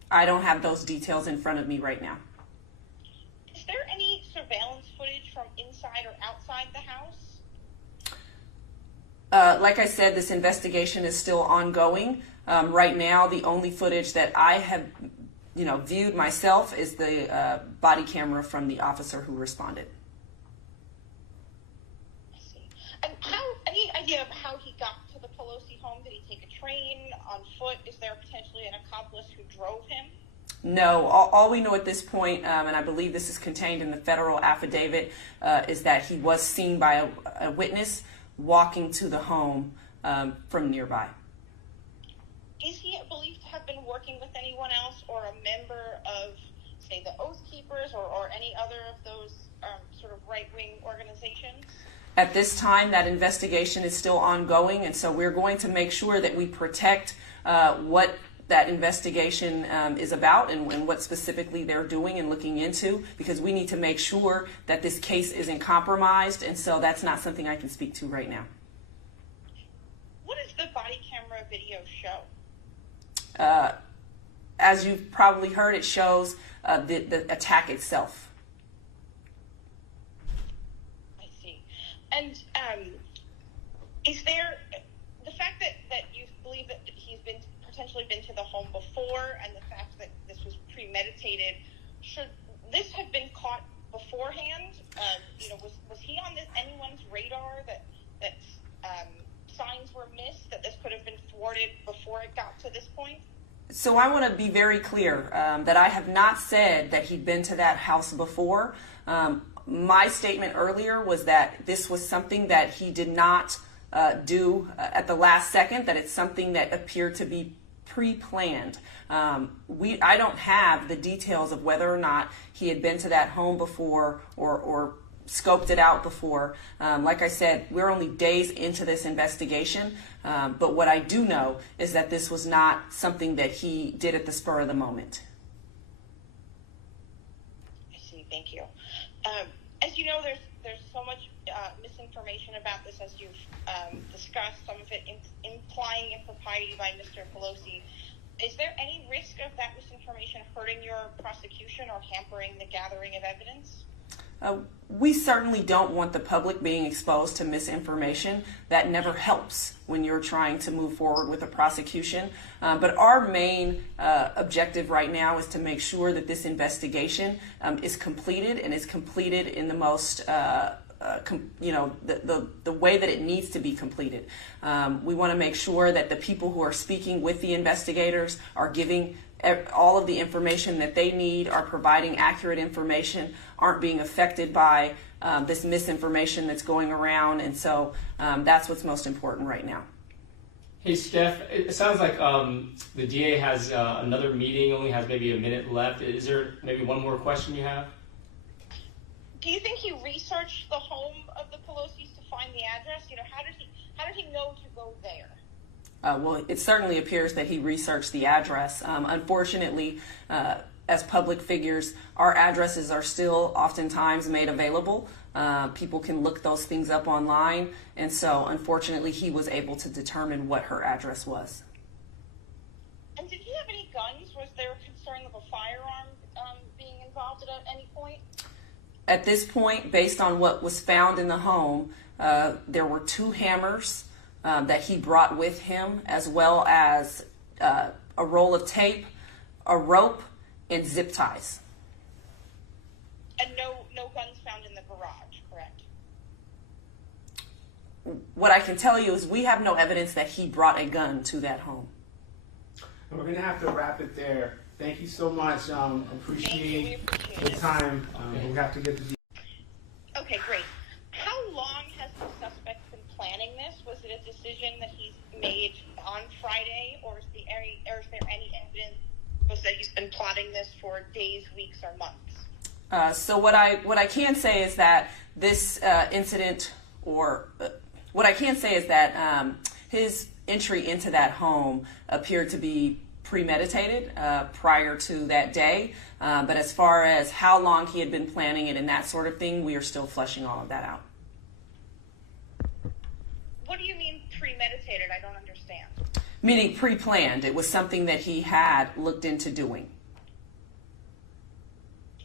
I don't have those details in front of me right now. Is there any surveillance footage from inside or outside the house? Like I said, this investigation is still ongoing. Right now, the only footage that I have, viewed myself is the body camera from the officer who responded. I see. And any idea of how he got to the Pelosi home? Did he take a train, on foot? Is there potentially an accomplice who drove him? No, all we know at this point, and I believe this is contained in the federal affidavit, is that he was seen by a witness walking to the home from nearby. Is he believed to have been working with anyone else or a member of, say, the Oath Keepers or any other of those sort of right-wing organizations? At this time, that investigation is still ongoing, and so we're going to make sure that we protect what that investigation is about and what specifically they're doing and looking into, because we need to make sure that this case isn't compromised, and so that's not something I can speak to right now. What does the body camera video show? As you've probably heard, it shows the attack itself. I see. And is there the fact that you believe that he's potentially been to the home before, and the fact that this was premeditated, should this have been caught beforehand? Was he on anyone's radar that signs were missed, that this could have been thwarted before it got to this point? So I want to be very clear that I have not said that he'd been to that house before. My statement earlier was that this was something that he did not do at the last second, that it's something that appeared to be pre-planned. I don't have the details of whether or not he had been to that home before or scoped it out before. Like I said, we're only days into this investigation, but what I do know is that this was not something that he did at the spur of the moment. I see. Thank you. As you know, there's so much misinformation about this, as you've discussed, some of it implying impropriety by Mr. Pelosi. Is there any risk of that misinformation hurting your prosecution or hampering the gathering of evidence? We certainly don't want the public being exposed to misinformation. That never helps when you're trying to move forward with a prosecution. But our main objective right now is to make sure that this investigation is completed, and is completed in the most the way that it needs to be completed. We want to make sure that the people who are speaking with the investigators are giving all of the information that they need, are providing accurate information, aren't being affected by this misinformation that's going around, and so that's what's most important right now. Hey, Steph, it sounds like the DA has another meeting, only has maybe a minute left. Is there maybe one more question you have? Do you think he researched the home of the Pelosi's to find the address? How did he know to go there? Well, it certainly appears that he researched the address. Unfortunately, as public figures, our addresses are still oftentimes made available. People can look those things up online, and so unfortunately he was able to determine what her address was. And did he have any guns? Was there a concern of a firearm being involved at any point? At this point, based on what was found in the home, there were 2 hammers that he brought with him, as well as a roll of tape, a rope, and zip ties. And no guns found in the garage, correct? What I can tell you is we have no evidence that he brought a gun to that home. And we're going to have to wrap it there. Thank you so much. Appreciate the time. We have to get the... Okay, great. How long has the suspect been planning this? Was it a decision that he's made on Friday, or is there any evidence that he's been plotting this for days, weeks, or months? So what I can say is that this incident, what I can say is that his entry into that home appeared to be premeditated prior to that day. But as far as how long he had been planning it and that sort of thing, we are still fleshing all of that out. What do you mean premeditated? I don't understand. Meaning pre-planned. It was something that he had looked into doing.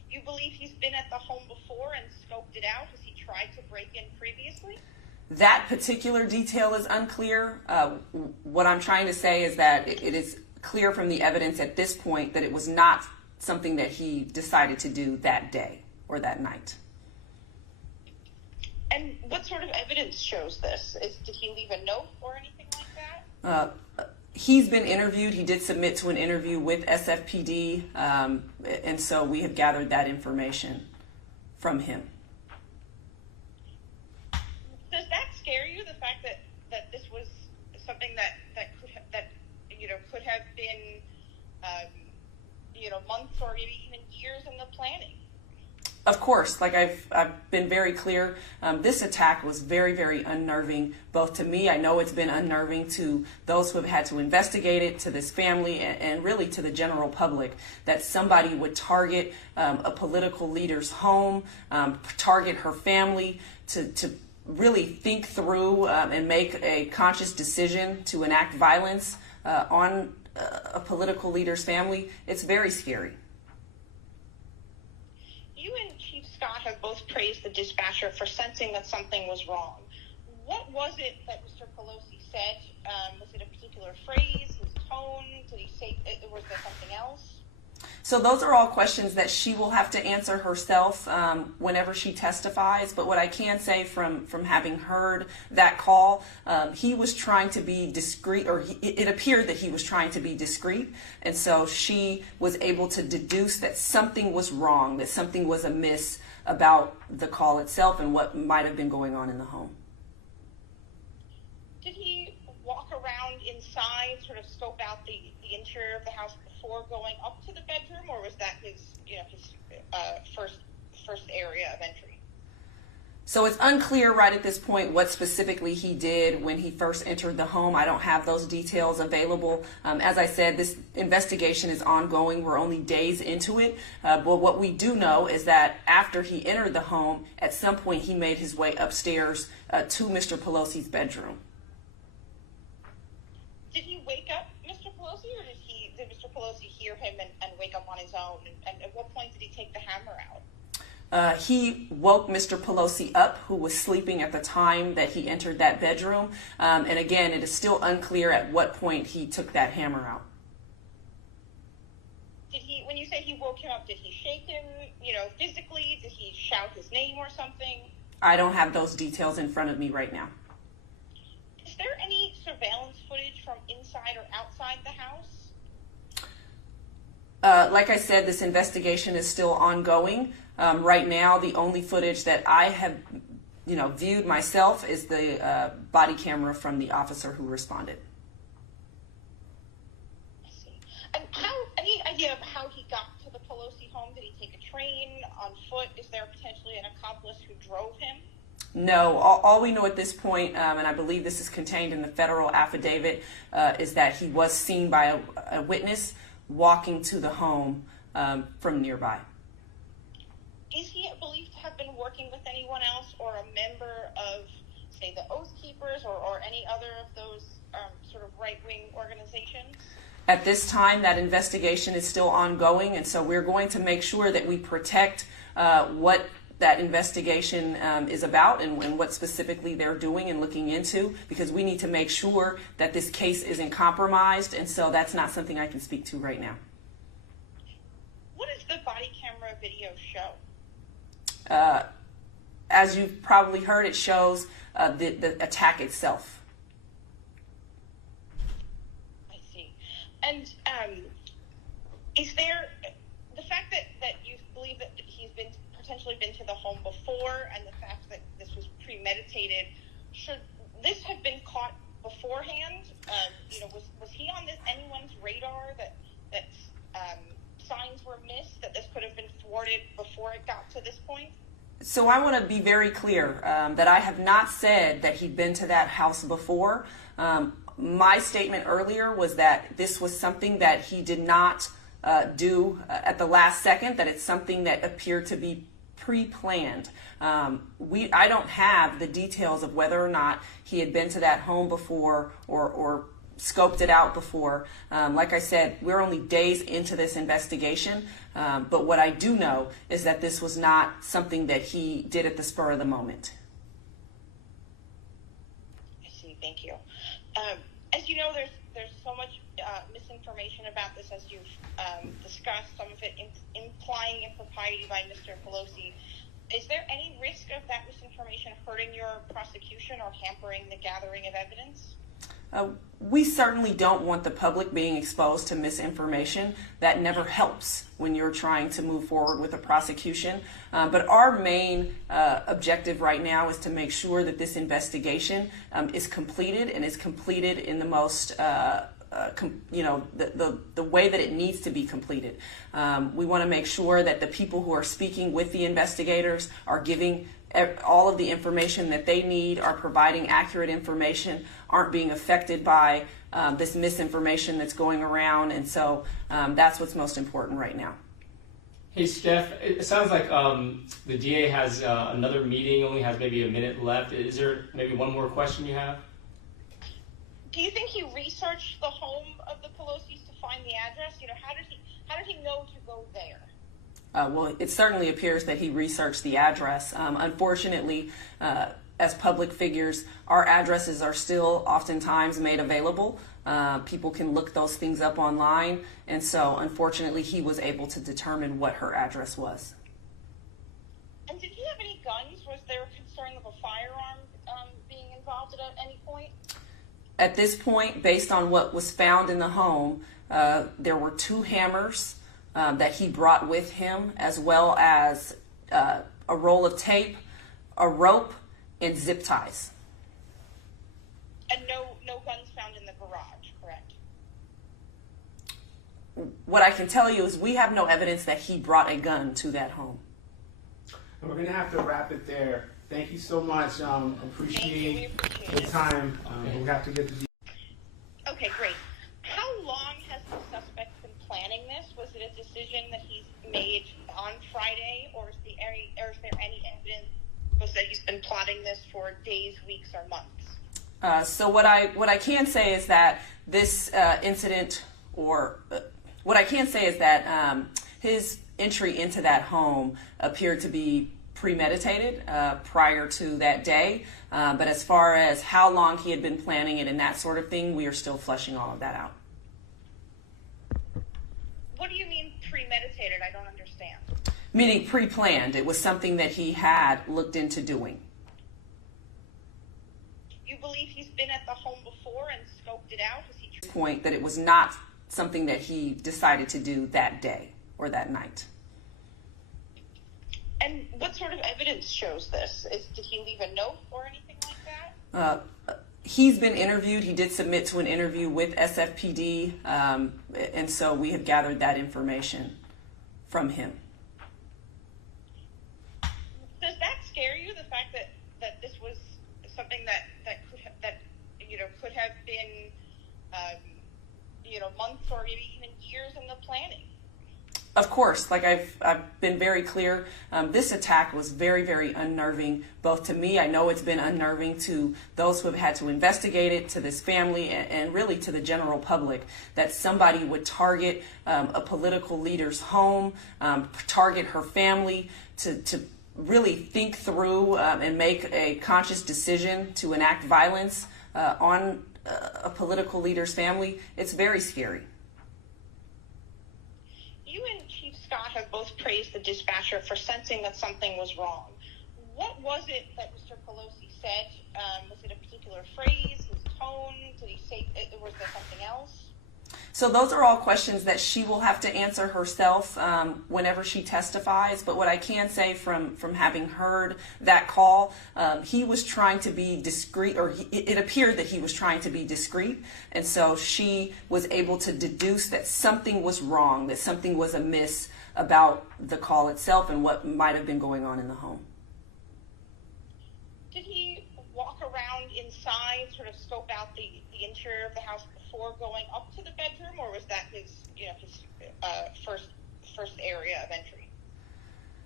You believe he's been at the home before and scoped it out? Has he tried to break in previously? That particular detail is unclear. What I'm trying to say is that it is clear from the evidence at this point that it was not something that he decided to do that day or that night. And what sort of evidence shows this? Did he leave a note or anything like that? He's been interviewed. He did submit to an interview with SFPD, and so we have gathered that information from him. Does that scare you? The fact that this was something that could have been months or maybe even years in the planning? Of course, like I've been very clear, this attack was very, very unnerving, both to me. I know it's been unnerving to those who have had to investigate it, to this family, and really to the general public, that somebody would target a political leader's home, target her family, to really think through and make a conscious decision to enact violence on a political leader's family. It's very scary. You and Chief Scott have both praised the dispatcher for sensing that something was wrong. What was it that Mr. Pelosi said? Was it a particular phrase, his tone? Did he say, was there something else? So those are all questions that she will have to answer herself whenever she testifies. But what I can say from having heard that call, he was trying to be discreet, or it appeared that he was trying to be discreet. And so she was able to deduce that something was wrong, that something was amiss about the call itself and what might have been going on in the home. Did he walk around inside, sort of scope out the interior of the house before going up to the bedroom, or was that his first area of entry? So it's unclear right at this point what specifically he did when he first entered the home. I don't have those details available. As I said, this investigation is ongoing. We're only days into it. But what we do know is that after he entered the home, at some point he made his way upstairs to Mr. Pelosi's bedroom. Did he wake up Mr. Pelosi, or did Mr. Pelosi hear him and wake up on his own? And at what point did he take the hammer out? He woke Mr. Pelosi up, who was sleeping at the time that he entered that bedroom. And again, it is still unclear at what point he took that hammer out. When you say he woke him up, did he shake him, physically? Did he shout his name or something? I don't have those details in front of me right now. Is there any surveillance footage from inside or outside the house? Like I said, this investigation is still ongoing. Right now, the only footage that I have, viewed myself is the body camera from the officer who responded. I see. And any idea of how he got to the Pelosi home? Did he take a train, on foot? Is there potentially an accomplice who drove him? No, all we know at this point, and I believe this is contained in the federal affidavit, is that he was seen by a witness walking to the home from nearby. Is he believed to have been working with anyone else or a member of, say, the Oath Keepers or any other of those sort of right-wing organizations? At this time, that investigation is still ongoing, and so we're going to make sure that we protect what that investigation is about and what specifically they're doing and looking into, because we need to make sure that this case isn't compromised, and so that's not something I can speak to right now. What does the body camera video show? As you've probably heard, it shows the attack itself. I see. And is there the fact that you believe that he's potentially been to the home before, and the fact that this was premeditated, should this have been caught beforehand? Was he on anyone's radar that signs were missed, that this could have been thwarted before it got to this point? So I want to be very clear that I have not said that he'd been to that house before. My statement earlier was that this was something that he did not do at the last second, that it's something that appeared to be pre-planned. I don't have the details of whether or not he had been to that home before or scoped it out before. Like I said, we're only days into this investigation, but what I do know is that this was not something that he did at the spur of the moment. I see. Thank you. As you know, there's so much misinformation about this, as you've discussed, some of it implying impropriety by Mr. Pelosi. Is there any risk of that misinformation hurting your prosecution or hampering the gathering of evidence? We certainly don't want the public being exposed to misinformation. That never helps when you're trying to move forward with a prosecution. But our main objective right now is to make sure that this investigation is completed, and is completed in the most the way that it needs to be completed. We want to make sure that the people who are speaking with the investigators are giving all of the information that they need, are providing accurate information, aren't being affected by this misinformation that's going around. And so that's what's most important right now. Hey, Steph, it sounds like the DA has another meeting, only has maybe a minute left. Is there maybe one more question you have? Do you think he researched the home of the Pelosi's to find the address? You know, how did he know to go there? Well, it certainly appears that he researched the address. Unfortunately, as public figures, our addresses are still oftentimes made available. People can look those things up online, and so unfortunately he was able to determine what her address was. And did he have any guns? Was there a concern of a firearm being involved at any point? At this point, based on what was found in the home, there were 2 hammers that he brought with him, as well as a roll of tape, a rope, and zip ties. And no guns found in the garage, correct? What I can tell you is we have no evidence that he brought a gun to that home. We're going to have to wrap it there. Thank you so much. Appreciate the time. We have to get the... Okay, great. How long has the suspect been planning this? Was it a decision that he's made on Friday, or is there any evidence that he's been plotting this for days, weeks, or months? So what I can say is that this incident, what I can say is that his entry into that home appeared to be premeditated prior to that day. But as far as how long he had been planning it and that sort of thing, we are still fleshing all of that out. What do you mean premeditated? I don't understand. Meaning pre-planned. It was something that he had looked into doing. You believe he's been at the home before and scoped it out? Point that it was not something that he decided to do that day or that night. And what sort of evidence shows this? Did he leave a note or anything like that? He's been interviewed. He did submit to an interview with SFPD, and so we have gathered that information from him. Does that scare you, the fact that this was something that could have been months or maybe even years in the planning? Of course, like I've been very clear, this attack was very, very unnerving, both to me. I know it's been unnerving to those who have had to investigate it, to this family, and really to the general public, that somebody would target a political leader's home, target her family, to really think through and make a conscious decision to enact violence on a political leader's family. It's very scary. You and Chief Scott have both praised the dispatcher for sensing that something was wrong. What was it that Mr. Pelosi said? Was it a particular phrase, his tone? Did he say, was there something else? So those are all questions that she will have to answer herself whenever she testifies. But what I can say from having heard that call, he was trying to be discreet, or it appeared that he was trying to be discreet. And so she was able to deduce that something was wrong, that something was amiss about the call itself and what might have been going on in the home. Did he walk around inside, sort of scope out the interior of the house before going up to the bedroom, or was that his first area of entry?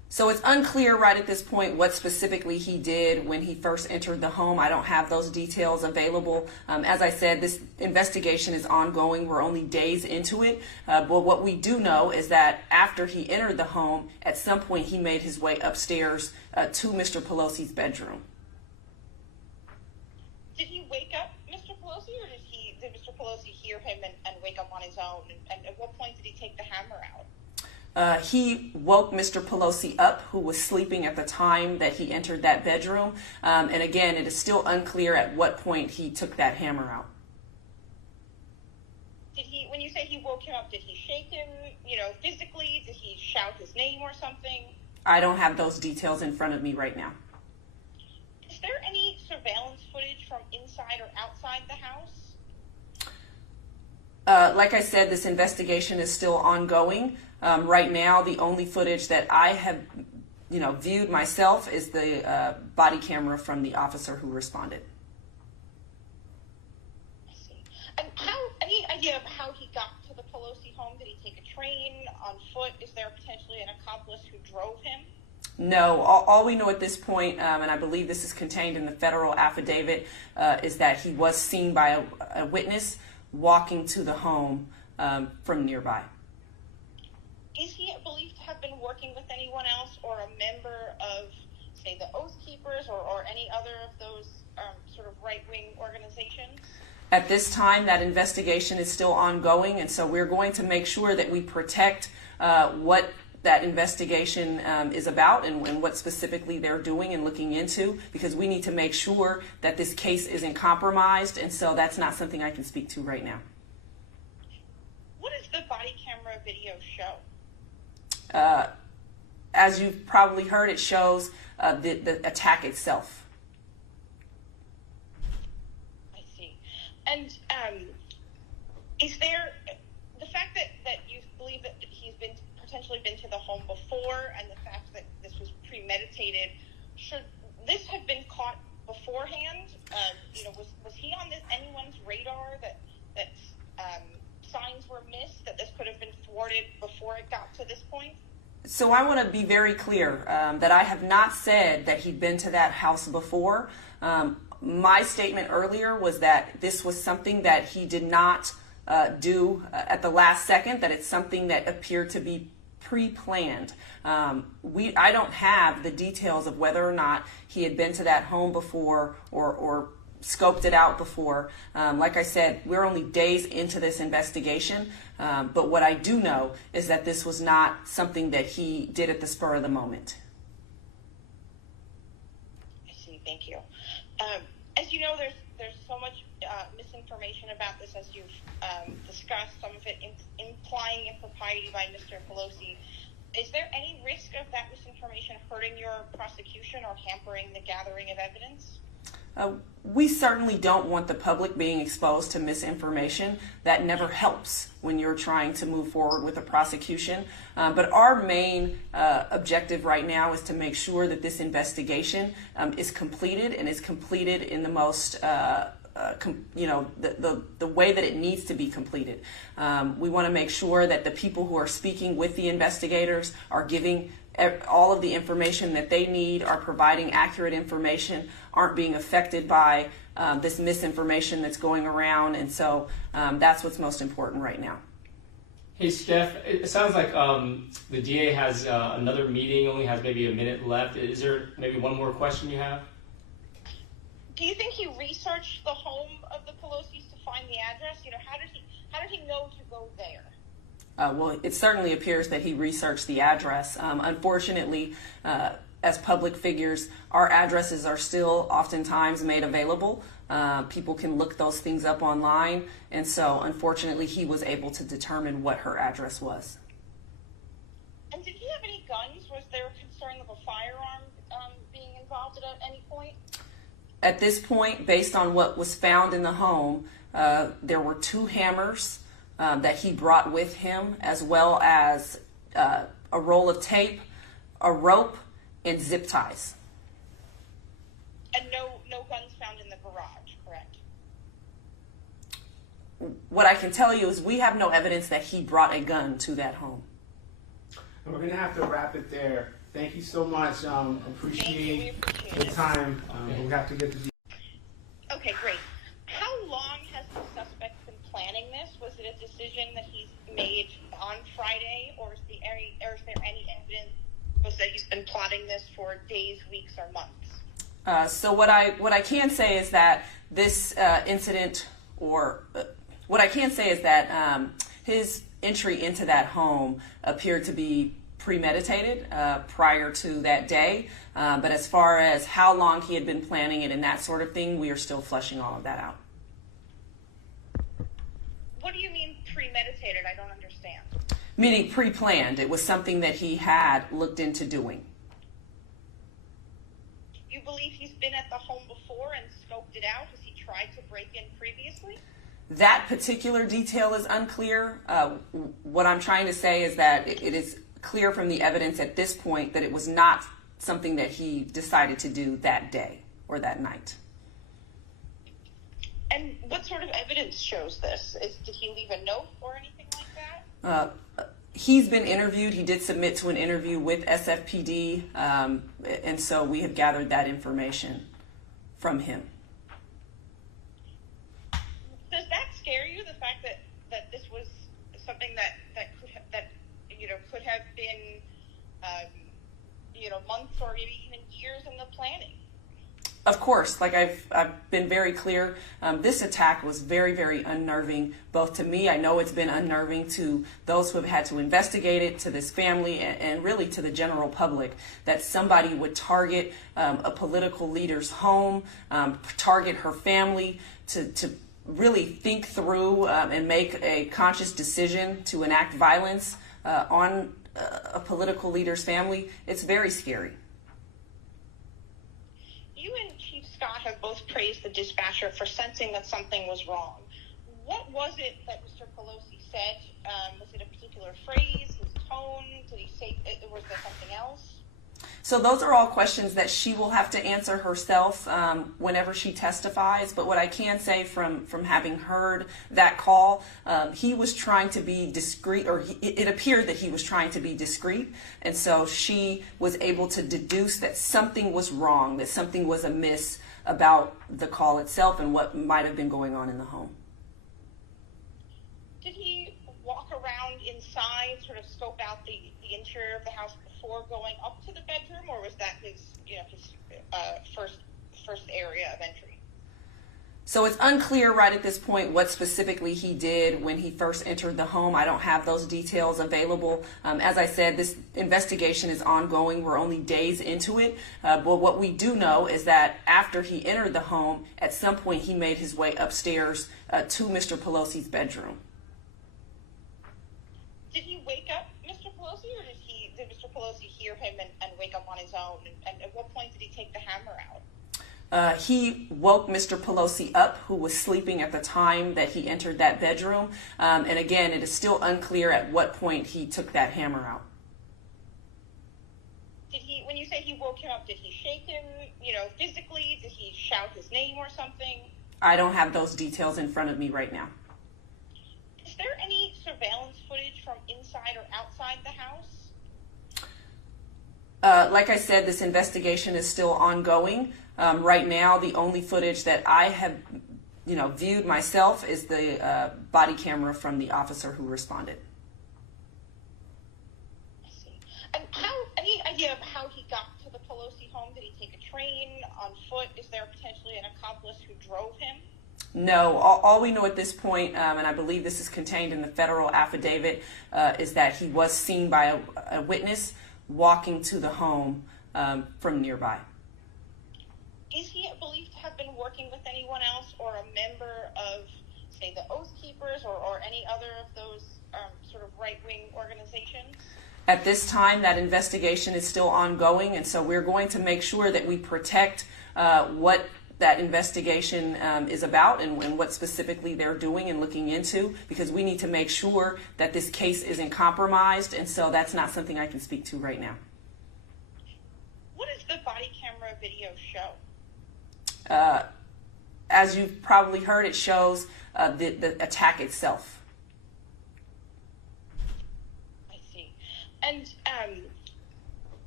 So it's unclear right at this point what specifically he did when he first entered the home. I don't have those details available. As I said, this investigation is ongoing. We're only days into it. But what we do know is that after he entered the home, at some point he made his way upstairs to Mr. Pelosi's bedroom. Did he wake up Mr. Pelosi, or did Mr. Pelosi hear him and wake up on his own? And at what point did he take the hammer out? He woke Mr. Pelosi up, who was sleeping at the time that he entered that bedroom. And again, it is still unclear at what point he took that hammer out. When you say he woke him up, did he shake him, physically? Did he shout his name or something? I don't have those details in front of me right now. Is there any surveillance footage from inside or outside the house? Like I said, this investigation is still ongoing. Right now, the only footage that I have, viewed myself is the body camera from the officer who responded. I see. And any idea of how he got to the Pelosi home? Did he take a train, on foot? Is there potentially an accomplice who drove him? No, all we know at this point, and I believe this is contained in the federal affidavit, is that he was seen by a witness walking to the home from nearby. Is he believed to have been working with anyone else or a member of, say, the Oath Keepers or any other of those sort of right-wing organizations? At this time, that investigation is still ongoing, and so we're going to make sure that we protect what that investigation is about and what specifically they're doing and looking into, because we need to make sure that this case isn't compromised, and so that's not something I can speak to right now. What does the body camera video show? As you've probably heard, it shows the attack itself. I see. And is there the fact that you believe that he's potentially been to the home before, and the fact that this was premeditated, should this have been caught beforehand? Was he on anyone's radar that signs were missed, that this could have been thwarted before it got to this point? So I want to be very clear that I have not said that he'd been to that house before. My statement earlier was that this was something that he did not do at the last second, that it's something that appeared to be pre-planned. I don't have the details of whether or not he had been to that home before or scoped it out before. Like I said, we're only days into this investigation, but what I do know is that this was not something that he did at the spur of the moment. I see. Thank you. As you know, there's so much misinformation about this, as you've discussed, some of it implying impropriety by Mr. Pelosi. Is there any risk of that misinformation hurting your prosecution or hampering the gathering of evidence? We certainly don't want the public being exposed to misinformation. That never helps when you're trying to move forward with a prosecution. But our main objective right now is to make sure that this investigation is completed, and is completed in the most the way that it needs to be completed. We want to make sure that the people who are speaking with the investigators are giving all of the information that they need, are providing accurate information, aren't being affected by this misinformation that's going around, and so that's what's most important right now. Hey, Steph, it sounds like the DA has another meeting, only has maybe a minute left. Is there maybe one more question you have? Do you think he researched the home of the Pelosi's to find the address? How did he know to go there? Well, it certainly appears that he researched the address. Unfortunately, as public figures, our addresses are still oftentimes made available. People can look those things up online, and so unfortunately he was able to determine what her address was. And did he have any guns? Was there a concern of a firearm being involved at any point? At this point, based on what was found in the home, there were 2 hammers that he brought with him, as well as a roll of tape, a rope, and zip ties. And no guns found in the garage, correct? What I can tell you is we have no evidence that he brought a gun to that home. And we're going to have to wrap it there. Thank you so much. Appreciate the time. We have to get the. Okay, great. How long has the suspect been planning this? Was it a decision that he's made on Friday, or is there any evidence that he's been plotting this for days, weeks, or months? So what I can say is that this incident, what I can say is that his entry into that home appeared to be premeditated prior to that day. But as far as how long he had been planning it and that sort of thing, we are still fleshing all of that out. What do you mean premeditated? I don't understand. Meaning pre-planned. It was something that he had looked into doing. You believe he's been at the home before and scoped it out? Has he tried to break in previously? That particular detail is unclear. What I'm trying to say is that it is clear from the evidence at this point that it was not something that he decided to do that day or that night. And what sort of evidence shows this? Did he leave a note or anything like that? He's been interviewed. He did submit to an interview with SFPD, and so we have gathered that information from him. Does that scare you, the fact that this was something that could have been months or maybe even years in the planning? Of course, like I've been very clear, this attack was very, very unnerving, both to me. I know it's been unnerving to those who have had to investigate it, to this family, and really to the general public, that somebody would target a political leader's home, target her family, to really think through and make a conscious decision to enact violence on a political leader's family. It's very scary. You and Chief Scott have both praised the dispatcher for sensing that something was wrong. What was it that Mr. Pelosi said? Was it a particular phrase, his tone? Did he say, was there something else? So those are all questions that she will have to answer herself whenever she testifies. But what I can say from having heard that call, he was trying to be discreet, or it appeared that he was trying to be discreet. And so she was able to deduce that something was wrong, that something was amiss about the call itself and what might have been going on in the home. Did he walk around inside, sort of scope out the interior of the house before going up to the bedroom, or was that his first area of entry? So it's unclear right at this point what specifically he did when he first entered the home. I don't have those details available. As I said, this investigation is ongoing. We're only days into it. But what we do know is that after he entered the home, at some point he made his way upstairs to Mr. Pelosi's bedroom. Did he wake up Mr. Pelosi, or did Mr. Pelosi hear him and wake up on his own? And at what point did he take the hammer out? He woke Mr. Pelosi up, who was sleeping at the time that he entered that bedroom. And again, it is still unclear at what point he took that hammer out. When you say he woke him up, did he shake him, physically? Did he shout his name or something? I don't have those details in front of me right now. Is there any surveillance footage from inside or outside the house? Like I said, this investigation is still ongoing. Right now, the only footage that I have, viewed myself is the body camera from the officer who responded. I see. And any idea of how he got to the Pelosi home? Did he take a train, on foot? Is there potentially an accomplice who drove him? No, all we know at this point, and I believe this is contained in the federal affidavit, is that he was seen by a witness walking to the home from nearby. Is he believed to have been working with anyone else or a member of, say, the Oath Keepers or any other of those sort of right-wing organizations? At this time, that investigation is still ongoing, and so we're going to make sure that we protect what that investigation is about and what specifically they're doing and looking into, because we need to make sure that this case isn't compromised, and so that's not something I can speak to right now. What does the body camera video show? As you've probably heard, it shows the attack itself. I see. And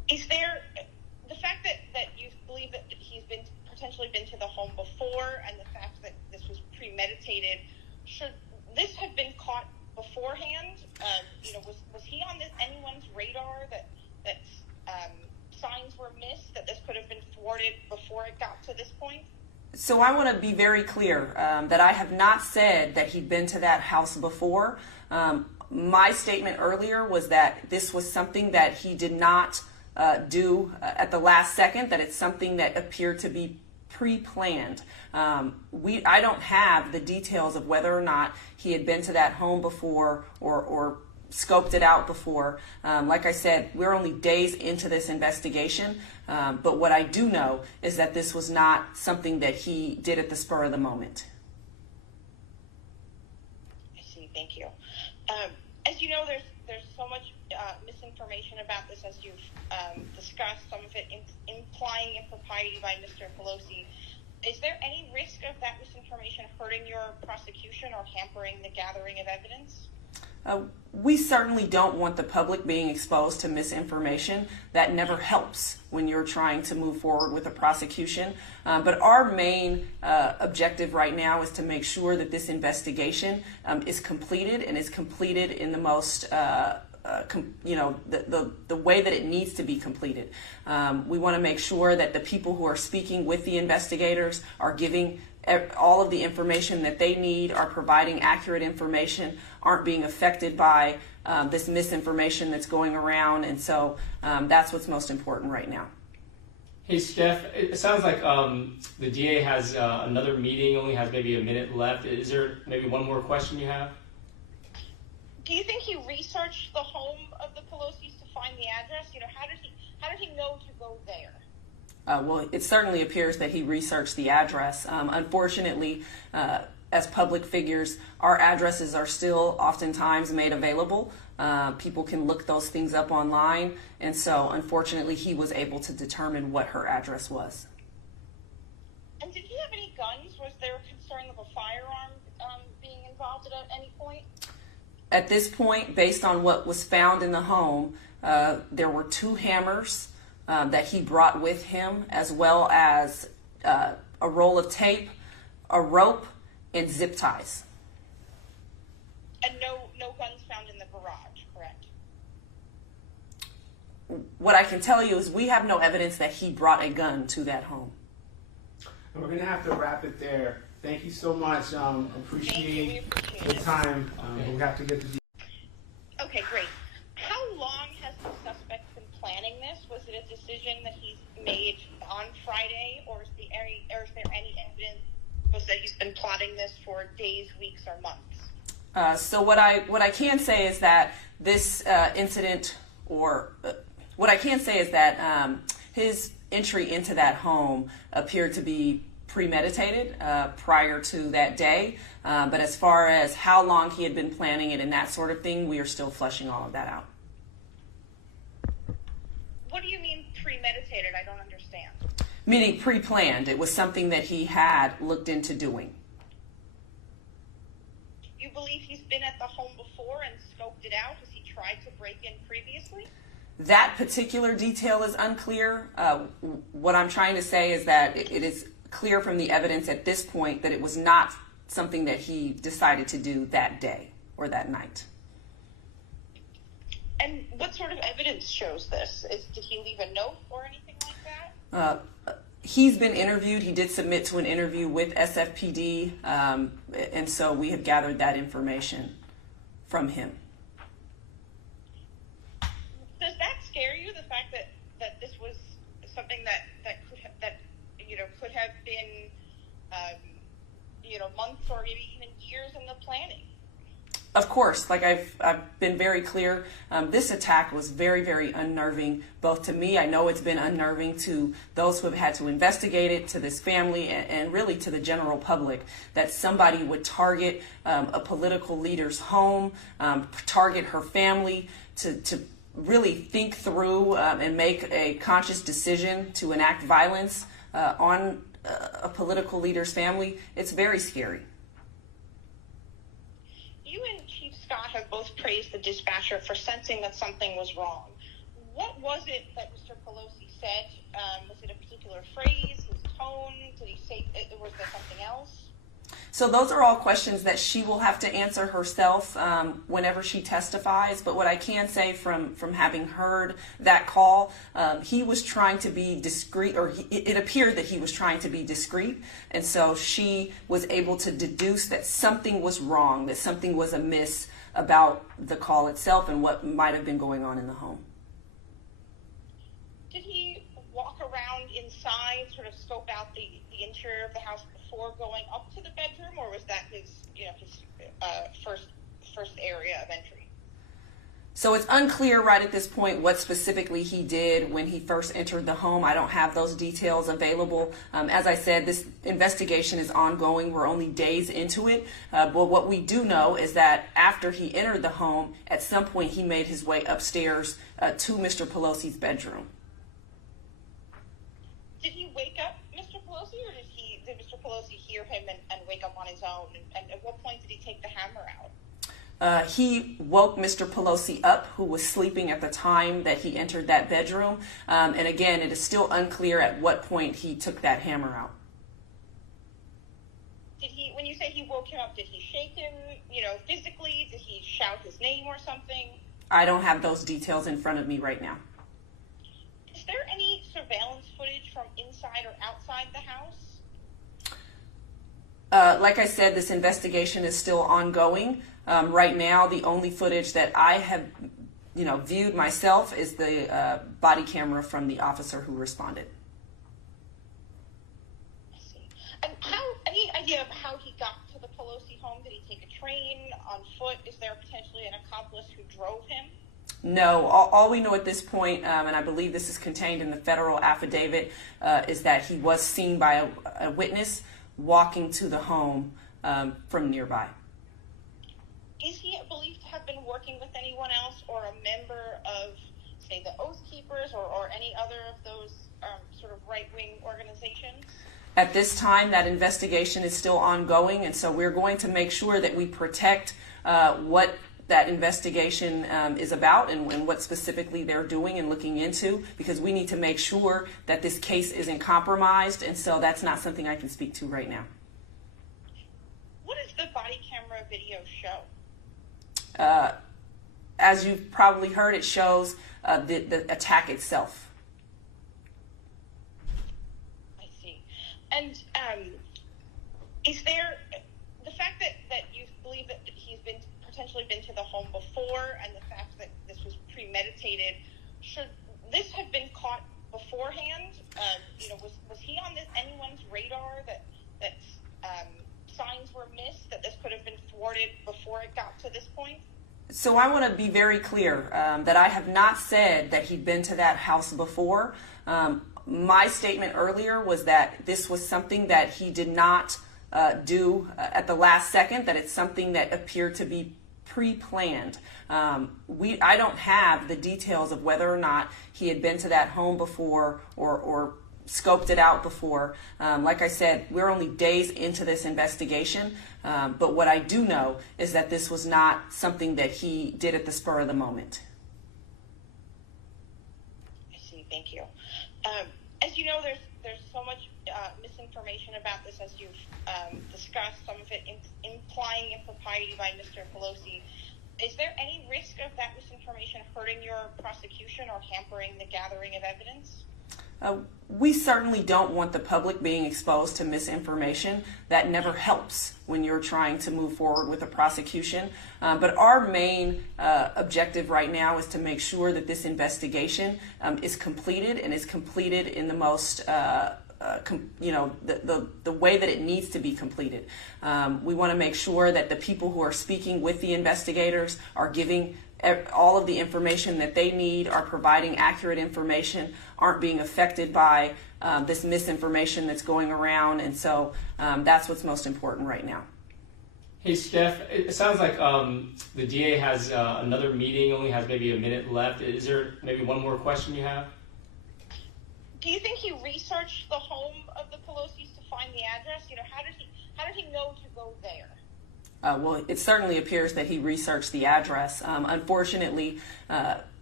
Is there the fact that you believe that he's potentially been to the home before, and the fact that this was premeditated? Should this have been caught beforehand? Was he on anyone's radar that signs were missed, that this could have been thwarted before it got to this point? So I want to be very clear that I have not said that he'd been to that house before. My statement earlier was that this was something that he did not do at the last second, that it's something that appeared to be pre-planned. I don't have the details of whether or not he had been to that home before or scoped it out before. Like I said, we're only days into this investigation, but what I do know is that this was not something that he did at the spur of the moment. I see. Thank you. As you know, there's so much misinformation about this, as you've discussed, some of it implying impropriety by Mr. Pelosi. Is there any risk of that misinformation hurting your prosecution or hampering the gathering of evidence? We certainly don't want the public being exposed to misinformation. That never helps when you're trying to move forward with a prosecution. But our main objective right now is to make sure that this investigation is completed, and is completed in the most the way that it needs to be completed. We want to make sure that the people who are speaking with the investigators are giving all of the information that they need, are providing accurate information, aren't being affected by this misinformation that's going around. And so that's what's most important right now. Hey, Steph, it sounds like the DA has another meeting, only has maybe a minute left. Is there maybe one more question you have? Do you think he researched the home of the Pelosi's to find the address? How did he know to go there? Well, it certainly appears that he researched the address. Unfortunately, as public figures, our addresses are still oftentimes made available. People can look those things up online, and so unfortunately he was able to determine what her address was. And did he have any guns? Was there a concern of a firearm being involved at any point? At this point, based on what was found in the home, there were 2 hammers that he brought with him, as well as a roll of tape, a rope, and zip ties. And no guns found in the garage, correct? What I can tell you is we have no evidence that he brought a gun to that home. And we're going to have to wrap it there. Thank you so much. Appreciate the time. We have to get the... Okay, great. How long has the suspect been planning this? Was it a decision that he's made on Friday, or is there any evidence that he's been plotting this for days, weeks, or months? So what I can say is that this incident, what I can say is that his entry into that home appeared to be premeditated prior to that day. But as far as how long he had been planning it and that sort of thing, we are still fleshing all of that out. What do you mean premeditated? I don't understand. Meaning pre-planned. It was something that he had looked into doing. You believe he's been at the home before and scoped it out? Has he tried to break in previously? That particular detail is unclear. What I'm trying to say is that it is clear from the evidence at this point that it was not something that he decided to do that day or that night. And what sort of evidence shows this? Did he leave a note or anything like that? He's been interviewed. He did submit to an interview with SFPD, and so we have gathered that information from him. Does that scare you, the fact that this was something that could have been months or maybe even years in the planning? Of course, like I've been very clear, this attack was very, very unnerving, both to me. I know it's been unnerving to those who have had to investigate it, to this family, and really to the general public, that somebody would target a political leader's home, target her family, to really think through and make a conscious decision to enact violence on a political leader's family. It's very scary. You and Chief Scott have both praised the dispatcher for sensing that something was wrong. what was it that Mr. Pelosi said? Was it a particular phrase, his tone? Did he say, was there something else? So those are all questions that she will have to answer herself whenever she testifies. But what I can say from having heard that call, he was trying to be discreet, or it appeared that he was trying to be discreet. And so she was able to deduce that something was wrong, that something was amiss about the call itself and what might have been going on in the home. Did he walk around inside, sort of scope out the interior of the house before going up to the bedroom, or was that his first area of entry? So it's unclear right at this point what specifically he did when he first entered the home. I don't have those details available. As I said, this investigation is ongoing. We're only days into it. But what we do know is that after he entered the home, at some point he made his way upstairs to Mr. Pelosi's bedroom. Did he wake up Mr. Pelosi, or did Mr. Pelosi hear him and wake up on his own? And at what point did he take the hammer out? He woke Mr. Pelosi up, who was sleeping at the time that he entered that bedroom. And again, it is still unclear at what point he took that hammer out. When you say he woke him up, did he shake him, physically? Did he shout his name or something? I don't have those details in front of me right now. Is there any surveillance footage from inside or outside the house? Like I said, this investigation is still ongoing. Right now, the only footage that I have, viewed myself is the body camera from the officer who responded. I see. And any idea of how he got to the Pelosi home? Did he take a train, on foot? Is there potentially an accomplice who drove him? No, all we know at this point, and I believe this is contained in the federal affidavit, is that he was seen by a witness walking to the home from nearby. Is he believed to have been working with anyone else, or a member of, say, the Oath Keepers, or any other of those sort of right-wing organizations? At this time, that investigation is still ongoing, and so we're going to make sure that we protect what that investigation is about and what specifically they're doing and looking into, because we need to make sure that this case isn't compromised, and so that's not something I can speak to right now. What does the body camera video show? As you've probably heard, it shows the attack itself. I see. And is there the fact that you believe that he's potentially been to the home before, and the fact that this was premeditated, should this have been caught beforehand? Was he on anyone's radar that signs were missed, that this could have been thwarted before it got to this point? So I want to be very clear that I have not said that he'd been to that house before. My statement earlier was that this was something that he did not do at the last second, that it's something that appeared to be pre-planned. I don't have the details of whether or not he had been to that home before or scoped it out before. Like I said, we're only days into this investigation, but what I do know is that this was not something that he did at the spur of the moment. I see. Thank you. As you know, there's so much misinformation about this, as you've discussed, some of it implying impropriety by Mr. Pelosi. Is there any risk of that misinformation hurting your prosecution or hampering the gathering of evidence? We certainly don't want the public being exposed to misinformation. That never helps when you're trying to move forward with a prosecution. But our main objective right now is to make sure that this investigation is completed, and is completed in the most the way that it needs to be completed. We want to make sure that the people who are speaking with the investigators are giving all of the information that they need, are providing accurate information, aren't being affected by this misinformation that's going around, and so that's what's most important right now. Hey, Steph, it sounds like the DA has another meeting, only has maybe a minute left. Is there maybe one more question you have? Do you think he researched the home of the Pelosi's to find the address? How did he know to go there? Well, it certainly appears that he researched the address. Unfortunately,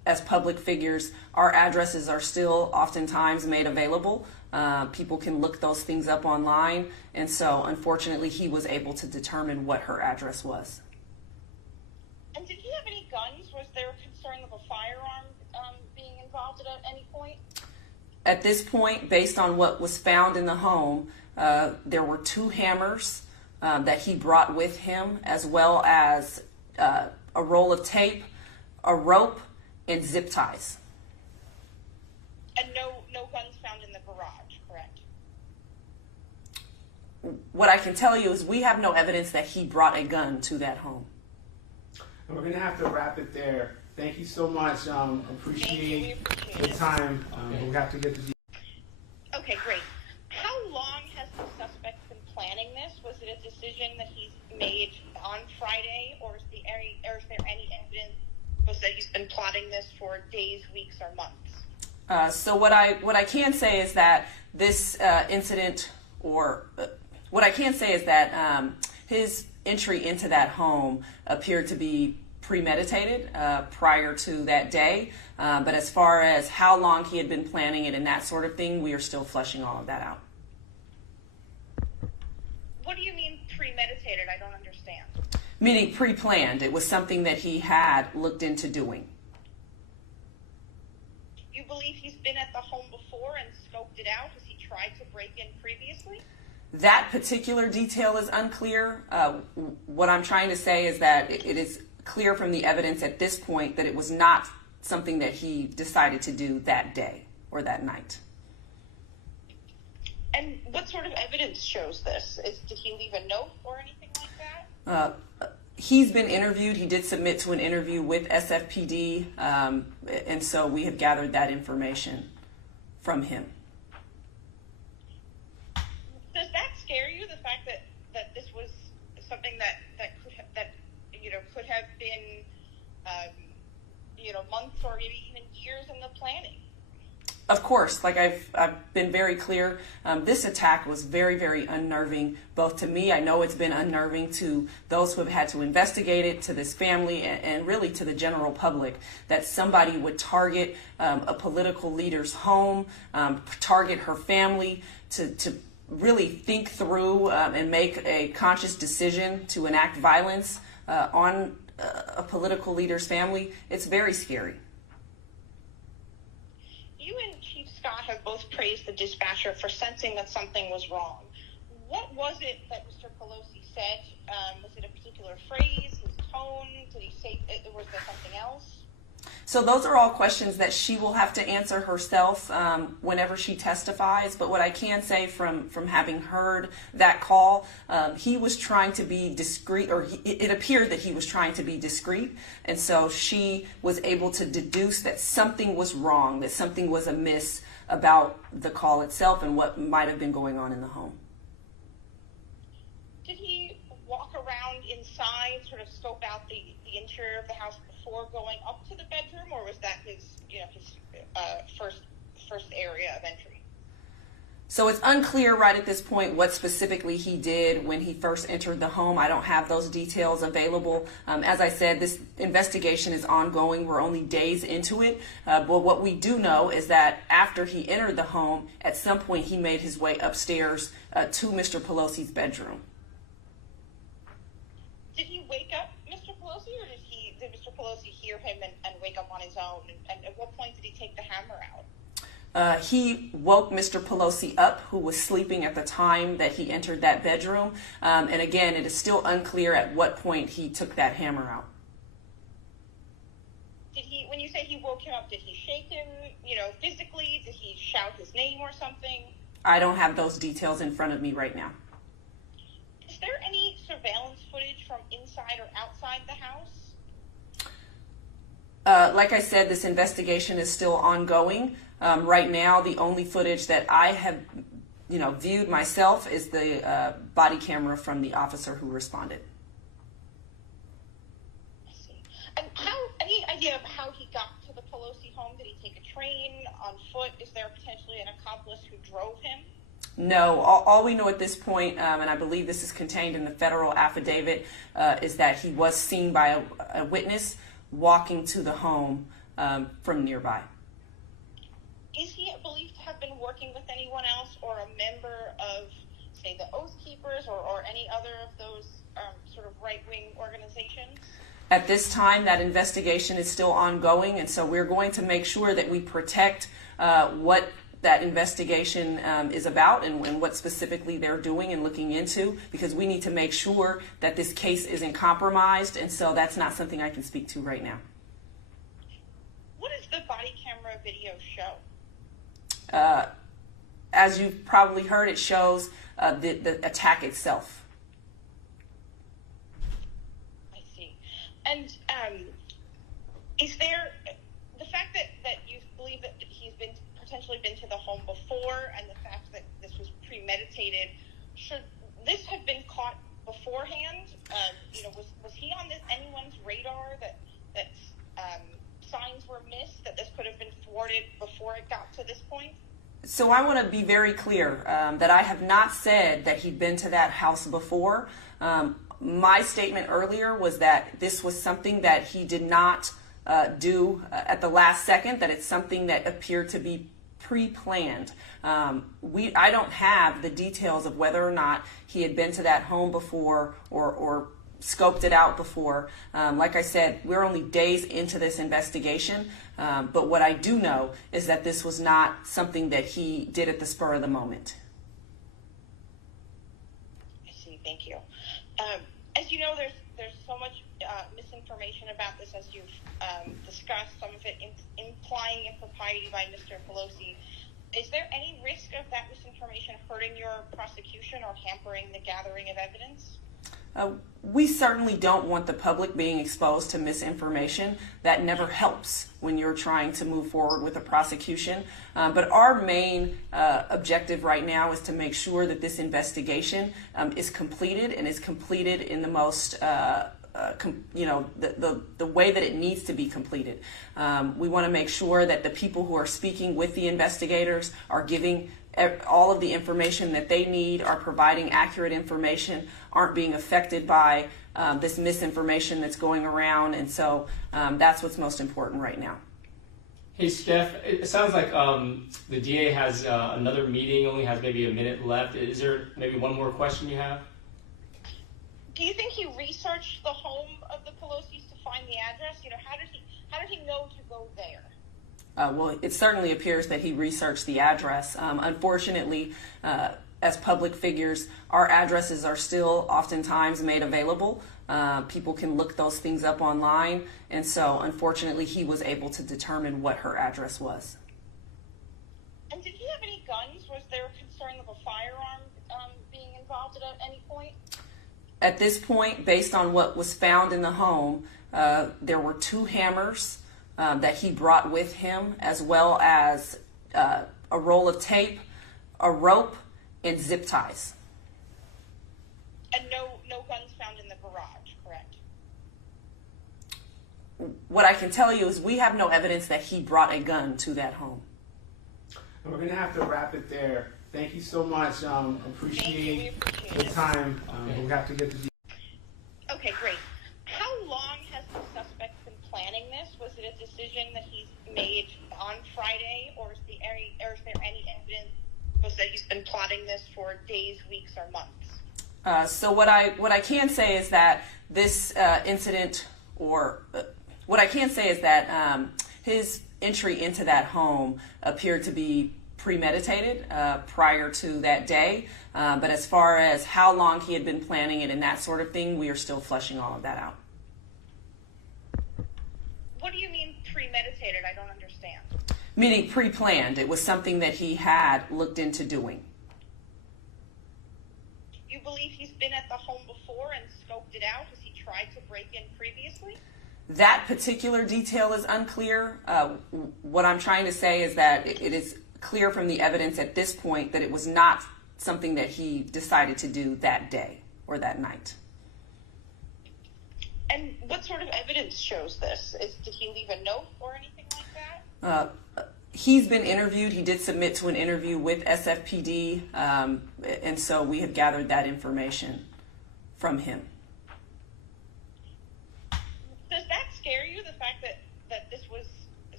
as public figures, our addresses are still oftentimes made available. People can look those things up online, and so unfortunately he was able to determine what her address was. And did he have any guns? Was there a concern of a firearm being involved at any point? At this point, based on what was found in the home, there were 2 hammers that he brought with him, as well as a roll of tape, a rope, and zip ties. And no guns found in the garage, correct? What I can tell you is we have no evidence that he brought a gun to that home. And we're going to have to wrap it there. Thank you so much. Appreciate the time. We have to get the. Okay, great. How long has the suspect been planning this? Was it a decision that he's made on Friday, or is there any evidence that he's been plotting this for days, weeks, or months? So what I can say is that this incident, what I can say is that his entry into that home appeared to be premeditated prior to that day. But as far as how long he had been planning it and that sort of thing, we are still fleshing all of that out. What do you mean premeditated? I don't understand. Meaning pre-planned. It was something that he had looked into doing. You believe he's been at the home before and scoped it out? Has he tried to break in previously? That particular detail is unclear. What I'm trying to say is that it is clear from the evidence at this point that it was not something that he decided to do that day or that night. And what sort of evidence shows this? Did he leave a note or anything like that? He's been interviewed. He did submit to an interview with SFPD, and so we have gathered that information from him. Does that scare you, the fact that this was something that could have been months or maybe even years in the planning? Of course, like I've been very clear, this attack was very, very unnerving, both to me. I know it's been unnerving to those who have had to investigate it, to this family, and really to the general public, that somebody would target a political leader's home, target her family, to really think through and make a conscious decision to enact violence on a political leader's family. It's very scary. You and Chief Scott have both praised the dispatcher for sensing that something was wrong. What was it that Mr. Pelosi said? Was it a particular phrase, his tone? Did he say, was there something else? So those are all questions that she will have to answer herself whenever she testifies. But what I can say from having heard that call, he was trying to be discreet, or it appeared that he was trying to be discreet. And so she was able to deduce that something was wrong, that something was amiss about the call itself and what might have been going on in the home. Did he walk around inside, sort of scope out the interior of the house before going up to the bedroom, or was that his first area of entry? So it's unclear right at this point what specifically he did when he first entered the home. I don't have those details available. As I said, this investigation is ongoing. We're only days into it. But what we do know is that after he entered the home, at some point he made his way upstairs to Mr. Pelosi's bedroom. Did he wake up Mr. Pelosi, or did Mr. Pelosi hear him and wake up on his own? And at what point did he take the hammer out? He woke Mr. Pelosi up, who was sleeping at the time that he entered that bedroom. And again, it is still unclear at what point he took that hammer out. When you say he woke him up, did he shake him, physically? Did he shout his name or something? I don't have those details in front of me right now. Is there any surveillance footage from inside or outside the house? Like I said, this investigation is still ongoing. Right now, the only footage that I have, viewed myself is the body camera from the officer who responded. I see. And any idea of how he got to the Pelosi home? Did he take a train, on foot? Is there potentially an accomplice who drove him? No, all we know at this point, and I believe this is contained in the federal affidavit, is that he was seen by a witness walking to the home from nearby. Is he believed to have been working with anyone else or a member of, say, the Oath Keepers or any other of those sort of right-wing organizations? At this time, that investigation is still ongoing, and so we're going to make sure that we protect what that investigation is about and what specifically they're doing and looking into, because we need to make sure that this case isn't compromised, and so that's not something I can speak to right now. What does the body camera video show? As you've probably heard, it shows the attack itself. I see. And is there the fact that you believe that he's potentially been to the home before, and the fact that this was premeditated, should this have been caught beforehand? Was he on anyone's radar that signs were missed, that this could have been thwarted before it got to this point? So I want to be very clear that I have not said that he'd been to that house before. My statement earlier was that this was something that he did not do at the last second, that it's something that appeared to be pre-planned. I don't have the details of whether or not he had been to that home before or scoped it out before. Like I said, we're only days into this investigation, but what I do know is that this was not something that he did at the spur of the moment. I see. Thank you. As you know, there's so much misinformation about this, as you've discussed, some of it implying impropriety by Mr. Pelosi. Is there any risk of that misinformation hurting your prosecution or hampering the gathering of evidence? We certainly don't want the public being exposed to misinformation. That never helps when you're trying to move forward with a prosecution. But our main objective right now is to make sure that this investigation is completed, and is completed in the most the way that it needs to be completed. We want to make sure that the people who are speaking with the investigators are giving all of the information that they need, are providing accurate information, aren't being affected by this misinformation that's going around, and so that's what's most important right now. Hey, Steph, it sounds like the DA has another meeting, only has maybe a minute left. Is there maybe one more question you have? Do you think he researched the home of the Pelosi's to find the address? How did he know to go there? Well, it certainly appears that he researched the address. Unfortunately, as public figures, our addresses are still oftentimes made available. People can look those things up online, and so unfortunately he was able to determine what her address was. And did he have any guns? Was there concern of a firearm being involved at any point? At this point, based on what was found in the home, there were 2 hammers that he brought with him, as well as a roll of tape, a rope, and zip ties. And no guns found in the garage, correct? What I can tell you is we have no evidence that he brought a gun to that home. And we're going to have to wrap it there. Thank you so much. Appreciate the time. We have to get the... Okay, great. How long has the suspect been planning this? Was it a decision that he's made on Friday, or is there any evidence that he's been plotting this for days, weeks, or months? So what I can say is that this incident, or what I can say is that his entry into that home appeared to be premeditated prior to that day. But as far as how long he had been planning it and that sort of thing, we are still fleshing all of that out. What do you mean premeditated? I don't understand. Meaning pre-planned. It was something that he had looked into doing. You believe he's been at the home before and scoped it out? Has he tried to break in previously? That particular detail is unclear. What I'm trying to say is that it is clear from the evidence at this point that it was not something that he decided to do that day or that night. And what sort of evidence shows this? Did he leave a note or anything like that? He's been interviewed. He did submit to an interview with SFPD, and so we have gathered that information from him. Does that scare you, the fact that this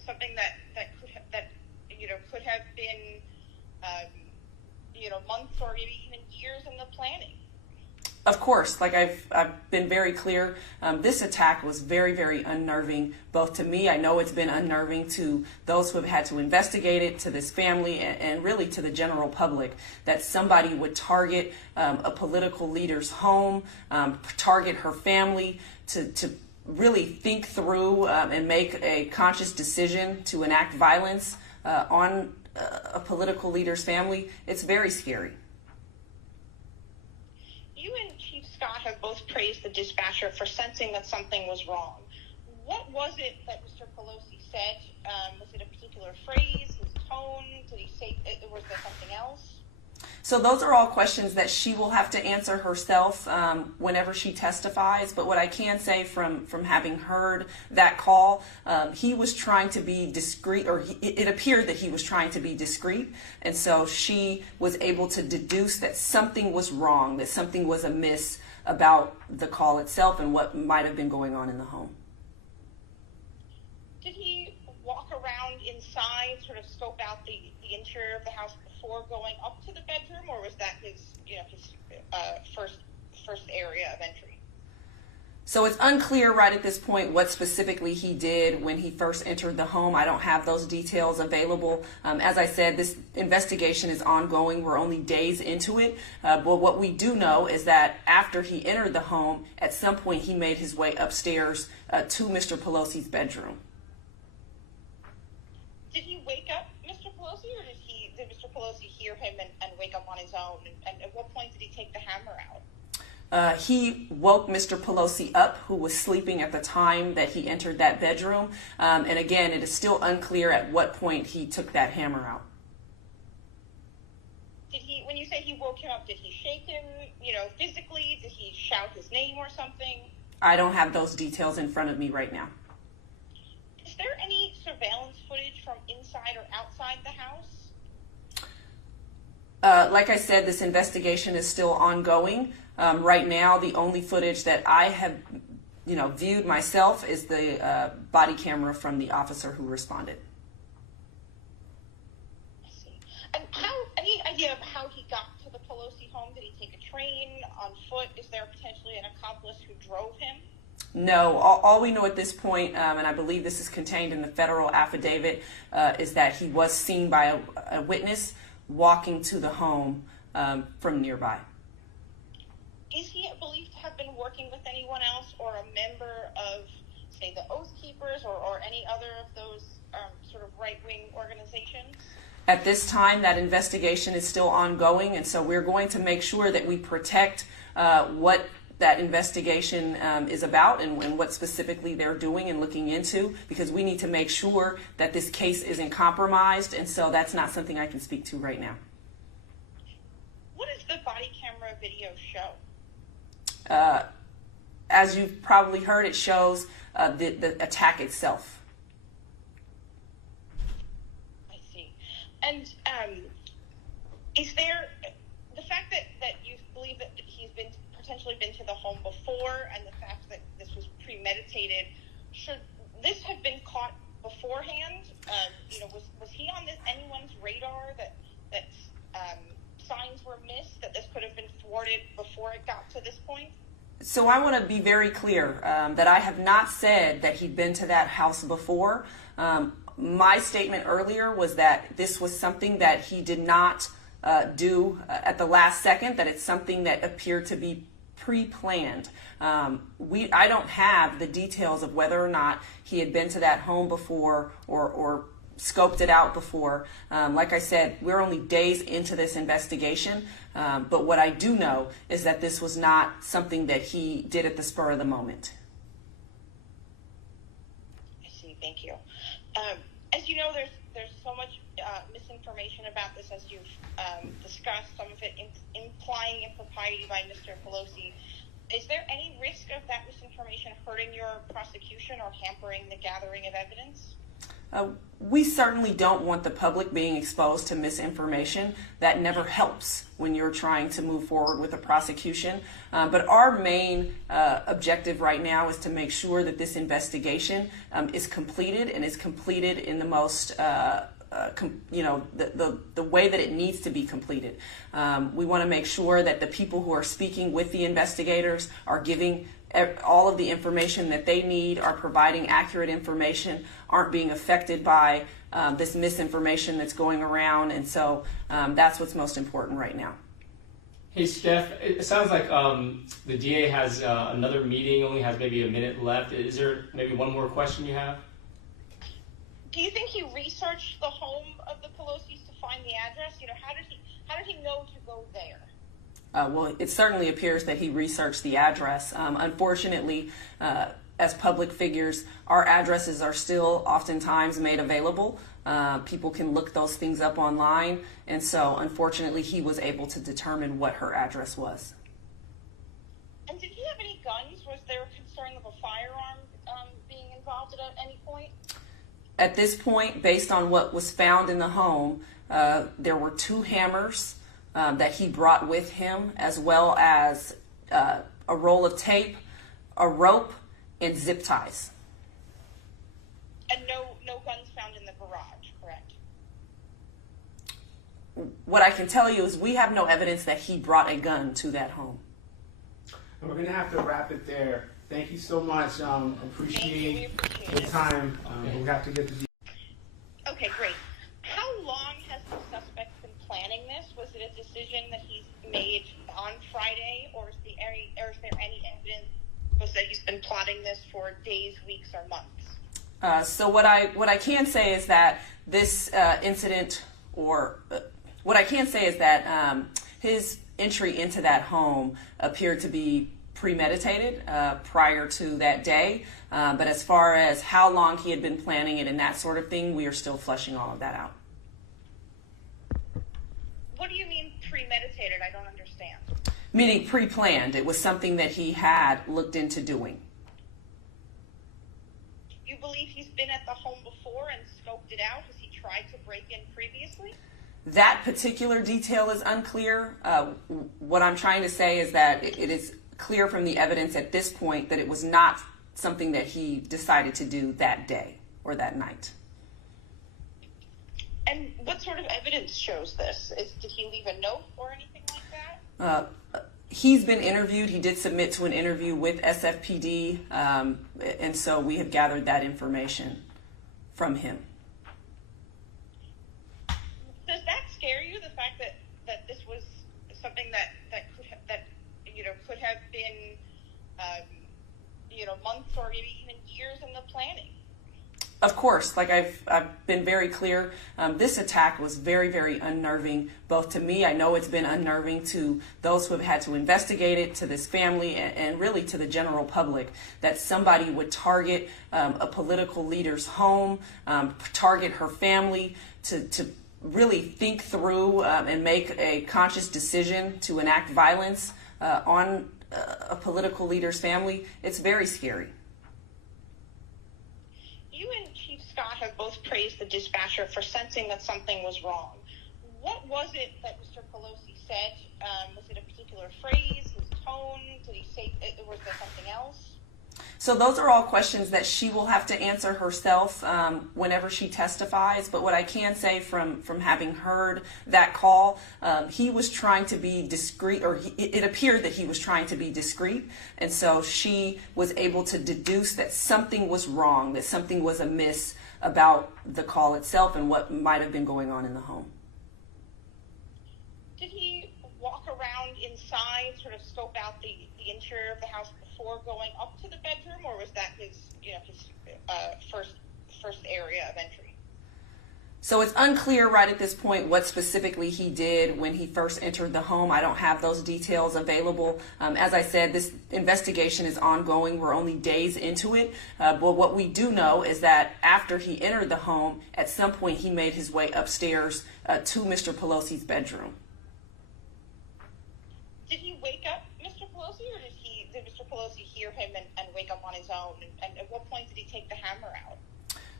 something that could have been months or maybe even years in the planning. Of course, like I've been very clear, this attack was very, very unnerving, both to me. I know it's been unnerving to those who have had to investigate it, to this family, and really to the general public, that somebody would target a political leader's home, target her family, to really think through and make a conscious decision to enact violence on a political leader's family. It's very scary. You and Chief Scott have both praised the dispatcher for sensing that something was wrong. What was it that Mr. Pelosi said? Was it a particular phrase, his tone? Did he say, was there something else? So those are all questions that she will have to answer herself whenever she testifies. But what I can say from having heard that call, he was trying to be discreet, or it appeared that he was trying to be discreet. And so she was able to deduce that something was wrong, that something was amiss about the call itself and what might have been going on in the home. Did he walk around inside, sort of scope out the interior of the house before going up to the bedroom, or was that his first area of entry? So it's unclear right at this point what specifically he did when he first entered the home. I don't have those details available. As I said, this investigation is ongoing. We're only days into it. But what we do know is that after he entered the home, at some point he made his way upstairs to Mr. Pelosi's bedroom. Did he wake up Mr. Pelosi, or did Mr. Pelosi hear him and wake up on his own? And at what point did he take the hammer out? He woke Mr. Pelosi up, who was sleeping at the time that he entered that bedroom. And again, it is still unclear at what point he took that hammer out. When you say he woke him up, did he shake him, physically? Did he shout his name or something? I don't have those details in front of me right now. Is there any surveillance footage from inside or outside the house? Like I said, this investigation is still ongoing. Right now, the only footage that I have, viewed myself is the body camera from the officer who responded. I see. And any idea of how he got to the Pelosi home? Did he take a train, on foot? Is there potentially an accomplice who drove him? No, all we know at this point, and I believe this is contained in the federal affidavit, is that he was seen by a witness walking to the home from nearby. Is he believed to have been working with anyone else, or a member of, say, the Oath Keepers, or any other of those sort of right-wing organizations? At this time, that investigation is still ongoing, and so we're going to make sure that we protect what that investigation is about and what specifically they're doing and looking into, because we need to make sure that this case isn't compromised, and so that's not something I can speak to right now. What does the body camera video show? As you've probably heard, it shows the attack itself. I see. And is there the fact that you believe that he's potentially been to the home before, and the fact that this was premeditated, should this have been caught beforehand? Was he on anyone's radar that signs were missed, that this could have been thwarted before it got to this point? So I want to be very clear that I have not said that he'd been to that house before. My statement earlier was that this was something that he did not do at the last second, that it's something that appeared to be pre-planned. I don't have the details of whether or not he had been to that home before or scoped it out before. Like I said, we're only days into this investigation, but what I do know is that this was not something that he did at the spur of the moment. I see. Thank you. As you know, there's so much misinformation about this, as you've discussed, some of it implying impropriety by Mr. Pelosi. Is there any risk of that misinformation hurting your prosecution or hampering the gathering of evidence? We certainly don't want the public being exposed to misinformation. That never helps when you're trying to move forward with a prosecution. But our main objective right now is to make sure that this investigation is completed and is completed in the most the way that it needs to be completed. We want to make sure that the people who are speaking with the investigators are giving all of the information that they need, are providing accurate information, aren't being affected by this misinformation that's going around. And so that's what's most important right now. Hey, Steph, it sounds like the DA has another meeting, only has maybe a minute left. Is there maybe one more question you have? Do you think he researched the home of the Pelosi's to find the address? You know, how did he know to go there? Well, it certainly appears that he researched the address. Unfortunately, as public figures, our addresses are still oftentimes made available. People can look those things up online, and so unfortunately he was able to determine what her address was. And did he have any guns? Was there a concern of a firearm being involved at any point? At this point, based on what was found in the home, there were 2 hammers that he brought with him, as well as a roll of tape, a rope, and zip ties. And no guns found in the garage, correct? What I can tell you is we have no evidence that he brought a gun to that home. And we're going to have to wrap it there. Thank you so much. Appreciate the time. We have to get the... Okay, great. How long has the suspect been planning this? Was it a decision that he's made on Friday, or is there any evidence that he's been plotting this for days, weeks, or months? So what I can say is that this incident, what I can say is that his entry into that home appeared to be premeditated prior to that day. But as far as how long he had been planning it and that sort of thing, we are still fleshing all of that out. What do you mean premeditated? I don't understand. Meaning pre-planned. It was something that he had looked into doing. You believe he's been at the home before and scoped it out? Has he tried to break in previously? That particular detail is unclear. What I'm trying to say is that it is clear from the evidence at this point that it was not something that he decided to do that day or that night. And what sort of evidence shows this? Did he leave a note or anything like that? He's been interviewed. He did submit to an interview with SFPD, and so we have gathered that information from him. Does that scare you, the fact that this was something that could have been months or maybe even years in the planning? Of course, like I've been very clear, this attack was very, very unnerving, both to me. I know it's been unnerving to those who have had to investigate it, to this family, and really to the general public, that somebody would target a political leader's home, target her family, to really think through and make a conscious decision to enact violence on a political leader's family. It's very scary. You and Chief Scott have both praised the dispatcher for sensing that something was wrong. What was it that Mr. Pelosi said? Was it a particular phrase, his tone? Did he say, was there something else? So those are all questions that she will have to answer herself whenever she testifies. But what I can say from having heard that call, he was trying to be discreet, or it appeared that he was trying to be discreet. And so she was able to deduce that something was wrong, that something was amiss about the call itself and what might have been going on in the home. Did he walk around inside, sort of scope out the interior of the house before going up to the bedroom, or was that his first area of entry? So it's unclear right at this point what specifically he did when he first entered the home. I don't have those details available. As I said, this investigation is ongoing. We're only days into it. But what we do know is that after he entered the home, at some point he made his way upstairs to Mr. Pelosi's bedroom. Did he wake up Mr. Pelosi, or did Mr. Pelosi hear him and wake up on his own? And at what point did he take the hammer out?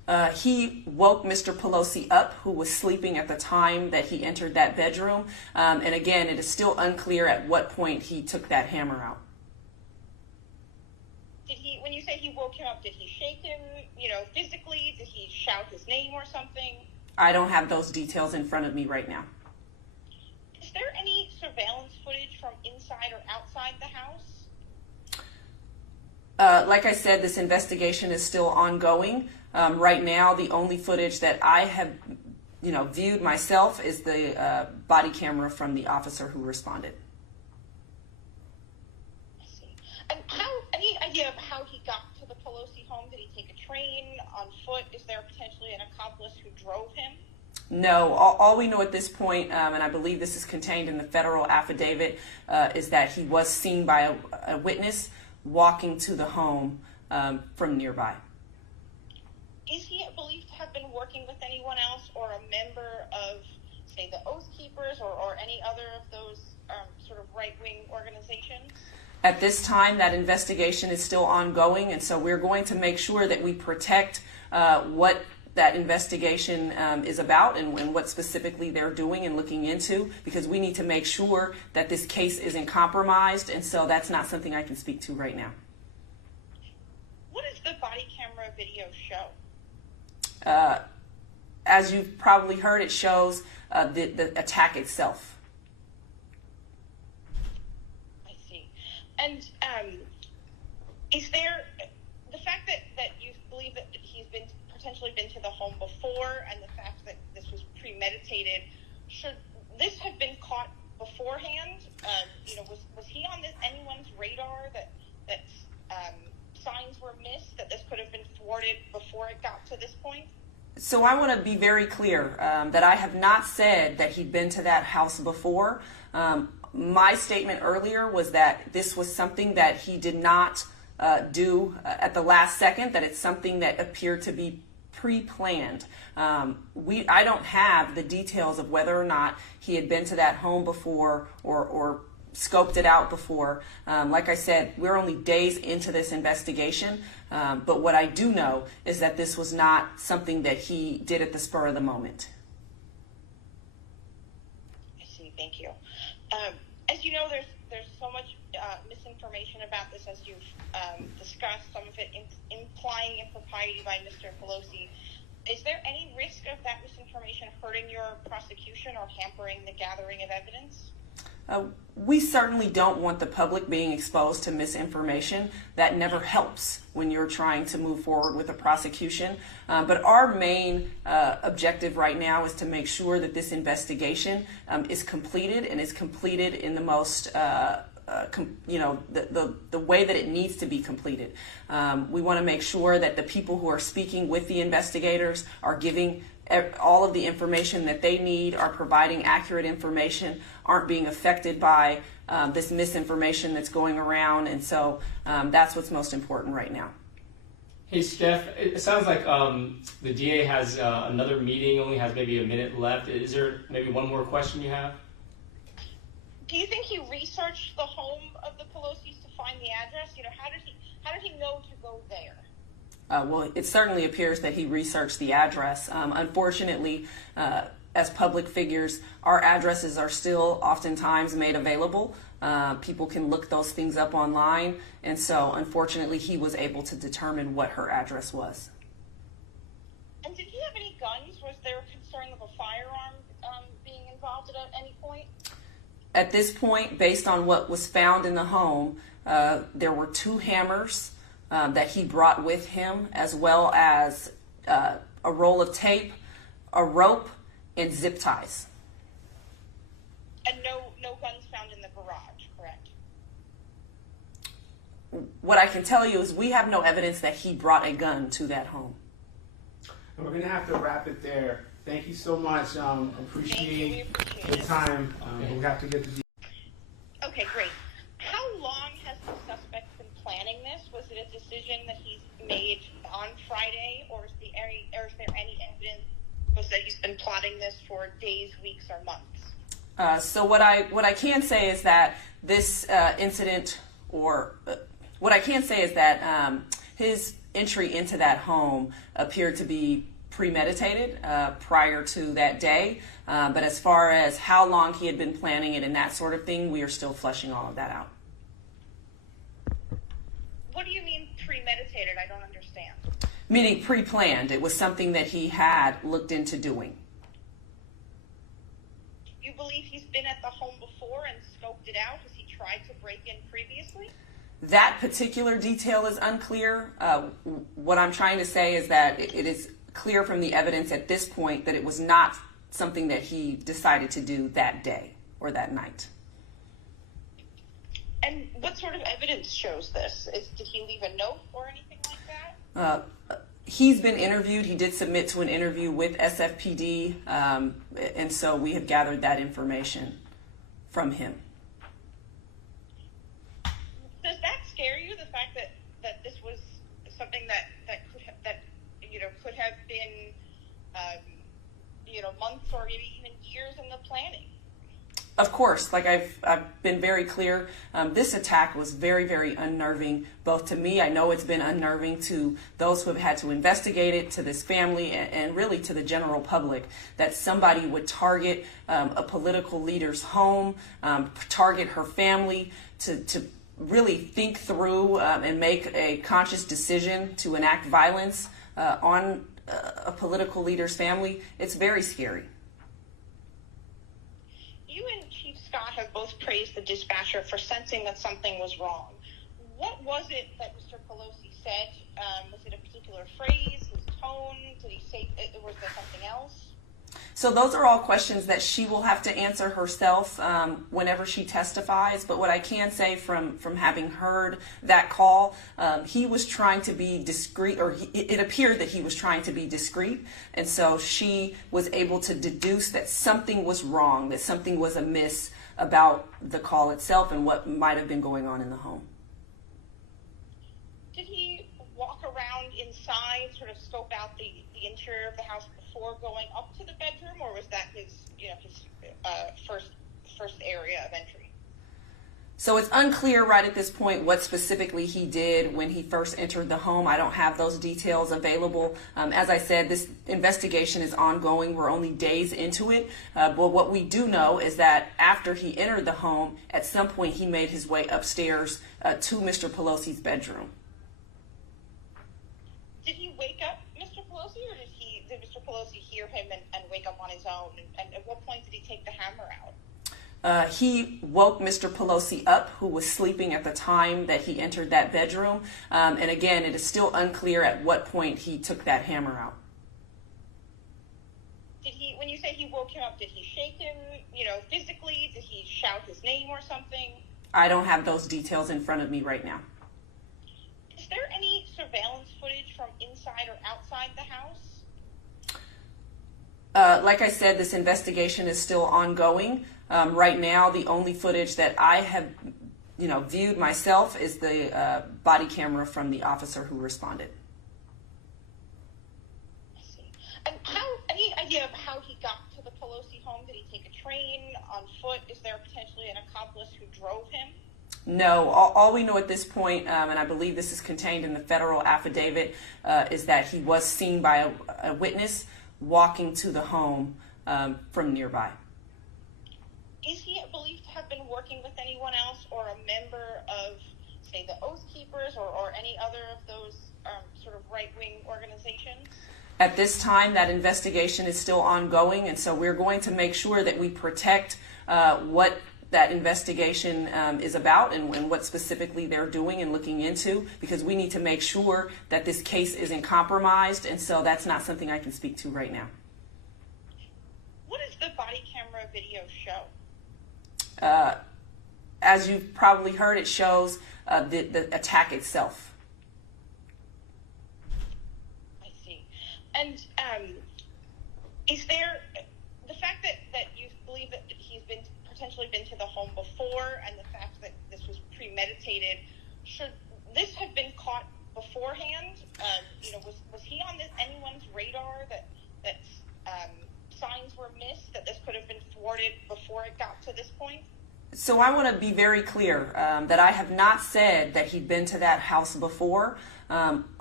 He woke Mr. Pelosi up, who was sleeping at the time that he entered that bedroom. And again, it is still unclear at what point he took that hammer out. When you say he woke him up, did he shake him, physically? Did he shout his name or something? I don't have those details in front of me right now. Is there any surveillance footage from inside or outside the house? Like I said, this investigation is still ongoing. Right now, the only footage that I have, viewed myself is the body camera from the officer who responded. I see. And any idea of how he got to the Pelosi home? Did he take a train, on foot? Is there potentially an accomplice who drove him? No, all we know at this point, and I believe this is contained in the federal affidavit, is that he was seen by a witness walking to the home from nearby. Is he believed to have been working with anyone else or a member of, say, the Oath Keepers or any other of those sort of right-wing organizations? At this time, that investigation is still ongoing, and so we're going to make sure that we protect what that investigation is about and what specifically they're doing and looking into, because we need to make sure that this case isn't compromised, and so that's not something I can speak to right now. What does the body camera video show? As you've probably heard, it shows the attack itself. I see. And is there the fact that you believe that he's potentially been to the home before, and the fact that this was premeditated, should this have been caught beforehand? Was he on anyone's radar that signs were missed, that this could have been thwarted before it got to this point? So I want to be very clear that I have not said that he'd been to that house before. My statement earlier was that this was something that he did not do at the last second, that it's something that appeared to be pre-planned. I don't have the details of whether or not he had been to that home before or scoped it out before. Like I said, we're only days into this investigation, but what I do know is that this was not something that he did at the spur of the moment. I see. Thank you. As you know, there's so much misinformation about this, as you've discussed, some of it implying impropriety by Mr. Pelosi. Is there any risk of that misinformation hurting your prosecution or hampering the gathering of evidence? We certainly don't want the public being exposed to misinformation. That never helps when you're trying to move forward with a prosecution. But our main objective right now is to make sure that this investigation is completed, and is completed in the most the way that it needs to be completed. We want to make sure that the people who are speaking with the investigators are giving all of the information that they need, are providing accurate information, aren't being affected by this misinformation that's going around, and so that's what's most important right now. Hey, Steph, it sounds like the DA has another meeting, only has maybe a minute left. Is there maybe one more question you have? Do you think he researched the home of the Pelosi's to find the address? How did he know to go there? Well, it certainly appears that he researched the address. Unfortunately, as public figures, our addresses are still oftentimes made available. People can look those things up online, and so unfortunately he was able to determine what her address was. And did he have any guns? Was there a concern of a firearm being involved at any point? At this point, based on what was found in the home, there were 2 hammers that he brought with him, as well as a roll of tape, a rope, and zip ties. And no guns found in the garage, correct? What I can tell you is we have no evidence that he brought a gun to that home. And we're going to have to wrap it there. Thank you so much. Appreciate the time. We have to get to the... Okay, great. How long has the suspect been planning this? Was it a decision that he's made on Friday, or is there any evidence that he's been plotting this for days, weeks, or months? So what I can say is that this incident, or what I can say is that his entry into that home appeared to be premeditated prior to that day. But as far as how long he had been planning it and that sort of thing, we are still fleshing all of that out. What do you mean premeditated? I don't understand. Meaning pre-planned. It was something that he had looked into doing. You believe he's been at the home before and scoped it out? Has he tried to break in previously? That particular detail is unclear. What I'm trying to say is that it is clear from the evidence at this point that it was not something that he decided to do that day or that night. And what sort of evidence shows this? Did he leave a note or anything like that? He's been interviewed. He did submit to an interview with SFPD, and so we have gathered that information from him. Does that scare you? The fact that this was something that could have been months or maybe even years in the planning? Of course, like I've been very clear, this attack was very, very unnerving, both to me. I know it's been unnerving to those who have had to investigate it, to this family, and really to the general public, that somebody would target a political leader's home, target her family, to really think through and make a conscious decision to enact violence on a political leader's family. It's very scary. You and Chief Scott have both praised the dispatcher for sensing that something was wrong. What was it that Mr. Pelosi said? Was it a particular phrase, his tone? Did he say, was there something else? So those are all questions that she will have to answer herself whenever she testifies. But what I can say from having heard that call, he was trying to be discreet, or it appeared that he was trying to be discreet. And so she was able to deduce that something was wrong, that something was amiss about the call itself and what might have been going on in the home. Did he walk around inside, sort of scope out the interior of the house before going up to the bedroom, or was that his first area of entry? So it's unclear right at this point what specifically he did when he first entered the home. I don't have those details available. As I said, this investigation is ongoing. We're only days into it. But what we do know is that after he entered the home, at some point he made his way upstairs to Mr. Pelosi's bedroom. Did he wake up Mr. Pelosi, or did Mr. Pelosi hear him and wake up on his own? And at what point did he take the hammer out? He woke Mr. Pelosi up, who was sleeping at the time that he entered that bedroom. And again, it is still unclear at what point he took that hammer out. When you say he woke him up, did he shake him, physically? Did he shout his name or something? I don't have those details in front of me right now. Is there any surveillance footage from inside or outside the house? Like I said, this investigation is still ongoing. Right now, the only footage that I have, viewed myself is the body camera from the officer who responded. I see. And any idea of how he got to the Pelosi home? Did he take a train, on foot? Is there potentially an accomplice who drove him? No, all we know at this point, and I believe this is contained in the federal affidavit, is that he was seen by a witness walking to the home from nearby. Is he believed to have been working with anyone else or a member of, say, the Oath Keepers or any other of those sort of right-wing organizations? At this time, that investigation is still ongoing, and so we're going to make sure that we protect what that investigation is about and what specifically they're doing and looking into, because we need to make sure that this case isn't compromised, and so that's not something I can speak to right now. What does the body camera video show? As you've probably heard, it shows the attack itself. I see. And is there the fact that you believe that he's potentially been to the home before, and the fact that this was premeditated, should this have been caught beforehand? Was he on anyone's radar that signs were missed, that this could have been thwarted before it got to this point? So I want to be very clear that I have not said that he'd been to that house before.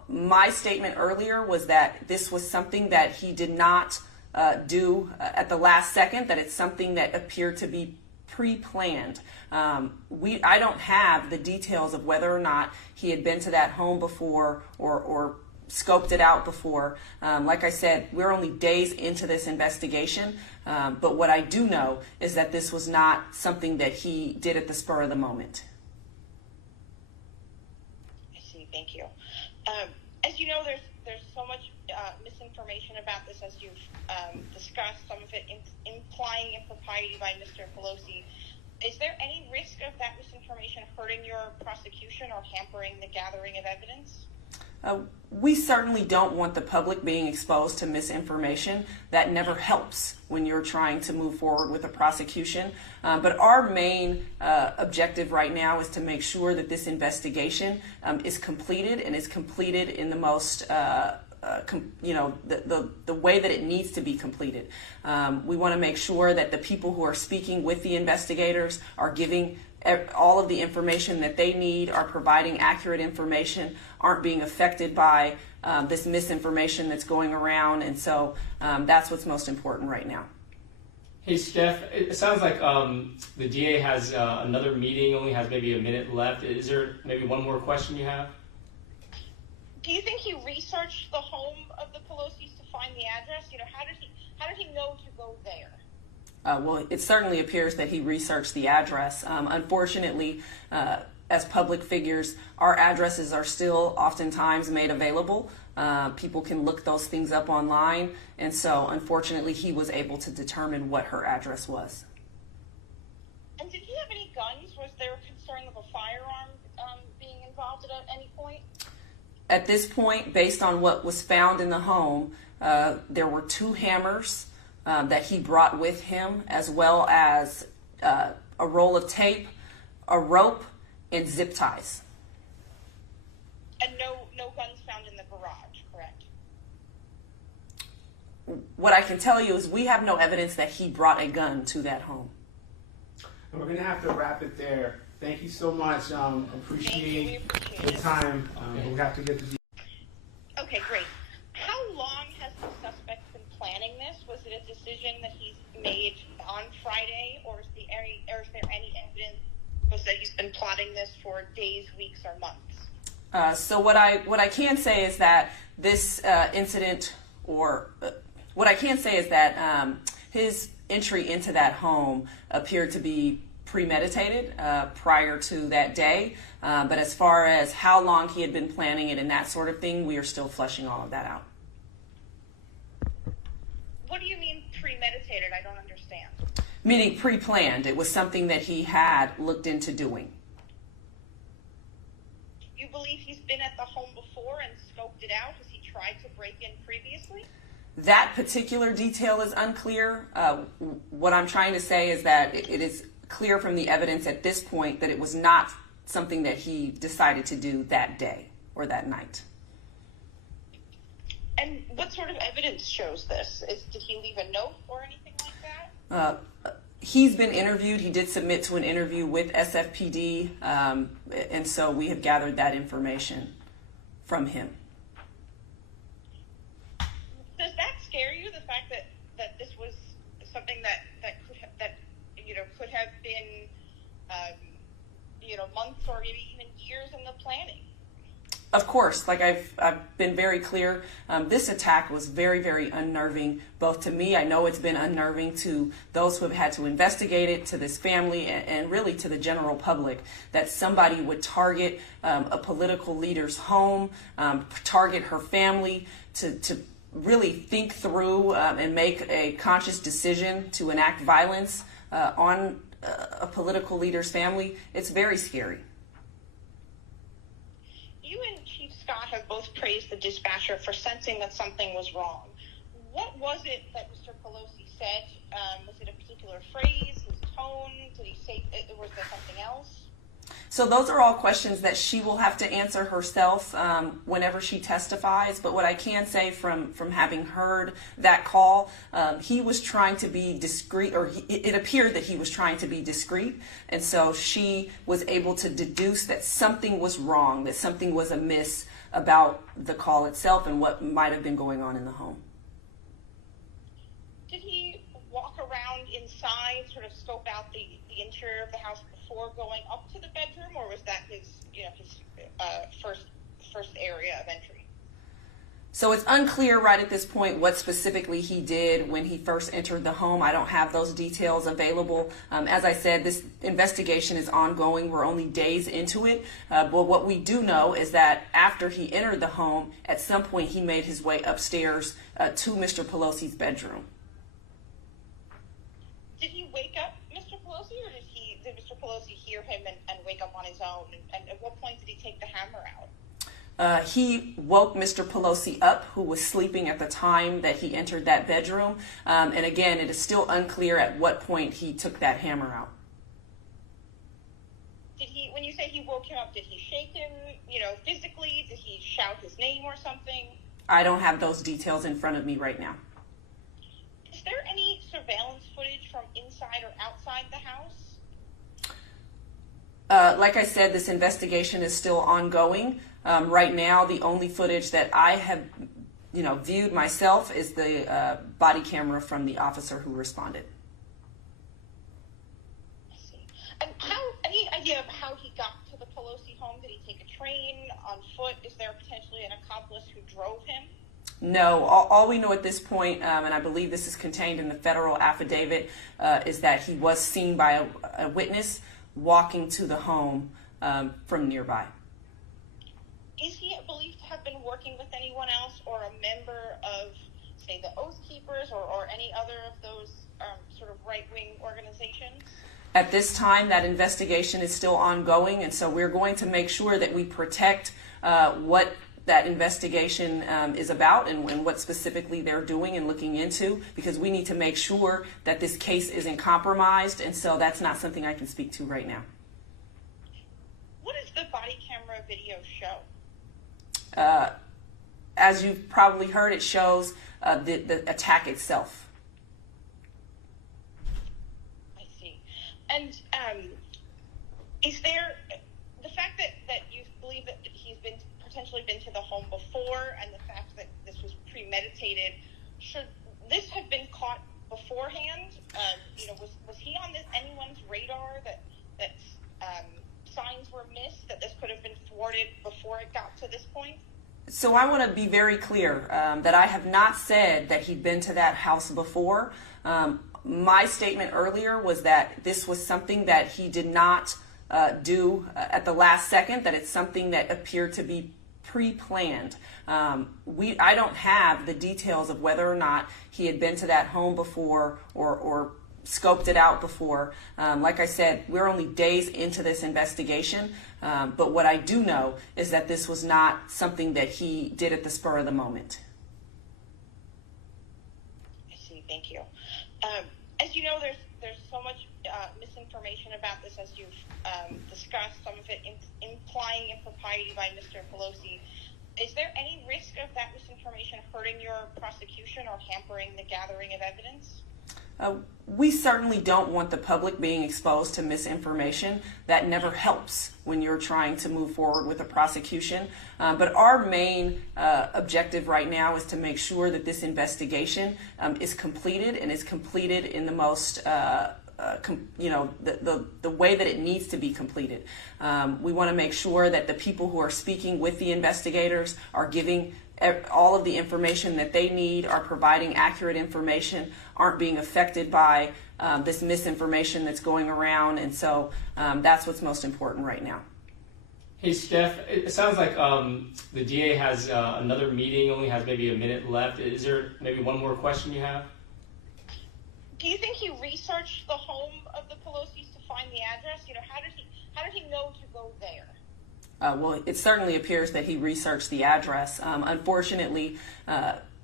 My statement earlier was that this was something that he did not do at the last second, that it's something that appeared to be pre-planned. I don't have the details of whether or not he had been to that home before or scoped it out before. Like I said, we're only days into this investigation, but what I do know is that this was not something that he did at the spur of the moment. I see. Thank you. As you know, there's so much misinformation about this, as you've discussed, some of it implying impropriety by Mr. Pelosi. Is there any risk of that misinformation hurting your prosecution or hampering the gathering of evidence? We certainly don't want the public being exposed to misinformation. That never helps when you're trying to move forward with a prosecution. But our main objective right now is to make sure that this investigation is completed, and is completed in the most the way that it needs to be completed. We want to make sure that the people who are speaking with the investigators are giving all of the information that they need, are providing accurate information, aren't being affected by this misinformation that's going around. And so that's what's most important right now. Hey, Steph, it sounds like the DA has another meeting, only has maybe a minute left. Is there maybe one more question you have? Do you think he researched the home of the Pelosi's to find the address? How did he know to go there? Well, it certainly appears that he researched the address. Unfortunately, as public figures, our addresses are still oftentimes made available. People can look those things up online, and so unfortunately he was able to determine what her address was. And did he have any guns? Was there a concern of a firearm being involved at any point? At this point, based on what was found in the home, there were 2 hammers that he brought with him, as well as a roll of tape, a rope, and zip ties. And no guns found in the garage, correct? What I can tell you is we have no evidence that he brought a gun to that home. And we're going to have to wrap it there. Thank you so much. Appreciate the time. We have to get the... Okay, great. How long has the suspect been planning this? Was it a decision that he's made on Friday, or is there any evidence that he's been plotting this for days, weeks, or months? So what I can say is that this incident, what I can say is that his entry into that home appeared to be premeditated prior to that day. But as far as how long he had been planning it and that sort of thing, we are still fleshing all of that out. What do you mean premeditated? I don't understand. Meaning pre-planned. It was something that he had looked into doing. You believe he's been at the home before and scoped it out? Has he tried to break in previously? That particular detail is unclear. What I'm trying to say is that it is clear from the evidence at this point that it was not something that he decided to do that day or that night. And what sort of evidence shows this? Did he leave a note or anything like that? He's been interviewed. He did submit to an interview with SFPD, and so we have gathered that information from him. Does that scare you, the fact that this was something that could have been months or maybe even years in the planning? Of course, like I've been very clear, this attack was very, very unnerving, both to me. I know it's been unnerving to those who have had to investigate it, to this family, and really to the general public, that somebody would target a political leader's home, target her family, to really think through and make a conscious decision to enact violence on a political leader's family. It's very scary. You and Chief Scott have both praised the dispatcher for sensing that something was wrong. What was it that Mr. Pelosi said? Was it a particular phrase, his tone? Did he say, was there something else? So those are all questions that she will have to answer herself whenever she testifies. But what I can say from having heard that call, he was trying to be discreet, or it appeared that he was trying to be discreet. And so she was able to deduce that something was wrong, that something was amiss about the call itself and what might have been going on in the home. Did he walk around inside, sort of scope out the interior of the house before going up to the bedroom, or was that his first area of entry? So it's unclear right at this point what specifically he did when he first entered the home. I don't have those details available. As I said, this investigation is ongoing. We're only days into it. But what we do know is that after he entered the home, at some point he made his way upstairs to Mr. Pelosi's bedroom. Did he wake up Mr. Pelosi, or did Mr. Pelosi hear him and wake up on his own? And at what point did he take the hammer out? He woke Mr. Pelosi up, who was sleeping at the time that he entered that bedroom. And again, it is still unclear at what point he took that hammer out. When you say he woke him up, did he shake him, physically? Did he shout his name or something? I don't have those details in front of me right now. Is there any surveillance footage from inside or outside the house? Like I said, this investigation is still ongoing. Right now, the only footage that I have, viewed myself is the body camera from the officer who responded. I see. And any idea of how he got to the Pelosi home? Did he take a train, on foot? Is there potentially an accomplice who drove him? No, all we know at this point, and I believe this is contained in the federal affidavit, is that he was seen by a witness walking to the home from nearby. Is he believed to have been working with anyone else, or a member of, say, the Oath Keepers, or any other of those sort of right-wing organizations? At this time, that investigation is still ongoing, and so we're going to make sure that we protect what that investigation is about and what specifically they're doing and looking into, because we need to make sure that this case isn't compromised, and so that's not something I can speak to right now. What does the body camera video show? As you've probably heard, it shows the attack itself. I see. And is there the fact that you believe that he's potentially been to the home before, and the fact that this was premeditated, should this have been caught beforehand? Was he on anyone's radar that signs were missed, that this could have been thwarted before it got to this point? So I want to be very clear that I have not said that he'd been to that house before. My statement earlier was that this was something that he did not do at the last second, that it's something that appeared to be pre-planned. I don't have the details of whether or not he had been to that home before or scoped it out before. Like I said, we're only days into this investigation, but what I do know is that this was not something that he did at the spur of the moment. I see. Thank you. As you know, there's so much misinformation about this, as you've discussed, some of it implying impropriety by Mr. Pelosi. Is there any risk of that misinformation hurting your prosecution or hampering the gathering of evidence? We certainly don't want the public being exposed to misinformation. That never helps when you're trying to move forward with a prosecution. But our main objective right now is to make sure that this investigation is completed, and is completed in the most the way that it needs to be completed. We want to make sure that the people who are speaking with the investigators are giving all of the information that they need, are providing accurate information, aren't being affected by this misinformation that's going around, and so that's what's most important right now. Hey, Steph, it sounds like the DA has another meeting, only has maybe a minute left. Is there maybe one more question you have? Do you think he researched the home of the Pelosi's to find the address? How did he know to go there? Well, it certainly appears that he researched the address. Unfortunately,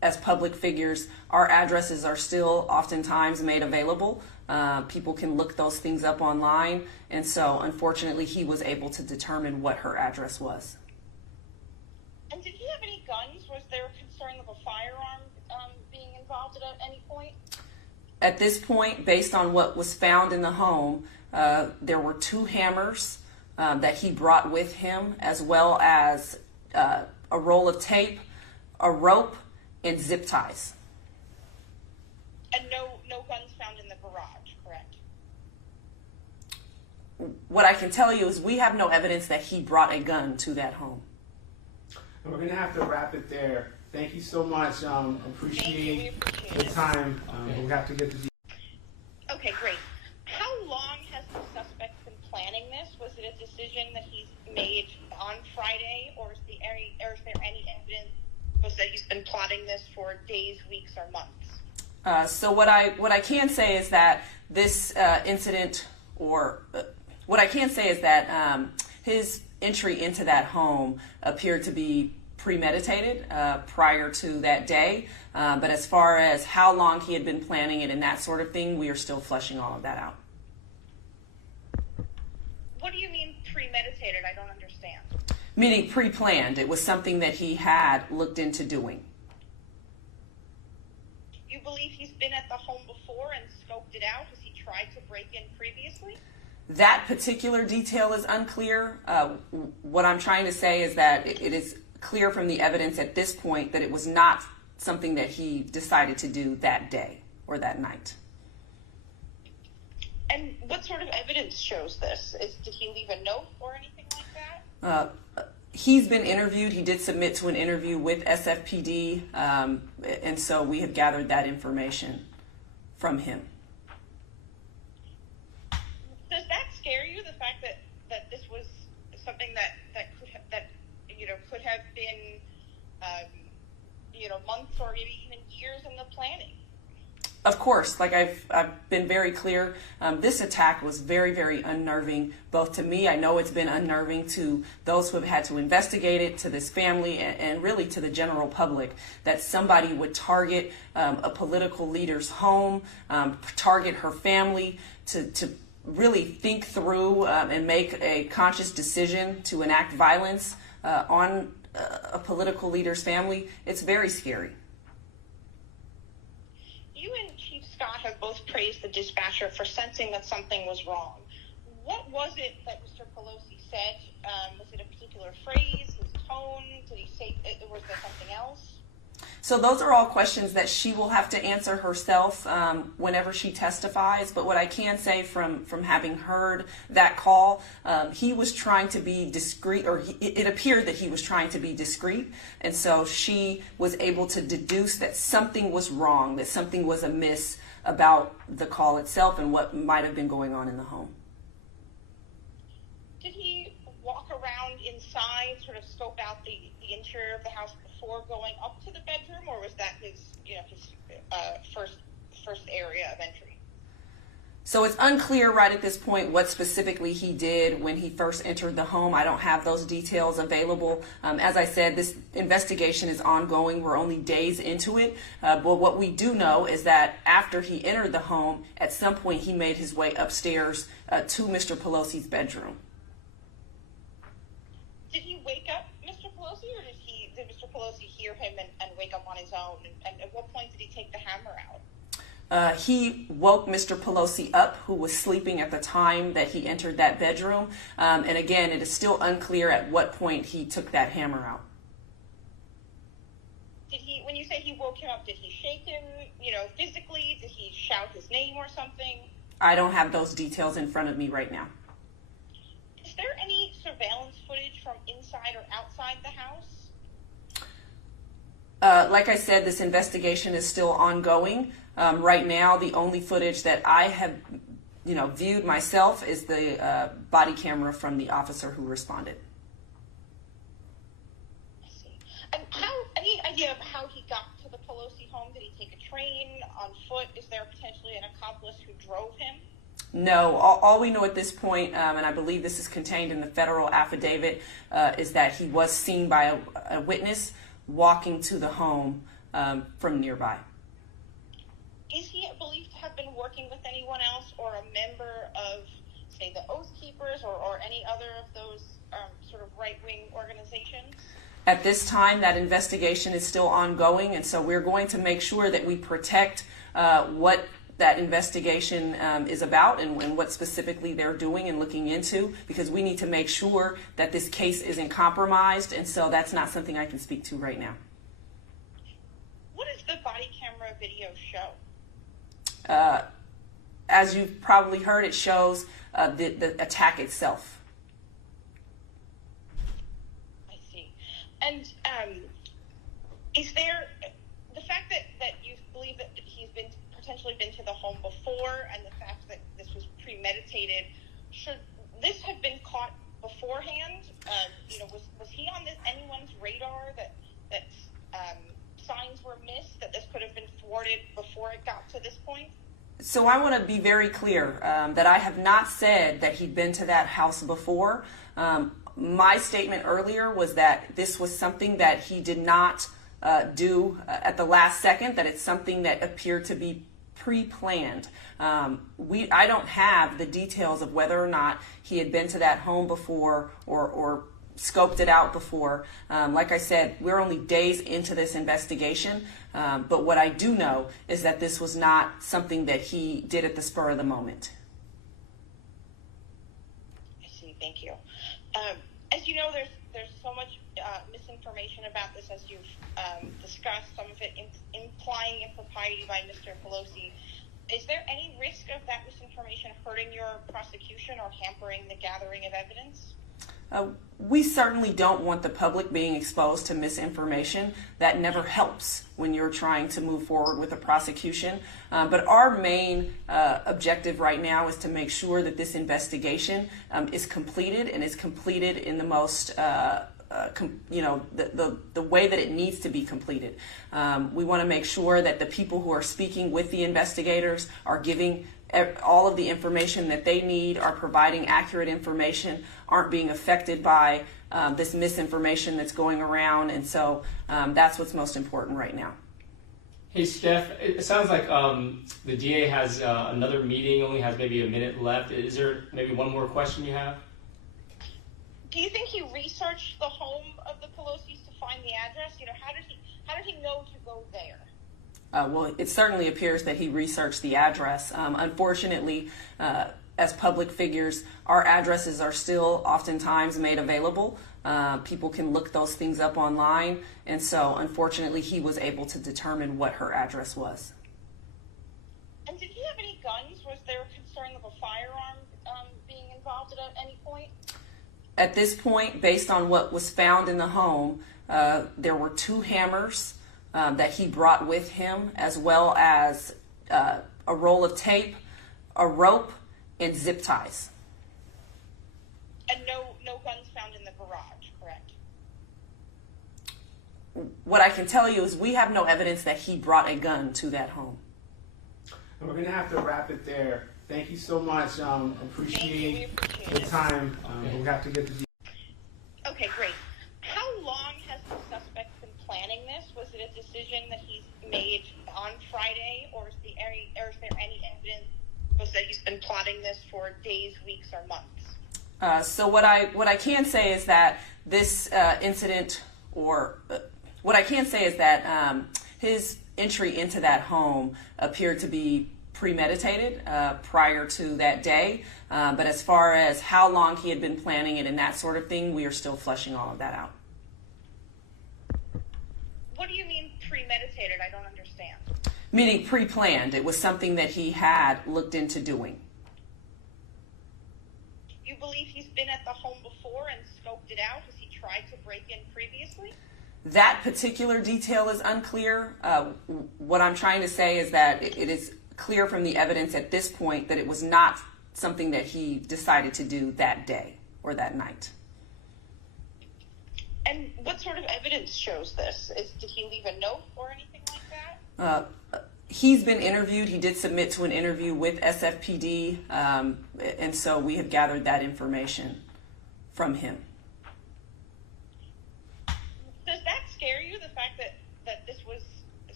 as public figures, our addresses are still oftentimes made available. People can look those things up online, and so unfortunately he was able to determine what her address was. And did he have any guns? Was there a concern of a firearm being involved at any point? At this point, based on what was found in the home, there were 2 hammers that he brought with him, as well as a roll of tape, a rope, and zip ties. And no guns found in the garage, correct? What I can tell you is we have no evidence that he brought a gun to that home. And we're going to have to wrap it there. Thank you so much. Appreciate the time. We have to get to the... Okay, great. How long has the suspect been planning this? Was it a decision that he's made on Friday, or is there any evidence that he's been plotting this for days, weeks, or months? So what I can say is that this incident, or what I can say is that his entry into that home appeared to be premeditated prior to that day. But as far as how long he had been planning it and that sort of thing, we are still fleshing all of that out. What do you mean premeditated? I don't understand. Meaning pre-planned. It was something that he had looked into doing. You believe he's been at the home before and scoped it out? Has he tried to break in previously? That particular detail is unclear. What I'm trying to say is that it is clear from the evidence at this point that it was not something that he decided to do that day or that night. And what sort of evidence shows this? Did he leave a note or anything like that? He's been interviewed. He did submit to an interview with SFPD, and so we have gathered that information from him. Does that scare you, the fact that this was something that could have been months or maybe even years in the planning? Of course, like I've been very clear, this attack was very, very unnerving, both to me. I know it's been unnerving to those who have had to investigate it, to this family, and really to the general public, that somebody would target a political leader's home, target her family, to really think through and make a conscious decision to enact violence on a political leader's family. It's very scary. You and Chief Scott have both praised the dispatcher for sensing that something was wrong. What was it that Mr. Pelosi said? Was it a particular phrase, his tone? Did he say, was there something else? So those are all questions that she will have to answer herself whenever she testifies. But what I can say from having heard that call, he was trying to be discreet, or it appeared that he was trying to be discreet. And so she was able to deduce that something was wrong, that something was amiss about the call itself and what might have been going on in the home. Did he walk around inside, sort of scope out the interior of the house before going up to the bedroom, or was that his first area of entry? So it's unclear right at this point what specifically he did when he first entered the home. I don't have those details available. As I said, this investigation is ongoing. We're only days into it. But what we do know is that after he entered the home, at some point he made his way upstairs to Mr. Pelosi's bedroom. Did he wake up Mr. Pelosi, or did Mr. Pelosi hear him and wake up on his own? And at what point did he take the hammer out? He woke Mr. Pelosi up, who was sleeping at the time that he entered that bedroom. And again, it is still unclear at what point he took that hammer out. When you say he woke him up, did he shake him, physically? Did he shout his name or something? I don't have those details in front of me right now. Is there any surveillance footage from inside or outside the house? Like I said, this investigation is still ongoing. Right now, the only footage that I have, viewed myself is the body camera from the officer who responded. I see. And any idea of how he got to the Pelosi home? Did he take a train, on foot? Is there potentially an accomplice who drove him? No, all we know at this point, and I believe this is contained in the federal affidavit, is that he was seen by a witness walking to the home from nearby. Is he believed to have been working with anyone else or a member of, say, the Oath Keepers or any other of those sort of right-wing organizations? At this time, that investigation is still ongoing, and so we're going to make sure that we protect what that investigation is about and what specifically they're doing and looking into, because we need to make sure that this case isn't compromised, and so that's not something I can speak to right now. What does the body camera video show? As you've probably heard, it shows the attack itself. I see. And is there the fact that you believe that he's potentially been to the home before, and the fact that this was premeditated, should this have been caught beforehand? Was he on anyone's radar that signs were missed, that this could have been thwarted before it got to this point? So I want to be very clear that I have not said that he'd been to that house before. My statement earlier was that this was something that he did not do at the last second, that it's something that appeared to be pre-planned. I don't have the details of whether or not he had been to that home before or scoped it out before. Like I said, we're only days into this investigation, but what I do know is that this was not something that he did at the spur of the moment. I see. Thank you. As you know, there's so much misinformation about this, as you've discussed, some of it implying impropriety by Mr. Pelosi. Is there any risk of that misinformation hurting your prosecution or hampering the gathering of evidence? We certainly don't want the public being exposed to misinformation. That never helps when you're trying to move forward with a prosecution. But our main objective right now is to make sure that this investigation is completed, and is completed in the most the way that it needs to be completed. We want to make sure that the people who are speaking with the investigators are giving all of the information that they need, are providing accurate information, aren't being affected by this misinformation that's going around, and so that's what's most important right now. Hey, Steph, it sounds like the DA has another meeting, only has maybe a minute left. Is there maybe one more question you have? Do you think he researched the home of the Pelosi's to find the address? How did he know to go there? Well, it certainly appears that he researched the address. Unfortunately, as public figures, our addresses are still oftentimes made available. People can look those things up online, and so unfortunately he was able to determine what her address was. And did he have any guns? Was there concern of a firearm being involved at any point? At this point, based on what was found in the home, there were 2 hammers that he brought with him, as well as a roll of tape, a rope, and zip ties. And no guns found in the garage, correct? What I can tell you is we have no evidence that he brought a gun to that home. And we're going to have to wrap it there. Thank you so much. Appreciate the time. We have to get the... Okay, great. How long has the suspect been planning this? Was it a decision that he's made on Friday, or is there any evidence that he's been plotting this for days, weeks, or months? So what I can say is that this incident, or what I can say is that his entry into that home appeared to be premeditated prior to that day. But as far as how long he had been planning it and that sort of thing, we are still fleshing all of that out. What do you mean premeditated? I don't understand. Meaning pre-planned. It was something that he had looked into doing. You believe he's been at the home before and scoped it out? Has he tried to break in previously? That particular detail is unclear. What I'm trying to say is that it is clear from the evidence at this point that it was not something that he decided to do that day or that night. And what sort of evidence shows this? Did he leave a note or anything like that? He's been interviewed. He did submit to an interview with SFPD, and so we have gathered that information from him. Does that scare you, the fact that this was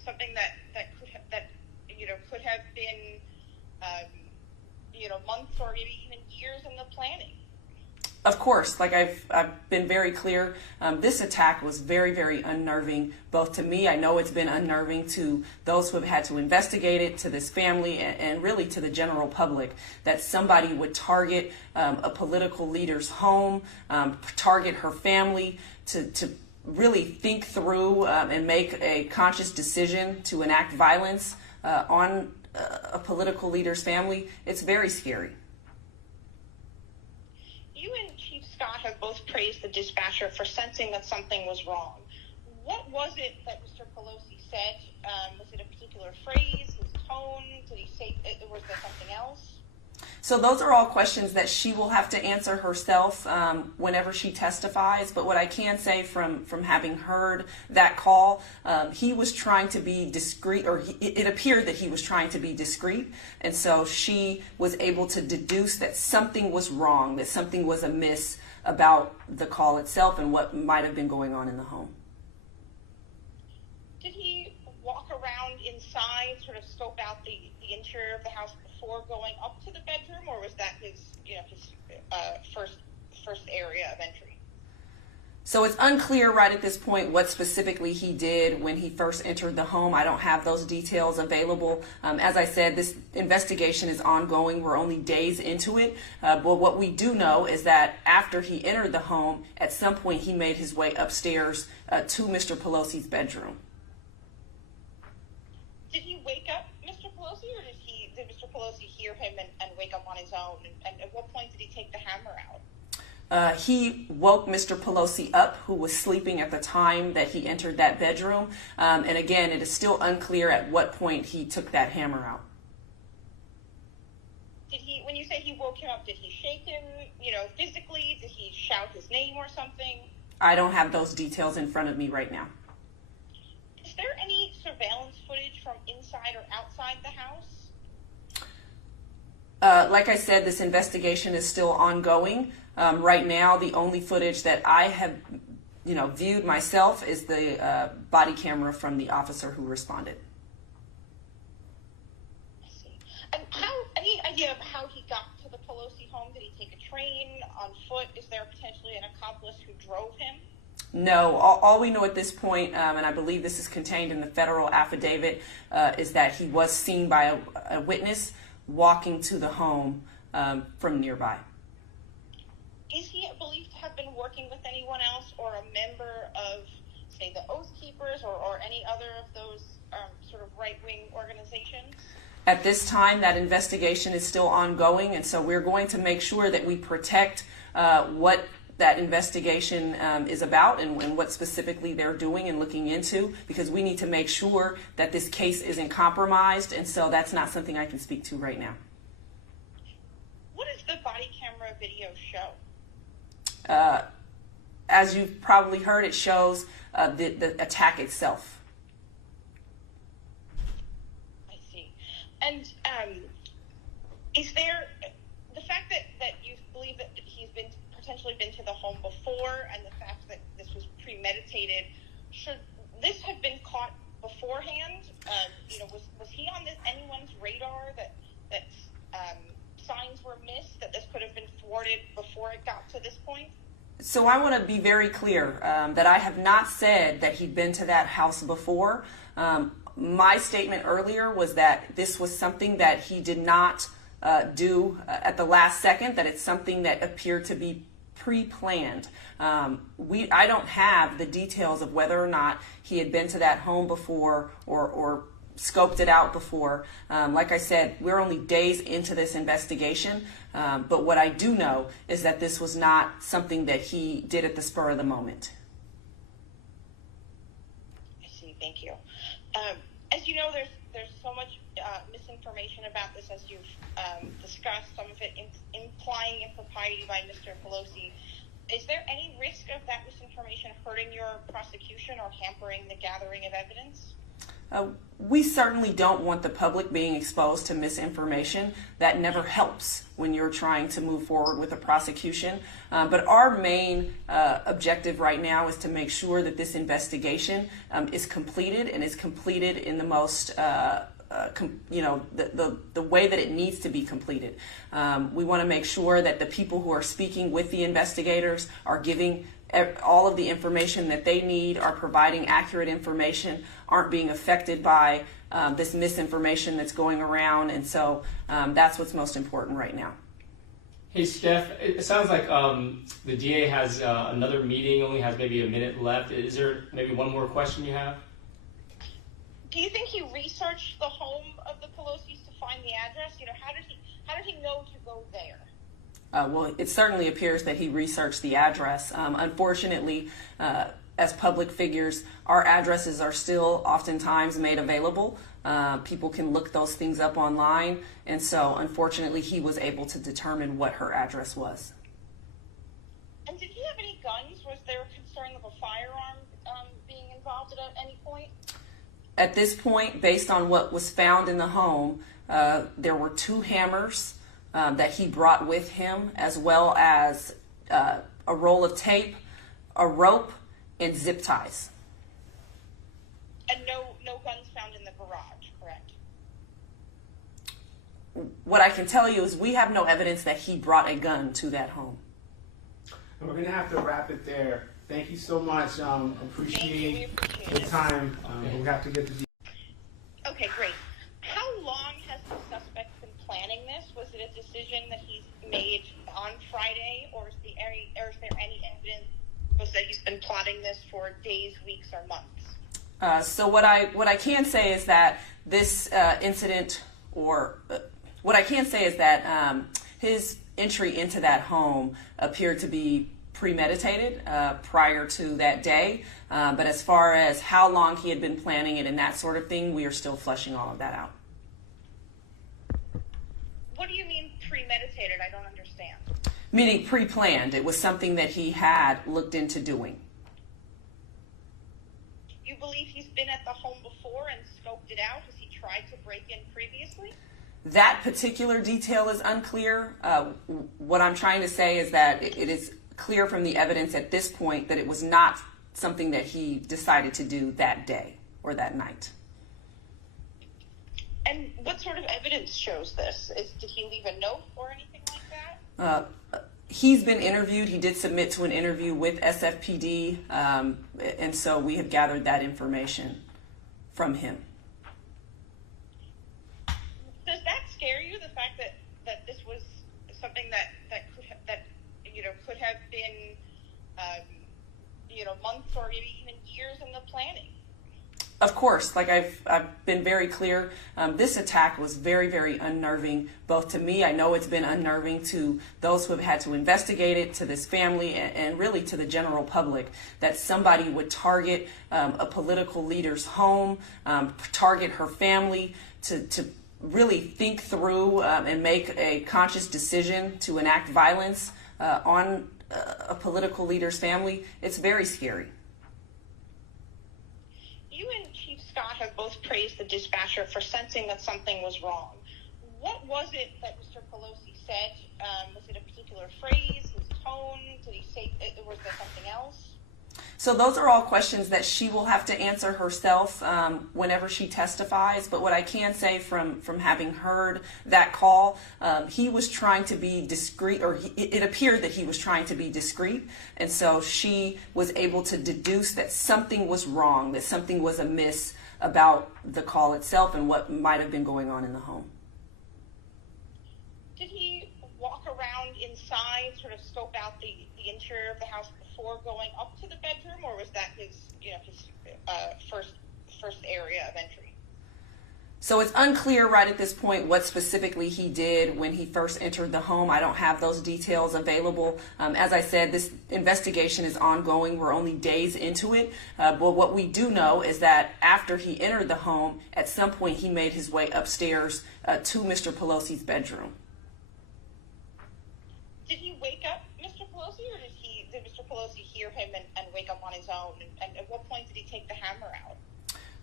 something that could have been months or maybe even years in the planning. Of course, like I've been very clear, this attack was very, very unnerving, both to me. I know it's been unnerving to those who have had to investigate it, to this family, and really to the general public, that somebody would target a political leader's home, target her family, to really think through and make a conscious decision to enact violence on a political leader's family. It's very scary. You and Chief Scott have both praised the dispatcher for sensing that something was wrong. What was it that Mr. Pelosi said? Was it a particular phrase, his tone? Did he say, was there something else? So those are all questions that she will have to answer herself whenever she testifies. But what I can say from having heard that call, he was trying to be discreet, or it appeared that he was trying to be discreet. And so she was able to deduce that something was wrong, that something was amiss about the call itself and what might have been going on in the home. Did he walk around inside, sort of scope out the interior of the house before going up to the bedroom, or was that his first area of entry? So it's unclear right at this point what specifically he did when he first entered the home. I don't have those details available. As I said, this investigation is ongoing. We're only days into it. But what we do know is that after he entered the home, at some point he made his way upstairs to Mr. Pelosi's bedroom. Did he wake up Mr. Pelosi, or did Mr. Pelosi hear him and wake up on his own? And at what point did he take the hammer out? He woke Mr. Pelosi up, who was sleeping at the time that he entered that bedroom. And again, it is still unclear at what point he took that hammer out. When you say he woke him up, did he shake him, physically? Did he shout his name or something? I don't have those details in front of me right now. Is there any surveillance footage from inside or outside the house? Like I said, this investigation is still ongoing. Right now, the only footage that I have, viewed myself is the body camera from the officer who responded. I see. And any idea of how he got to the Pelosi home? Did he take a train, on foot? Is there potentially an accomplice who drove him? No, all we know at this point, and I believe this is contained in the federal affidavit, is that he was seen by a witness walking to the home from nearby. Is he believed to have been working with anyone else, or a member of, say, the Oath Keepers, or any other of those sort of right-wing organizations? At this time, that investigation is still ongoing, and so we're going to make sure that we protect what that investigation is about and what specifically they're doing and looking into, because we need to make sure that this case isn't compromised, and so that's not something I can speak to right now. What does the body camera video show? As you've probably heard, it shows the attack itself. I see. And is there the fact that you believe that he's potentially been to the home before, and the fact that this was premeditated, should this have been caught beforehand? Was he on anyone's radar that signs were missed, that this could have been thwarted before it got to this point? So I want to be very clear that I have not said that he'd been to that house before. My statement earlier was that this was something that he did not do at the last second, that it's something that appeared to be pre-planned. I don't have the details of whether or not he had been to that home before or scoped it out before. Like I said, we're only days into this investigation, but what I do know is that this was not something that he did at the spur of the moment. I see. Thank you. As you know, there's so much misinformation about this, as you've discussed, some of it implying impropriety by Mr. Pelosi. Is there any risk of that misinformation hurting your prosecution or hampering the gathering of evidence? We certainly don't want the public being exposed to misinformation. That never helps when you're trying to move forward with a prosecution. But our main objective right now is to make sure that this investigation is completed and is completed in the most the way that it needs to be completed. We want to make sure that the people who are speaking with the investigators are giving all of the information that they need, are providing accurate information, aren't being affected by this misinformation that's going around. And so that's what's most important right now. Hey, Steph, it sounds like the DA has another meeting, only has maybe a minute left. Is there maybe one more question you have? Do you think he researched the home of the Pelosi's to find the address? You know, how did he know to go there? Well, it certainly appears that he researched the address. Unfortunately, as public figures, our addresses are still oftentimes made available. People can look those things up online. And so, unfortunately, he was able to determine what her address was. And did he have any guns? Was there a concern of a firearm being involved at any point? At this point, based on what was found in the home, there were 2 hammers that he brought with him, as well as a roll of tape, a rope, and zip ties. And no guns found in the garage, correct? What I can tell you is we have no evidence that he brought a gun to that home. And we're going to have to wrap it there. Thank you so much. Appreciate the time. We have to get the... Okay, great. How long has the suspect been planning this? Was it a decision that he's made on Friday, or is there any evidence that he's been plotting this for days, weeks, or months? So what I can say is that this incident, what I can say is that his entry into that home appeared to be premeditated prior to that day. But as far as how long he had been planning it and that sort of thing, we are still fleshing all of that out. What do you mean premeditated? I don't understand. Meaning pre-planned. It was something that he had looked into doing. You believe he's been at the home before and scoped it out? Has he tried to break in previously? That particular detail is unclear. What I'm trying to say is that it is clear from the evidence at this point that it was not something that he decided to do that day or that night. And what sort of evidence shows this? Did he leave a note or anything like that? He's been interviewed. He did submit to an interview with SFPD, and so we have gathered that information from him. Does that scare you, the fact that this was something that could have been months or maybe even years in the planning? Of course, like I've been very clear, this attack was very, very unnerving, both to me. I know it's been unnerving to those who have had to investigate it, to this family, and really to the general public, that somebody would target a political leader's home, target her family, to really think through and make a conscious decision to enact violence on a political leader's family. It's very scary. You and Chief Scott have both praised the dispatcher for sensing that something was wrong. What was it that Mr. Pelosi said? Was it a particular phrase, his tone? Did he say, was there something else? So those are all questions that she will have to answer herself whenever she testifies. But what I can say from having heard that call, he was trying to be discreet, or it appeared that he was trying to be discreet. And so she was able to deduce that something was wrong, that something was amiss about the call itself and what might have been going on in the home. Did he walk around inside, sort of scope out the interior of the house before going up to the bedroom, or was that his first area of entry? So it's unclear right at this point what specifically he did when he first entered the home. I don't have those details available. As I said, this investigation is ongoing. We're only days into it. But what we do know is that after he entered the home, at some point he made his way upstairs to Mr. Pelosi's bedroom. Did he wake up Mr. Pelosi, or did Mr. Pelosi hear him and wake up on his own? And at what point did he take the hammer out?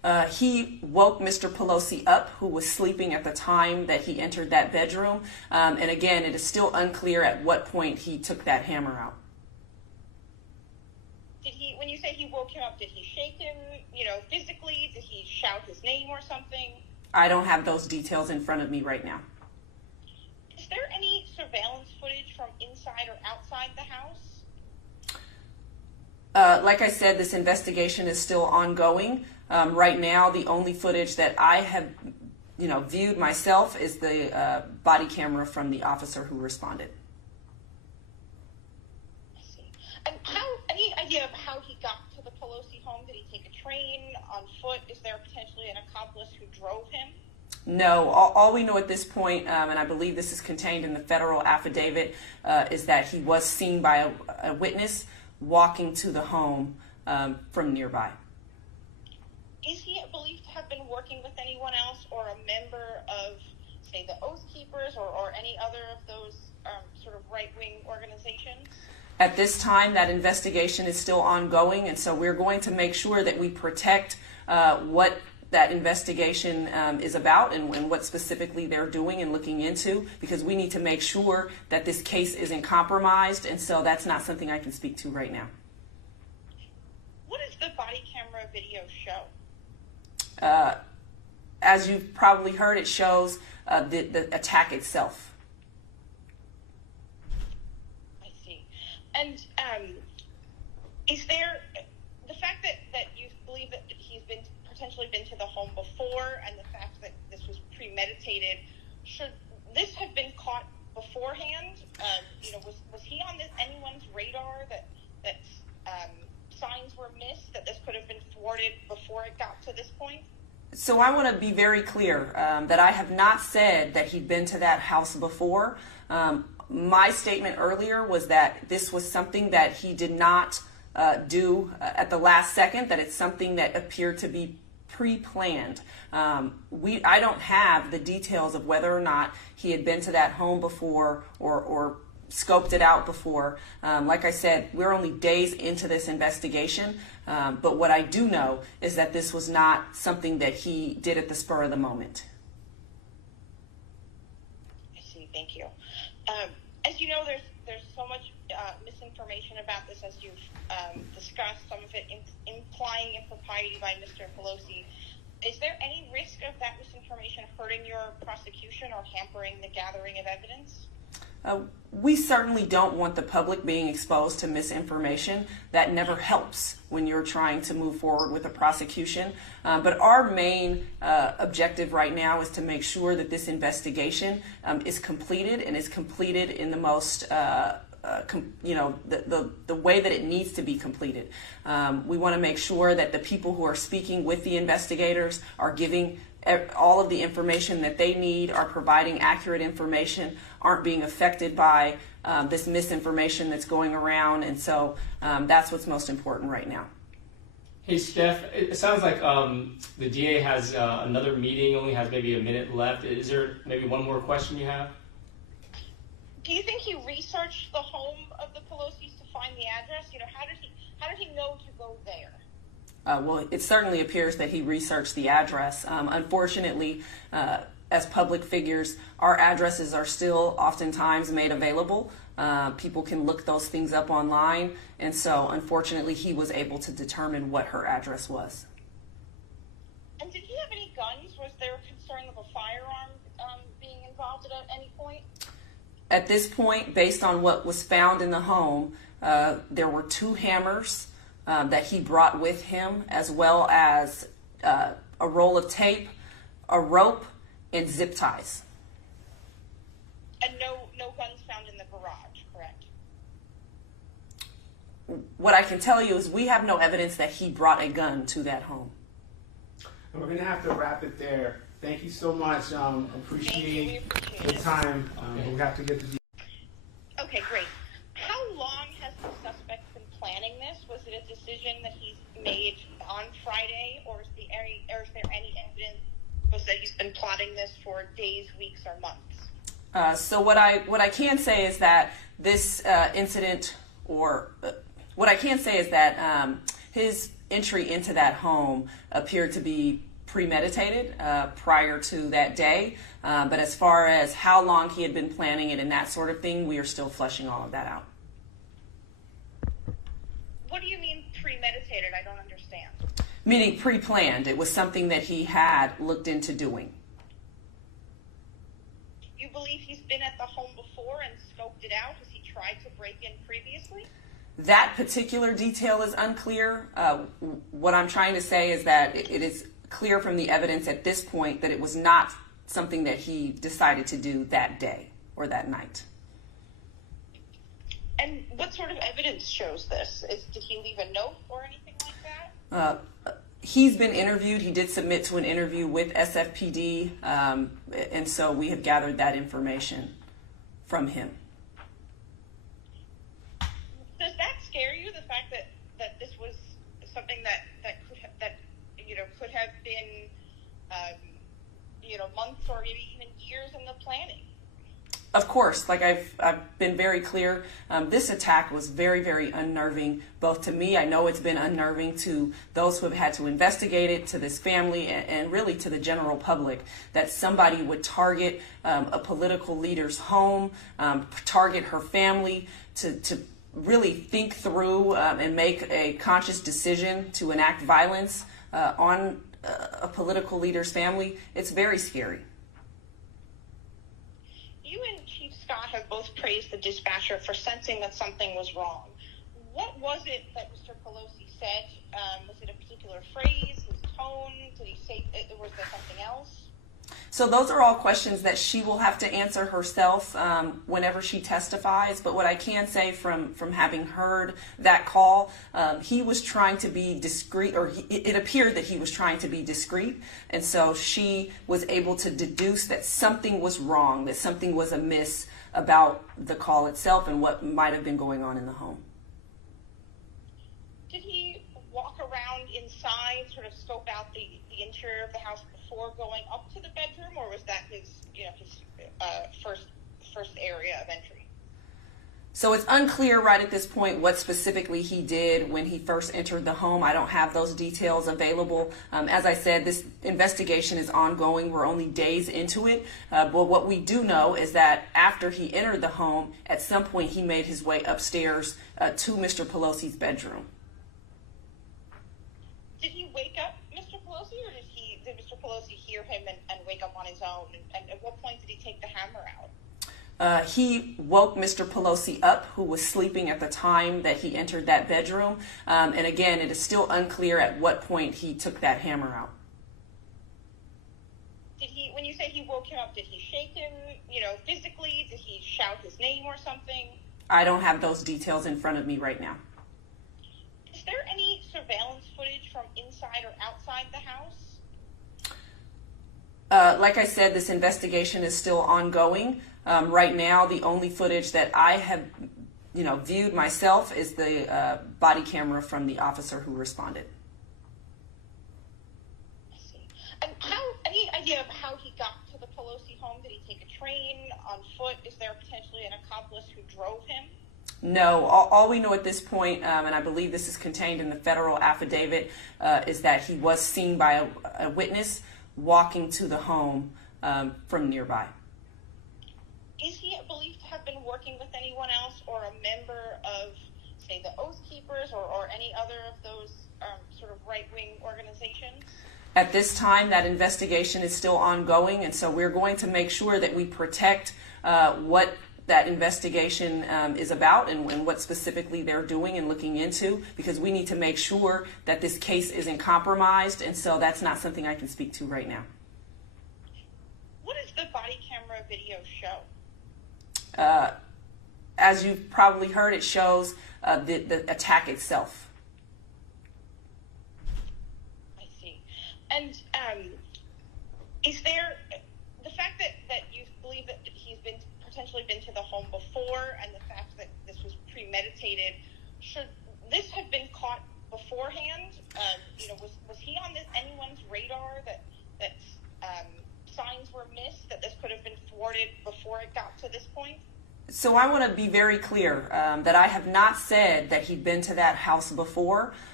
He woke Mr. Pelosi up, who was sleeping at the time that he entered that bedroom. And again, it is still unclear at what point he took that hammer out. When you say he woke him up, did he shake him, physically? Did he shout his name or something? I don't have those details in front of me right now. Is there any surveillance footage from inside or outside the house? Like I said, this investigation is still ongoing. Right now, the only footage that I have, viewed myself is the body camera from the officer who responded. I see. And any idea of how he got to the Pelosi home? Did he take a train, on foot? Is there potentially an accomplice who drove him? No, all we know at this point, and I believe this is contained in the federal affidavit, is that he was seen by a witness walking to the home from nearby. Is he believed to have been working with anyone else or a member of, say, the Oath Keepers or any other of those sort of right-wing organizations? At this time, that investigation is still ongoing, and so we're going to make sure that we protect what that investigation is about and what specifically they're doing and looking into, because we need to make sure that this case isn't compromised, and so that's not something I can speak to right now. What does the body camera video show? As you've probably heard, it shows the attack itself. I see. And is there the fact that you believe that he's potentially been to the home before, and the fact that this was premeditated, should this have been caught beforehand? Was he on anyone's radar that signs were missed, that this could have been thwarted before it got to this point? So I want to be very clear that I have not said that he'd been to that house before. My statement earlier was that this was something that he did not do at the last second, that it's something that appeared to be pre-planned. I don't have the details of whether or not he had been to that home before or scoped it out before. Like I said, we're only days into this investigation, but what I do know is that this was not something that he did at the spur of the moment. I see. Thank you. As you know, there's so much misinformation about this, as you've discussed, some of it implying impropriety by Mr. Pelosi. Is there any risk of that misinformation hurting your prosecution or hampering the gathering of evidence? We certainly don't want the public being exposed to misinformation. That never helps when you're trying to move forward with a prosecution. But our main objective right now is to make sure that this investigation is completed, and is completed in the most the way that it needs to be completed. We want to make sure that the people who are speaking with the investigators are giving all of the information that they need, are providing accurate information, aren't being affected by this misinformation that's going around, and so that's what's most important right now. Hey, Steph, it sounds like the DA has another meeting, only has maybe a minute left. Is there maybe one more question you have? Do you think he researched the home of the Pelosi's to find the address? How did he know to go there? Well, it certainly appears that he researched the address. Unfortunately, as public figures, our addresses are still oftentimes made available. People can look those things up online, and so unfortunately he was able to determine what her address was. And did he have any guns? Was there a concern of a firearm being involved at any point? At this point, based on what was found in the home, there were 2 hammers that he brought with him, as well as a roll of tape, a rope, and zip ties. And no guns found in the garage, correct? What I can tell you is we have no evidence that he brought a gun to that home. And we're going to have to wrap it there. Thank you so much. Appreciate the time. We have to get to the... Okay, great. How long has the suspect been planning this? Was it a decision that he's made on Friday, or is there any evidence that he's been plotting this for days, weeks, or months? So what I can say is that this incident, or what I can say is that his entry into that home appeared to be premeditated prior to that day. But as far as how long he had been planning it and that sort of thing, we are still fleshing all of that out. What do you mean premeditated? I don't understand. Meaning pre-planned. It was something that he had looked into doing. You believe he's been at the home before and scoped it out? Has he tried to break in previously? That particular detail is unclear. What I'm trying to say is that it is clear from the evidence at this point that it was not something that he decided to do that day or that night. And what sort of evidence shows this? Did he leave a note or anything like that? He's been interviewed. He did submit to an interview with SFPD, and so we have gathered that information from him. Does that scare you? The fact that this was something that could have been months or maybe even years in the planning? Of course, like I've been very clear, this attack was very, very unnerving, both to me. I know it's been unnerving to those who have had to investigate it, to this family, and really to the general public, that somebody would target a political leader's home, target her family, to really think through and make a conscious decision to enact violence on a political leader's family. It's very scary. You and Chief Scott have both praised the dispatcher for sensing that something was wrong. What was it that Mr. Pelosi said? Was it a particular phrase, his tone? Did he say, was there something else? So those are all questions that she will have to answer herself whenever she testifies. But what I can say from having heard that call, he was trying to be discreet, or it appeared that he was trying to be discreet. And so she was able to deduce that something was wrong, that something was amiss about the call itself and what might have been going on in the home. Did he walk around inside, sort of scope out the interior of the house before going up to the bedroom, or was that his first area of entry? So it's unclear right at this point what specifically he did when he first entered the home. I don't have those details available. As I said, this investigation is ongoing. We're only days into it. But what we do know is that after he entered the home, at some point he made his way upstairs to Mr. Pelosi's bedroom. Did he wake up Mr. Pelosi, or did Mr. Pelosi hear him and wake up on his own? And at what point did he take the hammer out? He woke Mr. Pelosi up, who was sleeping at the time that he entered that bedroom. And again, it is still unclear at what point he took that hammer out. When you say he woke him up, did he shake him, physically? Did he shout his name or something? I don't have those details in front of me right now. Is there any surveillance footage from inside or outside the house? Like I said, this investigation is still ongoing. Right now, the only footage that I have, viewed myself is the body camera from the officer who responded. I see. And any idea of how he got to the Pelosi home? Did he take a train, on foot? Is there potentially an accomplice who drove him? No, all we know at this point, and I believe this is contained in the federal affidavit, is that he was seen by a witness walking to the home from nearby. Is he believed to have been working with anyone else or a member of, say, the Oath Keepers or any other of those sort of right-wing organizations? At this time, that investigation is still ongoing, and so we're going to make sure that we protect what that investigation is about and what specifically they're doing and looking into, because we need to make sure that this case isn't compromised, and so that's not something I can speak to right now. What does the body camera video show? As you've probably heard, it shows the attack itself. I see. And is there the fact that you believe that he's potentially been to the home before, and the fact that this was premeditated, should this have been caught beforehand? Was he on anyone's radar that signs were missed, that this could have been thwarted before it got to this point? So I want to be very clear that I have not said that he'd been to that house before.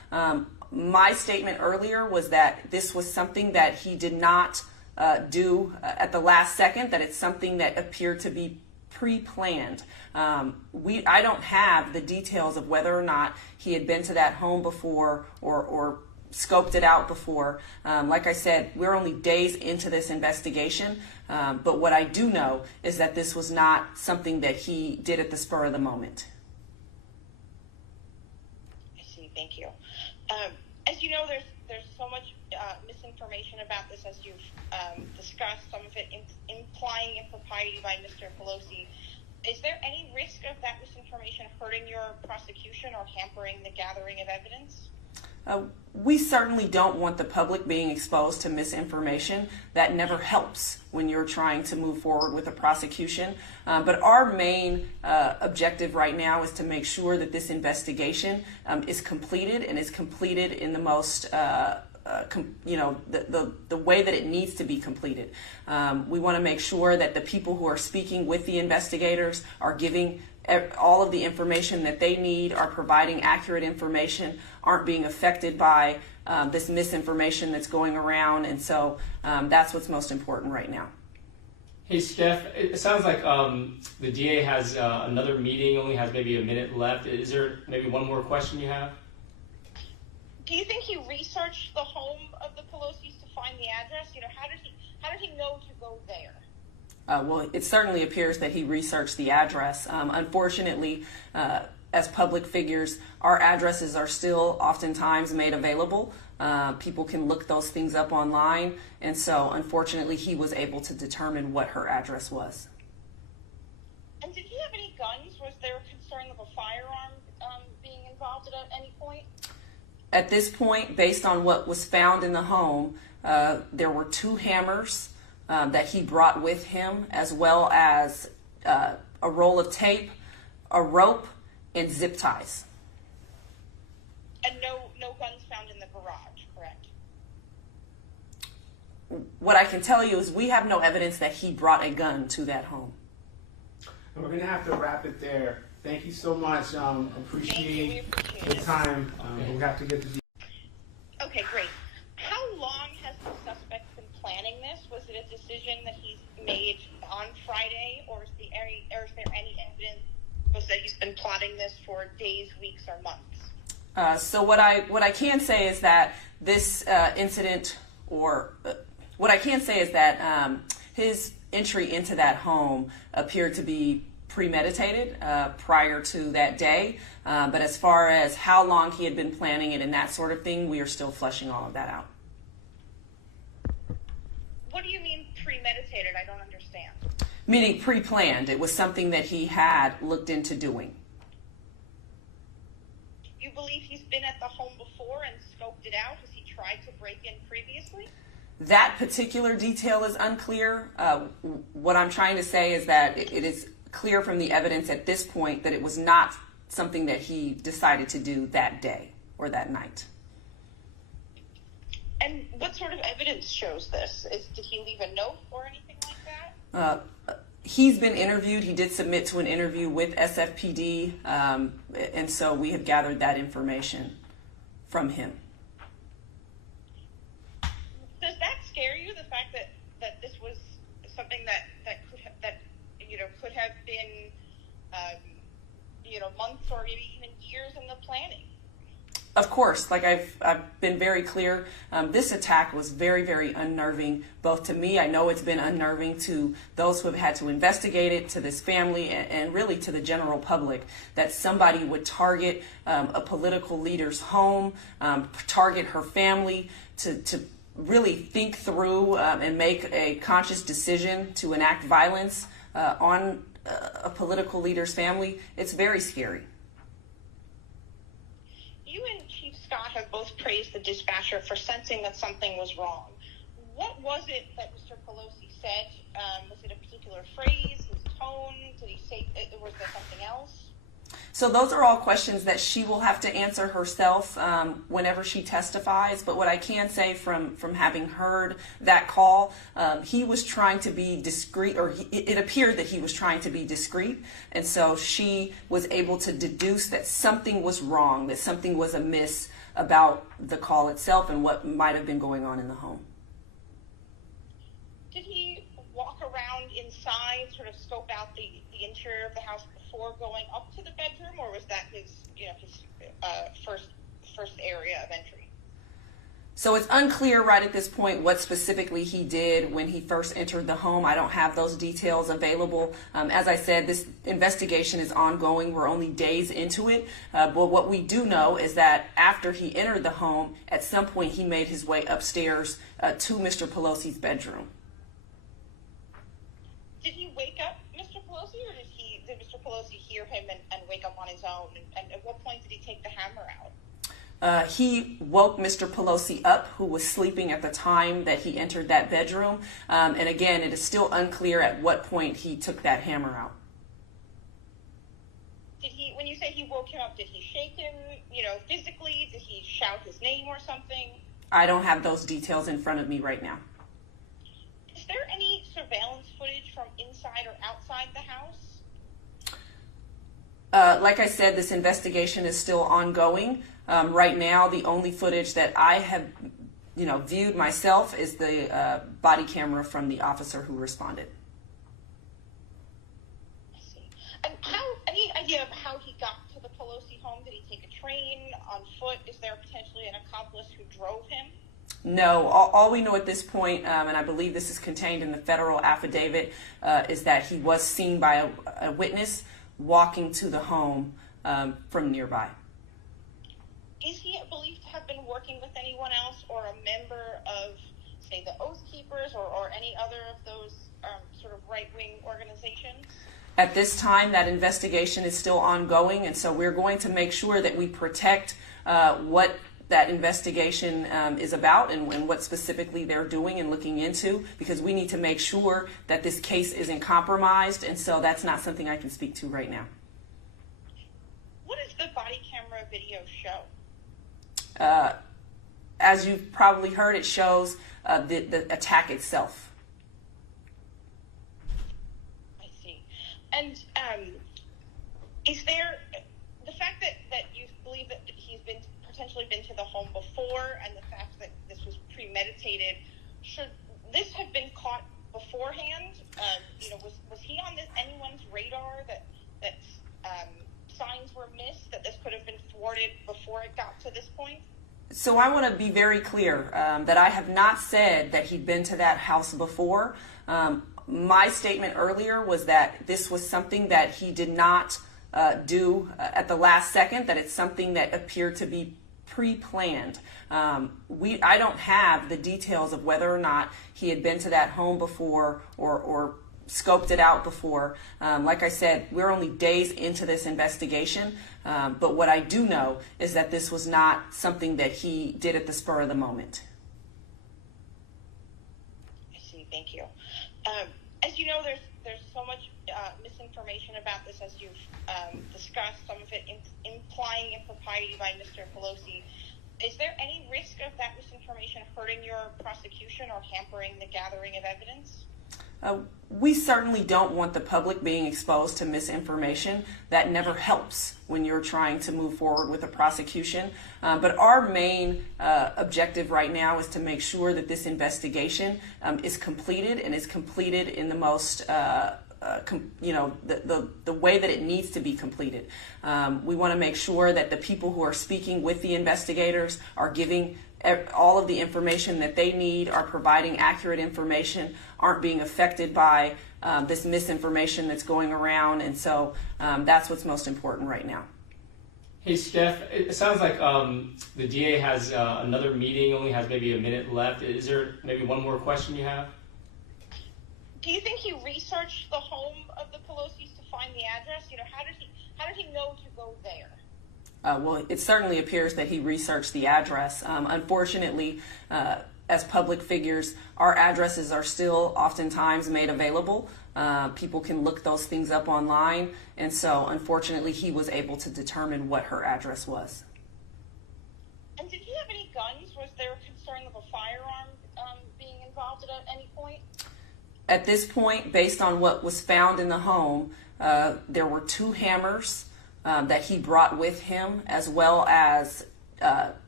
My statement earlier was that this was something that he did not do at the last second, that it's something that appeared to be pre-planned. I don't have the details of whether or not he had been to that home before or scoped it out before. Like I said, we're only days into this investigation, but what I do know is that this was not something that he did at the spur of the moment. I see. Thank you. As you know, there's so much misinformation about this, as you've discussed, some of it implying impropriety by Mr. Pelosi. Is there any risk of that misinformation hurting your prosecution or hampering the gathering of evidence? We certainly don't want the public being exposed to misinformation. That never helps when you're trying to move forward with a prosecution. But our main objective right now is to make sure that this investigation is completed, and is completed in the most the way that it needs to be completed. We want to make sure that the people who are speaking with the investigators are giving all of the information that they need, are providing accurate information, aren't being affected by this misinformation that's going around. And so that's what's most important right now. Hey, Steph, it sounds like the DA has another meeting, only has maybe a minute left. Is there maybe one more question you have? Do you think he researched the home of the Pelosi's to find the address? How did he know to go there? Well, it certainly appears that he researched the address. Unfortunately, as public figures, our addresses are still oftentimes made available. People can look those things up online, and so unfortunately he was able to determine what her address was. And did he have any guns? Was there a concern of a firearm being involved at any point? At this point, based on what was found in the home, there were 2 hammers that he brought with him, as well as a roll of tape, a rope, and zip ties. And no guns found in the garage, correct? What I can tell you is we have no evidence that he brought a gun to that home. And we're going to have to wrap it there. Thank you so much. Appreciate the time. We have to get the... Okay, great. How long has the suspect been planning this? Was it a decision that he's made on Friday, or is there any evidence that he's been plotting this for days, weeks, or months? So what I can say is that this incident, what I can say is that his entry into that home appeared to be premeditated prior to that day. But as far as how long he had been planning it and that sort of thing, we are still fleshing all of that out. What do you mean premeditated? I don't understand. Meaning pre-planned. It was something that he had looked into doing. You believe he's been at the home before and scoped it out? Has he tried to break in previously? That particular detail is unclear. What I'm trying to say is that it is clear from the evidence at this point that it was not something that he decided to do that day or that night. And what sort of evidence shows this? Did he leave a note or anything like that? He's been interviewed. He did submit to an interview with SFPD, and so we have gathered that information from him. Does that scare you, the fact that this was something that could have been months or maybe even years in the planning? Of course, like I've been very clear, this attack was very, very unnerving, both to me. I know it's been unnerving to those who have had to investigate it, to this family, and really to the general public, that somebody would target a political leader's home, target her family, to really think through and make a conscious decision to enact violence on a political leader's family. It's very scary. You and Chief Scott have both praised the dispatcher for sensing that something was wrong. What was it that Mr. Pelosi said? Was it a particular phrase, his tone? Did he say, was there something else? So those are all questions that she will have to answer herself whenever she testifies. But what I can say from having heard that call, he was trying to be discreet, or it appeared that he was trying to be discreet. And so she was able to deduce that something was wrong, that something was amiss about the call itself and what might have been going on in the home. Did he walk around inside, sort of scope out the interior of the house before going up to the bedroom, or was that his first area of entry? So it's unclear right at this point what specifically he did when he first entered the home. I don't have those details available. As I said, this investigation is ongoing. We're only days into it. But what we do know is that after he entered the home, at some point he made his way upstairs to Mr. Pelosi's bedroom. Did he wake up Mr. Pelosi, or did Mr. Pelosi hear him and wake up on his own? And at what point did he take the hammer out? He woke Mr. Pelosi up, who was sleeping at the time that he entered that bedroom. And again, it is still unclear at what point he took that hammer out. When you say he woke him up, did he shake him, physically? Did he shout his name or something? I don't have those details in front of me right now. Is there any surveillance footage from inside or outside the house? Like I said, this investigation is still ongoing. Right now, the only footage that I have, viewed myself is the body camera from the officer who responded. I see. And any idea of how he got to the Pelosi home? Did he take a train, on foot? Is there potentially an accomplice who drove him? No, all we know at this point, and I believe this is contained in the federal affidavit, is that he was seen by a witness walking to the home from nearby. Is he believed to have been working with anyone else or a member of, say, the Oath Keepers or any other of those sort of right-wing organizations? At this time, that investigation is still ongoing, and so we're going to make sure that we protect what that investigation is about and what specifically they're doing and looking into, because we need to make sure that this case isn't compromised, and so that's not something I can speak to right now. What does the body camera video show? As you've probably heard, it shows the attack itself. I see. And is there the fact that you believe that he's potentially been to the home before, and the fact that this was premeditated, should this have been caught beforehand? Was he on anyone's radar that signs were missed, that this could have been thwarted before it got to this point? So I want to be very clear that I have not said that he'd been to that house before. My statement earlier was that this was something that he did not do at the last second, that it's something that appeared to be pre-planned. I don't have the details of whether or not he had been to that home before or scoped it out before. Like I said, we're only days into this investigation, but what I do know is that this was not something that he did at the spur of the moment. I see. Thank you. As you know, there's so much misinformation about this, as you've discussed, some of it implying impropriety by Mr. Pelosi. Is there any risk of that misinformation hurting your prosecution or hampering the gathering of evidence? We certainly don't want the public being exposed to misinformation. That never helps when you're trying to move forward with a prosecution. But our main objective right now is to make sure that this investigation is completed, and is completed in the most the way that it needs to be completed. We want to make sure that the people who are speaking with the investigators are giving all of the information that they need, are providing accurate information, aren't being affected by this misinformation that's going around, and so that's what's most important right now. Hey, Steph, it sounds like the DA has another meeting, only has maybe a minute left. Is there maybe one more question you have? Do you think he researched the home of the Pelosi's to find the address? How did he know to go there? Well, it certainly appears that he researched the address. Unfortunately, as public figures, our addresses are still oftentimes made available. People can look those things up online, and so unfortunately he was able to determine what her address was. And did he have any guns? Was there a concern of a firearm being involved at any point? At this point, based on what was found in the home, there were 2 hammers that he brought with him, as well as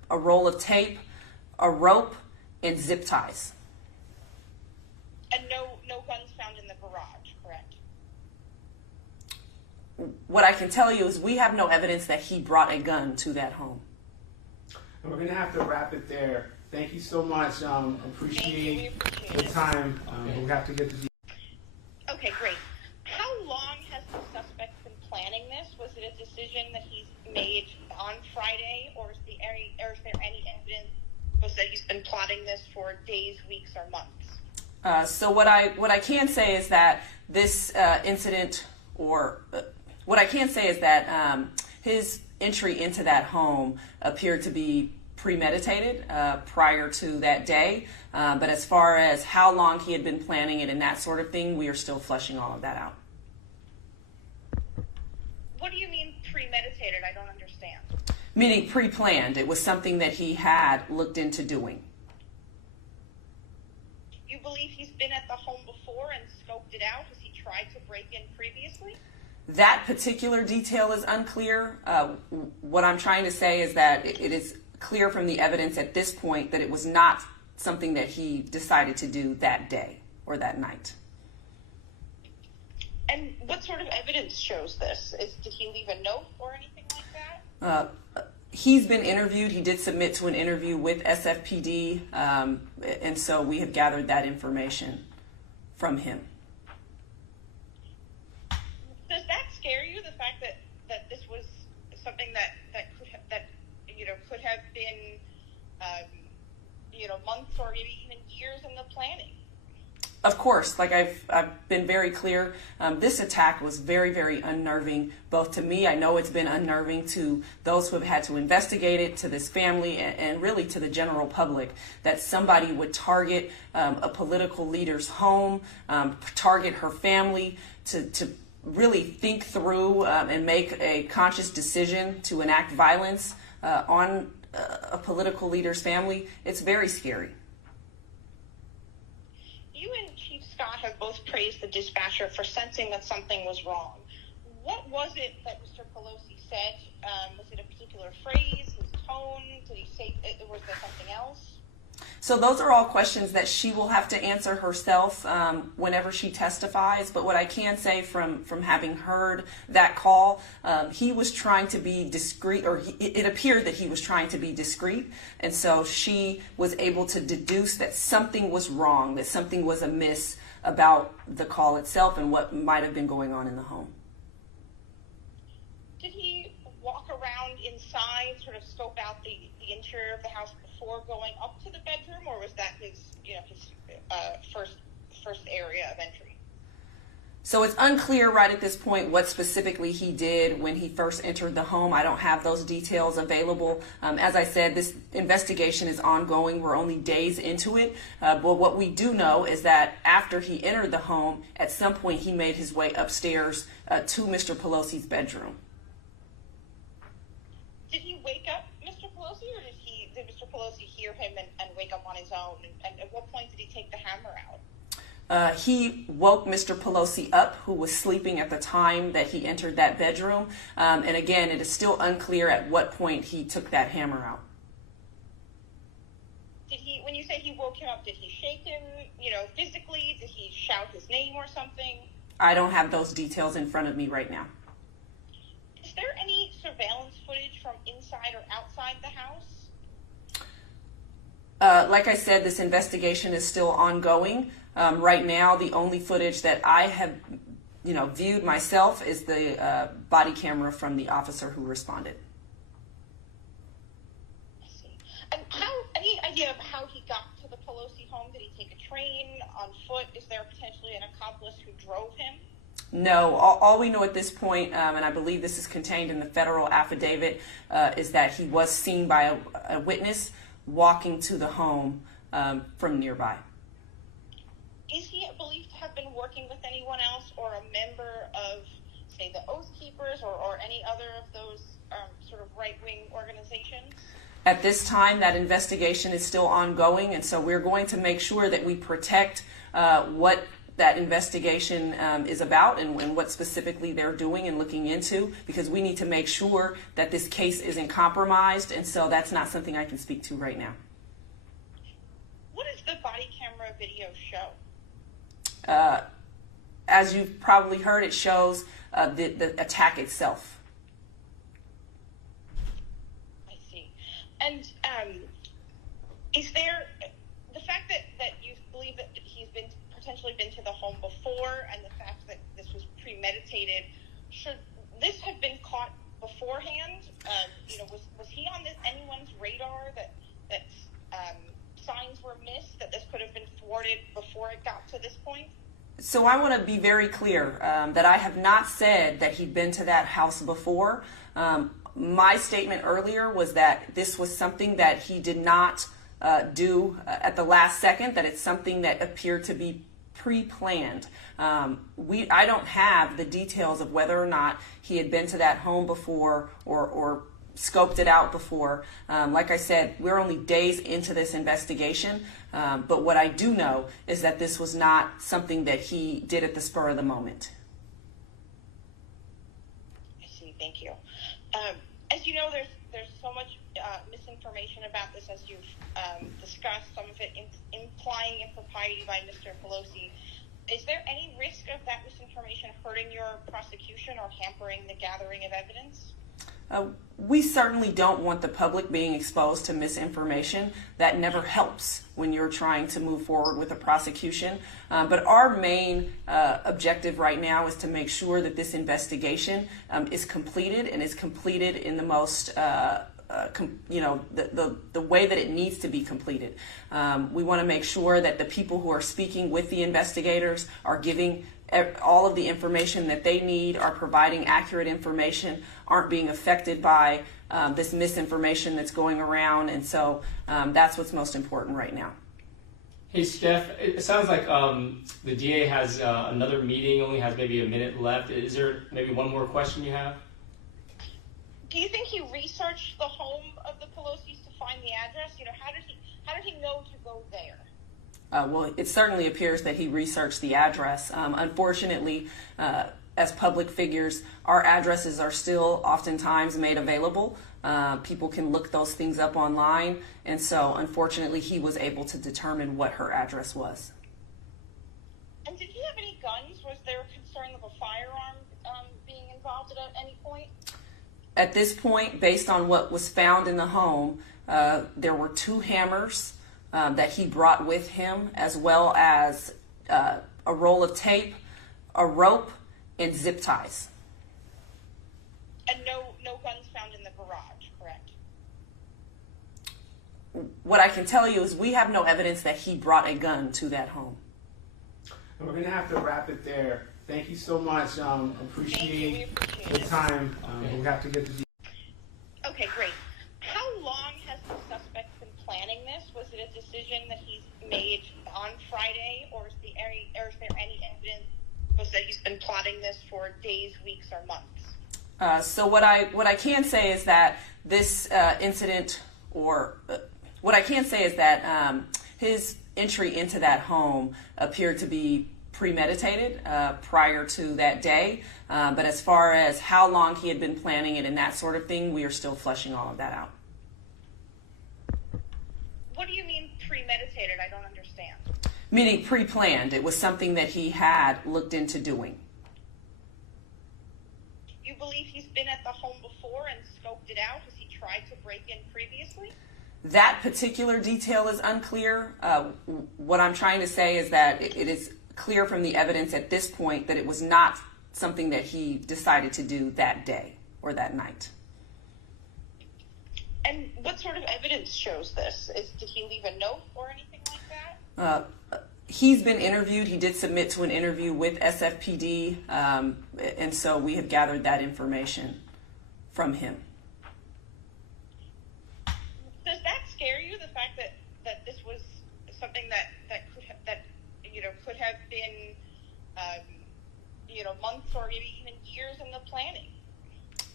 a roll of tape, a rope, and zip ties. And no guns found in the garage, correct? What I can tell you is we have no evidence that he brought a gun to that home. And we're going to have to wrap it there. Thank you so much. Appreciate the time. We have to get the. Okay, great. How long has the suspect been planning this? Was it a decision that he's made on Friday, or is there any evidence that he's been plotting this for days, weeks, or months? So what I can say is that this incident, what I can say is that his entry into that home appeared to be premeditated prior to that day. But as far as how long he had been planning it and that sort of thing, we are still fleshing all of that out. What do you mean premeditated? I don't understand. Meaning pre-planned. It was something that he had looked into doing. You believe he's been at the home before and scoped it out? Has he tried to break in previously? That particular detail is unclear. What I'm trying to say is that it is clear from the evidence at this point that it was not something that he decided to do that day or that night. And what sort of evidence shows this? Did he leave a note or anything like that? He's been interviewed. He did submit to an interview with SFPD, and so we have gathered that information from him. Does that scare you, the fact that this was something that could have been months or maybe even years in the planning? Of course, like I've been very clear, this attack was very, very unnerving, both to me. I know it's been unnerving to those who have had to investigate it, to this family, and really to the general public, that somebody would target a political leader's home, target her family, to really think through and make a conscious decision to enact violence on a political leader's family. It's very scary. You and Chief Scott have both praised the dispatcher for sensing that something was wrong. What was it that Mr. Pelosi said? Was it a particular phrase, his tone? Did he say, was there something else? So those are all questions that she will have to answer herself whenever she testifies. But what I can say from having heard that call, he was trying to be discreet, or it appeared that he was trying to be discreet. And so she was able to deduce that something was wrong, that something was amiss about the call itself and what might have been going on in the home. Did he walk around inside, sort of scope out the interior of the house before going up to the bedroom, or was that his first area of entry? So it's unclear right at this point what specifically he did when he first entered the home. I don't have those details available. As I said, this investigation is ongoing. We're only days into it. But what we do know is that after he entered the home, at some point he made his way upstairs to Mr. Pelosi's bedroom. Did he wake up Mr. Pelosi, or did Mr. Pelosi hear him and wake up on his own? And at what point did he take the hammer out? He woke Mr. Pelosi up, who was sleeping at the time that he entered that bedroom. And again, it is still unclear at what point he took that hammer out. When you say he woke him up, did he shake him, physically? Did he shout his name or something? I don't have those details in front of me right now. Is there any surveillance footage from inside or outside the house? Like I said, this investigation is still ongoing. Right now, the only footage that I have, viewed myself is the body camera from the officer who responded. I see. And any idea of how he got to the Pelosi home? Did he take a train, on foot? Is there potentially an accomplice who drove him? No, all we know at this point, and I believe this is contained in the federal affidavit, is that he was seen by a witness walking to the home from nearby. Is he believed to have been working with anyone else or a member of, say, the Oath Keepers or any other of those sort of right-wing organizations? At this time, that investigation is still ongoing, and so we're going to make sure that we protect what that investigation is about and what specifically they're doing and looking into, because we need to make sure that this case isn't compromised, and so that's not something I can speak to right now. What does the body camera video show? As you've probably heard, it shows the attack itself. I see. And is there the fact that you believe that he's potentially been to the home before, and the fact that this was premeditated, should this have been caught beforehand? Was he on anyone's radar that signs were missed, that this could have been thwarted before it got to this point? So I want to be very clear that I have not said that he'd been to that house before. My statement earlier was that this was something that he did not do at the last second, that it's something that appeared to be pre-planned. I don't have the details of whether or not he had been to that home before or scoped it out before. Like I said, we're only days into this investigation, but what I do know is that this was not something that he did at the spur of the moment. I see. Thank you. As you know, there's so much misinformation about this, as you've discussed, some of it implying impropriety by Mr. Pelosi. Is there any risk of that misinformation hurting your prosecution or hampering the gathering of evidence? We certainly don't want the public being exposed to misinformation. That never helps when you're trying to move forward with a prosecution. But our main objective right now is to make sure that this investigation is completed, and is completed in the most the way that it needs to be completed. We want to make sure that the people who are speaking with the investigators are giving all of the information that they need, are providing accurate information, aren't being affected by this misinformation that's going around, and so that's what's most important right now. Hey, Steph, it sounds like the DA has another meeting, only has maybe a minute left. Is there maybe one more question you have? Do you think he researched the home of the Pelosi's to find the address? How did he know to go there? Well, it certainly appears that he researched the address. Unfortunately, as public figures, our addresses are still oftentimes made available. People can look those things up online, and so unfortunately he was able to determine what her address was. And did he have any guns? Was there concern of a firearm being involved at any point? At this point, based on what was found in the home, there were 2 hammers that he brought with him, as well as a roll of tape, a rope, and zip ties. And no guns found in the garage, correct? What I can tell you is we have no evidence that he brought a gun to that home. And we're going to have to wrap it there. Thank you so much. Appreciate the time. We have to get the... Okay, great. How long has the suspect been planning this? Was it a decision that he's made on Friday, or is there any evidence that he's been plotting this for days, weeks, or months? So what I can say is that this incident, what I can say is that his entry into that home appeared to be premeditated prior to that day. But as far as how long he had been planning it and that sort of thing, we are still fleshing all of that out. What do you mean premeditated? I don't understand. Meaning pre-planned. It was something that he had looked into doing. You believe he's been at the home before and scoped it out? Has he tried to break in previously? That particular detail is unclear. What I'm trying to say is that it is clear from the evidence at this point that it was not something that he decided to do that day or that night. And what sort of evidence shows this? Did he leave a note or anything like that? He's been interviewed. He did submit to an interview with SFPD, and so we have gathered that information from him. Does that scare you, the fact that this was something that could have been months or maybe even years in the planning?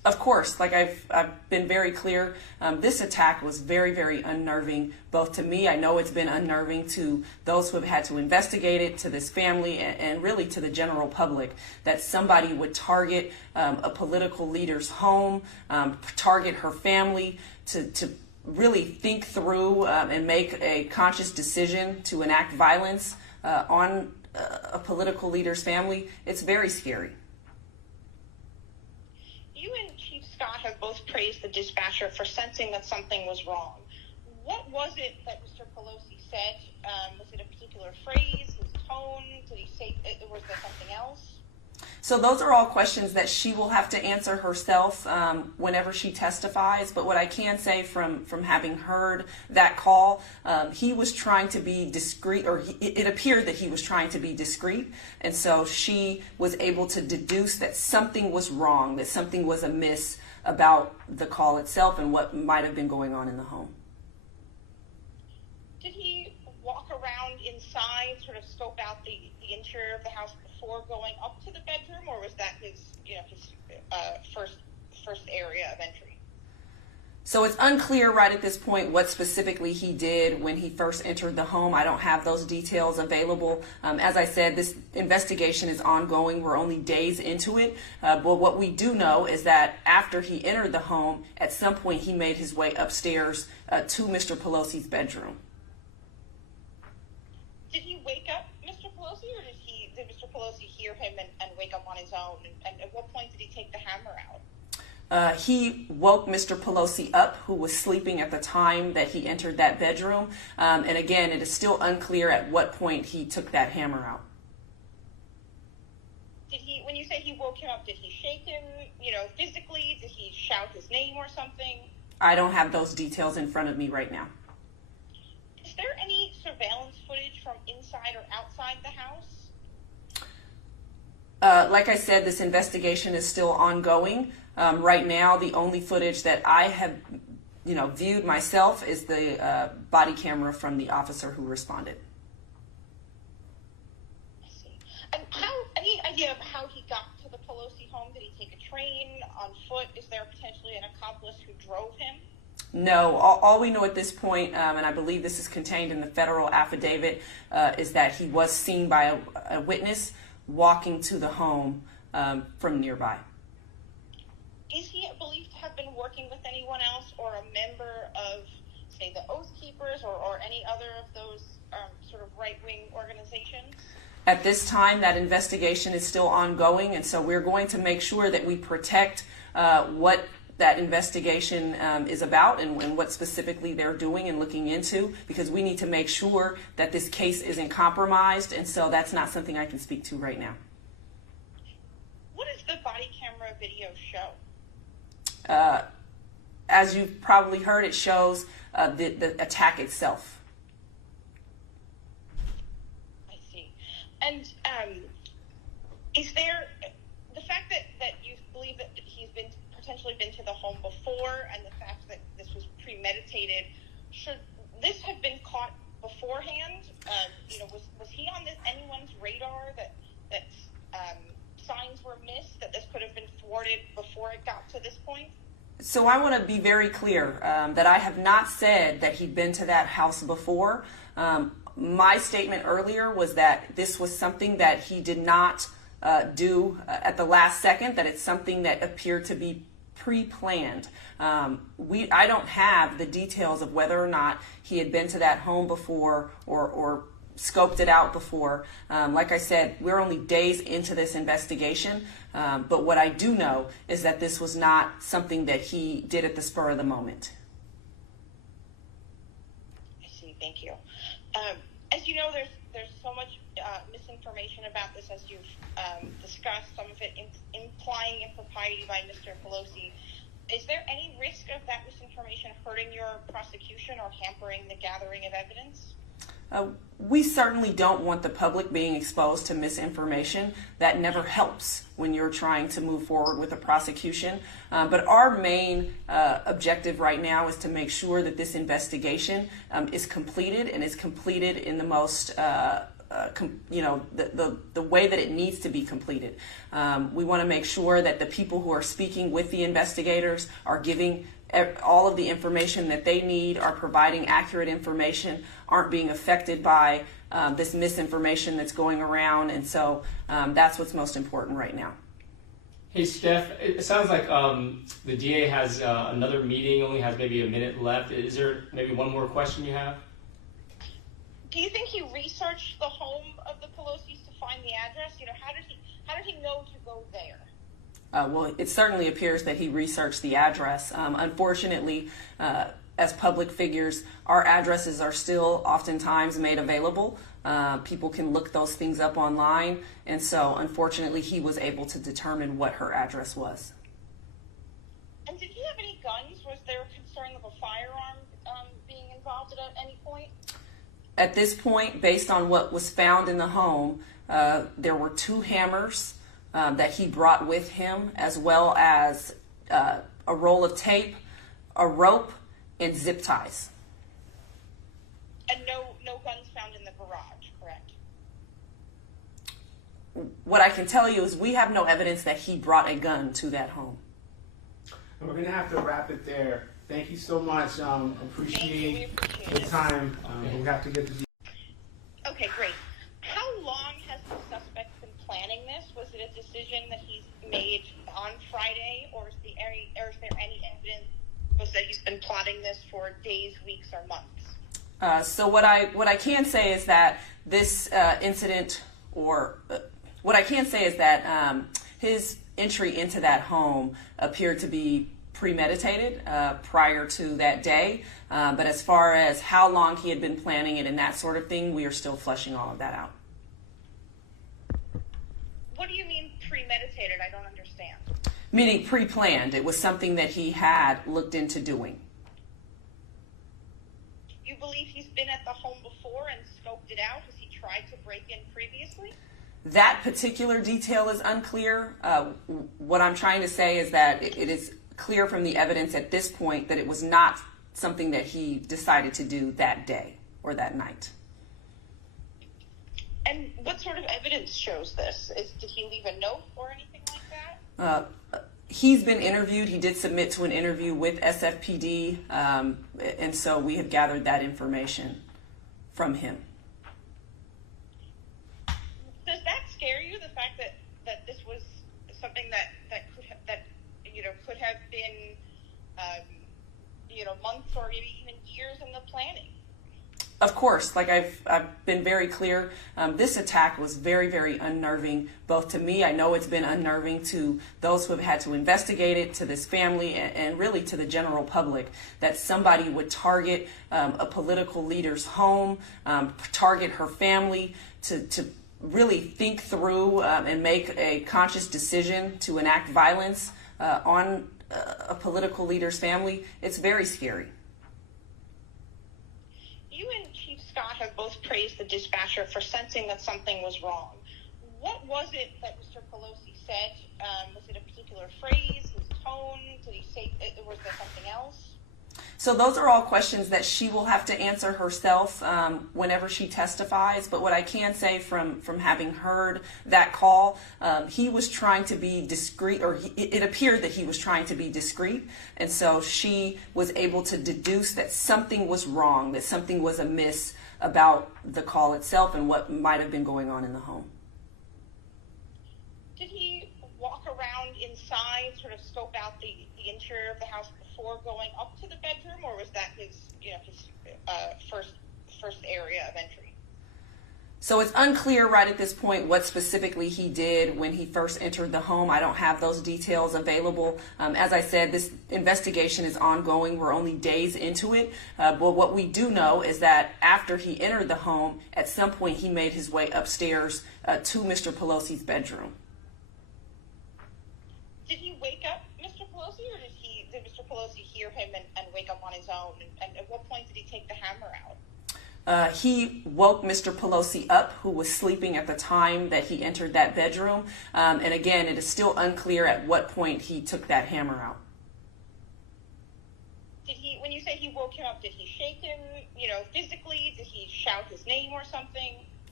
Of course, like I've been very clear, this attack was very, very unnerving, both to me. I know it's been unnerving to those who have had to investigate it, to this family, and really to the general public, that somebody would target a political leader's home, target her family, to really think through and make a conscious decision to enact violence on a political leader's family. It's very scary. You and Chief Scott have both praised the dispatcher for sensing that something was wrong. What was it that Mr. Pelosi said? Was it a particular phrase, his tone? Did he say, was there something else? So those are all questions that she will have to answer herself whenever she testifies. But what I can say from having heard that call, he was trying to be discreet, or it appeared that he was trying to be discreet. And so she was able to deduce that something was wrong, that something was amiss about the call itself and what might have been going on in the home. Did he walk around inside, sort of scope out the interior of the house before going up to the bedroom, or was that his first area of entry? So it's unclear right at this point what specifically he did when he first entered the home. I don't have those details available. As I said, this investigation is ongoing. We're only days into it. But what we do know is that after he entered the home, at some point he made his way upstairs to Mr. Pelosi's bedroom. Did he wake up Mr. Pelosi, or did Mr. Pelosi hear him and wake up on his own? And at what point did he take the hammer out? He woke Mr. Pelosi up, who was sleeping at the time that he entered that bedroom. And again, it is still unclear at what point he took that hammer out. Did he, when you say he woke him up, did he shake him, physically? Did he shout his name or something? I don't have those details in front of me right now. Is there any surveillance footage from inside or outside the house? Like I said, this investigation is still ongoing. Right now, the only footage that I have, viewed myself is the body camera from the officer who responded. I see. And any idea of how he got to the Pelosi home? Did he take a train, on foot? Is there potentially an accomplice who drove him? No, all we know at this point, and I believe this is contained in the federal affidavit, is that he was seen by a witness walking to the home from nearby. Is he believed to have been working with anyone else, or a member of, say, the Oath Keepers, or any other of those sort of right-wing organizations? At this time, that investigation is still ongoing, and so we're going to make sure that we protect what that investigation is about and what specifically they're doing and looking into, because we need to make sure that this case isn't compromised, and so that's not something I can speak to right now. What does the body camera video show? As you've probably heard, it shows the attack itself. I see. And is there the fact that you believe that he's potentially been to the home before, and the fact that this was premeditated, should this have been caught beforehand? Was he on anyone's radar that signs were missed, that this could have been thwarted before it got to this point? So I want to be very clear that I have not said that he'd been to that house before. My statement earlier was that this was something that he did not do at the last second, that it's something that appeared to be pre-planned. I don't have the details of whether or not he had been to that home before or scoped it out before. Like I said, we're only days into this investigation, but what I do know is that this was not something that he did at the spur of the moment. I see. Thank you. As you know, there's so much misinformation about this, as you've discussed, some of it implying impropriety by Mr. Pelosi. Is there any risk of that misinformation hurting your prosecution or hampering the gathering of evidence? We certainly don't want the public being exposed to misinformation. That never helps when you're trying to move forward with a prosecution. But our main objective right now is to make sure that this investigation is completed, and is completed in the most the way that it needs to be completed. We want to make sure that the people who are speaking with the investigators are giving all of the information that they need, are providing accurate information, aren't being affected by this misinformation that's going around. And so that's what's most important right now. Hey, Steph, it sounds like the DA has another meeting, only has maybe a minute left. Is there maybe one more question you have? Do you think he researched the home of the Pelosi's to find the address? You know, how did he know to go there? Well, it certainly appears that he researched the address. Unfortunately, as public figures, our addresses are still oftentimes made available. People can look those things up online, and so unfortunately he was able to determine what her address was. And did he have any guns? Was there a concern of a firearm being involved at any point? At this point, based on what was found in the home, there were 2 hammers that he brought with him, as well as a roll of tape, a rope, and zip ties. And no guns found in the garage, correct? What I can tell you is we have no evidence that he brought a gun to that home. And we're going to have to wrap it there. Thank you so much. Appreciate the time. We have to get the... Okay, great. How long has the suspect been planning this? Was it a decision that he's made on Friday, or is there any evidence that he's been plotting this for days, weeks, or months? So what I can say is that this incident, what I can say is that his entry into that home appeared to be premeditated prior to that day. But as far as how long he had been planning it and that sort of thing, we are still fleshing all of that out. What do you mean premeditated? I don't understand. Meaning pre-planned. It was something that he had looked into doing. You believe he's been at the home before and scoped it out? Has he tried to break in previously? That particular detail is unclear. What I'm trying to say is that it is clear from the evidence at this point that it was not something that he decided to do that day or that night. And what sort of evidence shows this? Did he leave a note or anything like that? He's been interviewed. He did submit to an interview with SFPD, and so we have gathered that information from him. Does that scare you, the fact that this was something that could have been months or maybe even years in the planning? Of course, like I've been very clear, this attack was very, very unnerving, both to me. I know it's been unnerving to those who have had to investigate it, to this family, and really to the general public, that somebody would target a political leader's home, target her family, to really think through and make a conscious decision to enact violence on a political leader's family. It's very scary. You and Chief Scott have both praised the dispatcher for sensing that something was wrong. What was it that Mr. Pelosi said? Was it a particular phrase, his tone? Did he say, was there something else? So those are all questions that she will have to answer herself whenever she testifies. But what I can say from having heard that call, he was trying to be discreet, or it appeared that he was trying to be discreet. And so she was able to deduce that something was wrong, that something was amiss about the call itself and what might have been going on in the home. Did he walk around inside, sort of scope out the interior of the house before going up to the bedroom, or was that his first area of entry? So it's unclear right at this point what specifically he did when he first entered the home. I don't have those details available. As I said, this investigation is ongoing. We're only days into it. But what we do know is that after he entered the home, at some point he made his way upstairs to Mr. Pelosi's bedroom. Did he wake up Mr. Pelosi, or did Mr. Pelosi hear him and wake up on his own? And at what point did he take the hammer out? He woke Mr. Pelosi up, who was sleeping at the time that he entered that bedroom. And again, it is still unclear at what point he took that hammer out. When you say he woke him up, did he shake him, physically? Did he shout his name or something?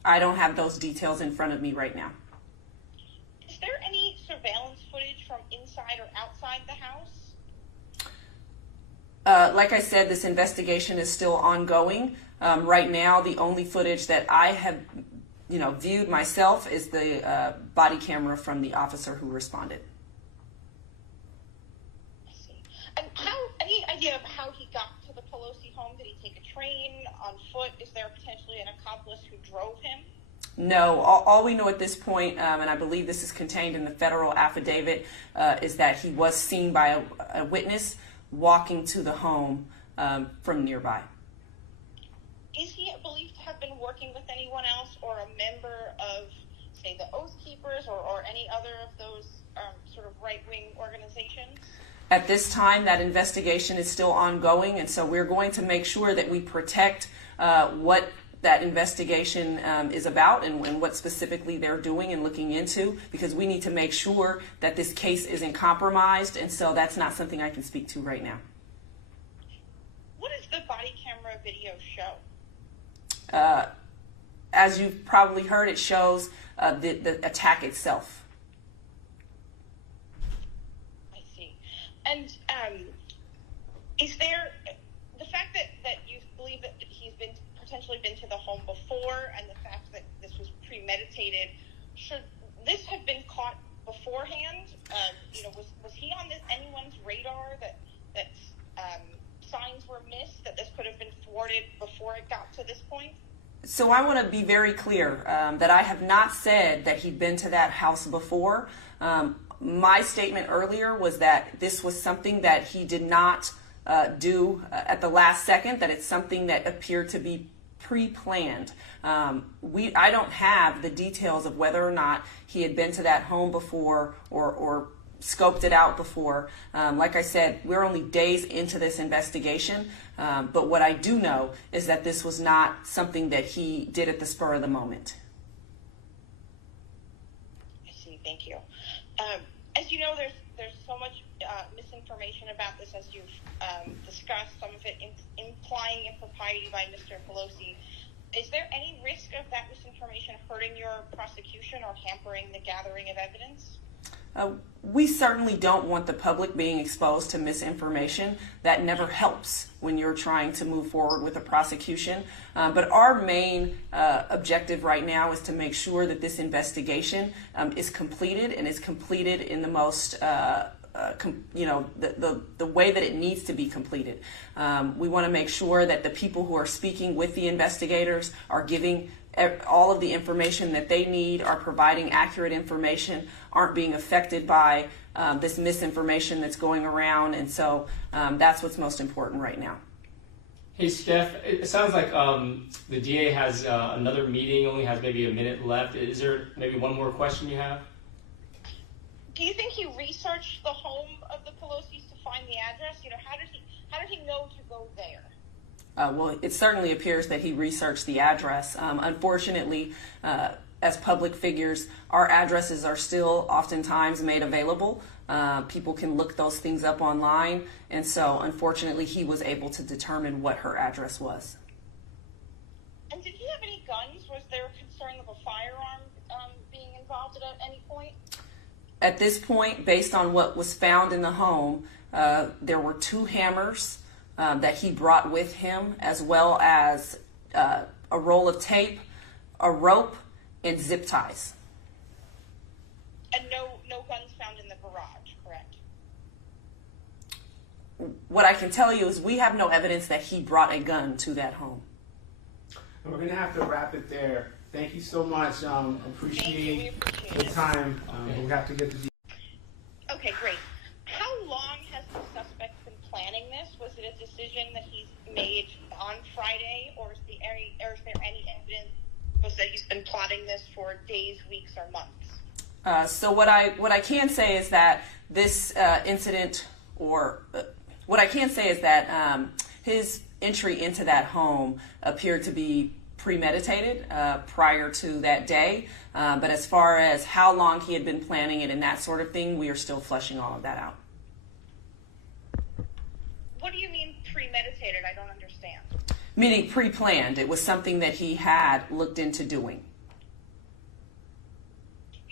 I don't have those details in front of me right now. Is there any surveillance footage from inside or outside the house? Like I said, this investigation is still ongoing. Right now, the only footage that I have, viewed myself is the body camera from the officer who responded. I see. And any idea of how he got to the Pelosi home? Did he take a train, on foot? Is there potentially an accomplice who drove him? No, all we know at this point, and I believe this is contained in the federal affidavit, is that he was seen by a witness walking to the home from nearby. Is he believed to have been working with anyone else or a member of, say, the Oath Keepers or any other of those sort of right-wing organizations? At this time, that investigation is still ongoing, and so we're going to make sure that we protect what that investigation is about and what specifically they're doing and looking into, because we need to make sure that this case isn't compromised, and so that's not something I can speak to right now. What does the body camera video show? As you've probably heard, it shows the attack itself. I see. And is there the fact that you believe that he's potentially been to the home before, and the fact that this was premeditated, should this have been caught beforehand? Was he on anyone's radar that signs were missed, that this could have been thwarted before it got to this point? So I want to be very clear that I have not said that he'd been to that house before. My statement earlier was that this was something that he did not do at the last second, that it's something that appeared to be pre-planned. I don't have the details of whether or not he had been to that home before or scoped it out before. Like I said, we're only days into this investigation, but what I do know is that this was not something that he did at the spur of the moment. I see. Thank you. As you know, there's so much misinformation about this, as you've discussed, some of it implying impropriety by Mr. Pelosi. Is there any risk of that misinformation hurting your prosecution or hampering the gathering of evidence? We certainly don't want the public being exposed to misinformation. That never helps when you're trying to move forward with a prosecution. But our main objective right now is to make sure that this investigation is completed, and is completed in the most the way that it needs to be completed. We want to make sure that the people who are speaking with the investigators are giving all of the information that they need, are providing accurate information, aren't being affected by this misinformation that's going around, and so that's what's most important right now. Hey, Steph, it sounds like the DA has another meeting, only has maybe a minute left. Is there maybe one more question you have? Do you think he researched the home of the Pelosi's to find the address? How did he know to go there? Well, it certainly appears that he researched the address. Unfortunately, as public figures, our addresses are still oftentimes made available. People can look those things up online, and so unfortunately he was able to determine what her address was. And did he have any guns? Was there a concern of a firearm being involved at any point? At this point, based on what was found in the home, there were 2 hammers that he brought with him, as well as a roll of tape, a rope, and zip ties. And no guns found in the garage, correct? What I can tell you is we have no evidence that he brought a gun to that home. And we're going to have to wrap it there. Thank you so much. Appreciate the time. We have to get the. Okay, great. How long has the suspect been planning this? Was it a decision that he's made on Friday, or is there any evidence that he's been plotting this for days, weeks, or months? So what I can say is that this incident, what I can say is that his entry into that home appeared to be premeditated prior to that day. But as far as how long he had been planning it and that sort of thing, we are still fleshing all of that out. What do you mean premeditated? I don't understand. Meaning pre-planned. It was something that he had looked into doing.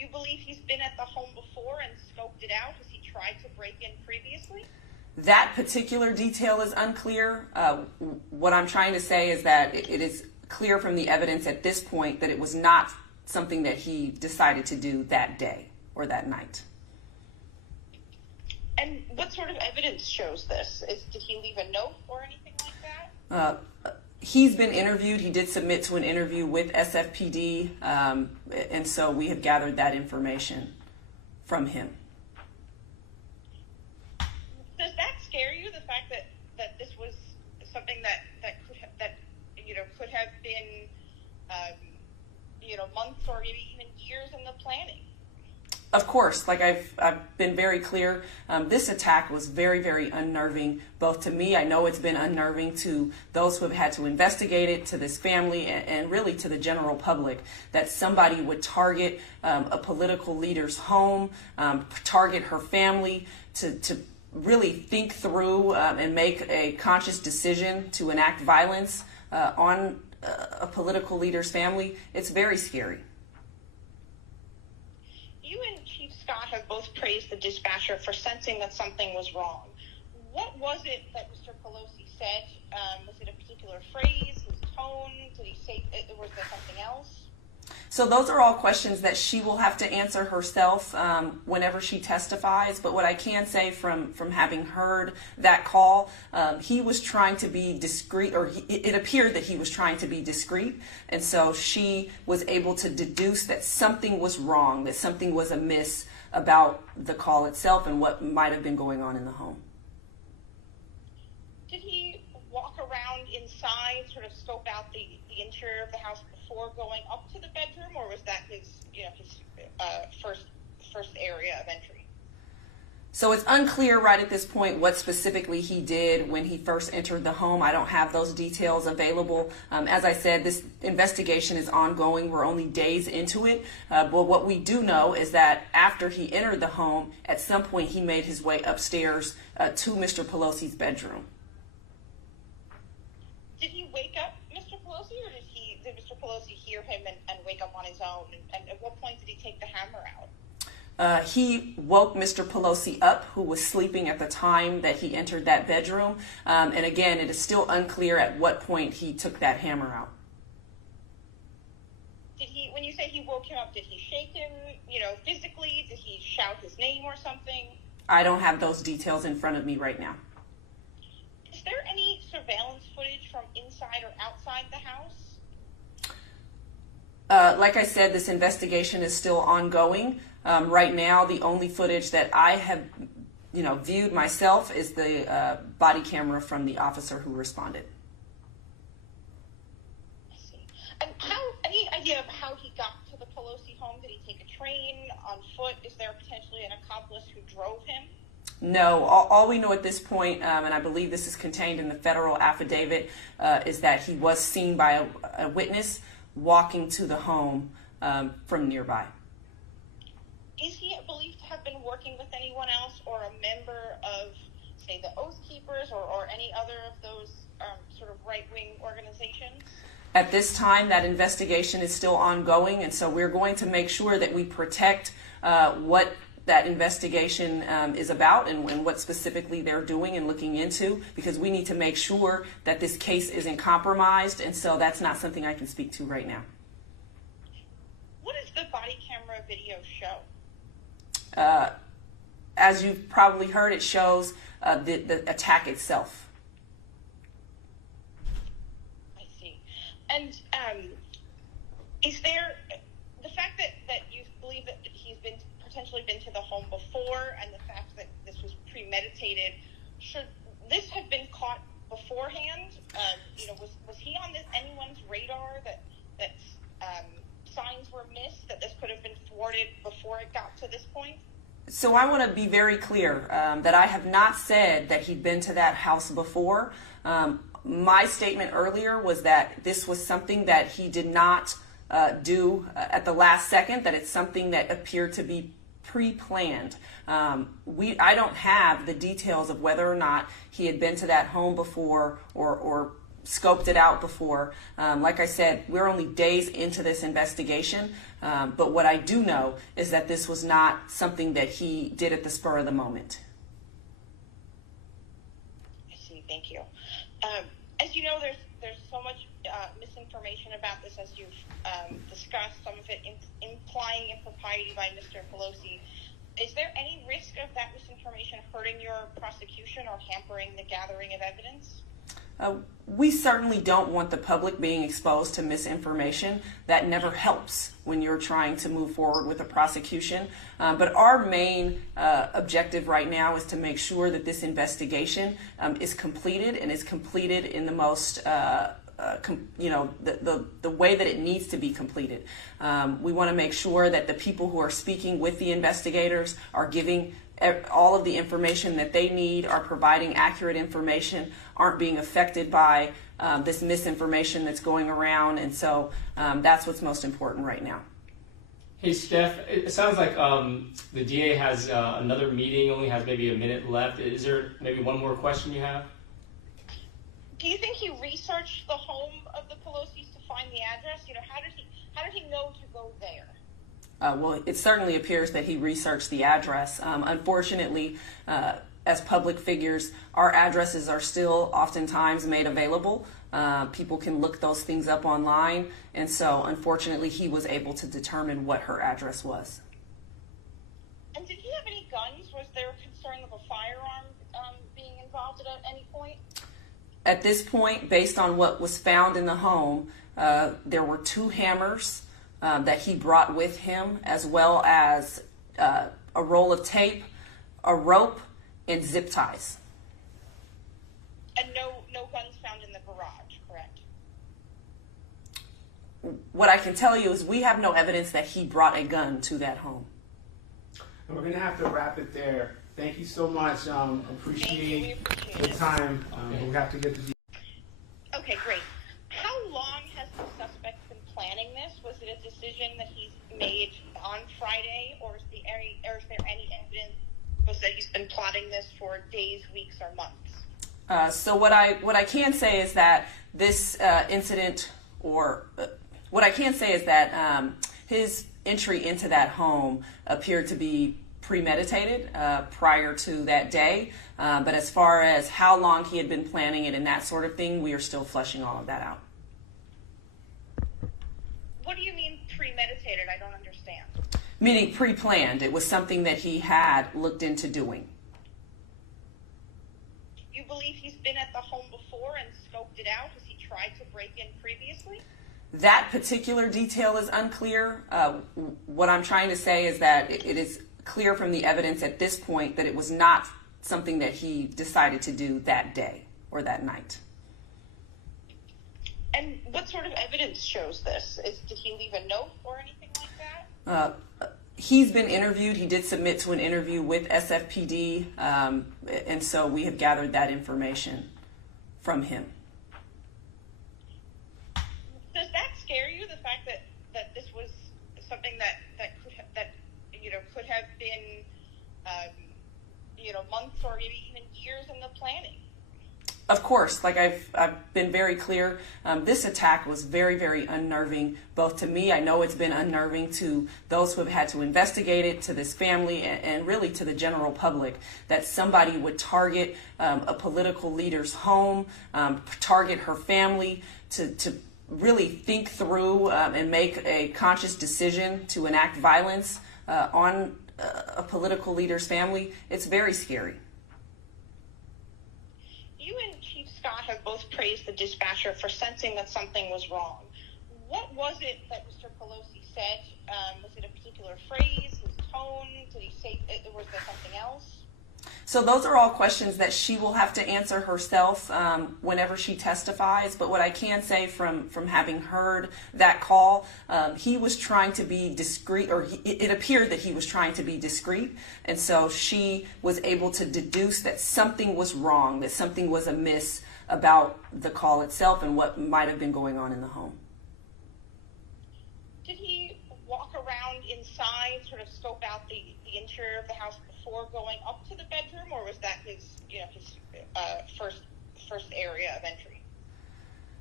you believe he's been at the home before and scoped it out? Has he tried to break in previously? That particular detail is unclear. What I'm trying to say is that it is clear from the evidence at this point that it was not something that he decided to do that day or that night. And what sort of evidence shows this? Did he leave a note or anything like that? He's been interviewed. He did submit to an interview with SFPD, and so we have gathered that information from him. Does that scare you? The fact that this was something that could have been months or maybe even years in the planning? Of course, like I've been very clear, this attack was very, very unnerving, both to me. I know it's been unnerving to those who have had to investigate it, to this family, and really to the general public, that somebody would target a political leader's home, target her family, to really think through and make a conscious decision to enact violence on a political leader's family. It's very scary. You and Chief Scott have both praised the dispatcher for sensing that something was wrong. What was it that Mr. Pelosi said? Was it a particular phrase, his tone? Did he say, was there something else? So those are all questions that she will have to answer herself whenever she testifies. But what I can say from having heard that call, he was trying to be discreet, or it appeared that he was trying to be discreet. And so she was able to deduce that something was wrong, that something was amiss about the call itself and what might have been going on in the home. Did he walk around inside, sort of scope out the interior of the house before going up to the bedroom, or was that his first area of entry? So it's unclear right at this point what specifically he did when he first entered the home. I don't have those details available. As I said, this investigation is ongoing. We're only days into it. But what we do know is that after he entered the home, at some point he made his way upstairs to Mr. Pelosi's bedroom. Did he wake up Mr. Pelosi, or did Mr. Pelosi hear him and wake up on his own? And at what point did he take the hammer out? He woke Mr. Pelosi up, who was sleeping at the time that he entered that bedroom. And again, it is still unclear at what point he took that hammer out. When you say he woke him up, did he shake him, physically? Did he shout his name or something? I don't have those details in front of me right now. Is there any surveillance footage from inside or outside the house? Like I said, this investigation is still ongoing. Right now, the only footage that I have, viewed myself is the body camera from the officer who responded. I see. And any idea of how he got to the Pelosi home? Did he take a train, on foot? Is there potentially an accomplice who drove him? No, all we know at this point, and I believe this is contained in the federal affidavit, is that he was seen by a witness walking to the home from nearby. Is he believed to have been working with anyone else or a member of, say, the Oath Keepers or any other of those sort of right-wing organizations? At this time, that investigation is still ongoing, and so we're going to make sure that we protect what that investigation is about and what specifically they're doing and looking into, because we need to make sure that this case isn't compromised, and so that's not something I can speak to right now. What does the body camera video show? As you've probably heard, it shows the attack itself. I see. And is there the fact that you believe that he's potentially been to the home before, and the fact that this was premeditated, should this have been caught beforehand? Was he on anyone's radar that signs were missed, that this could have been thwarted before it got to this point? So I want to be very clear that I have not said that he'd been to that house before. My statement earlier was that this was something that he did not do at the last second, that it's something that appeared to be pre-planned. I don't have the details of whether or not he had been to that home before or scoped it out before. Like I said, we're only days into this investigation, but what I do know is that this was not something that he did at the spur of the moment. I see. Thank you. As you know, there's so much misinformation about this, as you've discussed, some of it implying impropriety by Mr. Pelosi. Is there any risk of that misinformation hurting your prosecution or hampering the gathering of evidence? We certainly don't want the public being exposed to misinformation. That never helps when you're trying to move forward with a prosecution. But our main objective right now is to make sure that this investigation is completed, and is completed in the most the way that it needs to be completed. We want to make sure that the people who are speaking with the investigators are giving all of the information that they need, are providing accurate information, aren't being affected by this misinformation that's going around. And so that's what's most important right now. Hey, Steph, it sounds like the DA has another meeting, only has maybe a minute left. Is there maybe one more question you have? Do you think he researched the home of the Pelosi's to find the address? How did he know to go there? Well, it certainly appears that he researched the address. Unfortunately, as public figures, our addresses are still oftentimes made available. People can look those things up online, and so unfortunately he was able to determine what her address was. And did he have any guns? Was there a concern of a firearm being involved at any point? At this point, based on what was found in the home, there were 2 hammers that he brought with him, as well as a roll of tape, a rope, and zip ties. And no guns found in the garage, correct? What I can tell you is we have no evidence that he brought a gun to that home. And we're going to have to wrap it there. Thank you so much. Appreciate the time. We have to get the... Okay, great. How long has the suspect been planning this? Was it a decision that he's made on Friday, or is there any evidence that he's been plotting this for days, weeks, or months? So what I can say is that this incident, what I can say is that his entry into that home appeared to be premeditated prior to that day. But as far as how long he had been planning it and that sort of thing, we are still fleshing all of that out. What do you mean premeditated? I don't understand. Meaning pre-planned. It was something that he had looked into doing. You believe he's been at the home before and scoped it out? Has he tried to break in previously? That particular detail is unclear. What I'm trying to say is that it is clear from the evidence at this point that it was not something that he decided to do that day or that night. And what sort of evidence shows this? Did he leave a note or anything like that? He's been interviewed. He did submit to an interview with SFPD, and so we have gathered that information from him. Does that scare you, the fact that this was something that could have been months or maybe even years in the planning? Of course, like I've been very clear, this attack was very, very unnerving, both to me. I know it's been unnerving to those who have had to investigate it, to this family, and really to the general public, that somebody would target a political leader's home, target her family, to really think through and make a conscious decision to enact violence on a political leader's family. It's very scary. You and Chief Scott have both praised the dispatcher for sensing that something was wrong. What was it that Mr. Pelosi said? Was it a particular phrase, his tone? Did he say, was there something else? So those are all questions that she will have to answer herself whenever she testifies. But what I can say from having heard that call, he was trying to be discreet, or it appeared that he was trying to be discreet. And so she was able to deduce that something was wrong, that something was amiss about the call itself and what might have been going on in the home. Did he walk around inside, sort of scope out the interior of the house before going up to the bedroom, or was that his first area of entry?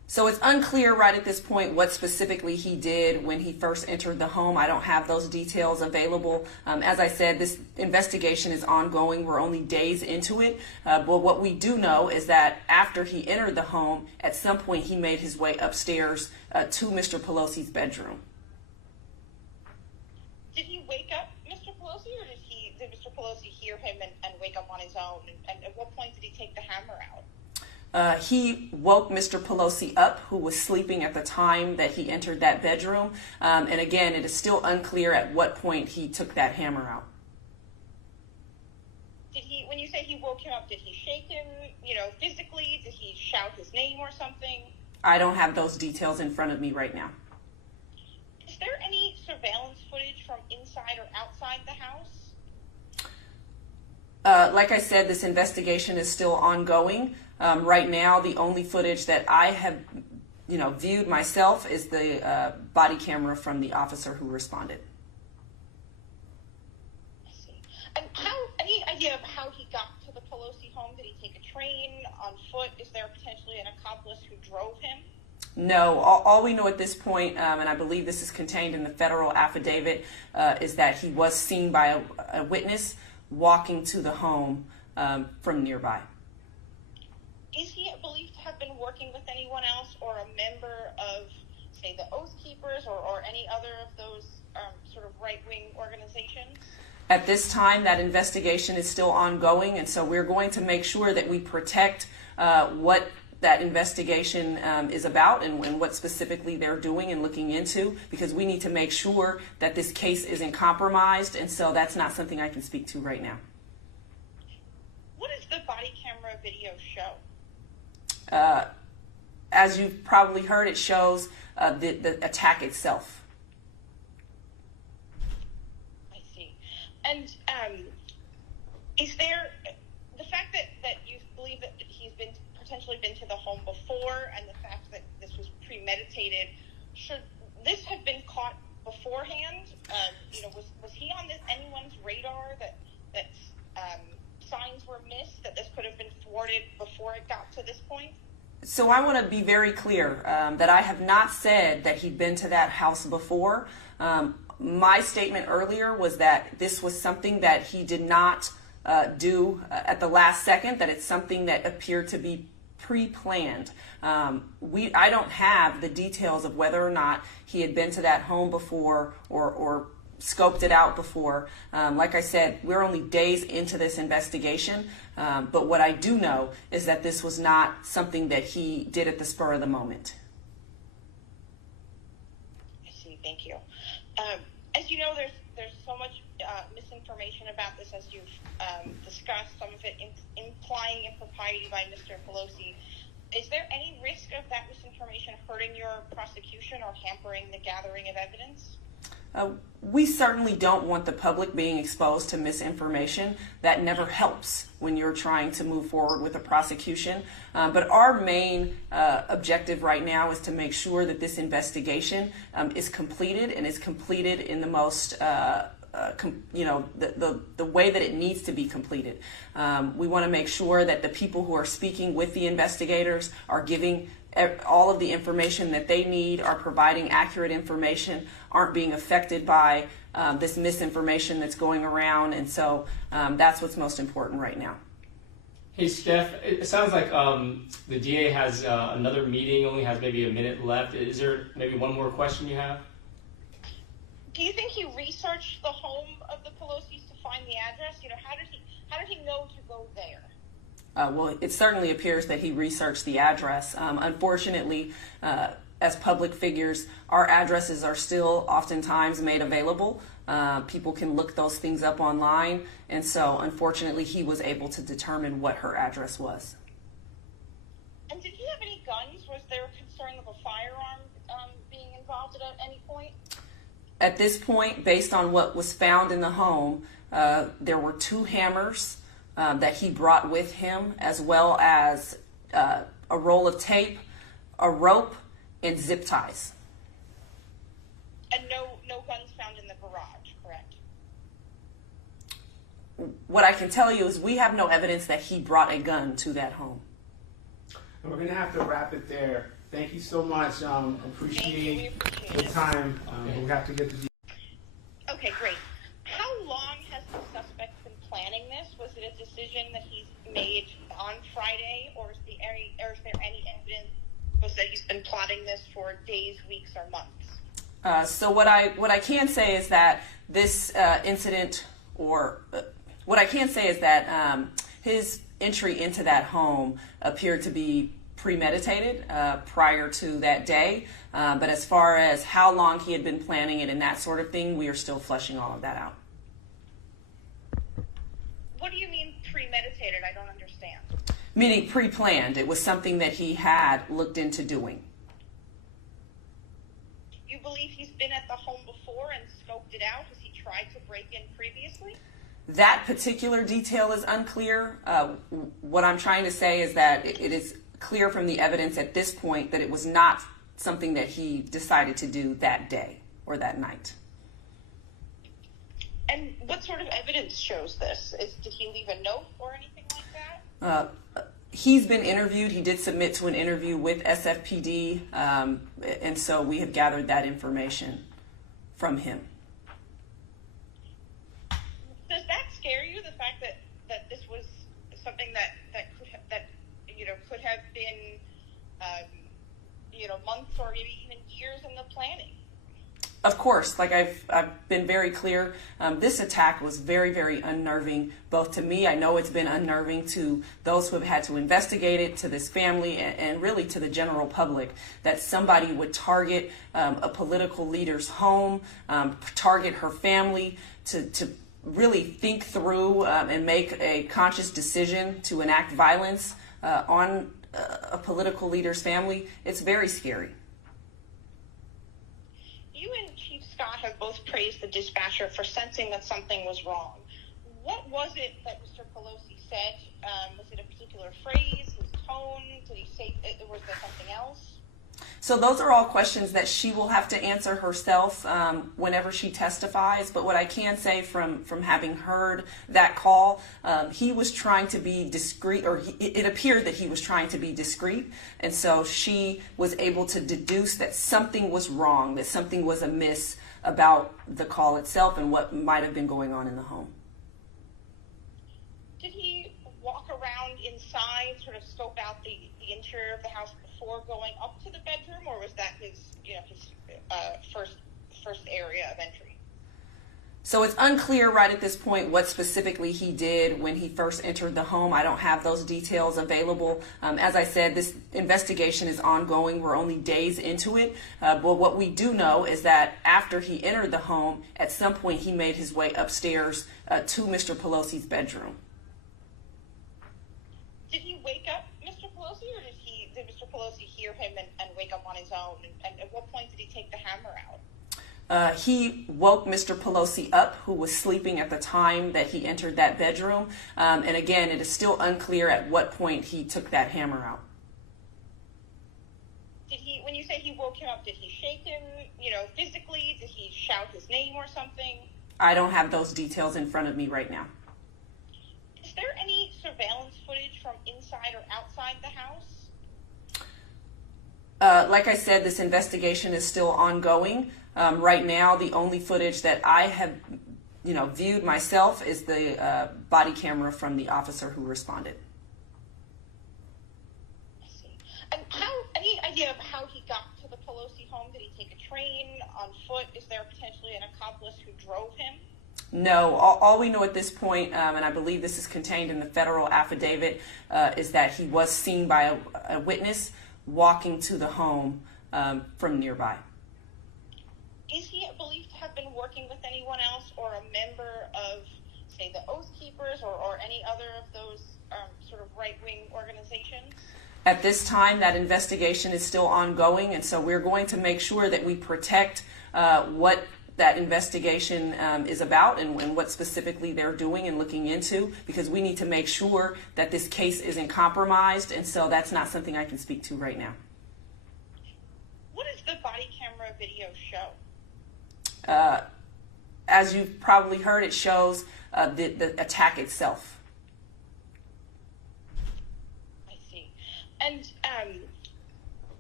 So it's unclear right at this point what specifically he did when he first entered the home. I don't have those details available. As I said, this investigation is ongoing. We're only days into it. But what we do know is that after he entered the home, at some point he made his way upstairs to Mr. Pelosi's bedroom. Did he wake up Mr. Pelosi, or did Mr. Pelosi hear him and wake up on his own? And at what point did he take the hammer out? He woke Mr. Pelosi up, who was sleeping at the time that he entered that bedroom. And again, it is still unclear at what point he took that hammer out. When you say he woke him up, did he shake him, physically? Did he shout his name or something? I don't have those details in front of me right now. Is there any surveillance footage from inside or outside the house? Like I said, this investigation is still ongoing. Right now, the only footage that I have, viewed myself is the body camera from the officer who responded. I see. And any idea of how he got to the Pelosi home? Did he take a train, on foot? Is there potentially an accomplice who drove him? No, all we know at this point, and I believe this is contained in the federal affidavit, is that he was seen by a witness walking to the home from nearby. Is he believed to have been working with anyone else or a member of, say, the Oath Keepers or any other of those sort of right-wing organizations? At this time, that investigation is still ongoing, and so we're going to make sure that we protect what that investigation is about and what specifically they're doing and looking into, because we need to make sure that this case isn't compromised, and so that's not something I can speak to right now. What does the body camera video show? As you've probably heard, it shows the attack itself. I see. And is there the fact that you believe that he's potentially been to the home before, and the fact that this was premeditated, should this have been caught beforehand? Was he on anyone's radar that signs were missed, that this could have been thwarted before it got to this point? So I want to be very clear that I have not said that he'd been to that house before. My statement earlier was that this was something that he did not do at the last second, that it's something that appeared to be pre-planned. I don't have the details of whether or not he had been to that home before or scoped it out before. Like I said, we're only days into this investigation, but what I do know is that this was not something that he did at the spur of the moment. I see. Thank you. As you know, there's so much misinformation about this, as you've discussed, some of it implying impropriety by Mr. Pelosi. Is there any risk of that misinformation hurting your prosecution or hampering the gathering of evidence? We certainly don't want the public being exposed to misinformation. That never helps when you're trying to move forward with a prosecution. But our main objective right now is to make sure that this investigation is completed, and is completed in the most the way that it needs to be completed. We want to make sure that the people who are speaking with the investigators are giving all of the information that they need, are providing accurate information, aren't being affected by this misinformation that's going around, and so that's what's most important right now. Hey, Steph, it sounds like the DA has another meeting, only has maybe a minute left. Is there maybe one more question you have? Do you think he researched the home of the Pelosi's to find the address? How did he know to go there? Well, it certainly appears that he researched the address. Unfortunately, as public figures, our addresses are still oftentimes made available. People can look those things up online, and so unfortunately he was able to determine what her address was. And did he have any guns? Was there a concern of a firearm being involved at any point? At this point, based on what was found in the home, there were 2 hammers that he brought with him, as well as a roll of tape, a rope, and zip ties. And no guns found in the garage, correct? What I can tell you is we have no evidence that he brought a gun to that home. And we're going to have to wrap it there. Thank you so much. Appreciate the time. We have to get the. Okay, great. How long has the suspect been planning this? Was it a decision that he's made on Friday, or is there any evidence that he's been plotting this for days, weeks, or months? So what I can say is that this incident, or what I can say is that his entry into that home appeared to be premeditated prior to that day. But as far as how long he had been planning it and that sort of thing, we are still fleshing all of that out. What do you mean premeditated? I don't understand. Meaning pre-planned. It was something that he had looked into doing. You believe he's been at the home before and scoped it out? Has he tried to break in previously? That particular detail is unclear. What I'm trying to say is that it is clear from the evidence at this point that it was not something that he decided to do that day or that night. And what sort of evidence shows this? Did he leave a note or anything like that? He's been interviewed. He did submit to an interview with SFPD, and so we have gathered that information from him. Does that scare you, the fact that this was something that could have been months or maybe even years in the planning? Of course, like I've been very clear, this attack was very, very unnerving, both to me. I know it's been unnerving to those who have had to investigate it, to this family, and really to the general public, that somebody would target a political leader's home, target her family, to really think through and make a conscious decision to enact violence on a political leader's family. It's very scary. You and Chief Scott have both praised the dispatcher for sensing that something was wrong. What was it that Mr. Pelosi said? Was it a particular phrase, his tone? Did he say, was there something else? So those are all questions that she will have to answer herself whenever she testifies. But what I can say from having heard that call, he was trying to be discreet, or it appeared that he was trying to be discreet. And so she was able to deduce that something was wrong, that something was amiss about the call itself and what might have been going on in the home. Did he walk around inside, sort of scope out the interior of the house before going up to the bedroom, or was that his first area of entry? So it's unclear right at this point what specifically he did when he first entered the home. I don't have those details available. As I said, this investigation is ongoing. We're only days into it. But what we do know is that after he entered the home, at some point he made his way upstairs to Mr. Pelosi's bedroom. Did he wake up Mr. Pelosi, or did Mr. Pelosi hear him and wake up on his own? And at what point did he take the hammer out? He woke Mr. Pelosi up, who was sleeping at the time that he entered that bedroom. And again, it is still unclear at what point he took that hammer out. When you say he woke him up, did he shake him, physically? Did he shout his name or something? I don't have those details in front of me right now. Is there any surveillance footage from inside or outside the house? Like I said, this investigation is still ongoing. Right now, the only footage that I have, viewed myself is the body camera from the officer who responded. I see. And any idea of how he got to the Pelosi home? Did he take a train, on foot? Is there potentially an accomplice who drove him? No, all we know at this point, and I believe this is contained in the federal affidavit, is that he was seen by a witness walking to the home from nearby. Is he believed to have been working with anyone else or a member of, say, the Oath Keepers or any other of those sort of right-wing organizations? At this time, that investigation is still ongoing, and so we're going to make sure that we protect what that investigation is about and what specifically they're doing and looking into, because we need to make sure that this case isn't compromised, and so that's not something I can speak to right now. What does the body camera video show? As you've probably heard, it shows the attack itself. I see. And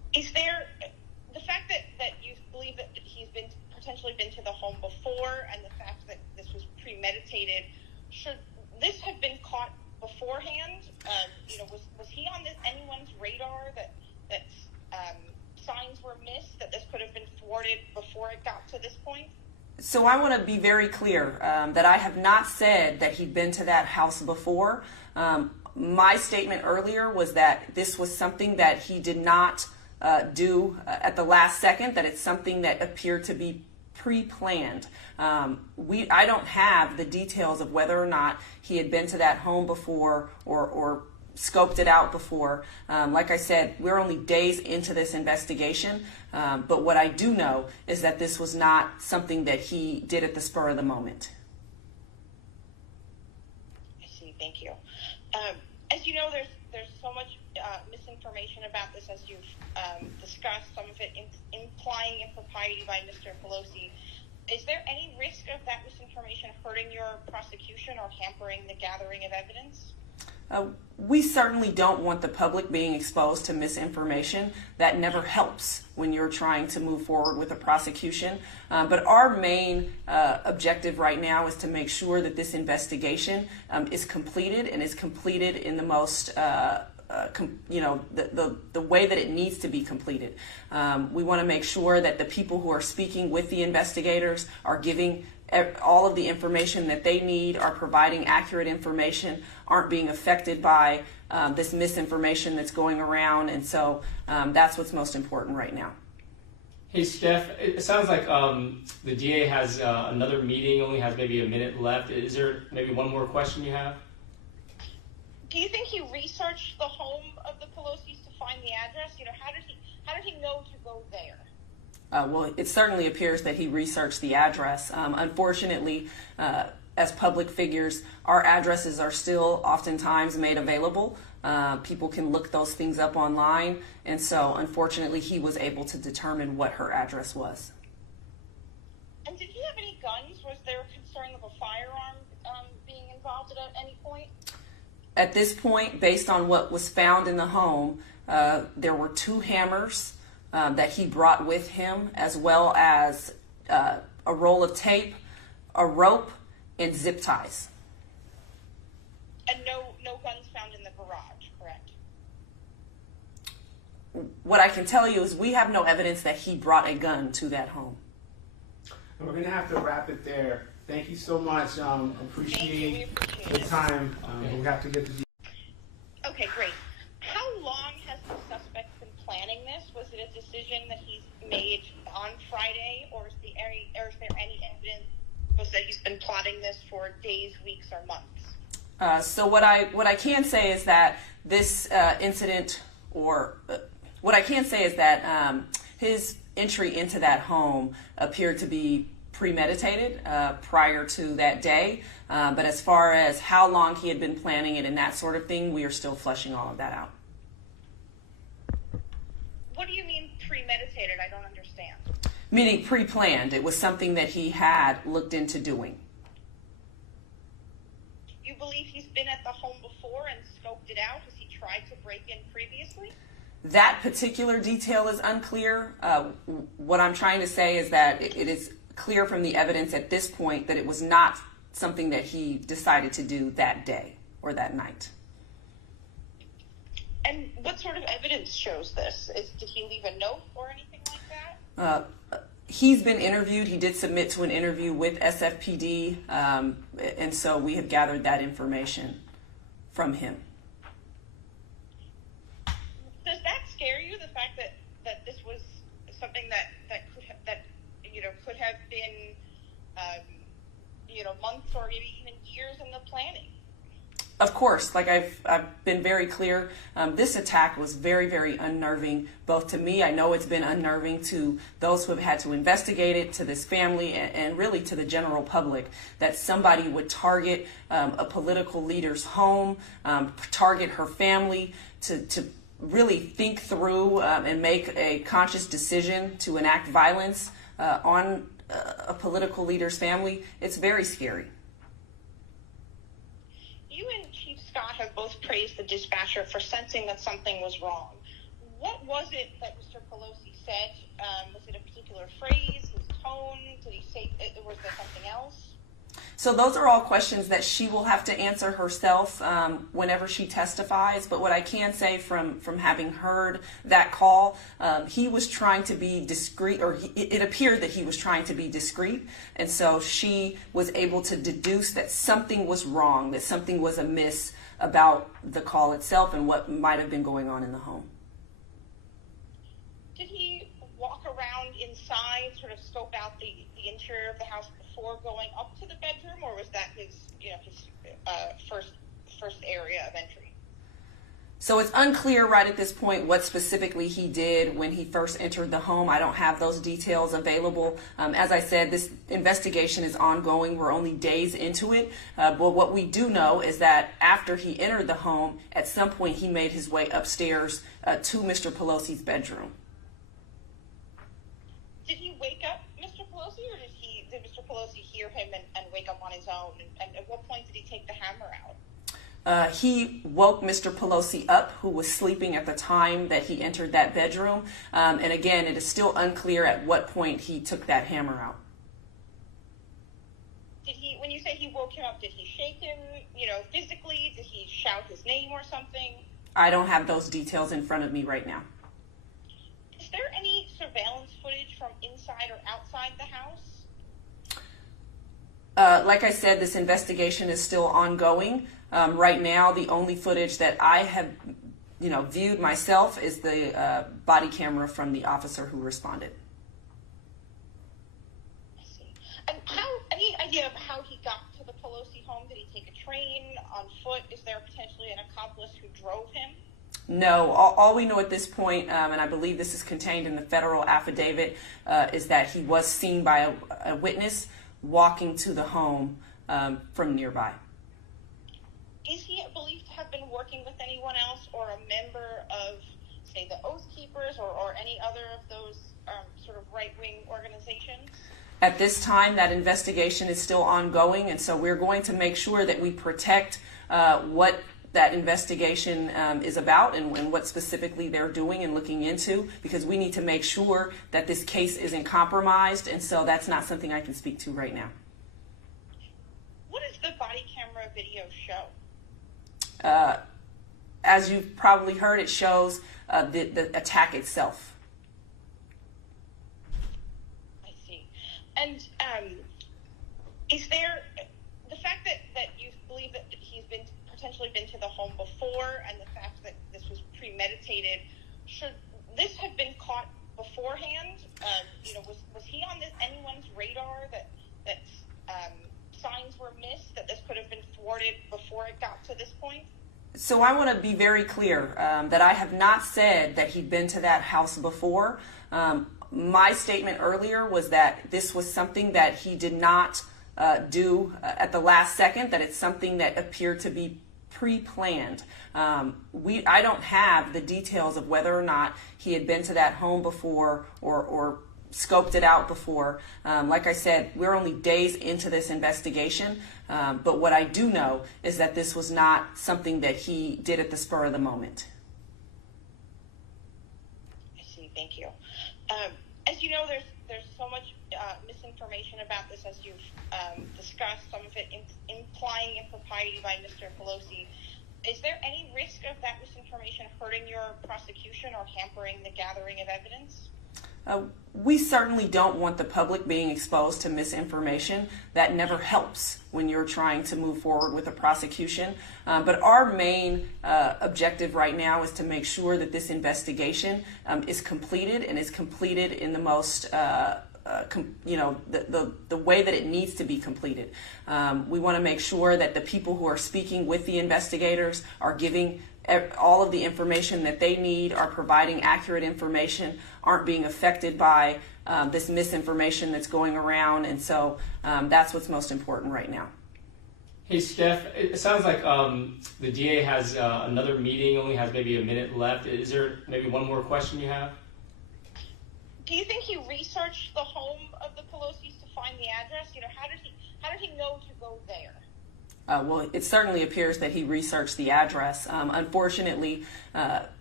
Is there the fact that you believe that he's potentially been to the home before, and the fact that this was premeditated? Should this have been caught beforehand? Was he on anyone's radar that signs were missed, that this could have been thwarted before it got to this point? So I want to be very clear that I have not said that he'd been to that house before. My statement earlier was that this was something that he did not do at the last second, that it's something that appeared to be pre-planned. I don't have the details of whether or not he had been to that home before or scoped it out before. Like I said, we're only days into this investigation, but what I do know is that this was not something that he did at the spur of the moment. I see. Thank you. As you know, there's so much misinformation about this, as you've discussed, some of it implying impropriety by Mr. Pelosi. Is there any risk of that misinformation hurting your prosecution or hampering the gathering of evidence? We certainly don't want the public being exposed to misinformation. That never helps when you're trying to move forward with a prosecution. But our main objective right now is to make sure that this investigation is completed, and is completed in the most the way that it needs to be completed. We want to make sure that the people who are speaking with the investigators are giving all of the information that they need, are providing accurate information, aren't being affected by this misinformation that's going around. And so that's what's most important right now. Hey, Steph, it sounds like the DA has another meeting, only has maybe a minute left. Is there maybe one more question you have? Do you think he researched the home of the Pelosi's to find the address? How did he know to go there? Well, it certainly appears that he researched the address. Unfortunately, as public figures, our addresses are still oftentimes made available. People can look those things up online, and so unfortunately he was able to determine what her address was. And did he have any guns? Was there concern of a firearm being involved at any point? At this point, based on what was found in the home, there were 2 hammers that he brought with him, as well as a roll of tape, a rope, and zip ties. And no guns found in the garage, correct? What I can tell you is we have no evidence that he brought a gun to that home. And we're going to have to wrap it there. Thank you so much. Appreciate the time. We have to get the... Okay, great. How long has the suspect been planning this? Was it a decision that he's made on Friday, or is there any evidence that he's been plotting this for days, weeks, or months? So what I can say is that this incident, or what I can say is that his entry into that home appeared to be premeditated prior to that day. But as far as how long he had been planning it and that sort of thing, we are still fleshing all of that out. What do you mean premeditated? I don't understand. Meaning pre-planned. It was something that he had looked into doing. You believe he's been at the home before and scoped it out? Has he tried to break in previously? That particular detail is unclear. What I'm trying to say is that it is clear from the evidence at this point that it was not something that he decided to do that day or that night. And what sort of evidence shows this? Did he leave a note or anything like that? He's been interviewed. He did submit to an interview with SFPD, and so we have gathered that information from him. Does that scare you, the fact that this was something that could have been months or maybe even years in the planning? Of course, like I've been very clear, this attack was very, very unnerving, both to me. I know it's been unnerving to those who have had to investigate it, to this family, and really to the general public, that somebody would target a political leader's home, target her family, to really think through and make a conscious decision to enact violence on a political leader's family. It's very scary. You and Chief Scott have both praised the dispatcher for sensing that something was wrong. What was it that Mr. Pelosi said? Was it a particular phrase, his tone? Did he say, was there something else? So those are all questions that she will have to answer herself whenever she testifies. But what I can say from having heard that call, he was trying to be discreet, or it appeared that he was trying to be discreet. And so she was able to deduce that something was wrong, that something was amiss about the call itself and what might have been going on in the home. Did he walk around inside, sort of scope out the interior of the house before going up to the bedroom, or was that his first area of entry? So it's unclear right at this point what specifically he did when he first entered the home. I don't have those details available. As I said, this investigation is ongoing. We're only days into it. But what we do know is that after he entered the home, at some point he made his way upstairs to Mr. Pelosi's bedroom. Did he wake up Mr. Pelosi, or did Mr. Pelosi hear him and wake up on his own? And at what point did he take the hammer out? He woke Mr. Pelosi up, who was sleeping at the time that he entered that bedroom. And again, it is still unclear at what point he took that hammer out. Did he, when you say he woke him up, did he shake him, physically? Did he shout his name or something? I don't have those details in front of me right now. Is there any surveillance footage from inside or outside the house? Like I said, this investigation is still ongoing. Right now, the only footage that I have, viewed myself is the body camera from the officer who responded. I see. And any idea of how he got to the Pelosi home? Did he take a train, on foot? Is there potentially an accomplice who drove him? No, all we know at this point, and I believe this is contained in the federal affidavit, is that he was seen by a witness walking to the home from nearby. Is he believed to have been working with anyone else, or a member of, say, the Oath Keepers, or any other of those sort of right-wing organizations? At this time, that investigation is still ongoing, and so we're going to make sure that we protect what that investigation is about and what specifically they're doing and looking into, because we need to make sure that this case isn't compromised, and so that's not something I can speak to right now. What does the body camera video show? As you've probably heard, it shows the attack itself. I see. And is there the fact that you believe that he's potentially been to the home before, and the fact that this was premeditated, should this have been caught beforehand? Was he on anyone's radar that signs were missed, that this could have been thwarted before it got to this point? So I want to be very clear that I have not said that he'd been to that house before. My statement earlier was that this was something that he did not do at the last second, that it's something that appeared to be pre-planned. I don't have the details of whether or not he had been to that home before or scoped it out before. Like I said, we're only days into this investigation, but what I do know is that this was not something that he did at the spur of the moment. I see. Thank you. As you know, there's so much misinformation about this, as you've discussed, some of it implying impropriety by Mr. Pelosi. Is there any risk of that misinformation hurting your prosecution or hampering the gathering of evidence? We certainly don't want the public being exposed to misinformation. That never helps when you're trying to move forward with a prosecution. But our main objective right now is to make sure that this investigation is completed, and is completed in the most the way that it needs to be completed. We want to make sure that the people who are speaking with the investigators are giving all of the information that they need, are providing accurate information, aren't being affected by this misinformation that's going around. And so that's what's most important right now. Hey, Steph, it sounds like the DA has another meeting, only has maybe a minute left. Is there maybe one more question you have? Do you think he researched the home of the Pelosi's to find the address? How did he know to go there? Well, it certainly appears that he researched the address. Unfortunately,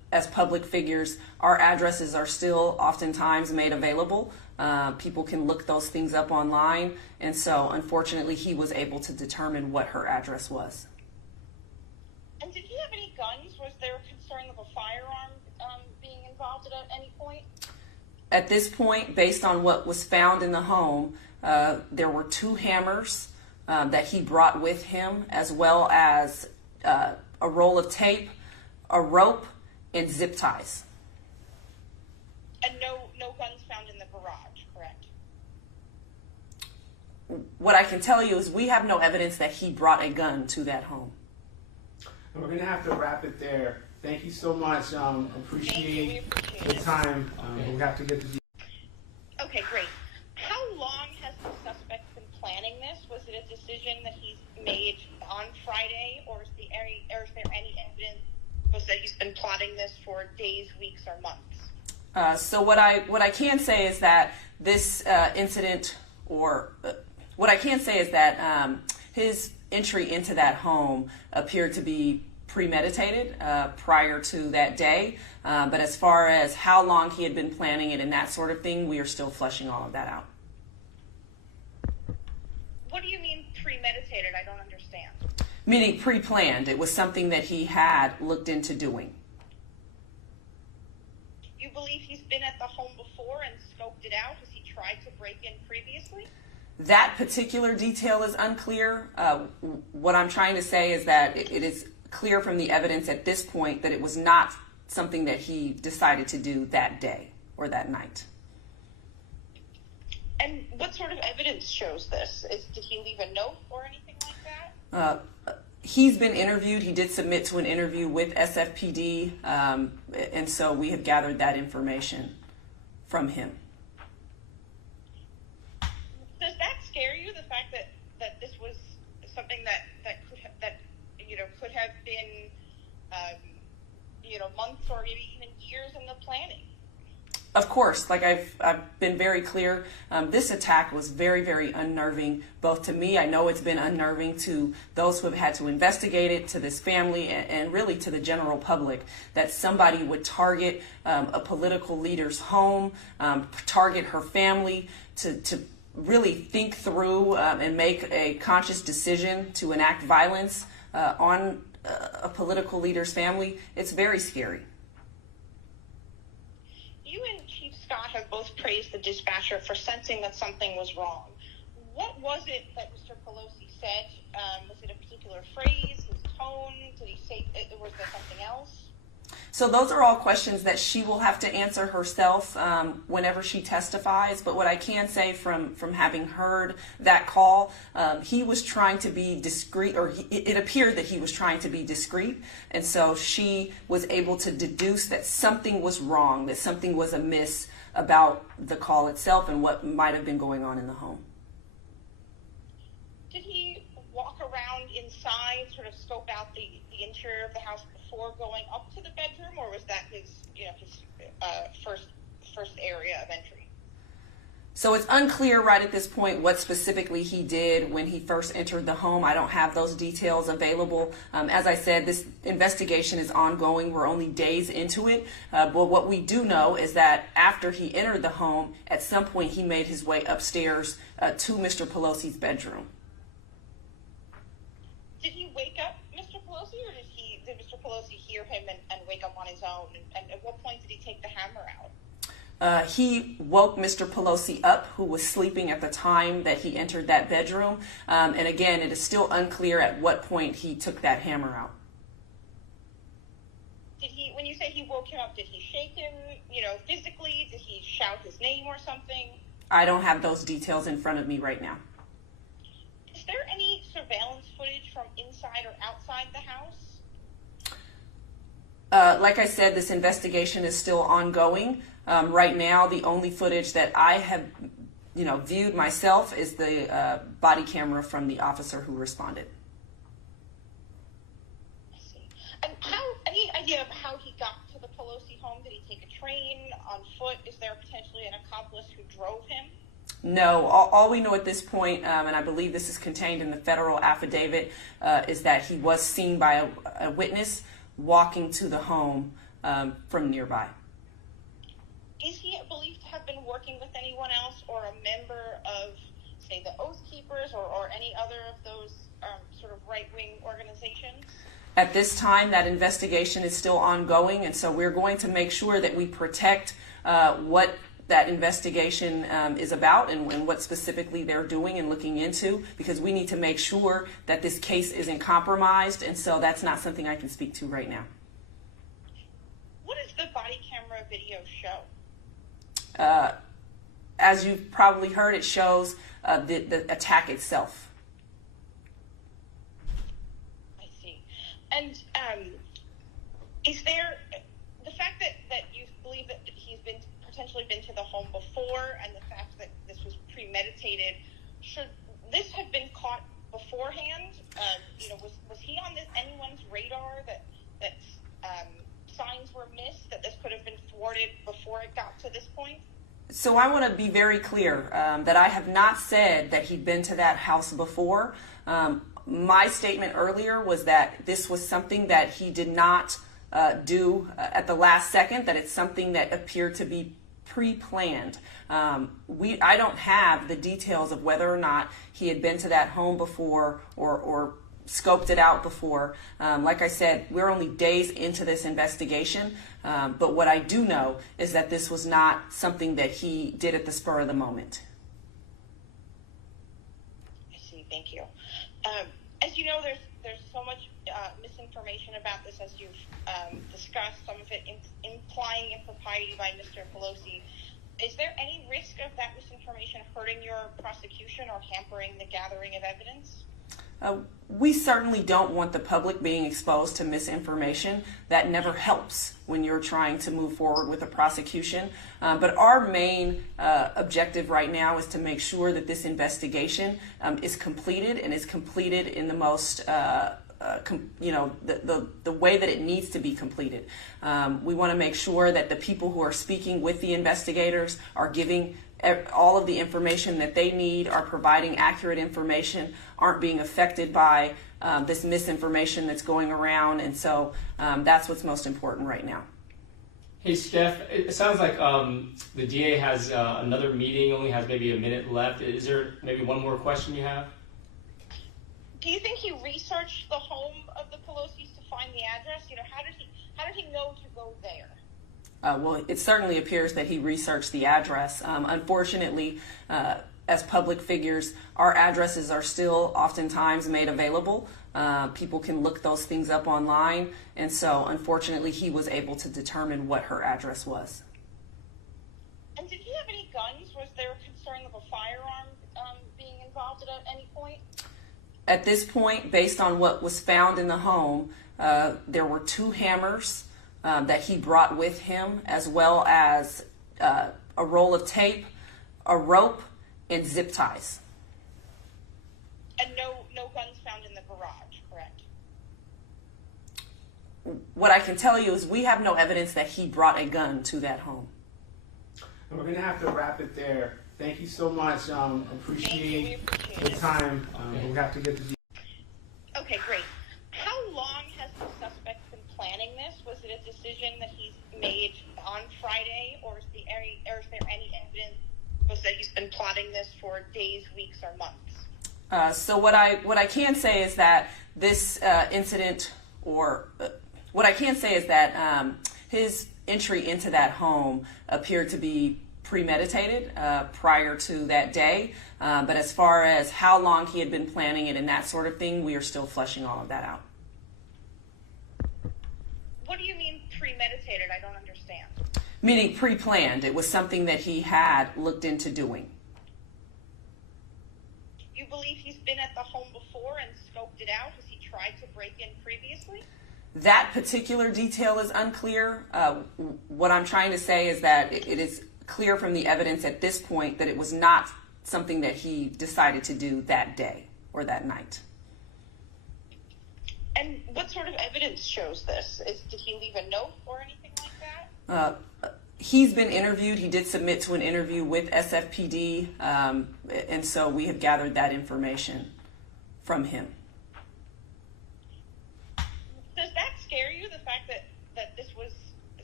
as public figures, our addresses are still oftentimes made available. People can look those things up online, and so unfortunately he was able to determine what her address was. And did he have any guns? Was there a concern of a firearm being involved at any point? At this point, based on what was found in the home, there were 2 hammers that he brought with him, as well as a roll of tape, a rope, and zip ties. And no guns found in the garage, correct? What I can tell you is we have no evidence that he brought a gun to that home. And we're going to have to wrap it there. Thank you so much. Appreciate the time. We have to get the... Okay, great. How long has the suspect been planning this? Was it a decision that he's made on Friday, or is there any evidence that he's been plotting this for days, weeks, or months? So what I can say is that this incident, or what I can say is that his entry into that home appeared to be premeditated prior to that day. But as far as how long he had been planning it and that sort of thing, we are still fleshing all of that out. What do you mean premeditated? I don't understand. Meaning pre-planned. It was something that he had looked into doing. You believe he's been at the home before and scoped it out? Has he tried to break in previously? That particular detail is unclear. What I'm trying to say is that it is clear from the evidence at this point that it was not something that he decided to do that day or that night. And what sort of evidence shows this? Did he leave a note or anything like that? He's been interviewed. He did submit to an interview with SFPD, and so we have gathered that information from him. Does that scare you, the fact that this was something that could have been months or maybe even years in the planning? Of course, like I've been very clear, this attack was very, very unnerving, both to me. I know it's been unnerving to those who have had to investigate it, to this family, and really to the general public, that somebody would target a political leader's home, target her family, to really think through and make a conscious decision to enact violence on a political leader's family. It's very scary. You and Chief Scott have both praised the dispatcher for sensing that something was wrong. What was it that Mr. Pelosi said? Was it a particular phrase, his tone? Did he say, was there something else? So those are all questions that she will have to answer herself whenever she testifies. But what I can say from having heard that call, he was trying to be discreet, or it appeared that he was trying to be discreet. And so she was able to deduce that something was wrong, that something was amiss about the call itself and what might have been going on in the home. Did he walk around inside, sort of scope out the interior of the house before going up to the bedroom, or was that his first area of entry? So it's unclear right at this point what specifically he did when he first entered the home. I don't have those details available. As I said, this investigation is ongoing. We're only days into it. But what we do know is that after he entered the home, at some point he made his way upstairs to Mr. Pelosi's bedroom. Did he wake up Mr. Pelosi, or did Mr. Pelosi hear him and wake up on his own? And at what point did he take the hammer out? He woke Mr. Pelosi up, who was sleeping at the time that he entered that bedroom. And again, it is still unclear at what point he took that hammer out. When you say he woke him up, did he shake him, physically? Did he shout his name or something? I don't have those details in front of me right now. Is there any surveillance footage from inside or outside the house? Like I said, this investigation is still ongoing. Right now, the only footage that I have, viewed myself is the body camera from the officer who responded. I see. And any idea of how he got to the Pelosi home? Did he take a train, on foot? Is there potentially an accomplice who drove him? No, all we know at this point, and I believe this is contained in the federal affidavit, is that he was seen by a witness walking to the home from nearby. Is he believed to have been working with anyone else or a member of, say, the Oath Keepers or any other of those sort of right-wing organizations? At this time, that investigation is still ongoing, and so we're going to make sure that we protect what that investigation is about and what specifically they're doing and looking into, because we need to make sure that this case isn't compromised, and so that's not something I can speak to right now. What does the body camera video show? As you've probably heard, it shows the attack itself. I see. And is there the fact that you believe that he's potentially been to the home before, and the fact that this was premeditated, should this have been caught beforehand? Was he on anyone's radar that signs were missed, that this could have been thwarted before it got to this point? So I want to be very clear that I have not said that he'd been to that house before. My statement earlier was that this was something that he did not do at the last second, that it's something that appeared to be pre-planned. I don't have the details of whether or not he had been to that home before or scoped it out before. Like I said, we're only days into this investigation, but what I do know is that this was not something that he did at the spur of the moment. I see. Thank you. As you know, there's so much misinformation about this, as you've discussed, some of it implying impropriety by Mr. Pelosi. Is there any risk of that misinformation hurting your prosecution or hampering the gathering of evidence? We certainly don't want the public being exposed to misinformation. That never helps when you're trying to move forward with a prosecution. But our main objective right now is to make sure that this investigation is completed, and is completed in the most the way that it needs to be completed. We want to make sure that the people who are speaking with the investigators are giving all of the information that they need, are providing accurate information, aren't being affected by this misinformation that's going around, and so that's what's most important right now. Hey, Steph, it sounds like the DA has another meeting, only has maybe a minute left. Is there maybe one more question you have? Do you think he researched the home of the Pelosi's to find the address? How did he know to go there? Well, it certainly appears that he researched the address. Unfortunately, as public figures, our addresses are still oftentimes made available. People can look those things up online, and so unfortunately he was able to determine what her address was. And did he have any guns? Was there a concern of a firearm being involved at any point? At this point, based on what was found in the home, there were 2 hammers that he brought with him, as well as a roll of tape, a rope, and zip ties. And no guns found in the garage, correct? What I can tell you is we have no evidence that he brought a gun to that home. And we're going to have to wrap it there. Thank you so much. Appreciate the time. We have to get to the... Okay, great. How long has the suspect been planning this? Was it a decision that he's made on Friday, or is there any evidence that he's been plotting this for days, weeks, or months? So what I can say is that this incident, what I can say is that his entry into that home appeared to be premeditated prior to that day. But as far as how long he had been planning it and that sort of thing, we are still fleshing all of that out. What do you mean premeditated? I don't understand. Meaning pre-planned. It was something that he had looked into doing. You believe he's been at the home before and scoped it out? Has he tried to break in previously? That particular detail is unclear. What I'm trying to say is that it is clear from the evidence at this point that it was not something that he decided to do that day or that night. And what sort of evidence shows this? Did he leave a note or anything like that? He's been interviewed. He did submit to an interview with SFPD, and so we have gathered that information from him. Does that scare you, the fact that this was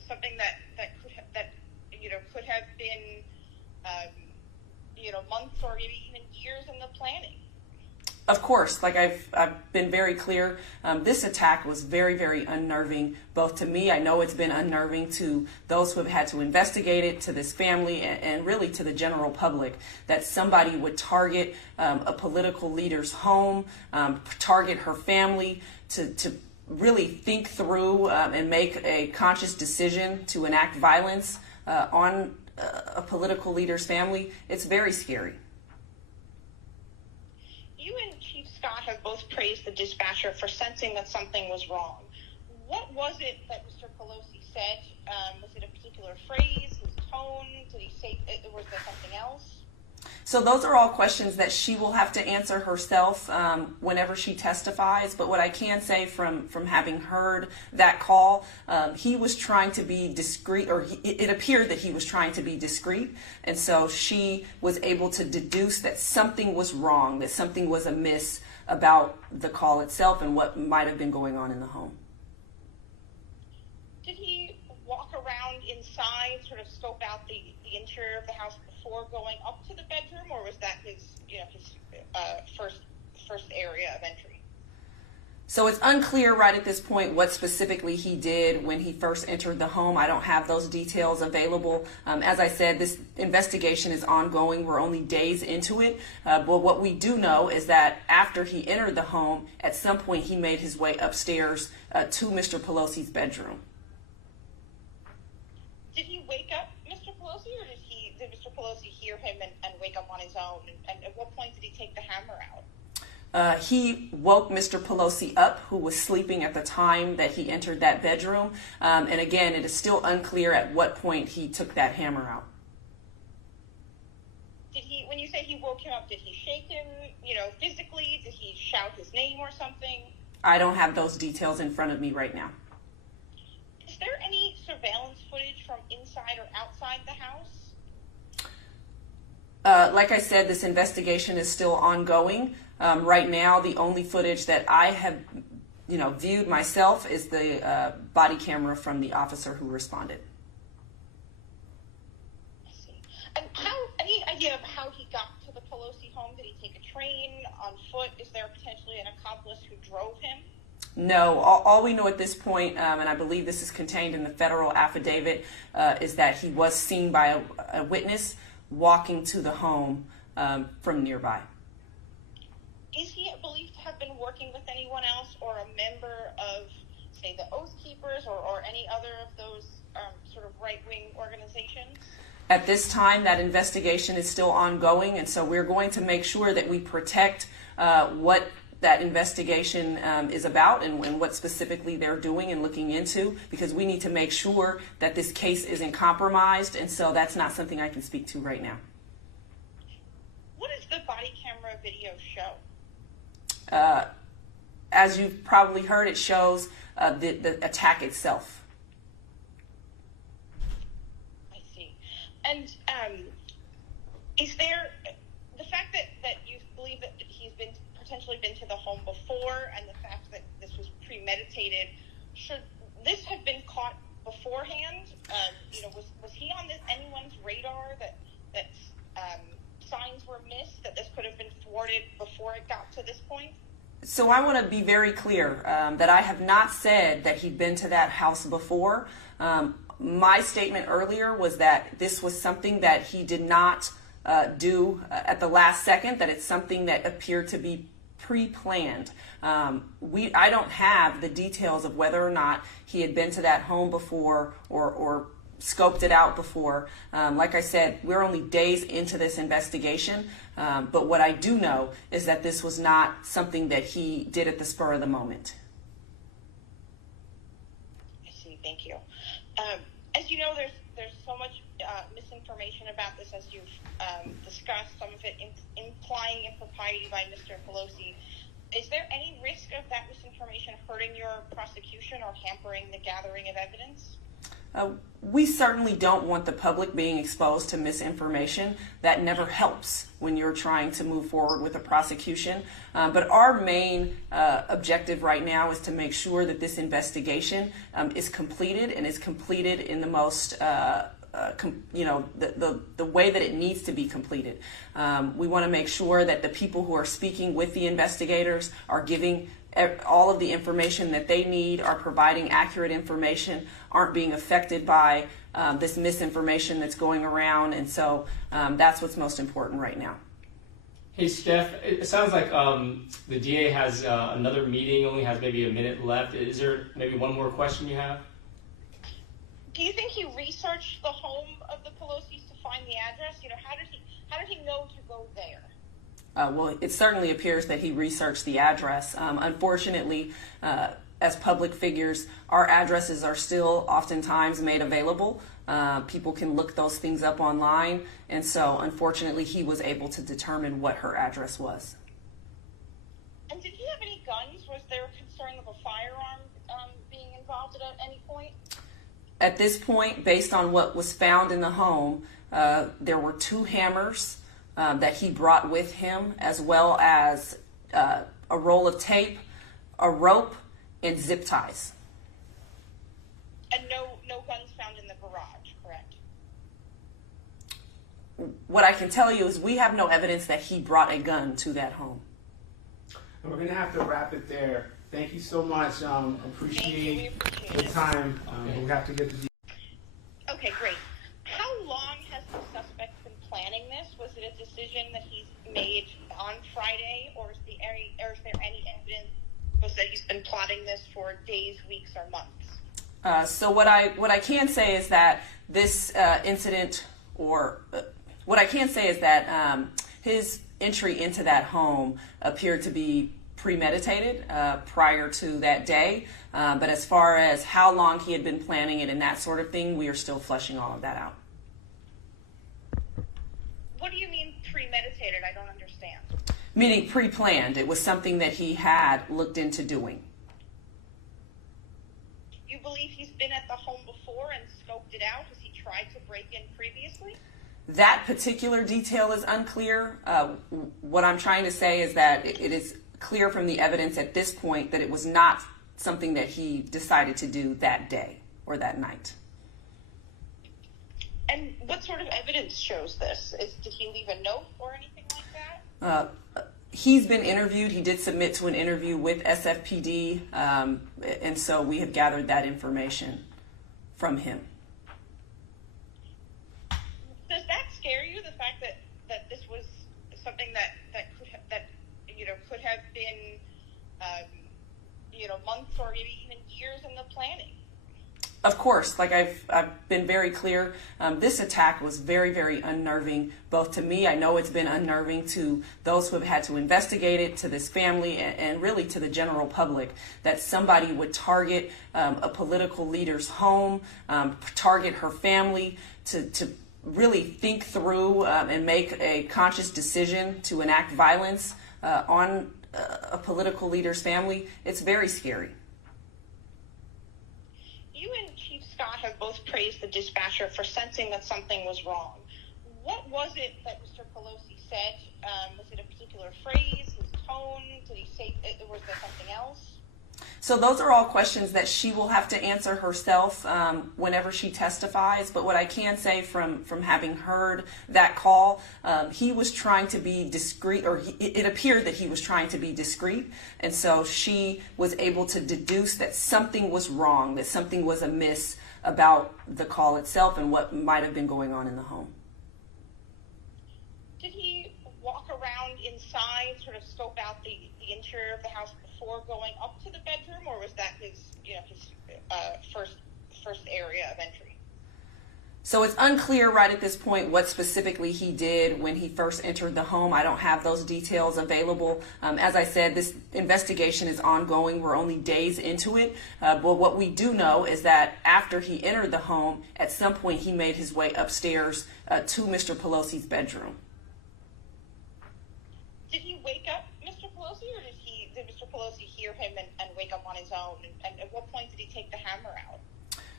something that could have been months or maybe even years in the planning. Of course, like I've been very clear, this attack was very, very unnerving, both to me. I know it's been unnerving to those who have had to investigate it, to this family, and really to the general public, that somebody would target a political leader's home, target her family, to really think through and make a conscious decision to enact violence on a political leader's family. It's very scary. You and Chief Scott have both praised the dispatcher for sensing that something was wrong. What was it that Mr. Pelosi said? Was it a particular phrase, his tone? Did he say, was there something else? So those are all questions that she will have to answer herself whenever she testifies. But what I can say from having heard that call, he was trying to be discreet, or it appeared that he was trying to be discreet. And so she was able to deduce that something was wrong, that something was amiss about the call itself and what might have been going on in the home. Did he walk around inside, sort of scope out the interior of the house before going up to the bedroom, or was that his first area of entry? So it's unclear right at this point what specifically he did when he first entered the home. I don't have those details available. As I said, this investigation is ongoing. We're only days into it. But what we do know is that after he entered the home, at some point he made his way upstairs to Mr. Pelosi's bedroom. Did he wake up Mr. Pelosi, or did Mr. Pelosi hear him and wake up on his own? And at what point did he take the hammer out? He woke Mr. Pelosi up, who was sleeping at the time that he entered that bedroom. And again, it is still unclear at what point he took that hammer out. When you say he woke him up, did he shake him, physically? Did he shout his name or something? I don't have those details in front of me right now. Is there any surveillance footage from inside or outside the house? Like I said, this investigation is still ongoing. Right now, the only footage that I have, viewed myself is the body camera from the officer who responded. I see. And any idea of how he got to the Pelosi home? Did he take a train, on foot? Is there potentially an accomplice who drove him? No, all we know at this point, and I believe this is contained in the federal affidavit, is that he was seen by a witness walking to the home from nearby. Is he believed to have been working with anyone else or a member of, say, the Oath Keepers or any other of those sort of right-wing organizations? At this time, that investigation is still ongoing, and so we're going to make sure that we protect what that investigation is about and what specifically they're doing and looking into, because we need to make sure that this case isn't compromised, and so that's not something I can speak to right now. What does the body camera video show? As you've probably heard, it shows the attack itself. I see. And is there the fact that you believe that he's potentially been to the home before, and the fact that this was premeditated, should this have been caught beforehand? Was he on anyone's radar that signs were missed, that this could have been thwarted before it got to this point? So I want to be very clear that I have not said that he'd been to that house before. My statement earlier was that this was something that he did not do at the last second, that it's something that appeared to be pre-planned. I don't have the details of whether or not he had been to that home before or scoped it out before. Like I said, we're only days into this investigation, but what I do know is that this was not something that he did at the spur of the moment. I see. Thank you. As you know, there's so much misinformation about this, as you've discussed, some of it implying impropriety by Mr. Pelosi. Is there any risk of that misinformation hurting your prosecution or hampering the gathering of evidence? We certainly don't want the public being exposed to misinformation. That never helps when you're trying to move forward with a prosecution. But our main objective right now is to make sure that this investigation is completed, and is completed in the most the way that it needs to be completed. We want to make sure that the people who are speaking with the investigators are giving all of the information that they need, are providing accurate information, aren't being affected by this misinformation that's going around. And so that's what's most important right now. Hey, Steph, it sounds like the DA has another meeting, only has maybe a minute left. Is there maybe one more question you have? Do you think he researched the home of the Pelosi's to find the address? You know, how did he know to go there? Well, it certainly appears that he researched the address. Unfortunately, as public figures, our addresses are still oftentimes made available. People can look those things up online, and so unfortunately he was able to determine what her address was. And did he have any guns? Was there a concern of a firearm being involved at any point? At this point, based on what was found in the home, there were 2 hammers that he brought with him, as well as a roll of tape, a rope, and zip ties. And no guns found in the garage, correct? What I can tell you is we have no evidence that he brought a gun to that home. And we're going to have to wrap it there. Thank you so much. Appreciate the time. We have to get the... Okay, great. How long has the suspect been planning this? Was it a decision that he's made on Friday, or is there any evidence that he's been plotting this for days, weeks, or months? So what I can say is that this incident, what I can say is that his entry into that home appeared to be premeditated prior to that day. But as far as how long he had been planning it and that sort of thing, we are still fleshing all of that out. What do you mean premeditated? I don't understand. Meaning pre-planned. It was something that he had looked into doing. You believe he's been at the home before and scoped it out? Has he tried to break in previously? That particular detail is unclear. What I'm trying to say is that it is clear from the evidence at this point that it was not something that he decided to do that day or that night. And what sort of evidence shows this? Did he leave a note or anything like that? He's been interviewed. He did submit to an interview with SFPD, and so we have gathered that information from him. Does that scare you, the fact that this was something that could have been months or maybe even years in the planning? Of course, like I've been very clear, this attack was very, very unnerving, both to me. I know it's been unnerving to those who have had to investigate it, to this family, and really to the general public, that somebody would target a political leader's home, target her family, to really think through and make a conscious decision to enact violence on a political leader's family. It's very scary. You and Chief Scott have both praised the dispatcher for sensing that something was wrong. What was it that Mr. Pelosi said? Was it a particular phrase, his tone? Did he say, was there something else? So those are all questions that she will have to answer herself whenever she testifies. But what I can say from having heard that call, he was trying to be discreet, or it appeared that he was trying to be discreet. And so she was able to deduce that something was wrong, that something was amiss about the call itself and what might have been going on in the home. Did he walk around inside, sort of scope out the interior of the house before going up to the bedroom, or was that his first area of entry? So it's unclear right at this point what specifically he did when he first entered the home. I don't have those details available. As I said, this investigation is ongoing. We're only days into it. But what we do know is that after he entered the home, at some point he made his way upstairs to Mr. Pelosi's bedroom. Did he wake up Mr. Pelosi, or did Mr. Pelosi hear him and wake up on his own? And at what point did he take the hammer out?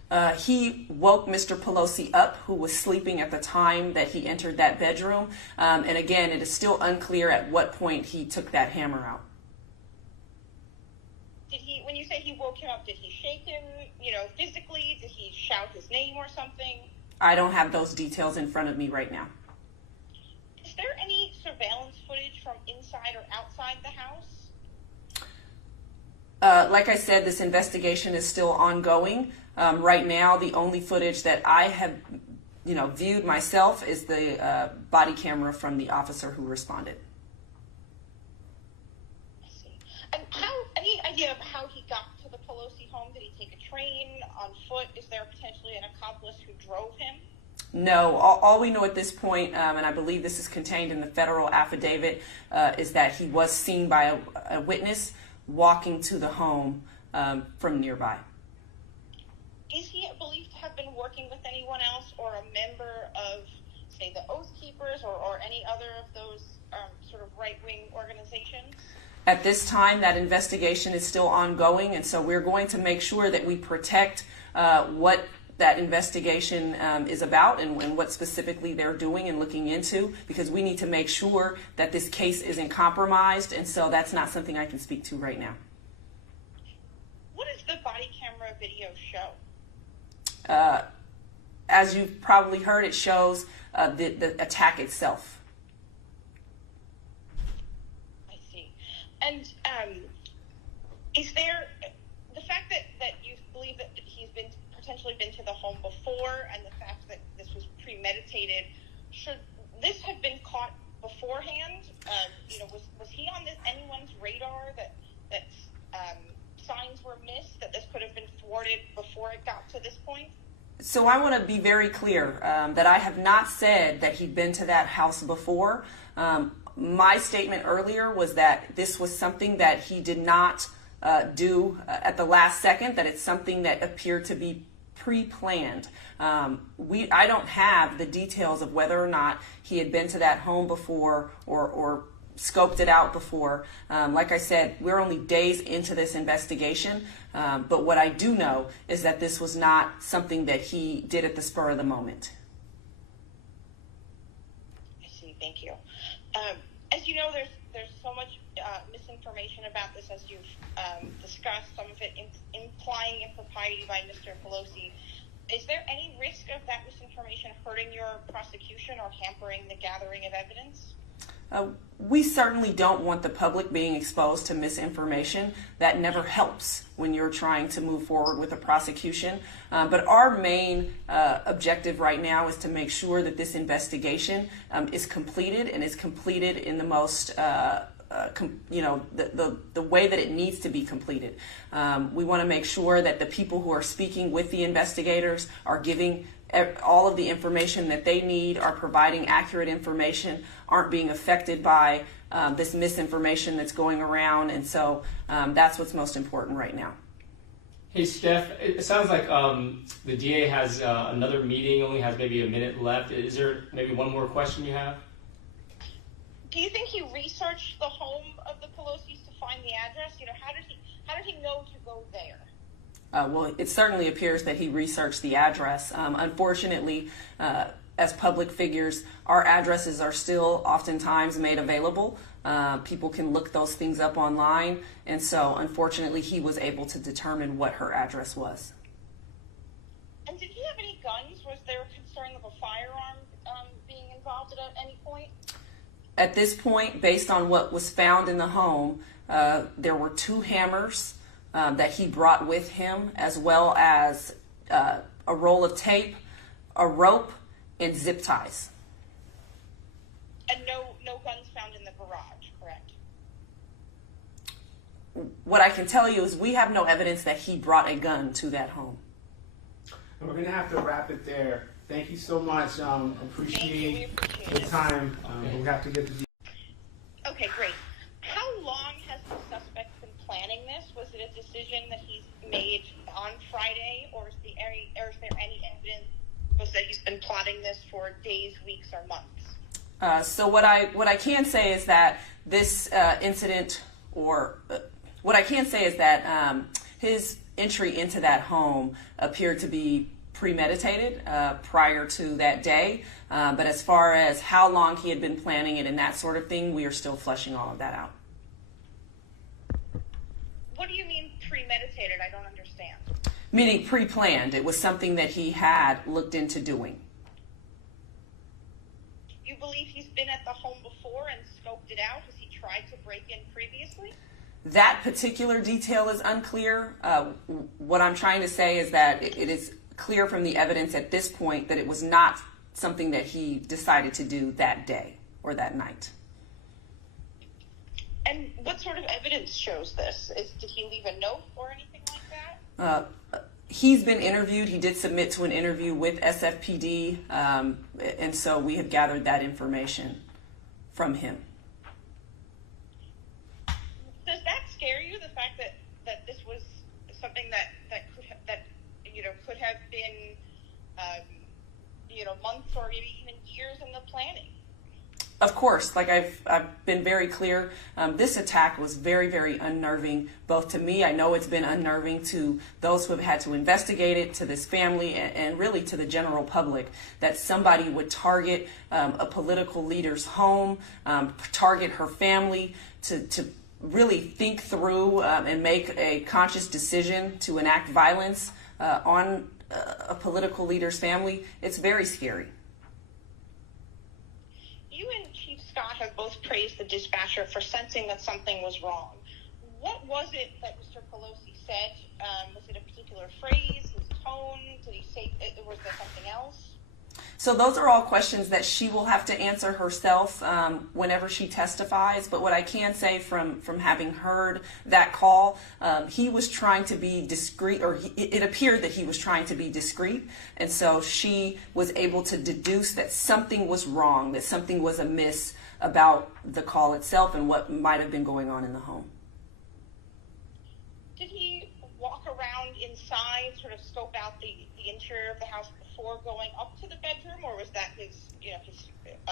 He woke Mr. Pelosi up, who was sleeping at the time that he entered that bedroom. And again, it is still unclear at what point he took that hammer out. When you say he woke him up, did he shake him, physically? Did he shout his name or something? I don't have those details in front of me right now. Is there any surveillance footage from inside or outside the house? Like I said, this investigation is still ongoing. Right now, the only footage that I have, viewed myself is the body camera from the officer who responded. I see. And any idea of how he got to the Pelosi home? Did he take a train, on foot? Is there potentially an accomplice who drove him? No, all we know at this point, and I believe this is contained in the federal affidavit, is that he was seen by a witness walking to the home from nearby. Is he believed to have been working with anyone else or a member of, say, the Oath Keepers or any other of those sort of right-wing organizations? At this time, that investigation is still ongoing, and so we're going to make sure that we protect what that investigation is about and what specifically they're doing and looking into, because we need to make sure that this case isn't compromised, and so that's not something I can speak to right now. What does the body camera video show? As you've probably heard, it shows the attack itself. I see. And is there the fact that you believe that he's potentially been to the home before, and the fact that this was premeditated, should this have been caught beforehand? Was he on anyone's radar that signs were missed, that this could have been thwarted before it got to this point? So I want to be very clear that I have not said that he'd been to that house before. My statement earlier was that this was something that he did not do at the last second, that it's something that appeared to be pre-planned. I don't have the details of whether or not he had been to that home before or scoped it out before. Like I said, we're only days into this investigation, but what I do know is that this was not something that he did at the spur of the moment. I see. Thank you. As you know, there's so much misinformation about this, as you've discussed, some of it implying impropriety by Mr. Pelosi. Is there any risk of that misinformation hurting your prosecution or hampering the gathering of evidence? We certainly don't want the public being exposed to misinformation. That never helps when you're trying to move forward with a prosecution. But our main objective right now is to make sure that this investigation is completed, and is completed in the most the way that it needs to be completed. We want to make sure that the people who are speaking with the investigators are giving all of the information that they need, are providing accurate information, aren't being affected by this misinformation that's going around, and so that's what's most important right now. Hey, Steph, it sounds like the DA has another meeting, only has maybe a minute left. Is there maybe one more question you have? Do you think he researched the home of the Pelosi's to find the address? How did he know to go there? Well, it certainly appears that he researched the address. Unfortunately, as public figures, our addresses are still oftentimes made available. People can look those things up online, and so unfortunately he was able to determine what her address was. And did he have any guns? Was there a concern of a firearm being involved at any point? At this point, based on what was found in the home, there were 2 hammers that he brought with him, as well as a roll of tape, a rope, and zip ties. And no guns found in the garage, correct? What I can tell you is we have no evidence that he brought a gun to that home. And we're going to have to wrap it there. Thank you so much. Appreciate the time. We have to get the... Okay, great. How long has the suspect been planning this? Was it a decision that he's made on Friday, or is there any evidence that he's been plotting this for days, weeks, or months? So what I can say is that this incident, or what I can say is that his entry into that home appeared to be premeditated prior to that day. But as far as how long he had been planning it and that sort of thing, we are still fleshing all of that out. What do you mean premeditated? I don't understand. Meaning pre-planned. It was something that he had looked into doing. You believe he's been at the home before and scoped it out? Has he tried to break in previously? That particular detail is unclear. What I'm trying to say is that it is clear from the evidence at this point that it was not something that he decided to do that day or that night. And what sort of evidence shows this? Did he leave a note or anything like that? He's been interviewed. He did submit to an interview with SFPD, and so we have gathered that information from him. Does that scare you? The fact that this was something that could have been months or maybe even years in the planning? Of course, like I've been very clear, this attack was very, very unnerving, both to me. I know it's been unnerving to those who have had to investigate it, to this family, and really to the general public, that somebody would target a political leader's home, target her family, to really think through and make a conscious decision to enact violence on a political leader's family. It's very scary. You and Chief Scott have both praised the dispatcher for sensing that something was wrong. What was it that Mr. Pelosi said? Was it a particular phrase, his tone? Did he say, was there something else? So those are all questions that she will have to answer herself whenever she testifies. But what I can say from having heard that call, he was trying to be discreet, or it appeared that he was trying to be discreet. And so she was able to deduce that something was wrong, that something was amiss about the call itself and what might have been going on in the home. Did he walk around inside, sort of scope out the interior of the house before going up to the bedroom, or was that his